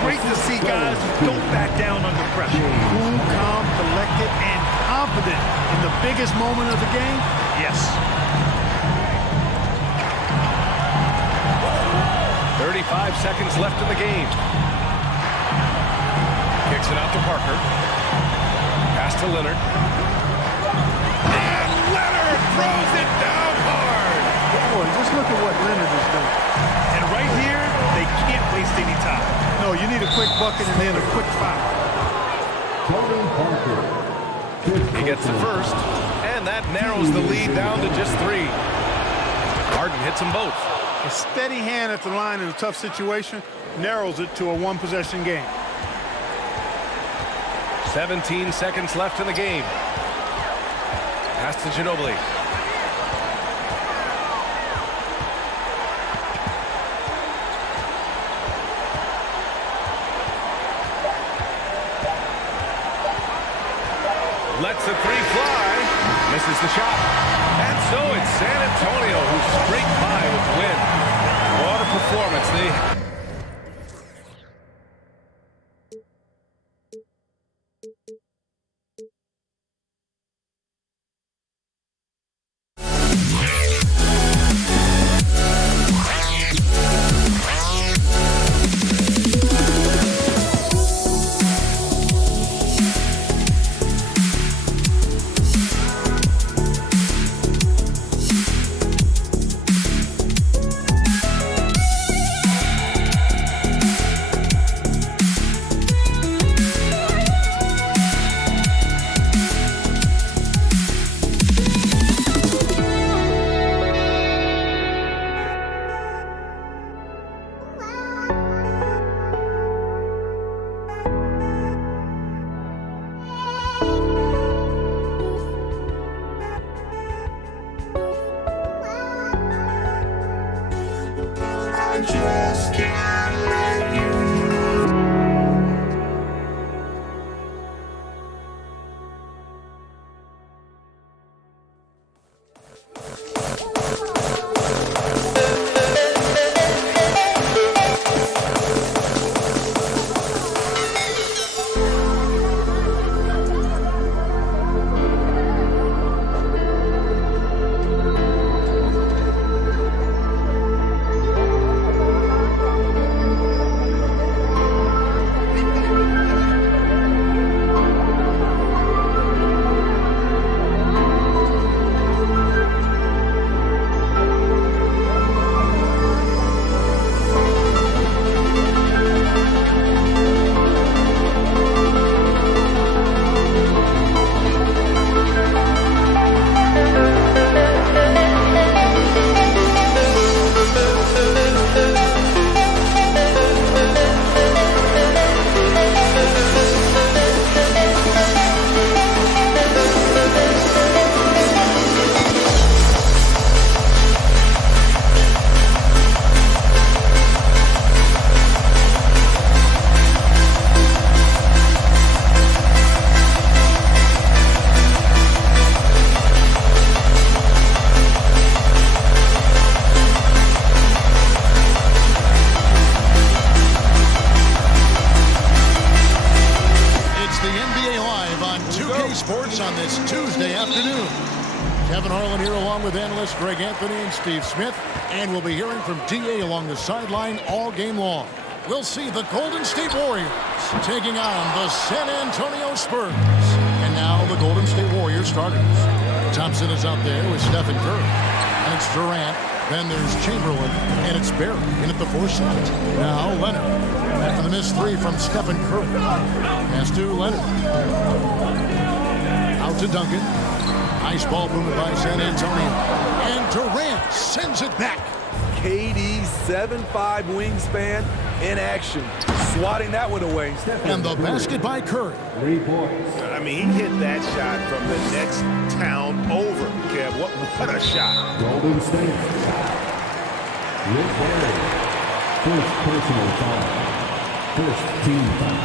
Great to see guys who don't back down under pressure. Cool, calm, collected, and confident in the biggest moment of the game. Yes. 35 seconds left in the game. Kicks it out to Parker. Pass to Leonard. And Leonard throws it down hard. Boy, just look at what Leonard has done. And right here, they can't waste any time. No, you need a quick bucket and then a quick foul. He gets the first, and that narrows the lead down to just 3. Harden hits them both. A steady hand at the line in a tough situation narrows it to a one-possession game. 17 seconds left in the game. Pass to Ginobili. Lets the 3 fly. Misses the shot. And so it's San Antonio who streak by with the win. What a performance. They this Tuesday afternoon. Kevin Harlan here along with analysts Greg Anthony and Steve Smith. And we'll be hearing from D.A. along the sideline all game long. We'll see the Golden State Warriors taking on the San Antonio Spurs. And now the Golden State Warriors starters. Thompson is out there with Stephen Curry. And it's Durant. Then there's Chamberlain. And it's Barry in at the 4 slot. Now Leonard. After the missed 3 from Stephen Curry. Pass to Leonard. Out to Duncan. Nice ball movement by San Antonio. And Durant sends it back. KD's 7'5" wingspan in action. Swatting that one away. And the basket by Curry. 3 points. I mean, he hit that shot from the next town over, Kev. What a shot. Golden State. Rick Barry. First personal foul. First team foul.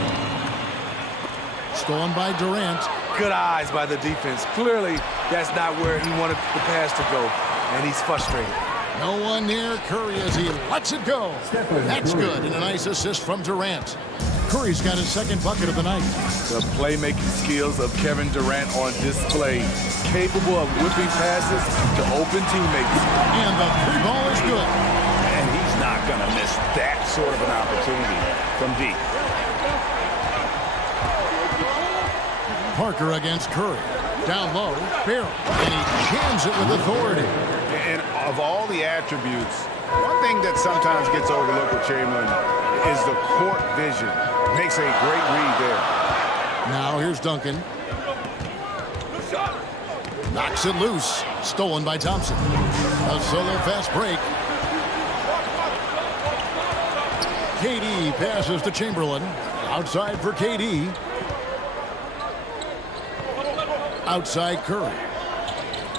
Stolen by Durant. Good eyes by the defense. Clearly, that's not where he wanted the pass to go, and he's frustrated. No one near Curry as he lets it go. That's good, and a nice assist from Durant. Curry's got his second bucket of the night. The playmaking skills of Kevin Durant on display. Capable of whipping passes to open teammates. And the 3-ball is good. And he's not going to miss that sort of an opportunity from deep. Parker against Curry. Down low, Barry. And he jams it with authority. And of all the attributes, one thing that sometimes gets overlooked with Chamberlain is the court vision. Makes a great read there. Now here's Duncan. Knocks it loose. Stolen by Thompson. A solo fast break. KD passes to Chamberlain. Outside for KD. Outside Curry.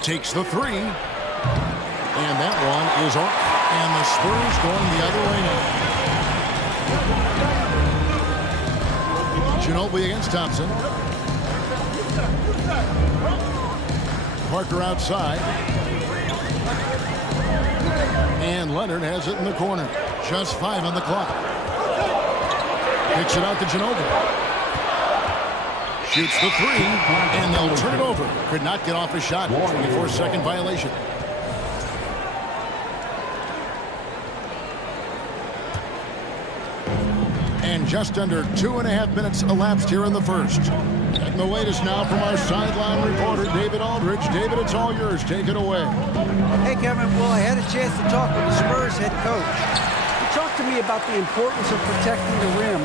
Takes the 3. And that one is off. And the Spurs going the other way now. Ginobili against Thompson. Parker outside. And Leonard has it in the corner. Just 5 on the clock. Kicks it out to Ginobili. Shoots the 3, and they'll turn it over. Could not get off a shot. 24-second violation. And just under 2.5 minutes elapsed here in the first. And the latest now from our sideline reporter, David Aldridge. David, it's all yours. Take it away. Hey, Kevin. Well, I had a chance to talk with the Spurs head coach. He talked to me about the importance of protecting the rim,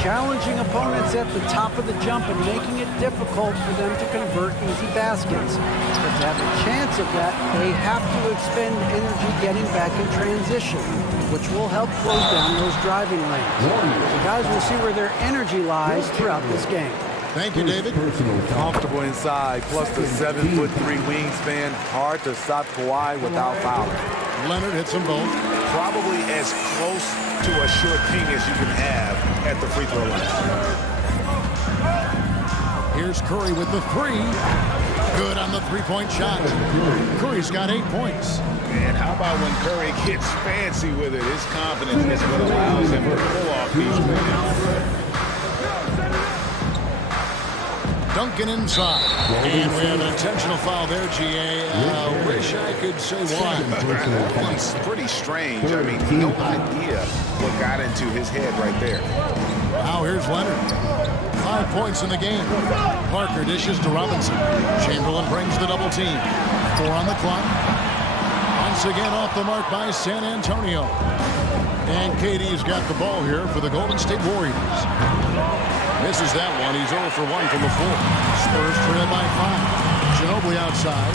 challenging opponents at the top of the jump and making it difficult for them to convert easy baskets. But to have a chance of that, they have to expend energy getting back in transition, which will help close down those driving lanes. So guys will see where their energy lies throughout this game. Thank you, David. Comfortable inside, plus the 7'3" wingspan. Hard to stop Kawhi without fouling. Leonard hits them both. Probably as close to a sure thing as you can have at the free throw line. Here's Curry with the 3. Good on the 3-point shot. Curry's got 8 points. And how about when Curry gets fancy with it? His confidence is what allows him to pull off these wins. Duncan inside. And we have an intentional foul there, G.A. Wish I could say why. It's pretty strange. I mean, no idea what got into his head right there. Now here's Leonard. 5 points in the game. Parker dishes to Robinson. Chamberlain brings the double team. 4 on the clock. Once again off the mark by San Antonio. And KD's got the ball here for the Golden State Warriors. Misses that one. He's 0 for 1 from the floor. Spurs trail by 5. Ginobili outside.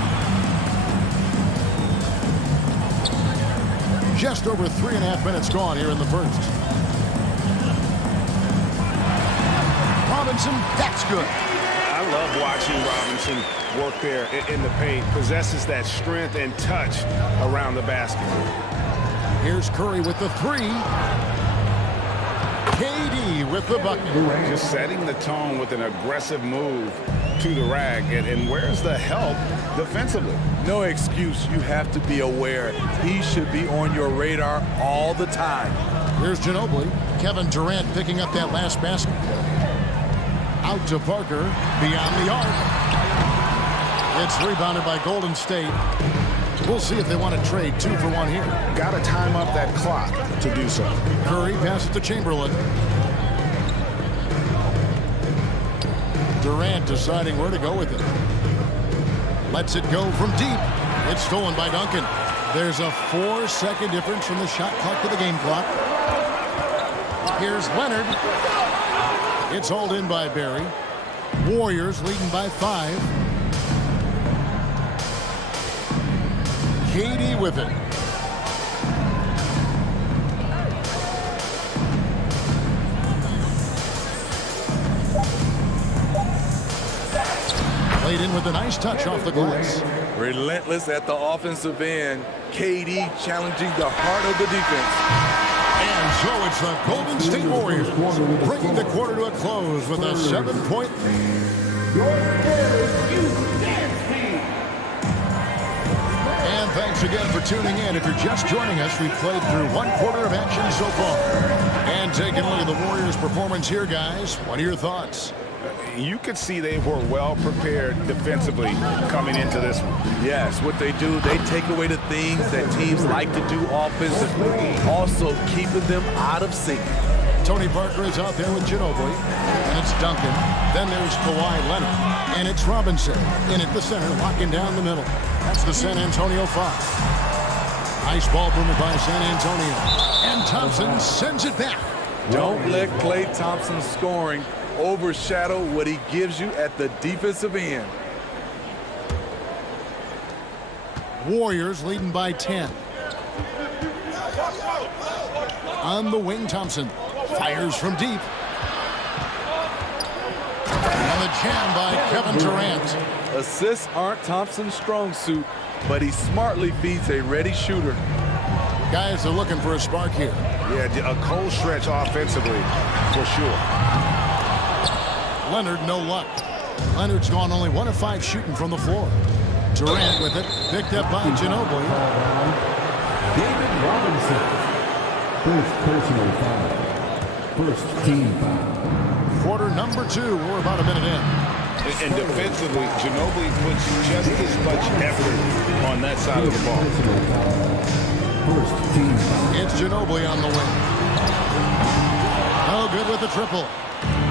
Just over 3.5 minutes gone here in the first. Robinson, that's good. I love watching Robinson work there in the paint. Possesses that strength and touch around the basket. Here's Curry with the 3. KD with the bucket. Just setting the tone with an aggressive move to the rack. And where's the help defensively? No excuse. You have to be aware. He should be on your radar all the time. Here's Ginobili. Kevin Durant picking up that last basket. Out to Parker. Beyond the arc. It's rebounded by Golden State. We'll see if they want to trade 2 for 1 here. Got to time up that clock to do so. Curry passes to Chamberlain. Durant deciding where to go with it. Lets it go from deep. It's stolen by Duncan. There's a 4-second difference from the shot clock to the game clock. Here's Leonard. It's hauled in by Barry. Warriors leading by 5. KD with it. Played in with a nice touch off the glass. Relentless at the offensive end. KD challenging the heart of the defense. And so it's the Golden State Warriors bringing the quarter to a close with a 7-point lead. And thanks again for tuning in. If you're just joining us, we've played through 1 quarter of action so far. And taking a look at the Warriors' performance here, guys. What are your thoughts? You could see they were well prepared defensively coming into this one. Yes, what they do, they take away the things that teams like to do offensively, also keeping them out of sync. Tony Parker is out there with Ginobili, and it's Duncan. Then there's Kawhi Leonard, and it's Robinson in at the center, locking down the middle. That's the San Antonio Fox. Nice ball movement by San Antonio, and Thompson sends it back. Don't let Klay Thompson's scoring overshadow what he gives you at the defensive end. Warriors leading by 10. On the wing, Thompson fires from deep. And the jam by Kevin Durant. Assists aren't Thompson's strong suit, but he smartly feeds a ready shooter. Guys are looking for a spark here. Yeah, a cold stretch offensively for sure. Leonard, no luck. Leonard's gone only 1 of 5 shooting from the floor. Durant with it, picked up by Ginobili. David Robinson. First personal foul. First team foul. Quarter number 2. We're about a minute in. And defensively, Ginobili puts just as much effort on that side of the ball. First team foul. It's Ginobili on the wing. No good with the triple.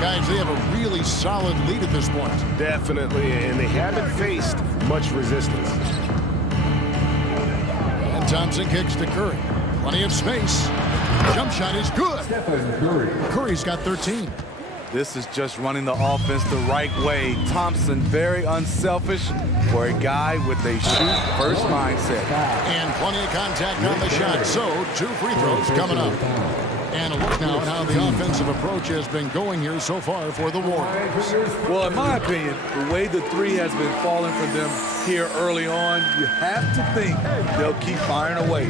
Guys, they have a really solid lead at this point. Definitely, and they haven't faced much resistance. And Thompson kicks to Curry. Plenty of space. Jump shot is good. Stephen Curry. Curry's got 13. This is just running the offense the right way. Thompson, very unselfish for a guy with a shoot-first mindset. And plenty of contact on the shot, so 2 free throws coming up. And a look now at how the offensive approach has been going here so far for the Warriors. Well, in my opinion, the way the 3 has been falling for them here early on, you have to think they'll keep firing away.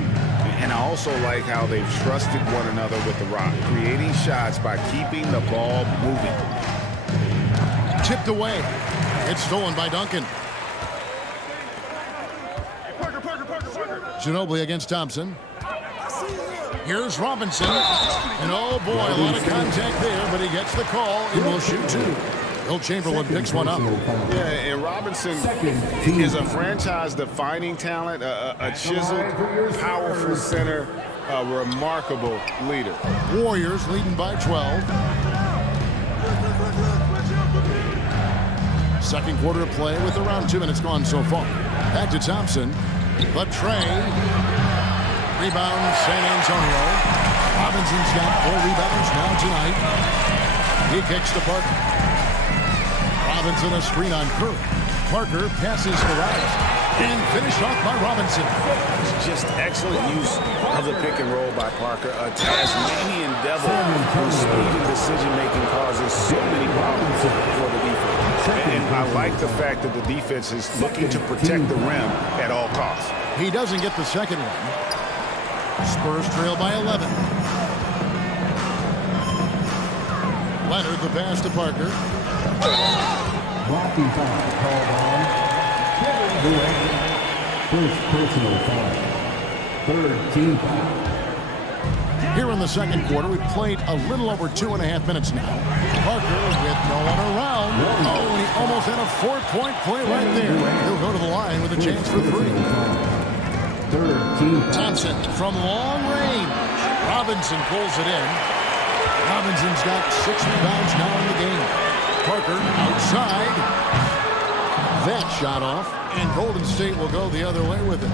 And I also like how they've trusted one another with the rock, creating shots by keeping the ball moving. Tipped away. It's stolen by Duncan. Ginobili against Thompson. Here's Robinson. And oh boy, a lot of contact there, but he gets the call and will shoot 2. Will Chamberlain picks one up. Yeah, and Robinson is a franchise-defining talent, a chiseled, powerful center, a remarkable leader. Warriors leading by 12. Second quarter of play with around 2 minutes gone so far. Back to Thompson. The tray. Rebound, San Antonio. Robinson's got 4 rebounds now tonight. He kicks to Parker. Robinson a screen on Curry. Parker passes to Rice. And finished off by Robinson. It's just excellent use of the pick and roll by Parker. A Tasmanian devil whose speed and decision-making causes so many problems for the defense. And I like the fact that the defense is looking to protect the rim at all costs. He doesn't get the second one. Spurs trail by 11. Leonard the pass to Parker. Blocking foul called on Kevin Durant. First personal foul. Third team foul. Here in the second quarter, we've played a little over 2.5 minutes now. Parker with no one around. Oh, and he almost had a 4-point play right there. He'll go to the line with a chance for 3. Thompson from long range. Robinson pulls it in. Robinson's got 6 rebounds now in the game. Parker outside. That shot off, and Golden State will go the other way with it.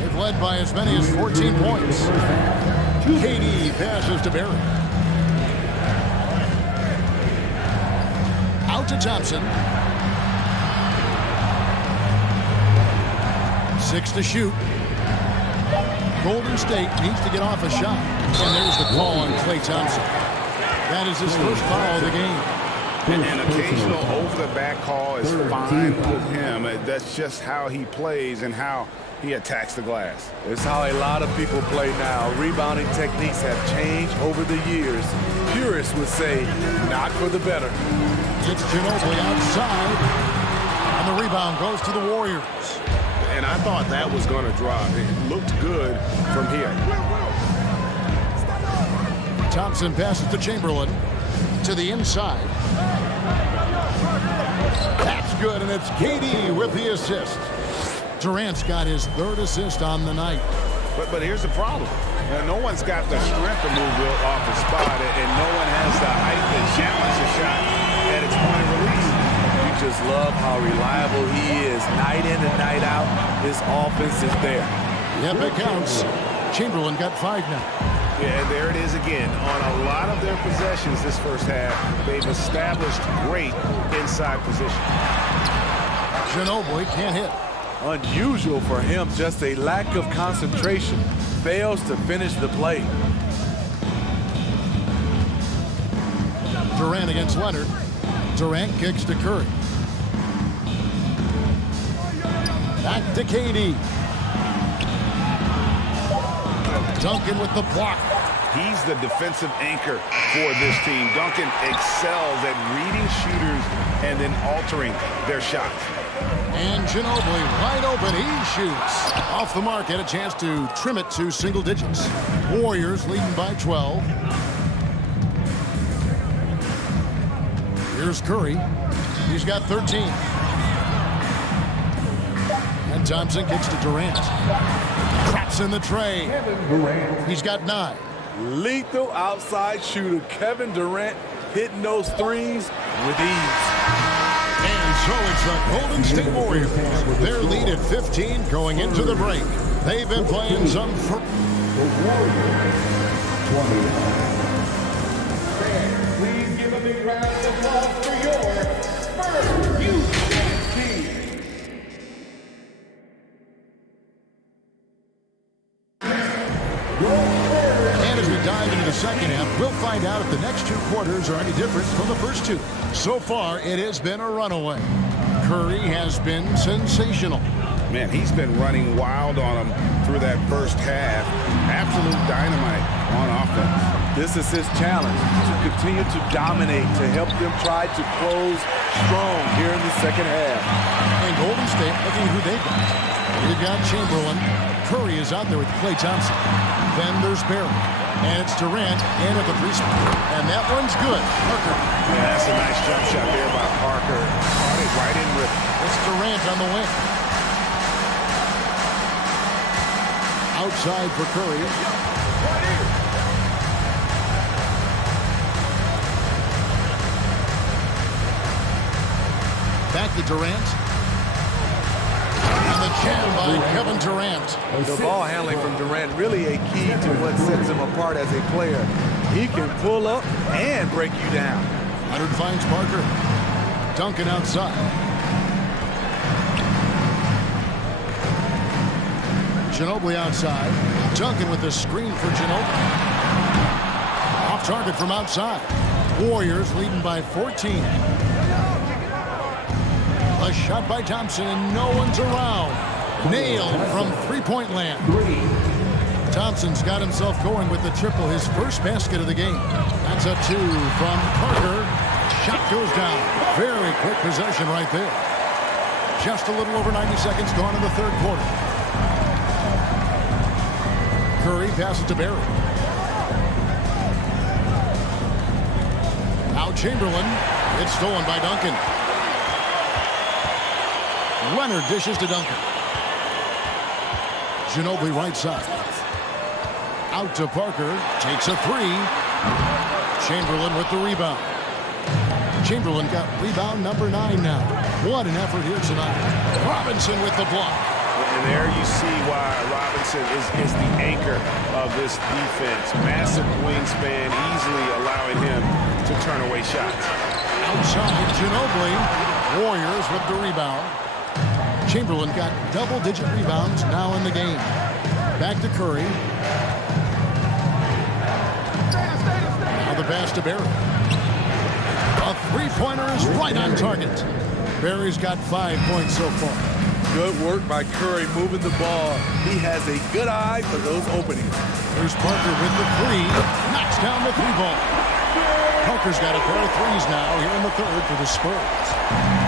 They've led by as many as 14 points. KD passes to Barry. Out to Thompson. 6 to shoot. Golden State needs to get off a shot. And there's the call on Klay Thompson. That is his first foul of the game. An occasional over-the-back call is fine with him. That's just how he plays and how he attacks the glass. It's how a lot of people play now. Rebounding techniques have changed over the years. Purists would say, not for the better. It's Ginobili outside. And the rebound goes to the Warriors. And I thought that was going to drop. It looked good from here. Thompson passes to Chamberlain. To the inside. That's good, and it's KD with the assist. Durant's got his 3rd assist on the night. But here's the problem. No one's got the strength to move off the spot, and no one has the height to challenge the shot at its point of release. You just love how reliable he is. Night in and night out, his offense is there. Yep, it counts. Chamberlain got 5 now. Yeah, and there it is again. On a lot of their possessions this first half, they've established great inside position. Ginobili can't hit. Unusual for him, just a lack of concentration. Fails to finish the play. Durant against Leonard. Durant kicks to Curry. Back to KD. Duncan with the block. He's the defensive anchor for this team. Duncan excels at reading shooters and then altering their shots. And Ginobili wide open. He shoots. Off the mark. Had a chance to trim it to single digits. Warriors leading by 12. Here's Curry. He's got 13. And Thompson kicks to Durant. Traps in the tray. He's got 9. Lethal outside shooter Kevin Durant hitting those threes with ease. And so it's the Golden State Warriors. Their lead at 15 going into the break. They've been playing some for the Warriors 20. Please give a big round of applause for your first youth team. And as we dive into the second half, we'll find out if the next 2 quarters are any different from the first 2. So far, it has been a runaway. Curry has been sensational. Man, he's been running wild on him through that first half. Absolute dynamite on offense. This is his challenge, to continue to dominate, to help them try to close strong here in the second half. And Golden State, looking at who they've got. They've got Chamberlain. Curry is out there with Klay Thompson. Then there's Barry. And it's Durant in at the 3 spot. And that one's good. Parker. Yeah, that's a nice jump shot there by Parker. Caught it right in with. It's Durant on the wing. Outside for Curry. Back to Durant. And the jam by Kevin Durant. The ball handling from Durant really a key to what sets him apart as a player. He can pull up and break you down. Leonard finds Parker. Duncan outside. Ginobili outside. Duncan with the screen for Ginobili. Off target from outside. Warriors leading by 14. A shot by Thompson, and no one's around. Nailed from three-point land. Thompson's got himself going with the triple, his first basket of the game. That's a 2 from Parker. Shot goes down. Very quick possession right there. Just a little over 90 seconds gone in the third quarter. Curry passes to Barry. Now Chamberlain. It's stolen by Duncan. Leonard dishes to Duncan. Ginobili right side. Out to Parker. Takes a three. Chamberlain with the rebound. Chamberlain got rebound number 9 now. What an effort here tonight. Robinson with the block. And there you see why Robinson is the anchor of this defense. Massive wingspan, easily allowing him to turn away shots. Outside, Ginobili. Warriors with the rebound. Chamberlain got double-digit rebounds now in the game. Back to Curry. Now the pass to Barry. A three-pointer is right on target. Barry's got 5 points so far. Good work by Curry moving the ball. He has a good eye for those openings. There's Parker with the three. Knocks down the three ball. Parker's got a pair of threes now here in the third for the Spurs.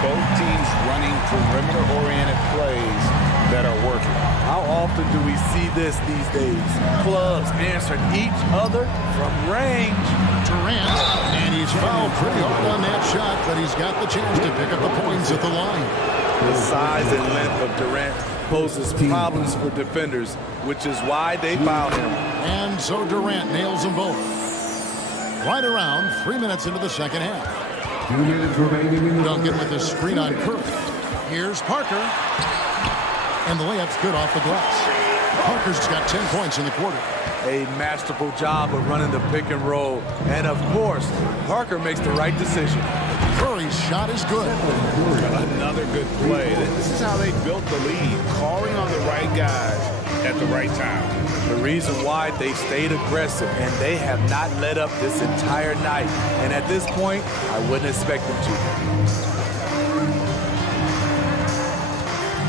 Both teams running perimeter-oriented plays that are working. How often do we see this these days? Clubs answering each other from range. Durant, and he's fouled pretty hard on that shot, but he's got the chance to pick up the points at the line. The size and length of Durant poses problems for defenders, which is why they foul him. And so Durant nails them both. Right around 3 minutes into the second half. 2 minutes remaining in the Duncan with his screen on Curry. Here's Parker. And the layup's good off the glass. Parker's got 10 points in the quarter. A masterful job of running the pick and roll. And of course, Parker makes the right decision. Curry's shot is good. Another good play. This is how they built the lead, calling on the right guys at the right time. The reason why they stayed aggressive, and they have not let up this entire night. And at this point, I wouldn't expect them to.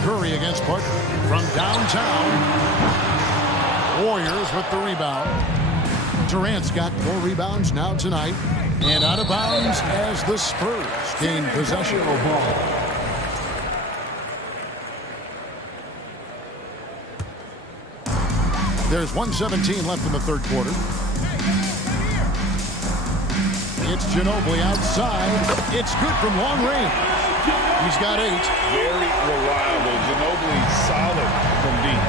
Curry against Parker from downtown. Warriors with the rebound. Durant's got 4 rebounds now tonight. And out of bounds as the Spurs gain possession of the ball. There's 1:17 left in the third quarter. It's Ginobili outside. It's good from long range. He's got 8. Very reliable. Ginobili solid from deep.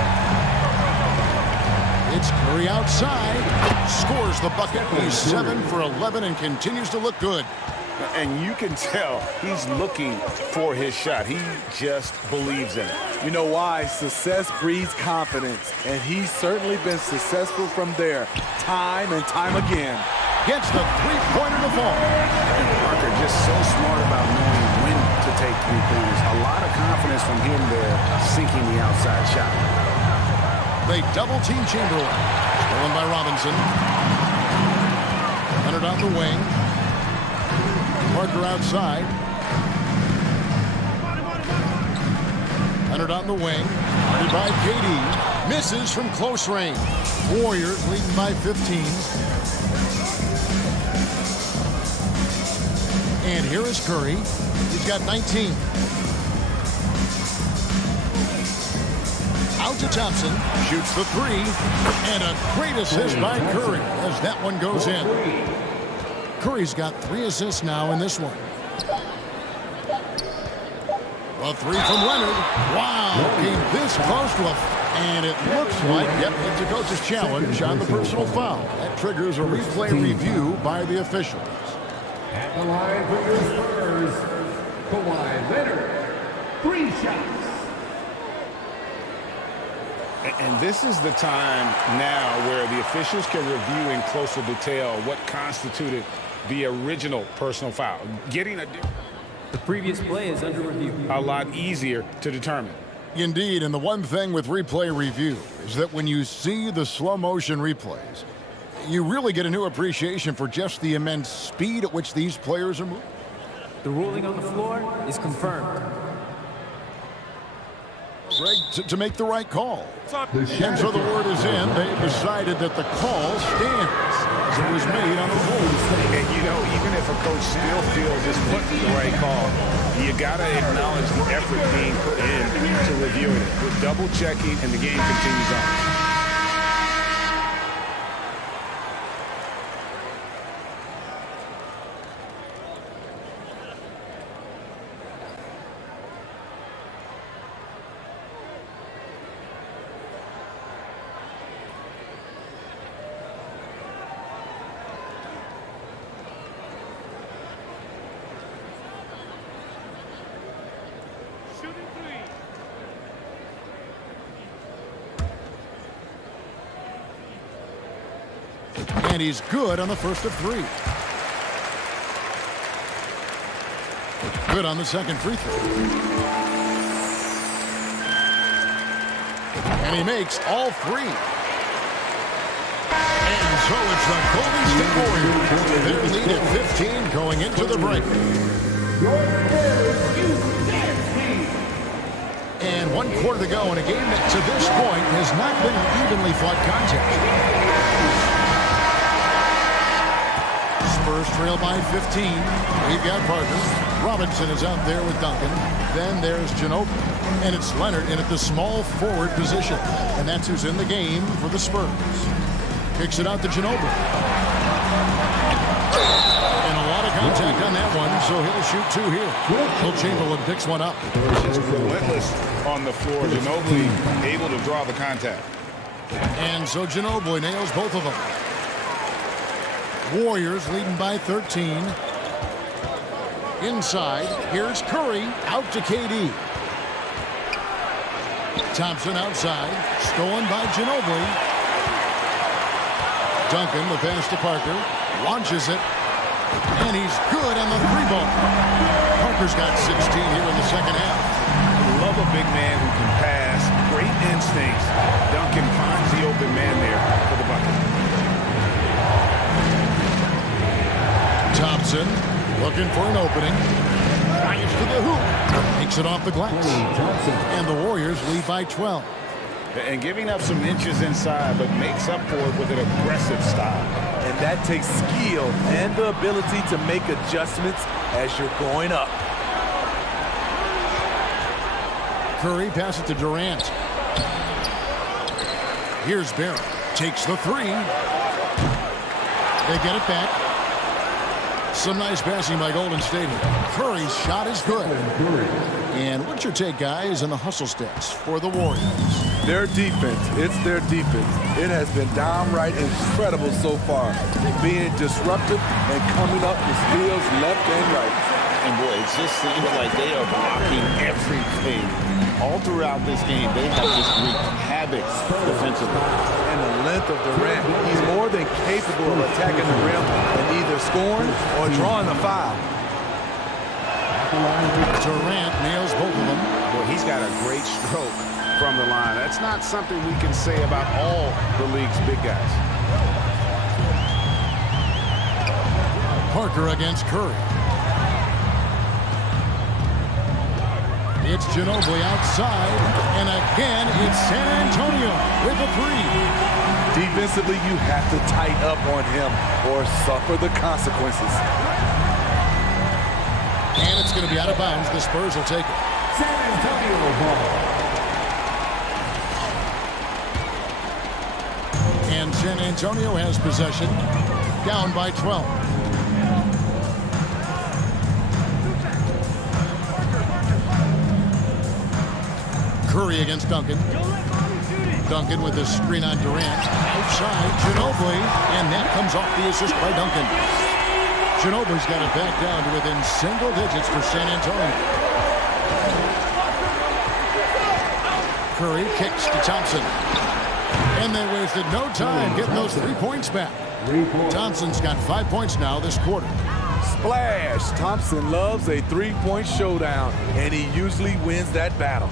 It's Curry outside. Scores the bucket. He's 7 for 11 and continues to look good. And you can tell he's looking for his shot. He just believes in it. You know why? Success breeds confidence, and he's certainly been successful from there, time and time again. Gets the three-pointer to fall. Parker just so smart about knowing when to take three-pointers. A lot of confidence from him there, sinking the outside shot. They double-team Chamberlain. Stolen by Robinson. Leonard on the wing. Parker outside. Leonard on the wing. Guarded by KD. Misses from close range. Warriors leading by 15. And here is Curry. He's got 19. Out to Thompson. Shoots the three. And a great assist by Curry as that one goes in. Curry's got 3 assists now in this one. A three from Leonard. Wow, came this close to a... And it looks like, it's a coach's challenge on the personal foul. That triggers a replay review by the officials. At the line for your Spurs, Kawhi Leonard. 3 shots. And this is the time now where the officials can review in closer detail what constituted the original personal foul. Getting the previous play is under review. A lot easier to determine. Indeed, and the one thing with replay review is that when you see the slow motion replays, you really get a new appreciation for just the immense speed at which these players are moving. The ruling on the floor is confirmed. Greg, to make the right call. And so the word is in. They've decided that the call stands as it was made on the floor. And you know, even if a coach still feels this wasn't the right call, you got to acknowledge the effort being put in to reviewing it. With double checking, and the game continues on. And he's good on the first of 3. Good on the second free throw. And he makes all 3. And so it's the Golden State Warriors. Their lead at 15 going into the break. And 1 quarter to go in a game that to this point has not been an evenly fought contest. Spurs trail by 15. We've got Parker. Robinson is out there with Duncan. Then there's Ginobili. And it's Leonard in at the small forward position. And that's who's in the game for the Spurs. Kicks it out to Ginobili. And a lot of contact on that one, so he'll shoot 2 here. Will Chamberlain picks one up. Just relentless on the floor. Ginobili able to draw the contact. And so Ginobili nails both of them. Warriors leading by 13. Inside, here's Curry, out to KD. Thompson outside, stolen by Ginobili. Duncan, the pass to Parker, launches it, and he's good on the 3-ball. Parker's got 16 here in the second half. I love a big man who can pass, great instincts. Duncan finds the open man there for the bucket. Thompson looking for an opening. Drives to the hoop. Takes it off the glass. And the Warriors lead by 12. And giving up some inches inside, but makes up for it with an aggressive style. And that takes skill and the ability to make adjustments as you're going up. Curry passes it to Durant. Here's Barrett. Takes the 3. They get it back. Some nice passing by Golden State. Curry's shot is good. And what's your take, guys, on the hustle stats for the Warriors? Their defense. It's their defense. It has been downright incredible so far. Being disruptive and coming up with steals left and right. And boy, it just seems like they are blocking everything. All throughout this game, they have just wreaked havoc defensively. And the length of Durant, he's more than capable of attacking the rim and either scoring or drawing a foul. Durant nails both of them. Boy, he's got a great stroke from the line. That's not something we can say about all the league's big guys. Parker against Curry. It's Ginobili outside, and again, it's San Antonio with a 3. Defensively, you have to tighten up on him or suffer the consequences. And it's going to be out of bounds. The Spurs will take it. San Antonio ball. And San Antonio has possession, down by 12. Curry against Duncan. Duncan with the screen on Durant. Outside, Ginobili, and that comes off the assist by Duncan. Ginobili's got it back down to within single digits for San Antonio. Curry kicks to Thompson. And they wasted no time getting those 3 points back. Thompson's got 5 points now this quarter. Splash! Thompson loves a 3-point showdown, and he usually wins that battle.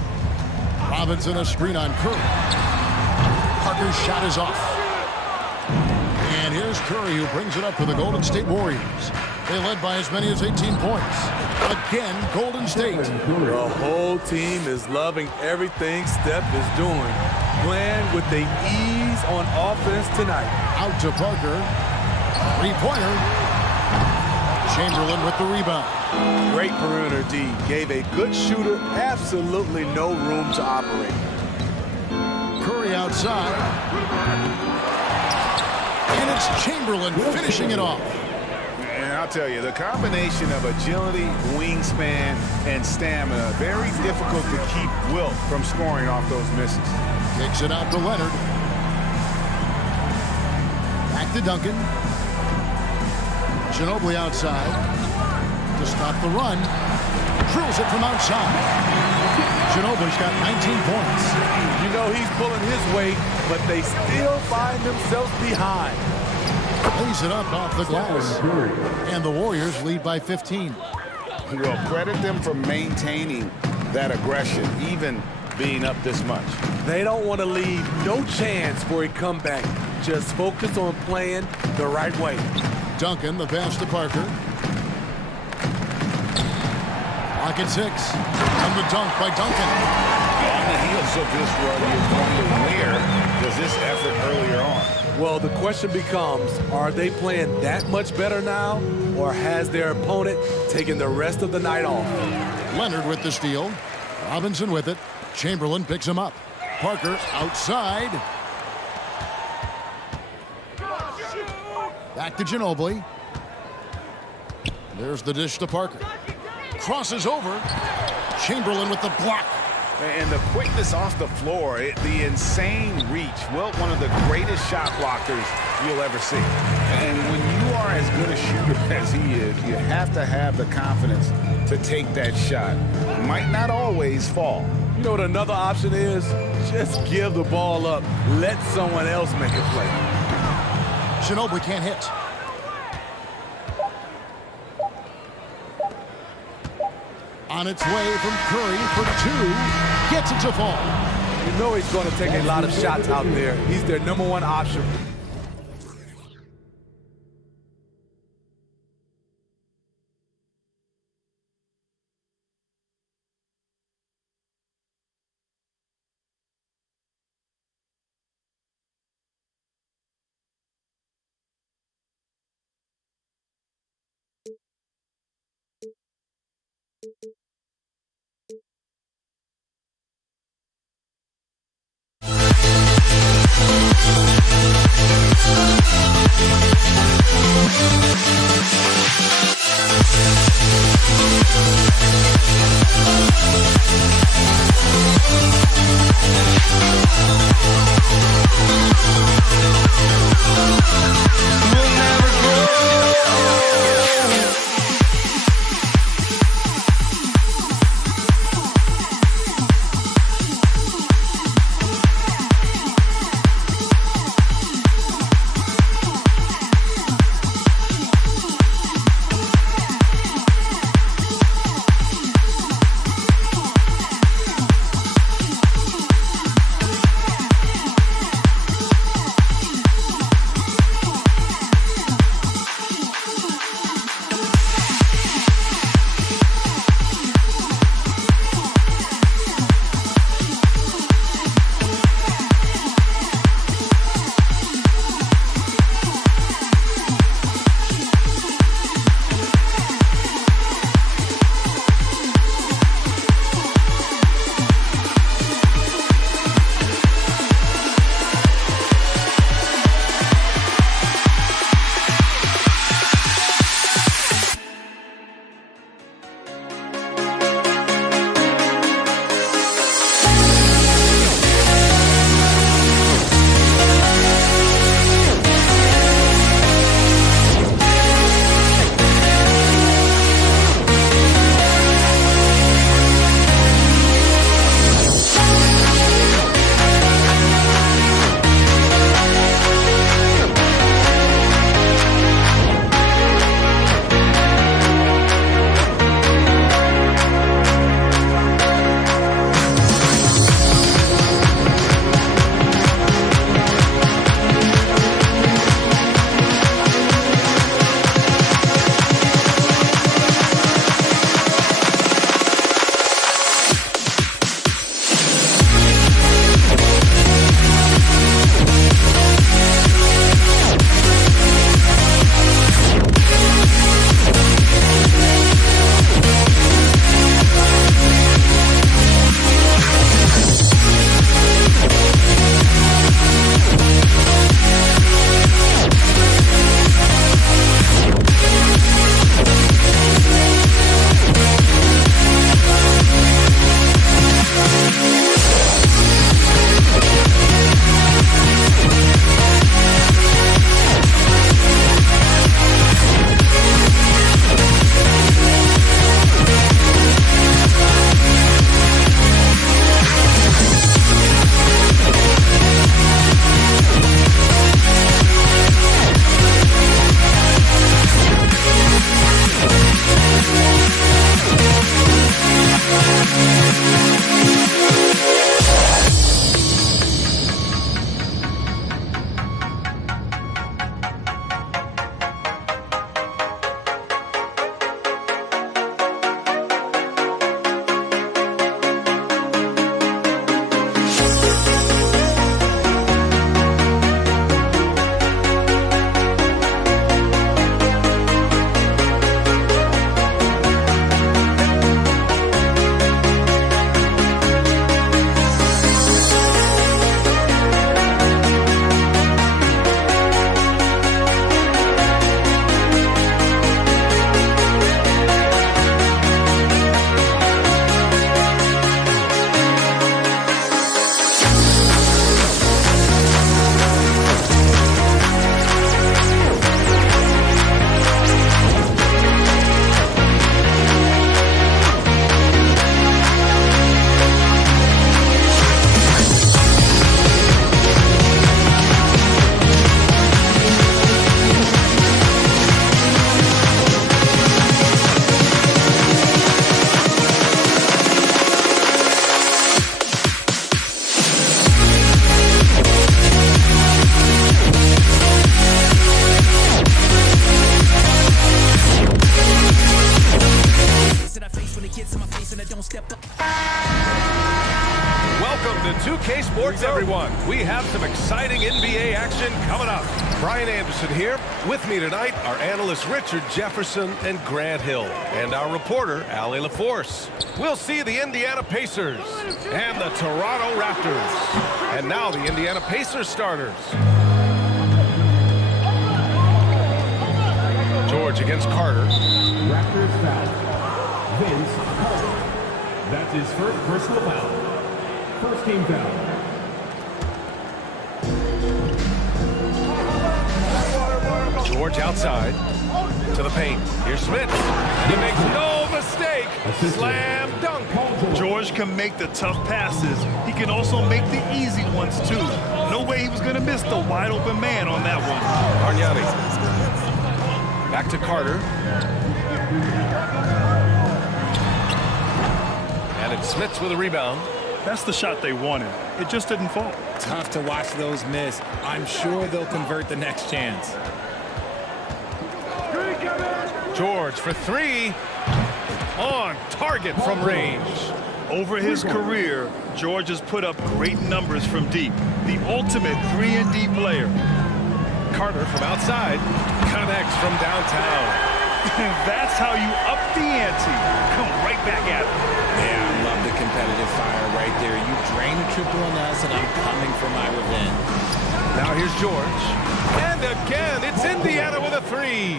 Robinson a screen on Curry. Parker's shot is off. And here's Curry who brings it up for the Golden State Warriors. They led by as many as 18 points. Again, Golden State. The whole team is loving everything Steph is doing. Playing with the ease on offense tonight. Out to Parker. 3-pointer. Chamberlain with the rebound. Great perimeter D. Gave a good shooter absolutely no room to operate. Curry outside. And it's Chamberlain finishing it off. And I'll tell you, the combination of agility, wingspan, and stamina, very difficult to keep Wilt from scoring off those misses. Kicks it out to Leonard. Back to Duncan. Ginobili outside to stop the run. Drills it from outside. Ginobili's got 19 points. You know he's pulling his weight, but they still find themselves behind. Lays it up off the glass. And the Warriors lead by 15. Well, credit them for maintaining that aggression, even being up this much. They don't want to leave no chance for a comeback. Just focus on playing the right way. Duncan, the pass to Parker. Pocket 6. And the dunk by Duncan. On the heels of this run, you wonder where was this effort earlier on? Well, the question becomes, are they playing that much better now, or has their opponent taken the rest of the night off? Leonard with the steal. Robinson with it. Chamberlain picks him up. Parker outside. Back to Ginobili. There's the dish to Parker. Crosses over. Chamberlain with the block. And the quickness off the floor, the insane reach. Well, one of the greatest shot blockers you'll ever see. And when you are as good a shooter as he is, you have to have the confidence to take that shot. It might not always fall. You know what another option is? Just give the ball up. Let someone else make a play. Ginobili can't hit. On its way from Curry for 2. Gets it to fall. You know he's going to take a lot of shots out there. He's their #1 option. don't step up. Welcome to 2K Sports, everyone. We have some exciting NBA action coming up. Brian Anderson here. With me tonight are analysts Richard Jefferson and Grant Hill, and our reporter, Allie LaForce. We'll see the Indiana Pacers and the Toronto Raptors. And now the Indiana Pacers starters. George against Carter. Raptors foul. Vince Carter. That's his first personal foul. First team foul. George outside to the paint. Here's Smith. He makes no mistake. Slam dunk. George can make the tough passes. He can also make the easy ones, too. No way he was going to miss the wide open man on that one. Bargnani. Back to Carter. And it's Smith with a rebound. That's the shot they wanted. It just didn't fall. Tough to watch those miss. I'm sure they'll convert the next chance. George for three. On target from range. Over his career, George has put up great numbers from deep. The ultimate 3-and-D player. Carter from outside. Connects from downtown. That's how you up the ante. Come right back at him. Yeah, I love the competitive fire right there. You drain a triple on us, and I'm coming for my revenge. Now here's George. And again, it's Indiana with a three.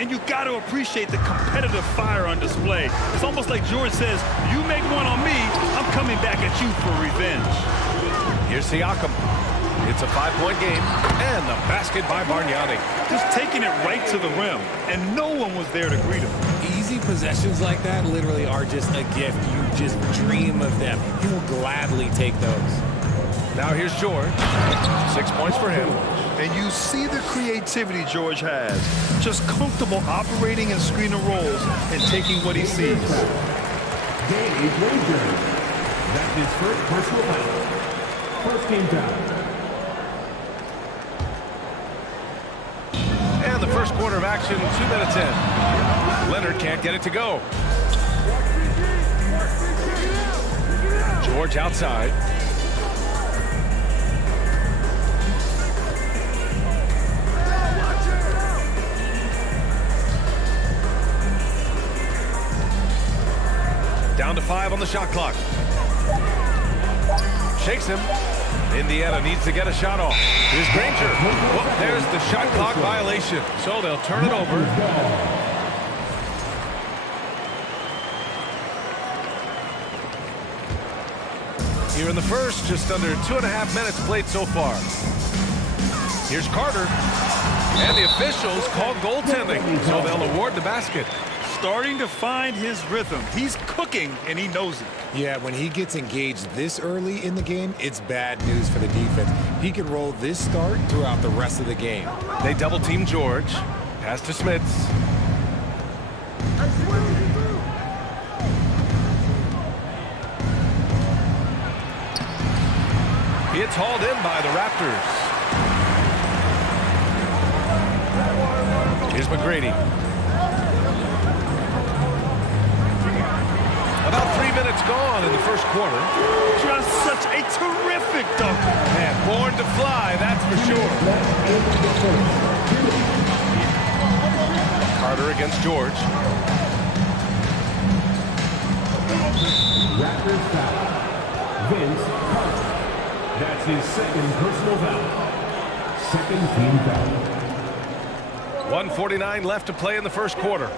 And you got to appreciate the competitive fire on display. It's almost like George says, you make one on me, I'm coming back at you for revenge. Here's Siakam. It's a 5-point game, and the basket by Bargnani. Just taking it right to the rim, and no one was there to greet him. Easy possessions like that literally are just a gift. You just dream of them. He'll gladly take those. Now here's George. 6 points for him. And you see the creativity George has. Just comfortable operating in screen and rolls and taking what he sees. Danny Granger. That's his first personal foul. First team foul. And the first quarter of action, 2 minutes in. Leonard can't get it to go. George outside. Down to 5 on the shot clock. Shakes him. Indiana needs to get a shot off. Here's Granger. Well, there's the shot clock violation. So they'll turn it over. Here in the first, just under 2.5 minutes played so far. Here's Carter. And the officials called goaltending. So they'll award the basket. Starting to find his rhythm. He's cooking, and he knows it. Yeah, when he gets engaged this early in the game, it's bad news for the defense. He can roll this start throughout the rest of the game. They double-team George. Pass to Smits. It's hauled in by the Raptors. Here's McGrady. About 3 minutes gone in the first quarter. Just such a terrific dunk. Man, born to fly, that's for sure. Carter against George. Raptors foul. Vince Carter. That's his second personal foul. Second team foul. 1:49 left to play in the first quarter.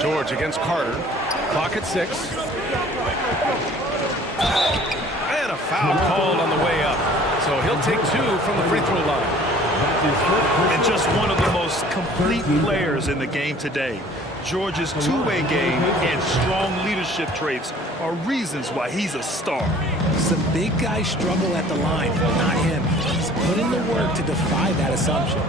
George against Carter. Clock at 6. And a foul called on the way up. So he'll take 2 from the free throw line. And just one of the most complete players in the game today. George's two-way game and strong leadership traits are reasons why he's a star. Some big guys struggle at the line, not him. He's put in the work to defy that assumption.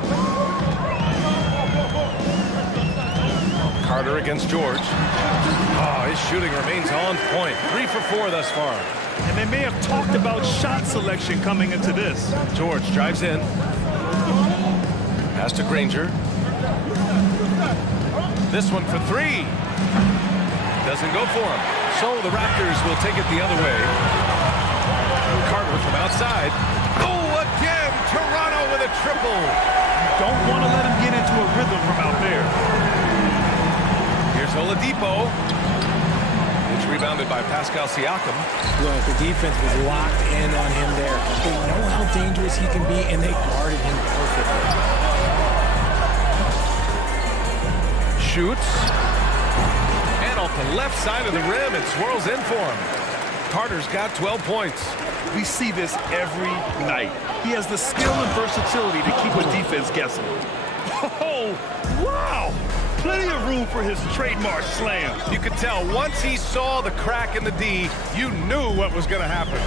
Carter against George. Oh, his shooting remains on point. 3 for 4 thus far. And they may have talked about shot selection coming into this. George drives in. Pass to Granger. This one for three. Doesn't go for him. So the Raptors will take it the other way. Carter from outside. Oh, again, Toronto with a triple. Don't want to let him get into a rhythm from out there. Here's Oladipo. It's rebounded by Pascal Siakam. Look, the defense was locked in on him there. They know how dangerous he can be, and they guarded him perfectly. Shoots. And off the left side of the rim, it swirls in for him. Carter's got 12 points. We see this every night. He has the skill and versatility to keep a defense guessing. Oh, wow! Plenty of room for his trademark slam. You could tell once he saw the crack in the D, you knew what was going to happen.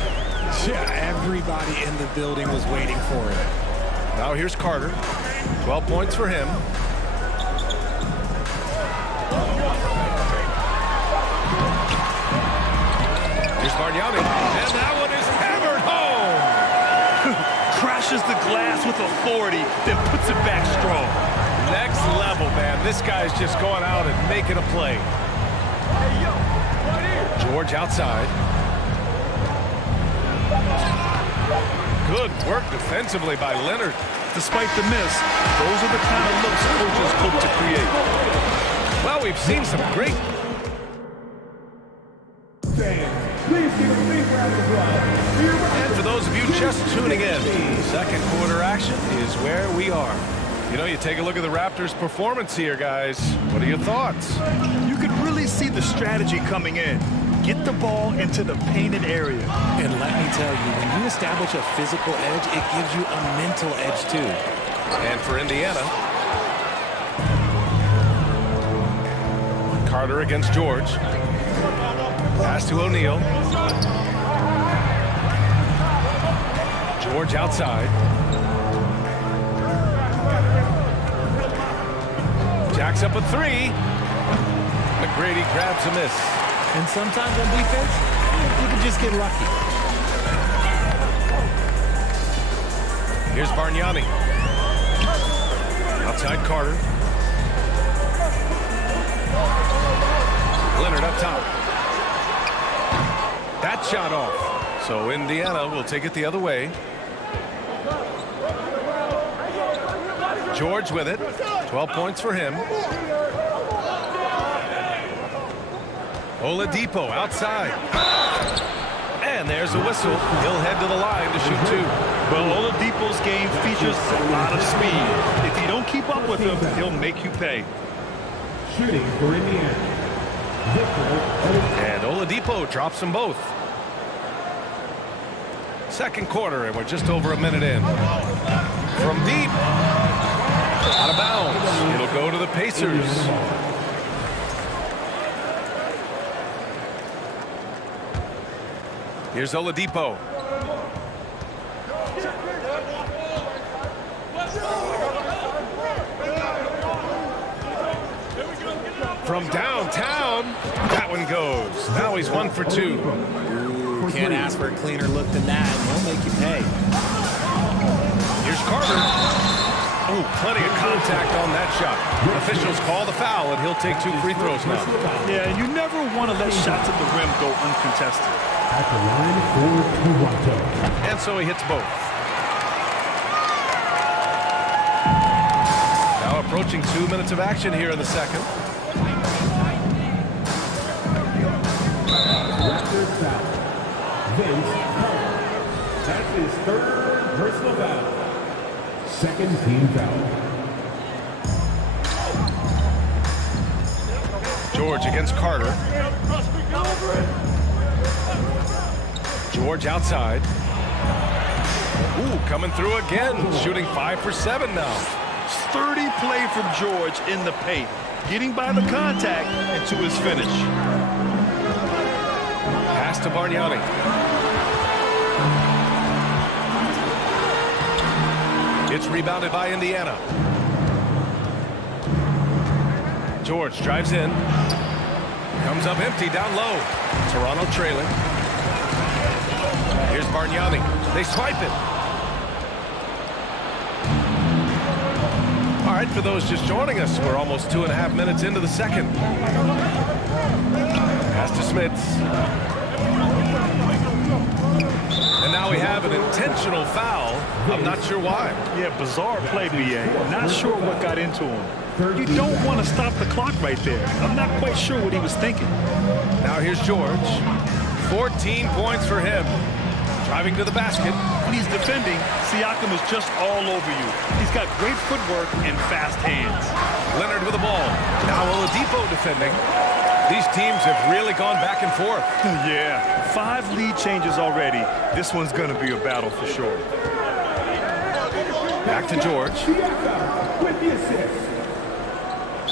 Yeah, everybody in the building was waiting for it. Now here's Carter. 12 points for him. Here's Bargnani. And that one is hammered home. Crashes the glass with authority, then puts it back strong. Next level, man. This guy's just going out and making a play. George outside. Good work defensively by Leonard. Despite the miss, those are the kind of looks coaches hope to create. Well, we've seen some great... Please give a big round of applause. And for those of you just tuning in, second quarter action is where we are. You know, you take a look at the Raptors' performance here, guys. What are your thoughts? You could really see the strategy coming in. Get the ball into the painted area. And let me tell you, when you establish a physical edge, it gives you a mental edge, too. And for Indiana, Carter against George. Pass to O'Neal. George outside. Jacks up a three. McGrady grabs a miss. And sometimes on defense, you can just get lucky. Here's Bargnani. Outside Carter. Leonard up top. That shot off. So Indiana will take it the other way. George with it. 12 points for him. Oladipo outside. And there's a whistle. He'll head to the line to shoot two. Well, Oladipo's game features a lot of speed. If you don't keep up with him, he'll make you pay. Shooting for Indiana. And Oladipo drops them both. Second quarter, and we're just over a minute in. From deep. Out of bounds. It'll go to the Pacers. Here's Oladipo. From downtown, that one goes. Now he's 1 for 2. Ooh, can't ask for a cleaner look than that. He'll make you pay. Here's Carter. Oh, plenty of contact on that shot. Officials call the foul, and he'll take 2 free throws now. Yeah, and you never want to let shots at the rim go uncontested. At the line for Toronto. And so he hits both. Now approaching 2 minutes of action here in the second. Raptors foul. Vince Carter. That's his third personal foul. Second team foul. George against Carter. George outside. Ooh, coming through again. Shooting 5 for 7 now. Sturdy play from George in the paint. Getting by the contact and to his finish. Pass to Bargnani. It's rebounded by Indiana. George drives in. Comes up empty down low. Toronto trailing. Here's Bargnani. They swipe it. All right, right, for those just joining us, we're almost 2.5 minutes into the second. Pass to Smits. And now we have an intentional foul. I'm not sure why. Yeah, bizarre play, B.A. Not sure what got into him. You don't want to stop the clock right there. I'm not quite sure what he was thinking. Now here's George. 14 points for him. Driving to the basket. When he's defending, Siakam is just all over you. He's got great footwork and fast hands. Leonard with the ball. Now Oladipo defending. These teams have really gone back and forth. Yeah, 5 lead changes already. This one's going to be a battle for sure. Back to George. With the assist.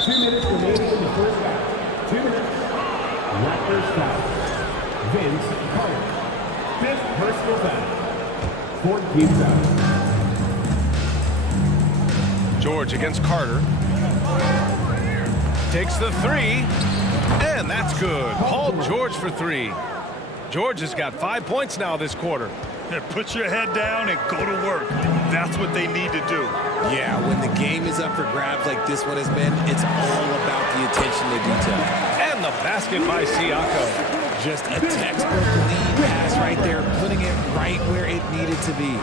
2 minutes remaining in the first half. 2 minutes. Raptors foul. Vince Carter. 5th personal foul. 14 foul. George against Carter. Takes the 3. And that's good. Paul George for 3. George has got 5 points now this quarter. Put your head down and go to work. That's what they need to do. Yeah, when the game is up for grabs like this one has been, it's all about the attention to detail. And the basket by Siakam. Just a textbook lead pass right there, putting it right where it needed to be.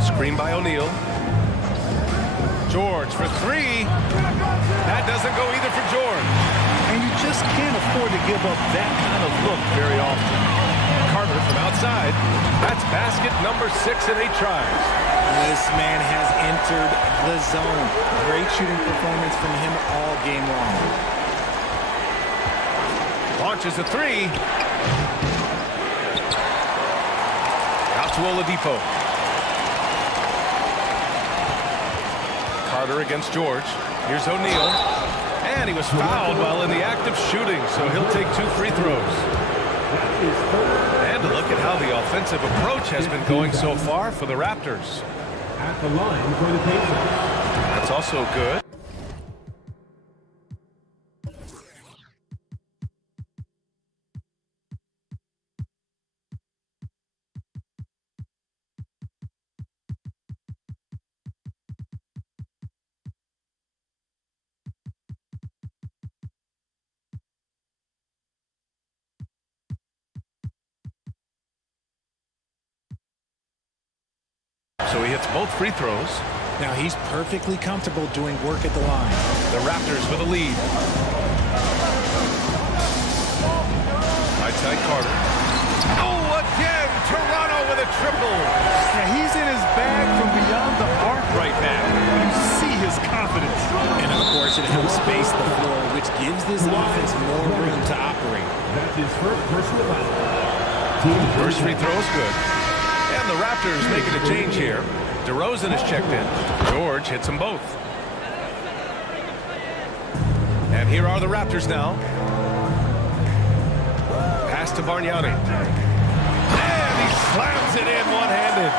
Screen by O'Neal. George for 3. That doesn't go either for George. And you just can't afford to give up that kind of look very often. Carter from outside. That's basket number 6 in 8 tries. This man has entered the zone. Great shooting performance from him all game long. Launches a 3. Out to Oladipo. Carter against George. Here's O'Neal. And he was fouled while in the act of shooting, so he'll take 2 free throws. And look at how the offensive approach has been going so far for the Raptors. At the line for the Pacers. That's also good. So he hits both free throws. Now he's perfectly comfortable doing work at the line. The Raptors with a lead. Right side Carter. Oh, again! Toronto with a triple. Yeah, he's in his bag from beyond the arc right now. You see his confidence. And of course it helps space the floor, which gives this offense more room to operate. That's his first personal foul. First free throw is good. And the Raptors making a change here. DeRozan is checked in. George hits them both. And here are the Raptors now. Pass to Bargnani. And he slams it in one-handed.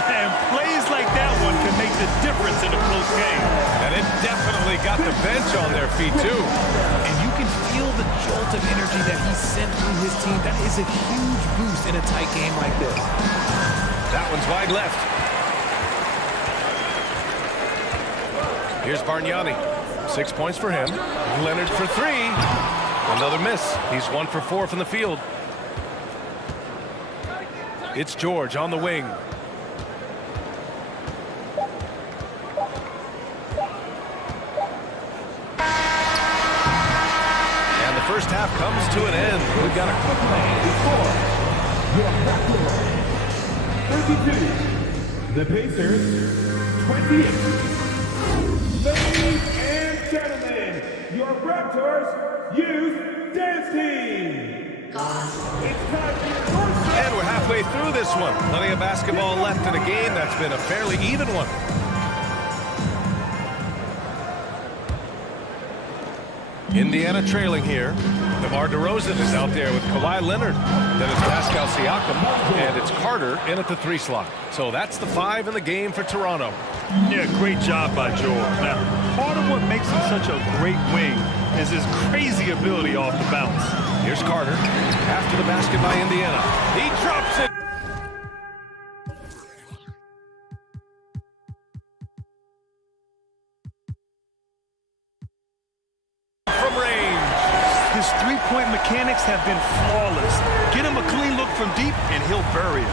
And plays like that one can make the difference in a close game. And it definitely got the bench on their feet, too. And you can feel the jolt of energy that he sent through his team. That is a huge boost in a tight game like this. That one's wide left. Here's Bargnani. 6 points for him. Leonard for 3. Another miss. He's 1 for 4 from the field. It's George on the wing. And the first half comes to an end. We've got a quick play. 32. The Pacers, 28. Ladies and gentlemen, your Raptors Youth Dance Team. It's time for your And we're halfway through this one. Plenty of basketball left in a game that's been a fairly even one. Indiana trailing here. DeMar DeRozan is out there with Kawhi Leonard. Then it's Pascal Siakam, and it's Carter in at the 3 slot. So that's the 5 in the game for Toronto. Yeah, great job by George. Now, part of what makes him such a great wing is his crazy ability off the bounce. Here's Carter. After the basket by Indiana. He drops it. three-point mechanics have been flawless. Get him a clean look from deep, and he'll bury it.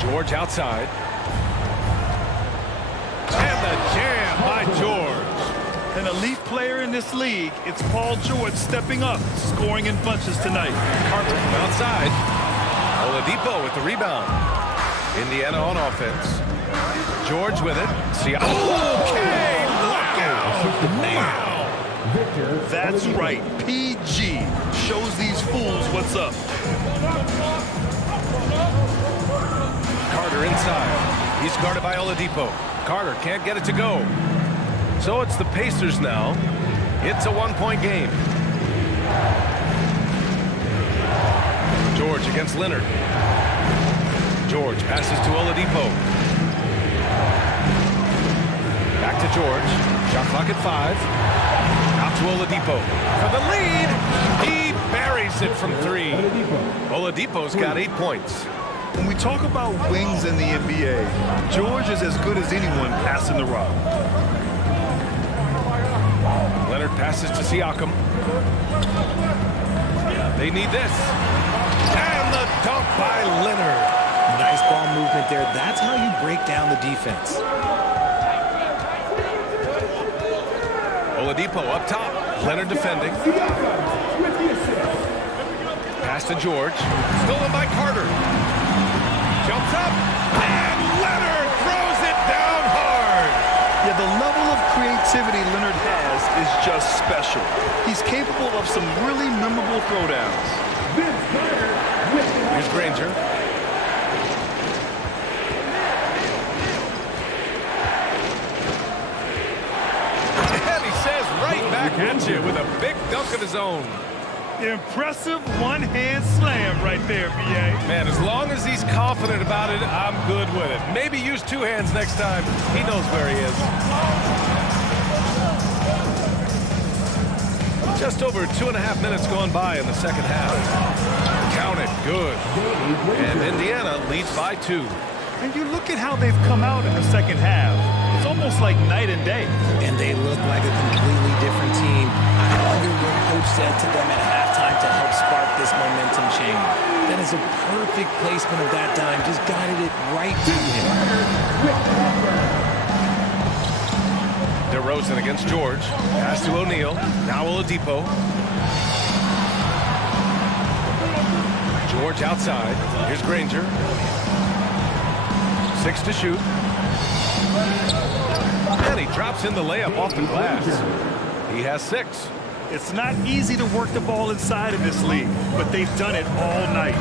George outside. And the jam by George. An elite player in this league, it's Paul George stepping up, scoring in bunches tonight. Carter from outside. Oladipo with the rebound. Indiana on offense. George with it. See, okay, look out! Wow! That's right, PG shows these fools what's up. Carter inside. He's guarded by Oladipo. Carter can't get it to go. So it's the Pacers now. It's a one-point game. George against Leonard. George passes to Oladipo. Back to George. Shot clock at 5. Out to Oladipo. For the lead. He buries it from 3. Oladipo's got 8 points. When we talk about wings in the NBA, George is as good as anyone passing the rock. Leonard passes to Siakam. They need this. And the dunk by Leonard. Nice ball movement there. That's how you break down the defense. Oladipo up top. Leonard defending. Pass to George. Stolen by Carter. Jumps up. And Leonard throws it down hard. Yeah, the level of creativity Leonard has is just special. He's capable of some really memorable throwdowns. Here's Granger. And he says right back at you with a big dunk of his own. Impressive one-hand slam right there, B.A. Man, as long as he's confident about it, I'm good with it. Maybe use 2 hands next time. He knows where he is. Just over 2.5 minutes gone by in the second half. Count it, good. And Indiana leads by 2. And you look at how they've come out in the second half. It's almost like night and day. And they look like a completely different team. I wonder what coach said to them at halftime to help spark this momentum change. That is a perfect placement of that dime. Just guided it right to him. DeRozan against George. Pass to O'Neal. Now Oladipo. George outside. Here's Granger. 6 to shoot. And he drops in the layup off the glass. He has 6. It's not easy to work the ball inside of this league, but they've done it all night.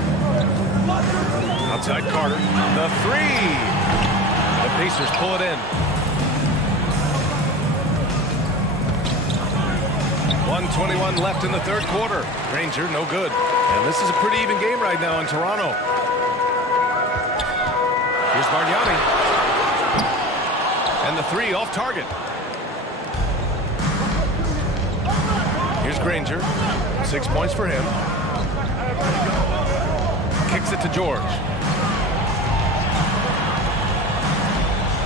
Outside Carter. The 3. The Pacers pull it in. 1:21 left in the third quarter. Granger, no good. And this is a pretty even game right now in Toronto. Here's Bargnani. And the 3 off target. Here's Granger. 6 points for him. Kicks it to George.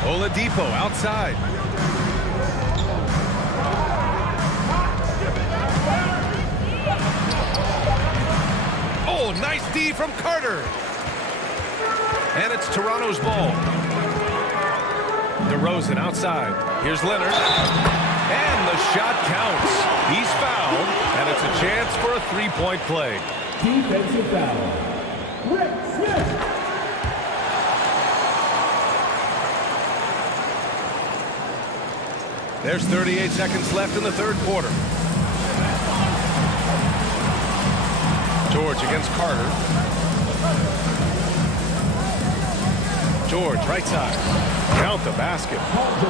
Oladipo outside. Oh, nice D from Carter. And it's Toronto's ball. DeRozan outside. Here's Leonard. And the shot counts. He's fouled, and it's a chance for a 3-point play. Defensive foul. Rick Smith. There's 38 seconds left in the third quarter. George against Carter. George, right side. Count the basket.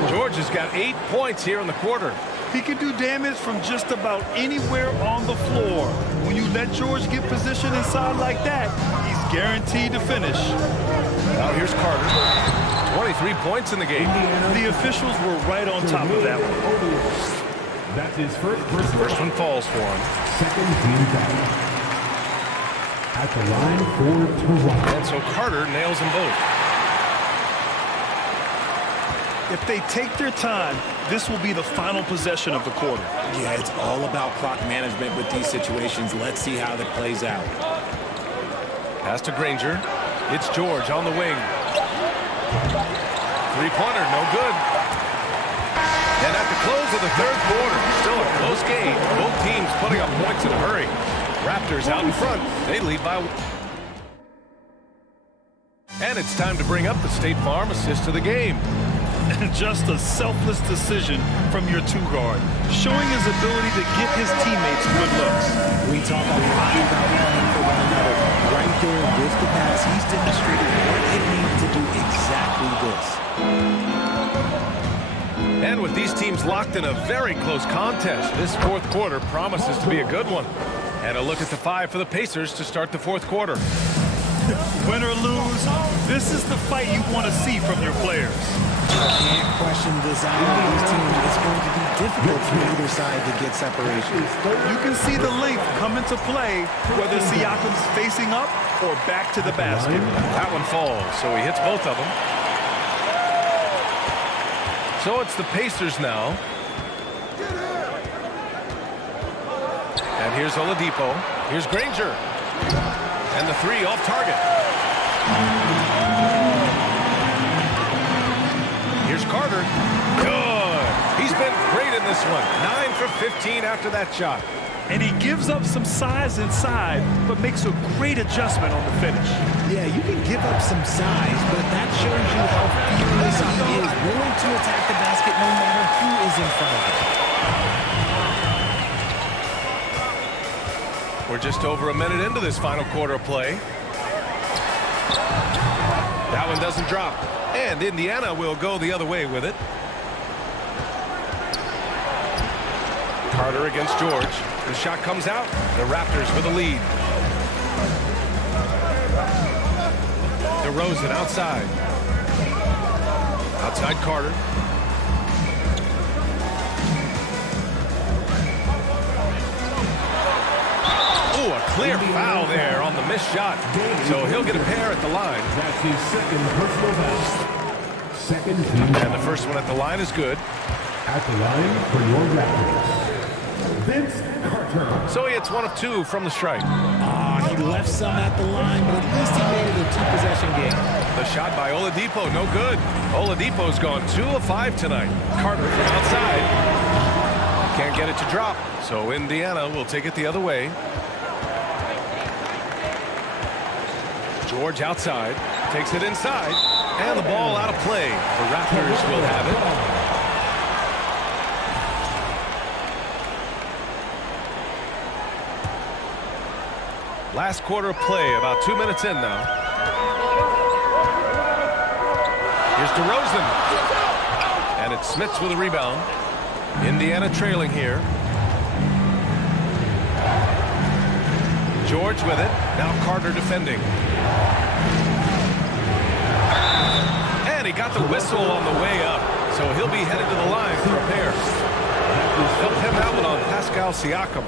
George has got 8 points here in the quarter. He can do damage from just about anywhere on the floor. When you let George get positioned inside like that, he's guaranteed to finish. Now here's Carter. 23 points in the game. The officials were right on top of that one. That's his first one falls for him. Second team foul. At the line for Toronto. And so Carter nails them both. If they take their time, this will be the final possession of the quarter. Yeah, it's all about clock management with these situations. Let's see how that plays out. Pass to Granger. It's George on the wing. Three-pointer, no good. And at the close of the third quarter, still a close game. Both teams putting up points in a hurry. Raptors out in front. They lead by 1. And it's time to bring up the State Farm assist of the game. Just a selfless decision from your two-guard, showing his ability to get his teammates good looks. We talk a lot about playing for one another. Right there with the pass, he's demonstrated what it means to do exactly this. And with these teams locked in a very close contest, this fourth quarter promises to be a good one. And a look at the 5 for the Pacers to start the fourth quarter. Win or lose, this is the fight you want to see from your players. I can't question the design of these teams. It's going to be difficult for either side to get separation. You can see the length come into play, whether Siakam's facing up or back to the basket. That one falls, so he hits both of them. So it's the Pacers now. And here's Oladipo. Here's Granger. And the 3 off target. Here's Carter. Good. He's been great in this one. 9 for 15 after that shot. And he gives up some size inside, but makes a great adjustment on the finish. Yeah, you can give up some size, but that shows you how fearless he is, willing to attack the basket no matter who is in front of him. We're just over a minute into this final quarter of play. That one doesn't drop. And Indiana will go the other way with it. Carter against George. The shot comes out. The Raptors with the lead. DeRozan outside. Outside Carter. Oh, a clear foul there on the missed shot. So he'll get a pair at the line. That's his second personal foul. Second team. And the first one at the line is good. At the line for your Raptors, Vince Carter. So he hits 1 of 2 from the strike. He left some at the line, but at least he made it a 2-possession game. The shot by Oladipo, no good. Oladipo's gone 2 of 5 tonight. Carter from outside. Can't get it to drop. So Indiana will take it the other way. George outside, takes it inside, and the ball out of play. The Raptors will have it. Last quarter of play, about 2 minutes in now. Here's DeRozan. And it's Smits with a rebound. Indiana trailing here. George with it. Now Carter defending. And he got the whistle on the way up. So he'll be headed to the line for a pair. They'll pin that one on Pascal Siakam.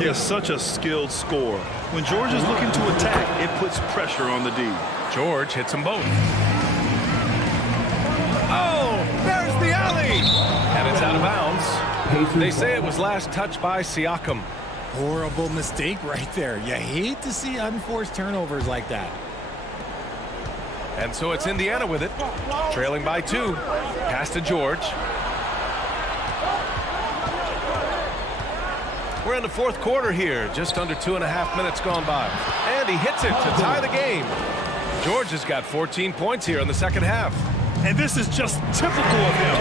He is such a skilled scorer. When George is looking to attack, it puts pressure on the D. George hits them both. Oh, there's the alley. And it's out of bounds. They say it was last touched by Siakam. Horrible mistake right there. You hate to see unforced turnovers like that. And so it's Indiana with it. Trailing by 2. Pass to George. We're in the fourth quarter here. Just under 2.5 minutes gone by. And he hits it to tie the game. George has got 14 points here in the second half. And this is just typical of him.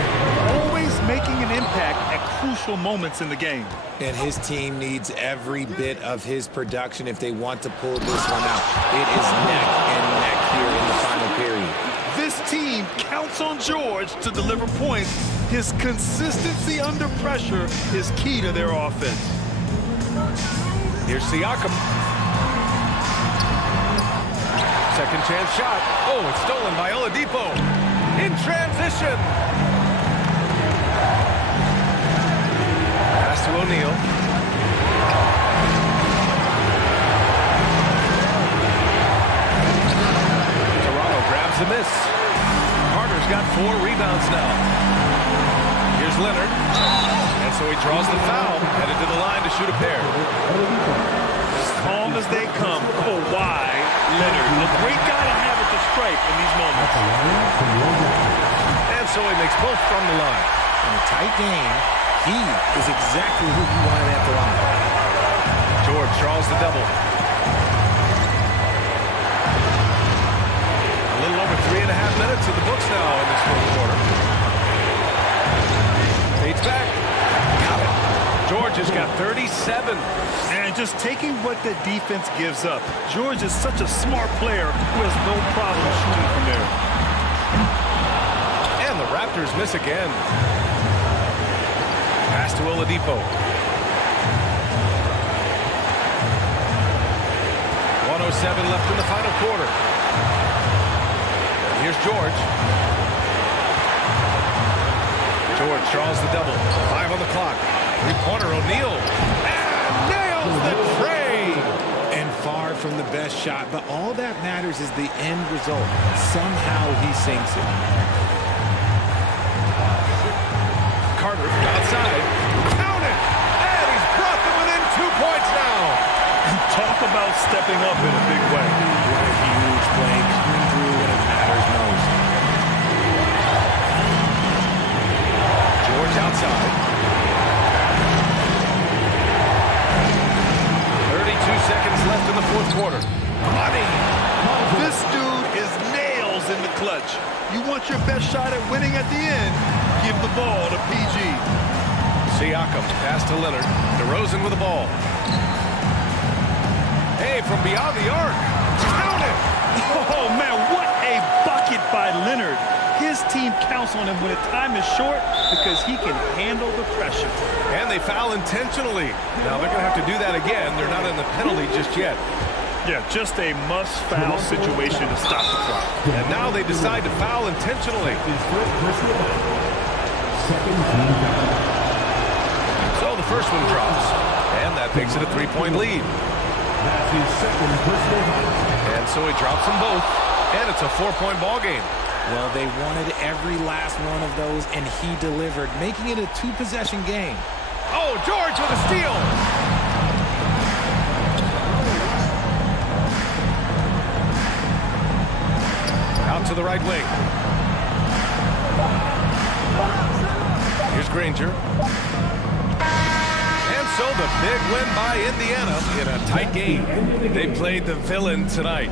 Always making an impact at crucial moments in the game. And his team needs every bit of his production if they want to pull this one out. It is neck and neck here in the final period. This team counts on George to deliver points. His consistency under pressure is key to their offense. Here's Siakam. Second chance shot. Oh, it's stolen by Oladipo. In transition. Pass to O'Neal. Toronto grabs the miss. Carter's got 4 rebounds now. Leonard. And so he draws the foul, headed to the line to shoot a pair. As calm as they come, Kawhi Leonard. A great guy to have at the stripe in these moments. And so he makes both from the line. In a tight game, he is exactly who you wanted at the line. George draws the double. A little over 3.5 minutes in the books now in this fourth quarter. Fades back. Got it. George has got 37. And just taking what the defense gives up. George is such a smart player who has no problem shooting from there. And the Raptors miss again. Pass to Oladipo. 1:07 left in the final quarter. And here's George. George draws the double. 5 on the clock. Three-pointer O'Neal. And nails the tray. And far from the best shot, but all that matters is the end result. Somehow he sinks it. Carter from outside. Count it! And he's brought them within 2 points now. Talk about stepping up in a big way. What a huge play, coming through when it matters most. George outside. 32 seconds left in the fourth quarter. Money! This dude is nails in the clutch. You want your best shot at winning at the end, give the ball to PG. Siakam, pass to Leonard. DeRozan with the ball. Hey, from beyond the arc. Count it! Oh, man, what a bucket by Leonard. His team counts on him when time is short because he can handle the pressure. And they foul intentionally. Now they're going to have to do that again. They're not in the penalty just yet. Yeah, just a must-foul situation to stop the clock. And now they decide to foul intentionally. So the first one drops. And that makes it a 3-point lead. And so he drops them both. And it's a 4-point ball game. Well, they wanted every last one of those, and he delivered, making it a 2-possession game. Oh, George with a steal. Out to the right wing. Here's Granger. And so the big win by Indiana in a tight game. They played the villain tonight.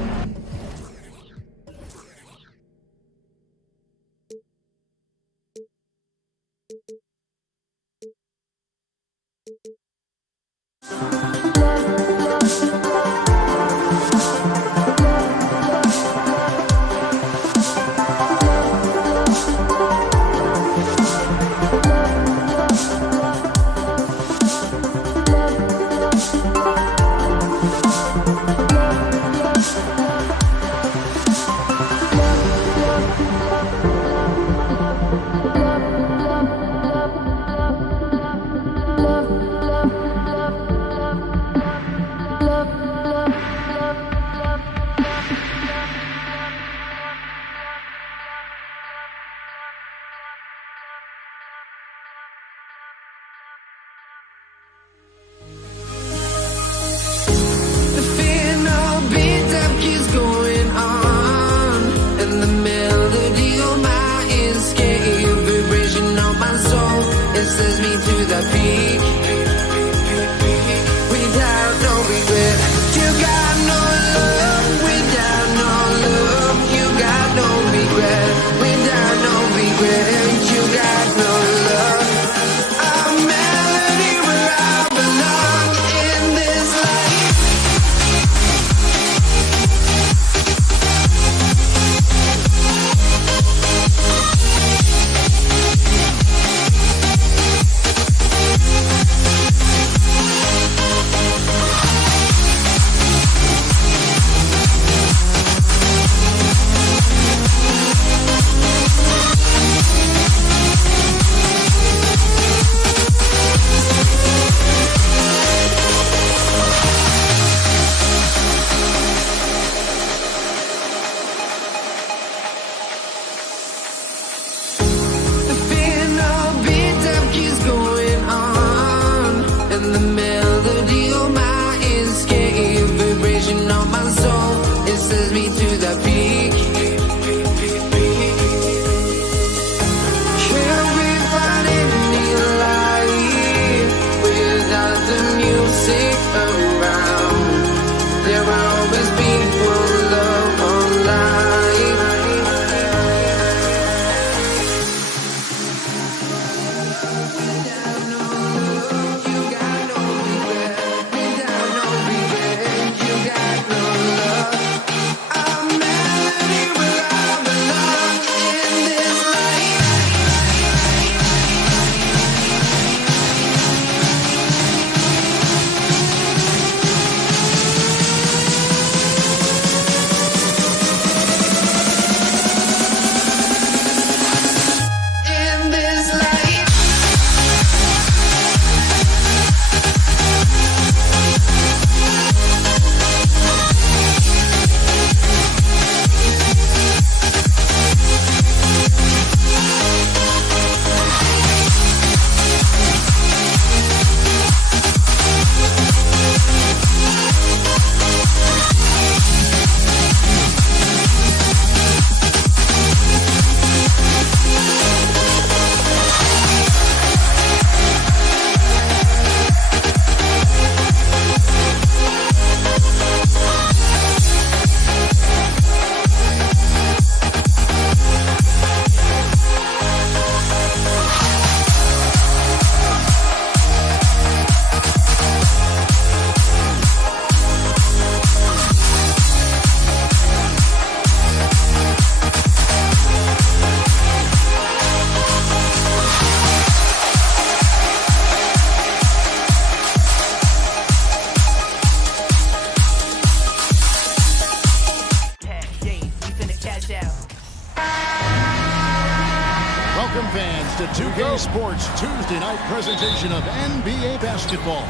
2K Sports Tuesday night presentation of NBA basketball.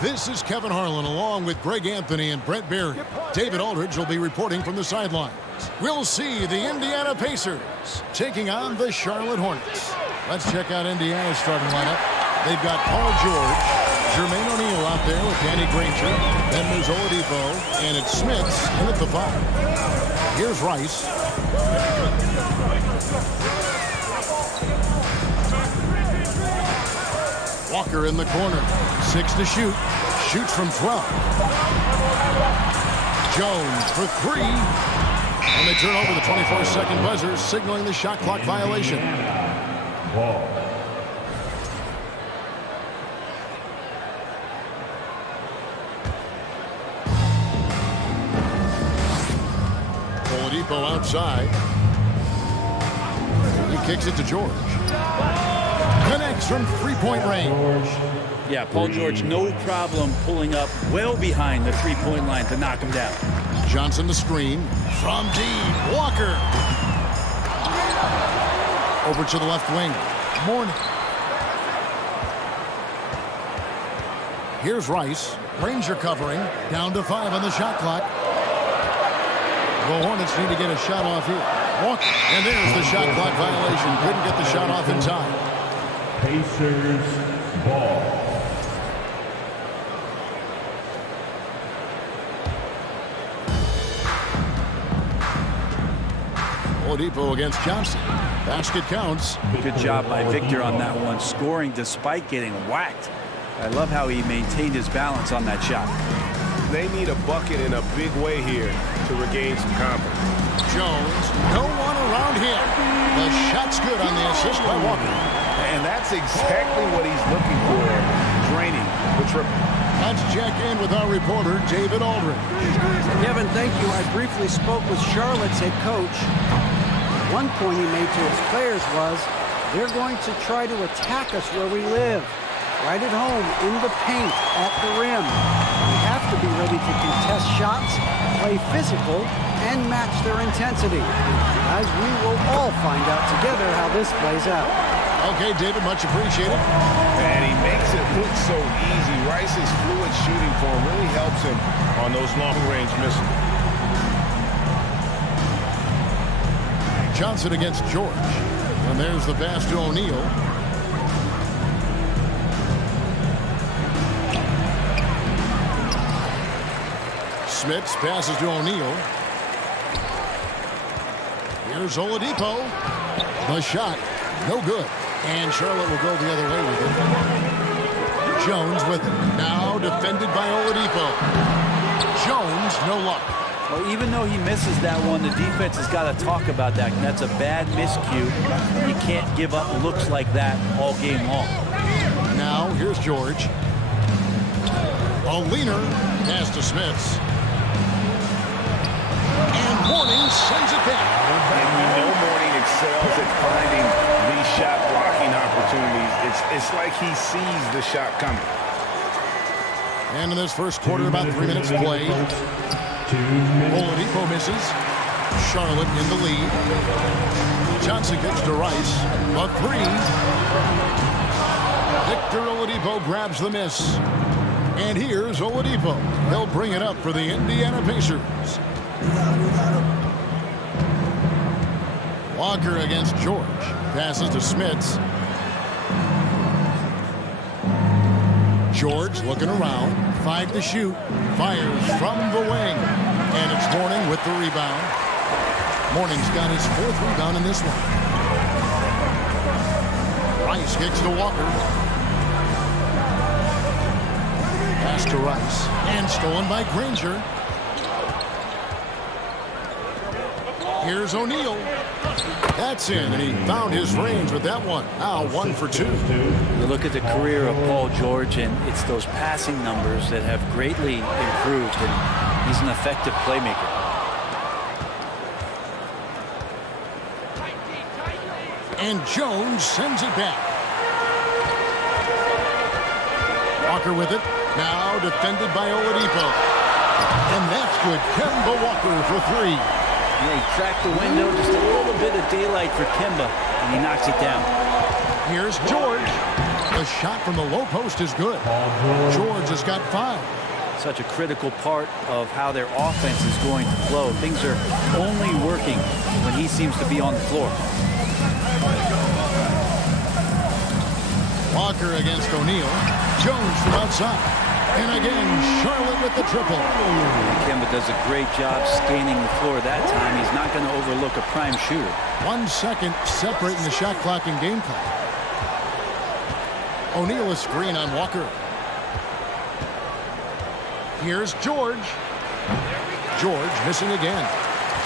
This is Kevin Harlan along with Greg Anthony and Brent Barry. David Aldridge will be reporting from the sidelines. We'll see the Indiana Pacers taking on the Charlotte Hornets. Let's check out Indiana's starting lineup. They've got Paul George, Jermaine O'Neal out there with Danny Granger. Then there's Oladipo, and it's Smits in at the 5. Here's Rice. Walker in the corner. 6 to shoot. Shoots from 12. Jones for 3. And they turn over the 24-second buzzer, signaling the shot clock violation. Ball. Oladipo outside. He kicks it to George. Connects from three-point range. Yeah, Paul George, no problem pulling up well behind the three-point line to knock him down. Johnson the screen. From deep, Walker. Over to the left wing. Mourning. Here's Rice. Granger covering. Down to 5 on the shot clock. The Hornets need to get a shot off here. Walker. And there's the shot clock violation. Couldn't get the shot off in time. Pacers ball. Oladipo against Johnson. Basket counts. Good job by Victor on that one, scoring despite getting whacked. I love how he maintained his balance on that shot. They need a bucket in a big way here to regain some confidence. Jones, no one around him. The shot's good on the assist by Walker. And that's exactly what he's looking for, draining the triple. Let's check in with our reporter, David Aldridge. Kevin, thank you. I briefly spoke with Charlotte's head coach. One point he made to his players was, they're going to try to attack us where we live. Right at home, in the paint, at the rim. We have to be ready to contest shots, play physical, and match their intensity. As we will all find out together how this plays out. Okay, David, much appreciated. And he makes it look so easy. Rice's fluid shooting form really helps him on those long-range misses. Johnson against George. And there's the pass to O'Neal. Smits passes to O'Neal. Here's Oladipo. The shot, no good. And Charlotte will go the other way with it. Jones with it. Now defended by Oladipo. Jones, no luck. Well, even though he misses that one, the defense has got to talk about that. That's a bad miscue. You can't give up looks like that all game long. Now, here's George. A leaner pass to Smits. And Mourning sends it back. And we know Mourning excels at finding these shot blocking opportunities. It's like he sees the shot coming. And in this first quarter, about 3 minutes played. Oladipo misses. Charlotte in the lead. Johnson gets to Rice. A 3. Victor Oladipo grabs the miss. And here's Oladipo. He'll bring it up for the Indiana Pacers. Walker against George. Passes to Smits. George looking around. 5 to shoot. Fires from the wing. And it's Mourning with the rebound. Mourning's got his 4th rebound in this one. Rice kicks to Walker. Pass to Rice. And stolen by Granger. Here's O'Neal. That's in, and he found his range with that one. Now 1 for 2. You look at the career of Paul George, and it's those passing numbers that have greatly improved, and he's an effective playmaker. And Jones sends it back. Walker with it. Now defended by Oladipo. And that's good. Kemba Walker for 3. Yeah, he cracked the window, just a little bit of daylight for Kemba, and he knocks it down. Here's George. The shot from the low post is good. George has got 5. Such a critical part of how their offense is going to flow. Things are only working when he seems to be on the floor. Walker against O'Neal. Jones from outside. And again, Charlotte with the triple. Kemba does a great job scanning the floor that time. He's not going to overlook a prime shooter. 1 second separating the shot clock and game clock. O'Neal a screen on Walker. Here's George. George missing again.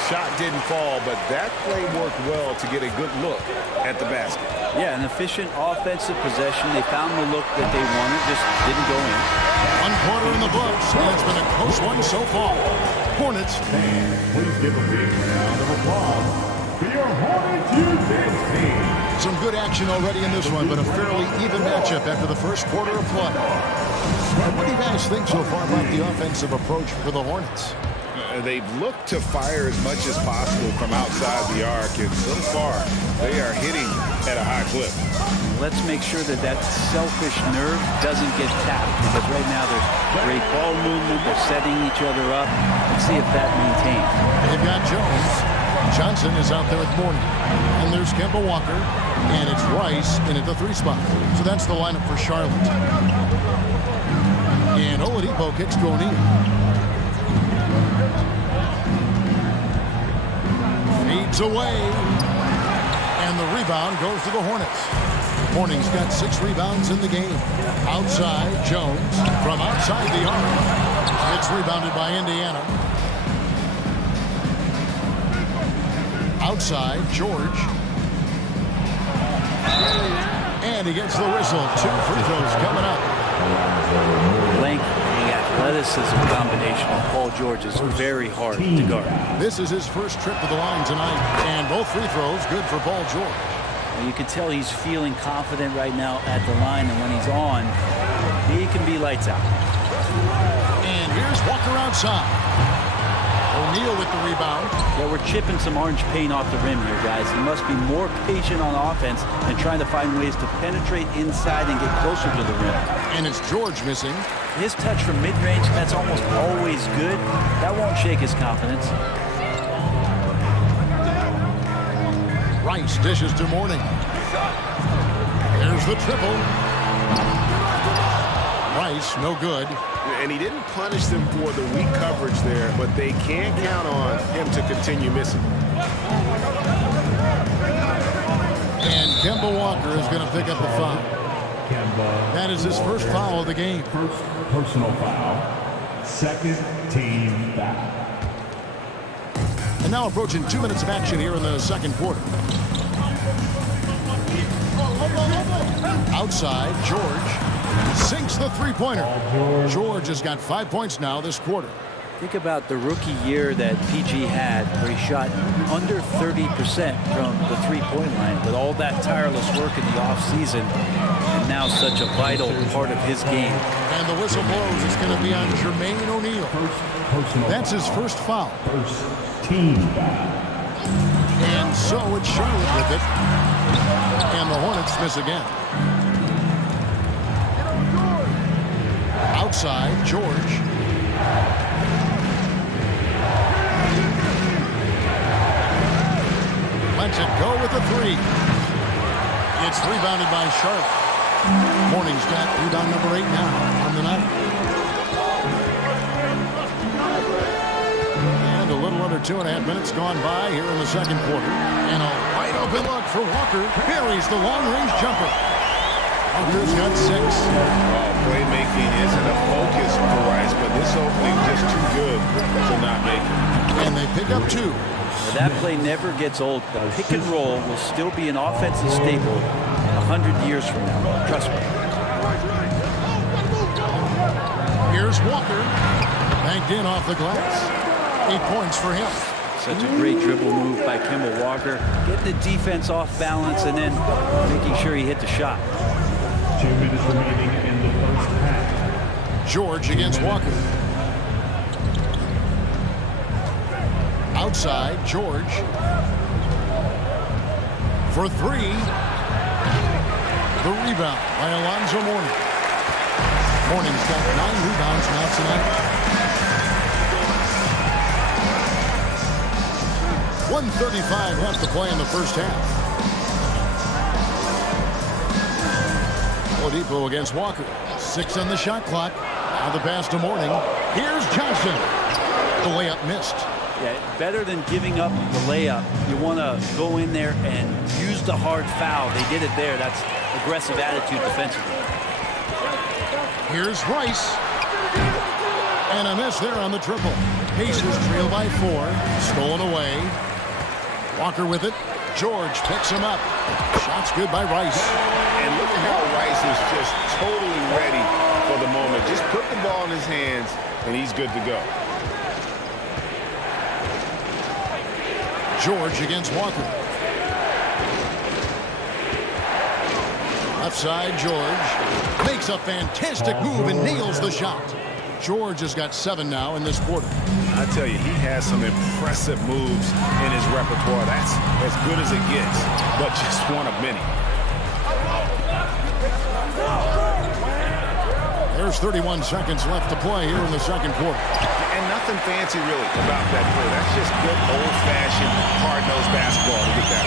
Shot didn't fall, but that play worked well to get a good look at the basket. Yeah, an efficient offensive possession. They found the look that they wanted, just didn't go in. 1 quarter in the books, and it's been a close one so far. Hornets. Please give a big round of applause for your Hornets defense team. Some good action already in this one, but a fairly even matchup after the first quarter of play. What do you guys think so far about the offensive approach for the Hornets? They've looked to fire as much as possible from outside the arc, and so far they are hitting at a high clip. Let's make sure that that selfish nerve doesn't get tapped, because right now there's great ball movement. They're setting each other up. Let's see if that maintains. They've got Jones. Johnson is out there with Mourning. And there's Kemba Walker. And it's Rice in at the 3 spot. So that's the lineup for Charlotte. And Oladipo kicks to O'Neal. Fades away. And the rebound goes to the Hornets. Mourning's got 6 rebounds in the game. Outside, Jones. From outside the arc. It's rebounded by Indiana. Outside, George. And he gets the whistle. 2 free throws coming up. Length and athleticism combination of Paul George is very hard to guard. This is his first trip to the line tonight. And both free throws good for Paul George. You can tell he's feeling confident right now at the line, and when he's on, he can be lights out. And here's Walker outside. O'Neal with the rebound. Yeah, we're chipping some orange paint off the rim here, guys. He must be more patient on offense and trying to find ways to penetrate inside and get closer to the rim. And it's George missing. His touch from mid-range, that's almost always good. That won't shake his confidence. Rice dishes to Mourning. There's the triple. Rice, no good. And he didn't punish them for the weak coverage there, but they can't count on him to continue missing. And Kemba Walker is going to pick up the foul. That is his first foul of the game. First personal foul. Second team foul. And now approaching 2 minutes of action here in the second quarter. Outside, George sinks the three-pointer. George has got 5 points now this quarter. Think about the rookie year that PG had, where he shot under 30% from the three-point line with all that tireless work in the offseason, and now such a vital part of his game. And the whistle blows. It's going to be on Jermaine O'Neal. That's his first foul. First team foul. And so it's Charlotte with it. And the Hornets miss again. Outside, George. Lets it go with a 3. It's rebounded by Charlotte. Mourning's got rebound number 8 now on the night. And a little under 2.5 minutes gone by here in the second quarter. And a wide open look for Walker. Buries the long-range jumper. Walker's got 6. Playmaking isn't a focus for Rice, but this opening just too good to not make it. And they pick up 2. That play never gets old. The pick and roll will still be an offensive staple 100 years from now. Trust me. Here's Walker. Banked in off the glass. 8 points for him. Such a great dribble move by Kemba Walker. Getting the defense off balance and then making sure he hit the shot. 2 minutes remaining in the first half. George against Walker. Outside, George. For 3. The rebound by Alonzo Mourning. Mourning's got 9 rebounds now tonight. 1:35 left to play in the first half. Oladipo against Walker. 6 on the shot clock. Now the pass to Mourning. Here's Johnson. The layup missed. Yeah, better than giving up the layup. You want to go in there and use the hard foul. They did it there. That's aggressive attitude defensively. Here's Rice. And a miss there on the triple. Pacers trail by 4. Stolen away. Walker with it. George picks him up. Shot's good by Rice. And look at how Rice is just totally ready for the moment. Just put the ball in his hands, and he's good to go. George against Walker. Left side, George makes a fantastic move and nails the shot. George has got 7 now in this quarter. I tell you, he has some impressive moves in his repertoire. That's as good as it gets, but just one of many. There's 31 seconds left to play here in the second quarter. And nothing fancy really about that play. That's just good old-fashioned, hard-nosed basketball to get that.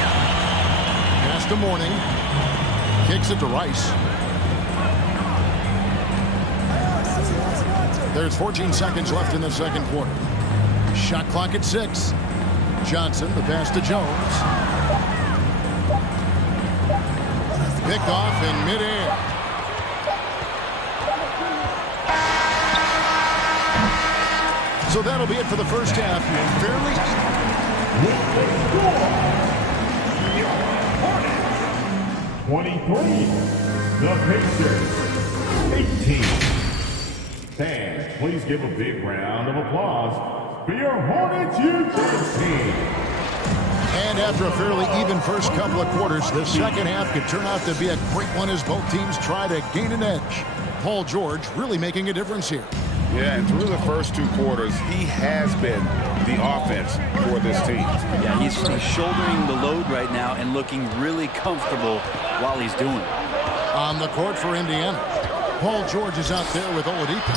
Pass to Mourning. Kicks it to Rice. There's 14 seconds left in the second quarter. Shot clock at 6. Johnson, the pass to Jones. Picked off in midair. So that'll be it for the first half. Fairly 23. The Pacers. 18. Fans, please give a big round of applause for your Hornets Eugene team. And after a fairly even first couple of quarters, the second half could turn out to be a great one as both teams try to gain an edge. Paul George really making a difference here. Yeah, and through the first 2 quarters, he has been the offense for this team. Yeah, he's shouldering the load right now and looking really comfortable while he's doing it. On the court for Indiana, Paul George is out there with Oladipo.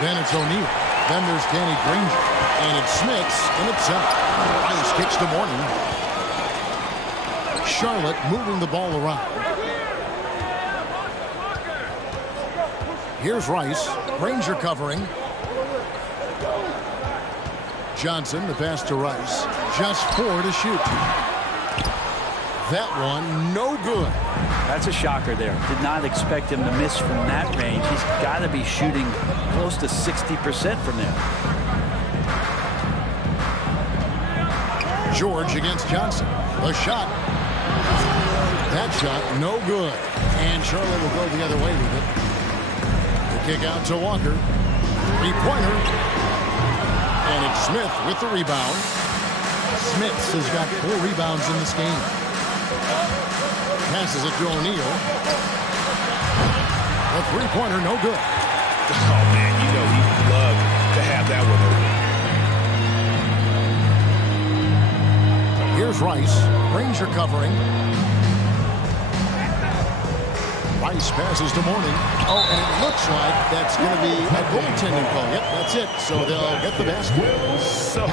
Then it's O'Neal. Then there's Danny Granger. And it's Smits in its center. Rice kicks to Mourning. Charlotte moving the ball around. Here's Rice. Granger covering. Johnson, the pass to Rice. Just 4 to shoot. That one, no good. That's a shocker there. Did not expect him to miss from that range. He's got to be shooting close to 60% from there. George against Johnson. The shot. That shot, no good. And Charlotte will go the other way with it. The kick out to Walker. 3-pointer. And it's Smith with the rebound. Smith has got 4 rebounds in this game. Passes it to O'Neal. The 3-pointer, no good. Oh, man, you know he'd love to have that one open. Here's Rice. Granger covering. Rice passes to Mourning. Oh, and it looks like that's going to be a goaltending call. Yep, that's it. So they'll get the basket. So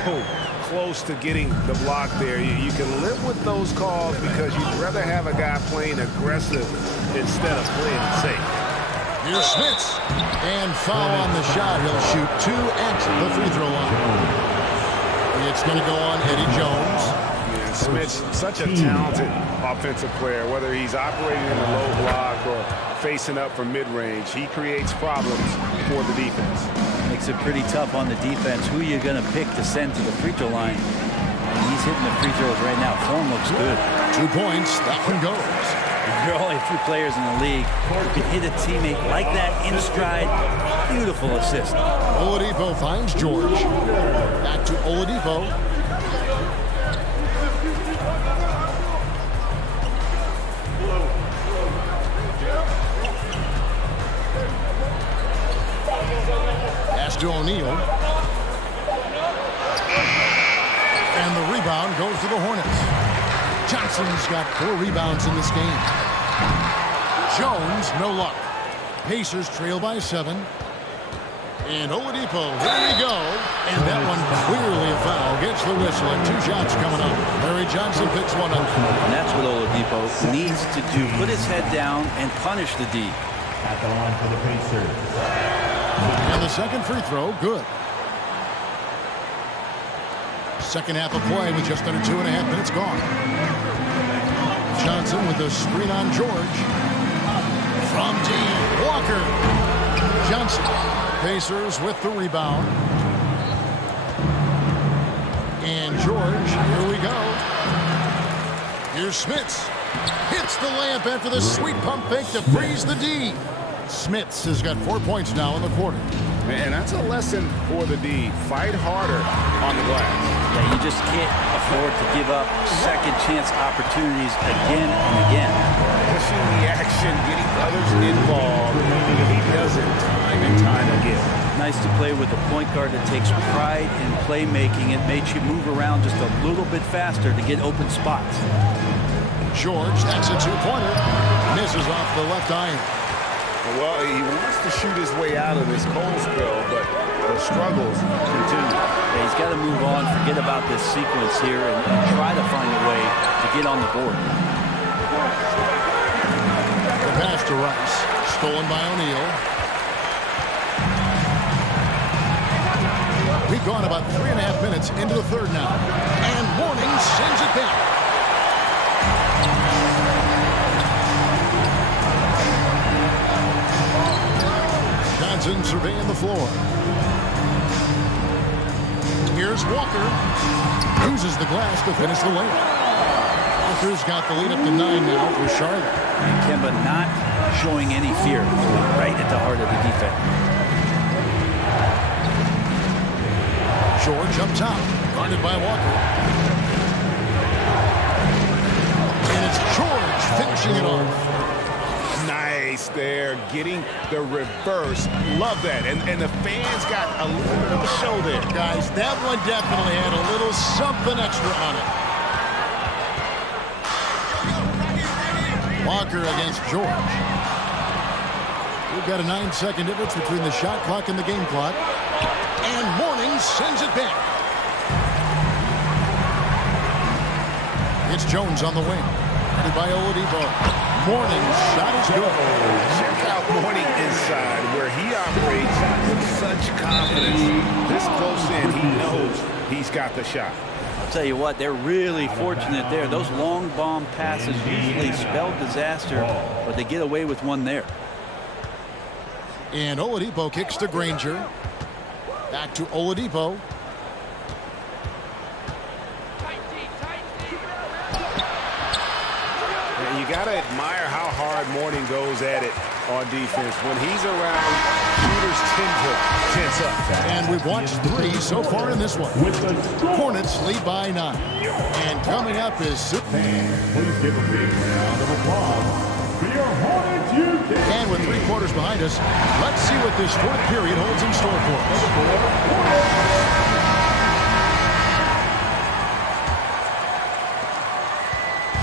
close to getting the block there. You can live with those calls because you'd rather have a guy playing aggressive instead of playing it safe. Here's Smits. And foul on the shot. He'll shoot 2 at the free throw line. It's going to go on Eddie Jones. Yeah, Smits, such a talented offensive player. Whether he's operating in the low block or facing up from mid-range, he creates problems for the defense. Makes it pretty tough on the defense. Who are you going to pick to send to the free throw line? And he's hitting the free throws right now. Form looks good. 2 points. That one goes. There are only a few players in the league who can hit a teammate like that in stride. Beautiful assist. Oladipo finds George. Back to Oladipo. Pass to O'Neal. And the rebound goes to the Hornets. Johnson's got 4 rebounds in this game. Jones, no luck. Pacers trail by 7. And Oladipo, here we go. And that one clearly a foul. Gets the whistle and 2 shots coming up. Larry Johnson picks one up. And that's what Oladipo needs to do. Put his head down and punish the D. At the line for the Pacers. And the second free throw, good. Second half of play with just under 2.5 minutes gone. Johnson with the screen on George. From D, Walker. Johnson. Pacers with the rebound. And George, here we go. Here's Smits. Hits the layup after the sweet pump fake to freeze the D. Smits has got 4 points now in the quarter. And that's a lesson for the D. Fight harder on the glass. Yeah, you just can't afford to give up second chance opportunities again and again. Pushing the action, getting others involved. He does it time and time again. Nice to play with a point guard that takes pride in playmaking. It makes you move around just a little bit faster to get open spots. George, that's a 2-pointer. Misses off the left iron. Well, he wants to shoot his way out of this cold spell, but the struggles continue. Yeah, he's got to move on, forget about this sequence here, and try to find a way to get on the board. The pass to Rice, stolen by O'Neal. We've gone about 3.5 minutes into the third now. And Mourning sends it back. Johnson surveying the floor. Here's Walker. Uses the glass to finish the layup. Walker's got the lead up to 9 now for Charlotte. And Kemba not showing any fear. Right at the heart of the defense. George up top, guarded by Walker. And it's George finishing it off. Nice there, getting the reverse. Love that. And the fans got a little bit of a show there. Guys, that one definitely had a little something extra on it. Walker against George. We've got a 9-second difference between the shot clock and the game clock. And Mourning sends it back. It's Jones on the wing. Headed by Oladipo. Mourning's shot is good. Check out Mourning inside, where he operates with such confidence. This close in, he knows he's got the shot. I'll tell you what, they're really fortunate there. Those long bomb passes usually spell disaster, but they get away with one there. And Oladipo kicks to Granger. Back to Oladipo. You got to admire how hard Mourning goes at it on defense. When he's around, shooters tend to tense up. And we've watched 3 so far in this one. Hornets lead by 9. And coming up is... Please give a big round of applause for your Hornets UK. And with 3 quarters behind us, let's see what this fourth period holds in store for us.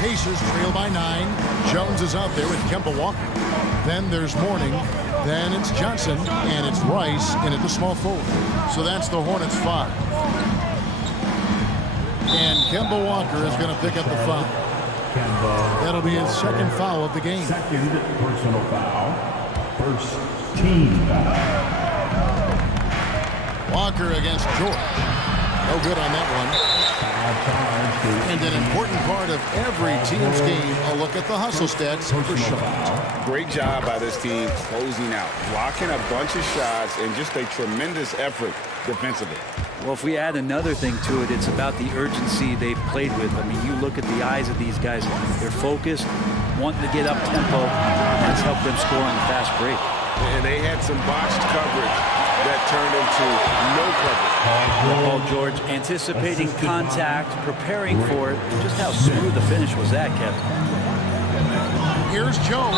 Pacers trail by 9. Jones is out there with Kemba Walker. Then there's Mourning. Then it's Johnson. And it's Rice in at the small forward. So that's the Hornets 5. And Kemba Walker is going to pick up the foul. That'll be his second foul of the game. Second personal foul. First team foul. Walker against George. No good on that one. And an important part of every team's game, a look at the hustle stats for sure. Great job by this team closing out, blocking a bunch of shots, and just a tremendous effort defensively. Well, if we add another thing to it, it's about the urgency they've played with. I mean, you look at the eyes of these guys. They're focused, wanting to get up tempo, and that's helped them score on the fast break. And they had some botched coverage that turned into no coverage. Paul George anticipating contact, preparing for it. Just how smooth the finish was that, Kevin. Here's Jones.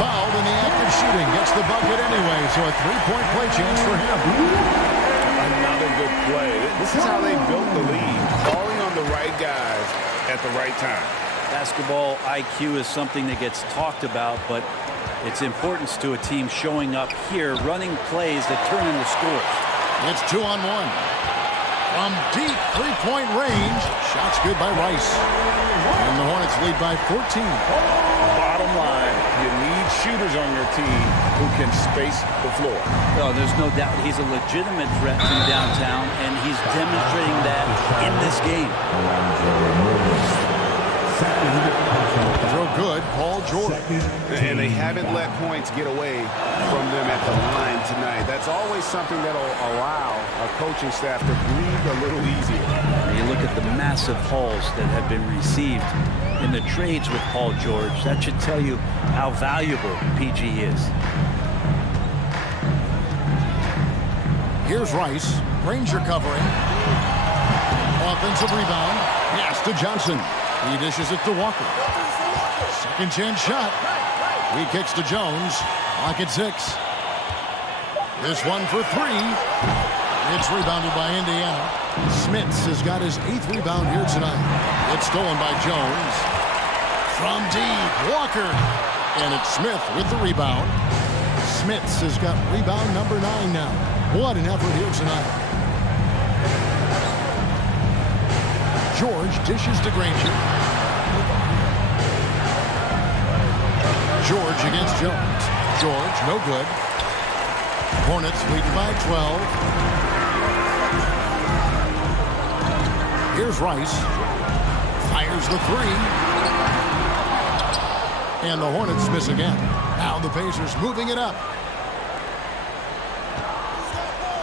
Fouled in the act of shooting. Gets the bucket anyway, so a 3-point play chance for him. Another good play. This is how they built the lead. Calling on the right guys at the right time. Basketball IQ is something that gets talked about, but its importance to a team showing up here, running plays that turn into scores. It's 2-on-1. From deep three-point range. Shots good by Rice. And the Hornets lead by 14. Bottom line, you need shooters on your team who can space the floor. Oh, there's no doubt he's a legitimate threat from downtown, and he's demonstrating that in this game. Throw good, Paul George. And they haven't let points get away from them at the line tonight. That's always something that'll allow a coaching staff to breathe a little easier. You look at the massive hauls that have been received in the trades with Paul George. That should tell you how valuable PG is. Here's Rice. Granger covering. Offensive rebound. Pass to Johnson. He dishes it to Walker. Second chance shot. He kicks to Jones. Clock at 6. This one for 3. It's rebounded by Indiana. Smits has got his 8th rebound here tonight. It's stolen by Jones. From deep, Walker. And it's Smith with the rebound. Smits has got rebound number 9 now. What an effort here tonight. George dishes to Granger. George against Jones. George, no good. Hornets leading by 12. Here's Rice. Fires the 3. And the Hornets miss again. Now the Pacers moving it up.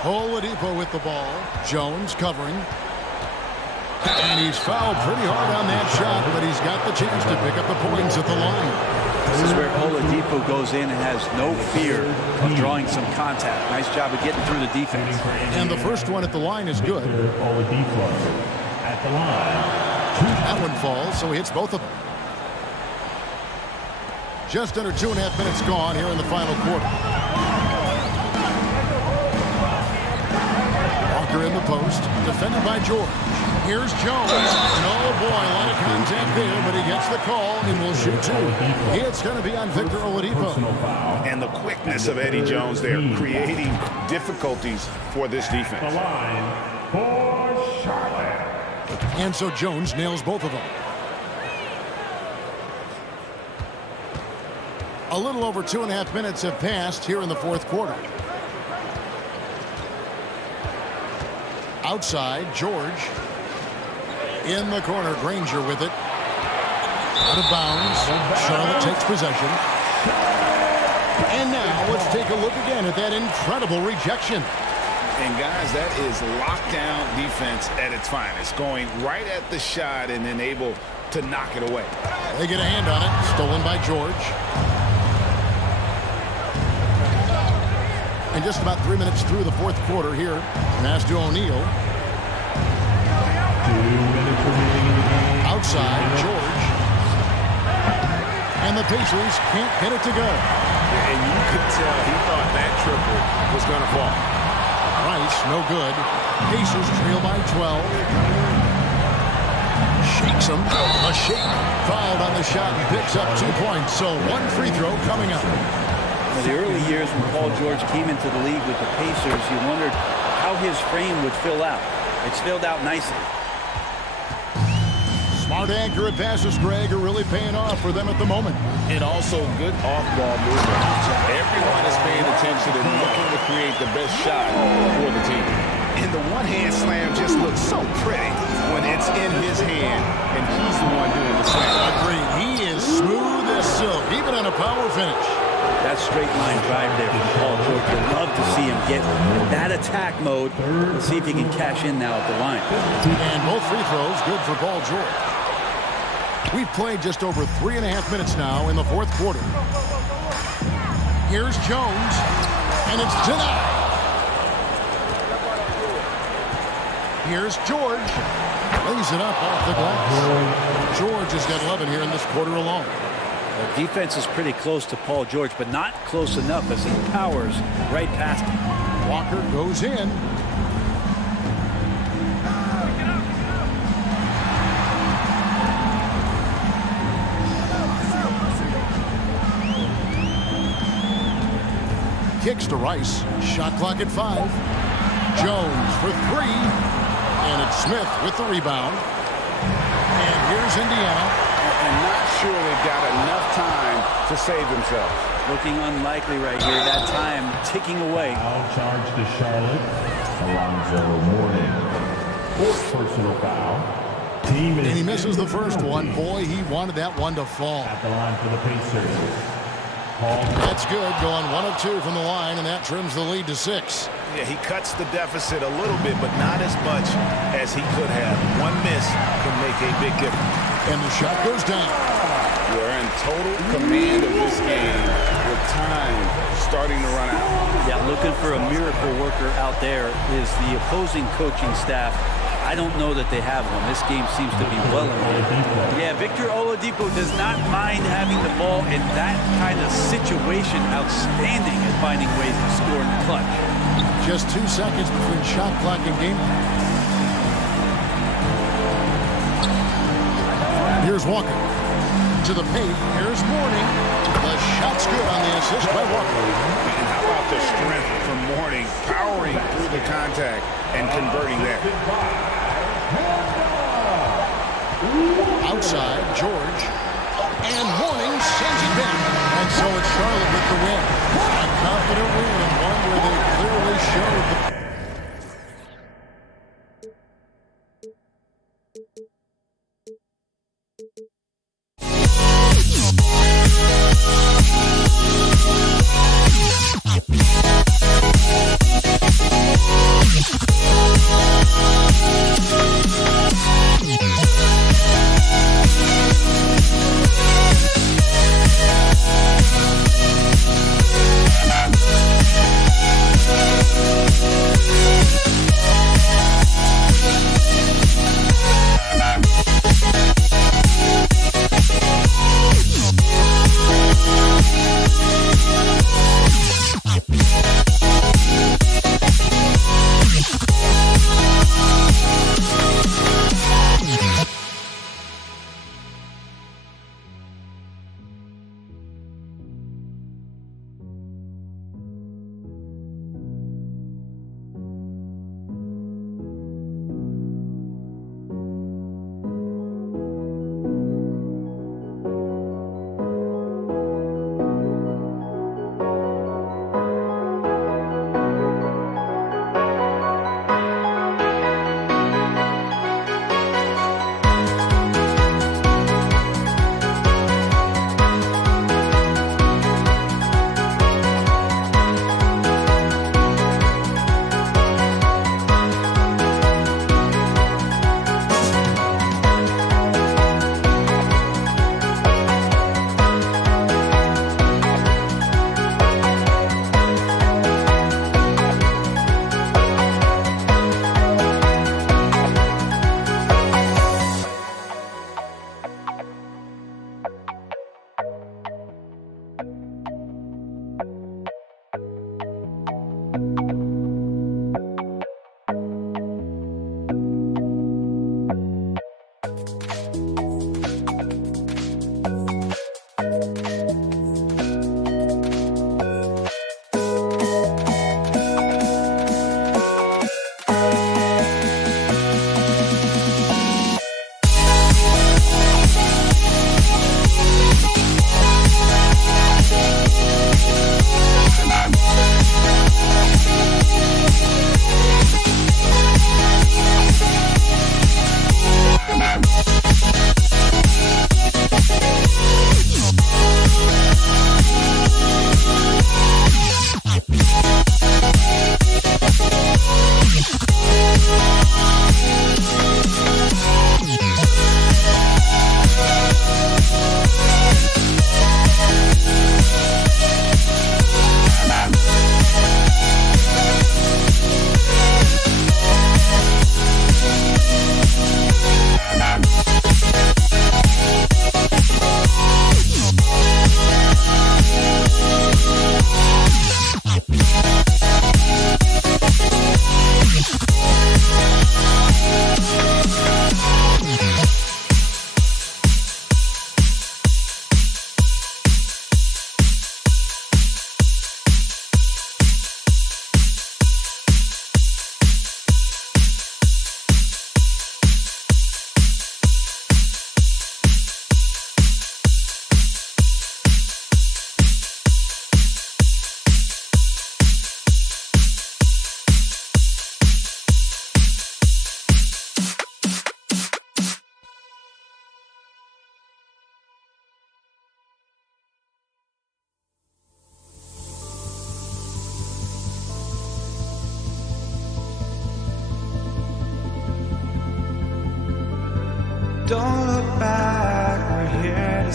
Oladipo with the ball. Jones covering. And he's fouled pretty hard on that shot, but he's got the chance to pick up the points at the line. This is where Oladipo goes in and has no fear of drawing some contact. Nice job of getting through the defense. And the first one at the line is good. Oladipo at the line. That one falls, so he hits both of them. Just under 2.5 minutes gone here in the final quarter. Walker in the post, defended by George. Here's Jones. And oh boy, a lot of contact there, but he gets the call and will shoot 2. It's going to be on Victor Oladipo. And the quickness of Eddie Jones there, creating difficulties for this defense. The line for Charlotte. And so Jones nails both of them. A little over 2.5 minutes have passed here in the fourth quarter. Outside, George. In the corner, Granger with it. Out of bounds. Charlotte takes possession. And now let's take a look again at that incredible rejection. And guys, that is lockdown defense at its finest. Going right at the shot and then able to knock it away. They get a hand on it. Stolen by George. And just about 3 minutes through the fourth quarter here. Pass to O'Neal. Outside, George. And the Pacers can't get it to go. And you could tell he thought that triple was going to fall. Rice, no good. Pacers trail by 12. Shakes him. A shake. Fouled on the shot and picks up 2 points. So 1 free throw coming up. In the early years when Paul George came into the league with the Pacers, you wondered how his frame would fill out. It's filled out nicely. Smart, accurate passes, Greg, are really paying off for them at the moment. And also good off-ball movement. Everyone is paying attention and looking to create the best shot for the team. And the one-hand slam just looks so pretty when it's in his hand and he's the one doing the slam. Agreed. He is smooth as silk, even on a power finish. That straight line drive there from Paul George. You'd love to see him get in that attack mode. Let's see if he can cash in now at the line. And both free throws good for Paul George. We've played just over 3.5 minutes now in the fourth quarter. Here's Jones, and it's denied. Here's George. Lays it up off the glass. George has got 11 here in this quarter alone. The defense is pretty close to Paul George, but not close enough as he powers right past him. Walker goes in. kicks to Rice. Shot clock at 5. Jones for 3. And it's Smith with the rebound. And here's Indiana. And not sure they've got enough time to save themselves. Looking unlikely right here. That time ticking away. Foul charge to Charlotte. Alonzo Mourning. Fourth personal foul. Team And he misses the first one. Boy, he wanted that one to fall. At the line for the Pacers. That's good. Going 1 of 2 from the line, and that trims the lead to 6. Yeah, he cuts the deficit a little bit, but not as much as he could have. One miss can make a big difference. And the shot goes down. We're in total command of this game with time starting to run out. Yeah, looking for a miracle worker out there is the opposing coaching staff. I don't know that they have one. This game seems to be well in hand. Yeah, Victor Oladipo does not mind having the ball in that kind of situation. Outstanding at finding ways to score in the clutch. Just 2 seconds between shot clock and game. Here's Walker. To the paint. Here's Mourning. The shot's good on the assist by Walker. And how about the strength from Mourning, powering through the contact and converting there. Outside, George. And Mourning sends it back. And so it's Charlotte with the win. A confident win and one where they clearly showed the...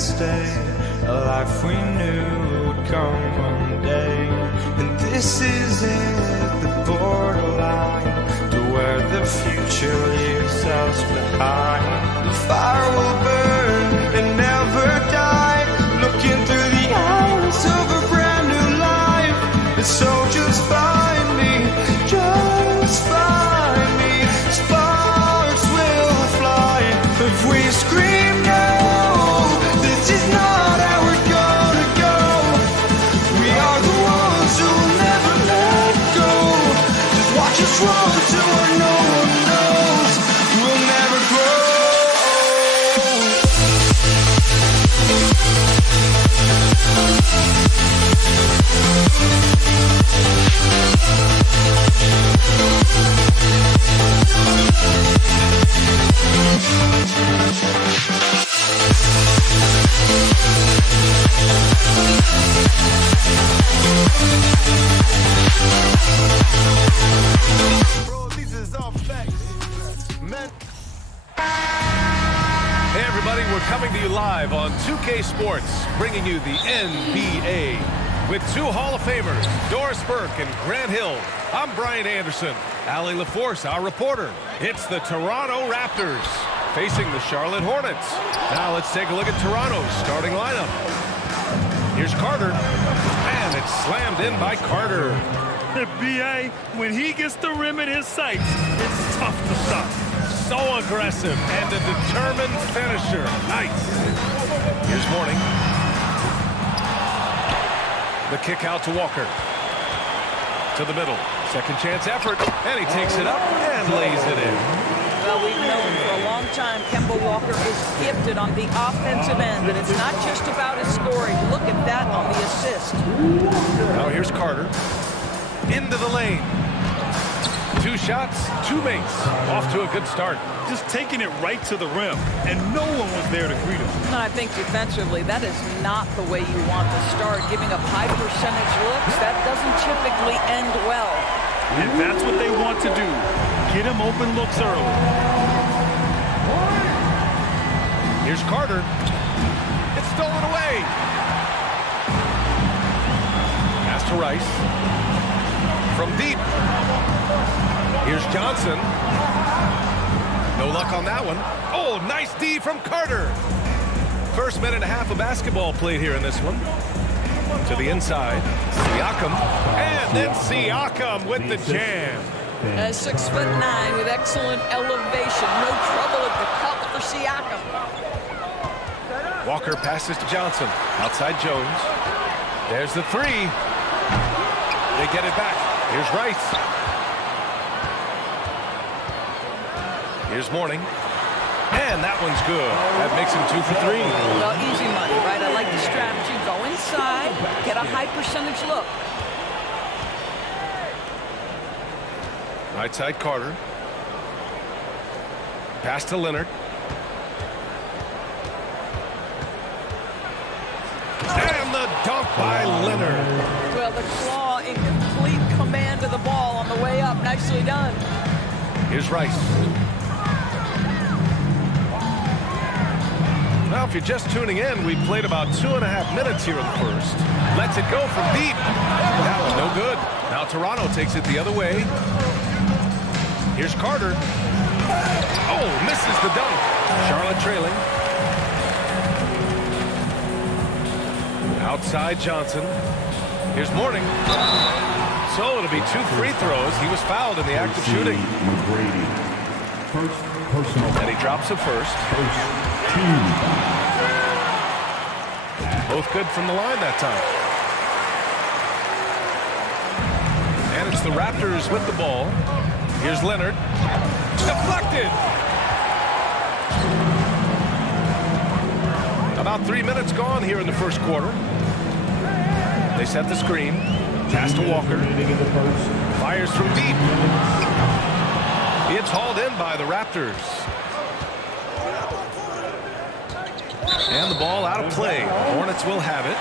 stay, a life we knew would come one day. And this is it, the borderline to where the future leaves us behind. The fire will burn and never die, looking through the eyes of a brand new life. And so just find me, just find me. Sparks will fly if we scream no. This is not how we're gonna go. We are the ones who will never let go. Just watch us run to where no one knows. We'll never grow. Hey everybody, we're coming to you live on 2K Sports, bringing you the NBA with two Hall of Famers, Doris Burke and Grant Hill. I'm Brian Anderson. Allie LaForce, our reporter. It's the Toronto Raptors facing the Charlotte Hornets. Now let's take a look at Toronto's starting lineup. Here's Carter, and it's slammed in by Carter. B.A., when he gets the rim in his sights, it's tough to stop. So aggressive and a determined finisher. Nice. Here's Mourning. The kick out to Walker. To the middle. Second chance effort. And he takes it up and lays it in. Well, we've known for a long time Kemba Walker is gifted on the offensive end, and it's not just about his scoring. Look at that on the assist. Now here's Carter. Into the lane. Two shots, two makes. Off to a good start. Just taking it right to the rim, and no one was there to greet him. And I think defensively, that is not the way you want to start. Giving up high percentage looks, that doesn't typically end well. And that's what they want to do. Get him open looks early. Here's Carter. It's stolen away. Pass to Rice. From deep. Here's Johnson. No luck on that one. Oh, nice D from Carter. First minute and a half of basketball played here in this one. To the inside. Siakam. And then Siakam with the jam. 6'9" with excellent elevation. No trouble at the cup for Siakam. Walker passes to Johnson. Outside Jones. There's the three. They get it back. Here's Rice. Here's Mourning. And that one's good. That makes him 2 for 3. Well, easy money, right? I like the strategy. Go inside, get a high percentage look. Right side Carter. Pass to Leonard. And the dunk by Leonard. Well, the claw in complete command of the ball on the way up. Nicely done. Here's Rice. Now, if you're just tuning in, we played about 2.5 minutes here in the first. Lets it go from deep. That was no good. Now Toronto takes it the other way. Here's Carter. Oh, misses the dunk. Charlotte trailing. Outside Johnson. Here's Mourning. So it'll be 2 free throws. He was fouled in the act of shooting. And he drops it first. Both good from the line that time. And it's the Raptors with the ball. Here's Leonard. Deflected. About 3 minutes gone here in the first quarter. They set the screen. Pass to Walker. Fires from deep. It's hauled in by the Raptors. And the ball out of play. Hornets will have it.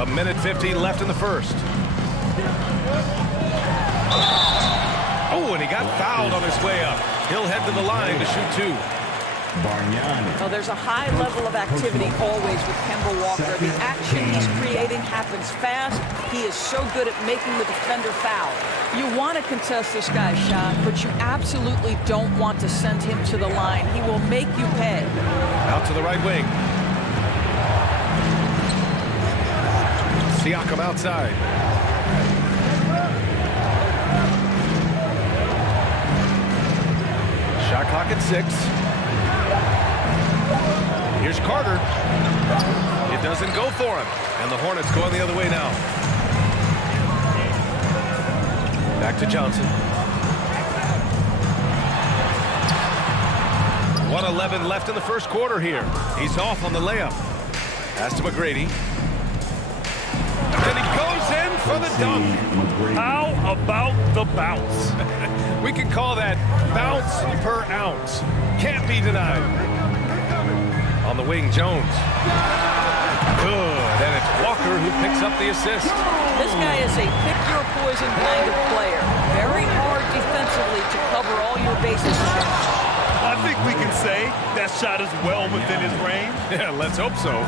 A minute 15 left in the first. Oh, Oh, and he got fouled on his way up. He'll head to the line to shoot 2. Well, there's a high level of activity always with Kemba Walker. The action he's creating happens fast. He is so good at making the defender foul. You want to contest this guy's shot, but you absolutely don't want to send him to the line. He will make you pay. Out to the right wing. Siakam outside. Shot clock at 6. Here's Carter. It doesn't go for him. And the Hornets going the other way now. Back to Johnson. 1:11 left in the first quarter here. He's off on the layup. Pass to McGrady. And he goes in for the dunk. How about the bounce? We can call that bounce per ounce. Can't be denied. On the wing, Jones. Good, and it's Walker who picks up the assist. This guy is a pick-your-poison kind of player. Very hard defensively to cover all your bases. I think we can say that shot is well within his range. Yeah, let's hope so.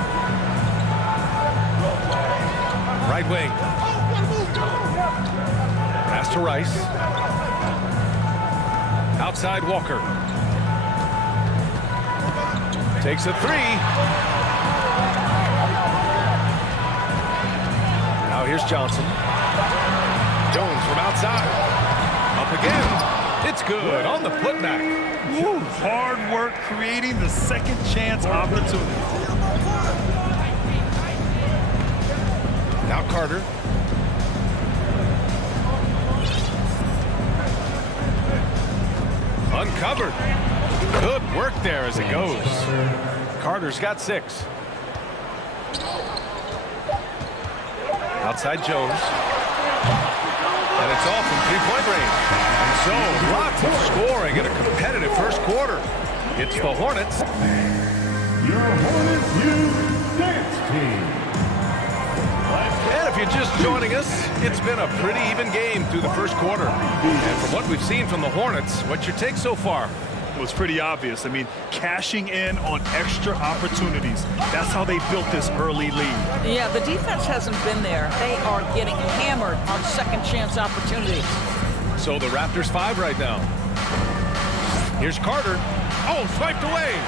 Right wing. Pass to Rice. Outside Walker. Takes a 3. Now here's Johnson. Jones from outside. Up again. It's good on the putback. Woo, hard work creating the second chance opportunity. Now Carter. Uncovered. Good work there as it goes. Carter's got 6. Outside Jones. And it's off from three-point range. And so lots of scoring in a competitive first quarter. It's the Hornets. Your Hornets Youth Dance Team. And if you're just joining us, it's been a pretty even game through the first quarter. And from what we've seen from the Hornets, what's your take so far? It was pretty obvious. I mean, cashing in on extra opportunities. That's how they built this early lead. Yeah, the defense hasn't been there. They are getting hammered on second chance opportunities. So the Raptors 5 right now. Here's Carter. Oh, swiped away.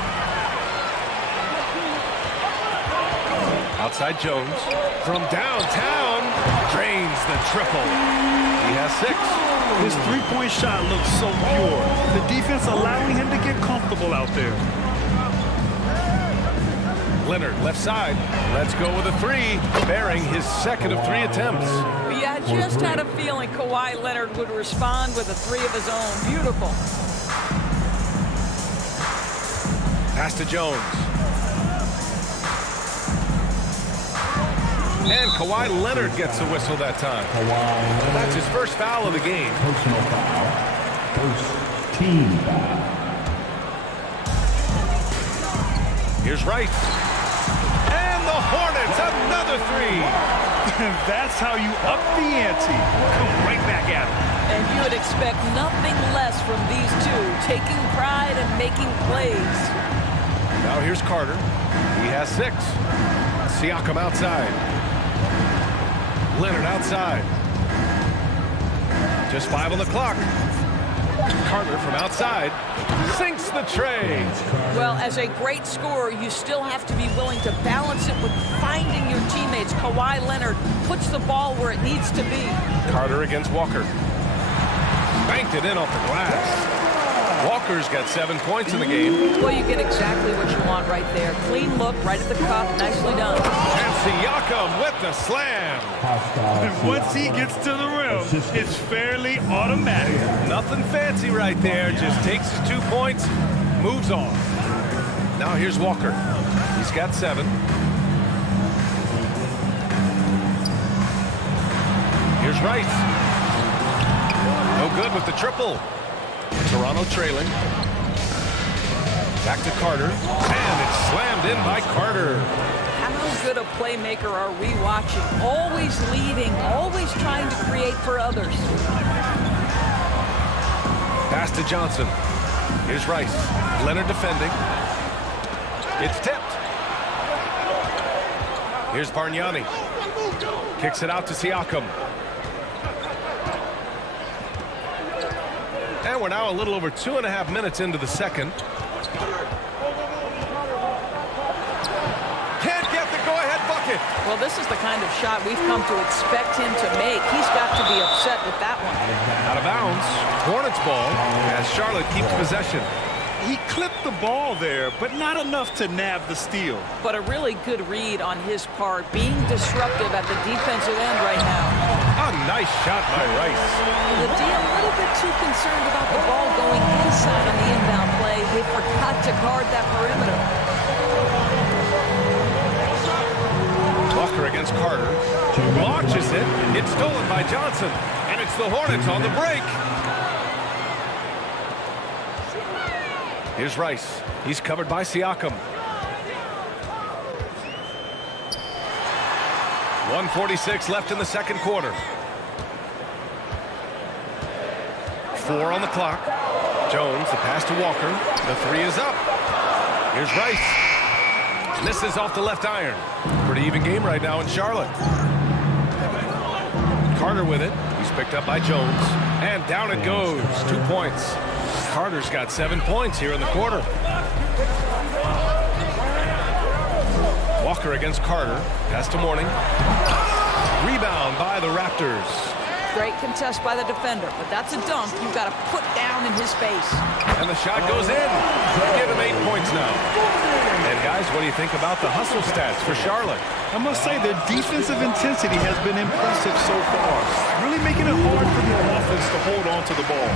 Outside Jones. From downtown, drains the triple. He has 6. His three-point shot looks so pure. The defense allowing him to get comfortable out there. Leonard, left side. Let's go with a 3, bearing his second of 3 attempts. Yeah, I just had a feeling Kawhi Leonard would respond with a 3 of his own. Beautiful. Pass to Jones. And Kawhi Leonard gets a whistle that time. That's his first foul of the game. Personal foul. First team foul. Here's Rice. And the Hornets, another 3. That's how you up the ante. Come right back at him. And you would expect nothing less from these two, taking pride and making plays. Now here's Carter. He has 6. Siakam outside. Leonard outside. Just 5 on the clock. Carter from outside sinks the tray. Well, as a great scorer, you still have to be willing to balance it with finding your teammates. Kawhi Leonard puts the ball where it needs to be. Carter against Walker. Banked it in off the glass. Walker's got 7 points in the game. Well, you get exactly what you want right there. Clean look, right at the cup, nicely done. And Siakam with the slam. And once he gets to the rim, it's fairly automatic. Nothing fancy right there. Just takes his 2 points, moves on. Now here's Walker. He's got 7. Here's Rice. No good with the triple. Toronto trailing. Back to Carter. And it's slammed in by Carter. How good a playmaker are we watching? Always leading, always trying to create for others. Pass to Johnson. Here's Rice. Leonard defending. It's tipped. Here's Bargnani. Kicks it out to Siakam. And we're now a little over 2.5 minutes into the second. Can't get the go-ahead bucket. Well, this is the kind of shot we've come to expect him to make. He's got to be upset with that one. Out of bounds. Hornets ball as Charlotte keeps possession. He clipped the ball there, but not enough to nab the steal. But a really good read on his part, being disruptive at the defensive end right now. A nice shot by Rice. The D a little bit too concerned about the ball going inside on the inbound play. They forgot to guard that perimeter. Walker against Carter. Launches it. It's stolen by Johnson. And it's the Hornets on the break. Here's Rice. He's covered by Siakam. 1:46 left in the second quarter. 4 on the clock. Jones, the pass to Walker. The 3 is up. Here's Rice. Misses off the left iron. Pretty even game right now in Charlotte. Carter with it. He's picked up by Jones. And down it goes. 2 points. Carter's got 7 points here in the quarter. Walker against Carter. Pass to Mourning. Rebound by the Raptors. Great contest by the defender, but that's a dunk you've got to put down in his face. And the shot goes in. Give him 8 points now. And guys, what do you think about the hustle stats for Charlotte? I must say their defensive intensity has been impressive so far. Really making it hard for the offense to hold on to the ball.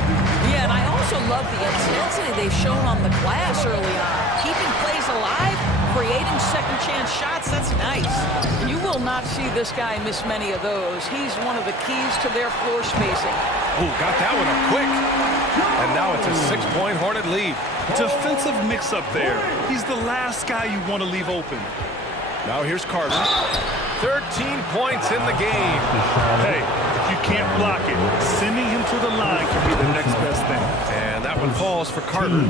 Yeah, and I also love the intensity they've shown on the glass early on. Keeping plays alive, creating second chance shots, that's nice. You will not see this guy miss many of those. He's one of the keys to their floor spacing. Oh, got that one up quick. And now it's a 6-point Hornet lead. Defensive mix-up there. He's the last guy you want to leave open. Now here's Carter. 13 points in the game. Hey, if you can't block it, sending him to the line can be the next best thing. And that one falls for Carter.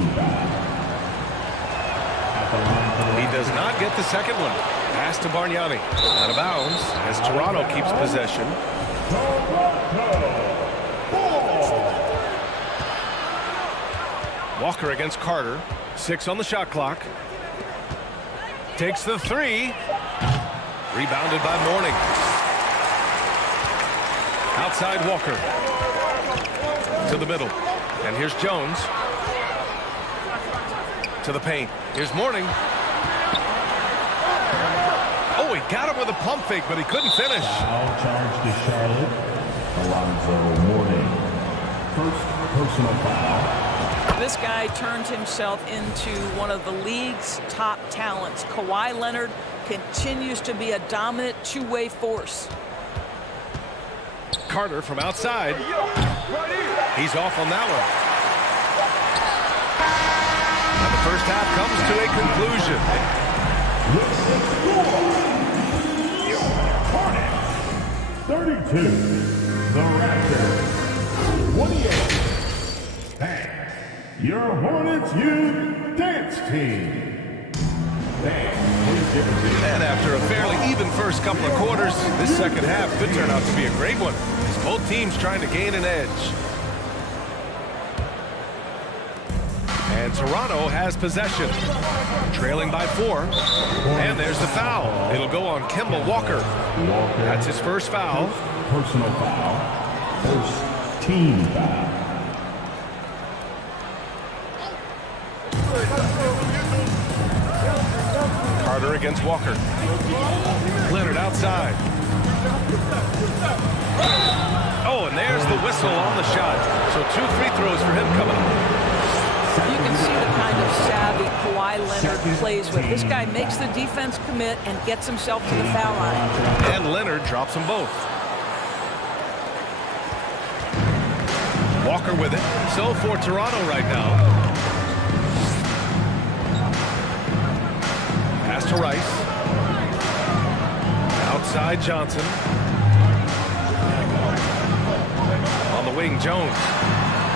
He does not get the second one. Pass to Bargnani. Out of bounds as Toronto keeps possession. Walker against Carter. 6 on the shot clock. Takes the 3. Rebounded by Mourning. Outside Walker. To the middle. And here's Jones. To the paint. Here's Mourning. Oh, he got him with a pump fake, but he couldn't finish. Foul charge to Charlotte. Alonzo Mourning. First personal foul. This guy turned himself into one of the league's top talents. Kawhi Leonard continues to be a dominant two-way force. Carter from outside. He's off on that one. And the first half comes to a conclusion. Hornets 32. The Raptors 28. Thanks. Your Hornets Youth Dance Team. And after a fairly even first couple of quarters, this second half could turn out to be a great one, as both teams trying to gain an edge. And Toronto has possession, trailing by 4. And there's the foul. It'll go on Kemba Walker. That's his first foul. Personal foul. First team foul. Carter against Walker. Leonard outside. Oh, and there's the whistle on the shot. So 2 free throws for him coming up. You can see the kind of savvy Kawhi Leonard plays with. This guy makes the defense commit and gets himself to the foul line. And Leonard drops them both. Walker with it. So for Toronto right now. Pass to Rice. Outside Johnson. On the wing, Jones.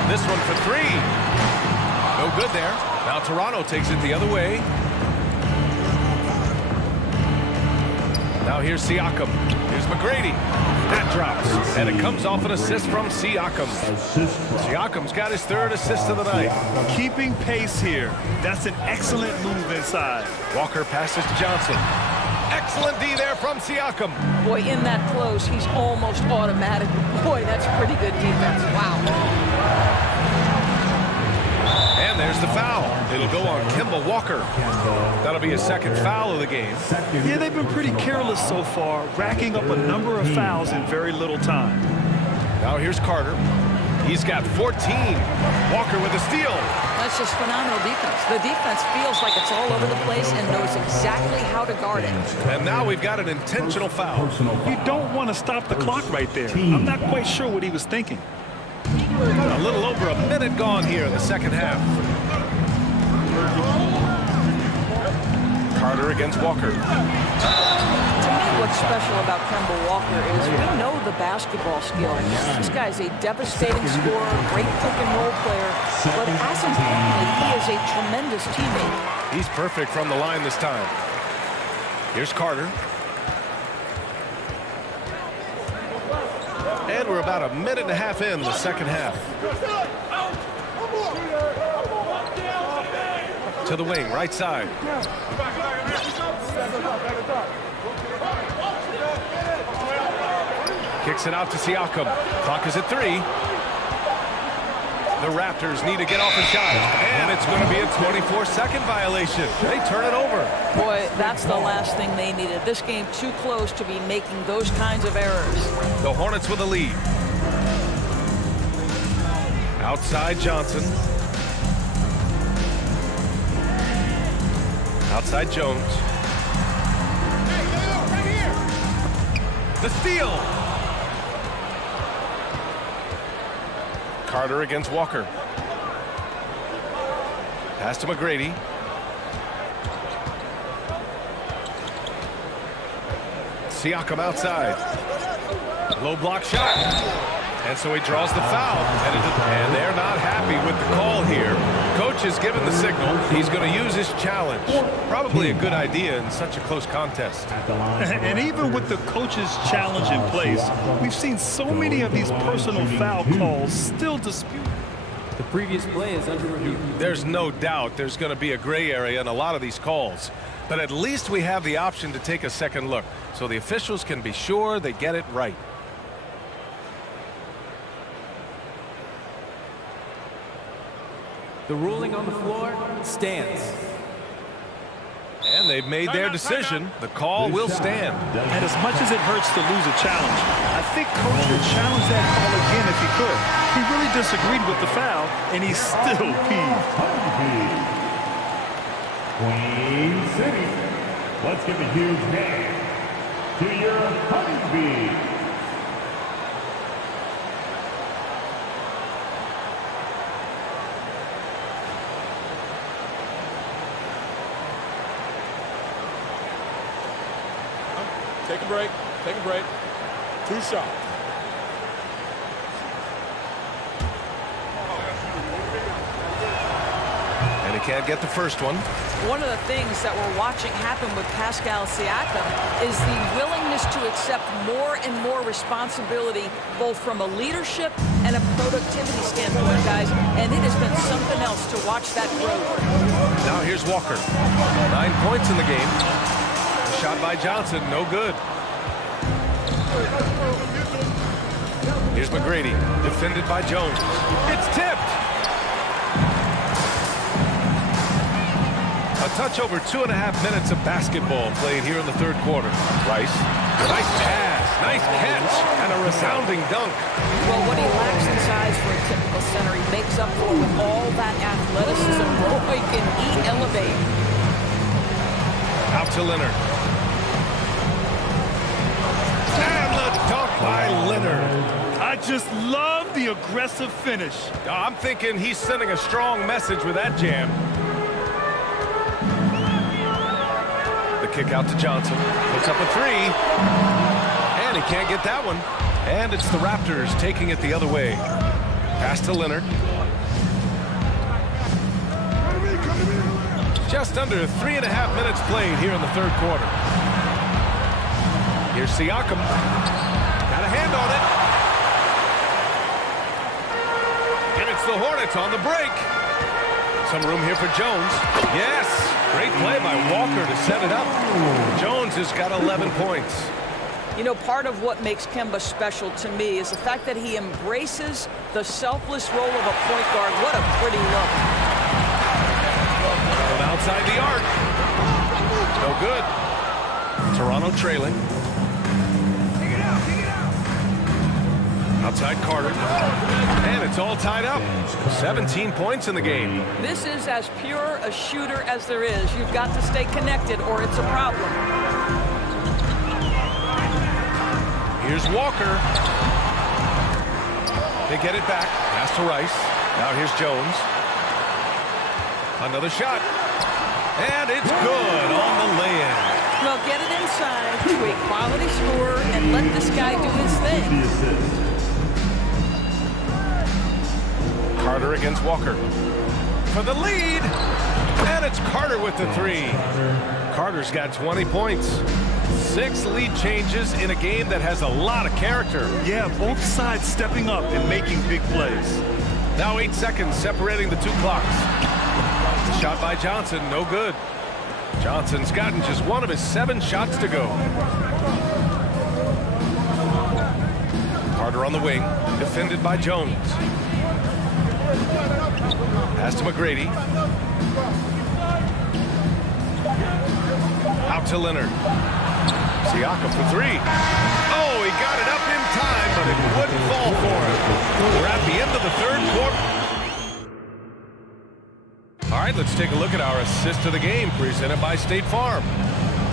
This one for three. No good there. Now Toronto takes it the other way. Now here's Siakam. Here's McGrady. That drops. And it comes off an assist from Siakam. Siakam's got his third assist of the night. Keeping pace here. That's an excellent move inside. Walker passes to Johnson. Excellent D there from Siakam. Boy, in that close, he's almost automatic. Boy, that's pretty good defense. Wow. And there's the foul. It'll go on Kemba Walker. That'll be his second foul of the game. Yeah, they've been pretty careless so far, racking up a number of fouls in very little time. Now here's Carter. He's got 14. Walker with a steal. That's just phenomenal defense. The defense feels like it's all over the place and knows exactly how to guard it. And now we've got an intentional foul. You don't want to stop the clock right there. I'm not quite sure what he was thinking. A little over a minute gone here in the second half. Carter against Walker. To me, what's special about Kemba Walker is we know the basketball skill. This guy's a devastating scorer, great pick-and-roll player, but as importantly, he is a tremendous teammate. He's perfect from the line this time. Here's Carter. And we're about a minute and a half in the second half. To the wing, right side. Kicks it out to Siakam. Clock is at 3. The Raptors need to get off a shot. And it's going to be a 24-second violation. They turn it over. Boy, that's the last thing they needed. This game too close to be making those kinds of errors. The Hornets with a lead. Outside Johnson. Outside Jones. The steal. Carter against Walker. Pass to McGrady. Siakam outside. Low block shot. And so he draws the foul. And they're not happy with the call here. Coach has given the signal. He's going to use his challenge. Probably a good idea in such a close contest. And even with the coach's challenge in place, we've seen so many of these personal foul calls still disputed. The previous play is under review. There's no doubt there's going to be a gray area in a lot of these calls. But at least we have the option to take a second look, so the officials can be sure they get it right. The ruling on the floor stands. And they've made their decision. The call will stand. And as much as it hurts to lose a challenge, I think Coach would challenge that call again if he could. He really disagreed with the foul, and he's still peeved. Queen City. Let's give a huge hand to your Honeybees. Take a break. Take a break. 2 shots. And he can't get the first one. One of the things that we're watching happen with Pascal Siakam is the willingness to accept more and more responsibility, both from a leadership and a productivity standpoint, guys. And it has been something else to watch that growth. Now here's Walker. 9 points in the game. Shot by Johnson, no good. Here's McGrady, defended by Jones. It's tipped. A touch over 2.5 minutes of basketball played here in the third quarter. Rice, nice pass, nice catch, and a resounding dunk. Well, what he lacks in size for a typical center, he makes up for with all that athleticism. Boy, can he elevate. Out to Leonard. And the dunk by Leonard. I just love the aggressive finish. I'm thinking he's sending a strong message with that jam. The kick out to Johnson. Puts up a 3. And he can't get that one. And it's the Raptors taking it the other way. Pass to Leonard. Just under 3.5 minutes played here in the third quarter. Here's Siakam. Got a hand on it. And it's the Hornets on the break. Some room here for Jones. Yes, great play by Walker to set it up. Jones has got 11 points. You know, part of what makes Kemba special to me is the fact that he embraces the selfless role of a point guard. What a pretty look. From outside the arc. No good. Toronto trailing. Outside Carter. And it's all tied up. 17 points in the game. This is as pure a shooter as there is. You've got to stay connected or it's a problem. Here's Walker. They get it back. Pass to Rice. Now here's Jones. Another shot. And it's good on the lay-in. Well, get it inside to a quality scorer and let this guy do his thing. Carter against Walker. For the lead. And it's Carter with the three. Carter's got 20 points. 6 lead changes in a game that has a lot of character. Yeah, both sides stepping up and making big plays. Now 8 seconds separating the two clocks. Shot by Johnson, no good. Johnson's gotten just one of his 7 shots to go. Carter on the wing, defended by Jones. Pass to McGrady. Out to Leonard. Siakam for 3. Oh, he got it up in time, but it wouldn't fall for him. We're at the end of the third quarter. All right, let's take a look at our assist of the game presented by State Farm.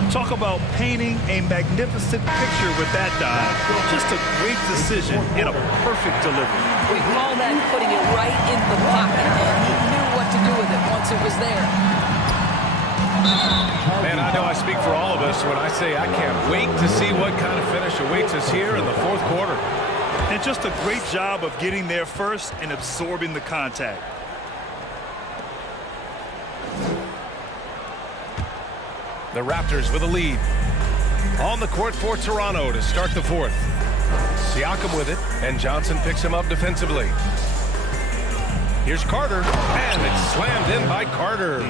Talk about painting a magnificent picture with that dive. Just a great decision and a perfect delivery. We call that putting it right in the pocket, and he knew what to do with it once it was there. Man, I know I speak for all of us when I say I can't wait to see what kind of finish awaits us here in the fourth quarter. And just a great job of getting there first and absorbing the contact. The Raptors with a lead. On the court for Toronto to start the fourth. Siakam with it, and Johnson picks him up defensively. Here's Carter, and it's slammed in by Carter.